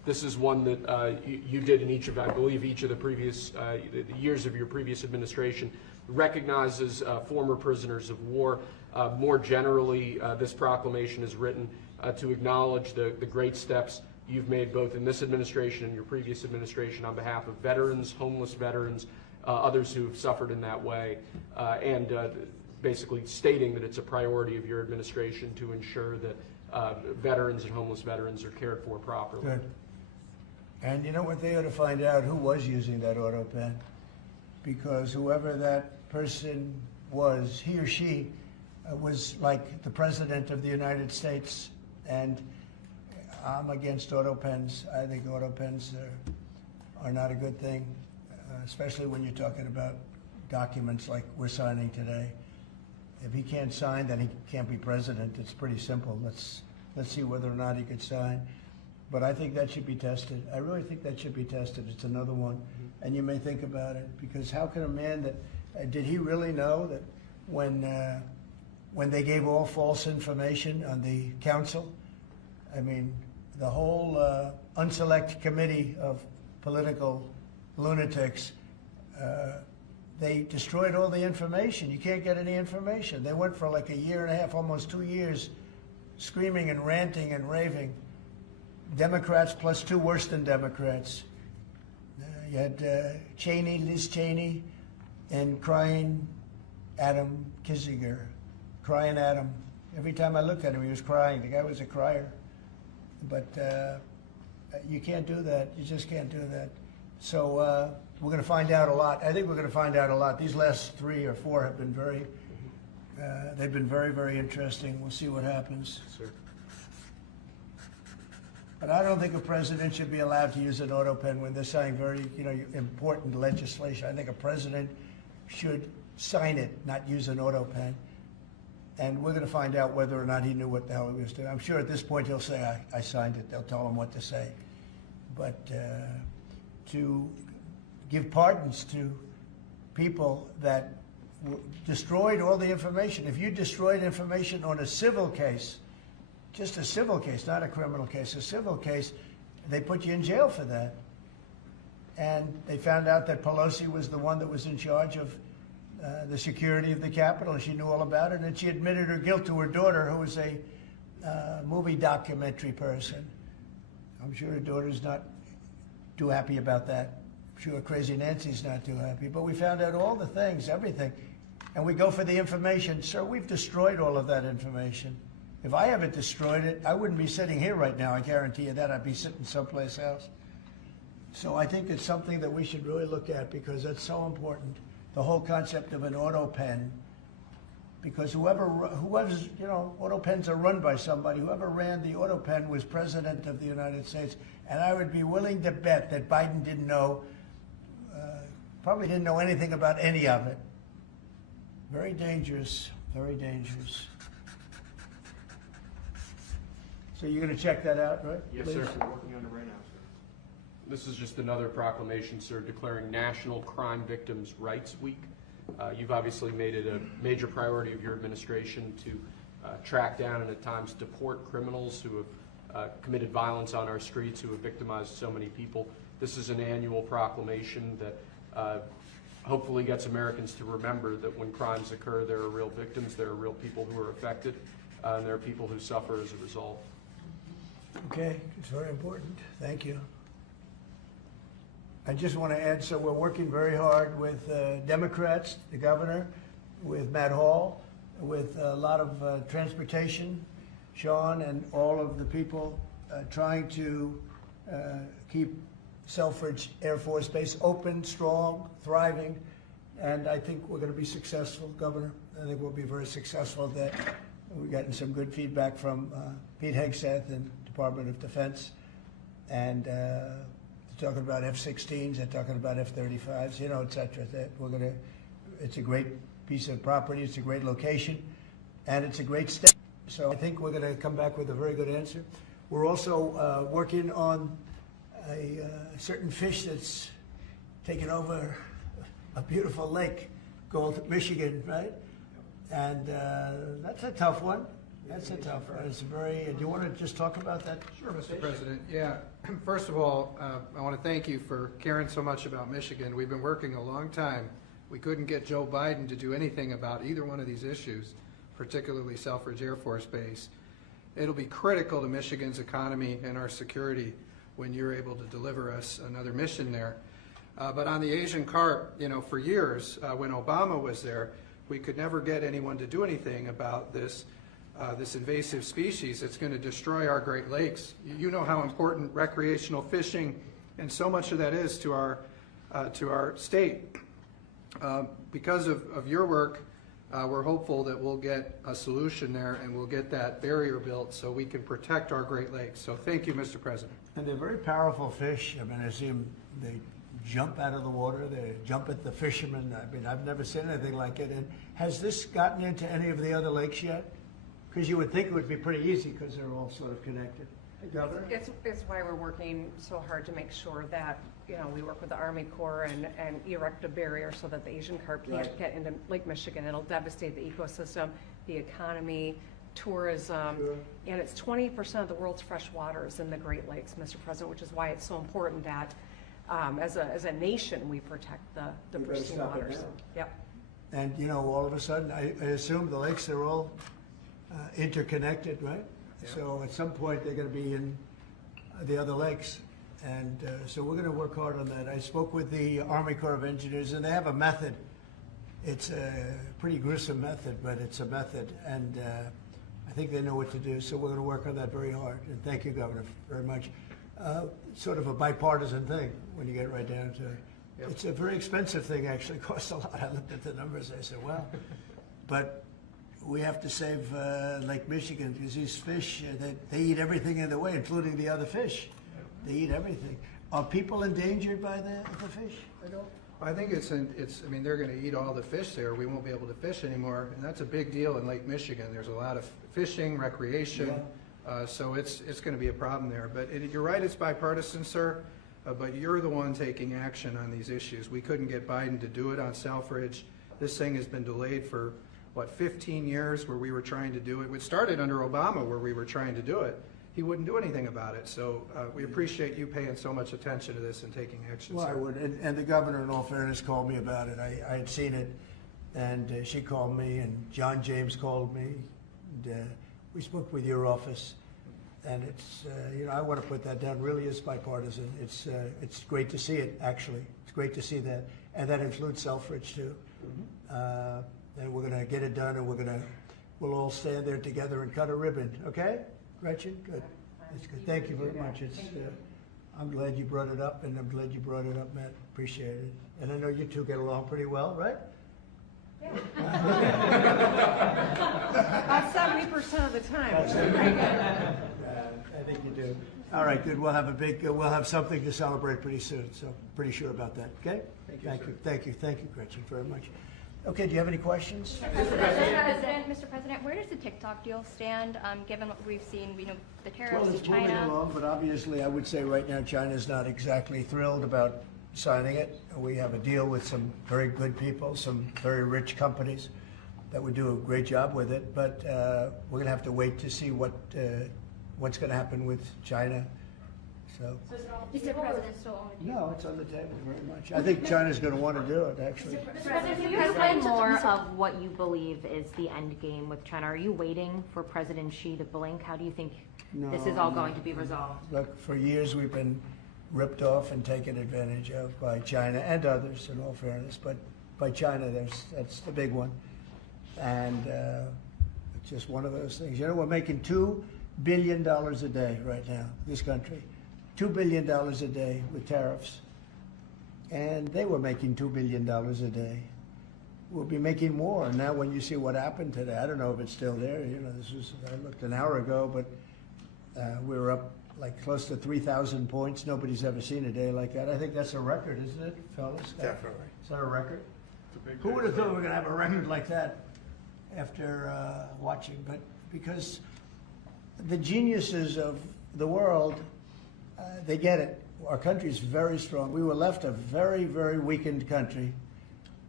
This is one that you did in each of, I believe, each of the previous the years of your previous administration. Recognizes former prisoners of war. More generally, this proclamation is written to acknowledge the great steps you've made both in this administration and your previous administration on behalf of veterans, homeless veterans, others who have suffered in that way, and basically stating that it's a priority of your administration to ensure that veterans and homeless veterans are cared for properly. Good. And you know what, they ought to find out who was using that autopen, because whoever that person was, he or she was like the President of the United States, and I'm against autopens. I think autopens are not a good thing, especially when you're talking about documents like we're signing today. If he can't sign, then he can't be president. It's pretty simple. Let's see whether or not he could sign. But I think that should be tested. I really think that should be tested. It's another one. And you may think about it, because how can a man that, did he really know that when they gave all false information on the council, I mean, the whole unselect committee of political lunatics, they destroyed all the information. You can't get any information. They went for like a year and a half, almost 2 years, screaming and ranting and raving. Democrats plus two worse than Democrats. You had Cheney, Liz Cheney, and crying Adam Kinzinger, crying Adam. Every time I looked at him, he was crying. The guy was a crier. But you can't do that. You just can't do that. So we're going to find out a lot. I think we're going to find out a lot. These last 3 or 4 have been they've been very, very interesting. We'll see what happens. Sir. But I don't think a president should be allowed to use an autopen when they're signing very, important legislation. I think a president should sign it, not use an autopen. And we're going to find out whether or not he knew what the hell he was doing. I'm sure at this point he'll say, I signed it. They'll tell him what to say. But to give pardons to people that destroyed all the information. If you destroyed information on a civil case, just a civil case, not a criminal case, a civil case, they put you in jail for that. And they found out that Pelosi was the one that was in charge of the security of the Capitol, and she knew all about it, and she admitted her guilt to her daughter, who was a movie documentary person. I'm sure her daughter's not too happy about that. I'm sure Crazy Nancy's not too happy. But we found out all the things, everything. And we go for the information. Sir, we've destroyed all of that information. If I haven't destroyed it, I wouldn't be sitting here right now. I guarantee you that. I'd be sitting someplace else. So I think it's something that we should really look at, because that's so important. The whole concept of an autopen, because whoever's, autopens are run by somebody. Whoever ran the autopen was President of the United States. And I would be willing to bet that Biden didn't know, probably didn't know anything about any of it. Very dangerous, very dangerous. So you're going to check that out, right? Yes, please? sir. We're working on it right now, sir. This is just another proclamation, sir, declaring National Crime Victims' Rights Week. You've obviously made it a major priority of your administration to track down and at times deport criminals who have committed violence on our streets, who have victimized so many people. This is an annual proclamation that hopefully gets Americans to remember that when crimes occur, there are real victims, there are real people who are affected, and there are people who suffer as a result. Okay, it's very important. Thank you. I just want to add, so we're working very hard with Democrats, the governor, with Matt Hall, with a lot of transportation, Sean, and all of the people trying to keep Selfridge Air Force Base open, strong, thriving, and I think we're going to be successful, Governor. I think we'll be very successful at that. We've gotten some good feedback from Pete Hegseth and Department of Defense, and they're talking about F-16s, they're talking about F-35s, et cetera. That it's a great piece of property, it's a great location, and it's a great step. So I think we're going to come back with a very good answer. We're also working on a certain fish that's taken over a beautiful lake called Michigan, right? And that's a tough one. That's a tough one. It's very, do you want to just talk about that? Sure, Mr. President. Yeah. First of all, I want to thank you for caring so much about Michigan. We've been working a long time. We couldn't get Joe Biden to do anything about either one of these issues, particularly Selfridge Air Force Base. It'll be critical to Michigan's economy and our security when you're able to deliver us another mission there. But on the Asian carp, for years, when Obama was there, we could never get anyone to do anything about this invasive species that's going to destroy our Great Lakes. You know how important recreational fishing and so much of that is to our state. Because of your work, we're hopeful that we'll get a solution there and we'll get that barrier built so we can protect our Great Lakes. So thank you, Mr. President. And they're very powerful fish. I mean, I see them, they jump out of the water, they jump at the fishermen. I mean, I've never seen anything like it. And has this gotten into any of the other lakes yet? Because you would think it would be pretty easy because they're all sort of connected. Hey, Governor? It's why we're working so hard to make sure that, we work with the Army Corps and erect a barrier so that the Asian carp can't get into Lake Michigan. It'll devastate the ecosystem, the economy, tourism, and it's 20% of the world's fresh water is in the Great Lakes, Mr. President, which is why it's so important that as a nation we protect the pristine waters. Yep. And all of a sudden, I assume the lakes are all interconnected, right? Yeah. So at some point they're going to be in the other lakes. And so we're going to work hard on that. I spoke with the Army Corps of Engineers, and they have a method. It's a pretty gruesome method, but it's a method. And I think they know what to do. So we're going to work on that very hard. And thank you, Governor, very much. Sort of a bipartisan thing when you get right down to it. Yep. It's a very expensive thing, actually. It costs a lot. I looked at the numbers. I said, well, but we have to save Lake Michigan because these fish, they eat everything in the way, including the other fish. They eat everything. Are people endangered by the fish? I think I mean, they're going to eat all the fish there. We won't be able to fish anymore, and that's a big deal in Lake Michigan. There's a lot of fishing, recreation, so it's going to be a problem there. But you're right, it's bipartisan, sir, but you're the one taking action on these issues. We couldn't get Biden to do it on Selfridge. This thing has been delayed for, 15 years where we were trying to do it. It started under Obama where we were trying to do it. He wouldn't do anything about it. So we appreciate you paying so much attention to this and taking action. Well, sir. I would. And the governor, in all fairness, called me about it. I had seen it, and she called me, and John James called me. And, we spoke with your office, and it's, I want to put that down. Really is bipartisan. It's great to see it, actually. It's great to see that. And that includes Selfridge, too. Mm-hmm. And we're going to get it done, and we'll all stand there together and cut a ribbon. Okay? Gretchen, good. That's good. Thank you very much. It's, I'm glad you brought it up, and I'm glad you brought it up, Matt. Appreciate it. And I know you two get along pretty well, right? Yeah. About 70% of the time. I think you do. All right, good. We'll have something to celebrate pretty soon. So pretty sure about that. Okay? Thank you, Gretchen, very much. Okay, do you have any questions? Mr. President, where does the TikTok deal stand, given what we've seen, the tariffs Well, to it's moving China? along, but obviously I would say right now China's not exactly thrilled about signing it. We have a deal with some very good people, some very rich companies that would do a great job with it, but we're going to have to wait to see what's going to happen with China. So. Mr. President, still on the table? No, it's on the table very much. I think China's going to want to do it, actually. Mr. President, can you explain more of what you believe is the end game with China? Are you waiting for President Xi to blink? How do you think this is all going to be resolved? Look, for years we've been ripped off and taken advantage of by China and others, in all fairness, but by China, that's the big one. And it's just one of those things. We're making $2 billion a day right now, this country. $2 billion a day with tariffs. And they were making $2 billion a day. We'll be making more. Now when you see what happened today, I don't know if it's still there. I looked an hour ago, but we were up like close to 3,000 points. Nobody's ever seen a day like that. I think that's a record, isn't it, fellas? Definitely. Is that a record? Who would have thought we were going to have a record like that after watching? But because the geniuses of the world, they get it. Our country is very strong. We were left a very, very weakened country,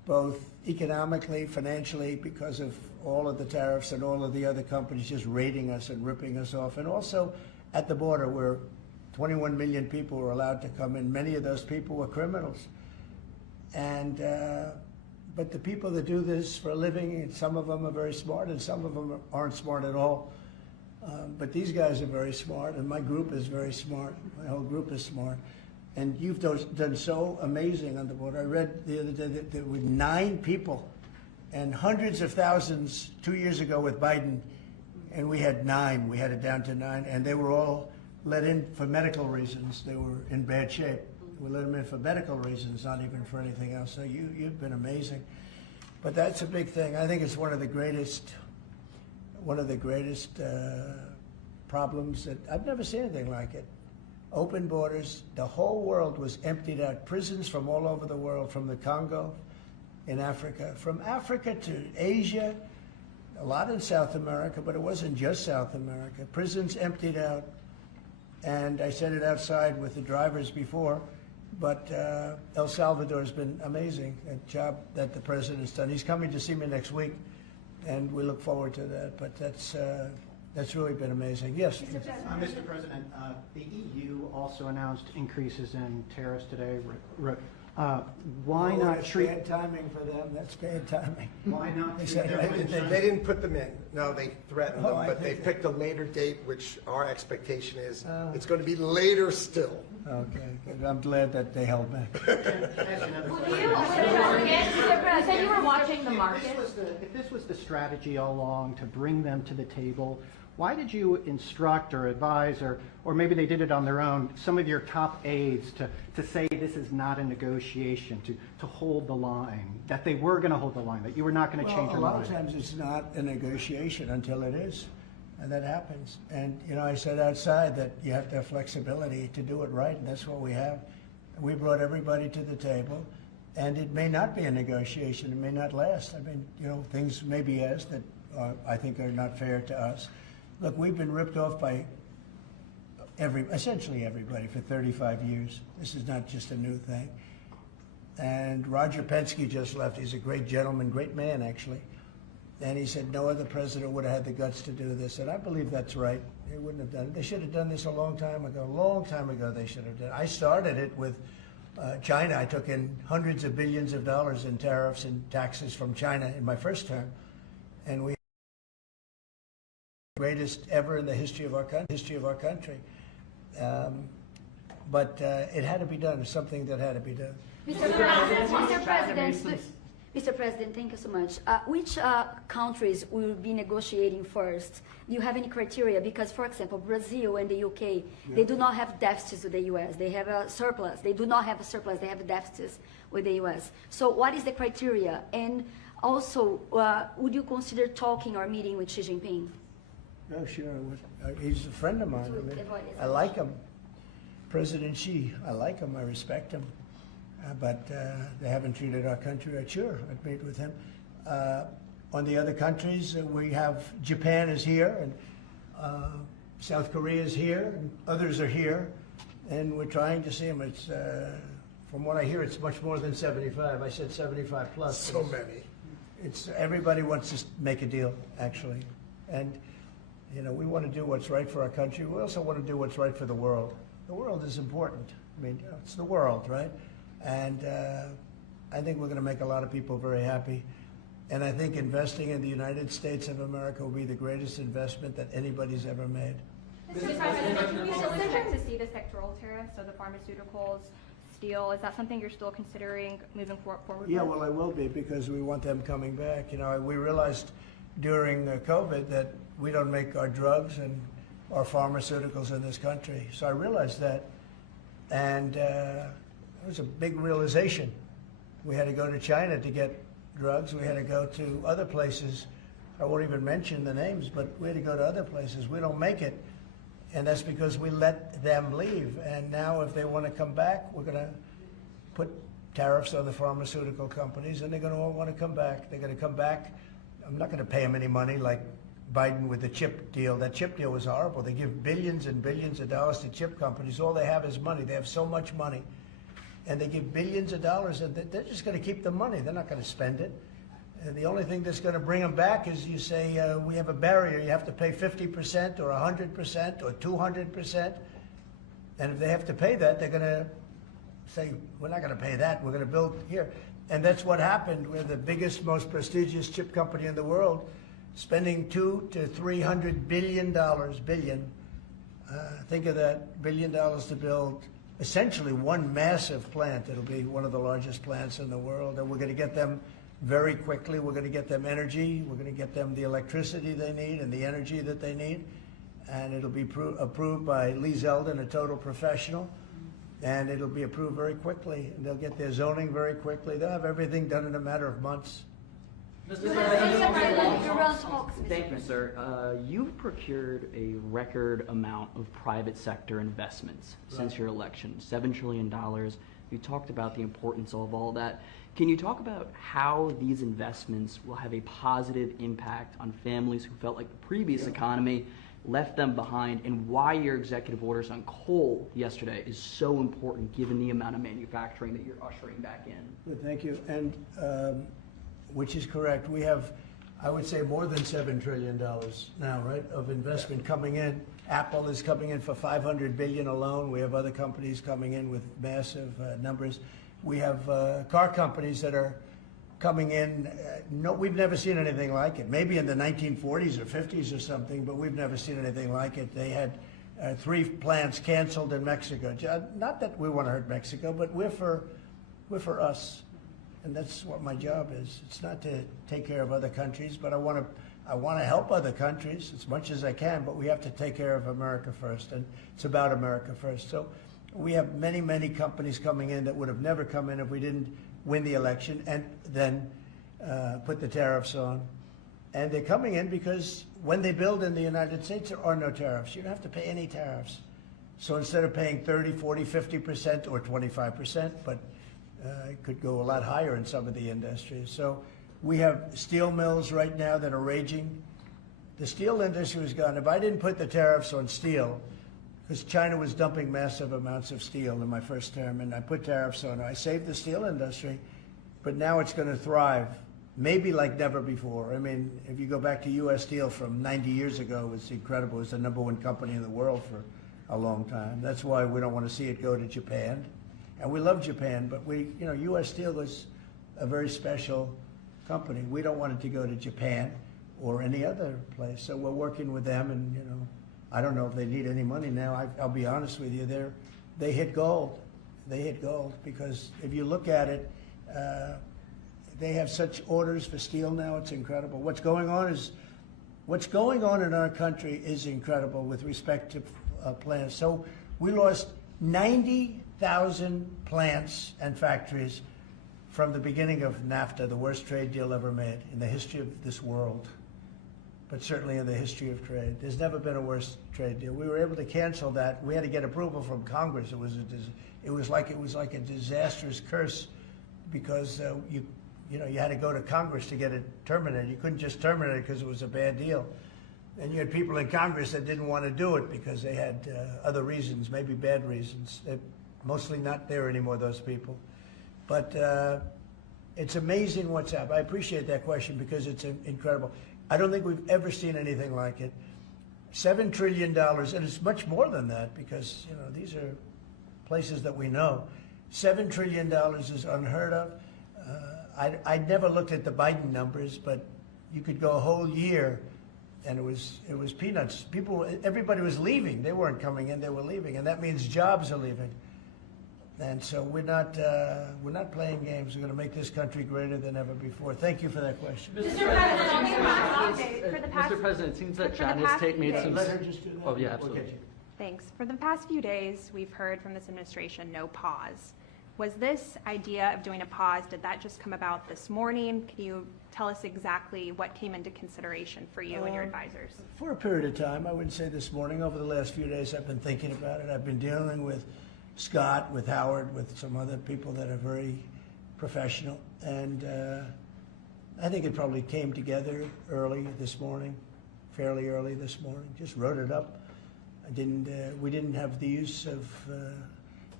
both economically, financially, because of all of the tariffs and all of the other companies just raiding us and ripping us off, and also at the border where 21 million people were allowed to come in. Many of those people were criminals. And but the people that do this for a living, and some of them are very smart and some of them aren't smart at all. But these guys are very smart, and my group is very smart. My whole group is smart. And you've done so amazing on the border. I read the other day that there were 9 people and hundreds of thousands 2 years ago with Biden, and we had 9. We had it down to 9, and they were all let in for medical reasons. They were in bad shape. We let them in for medical reasons, not even for anything else. So you've been amazing. But that's a big thing. I think it's one of the greatest problems that I've never seen anything like it. Open borders. The whole world was emptied out. Prisons from all over the world, from the Congo in Africa, from Africa to Asia, a lot in South America, but it wasn't just South America. Prisons emptied out. And I said it outside with the drivers before, but El Salvador has been amazing, a job that the president's done. He's coming to see me next week, and we look forward to that. But that's really been amazing. Yes? Mr. President, the EU also announced increases in tariffs today. Why not that's treat... bad timing for them. That's bad timing. Why not They treat said everyone- They didn't put them in. No, they threatened Oh, them, I but they think picked a later date, which our expectation is it's going to be later still. Okay, good. I'm glad that they held back. You said you were watching the market. If this was the strategy all along to bring them to the table, why did you instruct or advise, or maybe they did it on their own, some of your top aides to say this is not a negotiation, to hold the line, that they were going to hold the line, that you were not going to change your A lot mind? of times it's not a negotiation until it is, and that happens. And, I said outside that you have to have flexibility to do it right, and that's what we have. We brought everybody to the table, and it may not be a negotiation. It may not last. I mean, things may be asked that I think are not fair to us. Look, we've been ripped off by essentially everybody for 35 years. This is not just a new thing. And Roger Penske just left. He's a great gentleman, great man, actually. And he said no other president would have had the guts to do this. And I believe that's right. They wouldn't have done it. They should have done this a long time ago. A long time ago they should have done it. I started it with China. I took in hundreds of billions of dollars in tariffs and taxes from China in my first term. And we greatest ever in the history of our country. But it had to be done. It's something that had to be done. Mr. President, thank you so much. Which countries will be negotiating first? Do you have any criteria? Because, for example, Brazil and the UK, they do not have deficits with the US. They have a surplus. They do not have a surplus. They have deficits with the US. So what is the criteria? And also, would you consider talking or meeting with Xi Jinping? Oh, sure. He's a friend of mine. I mean, I like him. President Xi, I like him. I respect him. But they haven't treated our country right. Sure, I'd meet with him. On the other countries, we have Japan is here, and South Korea is here, and others are here, and we're trying to see them. It's, from what I hear, it's much more than 75. I said 75 plus. So many. It's everybody wants to make a deal, actually, and we want to do what's right for our country. We also want to do what's right for the world. The world is important. I mean, it's the world, right? And I think we're going to make a lot of people very happy. And I think investing in the United States of America will be the greatest investment that anybody's ever made. Mr. President, can you still expect to see the sectoral tariffs, so the pharmaceuticals, steel? Is that something you're still considering moving forward Yeah, with? well, I will be, because we want them coming back. We realized during COVID that we don't make our drugs and our pharmaceuticals in this country. So I realized that, and it was a big realization. We had to go to China to get drugs. We had to go to other places. I won't even mention the names, but we had to go to other places. We don't make it, and that's because we let them leave. And now if they want to come back, we're going to put tariffs on the pharmaceutical companies, and they're going to all want to come back. They're going to come back. I'm not going to pay them any money like Biden with the chip deal. That chip deal was horrible. They give billions and billions of dollars to chip companies. All they have is money. They have so much money. and they give billions of dollars, and they're just going to keep the money. They're not going to spend it. And the only thing that's going to bring them back is you say, we have a barrier. You have to pay 50% or 100% or 200%. And if they have to pay that, they're going to say, we're not going to pay that. We're going to build here. And that's what happened. We're the biggest, most prestigious chip company in the world, spending $200 to $300 billion. Think of that, $1 billion to build essentially one massive plant. It'll be one of the largest plants in the world, and we're going to get them very quickly. We're going to get them energy. We're going to get them the electricity they need and the energy that they need, and it'll be approved by Lee Zeldin, a total professional, and it'll be approved very quickly. And they'll get their zoning very quickly. They'll have everything done in a matter of months. Thank you, sir. You've procured a record amount of private sector investments since your election, $7 trillion. You talked about the importance of all that. Can you talk about how these investments will have a positive impact on families who felt like the previous economy left them behind, and why your executive orders on coal yesterday is so important given the amount of manufacturing that you're ushering back in? Good, thank you. And which is correct. We have, I would say, more than $7 trillion now, right, of investment coming in. Apple is coming in for $500 billion alone. We have other companies coming in with massive numbers. We have car companies that are coming in. No, we've never seen anything like it. Maybe in the 1940s or 50s or something, but we've never seen anything like it. They had 3 plants canceled in Mexico. Not that we want to hurt Mexico, but we're for us. And that's what my job is. It's not to take care of other countries, but I want to help other countries as much as I can, but we have to take care of America first, and it's about America first. So we have many, many companies coming in that would have never come in if we didn't win the election and then put the tariffs on. And they're coming in because when they build in the United States, there are no tariffs. You don't have to pay any tariffs. So instead of paying 30, 40, 50% or 25%, but it could go a lot higher in some of the industries. So we have steel mills right now that are raging. The steel industry was gone. If I didn't put the tariffs on steel, because China was dumping massive amounts of steel in my first term, and I put tariffs on it, I saved the steel industry, but now it's going to thrive, maybe like never before. I mean, if you go back to U.S. Steel from 90 years ago, it's incredible. It's the #1 company in the world for a long time. That's why we don't want to see it go to Japan. And we love Japan, but U.S. Steel is a very special company. We don't want it to go to Japan or any other place. So we're working with them, and I don't know if they need any money now. I'll be honest with you, they hit gold. They hit gold because if you look at it, they have such orders for steel now. It's incredible. What's going on in our country is incredible with respect to plants. So we lost 90,000 plants and factories from the beginning of NAFTA, the worst trade deal ever made in the history of this world, but certainly in the history of trade. There's never been a worse trade deal. We were able to cancel that. We had to get approval from Congress. It was like a disastrous curse because you had to go to Congress to get it terminated. You couldn't just terminate it because it was a bad deal. And you had people in Congress that didn't want to do it because they had other reasons, maybe bad reasons. They're mostly not there anymore, those people. But it's amazing what's happened. I appreciate that question because it's incredible. I don't think we've ever seen anything like it. $7 trillion, and it's much more than that because these are places that we know. $7 trillion is unheard of. I never looked at the Biden numbers, but you could go a whole year and it was peanuts. Everybody was leaving. They weren't coming in, they were leaving, and that means jobs are leaving. And so we're not playing games. We're going to make this country greater than ever before. Thank you for that question. Mr. President, it seems that China's made some... Let her just do that. Oh, yeah, absolutely. Thanks. For the past few days, we've heard from this administration no pause. Was this idea of doing a pause, did that just come about this morning? Can you tell us exactly what came into consideration for you and your advisors? For a period of time, I wouldn't say this morning. Over the last few days, I've been thinking about it. I've been dealing with Scott, with Howard, with some other people that are very professional. And I think it probably came together early this morning, fairly early this morning. Just wrote it up. We didn't have the use of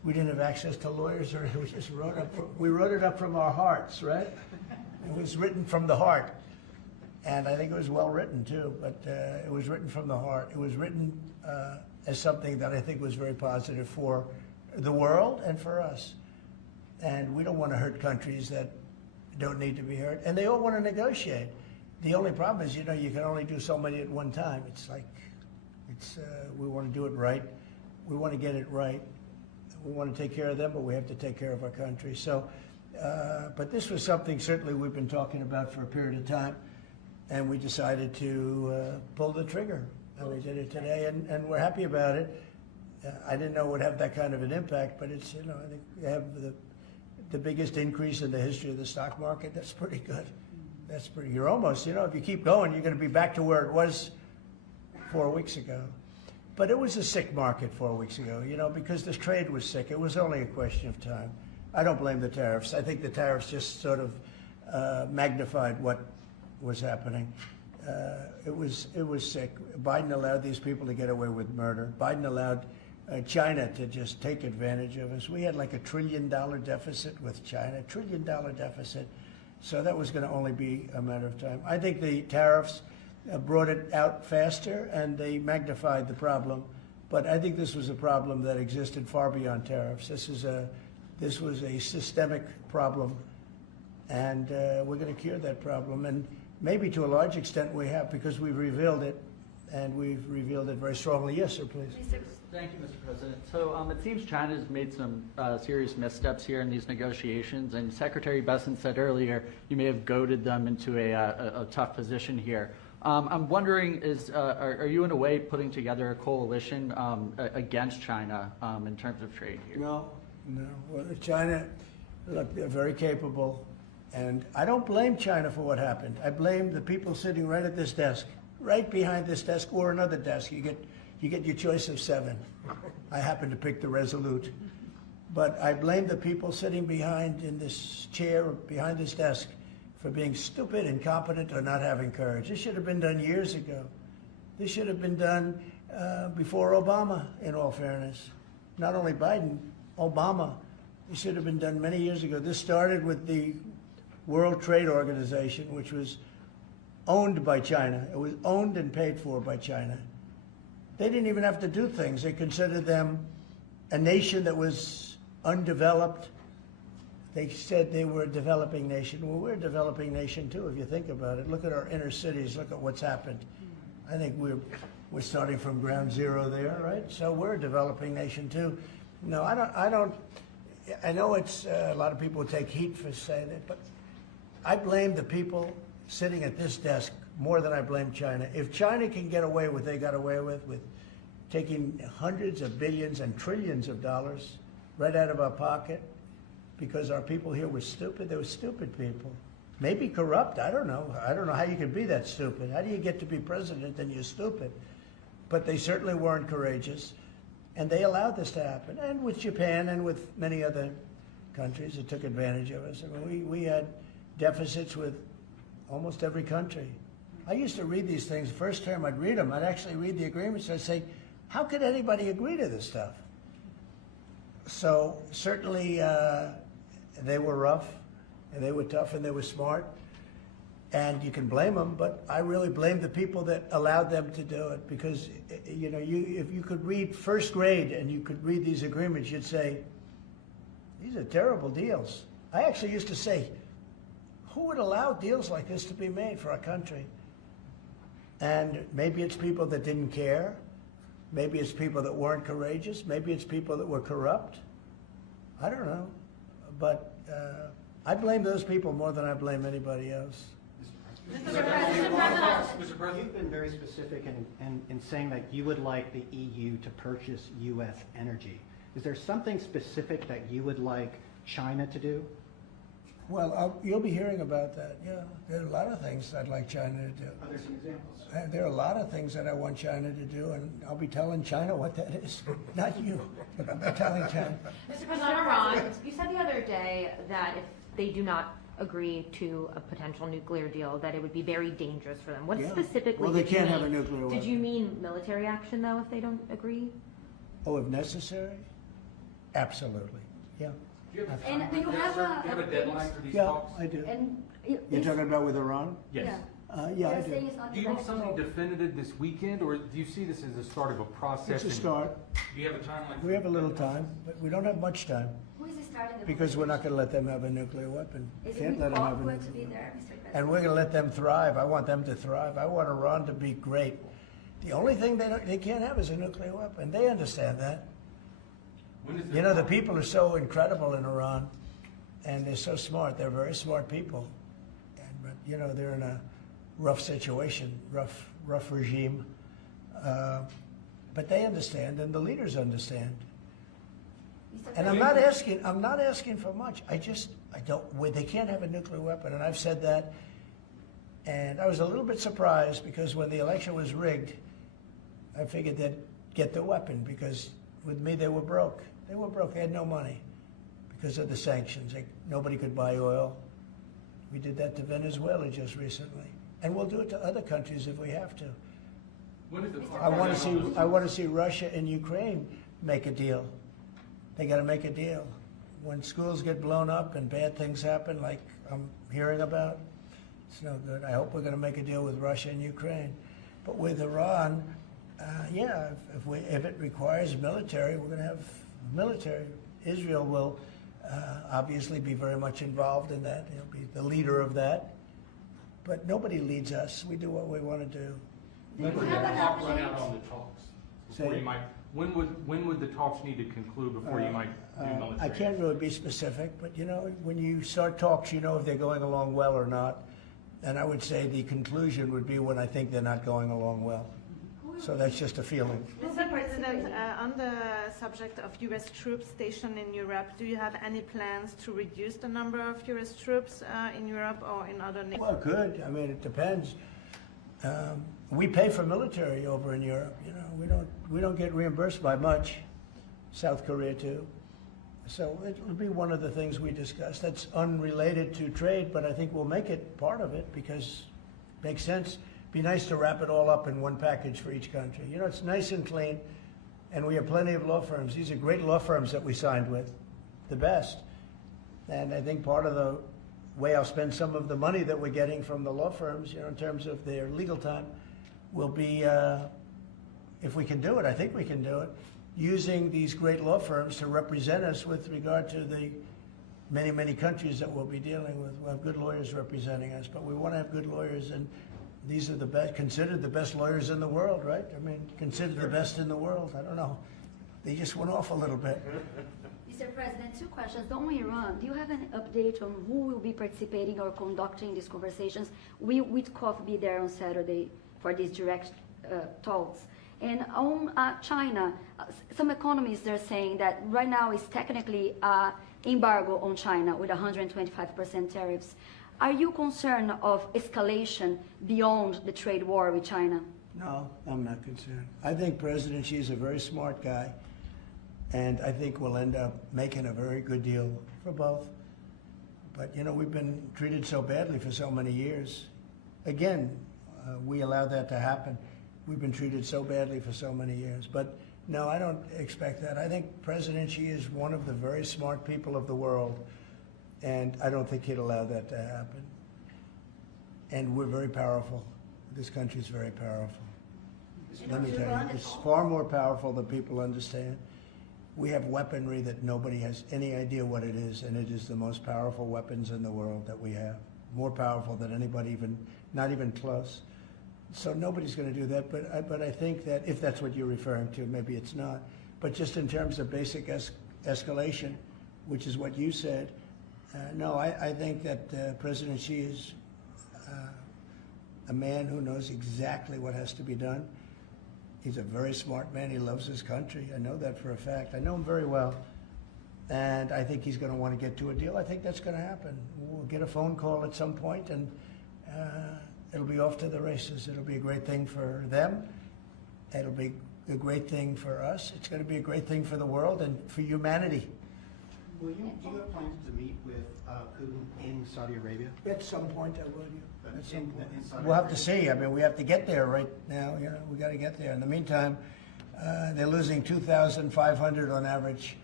we didn't have access to lawyers, or we just we wrote it up from our hearts, right? It was written from the heart. And I think it was well written too, but it was written from the heart. It was written as something that I think was very positive for the world and for us. And we don't want to hurt countries that don't need to be hurt. And they all want to negotiate. The only problem is, you know, you can only do so many at one time. It's like, we want to do it right. We want to get it right. We want to take care of them, but we have to take care of our country. So, but this was something certainly we've been talking about for a period of time. And we decided to pull the trigger, and we did it today, and we're happy about it. I didn't know it would have that kind of an impact, but it's, you know, I think they have the biggest increase in the history of the stock market. That's pretty good. That's pretty. You're almost, you know, if you keep going, you're going to be back to where it was 4 weeks ago. But it was a sick market 4 weeks ago, you know, because this trade was sick. It was only a question of time. I don't blame the tariffs. I think the tariffs just sort of magnified what was happening. It was sick. Biden allowed these people to get away with murder. Biden allowed China to just take advantage of us. We had like $1 trillion deficit with China, $1 trillion deficit. So that was going to only be a matter of time. I think the tariffs brought it out faster and they magnified the problem. But I think this was a problem that existed far beyond tariffs. This was a systemic problem, and we're going to cure that problem. And maybe to a large extent we have, because we've revealed it, and we've revealed it very strongly. Yes, sir, please. Thank you, Mr. President. So it seems China's made some serious missteps here in these negotiations, and Secretary Besson said earlier you may have goaded them into a tough position here. I'm wondering, are you in a way putting together a coalition against China in terms of trade here? No. Well, China, look, they're very capable. And I don't blame China for what happened. I blame the people sitting right at this desk, right behind this desk, or another desk. You get your choice of 7. I happen to pick the Resolute. But I blame the people sitting behind in this chair, behind this desk, for being stupid, incompetent, or not having courage. This should have been done years ago. This should have been done before Obama, in all fairness. Not only Biden, Obama. It should have been done many years ago. This started with the World Trade Organization, which was owned by China. It was owned and paid for by China. They didn't even have to do things. They considered them a nation that was undeveloped. They said they were a developing nation. Well, we're a developing nation too, if you think about it. Look at our inner cities. Look at what's happened. I think we're starting from ground zero there, right? So we're a developing nation too. No, I don't. I know it's a lot of people take heat for saying it, but I blame the people sitting at this desk more than I blame China. If China can get away with what they got away with taking hundreds of billions and trillions of dollars right out of our pocket because our people here were stupid, they were stupid people. Maybe corrupt, I don't know. I don't know how you can be that stupid. How do you get to be president and you're stupid? But they certainly weren't courageous, and they allowed this to happen. And with Japan and with many other countries that took advantage of us. I mean, we had deficits with almost every country. I used to read these things. The first term I'd read them. I'd actually read the agreements. I'd say, how could anybody agree to this stuff? So certainly they were rough, and they were tough, and they were smart. And you can blame them, but I really blame the people that allowed them to do it, because you know, if you could read first grade and you could read these agreements, you'd say, these are terrible deals. I actually used to say, who would allow deals like this to be made for our country? And maybe it's people that didn't care. Maybe it's people that weren't courageous. Maybe it's people that were corrupt. I don't know. But I blame those people more than I blame anybody else. Mr. President, you've been very specific in saying that you would like the EU to purchase U.S. energy. Is there something specific that you would like China to do? Well, you'll be hearing about that. Yeah, there are a lot of things I'd like China to do. Are there some examples? There are a lot of things that I want China to do, and I'll be telling China what that is. Not you, but I'll be telling China. Mr. President, Iran, you said the other day that if they do not agree to a potential nuclear deal, that it would be very dangerous for them. What specifically well, they did you can't mean? have a nuclear weapon. Did you mean military action, though, if they don't agree? Oh, if necessary? Absolutely, yeah. Do you have a And time- do you have do you have a deadline for these Yeah, talks? I do. And You're talking about with Iran? Yes. Yeah, I They're do. saying it's not Do you have direct something vote. definitive this weekend, or do you see this as the start of a process? It's a and- start. Do you have a timeline? We have a little time, but we don't have much time, Who is starting the because we're not going to let them have a nuclear weapon. Is Can't it let them have a going to nuclear be weapon. there, Mr. President? And we're going to let them thrive. I want them to thrive. I want Iran to be great. The only thing they can't have is a nuclear weapon. They understand that. When is You know, the people are so incredible in Iran, and they're so smart. They're very smart people. But, you know, they're in a rough situation, rough regime. But they understand, and the leaders understand. And I'm not asking for much. I don't, they can't have a nuclear weapon, and I've said that. And I was a little bit surprised, because when the election was rigged, I figured they'd get the weapon, because with me they were broke. They were broke. They had no money because of the sanctions. Nobody could buy oil. We did that to Venezuela just recently, and we'll do it to other countries if we have to. When is the I want to see Russia and Ukraine make a deal. They got to make a deal. When schools get blown up and bad things happen, like I'm hearing about, it's no good. I hope we're going to make a deal with Russia and Ukraine. But with Iran, yeah, if it requires military, we're going to have military. Israel will obviously be very much involved in that. He'll be the leader of that. But nobody leads us. We do what we want to do. When would the clock run out on the talks? Before Say- you might, when would the talks need to conclude before you might do military? I can't really be specific, but you know, when you start talks, you know if they're going along well or not. And I would say the conclusion would be when I think they're not going along well. So that's just a feeling. Mr. President, on the subject of U.S. troops stationed in Europe, do you have any plans to reduce the number of U.S. troops in Europe or in other nations? Well, good. I mean, it depends. We pay for military over in Europe. You know, we don't get reimbursed by much. South Korea too. So it'll be one of the things we discuss. That's unrelated to trade, but I think we'll make it part of it because it makes sense. Be nice to wrap it all up in one package for each country. You know, it's nice and clean, and we have plenty of law firms. These are great law firms that we signed with, the best. And I think part of the way I'll spend some of the money that we're getting from the law firms, you know, in terms of their legal time, will be, if we can do it, I think we can do it, using these great law firms to represent us with regard to the many, many countries that we'll be dealing with. We'll have good lawyers representing us, but we want to have good lawyers, and these are the best, considered the best lawyers in the world, right? I mean, considered the best in the world. I don't know. They just went off a little bit. Mr. President, two questions. On Iran, do you have an update on who will be participating or conducting these conversations? Will Witkoff be there on Saturday for these direct talks? And on China, some economists are saying that right now is technically embargo on China with 125% tariffs. Are you concerned of escalation beyond the trade war with China? No, I'm not concerned. I think President Xi is a very smart guy, and I think we'll end up making a very good deal for both. But, you know, we've been treated so badly for so many years. Again, we allowed that to happen. We've been treated so badly for so many years. But, no, I don't expect that. I think President Xi is one of the very smart people of the world, and I don't think he'd allow that to happen. And we're very powerful. This country is very powerful. Let me tell you, it's far more powerful than people understand. We have weaponry that nobody has any idea what it is, and it is the most powerful weapons in the world that we have. More powerful than anybody even, not even close. So nobody's going to do that, but I think that if that's what you're referring to, maybe it's not. But just in terms of basic escalation, which is what you said, no, I think that President Xi is a man who knows exactly what has to be done. He's a very smart man. He loves his country. I know that for a fact. I know him very well. And I think he's going to want to get to a deal. I think that's going to happen. We'll get a phone call at some point, and it'll be off to the races. It'll be a great thing for them. It'll be a great thing for us. It's going to be a great thing for the world and for humanity. Do you have plans to meet with Putin in Saudi Arabia? At some point, I will. At some point. In Saudi We'll have to Arabia? see. I mean, we have to get there right now. You know, we got to get there. In the meantime, they're losing 2,500 on average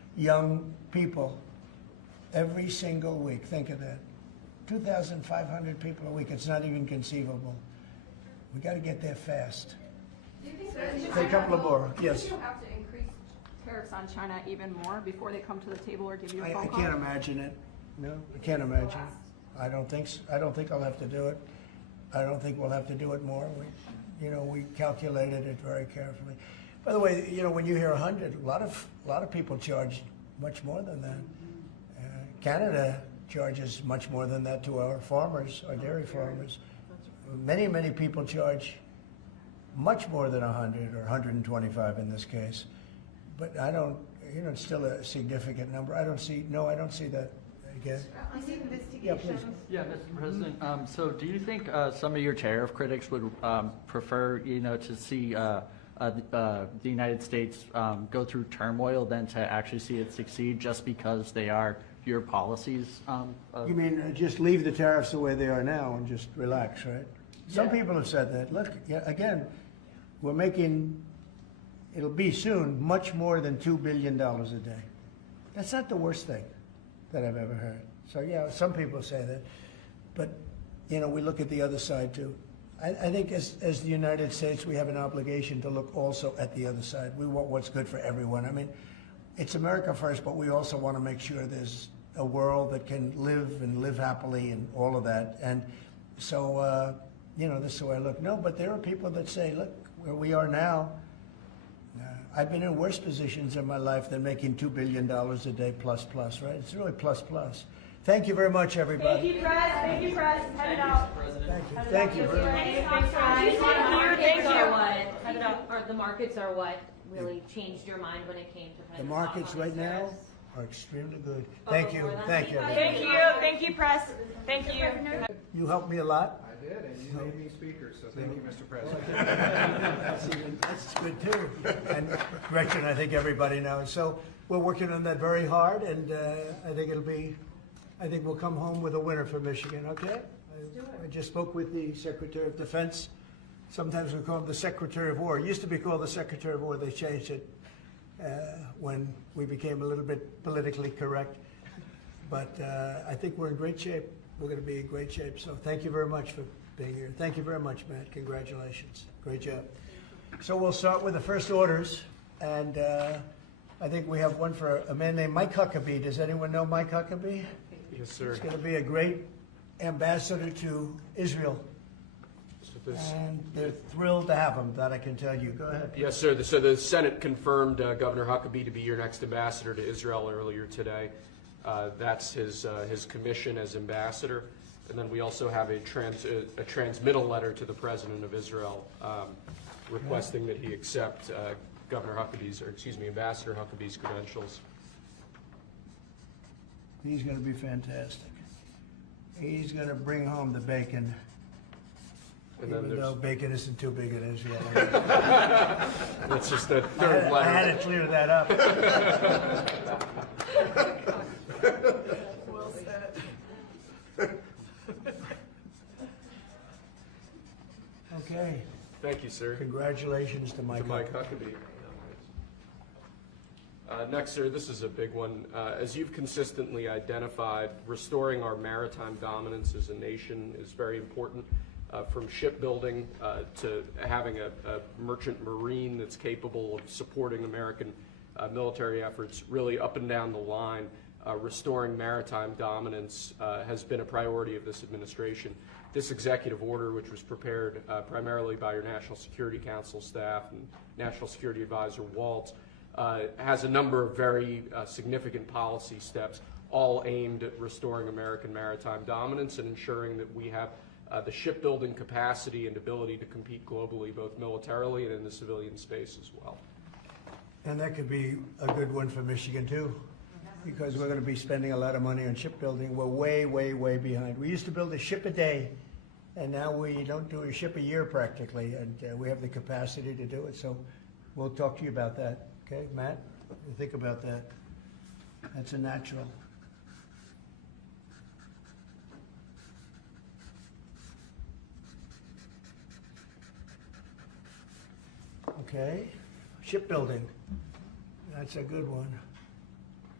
young people every single week. Think of that. 2,500 people a week. It's not even conceivable. We got to get there fast. Do you think Say a couple of more. Yes. Do you have to increase tariffs on China even more before they come to the table or give you a I phone call? can't imagine it. No, I can't imagine. I don't think I don't think I'll have to do it. I don't think we'll have to do it more. We calculated it very carefully. By the way, when you hear 100, a lot of people charge much more than that. Canada charges much more than that to our farmers, our dairy farmers. Many people charge much more than 100 or 125 in this case. But I don't, it's still a significant number. I don't see that again. On the Yeah, investigations. please. Yeah, Mr. President. So do you think some of your tariff critics would prefer, to see the United States go through turmoil than to actually see it succeed just because they are your policies? You mean just leave the tariffs the way they are now and just relax, right? Some people have said that. Look, again, we're making, it'll be soon, much more than $2 billion a day. That's not the worst thing that I've ever heard. So yeah, some people say that. But, we look at the other side too. I think as the United States, we have an obligation to look also at the other side. We want what's good for everyone. I mean, it's America first, but we also want to make sure there's a world that can live happily and all of that. And so, this is the way I look. No, but there are people that say, look, where we are now, I've been in worse positions in my life than making $2 billion a day plus, right? It's really plus. Thank you very much, everybody. Thank you, Press. Thank you, Press. Head it out. Thank you. The markets are what really changed your mind when it came to The markets right now are extremely good. Thank you. Thank you, Press. Thank you. You helped me a lot. I did, and you made me speaker, so thank you, Mr. President. That's good too. And Gretchen, I think everybody knows. So we're working on that very hard, and I think we'll come home with a winner for Michigan, okay? I just spoke with the Secretary of Defense. Sometimes we call him the Secretary of War. It used to be called the Secretary of War. They changed it when we became a little bit politically correct. But I think we're in great shape. We're going to be in great shape. So thank you very much for being here. Thank you very much, Matt. Congratulations. Great job. So we'll start with the first orders. And I think we have one for a man named Mike Huckabee. Does anyone know Mike Huckabee? Yes, sir. He's going to be a great ambassador to Israel. And they're thrilled to have him, that I can tell you. Go ahead. Yes, sir. So the Senate confirmed Governor Huckabee to be your next ambassador to Israel earlier today. That's his commission as ambassador. And then we also have a transmittal letter to the President of Israel requesting that he accept Ambassador Huckabee's credentials. He's going to be fantastic. He's going to bring home the bacon. And then Even though bacon isn't too big in Israel. That's just the third letter. I had to clear that up. Well said. Okay. Thank you, sir. Congratulations to Mike Huckabee. Next, sir, this is a big one. As you've consistently identified, restoring our maritime dominance as a nation is very important. From shipbuilding to having a merchant marine that's capable of supporting American military efforts, really up and down the line, restoring maritime dominance has been a priority of this administration. This executive order, which was prepared primarily by your National Security Council staff and National Security Advisor Waltz, has a number of very significant policy steps, all aimed at restoring American maritime dominance and ensuring that we have the shipbuilding capacity and ability to compete globally, both militarily and in the civilian space as well. And that could be a good one for Michigan too, because we're going to be spending a lot of money on shipbuilding. We're way behind. We used to build a ship a day, and now we don't do a ship a year practically, and we have the capacity to do it. So we'll talk to you about that. Okay, Matt? Think about that. That's a natural. Okay, shipbuilding. That's a good one.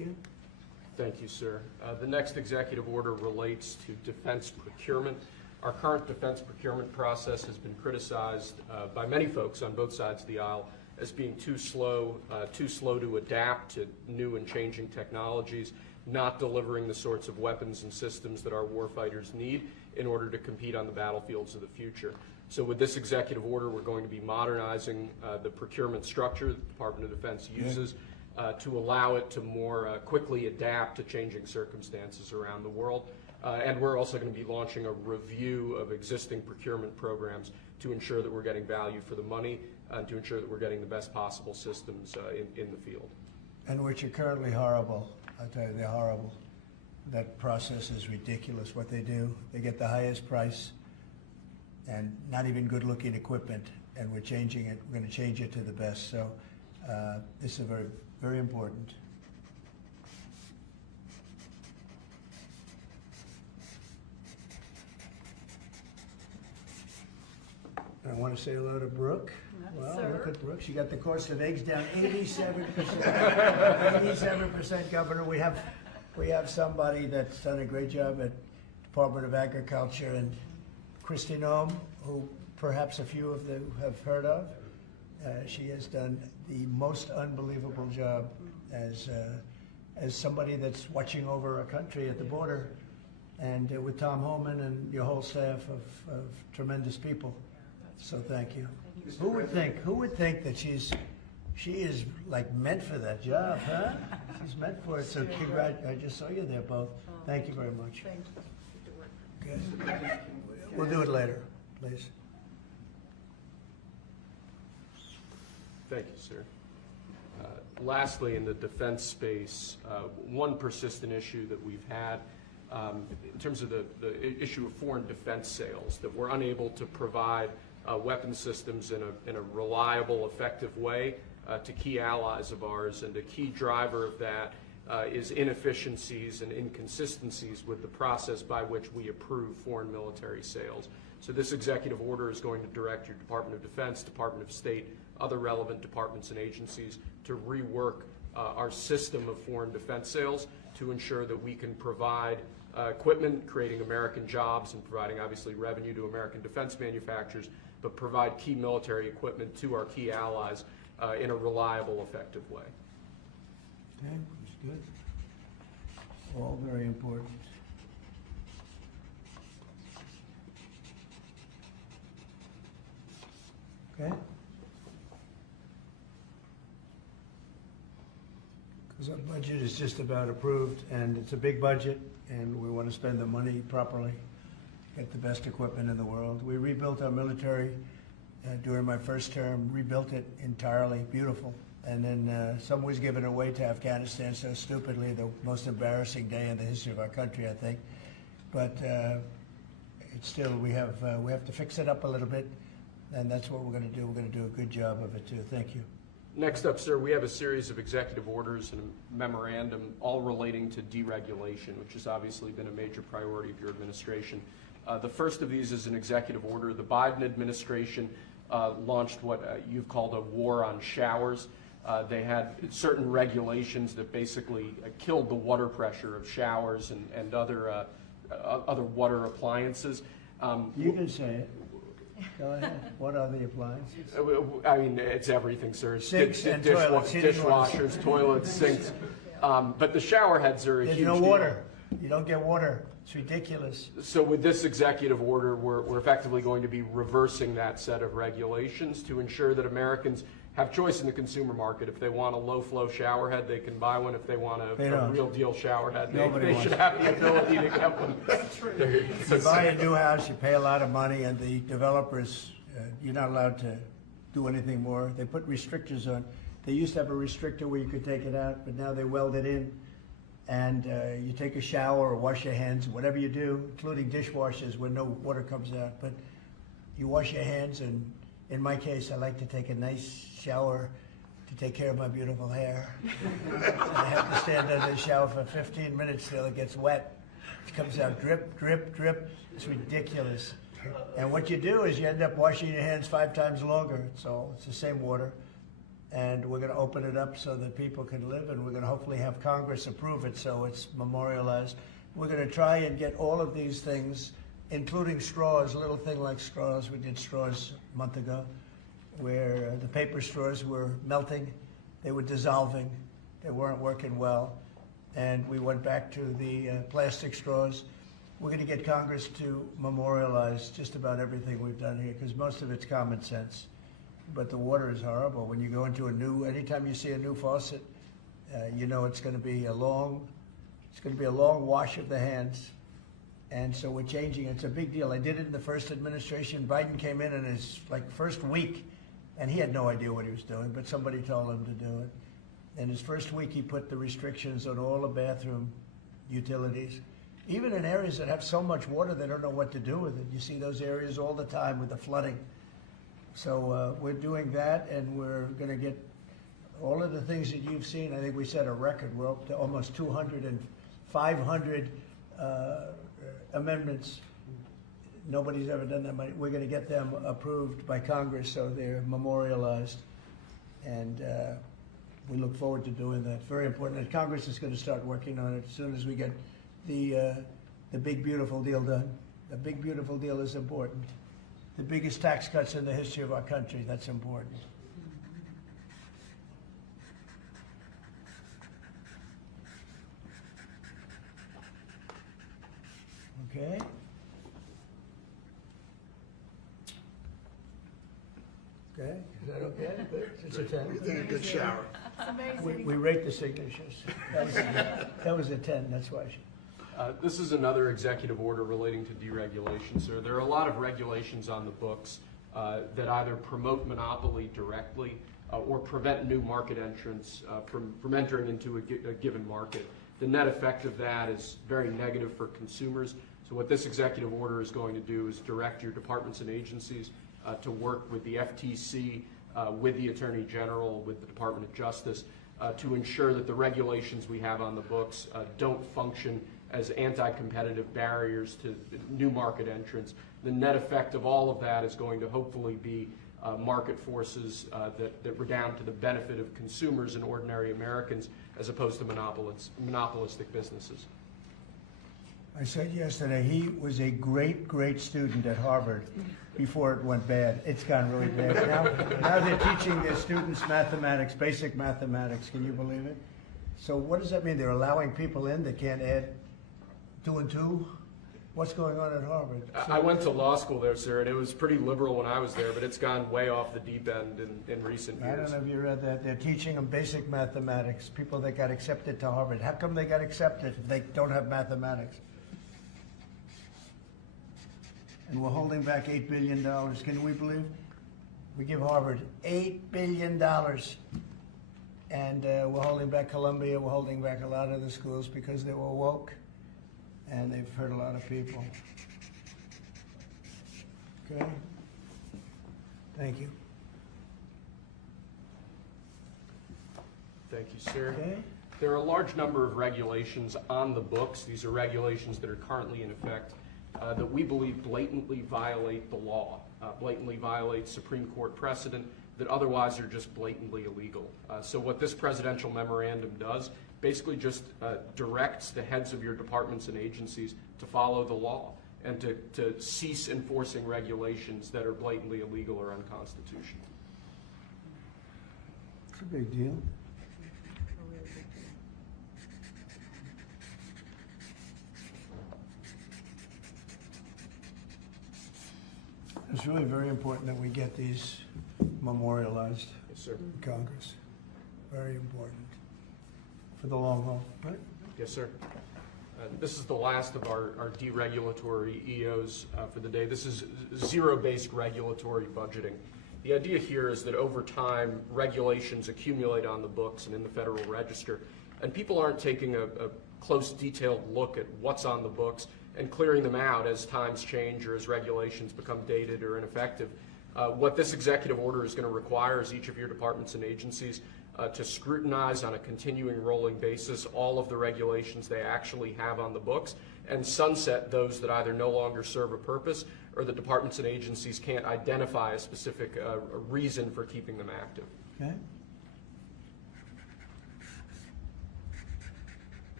you. Thank you, sir. The next executive order relates to defense procurement. Our current defense procurement process has been criticized by many folks on both sides of the aisle as being too slow to adapt to new and changing technologies, not delivering the sorts of weapons and systems that our warfighters need in order to compete on the battlefields of the future. So with this executive order, we're going to be modernizing the procurement structure that the Department of Defense uses to allow it to more quickly adapt to changing circumstances around the world. And we're also going to be launching a review of existing procurement programs to ensure that we're getting value for the money and to ensure that we're getting the best possible systems in the field. And which are currently horrible. I tell you, they're horrible. That process is ridiculous what they do. They get the highest price and not even good-looking equipment, and we're changing it. We're going to change it to the best. So this is very, very important. I want to say hello to Brooke. Well, look at Brooke. She got the cost of eggs down 87%. 87%, Governor. We have somebody that's done a great job at Department of Agriculture, and Kristi Noem, who perhaps a few of you have heard of. She has done the most unbelievable job as somebody that's watching over our country at the border, and with Tom Homan and your whole staff of tremendous people. So thank you. Who would think that she is like meant for that job, huh? She's meant for it. So I just saw you there both. Thank you very much. Thank you. Good. We'll do it later, please. Thank you, sir. Lastly, in the defense space, one persistent issue that we've had in terms of the issue of foreign defense sales, that we're unable to provide weapon systems in a reliable, effective way to key allies of ours, and a key driver of that is inefficiencies and inconsistencies with the process by which we approve foreign military sales. So this executive order is going to direct your Department of Defense, Department of State, other relevant departments and agencies to rework our system of foreign defense sales to ensure that we can provide equipment, creating American jobs and providing obviously revenue to American defense manufacturers, but provide key military equipment to our key allies in a reliable, effective way. Okay, that's good. All very important. Okay? Because our budget is just about approved, and it's a big budget, and we want to spend the money properly, get the best equipment in the world. We rebuilt our military during my first term, rebuilt it entirely, beautiful. And then some was given away to Afghanistan so stupidly, the most embarrassing day in the history of our country, I think. But it's still, we have to fix it up a little bit, and that's what we're going to do. We're going to do a good job of it too. Thank you. Next up, sir, we have a series of executive orders and a memorandum all relating to deregulation, which has obviously been a major priority of your administration. The first of these is an executive order. The Biden administration launched what you've called a war on showers. They had certain regulations that basically killed the water pressure of showers and other water appliances. You can say it. Go ahead. What are the appliances? I mean, it's everything, sir. Sinks and toilets. Dishwashers, toilets, sinks. But the shower heads are a huge deal. There's no water. You don't get water. It's ridiculous. So with this executive order, we're effectively going to be reversing that set of regulations to ensure that Americans have choice in the consumer market. If they want a low-flow shower head, they can buy one. If they want a real deal shower head, they should have the ability to get one. That's true. You buy a new house, you pay a lot of money, and the developers, you're not allowed to do anything more. They put restrictors on. They used to have a restrictor where you could take it out, but now they weld it in. And you take a shower or wash your hands, whatever you do, including dishwashers where no water comes out. But you wash your hands, and in my case, I like to take a nice shower to take care of my beautiful hair. I have to stand under the shower for 15 minutes till it gets wet. It comes out drip, drip, drip. It's ridiculous. And what you do is you end up washing your hands 5 times longer. It's the same water. and we're going to open it up so that people can live, and we're going to hopefully have Congress approve it so it's memorialized. We're going to try and get all of these things, including straws, a little thing like straws. We did straws a month ago, where the paper straws were melting, they were dissolving, they weren't working well, and we went back to the plastic straws. We're going to get Congress to memorialize just about everything we've done here, because most of it's common sense. But the water is horrible. When you go into anytime you see a new faucet, you know it's going to be a long wash of the hands. And so we're changing. It's a big deal. I did it in the first administration. Biden came in his first week, and he had no idea what he was doing, but somebody told him to do it. In his first week, he put the restrictions on all the bathroom utilities. Even in areas that have so much water, they don't know what to do with it. You see those areas all the time with the flooding. So we're doing that, and we're going to get all of the things that you've seen. I think we set a record. We're up to almost 200 and 500 amendments. Nobody's ever done that many. We're going to get them approved by Congress so they're memorialized, and we look forward to doing that. Very important. And Congress is going to start working on it as soon as we get the big beautiful deal done. The big beautiful deal is important. The biggest tax cuts in the history of our country, that's important. Okay. Okay, is that okay? Good. It's a 10. You did a good shower. We rate the signatures. That was a 10, that's why. This is another executive order relating to deregulation, sir. There are a lot of regulations on the books that either promote monopoly directly or prevent new market entrants from entering into a given market. The net effect of that is very negative for consumers. So what this executive order is going to do is direct your departments and agencies to work with the FTC, with the Attorney General, with the Department of Justice, to ensure that the regulations we have on the books don't function as anti-competitive barriers to new market entrants. The net effect of all of that is going to hopefully be market forces that redound to the benefit of consumers and ordinary Americans as opposed to monopolistic businesses. I said yesterday, he was a great, great student at Harvard before it went bad. It's gone really bad. Now they're teaching their students mathematics, basic mathematics. Can you believe it? So what does that mean? They're allowing people in that can't add 2 and 2? What's going on at Harvard? I went to law school there, sir, and it was pretty liberal when I was there, but it's gone way off the deep end in recent years. I don't know if you read that. They're teaching them basic mathematics, people that got accepted to Harvard. How come they got accepted if they don't have mathematics? And we're holding back $8 billion. Can we believe? We give Harvard $8 billion. And we're holding back Columbia. We're holding back a lot of the schools because they were woke. And they've hurt a lot of people. Okay? Thank you. Thank you, sir. Okay. There are a large number of regulations on the books. These are regulations that are currently in effect that we believe blatantly violate the law, blatantly violate Supreme Court precedent that otherwise are just blatantly illegal. So what this presidential memorandum does basically just directs the heads of your departments and agencies to follow the law and to cease enforcing regulations that are blatantly illegal or unconstitutional. It's a big deal. It's really very important that we get these memorialized Yes, sir. in Congress. Very important. For the long haul, right? Yes, sir. This is the last of our deregulatory EOs for the day. This is zero-based regulatory budgeting. The idea here is that over time, regulations accumulate on the books and in the Federal Register, and people aren't taking a close, detailed look at what's on the books and clearing them out as times change or as regulations become dated or ineffective. What this executive order is going to require is each of your departments and agencies to scrutinize on a continuing rolling basis all of the regulations they actually have on the books and sunset those that either no longer serve a purpose or the departments and agencies can't identify a specific reason for keeping them active. Okay.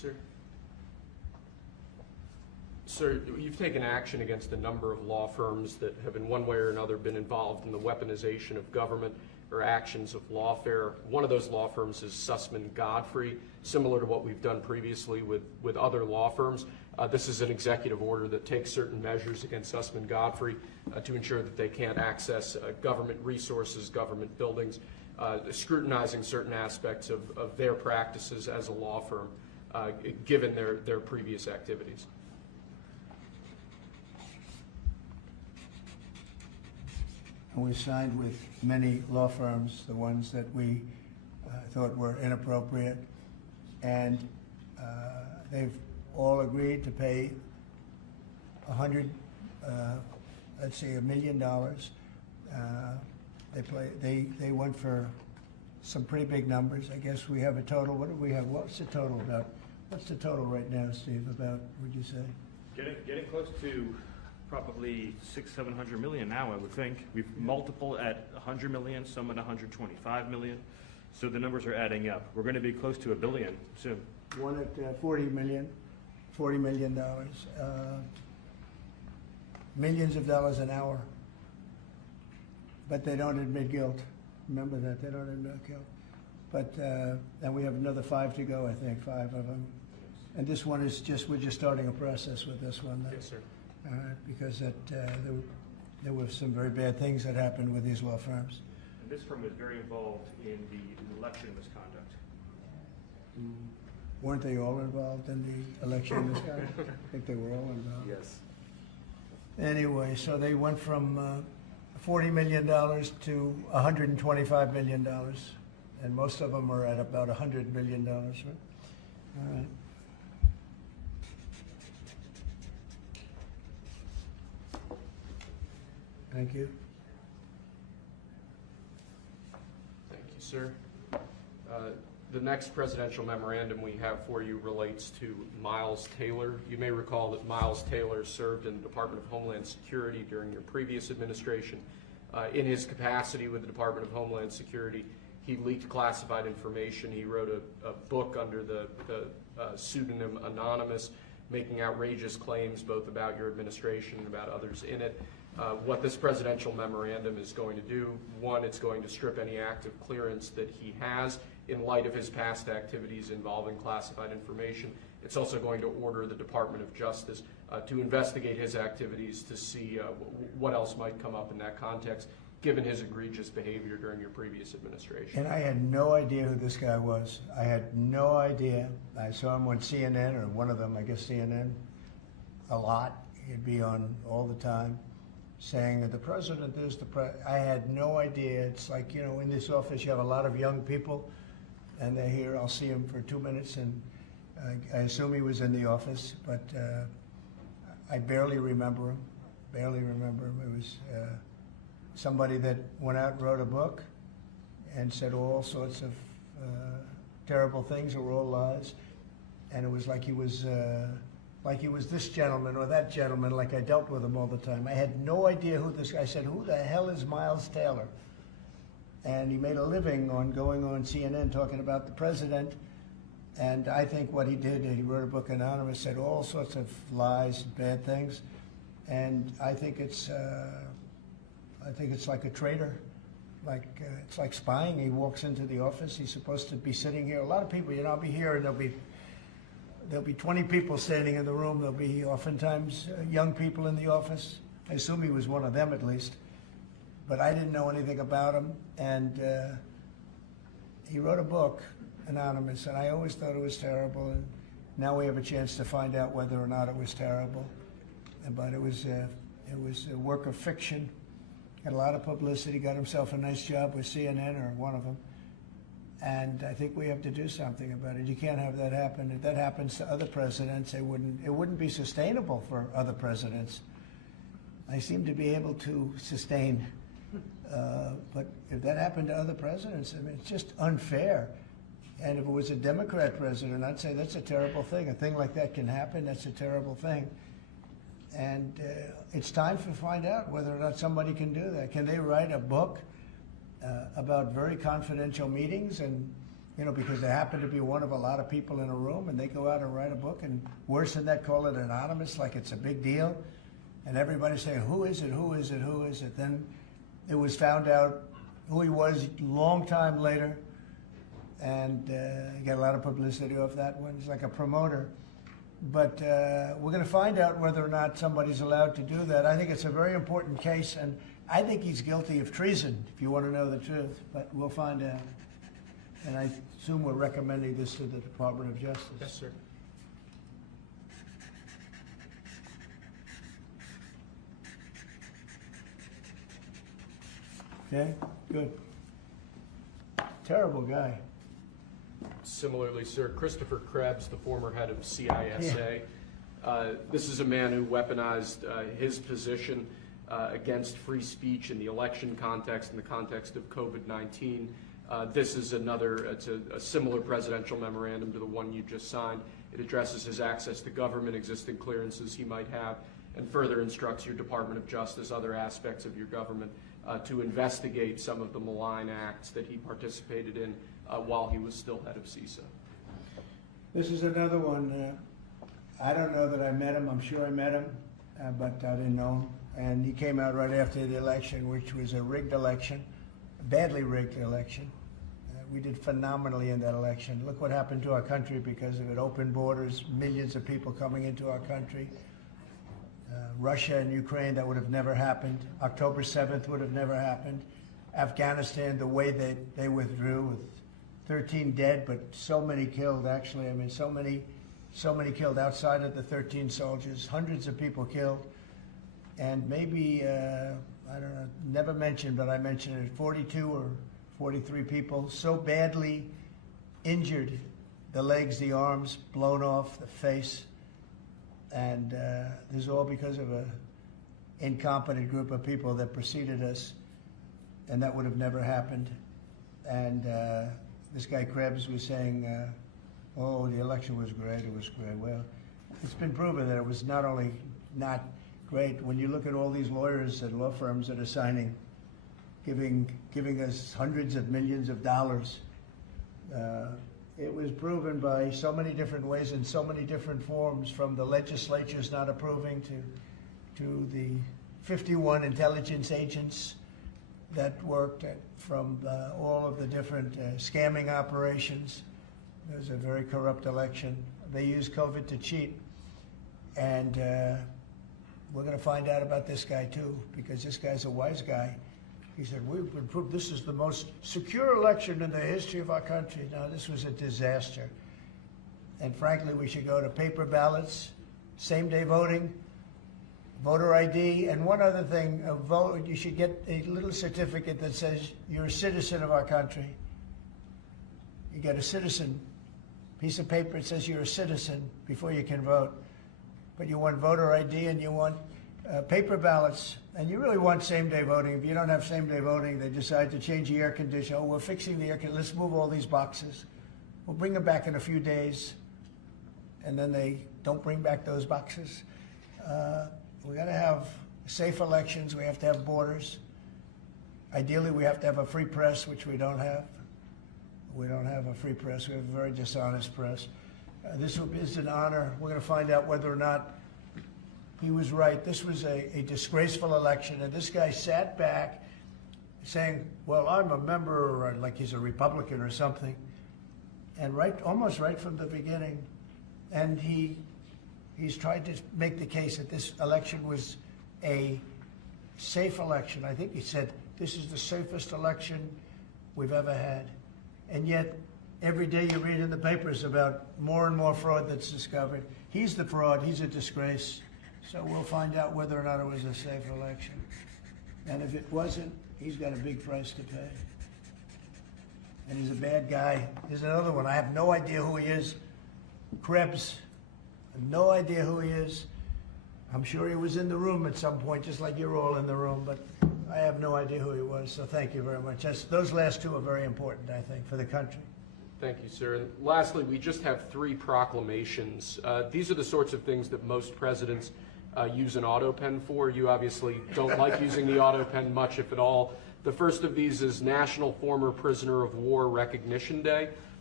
sir. Sir, you've taken action against a number of law firms that have in one way or another been involved in the weaponization of government or actions of lawfare. One of those law firms is Sussman Godfrey, similar to what we've done previously with other law firms. This is an executive order that takes certain measures against Sussman Godfrey to ensure that they can't access government resources, government buildings, scrutinizing certain aspects of their practices as a law firm, given their previous activities. And we signed with many law firms, the ones that we thought were inappropriate, and they've all agreed to pay $100 million. They went for some pretty big numbers. I guess we have a total. What do we have? What's the total about? What's the total right now, Steve? About, would you say? Getting close to probably $600-700 million now, I would think. We've multiple at 100 million, some at 125 million. So the numbers are adding up. We're going to be close to $1 billion soon. One at $40 million. Millions of dollars an hour. But they don't admit guilt. Remember that, they don't admit guilt. But and we have another 5 to go, I think, 5 of them. And this one is we're just starting a process with this one. Yes, sir. Because there were some very bad things that happened with these law firms. And this firm was very involved in the election misconduct. Weren't they all involved in the election misconduct? I think they were all involved. Yes. Anyway, so they went from $40 million to $125 million, and most of them are at about $100 million, right? All right. Thank you. Thank you, sir. The next presidential memorandum we have for you relates to Miles Taylor. You may recall that Miles Taylor served in the Department of Homeland Security during your previous administration. In his capacity with the Department of Homeland Security, he leaked classified information. He wrote a book under the pseudonym Anonymous, making outrageous claims both about your administration and about others in it. What this presidential memorandum is going to do, one, it's going to strip any active clearance that he has in light of his past activities involving classified information. It's also going to order the Department of Justice to investigate his activities to see what else might come up in that context, given his egregious behavior during your previous administration. And I had no idea who this guy was. I had no idea. I saw him on CNN, or one of them, I guess CNN, a lot. He'd be on all the time, saying that the president is the president. I had no idea. It's like, you know, in this office you have a lot of young people, and they're here. I'll see him for 2 minutes, and I assume he was in the office, but I barely remember him. It was somebody that went out and wrote a book and said all sorts of terrible things that were all lies, and it was like he was this gentleman or that gentleman, like I dealt with him all the time. I had no idea who this guy. I said, who the hell is Miles Taylor? And he made a living on going on CNN talking about the president. And I think what he did, he wrote a book, Anonymous, said all sorts of lies, bad things. And I think it's like a traitor. It's like spying. He walks into the office. He's supposed to be sitting here. A lot of people, you know, I'll be here, and there'll be 20 people standing in the room. There'll be oftentimes young people in the office. I assume he was one of them at least. But I didn't know anything about him. And he wrote a book, Anonymous, and I always thought it was terrible. And now we have a chance to find out whether or not it was terrible. But it was a work of fiction. Had a lot of publicity, got himself a nice job with CNN, or one of them. And I think we have to do something about it. You can't have that happen. If that happens to other presidents, it wouldn't be sustainable for other presidents. They seem to be able to sustain. But if that happened to other presidents, I mean, it's just unfair. And if it was a Democrat president, I'd say that's a terrible thing. A thing like that can happen. That's a terrible thing. And it's time to find out whether or not somebody can do that. Can they write a book about very confidential meetings and you know, because they happen to be one of a lot of people in a room, and they go out and write a book, and worse than that, call it anonymous, like it's a big deal. And everybody's saying, who is it, who is it, who is it? Then it was found out who he was a long time later, and he got a lot of publicity off that one. He's like a promoter. But we're going to find out whether or not somebody's allowed to do that. I think it's a very important case, and I think he's guilty of treason, if you want to know the truth. But we'll find out. And I assume we're recommending this to the Department of Justice. Yes, sir. Okay, good. Terrible guy. Similarly, sir, Christopher Krebs, the former head of CISA. This is a man who weaponized his position against free speech in the election context, in the context of COVID-19. This is it's a similar presidential memorandum to the one you just signed. It addresses his access to government, existing clearances he might have, and further instructs your Department of Justice, other aspects of your government, to investigate some of the malign acts that he participated in while he was still head of CISA. This is another one. I don't know that I met him. I'm sure I met him, but I didn't know him. And he came out right after the election, which was a rigged election, a badly rigged election. We did phenomenally in that election. Look what happened to our country because of it. Open borders, millions of people coming into our country. Russia and Ukraine, that would have never happened. October 7th would have never happened. Afghanistan, the way they withdrew with 13 dead, but so many killed, actually. I mean, so many killed outside of the 13 soldiers, hundreds of people killed. And maybe, I don't know, never mentioned, but I mentioned it, 42 or 43 people so badly injured, the legs, the arms, blown off, the face. And this is all because of an incompetent group of people that preceded us, and that would have never happened. And this guy Krebs was saying, oh, the election was great, it was great. Well, it's been proven that it was not only not great. When you look at all these lawyers and law firms that are signing, giving us hundreds of millions of dollars, it was proven by so many different ways in so many different forms, from the legislatures not approving to the 51 intelligence agents that worked from all of the different scamming operations. It was a very corrupt election. They used COVID to cheat. And we're going to find out about this guy too, because this guy's a wise guy. He said, we've been proved this is the most secure election in the history of our country. No, this was a disaster. And frankly, we should go to paper ballots, same-day voting, voter ID, and one other thing, you should get a little certificate that says you're a citizen of our country. You get a citizen piece of paper that says you're a citizen before you can vote. But you want voter ID and you want paper ballots, and you really want same-day voting. If you don't have same-day voting, they decide to change the air conditioner. Oh, we're fixing the air conditioner. Let's move all these boxes. We'll bring them back in a few days, and then they don't bring back those boxes. We got to have safe elections. We have to have borders. Ideally, we have to have a free press, which we don't have. We don't have a free press. We have a very dishonest press. This is an honor. We're going to find out whether or not he was right. This was a disgraceful election, and this guy sat back saying, well, I'm a member, or like he's a Republican or something, and almost right from the beginning. And he's tried to make the case that this election was a safe election. I think he said, this is the safest election we've ever had. And yet, every day you read in the papers about more and more fraud that's discovered. He's the fraud. He's a disgrace. So we'll find out whether or not it was a safe election. And if it wasn't, he's got a big price to pay. And he's a bad guy. Here's another one. I have no idea who he is. Krebs. I have no idea who he is. I'm sure he was in the room at some point, just like you're all in the room, but I have no idea who he was. So thank you very much. Those last two are very important, I think, for the country. Thank you, sir. And lastly, we just have 3 proclamations. These are the sorts of things that most presidents use an autopen for. You obviously don't like using the autopen much, if at all. The first of these is National Former Prisoner of War Recognition Day.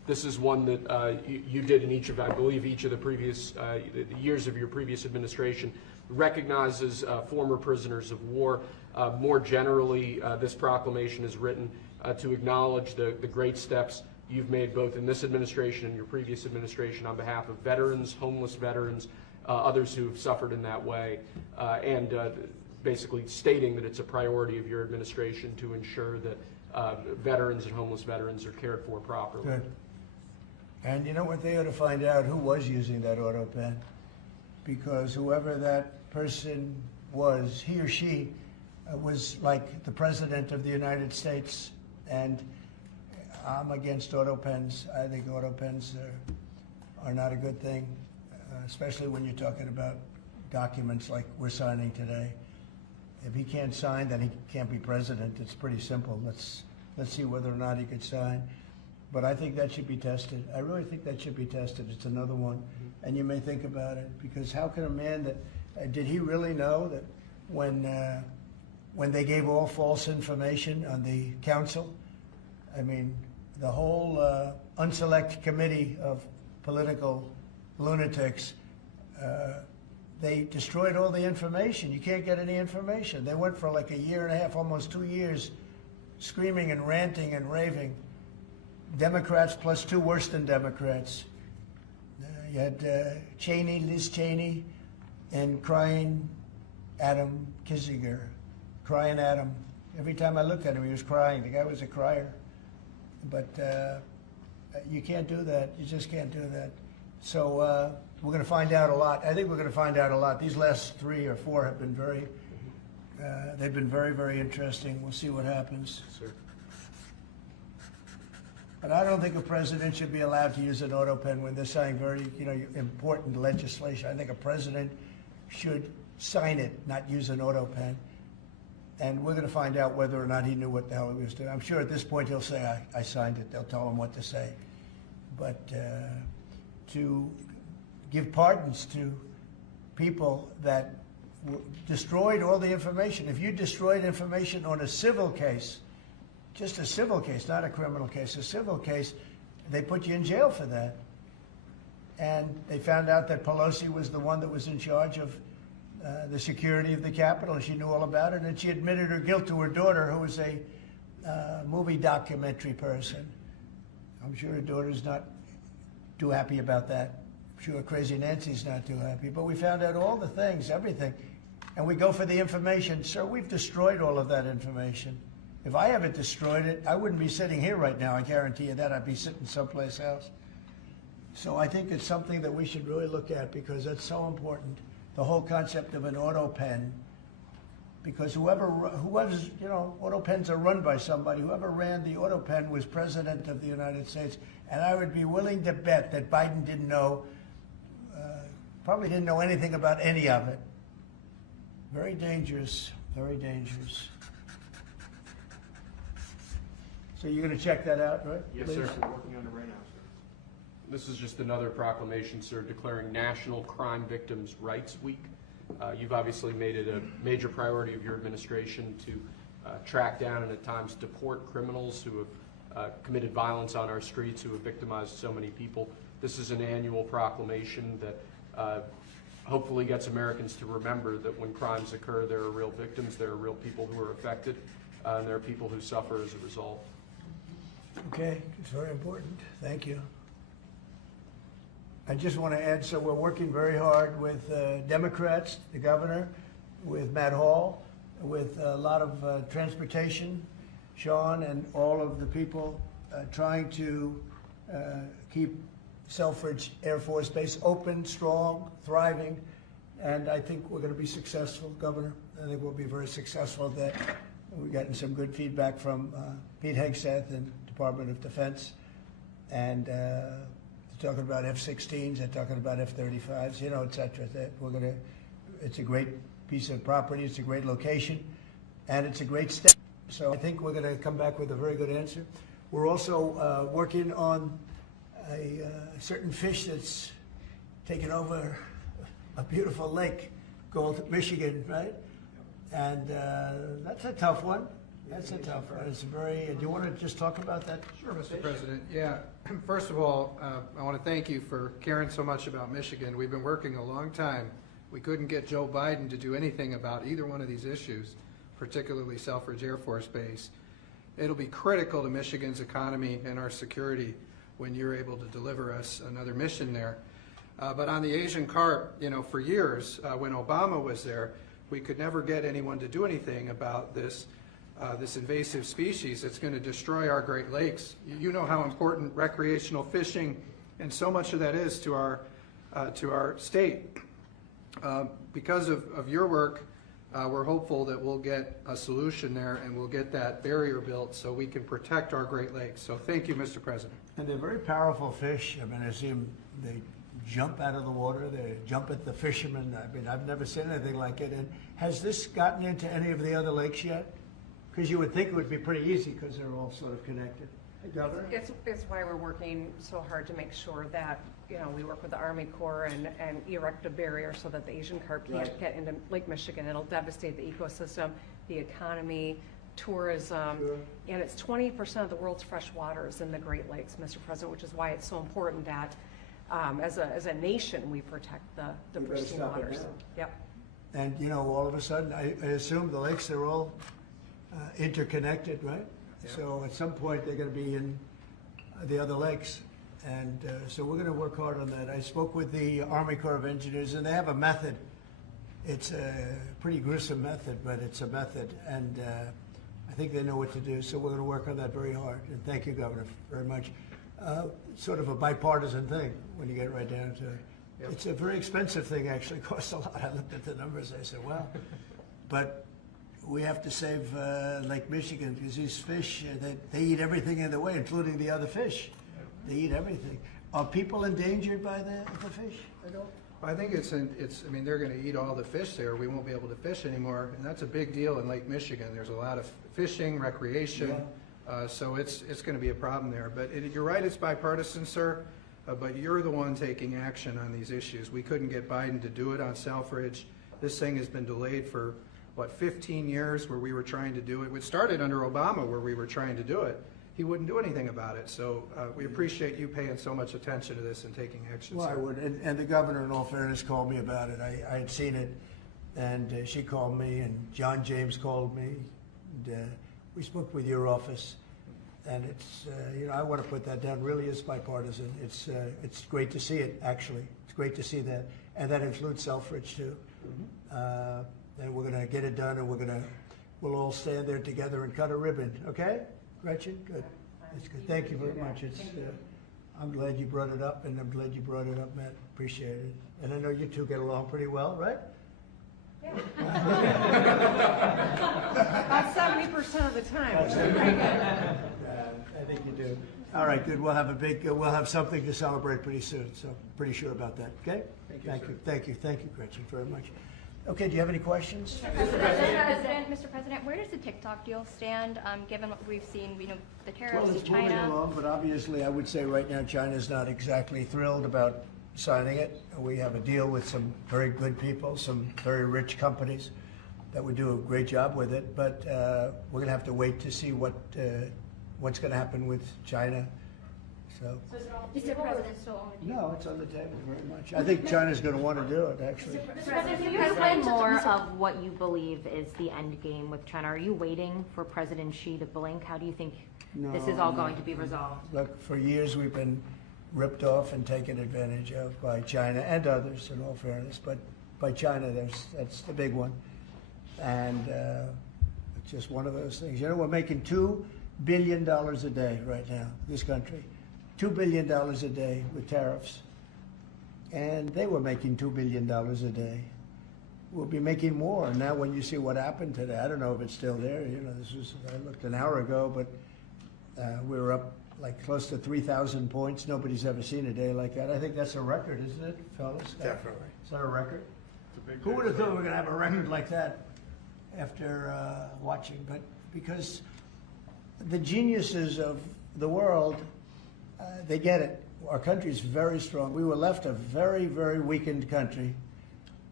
This is one that you did in each of, I believe, each of the previous the years of your previous administration. Recognizes former prisoners of war. More generally, this proclamation is written to acknowledge the great steps you've made both in this administration and your previous administration on behalf of veterans, homeless veterans, others who have suffered in that way, and basically stating that it's a priority of your administration to ensure that veterans and homeless veterans are cared for properly. Good. And you know what, they ought to find out who was using that autopen, because whoever that person was, he or she was like the President of the United States, and I'm against autopens. I think autopens are not a good thing, especially when you're talking about documents like we're signing today. If he can't sign, then he can't be president. It's pretty simple. Let's see whether or not he could sign. But I think that should be tested. I really think that should be tested. It's another one. And you may think about it, because how can a man that, did he really know that when they gave all false information on the council, I mean, the whole unselect committee of political lunatics, they destroyed all the information. You can't get any information. They went for like a year and a half, almost 2 years, screaming and ranting and raving. Democrats plus two worse than Democrats. You had Liz Cheney, and crying Adam Kinzinger. Crying Adam. Every time I looked at him, he was crying. The guy was a crier. But you can't do that. You just can't do that. So we're going to find out a lot. I think we're going to find out a lot. These last 3 or 4 have been they've been very, very interesting. We'll see what happens. Sir. But I don't think a president should be allowed to use an autopen when they're signing very, important legislation. I think a president should sign it, not use an autopen. And we're going to find out whether or not he knew what the hell he was doing. I'm sure at this point he'll say, I signed it. They'll tell him what to say. But to give pardons to people that destroyed all the information. If you destroyed information on a civil case, just a civil case, not a criminal case, a civil case, they put you in jail for that. And they found out that Pelosi was the one that was in charge of the security of the Capitol, and she knew all about it, and she admitted her guilt to her daughter, who was a movie documentary person. I'm sure her daughter's not too happy about that. I'm sure Crazy Nancy's not too happy. But we found out all the things, everything. And we go for the information. Sir, we've destroyed all of that information. If I haven't destroyed it, I wouldn't be sitting here right now. I guarantee you that. I'd be sitting someplace else. So I think it's something that we should really look at, because that's so important. The whole concept of an autopen, because whoever's, autopens are run by somebody. Whoever ran the autopen was President of the United States. And I would be willing to bet that Biden didn't know, probably didn't know anything about any of it. Very dangerous, very dangerous. So you're going to check that out, right? Yes, Please? sir. We're working on it right now, sir. This is just another proclamation, sir, declaring National Crime Victims' Rights Week. You've obviously made it a major priority of your administration to track down and at times deport criminals who have committed violence on our streets, who have victimized so many people. This is an annual proclamation that hopefully gets Americans to remember that when crimes occur, there are real victims, there are real people who are affected, and there are people who suffer as a result. Okay, it's very important. Thank you. I just want to add, so we're working very hard with Democrats, the governor, with Matt Hall, with a lot of transportation, Sean, and all of the people trying to keep Selfridge Air Force Base open, strong, thriving, and I think we're going to be successful, Governor. I think we'll be very successful at that. We've gotten some good feedback from Pete Hegseth and Department of Defense, and they're talking about F-16s, they're talking about F-35s, et cetera. It's a great piece of property, it's a great location, and it's a great step. So I think we're going to come back with a very good answer. We're also working on a certain fish that's taken over a beautiful lake called Michigan, right? And that's a tough one. That's a tough one. It's very, do you want to just talk about that? Sure, Mr. President. Yeah. First of all, I want to thank you for caring so much about Michigan. We've been working a long time. We couldn't get Joe Biden to do anything about either one of these issues, particularly Selfridge Air Force Base. It'll be critical to Michigan's economy and our security when you're able to deliver us another mission there. But on the Asian carp, for years, when Obama was there, we could never get anyone to do anything about this invasive species that's going to destroy our Great Lakes. You know how important recreational fishing and so much of that is to our state. Because of your work, we're hopeful that we'll get a solution there and we'll get that barrier built so we can protect our Great Lakes. So thank you, Mr. President. And they're very powerful fish. I mean, I see them, they jump out of the water, they jump at the fishermen. I mean, I've never seen anything like it. And has this gotten into any of the other lakes yet? Because you would think it would be pretty easy because they're all sort of connected. Hey, Governor? It's why we're working so hard to make sure that, we work with the Army Corps and erect a barrier so that the Asian carp can't get into Lake Michigan. It'll devastate the ecosystem, the economy, tourism, and it's 20% of the world's fresh waters in the Great Lakes, Mr. President, which is why it's so important that as a nation we protect the pristine waters. Yep. And, all of a sudden, I assume the lakes are all interconnected, right? Yeah. So at some point, they're going to be in the other lakes. And so we're going to work hard on that. I spoke with the Army Corps of Engineers, and they have a method. It's a pretty gruesome method, but it's a method. And I think they know what to do. So we're going to work on that very hard. And thank you, Governor, very much. Sort of a bipartisan thing when you get right down to it. Yep. It's a very expensive thing, actually. It costs a lot. I looked at the numbers. I said, wow. But we have to save Lake Michigan because these fish, they eat everything in the way, including the other fish. They eat everything. Are people endangered by the fish at all? I think I mean, they're going to eat all the fish there. We won't be able to fish anymore, and that's a big deal in Lake Michigan. There's a lot of fishing, recreation, so it's going to be a problem there. But you're right, it's bipartisan, sir, but you're the one taking action on these issues. We couldn't get Biden to do it on Selfridge. This thing has been delayed for, 15 years where we were trying to do it. It started under Obama where we were trying to do it. He wouldn't do anything about it. So we appreciate you paying so much attention to this and taking action. Well, sir. I would. And the governor, in all fairness, called me about it. I had seen it, and she called me, and John James called me. And, we spoke with your office, and it's, I want to put that down. Really is bipartisan. It's great to see it, actually. It's great to see that. And that includes Selfridge, too. Mm-hmm. And we're going to get it done, and we'll all stand there together and cut a ribbon. Okay? Gretchen? Good. That's good. Thank you very much. I'm glad you brought it up, and I'm glad you brought it up, Matt. Appreciate it. And I know you two get along pretty well, right? Yeah. About 70% of the time. I think you do. All right, good. We'll have something to celebrate pretty soon, so pretty sure about that. Okay? Thank you, Gretchen, very much. Okay, do you have any questions? Mr. President, where does the TikTok deal stand, given what we've seen, the tariffs Well, to it's moving China? along, but obviously I would say right now China's not exactly thrilled about signing it. We have a deal with some very good people, some very rich companies that would do a great job with it, but we're going to have to wait to see what's going to happen with China. So, Mr. President, still on the table? no, it's on the table very much. I think China's going to want to do it, actually. Mr. President, can you explain more of what you believe is the end game with China? Are you waiting for President Xi to blink? How do you think this is all going to be resolved? Look, for years we've been ripped off and taken advantage of by China and others, in all fairness, but by China, that's the big one. And it's just one of those things. We're making $2 billion a day right now, this country. $2 billion a day with tariffs. And they were making $2 billion a day. We'll be making more. Now when you see what happened today, I don't know if it's still there. I looked an hour ago, but we were up like close to 3,000 points. Nobody's ever seen a day like that. I think that's a record, isn't it, fellas? Definitely. Is that a record? Who would have thought we were going to have a record like that after watching? But because the geniuses of the world, they get it. Our country is very strong. We were left a very, very weakened country,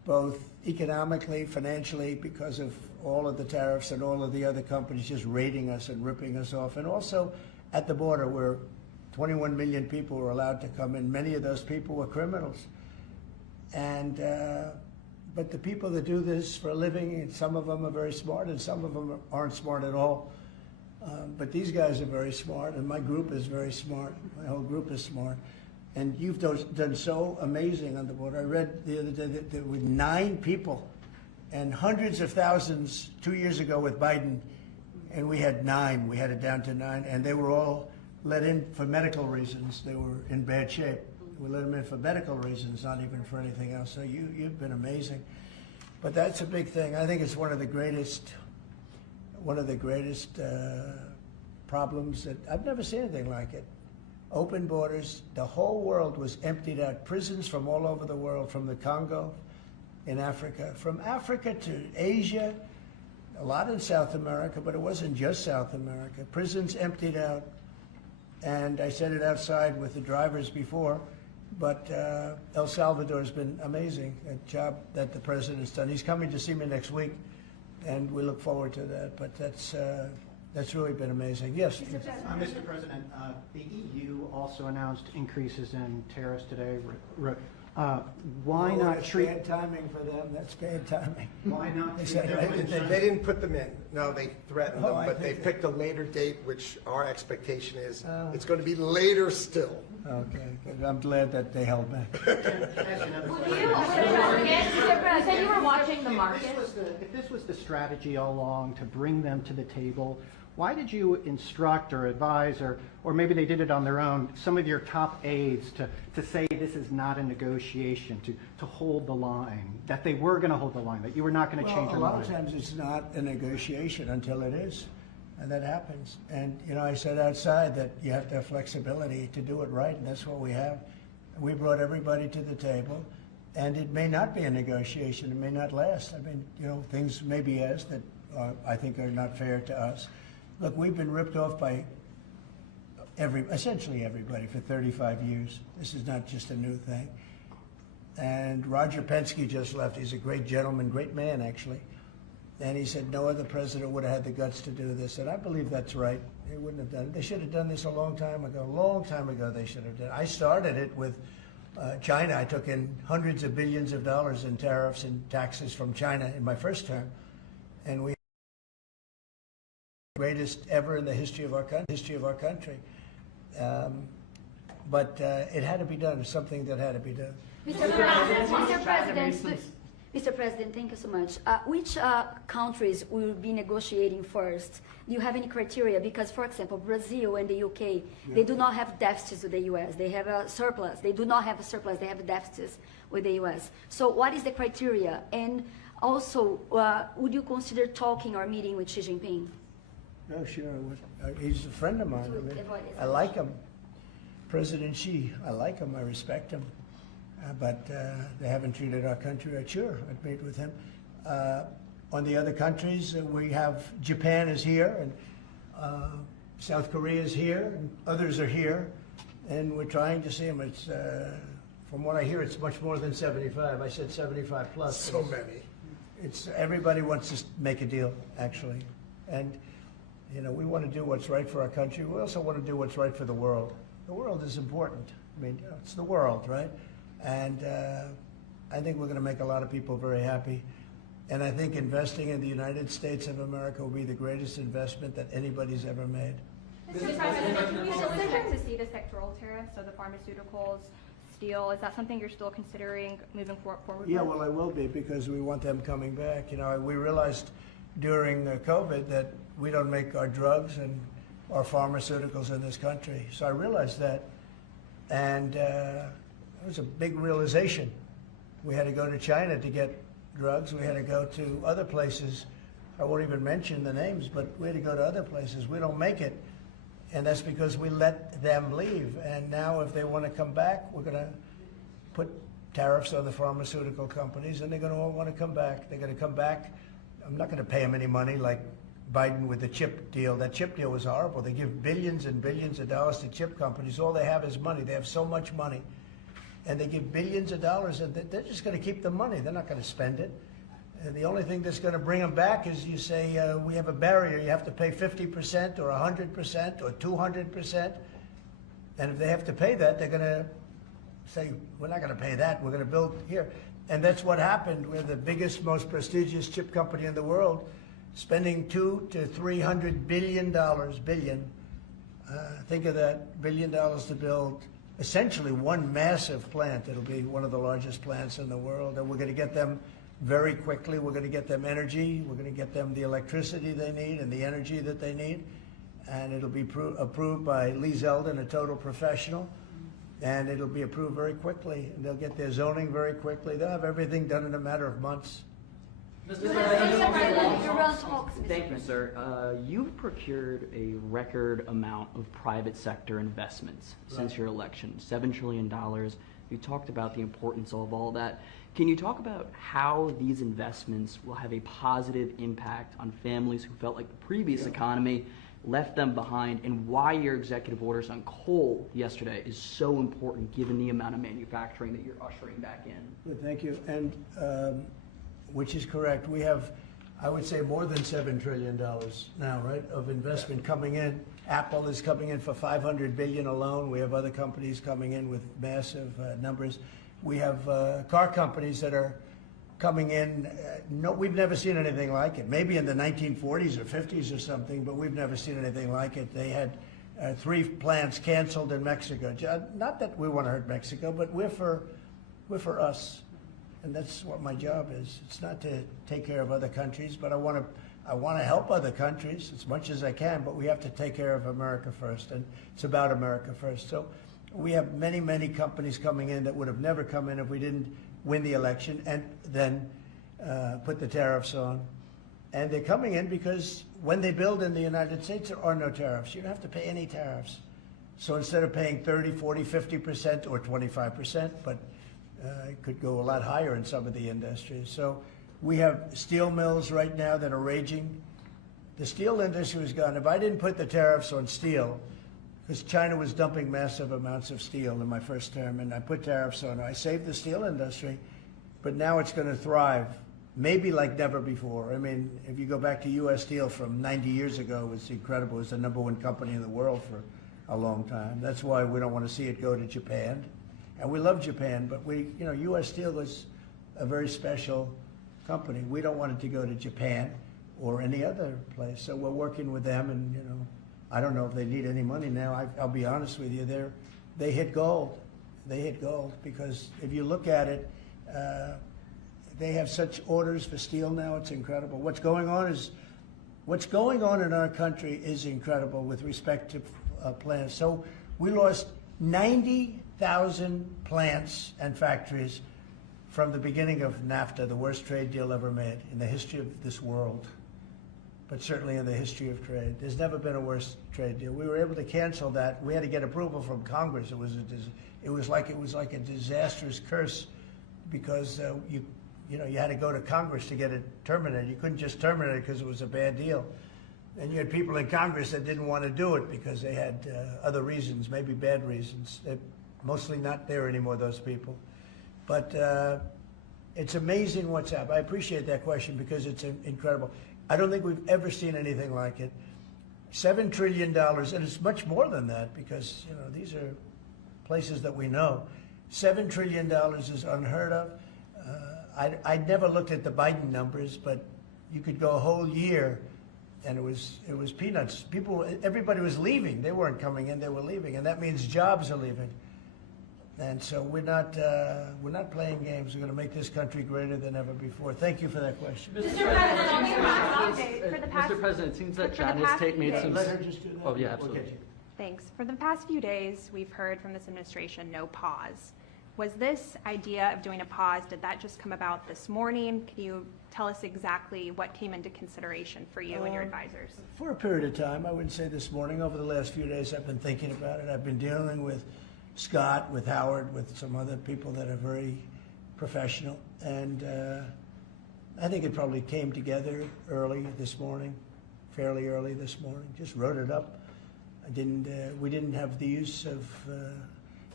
both economically, financially, because of all of the tariffs and all of the other companies just raiding us and ripping us off, and also at the border where 21 million people were allowed to come in. Many of those people were criminals. And but the people that do this for a living, and some of them are very smart and some of them aren't smart at all. But these guys are very smart, and my group is very smart. My whole group is smart. And you've done so amazing on the border. I read the other day that there were 9 people and hundreds of thousands 2 years ago with Biden, and we had 9. We had it down to 9, and they were all let in for medical reasons. They were in bad shape. We let them in for medical reasons, not even for anything else. So you've been amazing. But that's a big thing. I think it's one of the greatest problems that I've never seen anything like it. Open borders. The whole world was emptied out. Prisons from all over the world, from the Congo in Africa, from Africa to Asia, a lot in South America, but it wasn't just South America. Prisons emptied out. And I said it outside with the drivers before, but El Salvador has been amazing, a job that the president's done. He's coming to see me next week, and we look forward to that. But that's really been amazing. Yes? Mr. President, the EU also announced increases in tariffs today. Why not treat... Bad timing for them. That's bad timing. Why not treat They didn't put them in. No, they threatened them, I but they think picked a later date, which our expectation is it's going to be later still. Okay, good. I'm glad that they held back. You said you were watching the market. If this was the strategy all along to bring them to the table, why did you instruct or advise, or maybe they did it on their own, some of your top aides to say this is not a negotiation, to hold the line, that they were going to hold the line, that you were not going to change your mind? A lot of times it's not a negotiation until it is, and that happens. And, you know, I said outside that you have to have flexibility to do it right, and that's what we have. We brought everybody to the table, and it may not be a negotiation. It may not last. I mean, you know, things may be asked that I think are not fair to us. Look, we've been ripped off by essentially everybody for 35 years. This is not just a new thing. And Roger Penske just left. He's a great gentleman, great man, actually. And he said no other president would have had the guts to do this. And I believe that's right. They wouldn't have done it. They should have done this a long time ago. A long time ago they should have done it. I started it with China. I took in hundreds of billions of dollars in tariffs and taxes from China in my first term. And we greatest ever in the history of our country. But it had to be done. It's something that had to be done. Mr. President, thank you so much. Which countries will be negotiating first? Do you have any criteria? Because, for example, Brazil and the UK, they do not have deficits with the US. They have a surplus. They do not have a surplus. They have deficits with the US. So what is the criteria? And also, would you consider talking or meeting with Xi Jinping? Oh, sure. He's a friend of mine. I mean, I like him. President Xi, I like him. I respect him. But they haven't treated our country right. Sure, I'd meet with him. On the other countries, we have Japan is here, and South Korea is here, and others are here, and we're trying to see them. It's, from what I hear, it's much more than 75. I said 75 plus. So many. It's everybody wants to make a deal, actually, and you know we want to do what's right for our country. We also want to do what's right for the world. The world is important. I mean, you know, it's the world, right? And I think we're going to make a lot of people very happy. And I think investing in the United States of America will be the greatest investment that anybody's ever made. Mr. President, do you still expect to see the sectoral tariffs, so the pharmaceuticals, steel? Is that something you're still considering moving forward Yeah, with? well, I will be, because we want them coming back. You know, we realized during COVID that we don't make our drugs and our pharmaceuticals in this country. So I realized that, and it was a big realization. We had to go to China to get drugs. We had to go to other places. I won't even mention the names, but we had to go to other places. We don't make it, and that's because we let them leave. And now if they want to come back, we're going to put tariffs on the pharmaceutical companies, and they're going to all want to come back. They're going to come back. I'm not going to pay them any money like Biden with the chip deal. That chip deal was horrible. They give billions and billions of dollars to chip companies. All they have is money. They have so much money. and they give billions of dollars, and they're just going to keep the money. They're not going to spend it. The only thing that's going to bring them back is you say, we have a barrier. You have to pay 50% or 100% or 200%. And if they have to pay that, they're going to say, we're not going to pay that. We're going to build here. And that's what happened. We're the biggest, most prestigious chip company in the world, spending $200 to $300 billion. Think of that, $1 billion to build essentially one massive plant. It'll be one of the largest plants in the world. And we're going to get them very quickly. We're going to get them energy. We're going to get them the electricity they need and the energy that they need. And it'll be approved by Lee Zeldin, a total professional. And it'll be approved very quickly. And they'll get their zoning very quickly. They'll have everything done in a matter of months. Thank you, sir. You've procured a record amount of private sector investments since your election, $7 trillion. You talked about the importance of all that. Can you talk about how these investments will have a positive impact on families who felt like the previous economy left them behind, and why your executive orders on coal yesterday is so important given the amount of manufacturing that you're ushering back in? Good, thank you. And which is correct. We have, I would say, more than $7 trillion now, right, of investment coming in. Apple is coming in for $500 billion alone. We have other companies coming in with massive numbers. We have car companies that are coming in. No, we've never seen anything like it. Maybe in the 1940s or 50s or something, but we've never seen anything like it. They had 3 plants canceled in Mexico. Not that we want to hurt Mexico, but we're for us. And that's what my job is. It's not to take care of other countries, but I want to help other countries as much as I can, but we have to take care of America first, and it's about America first. So we have many, many companies coming in that would have never come in if we didn't win the election and then put the tariffs on. And they're coming in because when they build in the United States, there are no tariffs. You don't have to pay any tariffs. So instead of paying 30, 40, 50% or 25%, but it could go a lot higher in some of the industries. So we have steel mills right now that are raging. The steel industry was gone. If I didn't put the tariffs on steel, because China was dumping massive amounts of steel in my first term, and I put tariffs on it, I saved the steel industry, but now it's going to thrive, maybe like never before. I mean, if you go back to U.S. Steel from 90 years ago, it was incredible. It was the #1 company in the world for a long time. That's why we don't want to see it go to Japan. And we love Japan, but U.S. Steel was a very special company. We don't want it to go to Japan or any other place. So we're working with them, and I don't know if they need any money now. I'll be honest with you, they hit gold. They hit gold because if you look at it, they have such orders for steel now. It's incredible. What's going on in our country is incredible with respect to plants. So we lost 90,000 plants and factories from the beginning of NAFTA, the worst trade deal ever made in the history of this world, but certainly in the history of trade. There's never been a worse trade deal. We were able to cancel that. We had to get approval from Congress. It was like a disastrous curse because you had to go to Congress to get it terminated. You couldn't just terminate it because it was a bad deal. And you had people in Congress that didn't want to do it because they had other reasons, maybe bad reasons. They're mostly not there anymore, those people. But it's amazing what's happened. I appreciate that question because it's incredible. I don't think we've ever seen anything like it. $7 trillion, and it's much more than that because these are places that we know. $7 trillion is unheard of. I never looked at the Biden numbers, but you could go a whole year and it was peanuts. Everybody was leaving. They weren't coming in, they were leaving, and that means jobs are leaving. And so we're not playing games. We're going to make this country greater than ever before. Thank you for that question. Mr. President, it seems that China's made some... Let her just do that. Oh, yeah, absolutely. Okay. Thanks. For the past few days, we've heard from this administration no pause. Was this idea of doing a pause, did that just come about this morning? Can you tell us exactly what came into consideration for you and your advisors? For a period of time, I wouldn't say this morning. Over the last few days, I've been thinking about it. I've been dealing with Scott, with Howard, with some other people that are very professional. And I think it probably came together early this morning, fairly early this morning. Just wrote it up. We didn't have the use of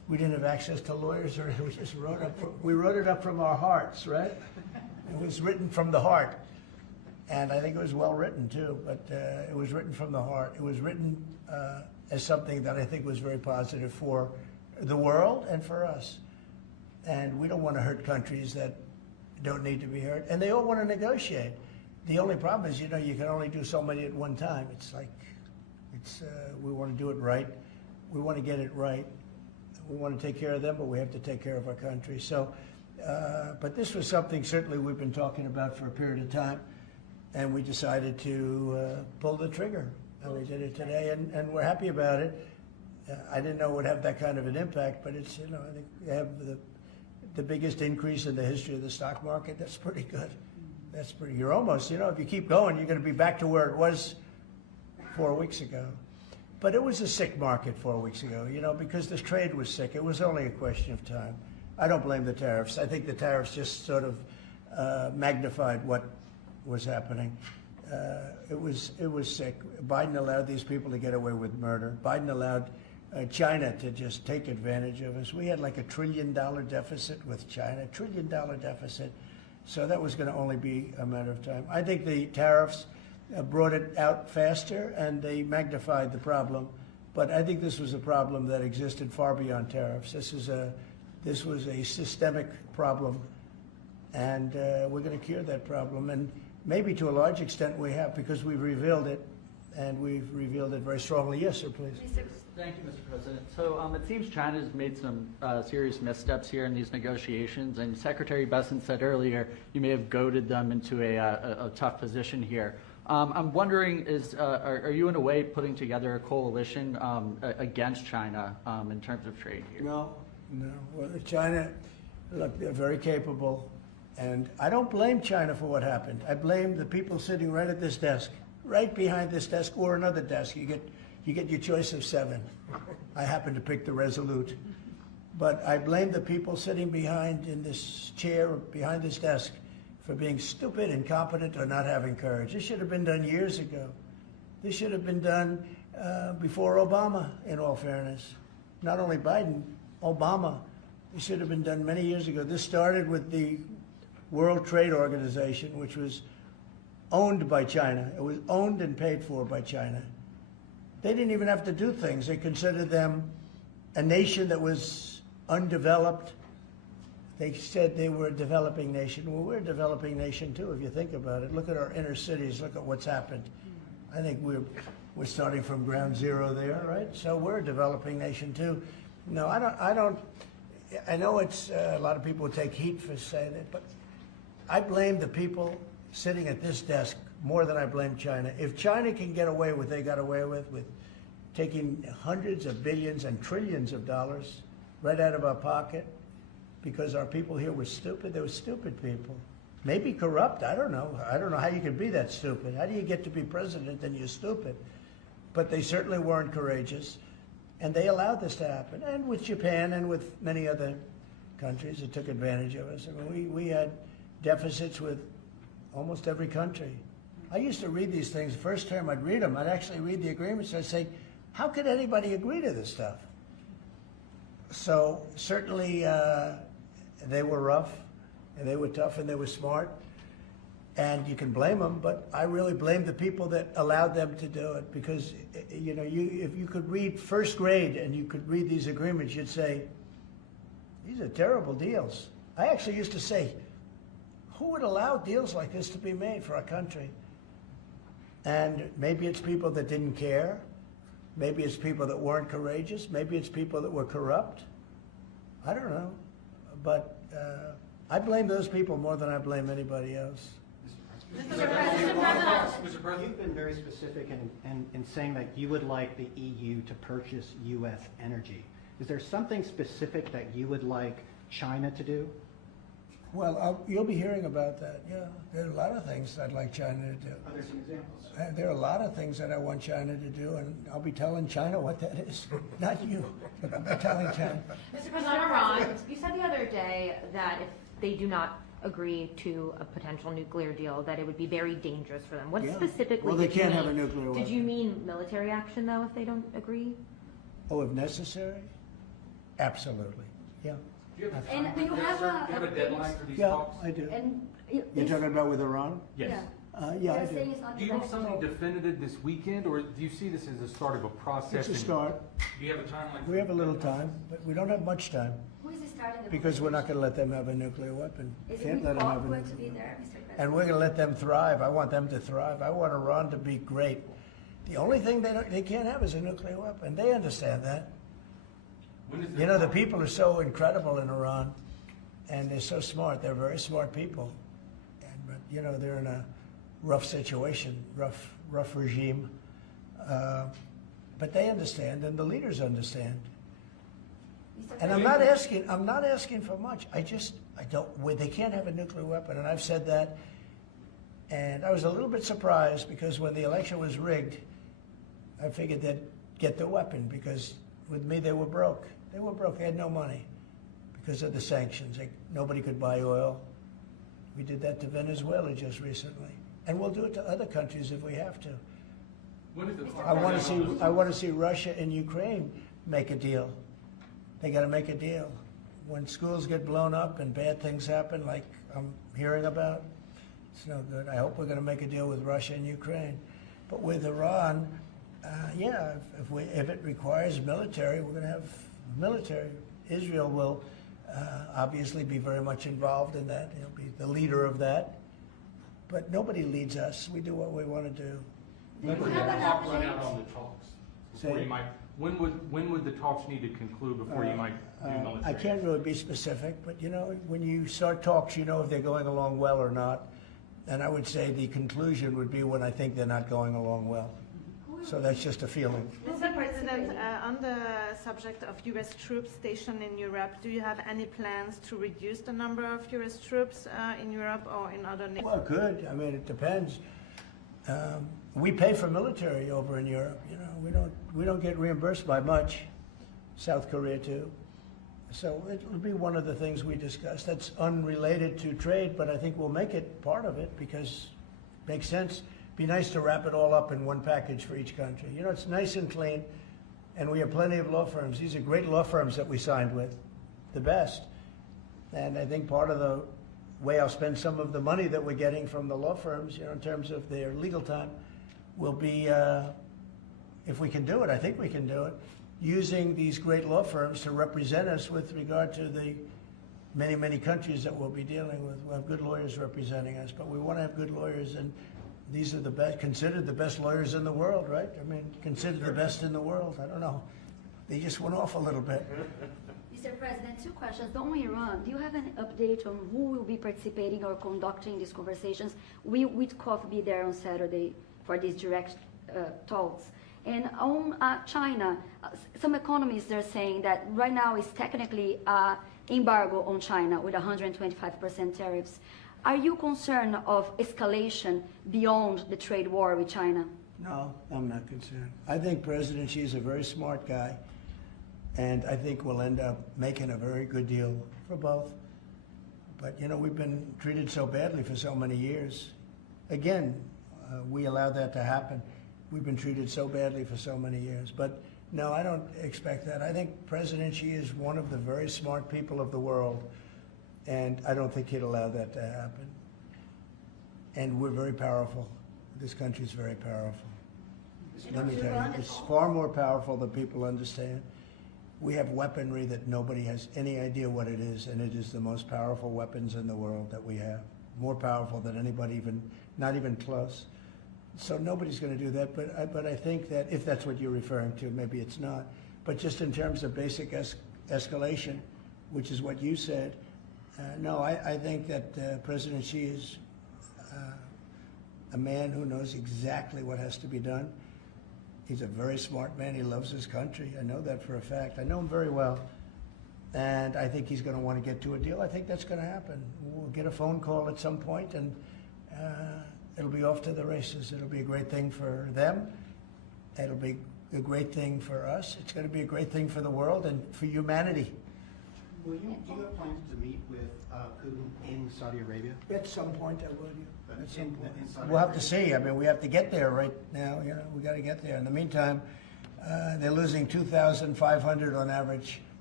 we didn't have access to lawyers, or we just we wrote it up from our hearts, right? It was written from the heart. And I think it was well written too, but it was written from the heart. It was written as something that I think was very positive for the world and for us. And we don't want to hurt countries that don't need to be hurt. And they all want to negotiate. The only problem is, you know, you can only do so many at one time. It's like, we want to do it right. We want to get it right. We want to take care of them, but we have to take care of our country. So, but this was something certainly we've been talking about for a period of time. And we decided to pull the trigger, and we did it today, and we're happy about it. I didn't know it would have that kind of an impact, but it's, you know, I think they have the biggest increase in the history of the stock market. That's pretty good. That's pretty. You're almost, you know, if you keep going, you're going to be back to where it was 4 weeks ago. But it was a sick market 4 weeks ago, you know, because the trade was sick. It was only a question of time. I don't blame the tariffs. I think the tariffs just sort of magnified what was happening. It was sick. Biden allowed these people to get away with murder. Biden allowed China to just take advantage of us. We had like $1 trillion deficit with China, $1 trillion deficit. So that was going to only be a matter of time. I think the tariffs brought it out faster and they magnified the problem. But I think this was a problem that existed far beyond tariffs. This was a systemic problem, and we're going to cure that problem. And maybe to a large extent we have, because we've revealed it, and we've revealed it very strongly. Yes, sir, please. Thank you, Mr. President. So it seems China's made some serious missteps here in these negotiations, and Secretary Besson said earlier you may have goaded them into a tough position here. I'm wondering, are you in a way putting together a coalition against China in terms of trade here? No. Well, China, look, they're very capable. And I don't blame China for what happened. I blame the people sitting right at this desk, right behind this desk, or another desk. You get your choice of 7. I happen to pick the Resolute. But I blame the people sitting behind in this chair, behind this desk, for being stupid, incompetent, or not having courage. This should have been done years ago. This should have been done before Obama, in all fairness. Not only Biden, Obama. This should have been done many years ago. This started with the World Trade Organization, which was owned by China. It was owned and paid for by China. They didn't even have to do things. They considered them a nation that was undeveloped. They said they were a developing nation. Well, we're a developing nation too, if you think about it. Look at our inner cities. Look at what's happened. I think we're starting from ground zero there, right? So we're a developing nation too. No, I don't. I know it's a lot of people take heat for saying that, but I blame the people sitting at this desk more than I blame China. If China can get away with what they got away with taking hundreds of billions and trillions of dollars right out of our pocket because our people here were stupid, they were stupid people. Maybe corrupt, I don't know. I don't know how you can be that stupid. How do you get to be president and you're stupid? But they certainly weren't courageous, and they allowed this to happen. And with Japan and with many other countries that took advantage of us. I mean, we had deficits with almost every country. I used to read these things. The first term I'd read them. I'd actually read the agreements. I'd say, how could anybody agree to this stuff? So certainly they were rough, and they were tough, and they were smart. And you can blame them, but I really blame the people that allowed them to do it, because you know, if you could read first grade and you could read these agreements, you'd say, these are terrible deals. I actually used to say, who would allow deals like this to be made for our country? And maybe it's people that didn't care. Maybe it's people that weren't courageous. Maybe it's people that were corrupt. I don't know. But I blame those people more than I blame anybody else. Mr. President, you've been very specific in saying that you would like the EU to purchase U.S. energy. Is there something specific that you would like China to do? Well, you'll be hearing about that. Yeah, there are a lot of things I'd like China to do. Are there some examples? There are a lot of things that I want China to do, and I'll be telling China what that is. Not you, but I'll be telling China. Mr. President Iran, you said the other day that if they do not agree to a potential nuclear deal, that it would be very dangerous for them. What specifically Well, they did you can't mean? have a nuclear weapon. Did you mean military action, though, if they don't agree? Oh, if necessary? Absolutely, yeah. Do you have a And timeline do you for that, have sir? a- Do you have a deadline for these Yeah, talks? I do. And You're talking about with Iran? Yes. Yeah, I They're do. saying it's not Do you want direct something vote. definitive this weekend, or do you see this as a start of a process? It's a and- start. Do you have a timeline? We have a little time, but we don't have much time, Who is starting the because we're not gonna let them have a nuclear weapon. Is Can't it let them have a awkward to nuclear be weapon. there, Mr. President? And we're gonna let them thrive. I want them to thrive. I want Iran to be great. The only thing they can't have is a nuclear weapon. They understand that. When is You know, the people are so incredible in Iran, and they're so smart. They're very smart people. But, you know, they're in a rough situation, rough regime. But they understand, and the leaders understand. And I'm not asking for much. I don't, they can't have a nuclear weapon, and I've said that. And I was a little bit surprised, because when the election was rigged, I figured they'd get the weapon, because with me they were broke. They were broke. They had no money because of the sanctions. Nobody could buy oil. We did that to Venezuela just recently, and we'll do it to other countries if we have to. When is the I want to see Russia and Ukraine make a deal. They got to make a deal. When schools get blown up and bad things happen, like I'm hearing about, it's no good. I hope we're going to make a deal with Russia and Ukraine. But with Iran, yeah, if it requires military, we're going to have military. Israel will obviously be very much involved in that. He'll be the leader of that. But nobody leads us. We do what we want to do. When would the clock run out on the talks? Before Say- you might, when would the talks need to conclude before you might do military? I can't really be specific, but you know, when you start talks, you know if they're going along well or not. And I would say the conclusion would be when I think they're not going along well. So that's just a feeling. Mr. President, on the subject of U.S. troops stationed in Europe, do you have any plans to reduce the number of U.S. troops in Europe or in other nations? Well, good. I mean, it depends. We pay for military over in Europe. You know, we don't get reimbursed by much. South Korea too. So it'll be one of the things we discuss. That's unrelated to trade, but I think we'll make it part of it because it makes sense. Be nice to wrap it all up in one package for each country. You know, it's nice and clean, and we have plenty of law firms. These are great law firms that we signed with, the best. And I think part of the way I'll spend some of the money that we're getting from the law firms, you know, in terms of their legal time, will be, if we can do it, I think we can do it, using these great law firms to represent us with regard to the many, many countries that we'll be dealing with. We'll have good lawyers representing us, but we want to have good lawyers, and these are the best, considered the best lawyers in the world, right? I mean, considered the best in the world. I don't know. They just went off a little bit. Mr. President, two questions. On Iran, do you have an update on who will be participating or conducting these conversations? We with COF be there on Saturday for these direct talks. And on China, some economists are saying that right now is technically embargo on China with 125% tariffs. Are you concerned of escalation beyond the trade war with China? No, I'm not concerned. I think President Xi is a very smart guy, and I think we'll end up making a very good deal for both. But, you know, we've been treated so badly for so many years. Again, we allowed that to happen. We've been treated so badly for so many years. But, no, I don't expect that. I think President Xi is one of the very smart people of the world, and I don't think he'd allow that to happen. And we're very powerful. This country's very powerful. Let me tell you, it's far more powerful than people understand. We have weaponry that nobody has any idea what it is, and it is the most powerful weapons in the world that we have. More powerful than anybody, not even close. So nobody's going to do that, but I think that if that's what you're referring to, maybe it's not. But just in terms of basic escalation, which is what you said, no, I think that President Xi is a man who knows exactly what has to be done. He's a very smart man. He loves his country. I know that for a fact. I know him very well. And I think he's going to want to get to a deal. I think that's going to happen. We'll get a phone call at some point, and it'll be off to the races. It'll be a great thing for them. It'll be a great thing for us. It's going to be a great thing for the world and for humanity. Do you have plans to meet with Putin in Saudi Arabia? At some point, I would. At some point. in Saudi We'll have to Arabia? see. I mean, we have to get there right now. You know, we got to get there. In the meantime, they're losing 2,500 on average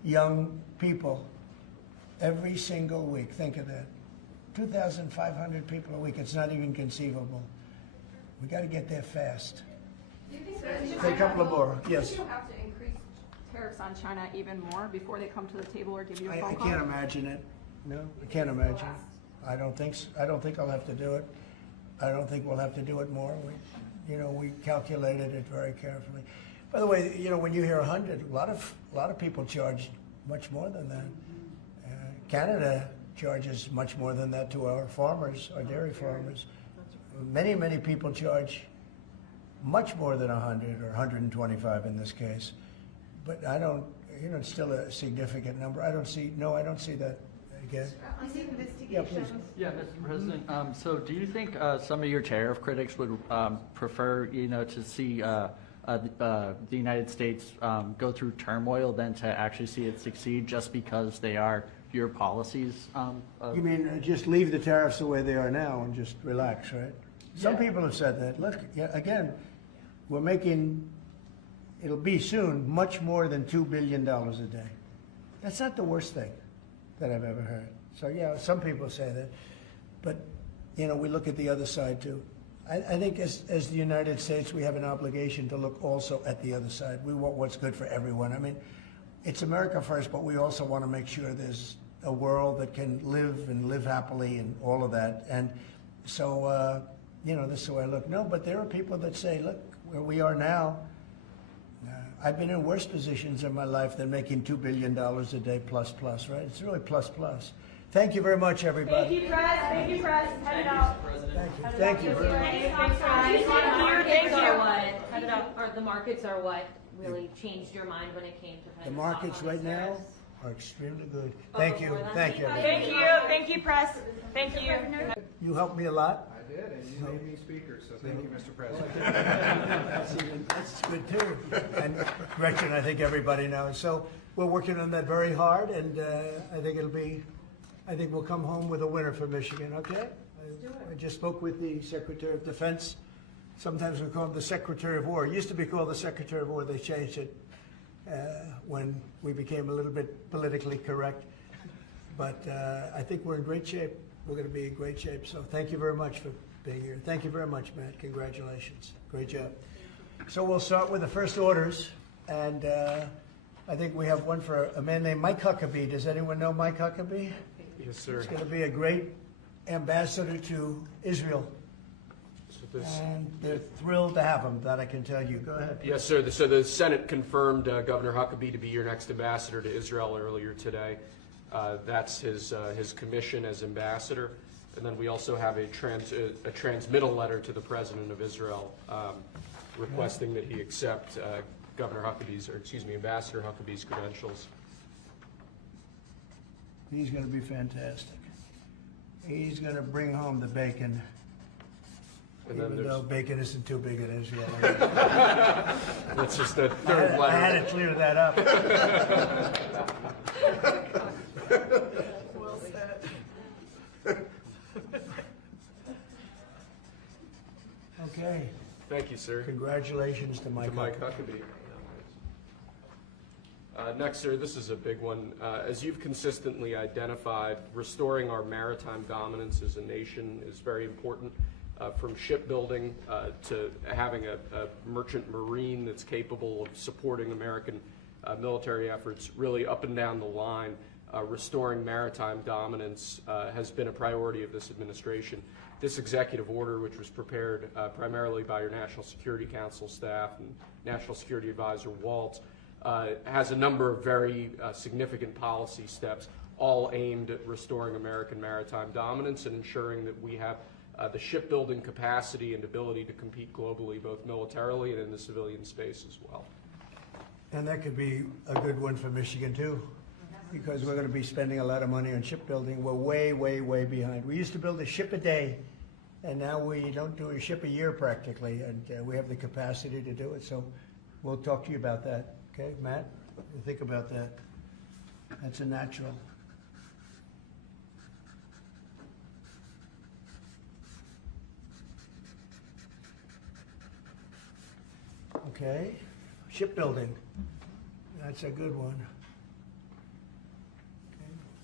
young people every single week. Think of that. 2,500 people a week. It's not even conceivable. We got to get there fast. Do you think Say a couple of more. Yes. Do you have to increase tariffs on China even more before they come to the table or give you a I phone call? can't imagine it. No, I can't imagine. I don't think I'll have to do it. I don't think we'll have to do it more. We calculated it very carefully. By the way, when you hear 100, a lot of people charge much more than that. Canada charges much more than that to our farmers, our dairy farmers. Many, many people charge much more than 100 or 125 in this case. But I don't, it's still a significant number. I don't see that again. On the investigations. Yeah, please. Yeah, Mr. President. So do you think some of your tariff critics would prefer, to see the United States go through turmoil than to actually see it succeed just because they are your policies? You mean just leave the tariffs the way they are now and just relax, right? Some people have said that. Look, again, we're making, it'll be soon, much more than $2 billion a day. That's not the worst thing that I've ever heard. So yeah, some people say that. But, we look at the other side too. I think as the United States, we have an obligation to look also at the other side. We want what's good for everyone. I mean, it's America first, but we also want to make sure there's a world that can live happily and all of that. And so, this is the way I look. No, but there are people that say, look, where we are now, I've been in worse positions in my life than making $2 billion a day plus, right? It's really plus. Thank you very much, everybody. Thank you, Press. Thank you, Press. Head it out. Thank you. The markets are what really changed your mind when it came to The markets right now are extremely good. Thank you. Thank you. Thank you. Thank you, Press. Thank you. You helped me a lot. I did, and you made me speaker, so thank you, Mr. President. That's good too. And Gretchen, I think everybody knows. So we're working on that very hard, and I think we'll come home with a winner for Michigan, okay? I just spoke with the Secretary of Defense. Sometimes we call him the Secretary of War. It used to be called the Secretary of War. They changed it when we became a little bit politically correct. But I think we're in great shape. We're going to be in great shape. So thank you very much for being here. Thank you very much, Matt. Congratulations. Great job. So we'll start with the first orders. And I think we have one for a man named Mike Huckabee. Does anyone know Mike Huckabee? Yes, sir. He's going to be a great ambassador to Israel. And they're thrilled to have him, that I can tell you. Go ahead. Yes, sir. So the Senate confirmed Governor Huckabee to be your next ambassador to Israel earlier today. That's his commission as ambassador. And then we also have a transmittal letter to the President of Israel requesting that he accept Ambassador Huckabee's credentials. He's going to be fantastic. He's going to bring home the bacon. And then Even though bacon isn't too big in Israel. That's just the third letter. I had to clear that up. Well said. Okay. Thank you, sir. Congratulations to Mike Huckabee. Next, sir, this is a big one. As you've consistently identified, restoring our maritime dominance as a nation is very important. From shipbuilding to having a merchant marine that's capable of supporting American military efforts, really up and down the line, restoring maritime dominance has been a priority of this administration. This executive order, which was prepared primarily by your National Security Council staff and National Security Advisor Waltz, has a number of very significant policy steps, all aimed at restoring American maritime dominance and ensuring that we have the shipbuilding capacity and ability to compete globally, both militarily and in the civilian space as well. And that could be a good one for Michigan too, because we're going to be spending a lot of money on shipbuilding. We're way, way, way behind. We used to build a ship a day, and now we don't do a ship a year practically, and we have the capacity to do it. So we'll talk to you about that. Okay, Matt? Think about that. That's a natural. Okay, shipbuilding. That's a good one.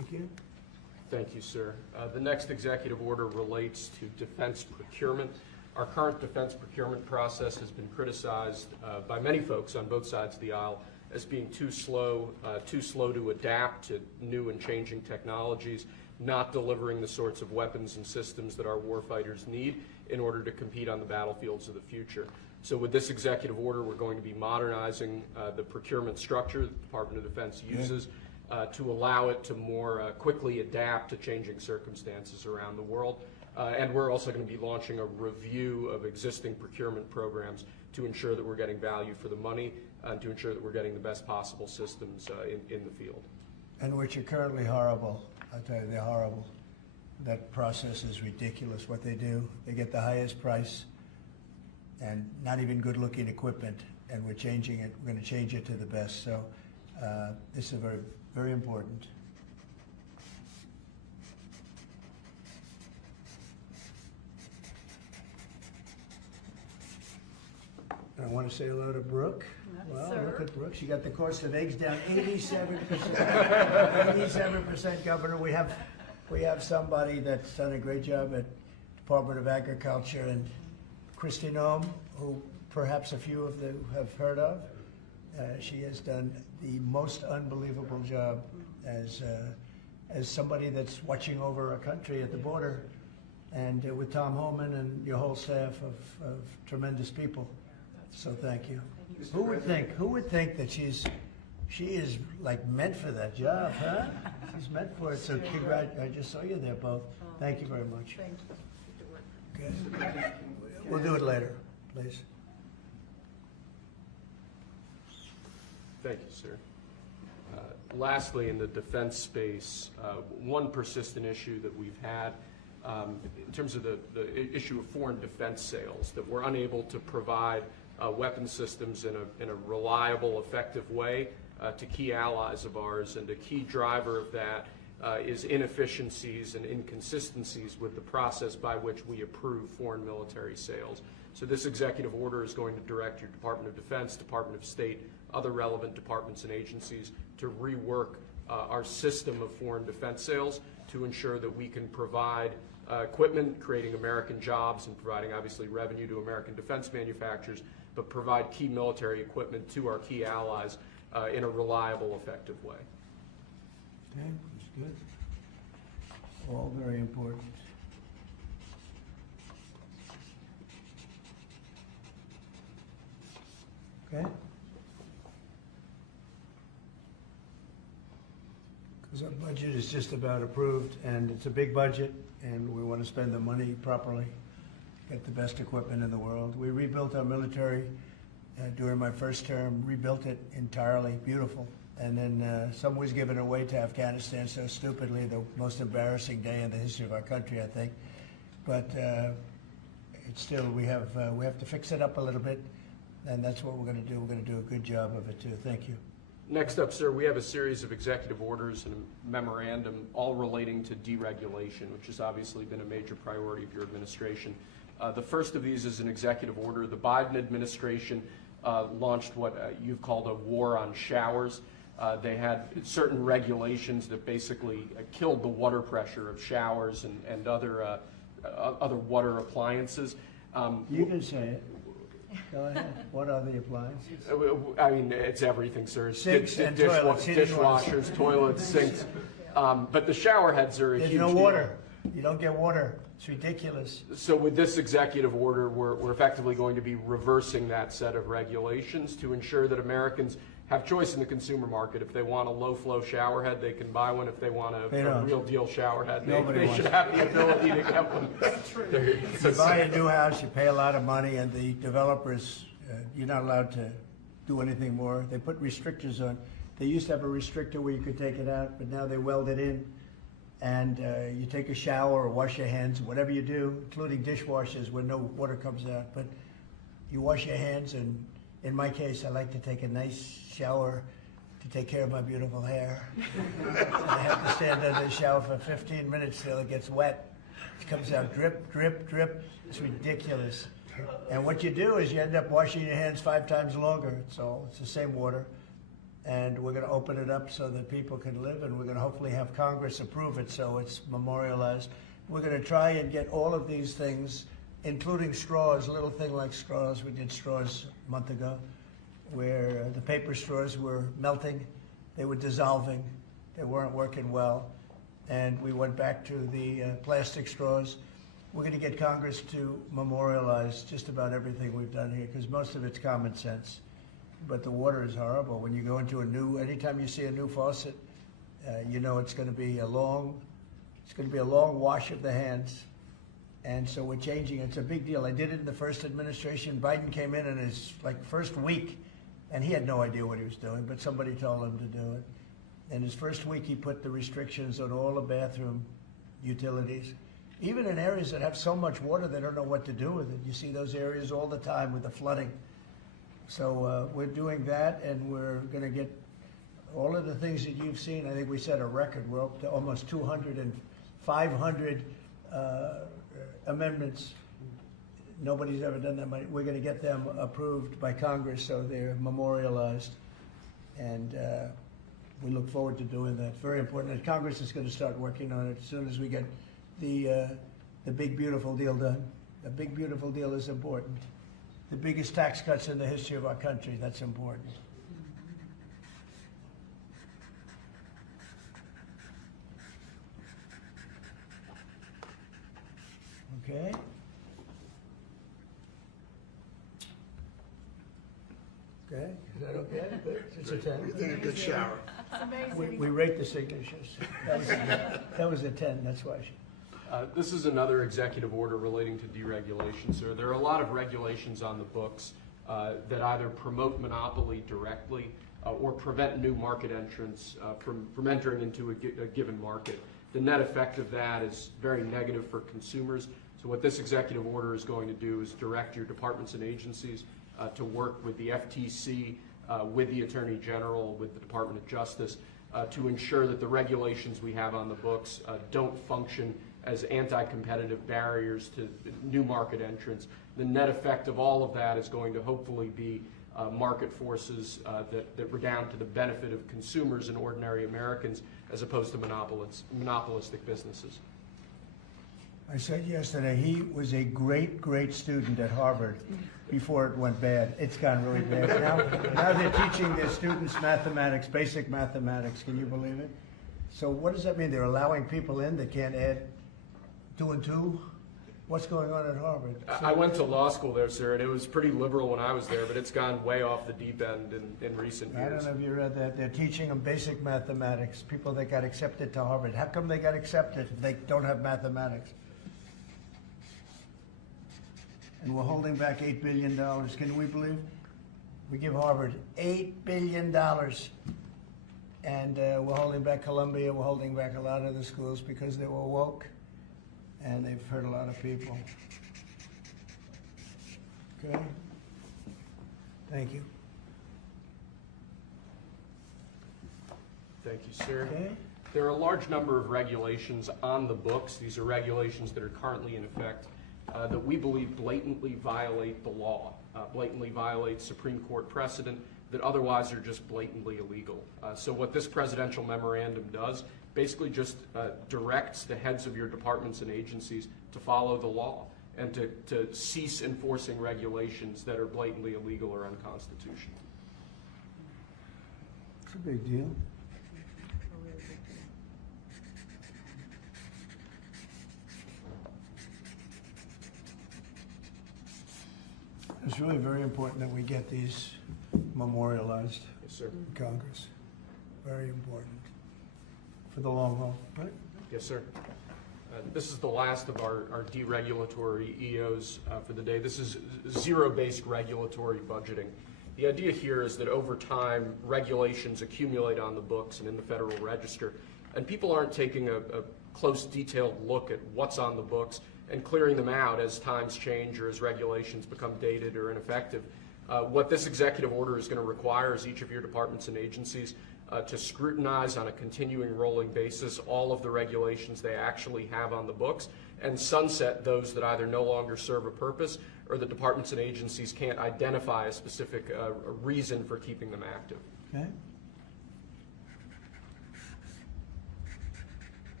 Thank you. Thank you, sir. The next executive order relates to defense procurement. Our current defense procurement process has been criticized by many folks on both sides of the aisle as being too slow to adapt to new and changing technologies, not delivering the sorts of weapons and systems that our warfighters need in order to compete on the battlefields of the future. So with this executive order, we're going to be modernizing the procurement structure that the Department of Defense uses to allow it to more quickly adapt to changing circumstances around the world. And we're also going to be launching a review of existing procurement programs to ensure that we're getting value for the money and to ensure that we're getting the best possible systems in the field. And which are currently horrible. I tell you, they're horrible. That process is ridiculous, what they do. They get the highest price and not even good-looking equipment, and we're changing it. We're going to change it to the best. So this is very, very important. I want to say hello to Brooke. Well, look at Brooke. She got the cost of eggs down 87%. 87%, Governor. We have somebody that's done a great job at Department of Agriculture, and Christy Noem, who perhaps a few of you have heard of. She has done the most unbelievable job as somebody that's watching over a country at the border, and with Tom Homan and your whole staff of tremendous people. So thank you. Who would think that she is like meant for that job, huh? She's meant for it. So I just saw you there both. Thank you very much. Thank you. Okay. We'll do it later, please. Thank you, sir. Lastly, in the defense space, one persistent issue that we've had in terms of the issue of foreign defense sales, that we're unable to provide weapon systems in a reliable, effective way to key allies of ours, and a key driver of that is inefficiencies and inconsistencies with the process by which we approve foreign military sales. So this executive order is going to direct your Department of Defense, Department of State, other relevant departments and agencies to rework our system of foreign defense sales to ensure that we can provide equipment, creating American jobs and providing obviously revenue to American defense manufacturers, but provide key military equipment to our key allies in a reliable, effective way. Okay, that's good. All very important. Okay. Because our budget is just about approved, and it's a big budget, and we want to spend the money properly, get the best equipment in the world. We rebuilt our military during my first term, rebuilt it entirely, beautiful. And then some was given away to Afghanistan so stupidly, the most embarrassing day in the history of our country, I think. But it's still, we have to fix it up a little bit, and that's what we're going to do. We're going to do a good job of it too. Thank you. Next up, sir, we have a series of executive orders and a memorandum all relating to deregulation, which has obviously been a major priority of your administration. The first of these is an executive order. The Biden administration launched what you've called a war on showers. They had certain regulations that basically killed the water pressure of showers and other water appliances. You can say it. Go ahead. What are the appliances? I mean, it's everything, sir. Sinks and toilets, dishwashers, toilets, sinks. But the shower heads are a huge deal. There's no water. You don't get water. It's ridiculous. So with this executive order, we're effectively going to be reversing that set of regulations to ensure that Americans have choice in the consumer market. If they want a low-flow shower head, they can buy one. If they want a real deal shower head, they should have the ability to get one. You buy a new house, you pay a lot of money, and the developers, you're not allowed to do anything more. They put restrictors on. They used to have a restrictor where you could take it out, but now they weld it in. And you take a shower or wash your hands, whatever you do, including dishwashers where no water comes out. But you wash your hands, and in my case, I like to take a nice shower to take care of my beautiful hair. I have to stand under the shower for 15 minutes till it gets wet. It comes out drip, drip, drip. It's ridiculous. And what you do is you end up washing your hands 5 times longer. It's the same water. and we're going to open it up so that people can live, and we're going to hopefully have Congress approve it so it's memorialized. We're going to try and get all of these things, including straws, a little thing like straws. We did straws a month ago, where the paper straws were melting, they were dissolving, they weren't working well, and we went back to the plastic straws. We're going to get Congress to memorialize just about everything we've done here, because most of it's common sense. But the water is horrible. When you go into anytime you see a new faucet, you know it's going to be a long wash of the hands. And so we're changing. It's a big deal. I did it in the first administration. Biden came in his first week, and he had no idea what he was doing, but somebody told him to do it. In his first week, he put the restrictions on all the bathroom utilities, even in areas that have so much water they don't know what to do with it. You see those areas all the time with the flooding. So we're doing that, and we're going to get all of the things that you've seen. I think we set a record. We're up to almost 200 and 500 amendments. Nobody's ever done that many. We're going to get them approved by Congress so they're memorialized. And we look forward to doing that. Very important. And Congress is going to start working on it as soon as we get the big, beautiful deal done. The big, beautiful deal is important. The biggest tax cuts in the history of our country, that's important. Okay. Okay, is that okay? Good. It's a 10. You're taking a good shower. We rate the signatures. That was a 10, that's why. This is another executive order relating to deregulation, sir. There are a lot of regulations on the books that either promote monopoly directly or prevent new market entrants from entering into a given market. The net effect of that is very negative for consumers. So what this executive order is going to do is direct your departments and agencies to work with the FTC, with the Attorney General, with the Department of Justice, to ensure that the regulations we have on the books don't function as anti-competitive barriers to new market entrants. The net effect of all of that is going to hopefully be market forces that redound to the benefit of consumers and ordinary Americans as opposed to monopolistic businesses. I said yesterday he was a great, great student at Harvard before it went bad. It's gone really bad. Now they're teaching their students mathematics, basic mathematics. Can you believe it? So what does that mean? They're allowing people in that can't add 2 and 2? What's going on at Harvard? I went to law school there, sir, and it was pretty liberal when I was there, but it's gone way off the deep end in recent years. I don't know if you read that. They're teaching them basic mathematics, people that got accepted to Harvard. How come they got accepted if they don't have mathematics? And we're holding back $8 billion. Can we believe? We give Harvard $8 billion. And we're holding back Columbia. We're holding back a lot of the schools because they were woke. And they've hurt a lot of people. Okay? Thank you. Thank you, sir. Okay. There are a large number of regulations on the books. These are regulations that are currently in effect that we believe blatantly violate the law, blatantly violate Supreme Court precedent that otherwise are just blatantly illegal. So what this presidential memorandum does basically just directs the heads of your departments and agencies to follow the law and to cease enforcing regulations that are blatantly illegal or unconstitutional. It's a big deal. It's really very important that we get these memorialized Yes, sir. in Congress. Very important for the long haul, right? Yes, sir. This is the last of our deregulatory EOs for the day. This is zero-based regulatory budgeting. The idea here is that over time, regulations accumulate on the books and in the Federal Register, and people aren't taking a close, detailed look at what's on the books and clearing them out as times change or as regulations become dated or ineffective. What this executive order is going to require is each of your departments and agencies to scrutinize on a continuing rolling basis all of the regulations they actually have on the books and sunset those that either no longer serve a purpose or the departments and agencies can't identify a specific reason for keeping them active. Okay.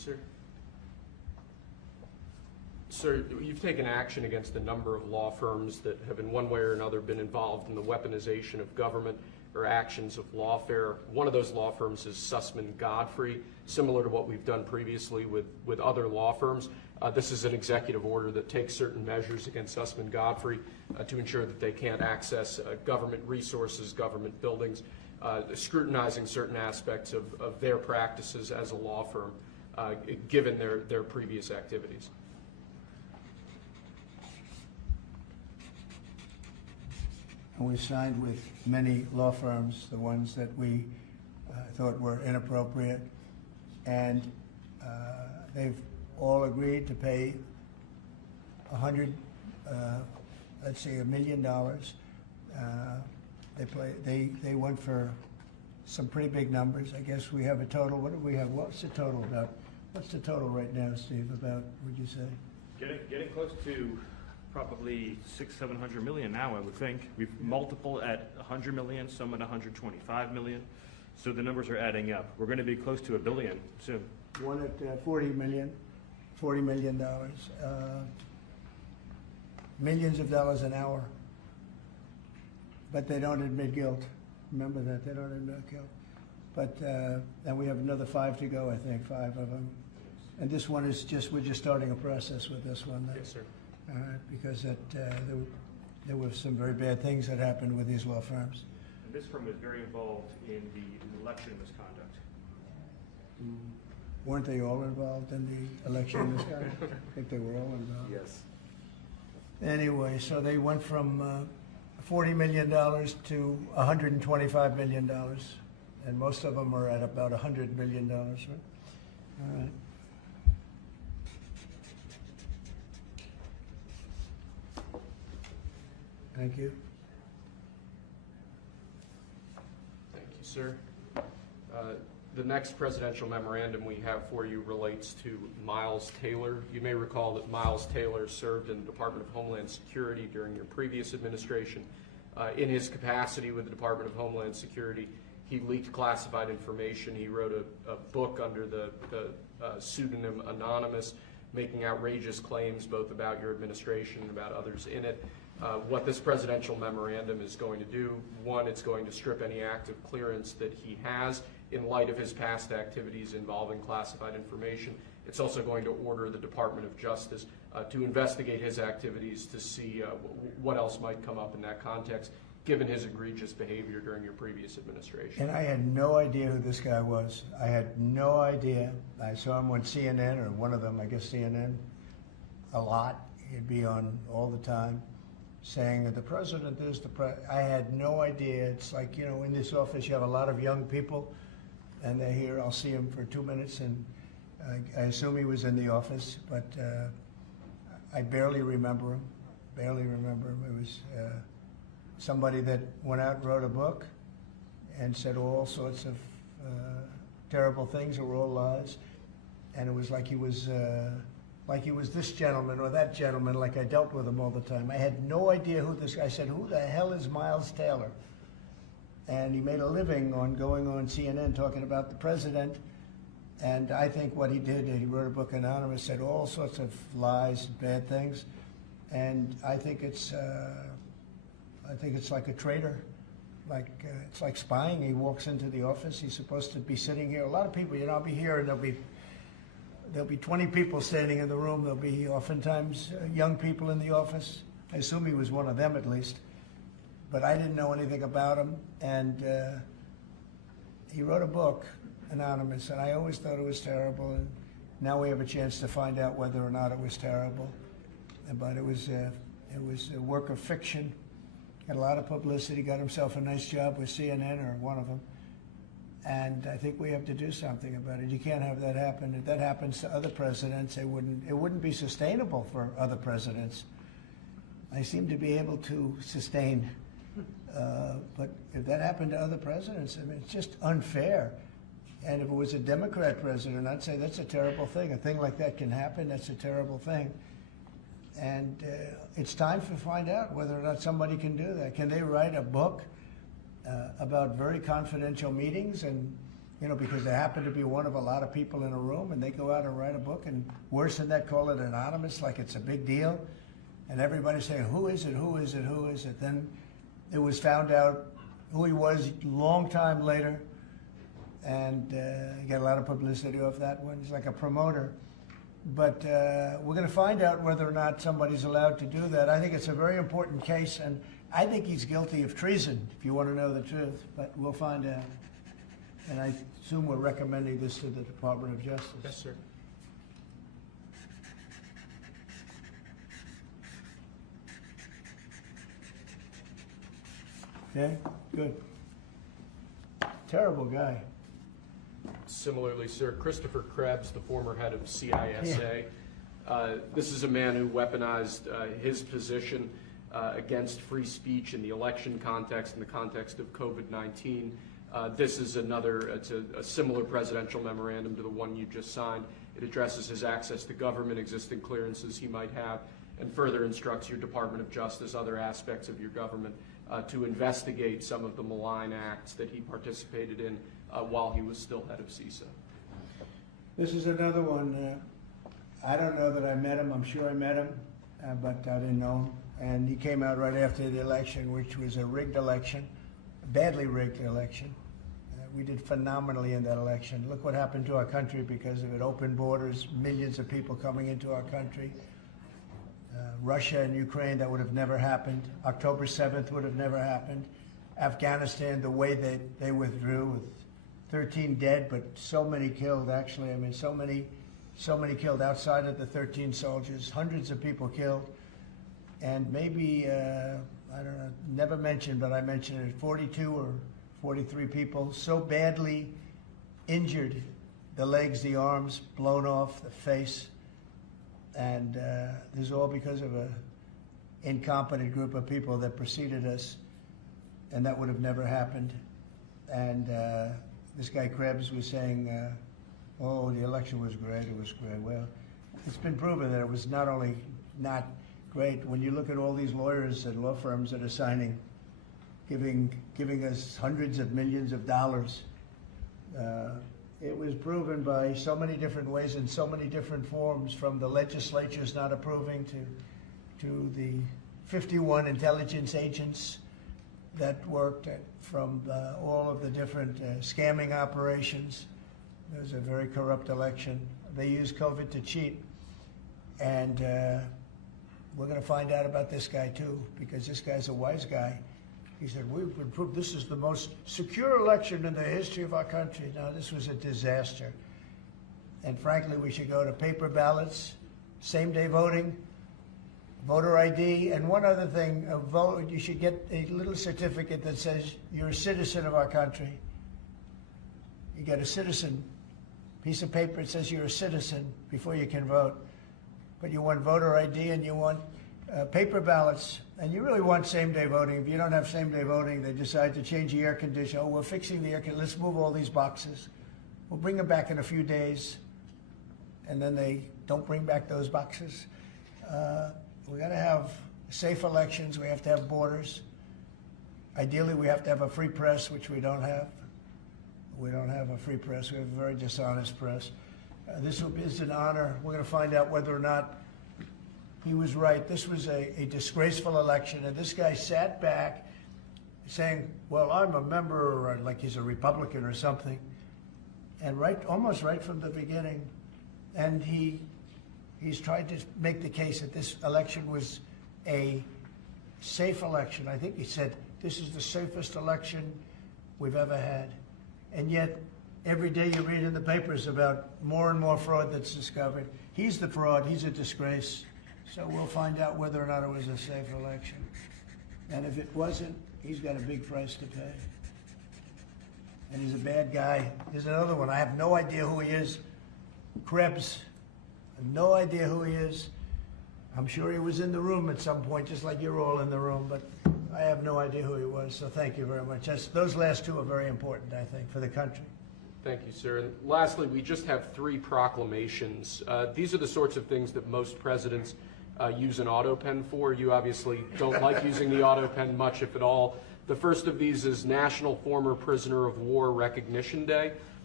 sir. Sir, you've taken action against a number of law firms that have in one way or another been involved in the weaponization of government or actions of lawfare. One of those law firms is Sussman Godfrey, similar to what we've done previously with other law firms. This is an executive order that takes certain measures against Sussman Godfrey to ensure that they can't access government resources, government buildings, scrutinizing certain aspects of their practices as a law firm, given their previous activities. And we signed with many law firms, the ones that we thought were inappropriate, and they've all agreed to pay $1 million. They went for some pretty big numbers. I guess we have a total. What do we have? What's the total about? What's the total right now, Steve? About, would you say? Getting close to probably 600-700 million now, I would think. We've multiple at 100 million, some at 125 million. So the numbers are adding up. We're going to be close to $1 billion soon. One at $40 million, millions of dollars an hour. But they don't admit guilt. Remember that, they don't admit guilt. But, and we have another 5 to go, I think, 5 of them. And this one is we're just starting a process with this one. Yes, sir. Because there were some very bad things that happened with these law firms. And this firm was very involved in the election misconduct. Weren't they all involved in the election misconduct? I think they were all involved. Yes. Anyway, so they went from $40 million to $125 million, and most of them are at about $100 million, right? All right. Thank you. Thank you, sir. The next presidential memorandum we have for you relates to Miles Taylor. You may recall that Miles Taylor served in the Department of Homeland Security during your previous administration. In his capacity with the Department of Homeland Security, he leaked classified information. He wrote a book under the pseudonym Anonymous, making outrageous claims both about your administration and about others in it. What this presidential memorandum is going to do, one, it's going to strip any active clearance that he has in light of his past activities involving classified information. It's also going to order the Department of Justice to investigate his activities to see what else might come up in that context, given his egregious behavior during your previous administration. And I had no idea who this guy was. I had no idea. I saw him on CNN, or one of them, I guess CNN, a lot. He'd be on all the time, saying that the president is the president. I had no idea. It's like, you know, in this office you have a lot of young people, and they're here. I'll see him for 2 minutes, and I assume he was in the office, but I barely remember him. Barely remember him. It was somebody that went out and wrote a book and said all sorts of terrible things that were all lies, and it was like he was this gentleman or that gentleman, like I dealt with him all the time. I had no idea who this guy. I said, who the hell is Miles Taylor? And he made a living on going on CNN talking about the president. And I think what he did, he wrote a book, Anonymous, said all sorts of lies and bad things. And I think it's like a traitor. It's like spying. He walks into the office. He's supposed to be sitting here. A lot of people, you know, I'll be here and there'll be 20 people standing in the room. There'll be oftentimes young people in the office. I assume he was one of them at least. But I didn't know anything about him. And he wrote a book, Anonymous, and I always thought it was terrible. And now we have a chance to find out whether or not it was terrible. But it was a work of fiction. Had a lot of publicity, got himself a nice job with CNN, or one of them. And I think we have to do something about it. You can't have that happen. If that happens to other presidents, it wouldn't be sustainable for other presidents. I seem to be able to sustain, but if that happened to other presidents, I mean, it's just unfair. And if it was a Democrat president, I'd say that's a terrible thing. A thing like that can happen. That's a terrible thing. And it's time to find out whether or not somebody can do that. Can they write a book about very confidential meetings and you know, because they happen to be one of a lot of people in a room, and they go out and write a book, and worse than that, call it anonymous, like it's a big deal, and everybody's saying, who is it, who is it, who is it? Then it was found out who he was a long time later, and he got a lot of publicity off that one. He's like a promoter. But we're going to find out whether or not somebody's allowed to do that. I think it's a very important case, and I think he's guilty of treason, if you want to know the truth, but we'll find out. And I assume we're recommending this to the Department of Justice. Yes, sir. Okay, good. Terrible guy. Similarly, sir, Christopher Krebs, the former head of CISA. This is a man who weaponized his position against free speech in the election context, in the context of COVID-19. This is it's a similar presidential memorandum to the one you just signed. It addresses his access to government, existing clearances he might have, and further instructs your Department of Justice, other aspects of your government, to investigate some of the malign acts that he participated in while he was still head of CISA. This is another one. I don't know that I met him. I'm sure I met him, but I didn't know him. And he came out right after the election, which was a rigged election, badly rigged election. We did phenomenally in that election. Look what happened to our country because of it. Open borders, millions of people coming into our country. Russia and Ukraine, that would have never happened. October 7th would have never happened. Afghanistan, the way they withdrew with 13 dead, but so many killed, actually. I mean, so many killed outside of the 13 soldiers, hundreds of people killed. And maybe, I don't know, never mentioned, but I mentioned it, 42 or 43 people so badly injured, the legs, the arms, blown off, the face. And this is all because of an incompetent group of people that preceded us, and that would have never happened. And this guy Krebs was saying, oh, the election was great, it was great. Well, it's been proven that it was not only not great. When you look at all these lawyers and law firms that are signing, giving us hundreds of millions of dollars, it was proven by so many different ways in so many different forms, from the legislatures not approving to the 51 intelligence agents that worked from all of the different scamming operations. It was a very corrupt election. They used COVID to cheat. And we're going to find out about this guy too, because this guy's a wise guy. He said, we've been proved this is the most secure election in the history of our country. No, this was a disaster. And frankly, we should go to paper ballots, same-day voting, voter ID, and one other thing, you should get a little certificate that says you're a citizen of our country. You get a citizen piece of paper, it says you're a citizen before you can vote. But you want voter ID and you want paper ballots, and you really want same-day voting. If you don't have same-day voting, they decide to change the air conditioner. Oh, we're fixing the air conditioner. Let's move all these boxes. We'll bring them back in a few days, and then they don't bring back those boxes. We got to have safe elections. We have to have borders. Ideally, we have to have a free press, which we don't have. We don't have a free press. We have a very dishonest press. This is an honor. We're going to find out whether or not he was right. This was a disgraceful election, and this guy sat back saying, well, I'm a member, or like he's a Republican or something, and almost right from the beginning. And he's tried to make the case that this election was a safe election. I think he said, this is the safest election we've ever had. And yet, every day you read in the papers about more and more fraud that's discovered. He's the fraud. He's a disgrace. So we'll find out whether or not it was a safe election. And if it wasn't, he's got a big price to pay. And he's a bad guy. Here's another one. I have no idea who he is. Krebs. I have no idea who he is. I'm sure he was in the room at some point, just like you're all in the room, but I have no idea who he was. So thank you very much. Those last two are very important, I think, for the country. Thank you, sir. And lastly, we just have 3 proclamations. These are the sorts of things that most presidents use an autopen for. You obviously don't like using the autopen much, if at all. The first of these is National Former Prisoner of War Recognition Day.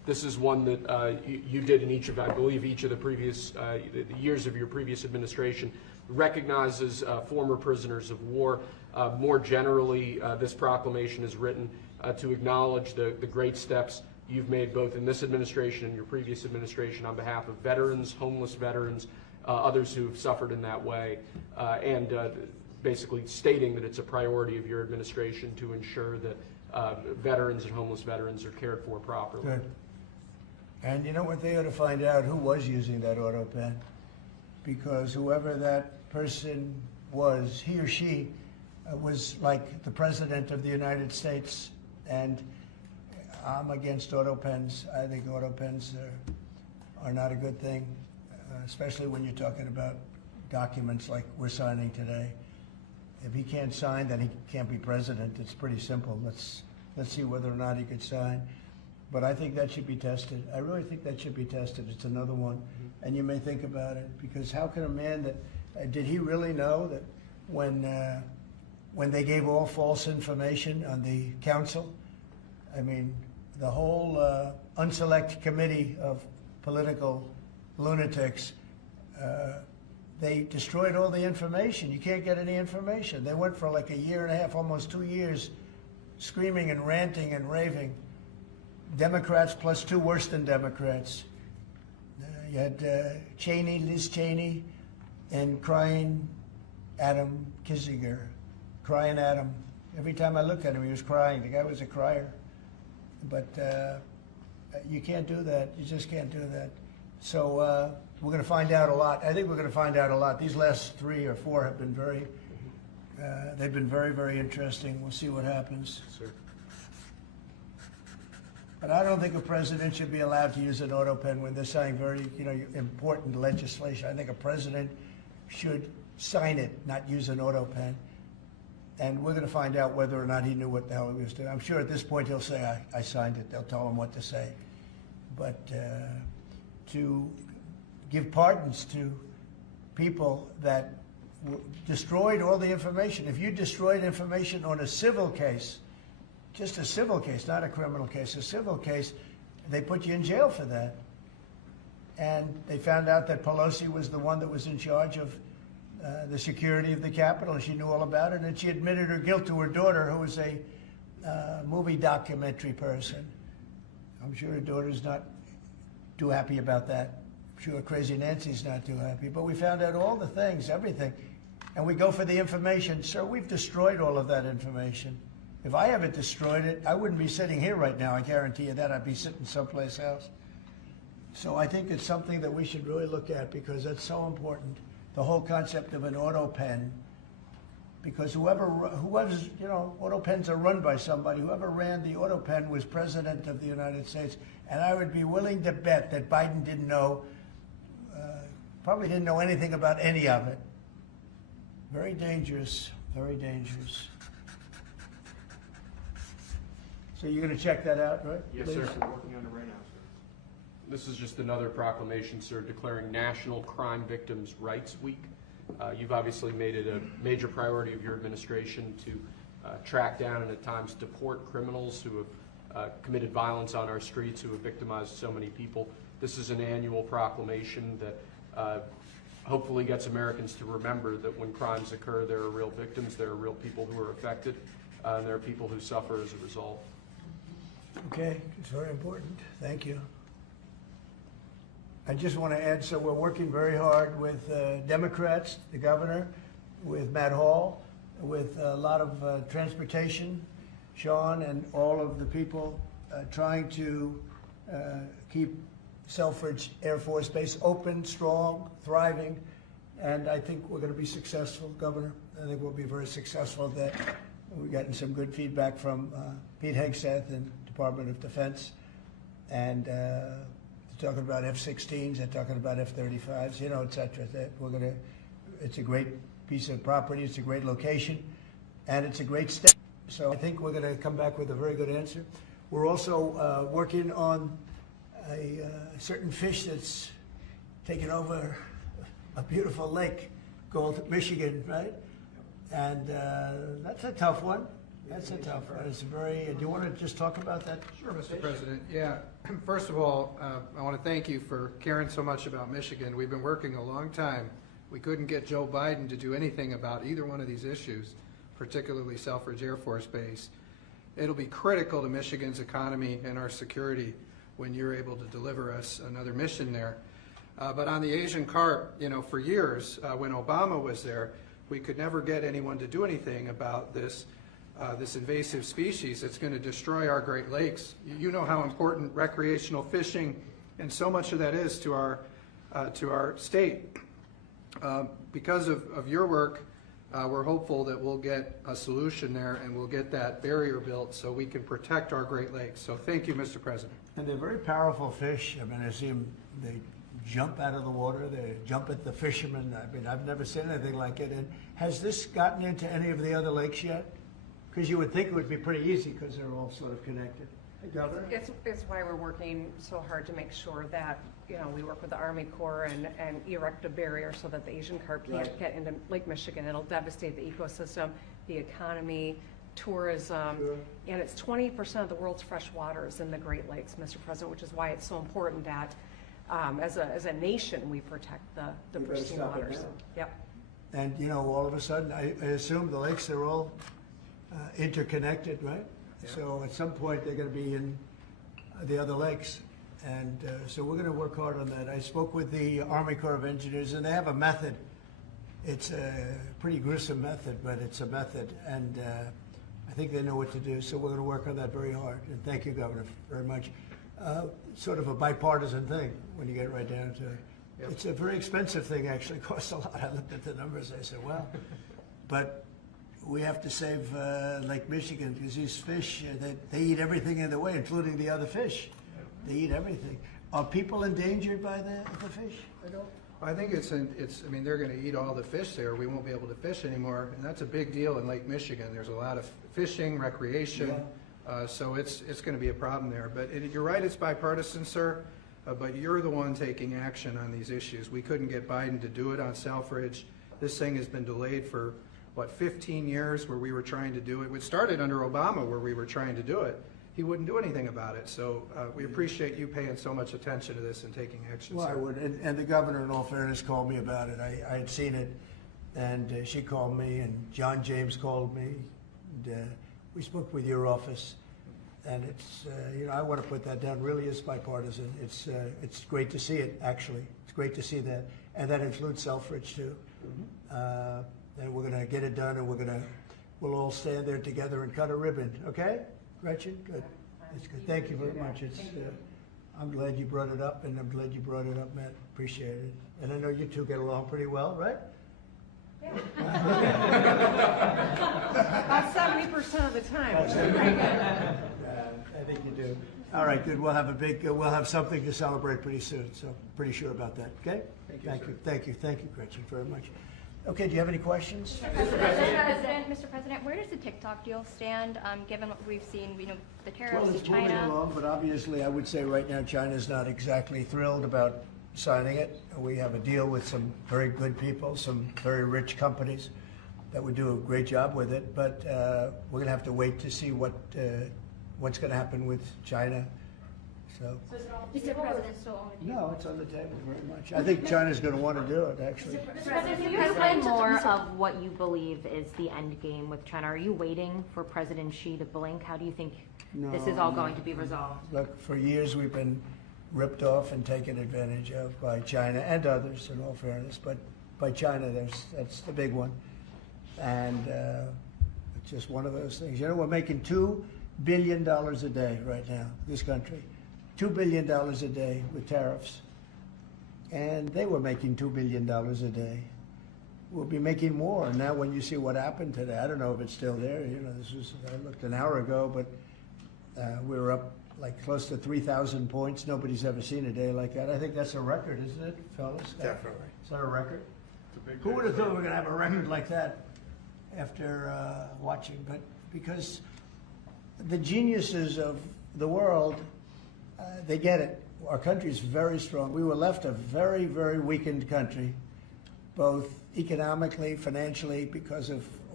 This is one that you did in each of, I believe, each of the previous the years of your previous administration. Recognizes former prisoners of war. More generally, this proclamation is written to acknowledge the great steps you've made both in this administration and your previous administration on behalf of veterans, homeless veterans, others who've suffered in that way, and basically stating that it's a priority of your administration to ensure that veterans and homeless veterans are cared for properly. Good. And you know what, they ought to find out who was using that autopen, because whoever that person was, he or she was like the President of the United States, and I'm against autopens. I think autopens are not a good thing, especially when you're talking about documents like we're signing today. If he can't sign, then he can't be president. It's pretty simple. Let's see whether or not he could sign. But I think that should be tested. I really think that should be tested. It's another one. And you may think about it, because how can a man that, did he really know that when they gave all false information on the council, I mean, the whole unselect committee of political lunatics, they destroyed all the information. You can't get any information. They went for like a year and a half, almost 2 years, screaming and ranting and raving. Democrats plus two worse than Democrats. You had Liz Cheney, and crying Adam Kinzinger. Crying Adam. Every time I looked at him, he was crying. The guy was a crier. But you can't do that. You just can't do that. So we're going to find out a lot. I think we're going to find out a lot. These last 3 or 4 have been they've been very, very interesting. We'll see what happens. Sir. But I don't think a president should be allowed to use an autopen when they're signing very, important legislation. I think a president should sign it, not use an autopen. And we're going to find out whether or not he knew what the hell he was doing. I'm sure at this point he'll say, I signed it. They'll tell him what to say. But to give pardons to people that destroyed all the information. If you destroyed information on a civil case, just a civil case, not a criminal case, a civil case, they put you in jail for that. And they found out that Pelosi was the one that was in charge of the security of the Capitol, and she knew all about it, and she admitted her guilt to her daughter, who was a movie documentary person. I'm sure her daughter's not too happy about that. I'm sure Crazy Nancy's not too happy. But we found out all the things, everything. And we go for the information. Sir, we've destroyed all of that information. If I haven't destroyed it, I wouldn't be sitting here right now, I guarantee you that. I'd be sitting someplace else. So I think it's something that we should really look at, because that's so important. The whole concept of an autopen, because whoever's, autopens are run by somebody. Whoever ran the autopen was President of the United States. And I would be willing to bet that Biden didn't know, probably didn't know anything about any of it. Very dangerous, very dangerous. So you're going to check that out, right? Yes, please? sir. We're working on it right now, sir. This is just another proclamation, sir, declaring National Crime Victims' Rights Week. You've obviously made it a major priority of your administration to track down and at times deport criminals who have committed violence on our streets, who have victimized so many people. This is an annual proclamation that hopefully gets Americans to remember that when crimes occur, there are real victims, there are real people who are affected, and there are people who suffer as a result. Okay, it's very important. Thank you. I just want to add, so we're working very hard with Democrats, the governor, with Matt Hall, with a lot of transportation, Sean, and all of the people trying to keep Selfridge Air Force Base open, strong, thriving, and I think we're going to be successful, Governor. I think we'll be very successful at that. We've gotten some good feedback from Pete Hegseth and Department of Defense, and they're talking about F-16s, they're talking about F-35s, et cetera. That it's a great piece of property, it's a great location, and it's a great state. So I think we're going to come back with a very good answer. We're also working on a certain fish that's taken over a beautiful lake called Michigan, right? And that's a tough one. That's a tough one. It's very, do you want to just talk about that? Sure, Mr. President. Yeah. First of all, I want to thank you for caring so much about Michigan. We've been working a long time. We couldn't get Joe Biden to do anything about either one of these issues, particularly Selfridge Air Force Base. It'll be critical to Michigan's economy and our security when you're able to deliver us another mission there. But on the Asian carp, you know, for years, when Obama was there, we could never get anyone to do anything about this invasive species that's going to destroy our Great Lakes. You know how important recreational fishing and so much of that is to our state. Because of your work, we're hopeful that we'll get a solution there and we'll get that barrier built so we can protect our Great Lakes. So thank you, Mr. President. And they're very powerful fish. I mean, I see them, they jump out of the water, they jump at the fishermen. I mean, I've never seen anything like it. And has this gotten into any of the other lakes yet? Because you would think it would be pretty easy because they're all sort of connected. Hey, Governor? It's why we're working so hard to make sure that, you know, we work with the Army Corps and erect a barrier so that the Asian carp can't get into Lake Michigan. It'll devastate the ecosystem, the economy, tourism, and it's 20% of the world's fresh water is in the Great Lakes, Mr. President, which is why it's so important that as a nation we protect the pristine waters. Yep. And, you know, all of a sudden, I assume the lakes are all interconnected, right? Yeah. So at some point, they're going to be in the other lakes. And so we're going to work hard on that. I spoke with the Army Corps of Engineers, and they have a method. It's a pretty gruesome method, but it's a method. And I think they know what to do. So we're going to work on that very hard. And thank you, Governor, very much. Sort of a bipartisan thing when you get right down to it. Yep. It's a very expensive thing, actually. It costs a lot. I looked at the numbers. I said, well, but we have to save Lake Michigan because these fish, they eat everything in the way, including the other fish. They eat everything. Are people endangered by the fish? I think I mean, they're going to eat all the fish there. We won't be able to fish anymore, and that's a big deal in Lake Michigan. There's a lot of fishing, recreation, so it's going to be a problem there. But you're right, it's bipartisan, sir, but you're the one taking action on these issues. We couldn't get Biden to do it on Selfridge. This thing has been delayed for, 15 years where we were trying to do it. It started under Obama where we were trying to do it. He wouldn't do anything about it. So we appreciate you paying so much attention to this and taking action. Well, sir. I would. And the governor, in all fairness, called me about it. I had seen it, and she called me, and John James called me. And, we spoke with your office, and it's, you know, I want to put that down. Really is bipartisan. It's great to see it, actually. It's great to see that. And that includes Selfridge, too. Mm-hmm. And we're going to get it done, and we'll all stand there together and cut a ribbon. Okay? Gretchen? Good. That's good. Thank you very much. It's, I'm glad you brought it up, and I'm glad you brought it up, Matt. Appreciate it. And I know you two get along pretty well, right? Yeah. About 70% of the time. I think you do. All right, good. We'll have something to celebrate pretty soon, so pretty sure about that, okay? Thank you, Gretchen, very much. Okay, do you have any questions? Mr. President, where does the TikTok deal stand, given what we've seen, you know, the tariffs Well, to it's moving China? along, but obviously I would say right now China's not exactly thrilled about signing it. We have a deal with some very good people, some very rich companies that would do a great job with it, but we're going to have to wait to see what's going to happen with China. So, Mr. President, still on the table? no, it's on the table very much. I think China's going to want to do it, actually. Mr. President, can you explain more of what you believe is the end game with China? Are you waiting for President Xi to blink? How do you think this is all going to be resolved? Look, for years we've been ripped off and taken advantage of by China and others, in all fairness, but by China, that's the big one. And it's just one of those things. You know, we're making $2 billion a day right now, this country. $2 billion a day with tariffs. And they were making $2 billion a day. We'll be making more. Now when you see what happened today, I don't know if it's still there. You know, I looked an hour ago, but we were up like close to 3,000 points. Nobody's ever seen a day like that. I think that's a record, isn't it, fellas? Definitely. Is that a record? Who would have thought we were going to have a record like that after watching? But because the geniuses of the world, they get it. Our country is very strong. We were left a very, very weakened country, both economically, financially, because of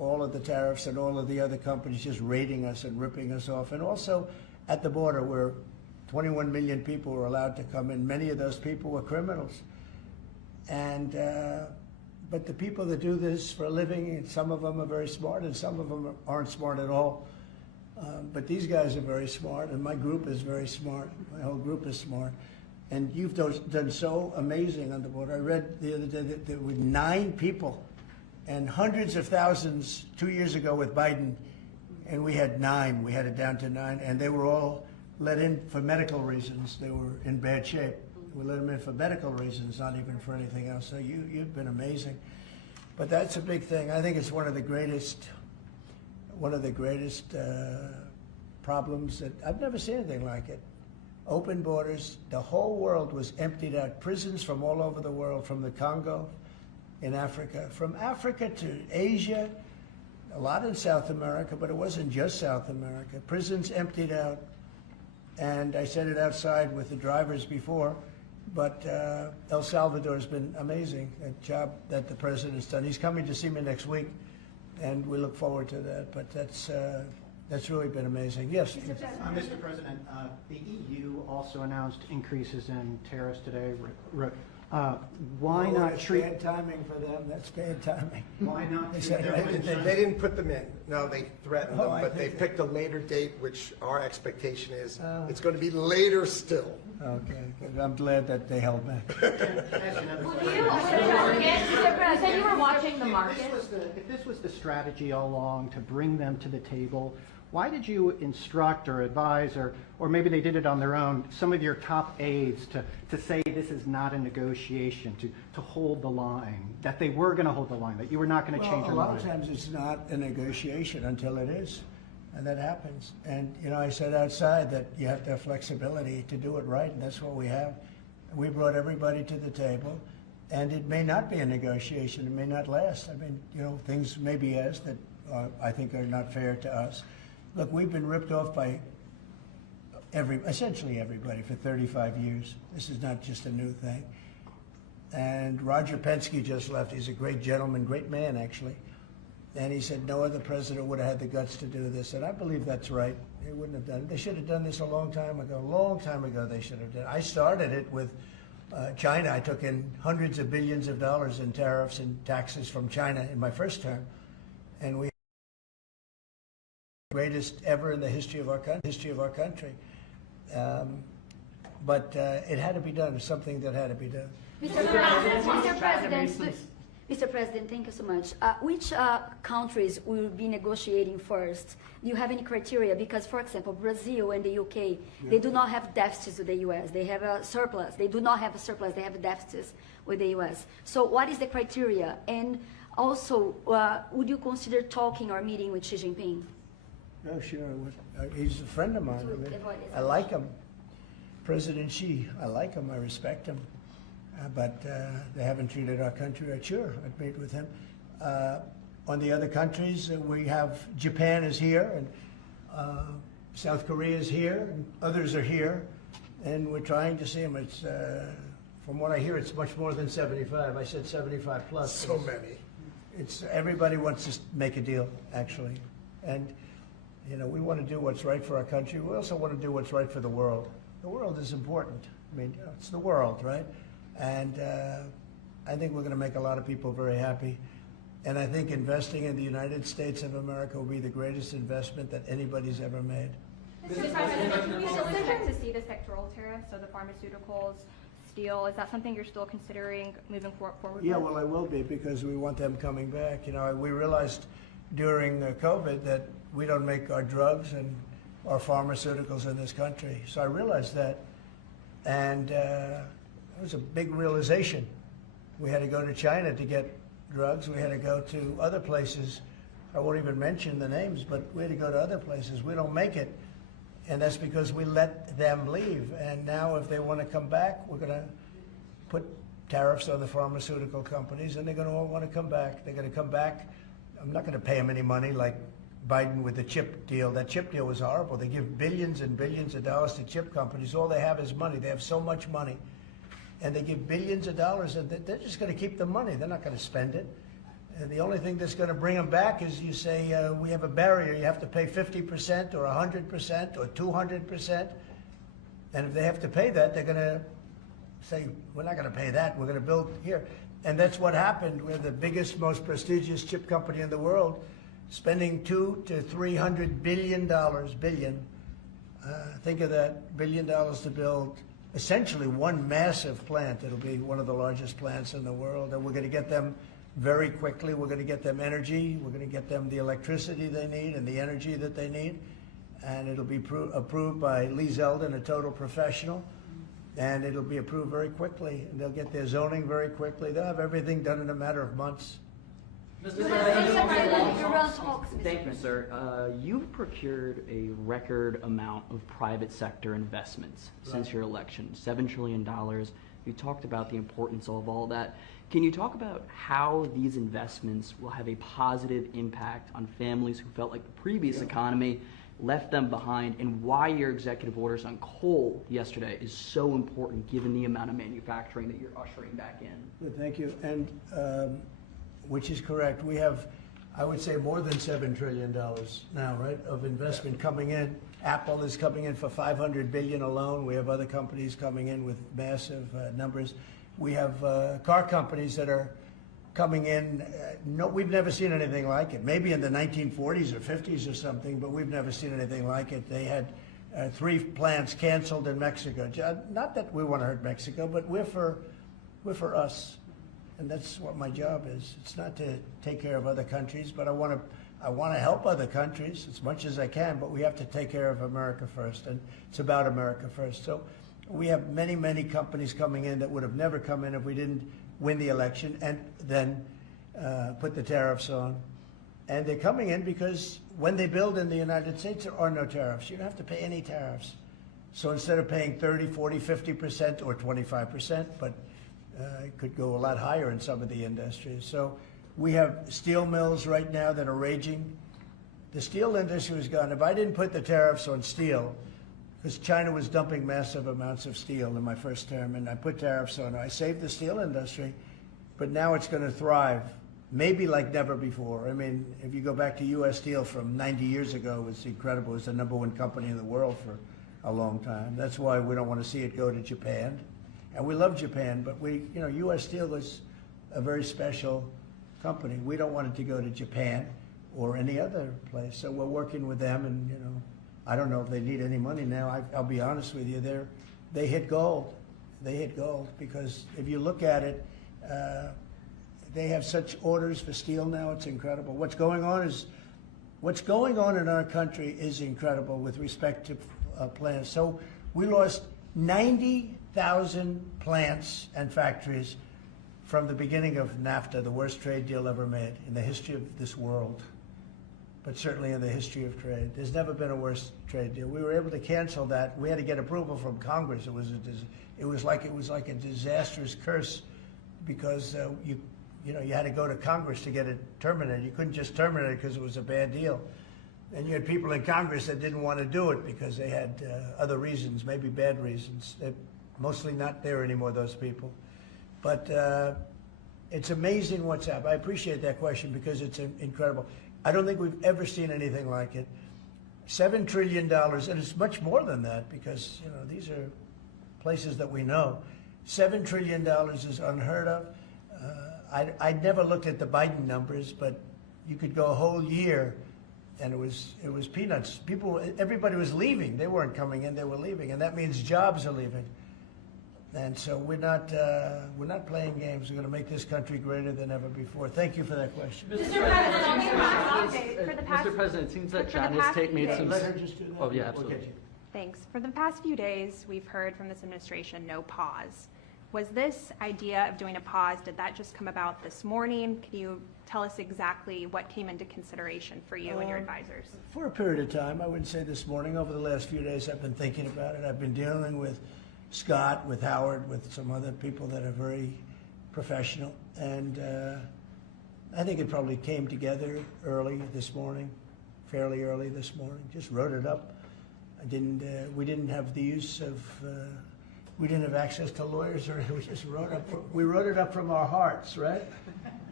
all of the tariffs and all of the other companies just raiding us and ripping us off. And also at the border where 21 million people were allowed to come in. Many of those people were criminals. And, but the people that do this for a living, and some of them are very smart and some of them aren't smart at all. But these guys are very smart, and my group is very smart. My whole group is smart. And you've done so amazing on the border. I read the other day that there were 9 people and hundreds of thousands 2 years ago with Biden, and we had 9. We had it down to 9, and they were all let in for medical reasons. They were in bad shape. We let them in for medical reasons, not even for anything else. So you've been amazing. But that's a big thing. I think it's one of the greatest problems that I've never seen anything like it. Open borders. The whole world was emptied out. Prisons from all over the world, from the Congo in Africa, from Africa to Asia, a lot in South America, but it wasn't just South America. Prisons emptied out. And I said it outside with the drivers before, but El Salvador has been amazing, a job that the president's done. He's coming to see me next week, and we look forward to that. But that's really been amazing. Yes? Mr. President, the EU also announced increases in tariffs today. Why not treat... That's bad timing for them. That's bad timing. Why not treat They didn't put them in. No, they threatened them, I but they think picked a later date, which our expectation is it's going to be later still. Okay, good. I'm glad that they held back. You said you were watching the market. If this was the strategy all along to bring them to the table, why did you instruct or advise, or maybe they did it on their own, some of your top aides to say this is not a negotiation, to hold the line, that they were going to hold the line, that you were not going to change your mind? A lot mind? of times it's not a negotiation until it is, and that happens. And, you know, I said outside that you have to have flexibility to do it right, and that's what we have. We brought everybody to the table, and it may not be a negotiation. It may not last. I mean, you know, things may be asked that I think are not fair to us. Look, we've been ripped off by essentially everybody for 35 years. This is not just a new thing. And Roger Penske just left. He's a great gentleman, great man, actually. And he said no other president would have had the guts to do this. And I believe that's right. They wouldn't have done it. They should have done this a long time ago. A long time ago they should have done it. I started it with China. I took in hundreds of billions of dollars in tariffs and taxes from China in my first term. And we greatest ever in the history of our country. But it had to be done. It's something that had to be done. Mr. President, thank you so much. Which countries will be negotiating first? Do you have any criteria? Because, for example, Brazil and the UK, they do not have deficits with the US. They have a surplus. They do not have a surplus. They have deficits with the US. So what is the criteria? And also, would you consider talking or meeting with Xi Jinping? Oh, sure. He's a friend of mine. I like him. President Xi, I like him. I respect him. But they haven't treated our country right. Sure, I'd meet with him. On the other countries, we have Japan is here, and South Korea is here, and others are here, and we're trying to see them. It's, from what I hear, it's much more than 75. I said 75 plus. So many. It's everybody wants to make a deal, actually, and you know we want to do what's right for our country. We also want to do what's right for the world. The world is important. I mean, you know, it's the world, right? And I think we're going to make a lot of people very happy. And I think investing in the United States of America will be the greatest investment that anybody's ever made. Mr. President, we still expect to see the sectoral tariffs, so the pharmaceuticals, steel. Is that something you're still considering moving forward? Yeah, well, I will be, because we want them coming back. You know, we realized during COVID that we don't make our drugs and our pharmaceuticals in this country. So I realized that, and it was a big realization. We had to go to China to get drugs. We had to go to other places. I won't even mention the names, but we had to go to other places. We don't make it, and that's because we let them leave. And now if they want to come back, we're going to put tariffs on the pharmaceutical companies, and they're going to all want to come back. They're going to come back. I'm not going to pay them any money like Biden with the chip deal. That chip deal was horrible. They give billions and billions of dollars to chip companies. All they have is money. They have so much money. And they give billions of dollars, and they're just going to keep the money. They're not going to spend it. The only thing that's going to bring them back is you say, we have a barrier. You have to pay 50% or 100% or 200%. And if they have to pay that, they're going to say, we're not going to pay that. We're going to build here. And that's what happened. We're the biggest, most prestigious chip company in the world, spending $200 to $300 billion. Think of that, $1 billion to build essentially one massive plant. It'll be one of the largest plants in the world. And we're going to get them very quickly. We're going to get them energy. We're going to get them the electricity they need and the energy that they need. And it'll be approved by Lee Zeldin, a total professional. And it'll be approved very quickly. And they'll get their zoning very quickly. They'll have everything done in a matter of months. Mr. Thank you, sir. You've procured a record amount of private sector investments since your election, $7 trillion. You talked about the importance of all that. Can you talk about how these investments will have a positive impact on families who felt like the previous economy left them behind, and why your executive orders on coal yesterday is so important given the amount of manufacturing that you're ushering back in? Good, thank you. And which is correct. We have, I would say, more than $7 trillion now, right, of investment coming in. Apple is coming in for $500 billion alone. We have other companies coming in with massive numbers. We have car companies that are coming in. No, we've never seen anything like it. Maybe in the 1940s or 50s or something, but we've never seen anything like it. They had 3 plants canceled in Mexico. Not that we want to hurt Mexico, but we're for us. And that's what my job is. It's not to take care of other countries, but I want to help other countries as much as I can, but we have to take care of America first, and it's about America first. So we have many, many companies coming in that would have never come in if we didn't win the election and then put the tariffs on. And they're coming in because when they build in the United States, there are no tariffs. You don't have to pay any tariffs. So instead of paying 30, 40, 50% or 25%, but it could go a lot higher in some of the industries. So we have steel mills right now that are raging. The steel industry was gone. If I didn't put the tariffs on steel, because China was dumping massive amounts of steel in my first term, and I put tariffs on it, I saved the steel industry, but now it's going to thrive, maybe like never before. I mean, if you go back to U.S. Steel from 90 years ago, it was incredible. It was the #1 company in the world for a long time. That's why we don't want to see it go to Japan. And we love Japan, but U.S. Steel was a very special company. We don't want it to go to Japan or any other place. So we're working with them, and I don't know if they need any money now. I'll be honest with you, they hit gold. They hit gold because if you look at it, they have such orders for steel now. It's incredible. What's going on in our country is incredible with respect to plants. So we lost 90,000 plants and factories from the beginning of NAFTA, the worst trade deal ever made in the history of this world, but certainly in the history of trade. There's never been a worse trade deal. We were able to cancel that. We had to get approval from Congress. It was like a disastrous curse because you had to go to Congress to get it terminated. You couldn't just terminate it because it was a bad deal. And you had people in Congress that didn't want to do it because they had other reasons, maybe bad reasons. They're mostly not there anymore, those people. But it's amazing what's happened. I appreciate that question because it's incredible. I don't think we've ever seen anything like it. $7 trillion, and it's much more than that because these are places that we know. $7 trillion is unheard of. I never looked at the Biden numbers, but you could go a whole year and it was peanuts. Everybody was leaving. They weren't coming in, they were leaving. And that means jobs are leaving. And so we're not playing games. We're going to make this country greater than ever before. Thank you for that question. Mr. President, it seems that China's made some... Let her just do that. Oh, yeah, absolutely. Thanks. For the past few days, we've heard from this administration no pause. Was this idea of doing a pause, did that just come about this morning? Can you tell us exactly what came into consideration for you and your advisors? For a period of time, I wouldn't say this morning. Over the last few days, I've been thinking about it. I've been dealing with Scott, with Howard, with some other people that are very professional. And I think it probably came together early this morning, fairly early this morning. Just wrote it up. We didn't have the use of, we didn't have access to lawyers, or we just wrote it up. We wrote it up from our hearts, right?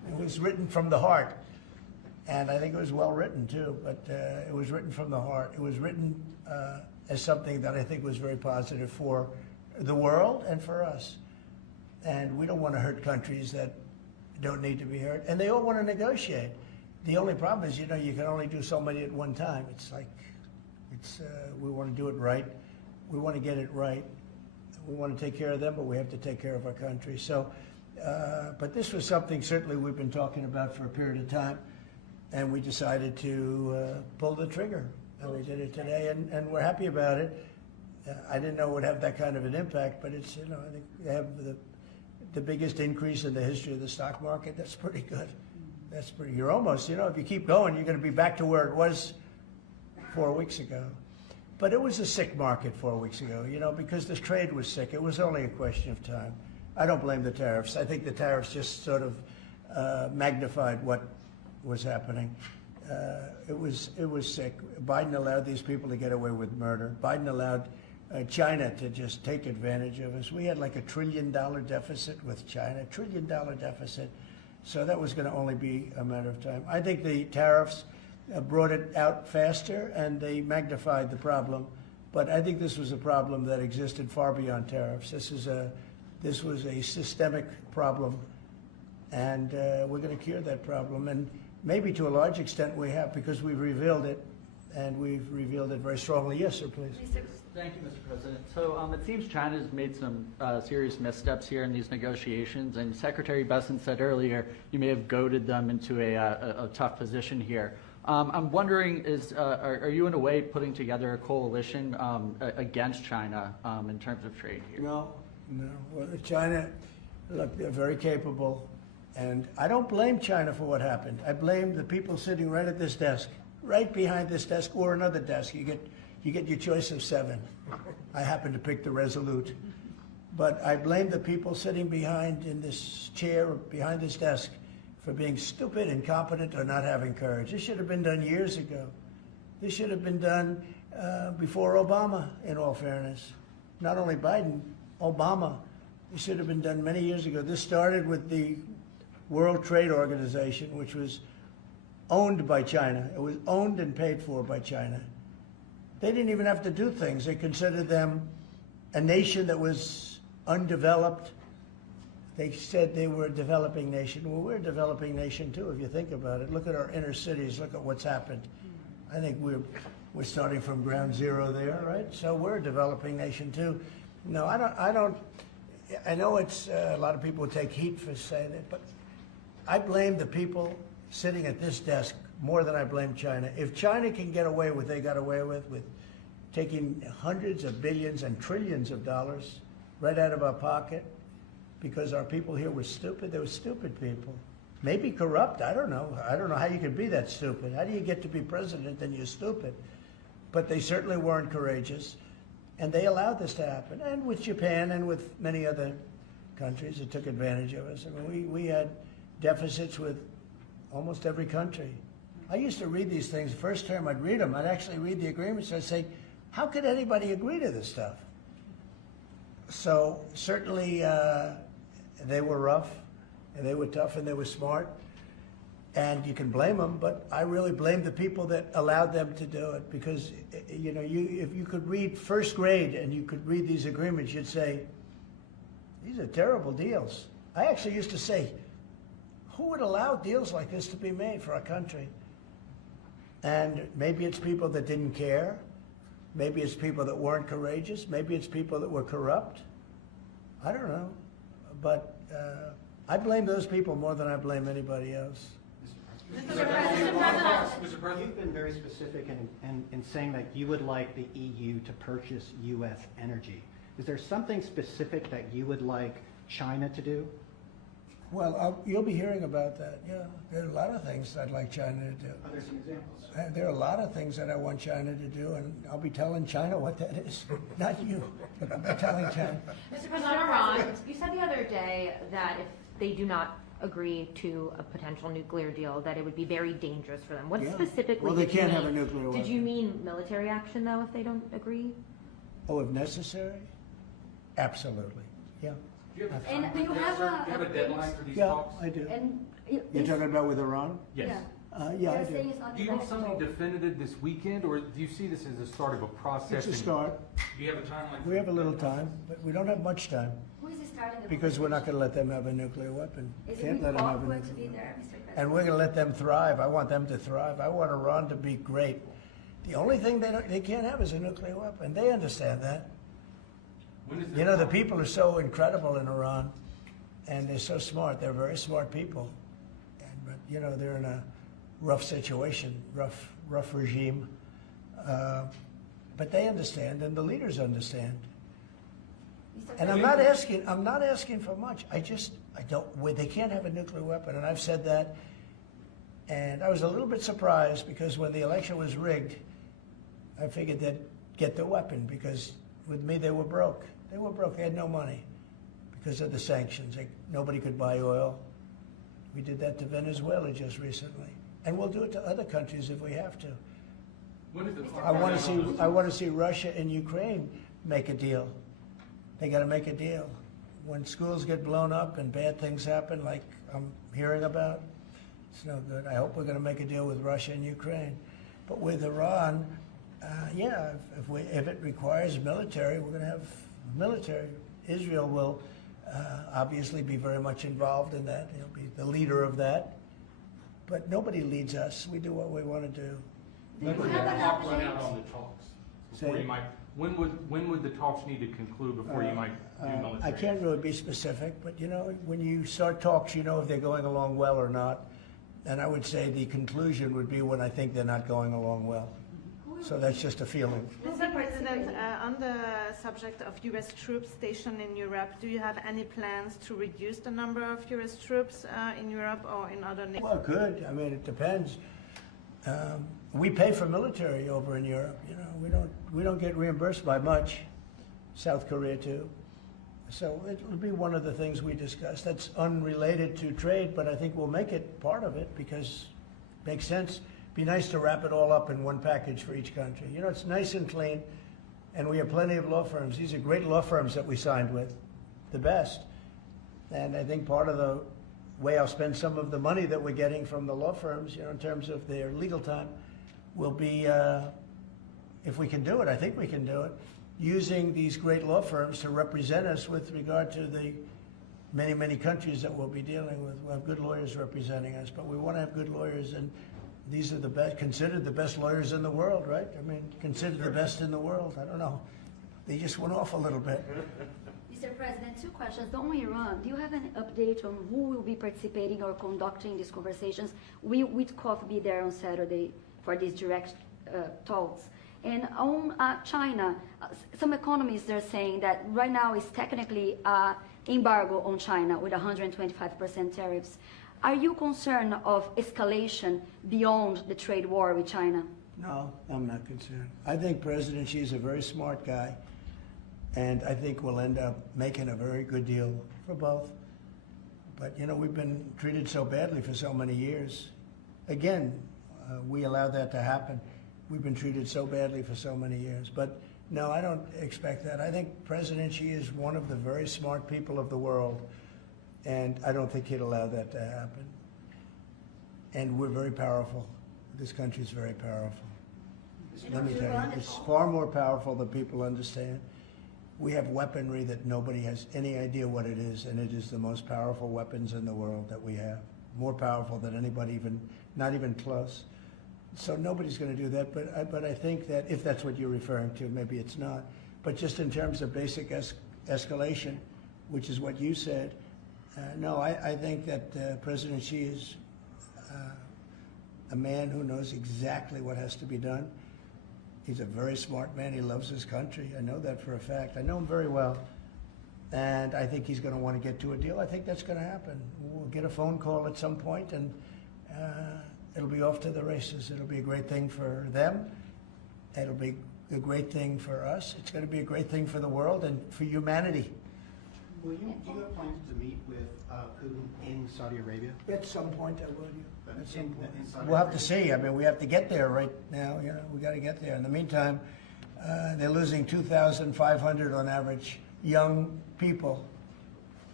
It was written from the heart. And I think it was well written too, but it was written from the heart. It was written as something that I think was very positive for the world and for us. And we don't want to hurt countries that don't need to be hurt. And they all want to negotiate. The only problem is, you know, you can only do so many at one time. It's like, we want to do it right. We want to get it right. We want to take care of them, but we have to take care of our country. So, but this was something certainly we've been talking about for a period of time. And we decided to pull the trigger, and we did it today, and we're happy about it. I didn't know it would have that kind of an impact, but it's, you know, I think they have the biggest increase in the history of the stock market. That's pretty good. That's pretty, you're almost, you know, if you keep going, you're going to be back to where it was 4 weeks ago. But it was a sick market 4 weeks ago, you know, because this trade was sick. It was only a question of time. I don't blame the tariffs. I think the tariffs just sort of magnified what was happening. It was sick. Biden allowed these people to get away with murder. Biden allowed China to just take advantage of us. We had like $1 trillion deficit with China, $1 trillion deficit. So that was going to only be a matter of time. I think the tariffs brought it out faster and they magnified the problem. But I think this was a problem that existed far beyond tariffs. This was a systemic problem, and we're going to cure that problem. And maybe to a large extent we have, because we've revealed it, and we've revealed it very strongly. Yes, sir, please. Thank you, Mr. President. So it seems China's made some serious missteps here in these negotiations, and Secretary Besson said earlier you may have goaded them into a tough position here. I'm wondering, are you in a way putting together a coalition against China in terms of trade here? No. Well, China, look, they're very capable. And I don't blame China for what happened. I blame the people sitting right at this desk, right behind this desk, or another desk. You get your choice of 7. I happen to pick the Resolute. But I blame the people sitting behind in this chair, behind this desk, for being stupid, incompetent, or not having courage. This should have been done years ago. This should have been done before Obama, in all fairness. Not only Biden, Obama. It should have been done many years ago. This started with the World Trade Organization, which was owned by China. It was owned and paid for by China. They didn't even have to do things. They considered them a nation that was undeveloped. They said they were a developing nation. Well, we're a developing nation too, if you think about it. Look at our inner cities. Look at what's happened. I think we're starting from ground zero there, right? So we're a developing nation too. No, I don't. I know it's a lot of people take heat for saying it, but I blame the people sitting at this desk more than I blame China. If China can get away with what they got away with taking hundreds of billions and trillions of dollars right out of our pocket because our people here were stupid, they were stupid people. Maybe corrupt, I don't know. I don't know how you can be that stupid. How do you get to be president and you're stupid? But they certainly weren't courageous, and they allowed this to happen. And with Japan and with many other countries that took advantage of us. I mean, we had deficits with almost every country. I used to read these things. First term, I'd read them. I'd actually read the agreements. I'd say, how could anybody agree to this stuff? So certainly they were rough, and they were tough, and they were smart. And you can blame them, but I really blame the people that allowed them to do it, because you know, if you could read first grade and you could read these agreements, you'd say, these are terrible deals. I actually used to say, who would allow deals like this to be made for our country? And maybe it's people that didn't care. Maybe it's people that weren't courageous. Maybe it's people that were corrupt. I don't know. But I blame those people more than I blame anybody else. Mr. President, you've been very specific in saying that you would like the EU to purchase U.S. energy. Is there something specific that you would like China to do? Well, you'll be hearing about that, yeah. There are a lot of things I'd like China to do. Are there some examples? There are a lot of things that I want China to do, and I'll be telling China what that is. Not you, but I'll be telling China. Mr. President, Iran, you said the other day that if they do not agree to a potential nuclear deal, that it would be very dangerous for them. What specifically well, they did you can't mean? have a nuclear weapon. Did you mean military action, though, if they don't agree? Oh, if necessary? Absolutely, yeah. And do you have Do you have a deadline for these Yeah, talks? I do. And You're talking about with Iran? Yes. Yeah, I They're do. saying it's not Do you have direct something vote. definitive this weekend, or do you see this as the start of a process? It's a and- start. Do you have a timeline? We have a little time, but we don't have much time Who is starting the because we're not going to let them have a nuclear weapon. Is Can't it let them have a going to nuclear be weapon. there, Mr. President? And we're going to let them thrive. I want them to thrive. I want Iran to be great. The only thing they can't have is a nuclear weapon. They understand that. When is You know, the people are so incredible in Iran, and they're so smart. They're very smart people. But, you know, they're in a rough situation, rough regime. But they understand, and the leaders understand. And I'm not asking for much. I don't, they can't have a nuclear weapon, and I've said that. And I was a little bit surprised because when the election was rigged, I figured they'd get the weapon because with me they were broke. They were broke. They had no money because of the sanctions. Nobody could buy oil. We did that to Venezuela just recently, and we'll do it to other countries if we have to. When is the clock I run want out to on see. this? I want to see Russia and Ukraine make a deal. They got to make a deal. When schools get blown up and bad things happen, like I'm hearing about, it's no good. I hope we're going to make a deal with Russia and Ukraine. But with Iran, yeah, if it requires military, we're going to have military. Israel will obviously be very much involved in that. He'll be the leader of that. But nobody leads us. We do what we want to do. When would the clock run out on the talks? Before Say- you might, when would the talks need to conclude before you might do military? I can't really be specific, but you know, when you start talks, you know if they're going along well or not. And I would say the conclusion would be when I think they're not going along well. So that's just a feeling. Mr. President, on the subject of U.S. troops stationed in Europe, do you have any plans to reduce the number of U.S. troops in Europe or in other nations? Well, good. I mean, it depends. We pay for military over in Europe. You know, we don't get reimbursed by much. South Korea too. So it'll be one of the things we discuss. That's unrelated to trade, but I think we'll make it part of it because it makes sense. Be nice to wrap it all up in one package for each country. You know, it's nice and clean, and we have plenty of law firms. These are great law firms that we signed with, the best. And I think part of the way I'll spend some of the money that we're getting from the law firms, you know, in terms of their legal time, will be, if we can do it, I think we can do it, using these great law firms to represent us with regard to the many, many countries that we'll be dealing with. We'll have good lawyers representing us, but we want to have good lawyers, and these are the best, considered the best lawyers in the world, right? I mean, considered the best in the world. I don't know. They just went off a little bit. Mr. President, 2 questions. On Iran, do you have an update on who will be participating or conducting these conversations? Will Witkoff be there on Saturday for these direct talks? And on China, some economists are saying that right now is technically embargo on China with 125% tariffs. Are you concerned of escalation beyond the trade war with China? No, I'm not concerned. I think President Xi is a very smart guy, and I think we'll end up making a very good deal for both. But, you know, we've been treated so badly for so many years. Again, we allowed that to happen. We've been treated so badly for so many years. But, no, I don't expect that. I think President Xi is one of the very smart people of the world, and I don't think he'd allow that to happen. And we're very powerful. This country is very powerful. Let me tell you, it's far more powerful than people understand. We have weaponry that nobody has any idea what it is, and it is the most powerful weapons in the world that we have. More powerful than anybody, even not even close. So nobody's going to do that, but I think that if that's what you're referring to, maybe it's not. But just in terms of basic escalation, which is what you said, no, I think that President Xi is a man who knows exactly what has to be done. He's a very smart man. He loves his country. I know that for a fact. I know him very well. And I think he's going to want to get to a deal. I think that's going to happen. We'll get a phone call at some point, and it'll be off to the races. It'll be a great thing for them. It'll be a great thing for us. It's going to be a great thing for the world and for humanity. Do you have plans to meet with Putin in Saudi Arabia? At some point, I will. At some point. in Saudi We'll have to Arabia? see. I mean, we have to get there right now. You know, we got to get there. In the meantime, they're losing 2,500 on average young people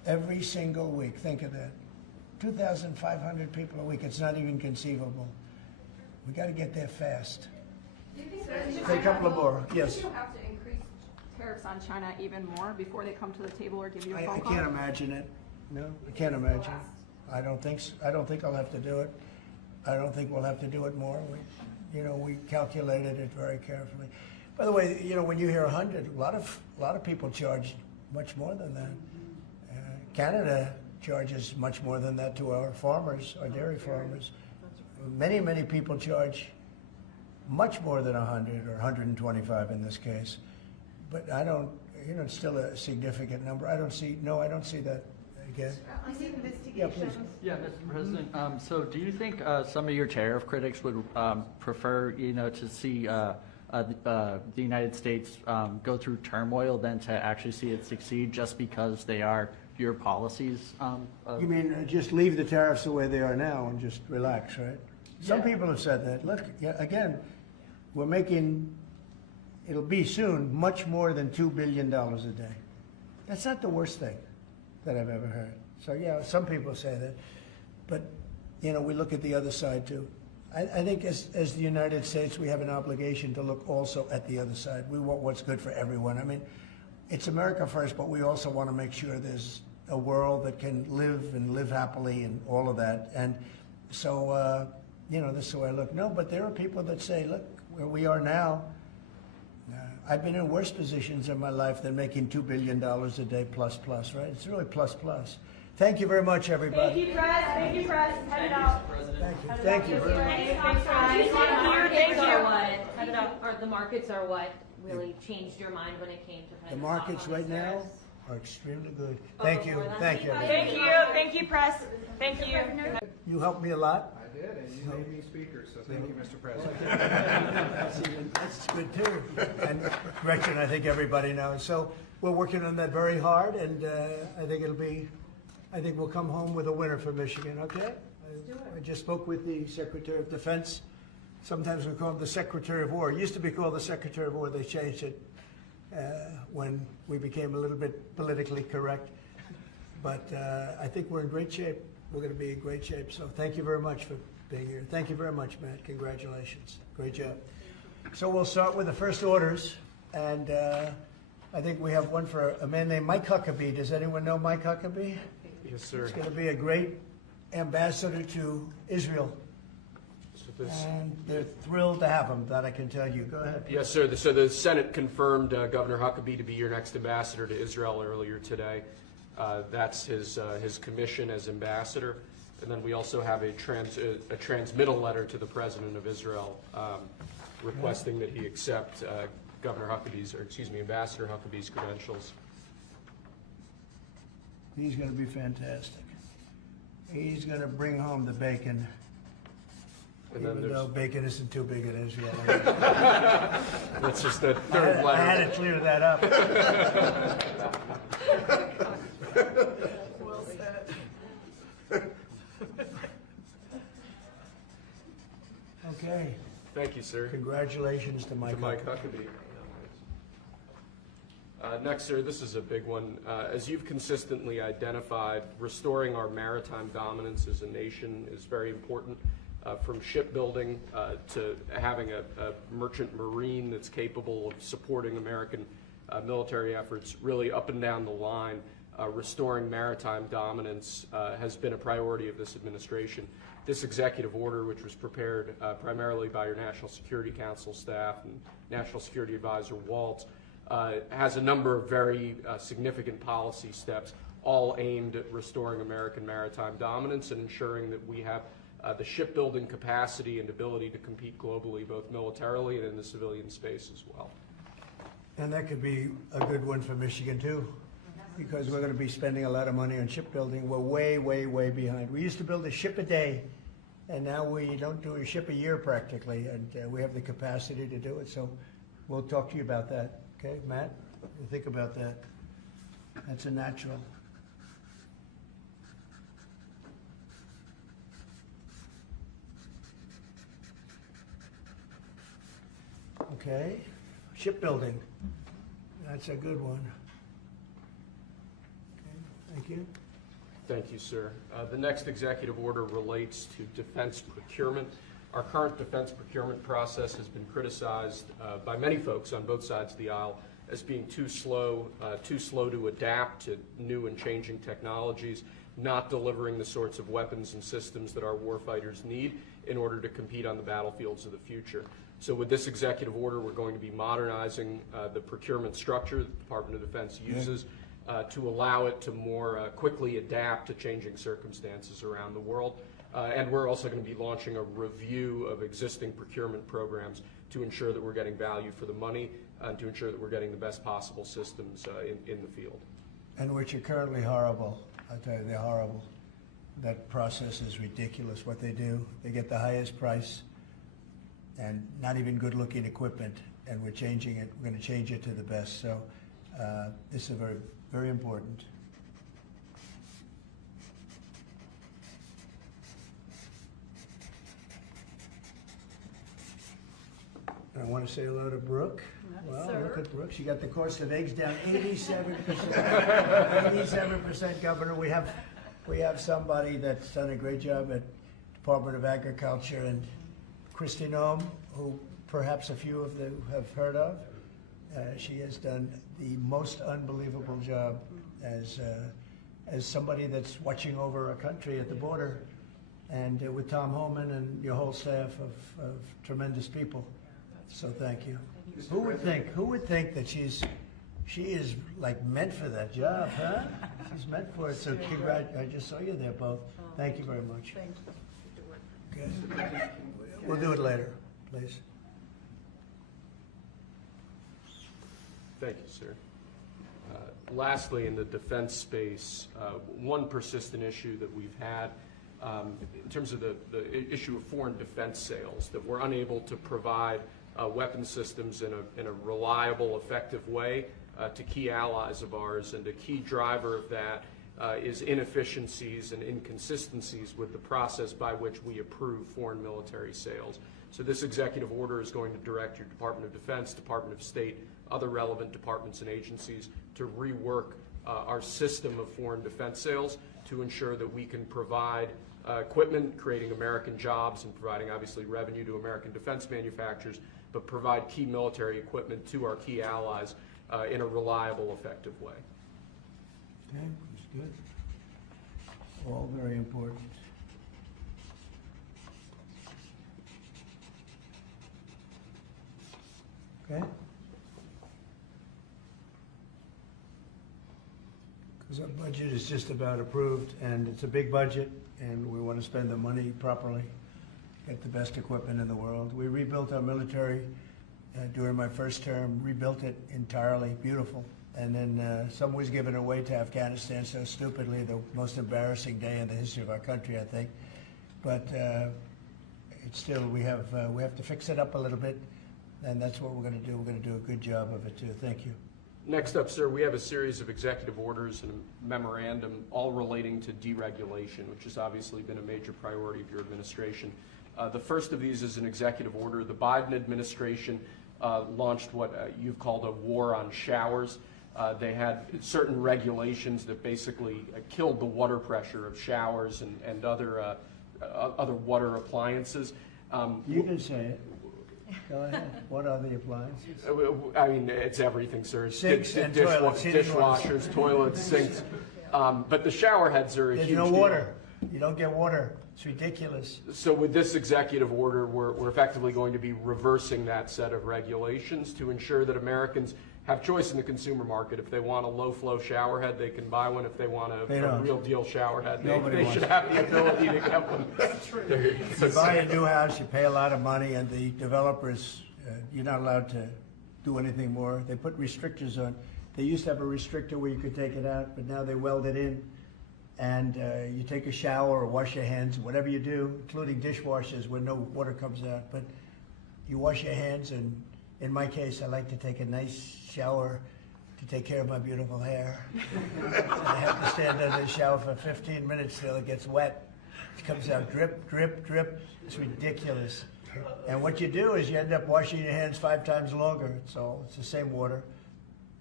every single week. Think of that. 2,500 people a week. It's not even conceivable. We got to get there fast. Do you think Say a couple of more. Yes. Do you have to increase tariffs on China even more before they come to the table or give you a I phone call? can't imagine it. No, I can't imagine. I don't think I don't think I'll have to do it. I don't think we'll have to do it more. We calculated it very carefully. By the way, when you hear 100, a lot of people charge much more than that. Canada charges much more than that to our farmers, our dairy farmers. Many people charge much more than 100 or 125 in this case. But I don't, it's still a significant number. I don't see that again. Yeah, please. Yeah, Mr. President. So do you think some of your tariff critics would prefer, to see the United States go through turmoil than to actually see it succeed just because they are your policies? You mean just leave the tariffs the way they are now and just relax, right? Some people have said that. Look, again, we're making, it'll be soon, much more than $2 billion a day. That's not the worst thing that I've ever heard. So yeah, some people say that. But, we look at the other side too. I think as the United States, we have an obligation to look also at the other side. We want what's good for everyone. I mean, it's America first, but we also want to make sure there's a world that can live happily and all of that. And so, this is the way I look. No, but there are people that say, look, where we are now, I've been in worse positions in my life than making $2 billion a day plus, right? It's really plus. Thank you very much, everybody. Thank you, Press. Thank you, Press. Head it out. Thank you. The markets are what really changed your mind when it came to The markets right now are extremely good. Thank you. Thank you, Press. Thank you. You helped me a lot. I did, and you made me speaker, so thank you, Mr. President. That's good too. And Gretchen, I think everybody knows. So we're working on that very hard, and I think we'll come home with a winner for Michigan, okay? I just spoke with the Secretary of Defense. Sometimes we call him the Secretary of War. It used to be called the Secretary of War. They changed it when we became a little bit politically correct. But I think we're in great shape. We're going to be in great shape. So thank you very much for being here. Thank you very much, Matt. Congratulations. Great job. So we'll start with the first orders. And I think we have one for a man named Mike Huckabee. Does anyone know Mike Huckabee? Yes, sir. He's going to be a great ambassador to Israel. And they're thrilled to have him, that I can tell you. Go ahead. Yes, sir. So the Senate confirmed Governor Huckabee to be your next ambassador to Israel earlier today. That's his commission as ambassador. And then we also have a transmittal letter to the President of Israel requesting that he accept Ambassador Huckabee's credentials. He's going to be fantastic. He's going to bring home the bacon. And then Even though bacon isn't too big in Israel. That's just the third letter. I had to clear that up. Well said. Okay. Thank you, sir. Congratulations to Mike Huckabee. Next, sir, this is a big one. As you've consistently identified, restoring our maritime dominance as a nation is very important. From shipbuilding to having a merchant marine that's capable of supporting American military efforts, really up and down the line, restoring maritime dominance has been a priority of this administration. This executive order, which was prepared primarily by your National Security Council staff and National Security Advisor Waltz, has a number of very significant policy steps, all aimed at restoring American maritime dominance and ensuring that we have the shipbuilding capacity and ability to compete globally, both militarily and in the civilian space as well. And that could be a good one for Michigan too, because we're going to be spending a lot of money on shipbuilding. We're way behind. We used to build a ship a day, and now we don't do a ship a year practically, and we have the capacity to do it. So we'll talk to you about that. Okay, Matt? You think about that. That's a natural. Okay, shipbuilding. That's a good one. Okay. Thank you. Thank you, sir. The next executive order relates to defense procurement. Our current defense procurement process has been criticized by many folks on both sides of the aisle as being too slow to adapt to new and changing technologies, not delivering the sorts of weapons and systems that our warfighters need in order to compete on the battlefields of the future. So with this executive order, we're going to be modernizing the procurement structure that the Department of Defense uses to allow it to more quickly adapt to changing circumstances around the world. And we're also going to be launching a review of existing procurement programs to ensure that we're getting value for the money and to ensure that we're getting the best possible systems in the field. And which are currently horrible. I tell you, they're horrible. That process is ridiculous, what they do. They get the highest price and not even good-looking equipment, and we're changing it. We're going to change it to the best. So this is very, very important. I want to say hello to Brooke. Well, look at Brooke. She got the cost of eggs down 87%. 87%, Governor. We have somebody that's done a great job at Department of Agriculture, and Christy Noem, who perhaps a few of you have heard of. She has done the most unbelievable job as somebody that's watching over our country at the border, and with Tom Homan and your whole staff of tremendous people. So thank you. Who would think that she is like meant for that job, huh? She's meant for it. So I just saw you there both. Thank you very much. Thank you. Okay. We'll do it later, please. Thank you, sir. Lastly, in the defense space, one persistent issue that we've had in terms of the issue of foreign defense sales, that we're unable to provide weapon systems in a reliable, effective way to key allies of ours, and a key driver of that is inefficiencies and inconsistencies with the process by which we approve foreign military sales. So this executive order is going to direct your Department of Defense, Department of State, other relevant departments and agencies to rework our system of foreign defense sales to ensure that we can provide equipment, creating American jobs and providing obviously revenue to American defense manufacturers, but provide key military equipment to our key allies in a reliable, effective way. Okay, that's good. All very important. Okay? Because our budget is just about approved, and it's a big budget, and we want to spend the money properly, get the best equipment in the world. We rebuilt our military during my first term, rebuilt it entirely, beautiful. And then some was given away to Afghanistan so stupidly, the most embarrassing day in the history of our country, I think. But it's still, we have to fix it up a little bit, and that's what we're going to do. We're going to do a good job of it, too. Thank you. Next up, sir, we have a series of executive orders and a memorandum all relating to deregulation, which has obviously been a major priority of your administration. The first of these is an executive order. The Biden administration launched what you've called a war on showers. They had certain regulations that basically killed the water pressure of showers and other water appliances. You can say it. Go ahead. What are the appliances? I mean, it's everything, sir. It's Sinks and toilets. Dishwashers, toilets, sinks. But the shower heads are a huge deal. There's no water. You don't get water. It's ridiculous. So with this executive order, we're effectively going to be reversing that set of regulations to ensure that Americans have choice in the consumer market. If they want a low-flow shower head, they can buy one. If they want a real deal shower head, they should have the ability to get one. That's true. You buy a new house, you pay a lot of money, and the developers, you're not allowed to do anything more. They put restrictors on. They used to have a restrictor where you could take it out, but now they weld it in. And you take a shower or wash your hands, whatever you do, including dishwashers where no water comes out. But you wash your hands, and in my case, I like to take a nice shower to take care of my beautiful hair. I have to stand under the shower for 15 minutes till it gets wet. It comes out drip, drip, drip. It's ridiculous. And what you do is you end up washing your hands 5 times longer. So it's the same water.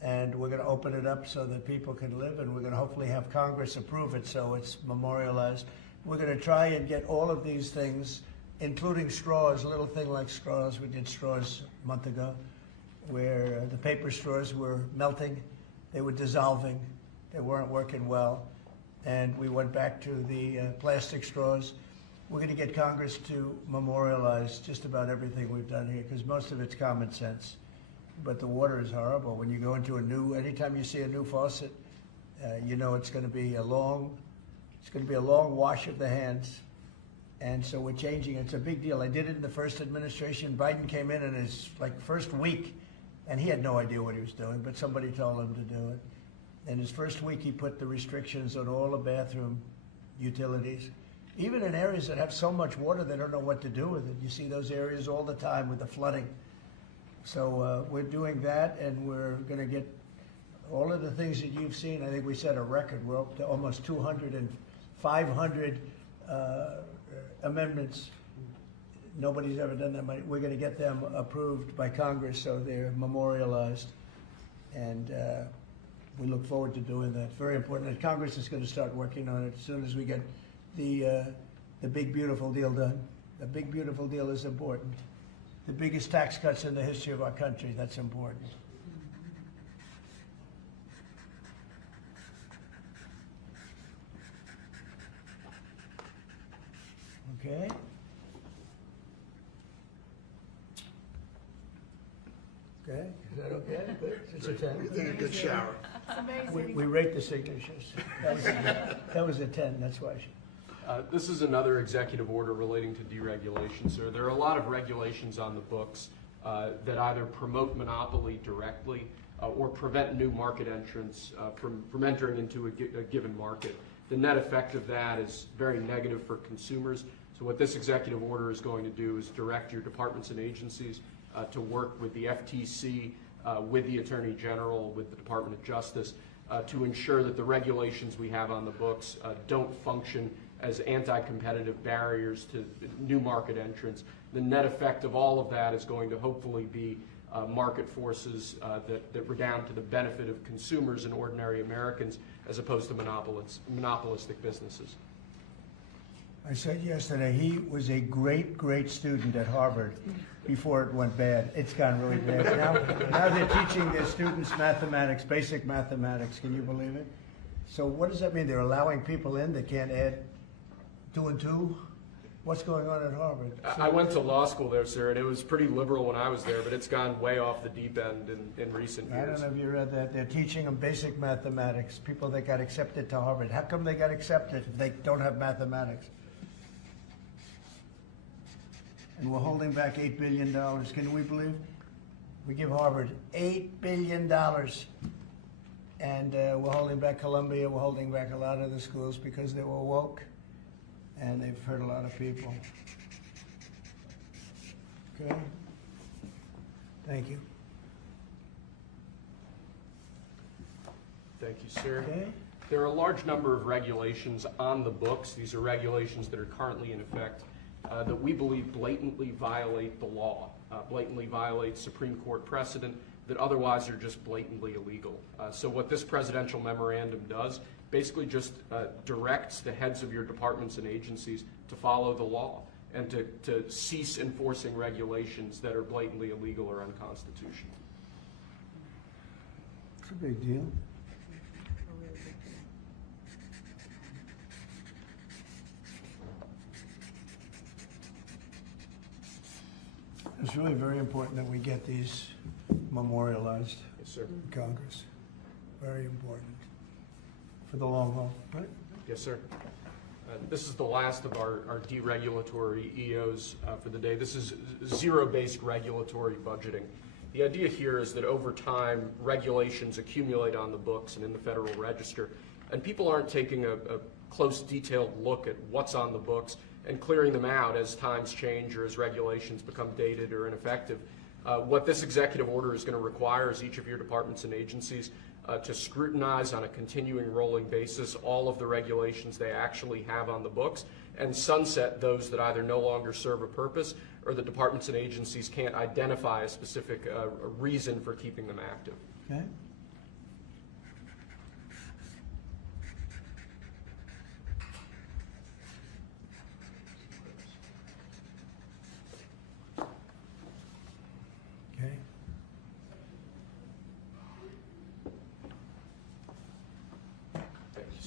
and we're going to open it up so that people can live, and we're going to hopefully have Congress approve it so it's memorialized. We're going to try and get all of these things, including straws, a little thing like straws. We did straws a month ago, where the paper straws were melting, they were dissolving, they weren't working well, and we went back to the plastic straws. We're going to get Congress to memorialize just about everything we've done here, because most of it's common sense. But the water is horrible. When you go into anytime you see a new faucet, you know it's going to be a long wash of the hands. And so we're changing. It's a big deal. I did it in the first administration. Biden came in his first week, and he had no idea what he was doing, but somebody told him to do it. In his first week, he put the restrictions on all the bathroom utilities. Even in areas that have so much water, they don't know what to do with it. You see those areas all the time with the flooding. So we're doing that, and we're going to get all of the things that you've seen. I think we set a record. We're up to almost 200 and 500 amendments. Nobody's ever done that. We're going to get them approved by Congress so they're memorialized. And we look forward to doing that. Very important. And Congress is going to start working on it as soon as we get the big, beautiful deal done. The big, beautiful deal is important. The biggest tax cuts in the history of our country, that's important. Okay. Okay, is that okay? Good. It's a 10. You did a good shower. We rate the signatures. That was a 10, that's why. This is another executive order relating to deregulation, sir. There are a lot of regulations on the books that either promote monopoly directly or prevent new market entrants from entering into a given market. The net effect of that is very negative for consumers. So what this executive order is going to do is direct your departments and agencies to work with the FTC, with the Attorney General, with the Department of Justice, to ensure that the regulations we have on the books don't function as anti-competitive barriers to new market entrants. The net effect of all of that is going to hopefully be market forces that redound to the benefit of consumers and ordinary Americans as opposed to monopolistic businesses. I said yesterday, he was a great, great student at Harvard before it went bad. It's gone really bad. Now they're teaching their students mathematics, basic mathematics. Can you believe it? So what does that mean? They're allowing people in that can't add 2 and 2? What's going on at Harvard? I went to law school there, sir, and it was pretty liberal when I was there, but it's gone way off the deep end in recent years. I don't know if you read that. They're teaching them basic mathematics, people that got accepted to Harvard. How come they got accepted if they don't have mathematics? And we're holding back $8 billion. Can we believe? We give Harvard $8 billion. And we're holding back Columbia. We're holding back a lot of the schools because they were woke. And they've hurt a lot of people. Okay? Thank you. Thank you, sir. Okay. There are a large number of regulations on the books. These are regulations that are currently in effect that we believe blatantly violate the law, blatantly violate Supreme Court precedent that otherwise are just blatantly illegal. So what this presidential memorandum does basically just directs the heads of your departments and agencies to follow the law and to cease enforcing regulations that are blatantly illegal or unconstitutional. It's a big deal. It's really very important that we get these memorialized Yes, sir. in Congress. Very important for the long haul, right? Yes, sir. This is the last of our deregulatory EOs for the day. This is zero-based regulatory budgeting. The idea here is that over time, regulations accumulate on the books and in the Federal Register, and people aren't taking a close, detailed look at what's on the books and clearing them out as times change or as regulations become dated or ineffective. What this executive order is going to require is each of your departments and agencies to scrutinize on a continuing rolling basis all of the regulations they actually have on the books and sunset those that either no longer serve a purpose or the departments and agencies can't identify a specific reason for keeping them active. Okay.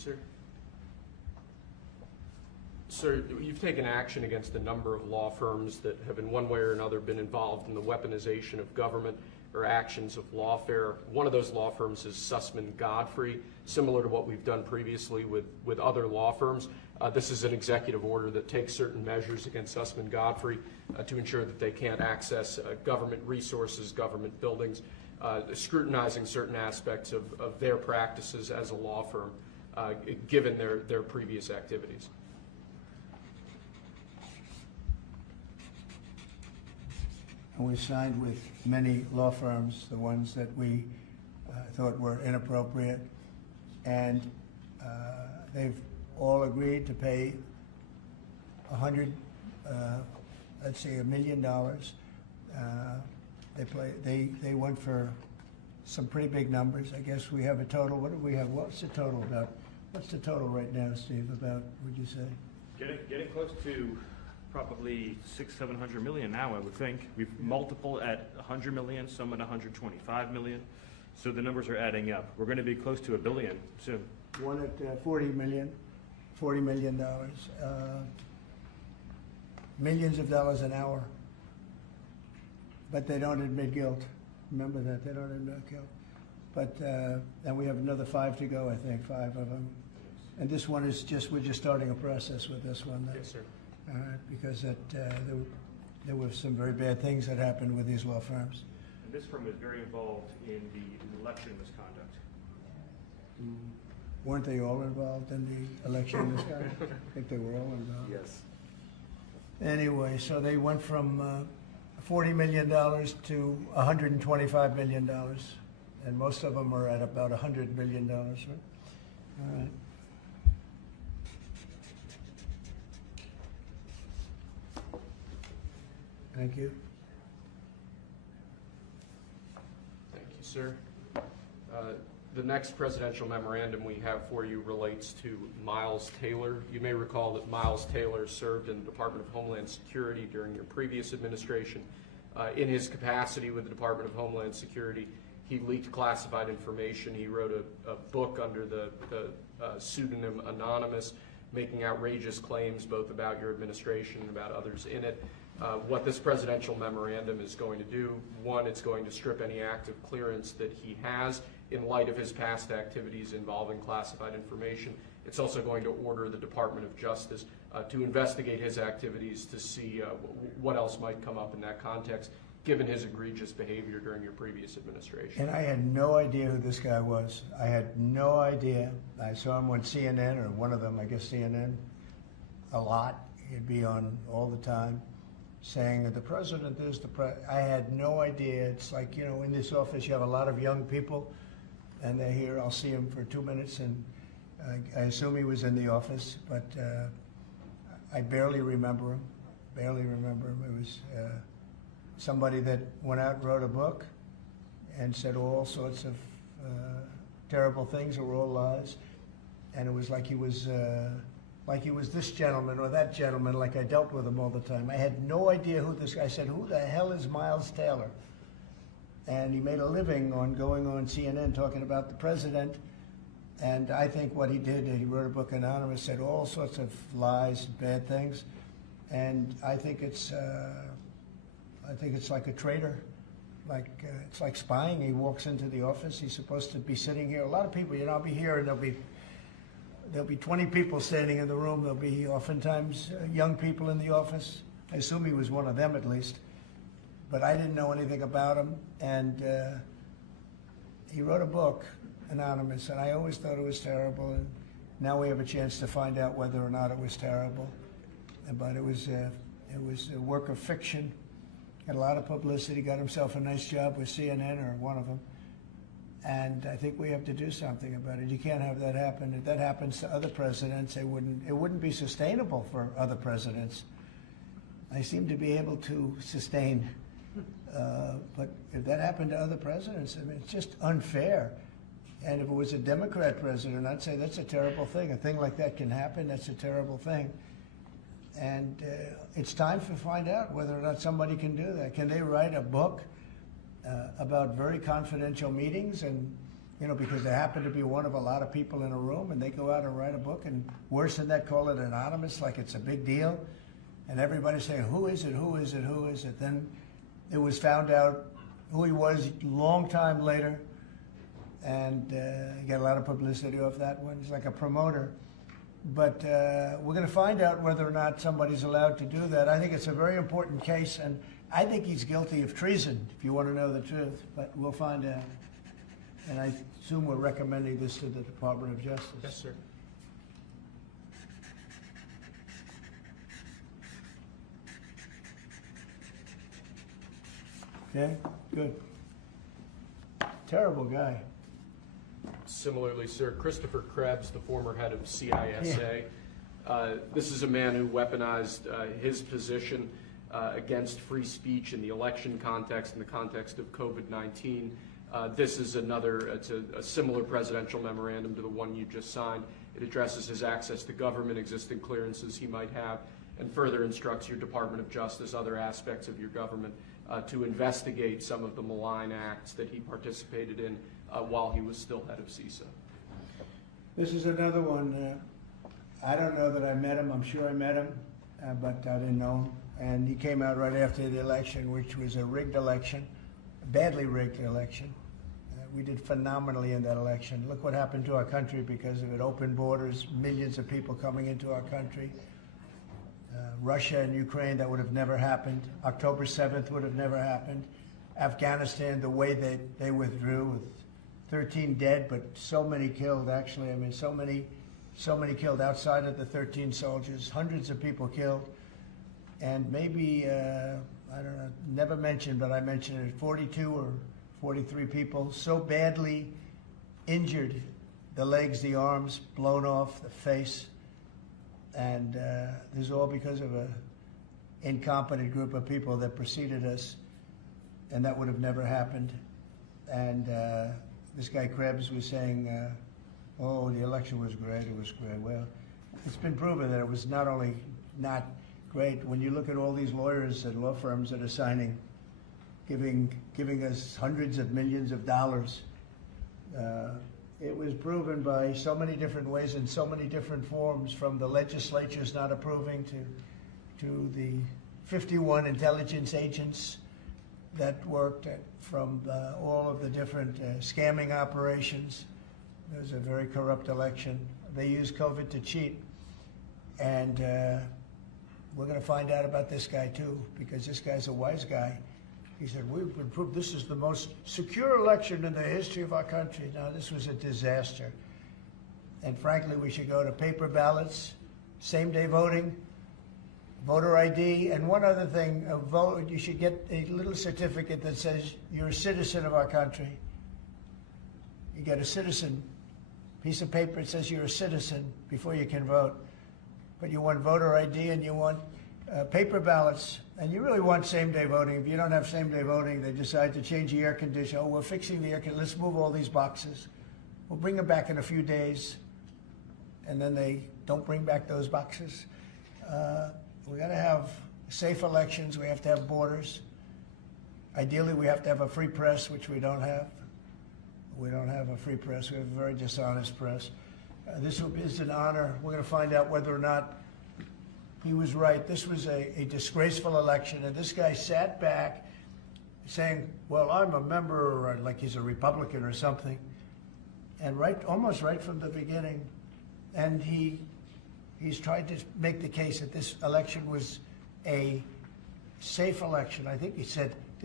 sir. Sir, you've taken action against a number of law firms that have in one way or another been involved in the weaponization of government or actions of lawfare. One of those law firms is Sussman Godfrey, similar to what we've done previously with other law firms. This is an executive order that takes certain measures against Sussman Godfrey to ensure that they can't access government resources, government buildings, scrutinizing certain aspects of their practices as a law firm, given their previous activities. And we signed with many law firms, the ones that we thought were inappropriate, and they've all agreed to pay $100 million. They went for some pretty big numbers. I guess we have a total. What do we have? What's the total about? What's the total right now, Steve? About, would you say? Getting close to probably 600-700 million now, I would think. We've multiple at 100 million, some at 125 million. So the numbers are adding up. We're going to be close to $1 billion soon. One at $40 million. Millions of dollars an hour. But they don't admit guilt. Remember that, they don't admit guilt. But, and we have another 5 to go, I think, 5 of them. And this one is just, we're just starting a process with this one. Yes, sir. Because there were some very bad things that happened with these law firms. And this firm is very involved in the election misconduct. Weren't they all involved in the election misconduct? I think they were all involved. Yes. Anyway, so they went from $40 million to $125 million. And most of them are at about $100 million, right? All right. Thank you. Thank you, sir. The next presidential memorandum we have for you relates to Miles Taylor. You may recall that Miles Taylor served in the Department of Homeland Security during your previous administration. In his capacity with the Department of Homeland Security, he leaked classified information. He wrote a book under the pseudonym Anonymous, making outrageous claims both about your administration and about others in it. What this presidential memorandum is going to do, one, it's going to strip any active clearance that he has in light of his past activities involving classified information. It's also going to order the Department of Justice to investigate his activities to see what else might come up in that context, given his egregious behavior during your previous administration. And I had no idea who this guy was. I had no idea. I saw him on CNN, or one of them, I guess CNN, a lot. He'd be on all the time, saying that the president is the president. I had no idea. It's like, you know, in this office you have a lot of young people, and they're here. I'll see him for 2 minutes, and I assume he was in the office, but I barely remember him. It was somebody that went out and wrote a book and said all sorts of terrible things that were all lies, and it was like he was this gentleman or that gentleman, like I dealt with him all the time. I had no idea who this guy. I said, who the hell is Miles Taylor? And he made a living on going on CNN talking about the president. And I think what he did, he wrote a book, Anonymous, said all sorts of lies, bad things. And I think it's like a traitor. It's like spying. He walks into the office. He's supposed to be sitting here. A lot of people, you know, I'll be here and there'll be 20 people standing in the room. There'll be oftentimes young people in the office. I assume he was one of them at least. But I didn't know anything about him. And he wrote a book, Anonymous, and I always thought it was terrible. And now we have a chance to find out whether or not it was terrible. But it was a work of fiction. Had a lot of publicity. Got himself a nice job with CNN, or one of them. And I think we have to do something about it. You can't have that happen. If that happens to other presidents, it wouldn't be sustainable for other presidents. I seem to be able to sustain, but if that happened to other presidents, I mean, it's just unfair. And if it was a Democrat president, I'd say that's a terrible thing. A thing like that can happen. That's a terrible thing. And it's time to find out whether or not somebody can do that. Can they write a book about very confidential meetings and you know, because they happen to be one of a lot of people in a room, and they go out and write a book, and worse than that, call it anonymous, like it's a big deal. And everybody's saying, who is it, who is it, who is it? Then it was found out who he was a long time later, and he got a lot of publicity off that one. He's like a promoter. But we're going to find out whether or not somebody's allowed to do that. I think it's a very important case, and I think he's guilty of treason, if you want to know the truth. But we'll find out. And I assume we're recommending this to the Department of Justice. Yes, sir. Okay, good. Terrible guy. Similarly, sir, Christopher Krebs, the former head of CISA. This is a man who weaponized his position against free speech in the election context, in the context of COVID-19. This is it's a similar presidential memorandum to the one you just signed. It addresses his access to government, existing clearances he might have, and further instructs your Department of Justice, other aspects of your government, to investigate some of the malign acts that he participated in while he was still head of CISA. This is another one. I don't know that I met him. I'm sure I met him, but I didn't know him. And he came out right after the election, which was a rigged election, a badly rigged election. We did phenomenally in that election. Look what happened to our country because of it. Open borders, millions of people coming into our country. Russia and Ukraine, that would have never happened. October 7th would have never happened. Afghanistan, the way they withdrew with 13 dead, but so many killed, actually. I mean, so many killed outside of the 13 soldiers, hundreds of people killed. And maybe, I don't know, never mentioned, but I mentioned it, 42 or 43 people so badly injured, the legs, the arms, blown off, the face. And this is all because of an incompetent group of people that preceded us, and that would have never happened. And this guy Krebs was saying, oh, the election was great, it was great. Well, it's been proven that it was not only not great. When you look at all these lawyers and law firms that are signing, giving us hundreds of millions of dollars, it was proven by so many different ways in so many different forms, from the legislatures not approving to the 51 intelligence agents that worked from all of the different scamming operations. It was a very corrupt election. They used COVID to cheat. And we're going to find out about this guy too, because this guy's a wise guy. He said, we've been proved this is the most secure election in the history of our country. Now, this was a disaster. And frankly, we should go to paper ballots, same-day voting, voter ID, and one other thing, you should get a little certificate that says you're a citizen of our country. You get a citizen piece of paper that says you're a citizen before you can vote. But you want voter ID and you want paper ballots, and you really want same-day voting. If you don't have same-day voting, they decide to change the air conditioner. Oh, we're fixing the air conditioner. Let's move all these boxes. We'll bring them back in a few days, and then they don't bring back those boxes. We got to have safe elections. We have to have borders. Ideally, we have to have a free press, which we don't have. We don't have a free press. We have a very dishonest press. This is an honor. We're going to find out whether or not he was right. This was a disgraceful election, and this guy sat back saying, well, I'm a member, or like he's a Republican or something, and almost right from the beginning. And he's tried to make the case that this election was a safe election. I think he said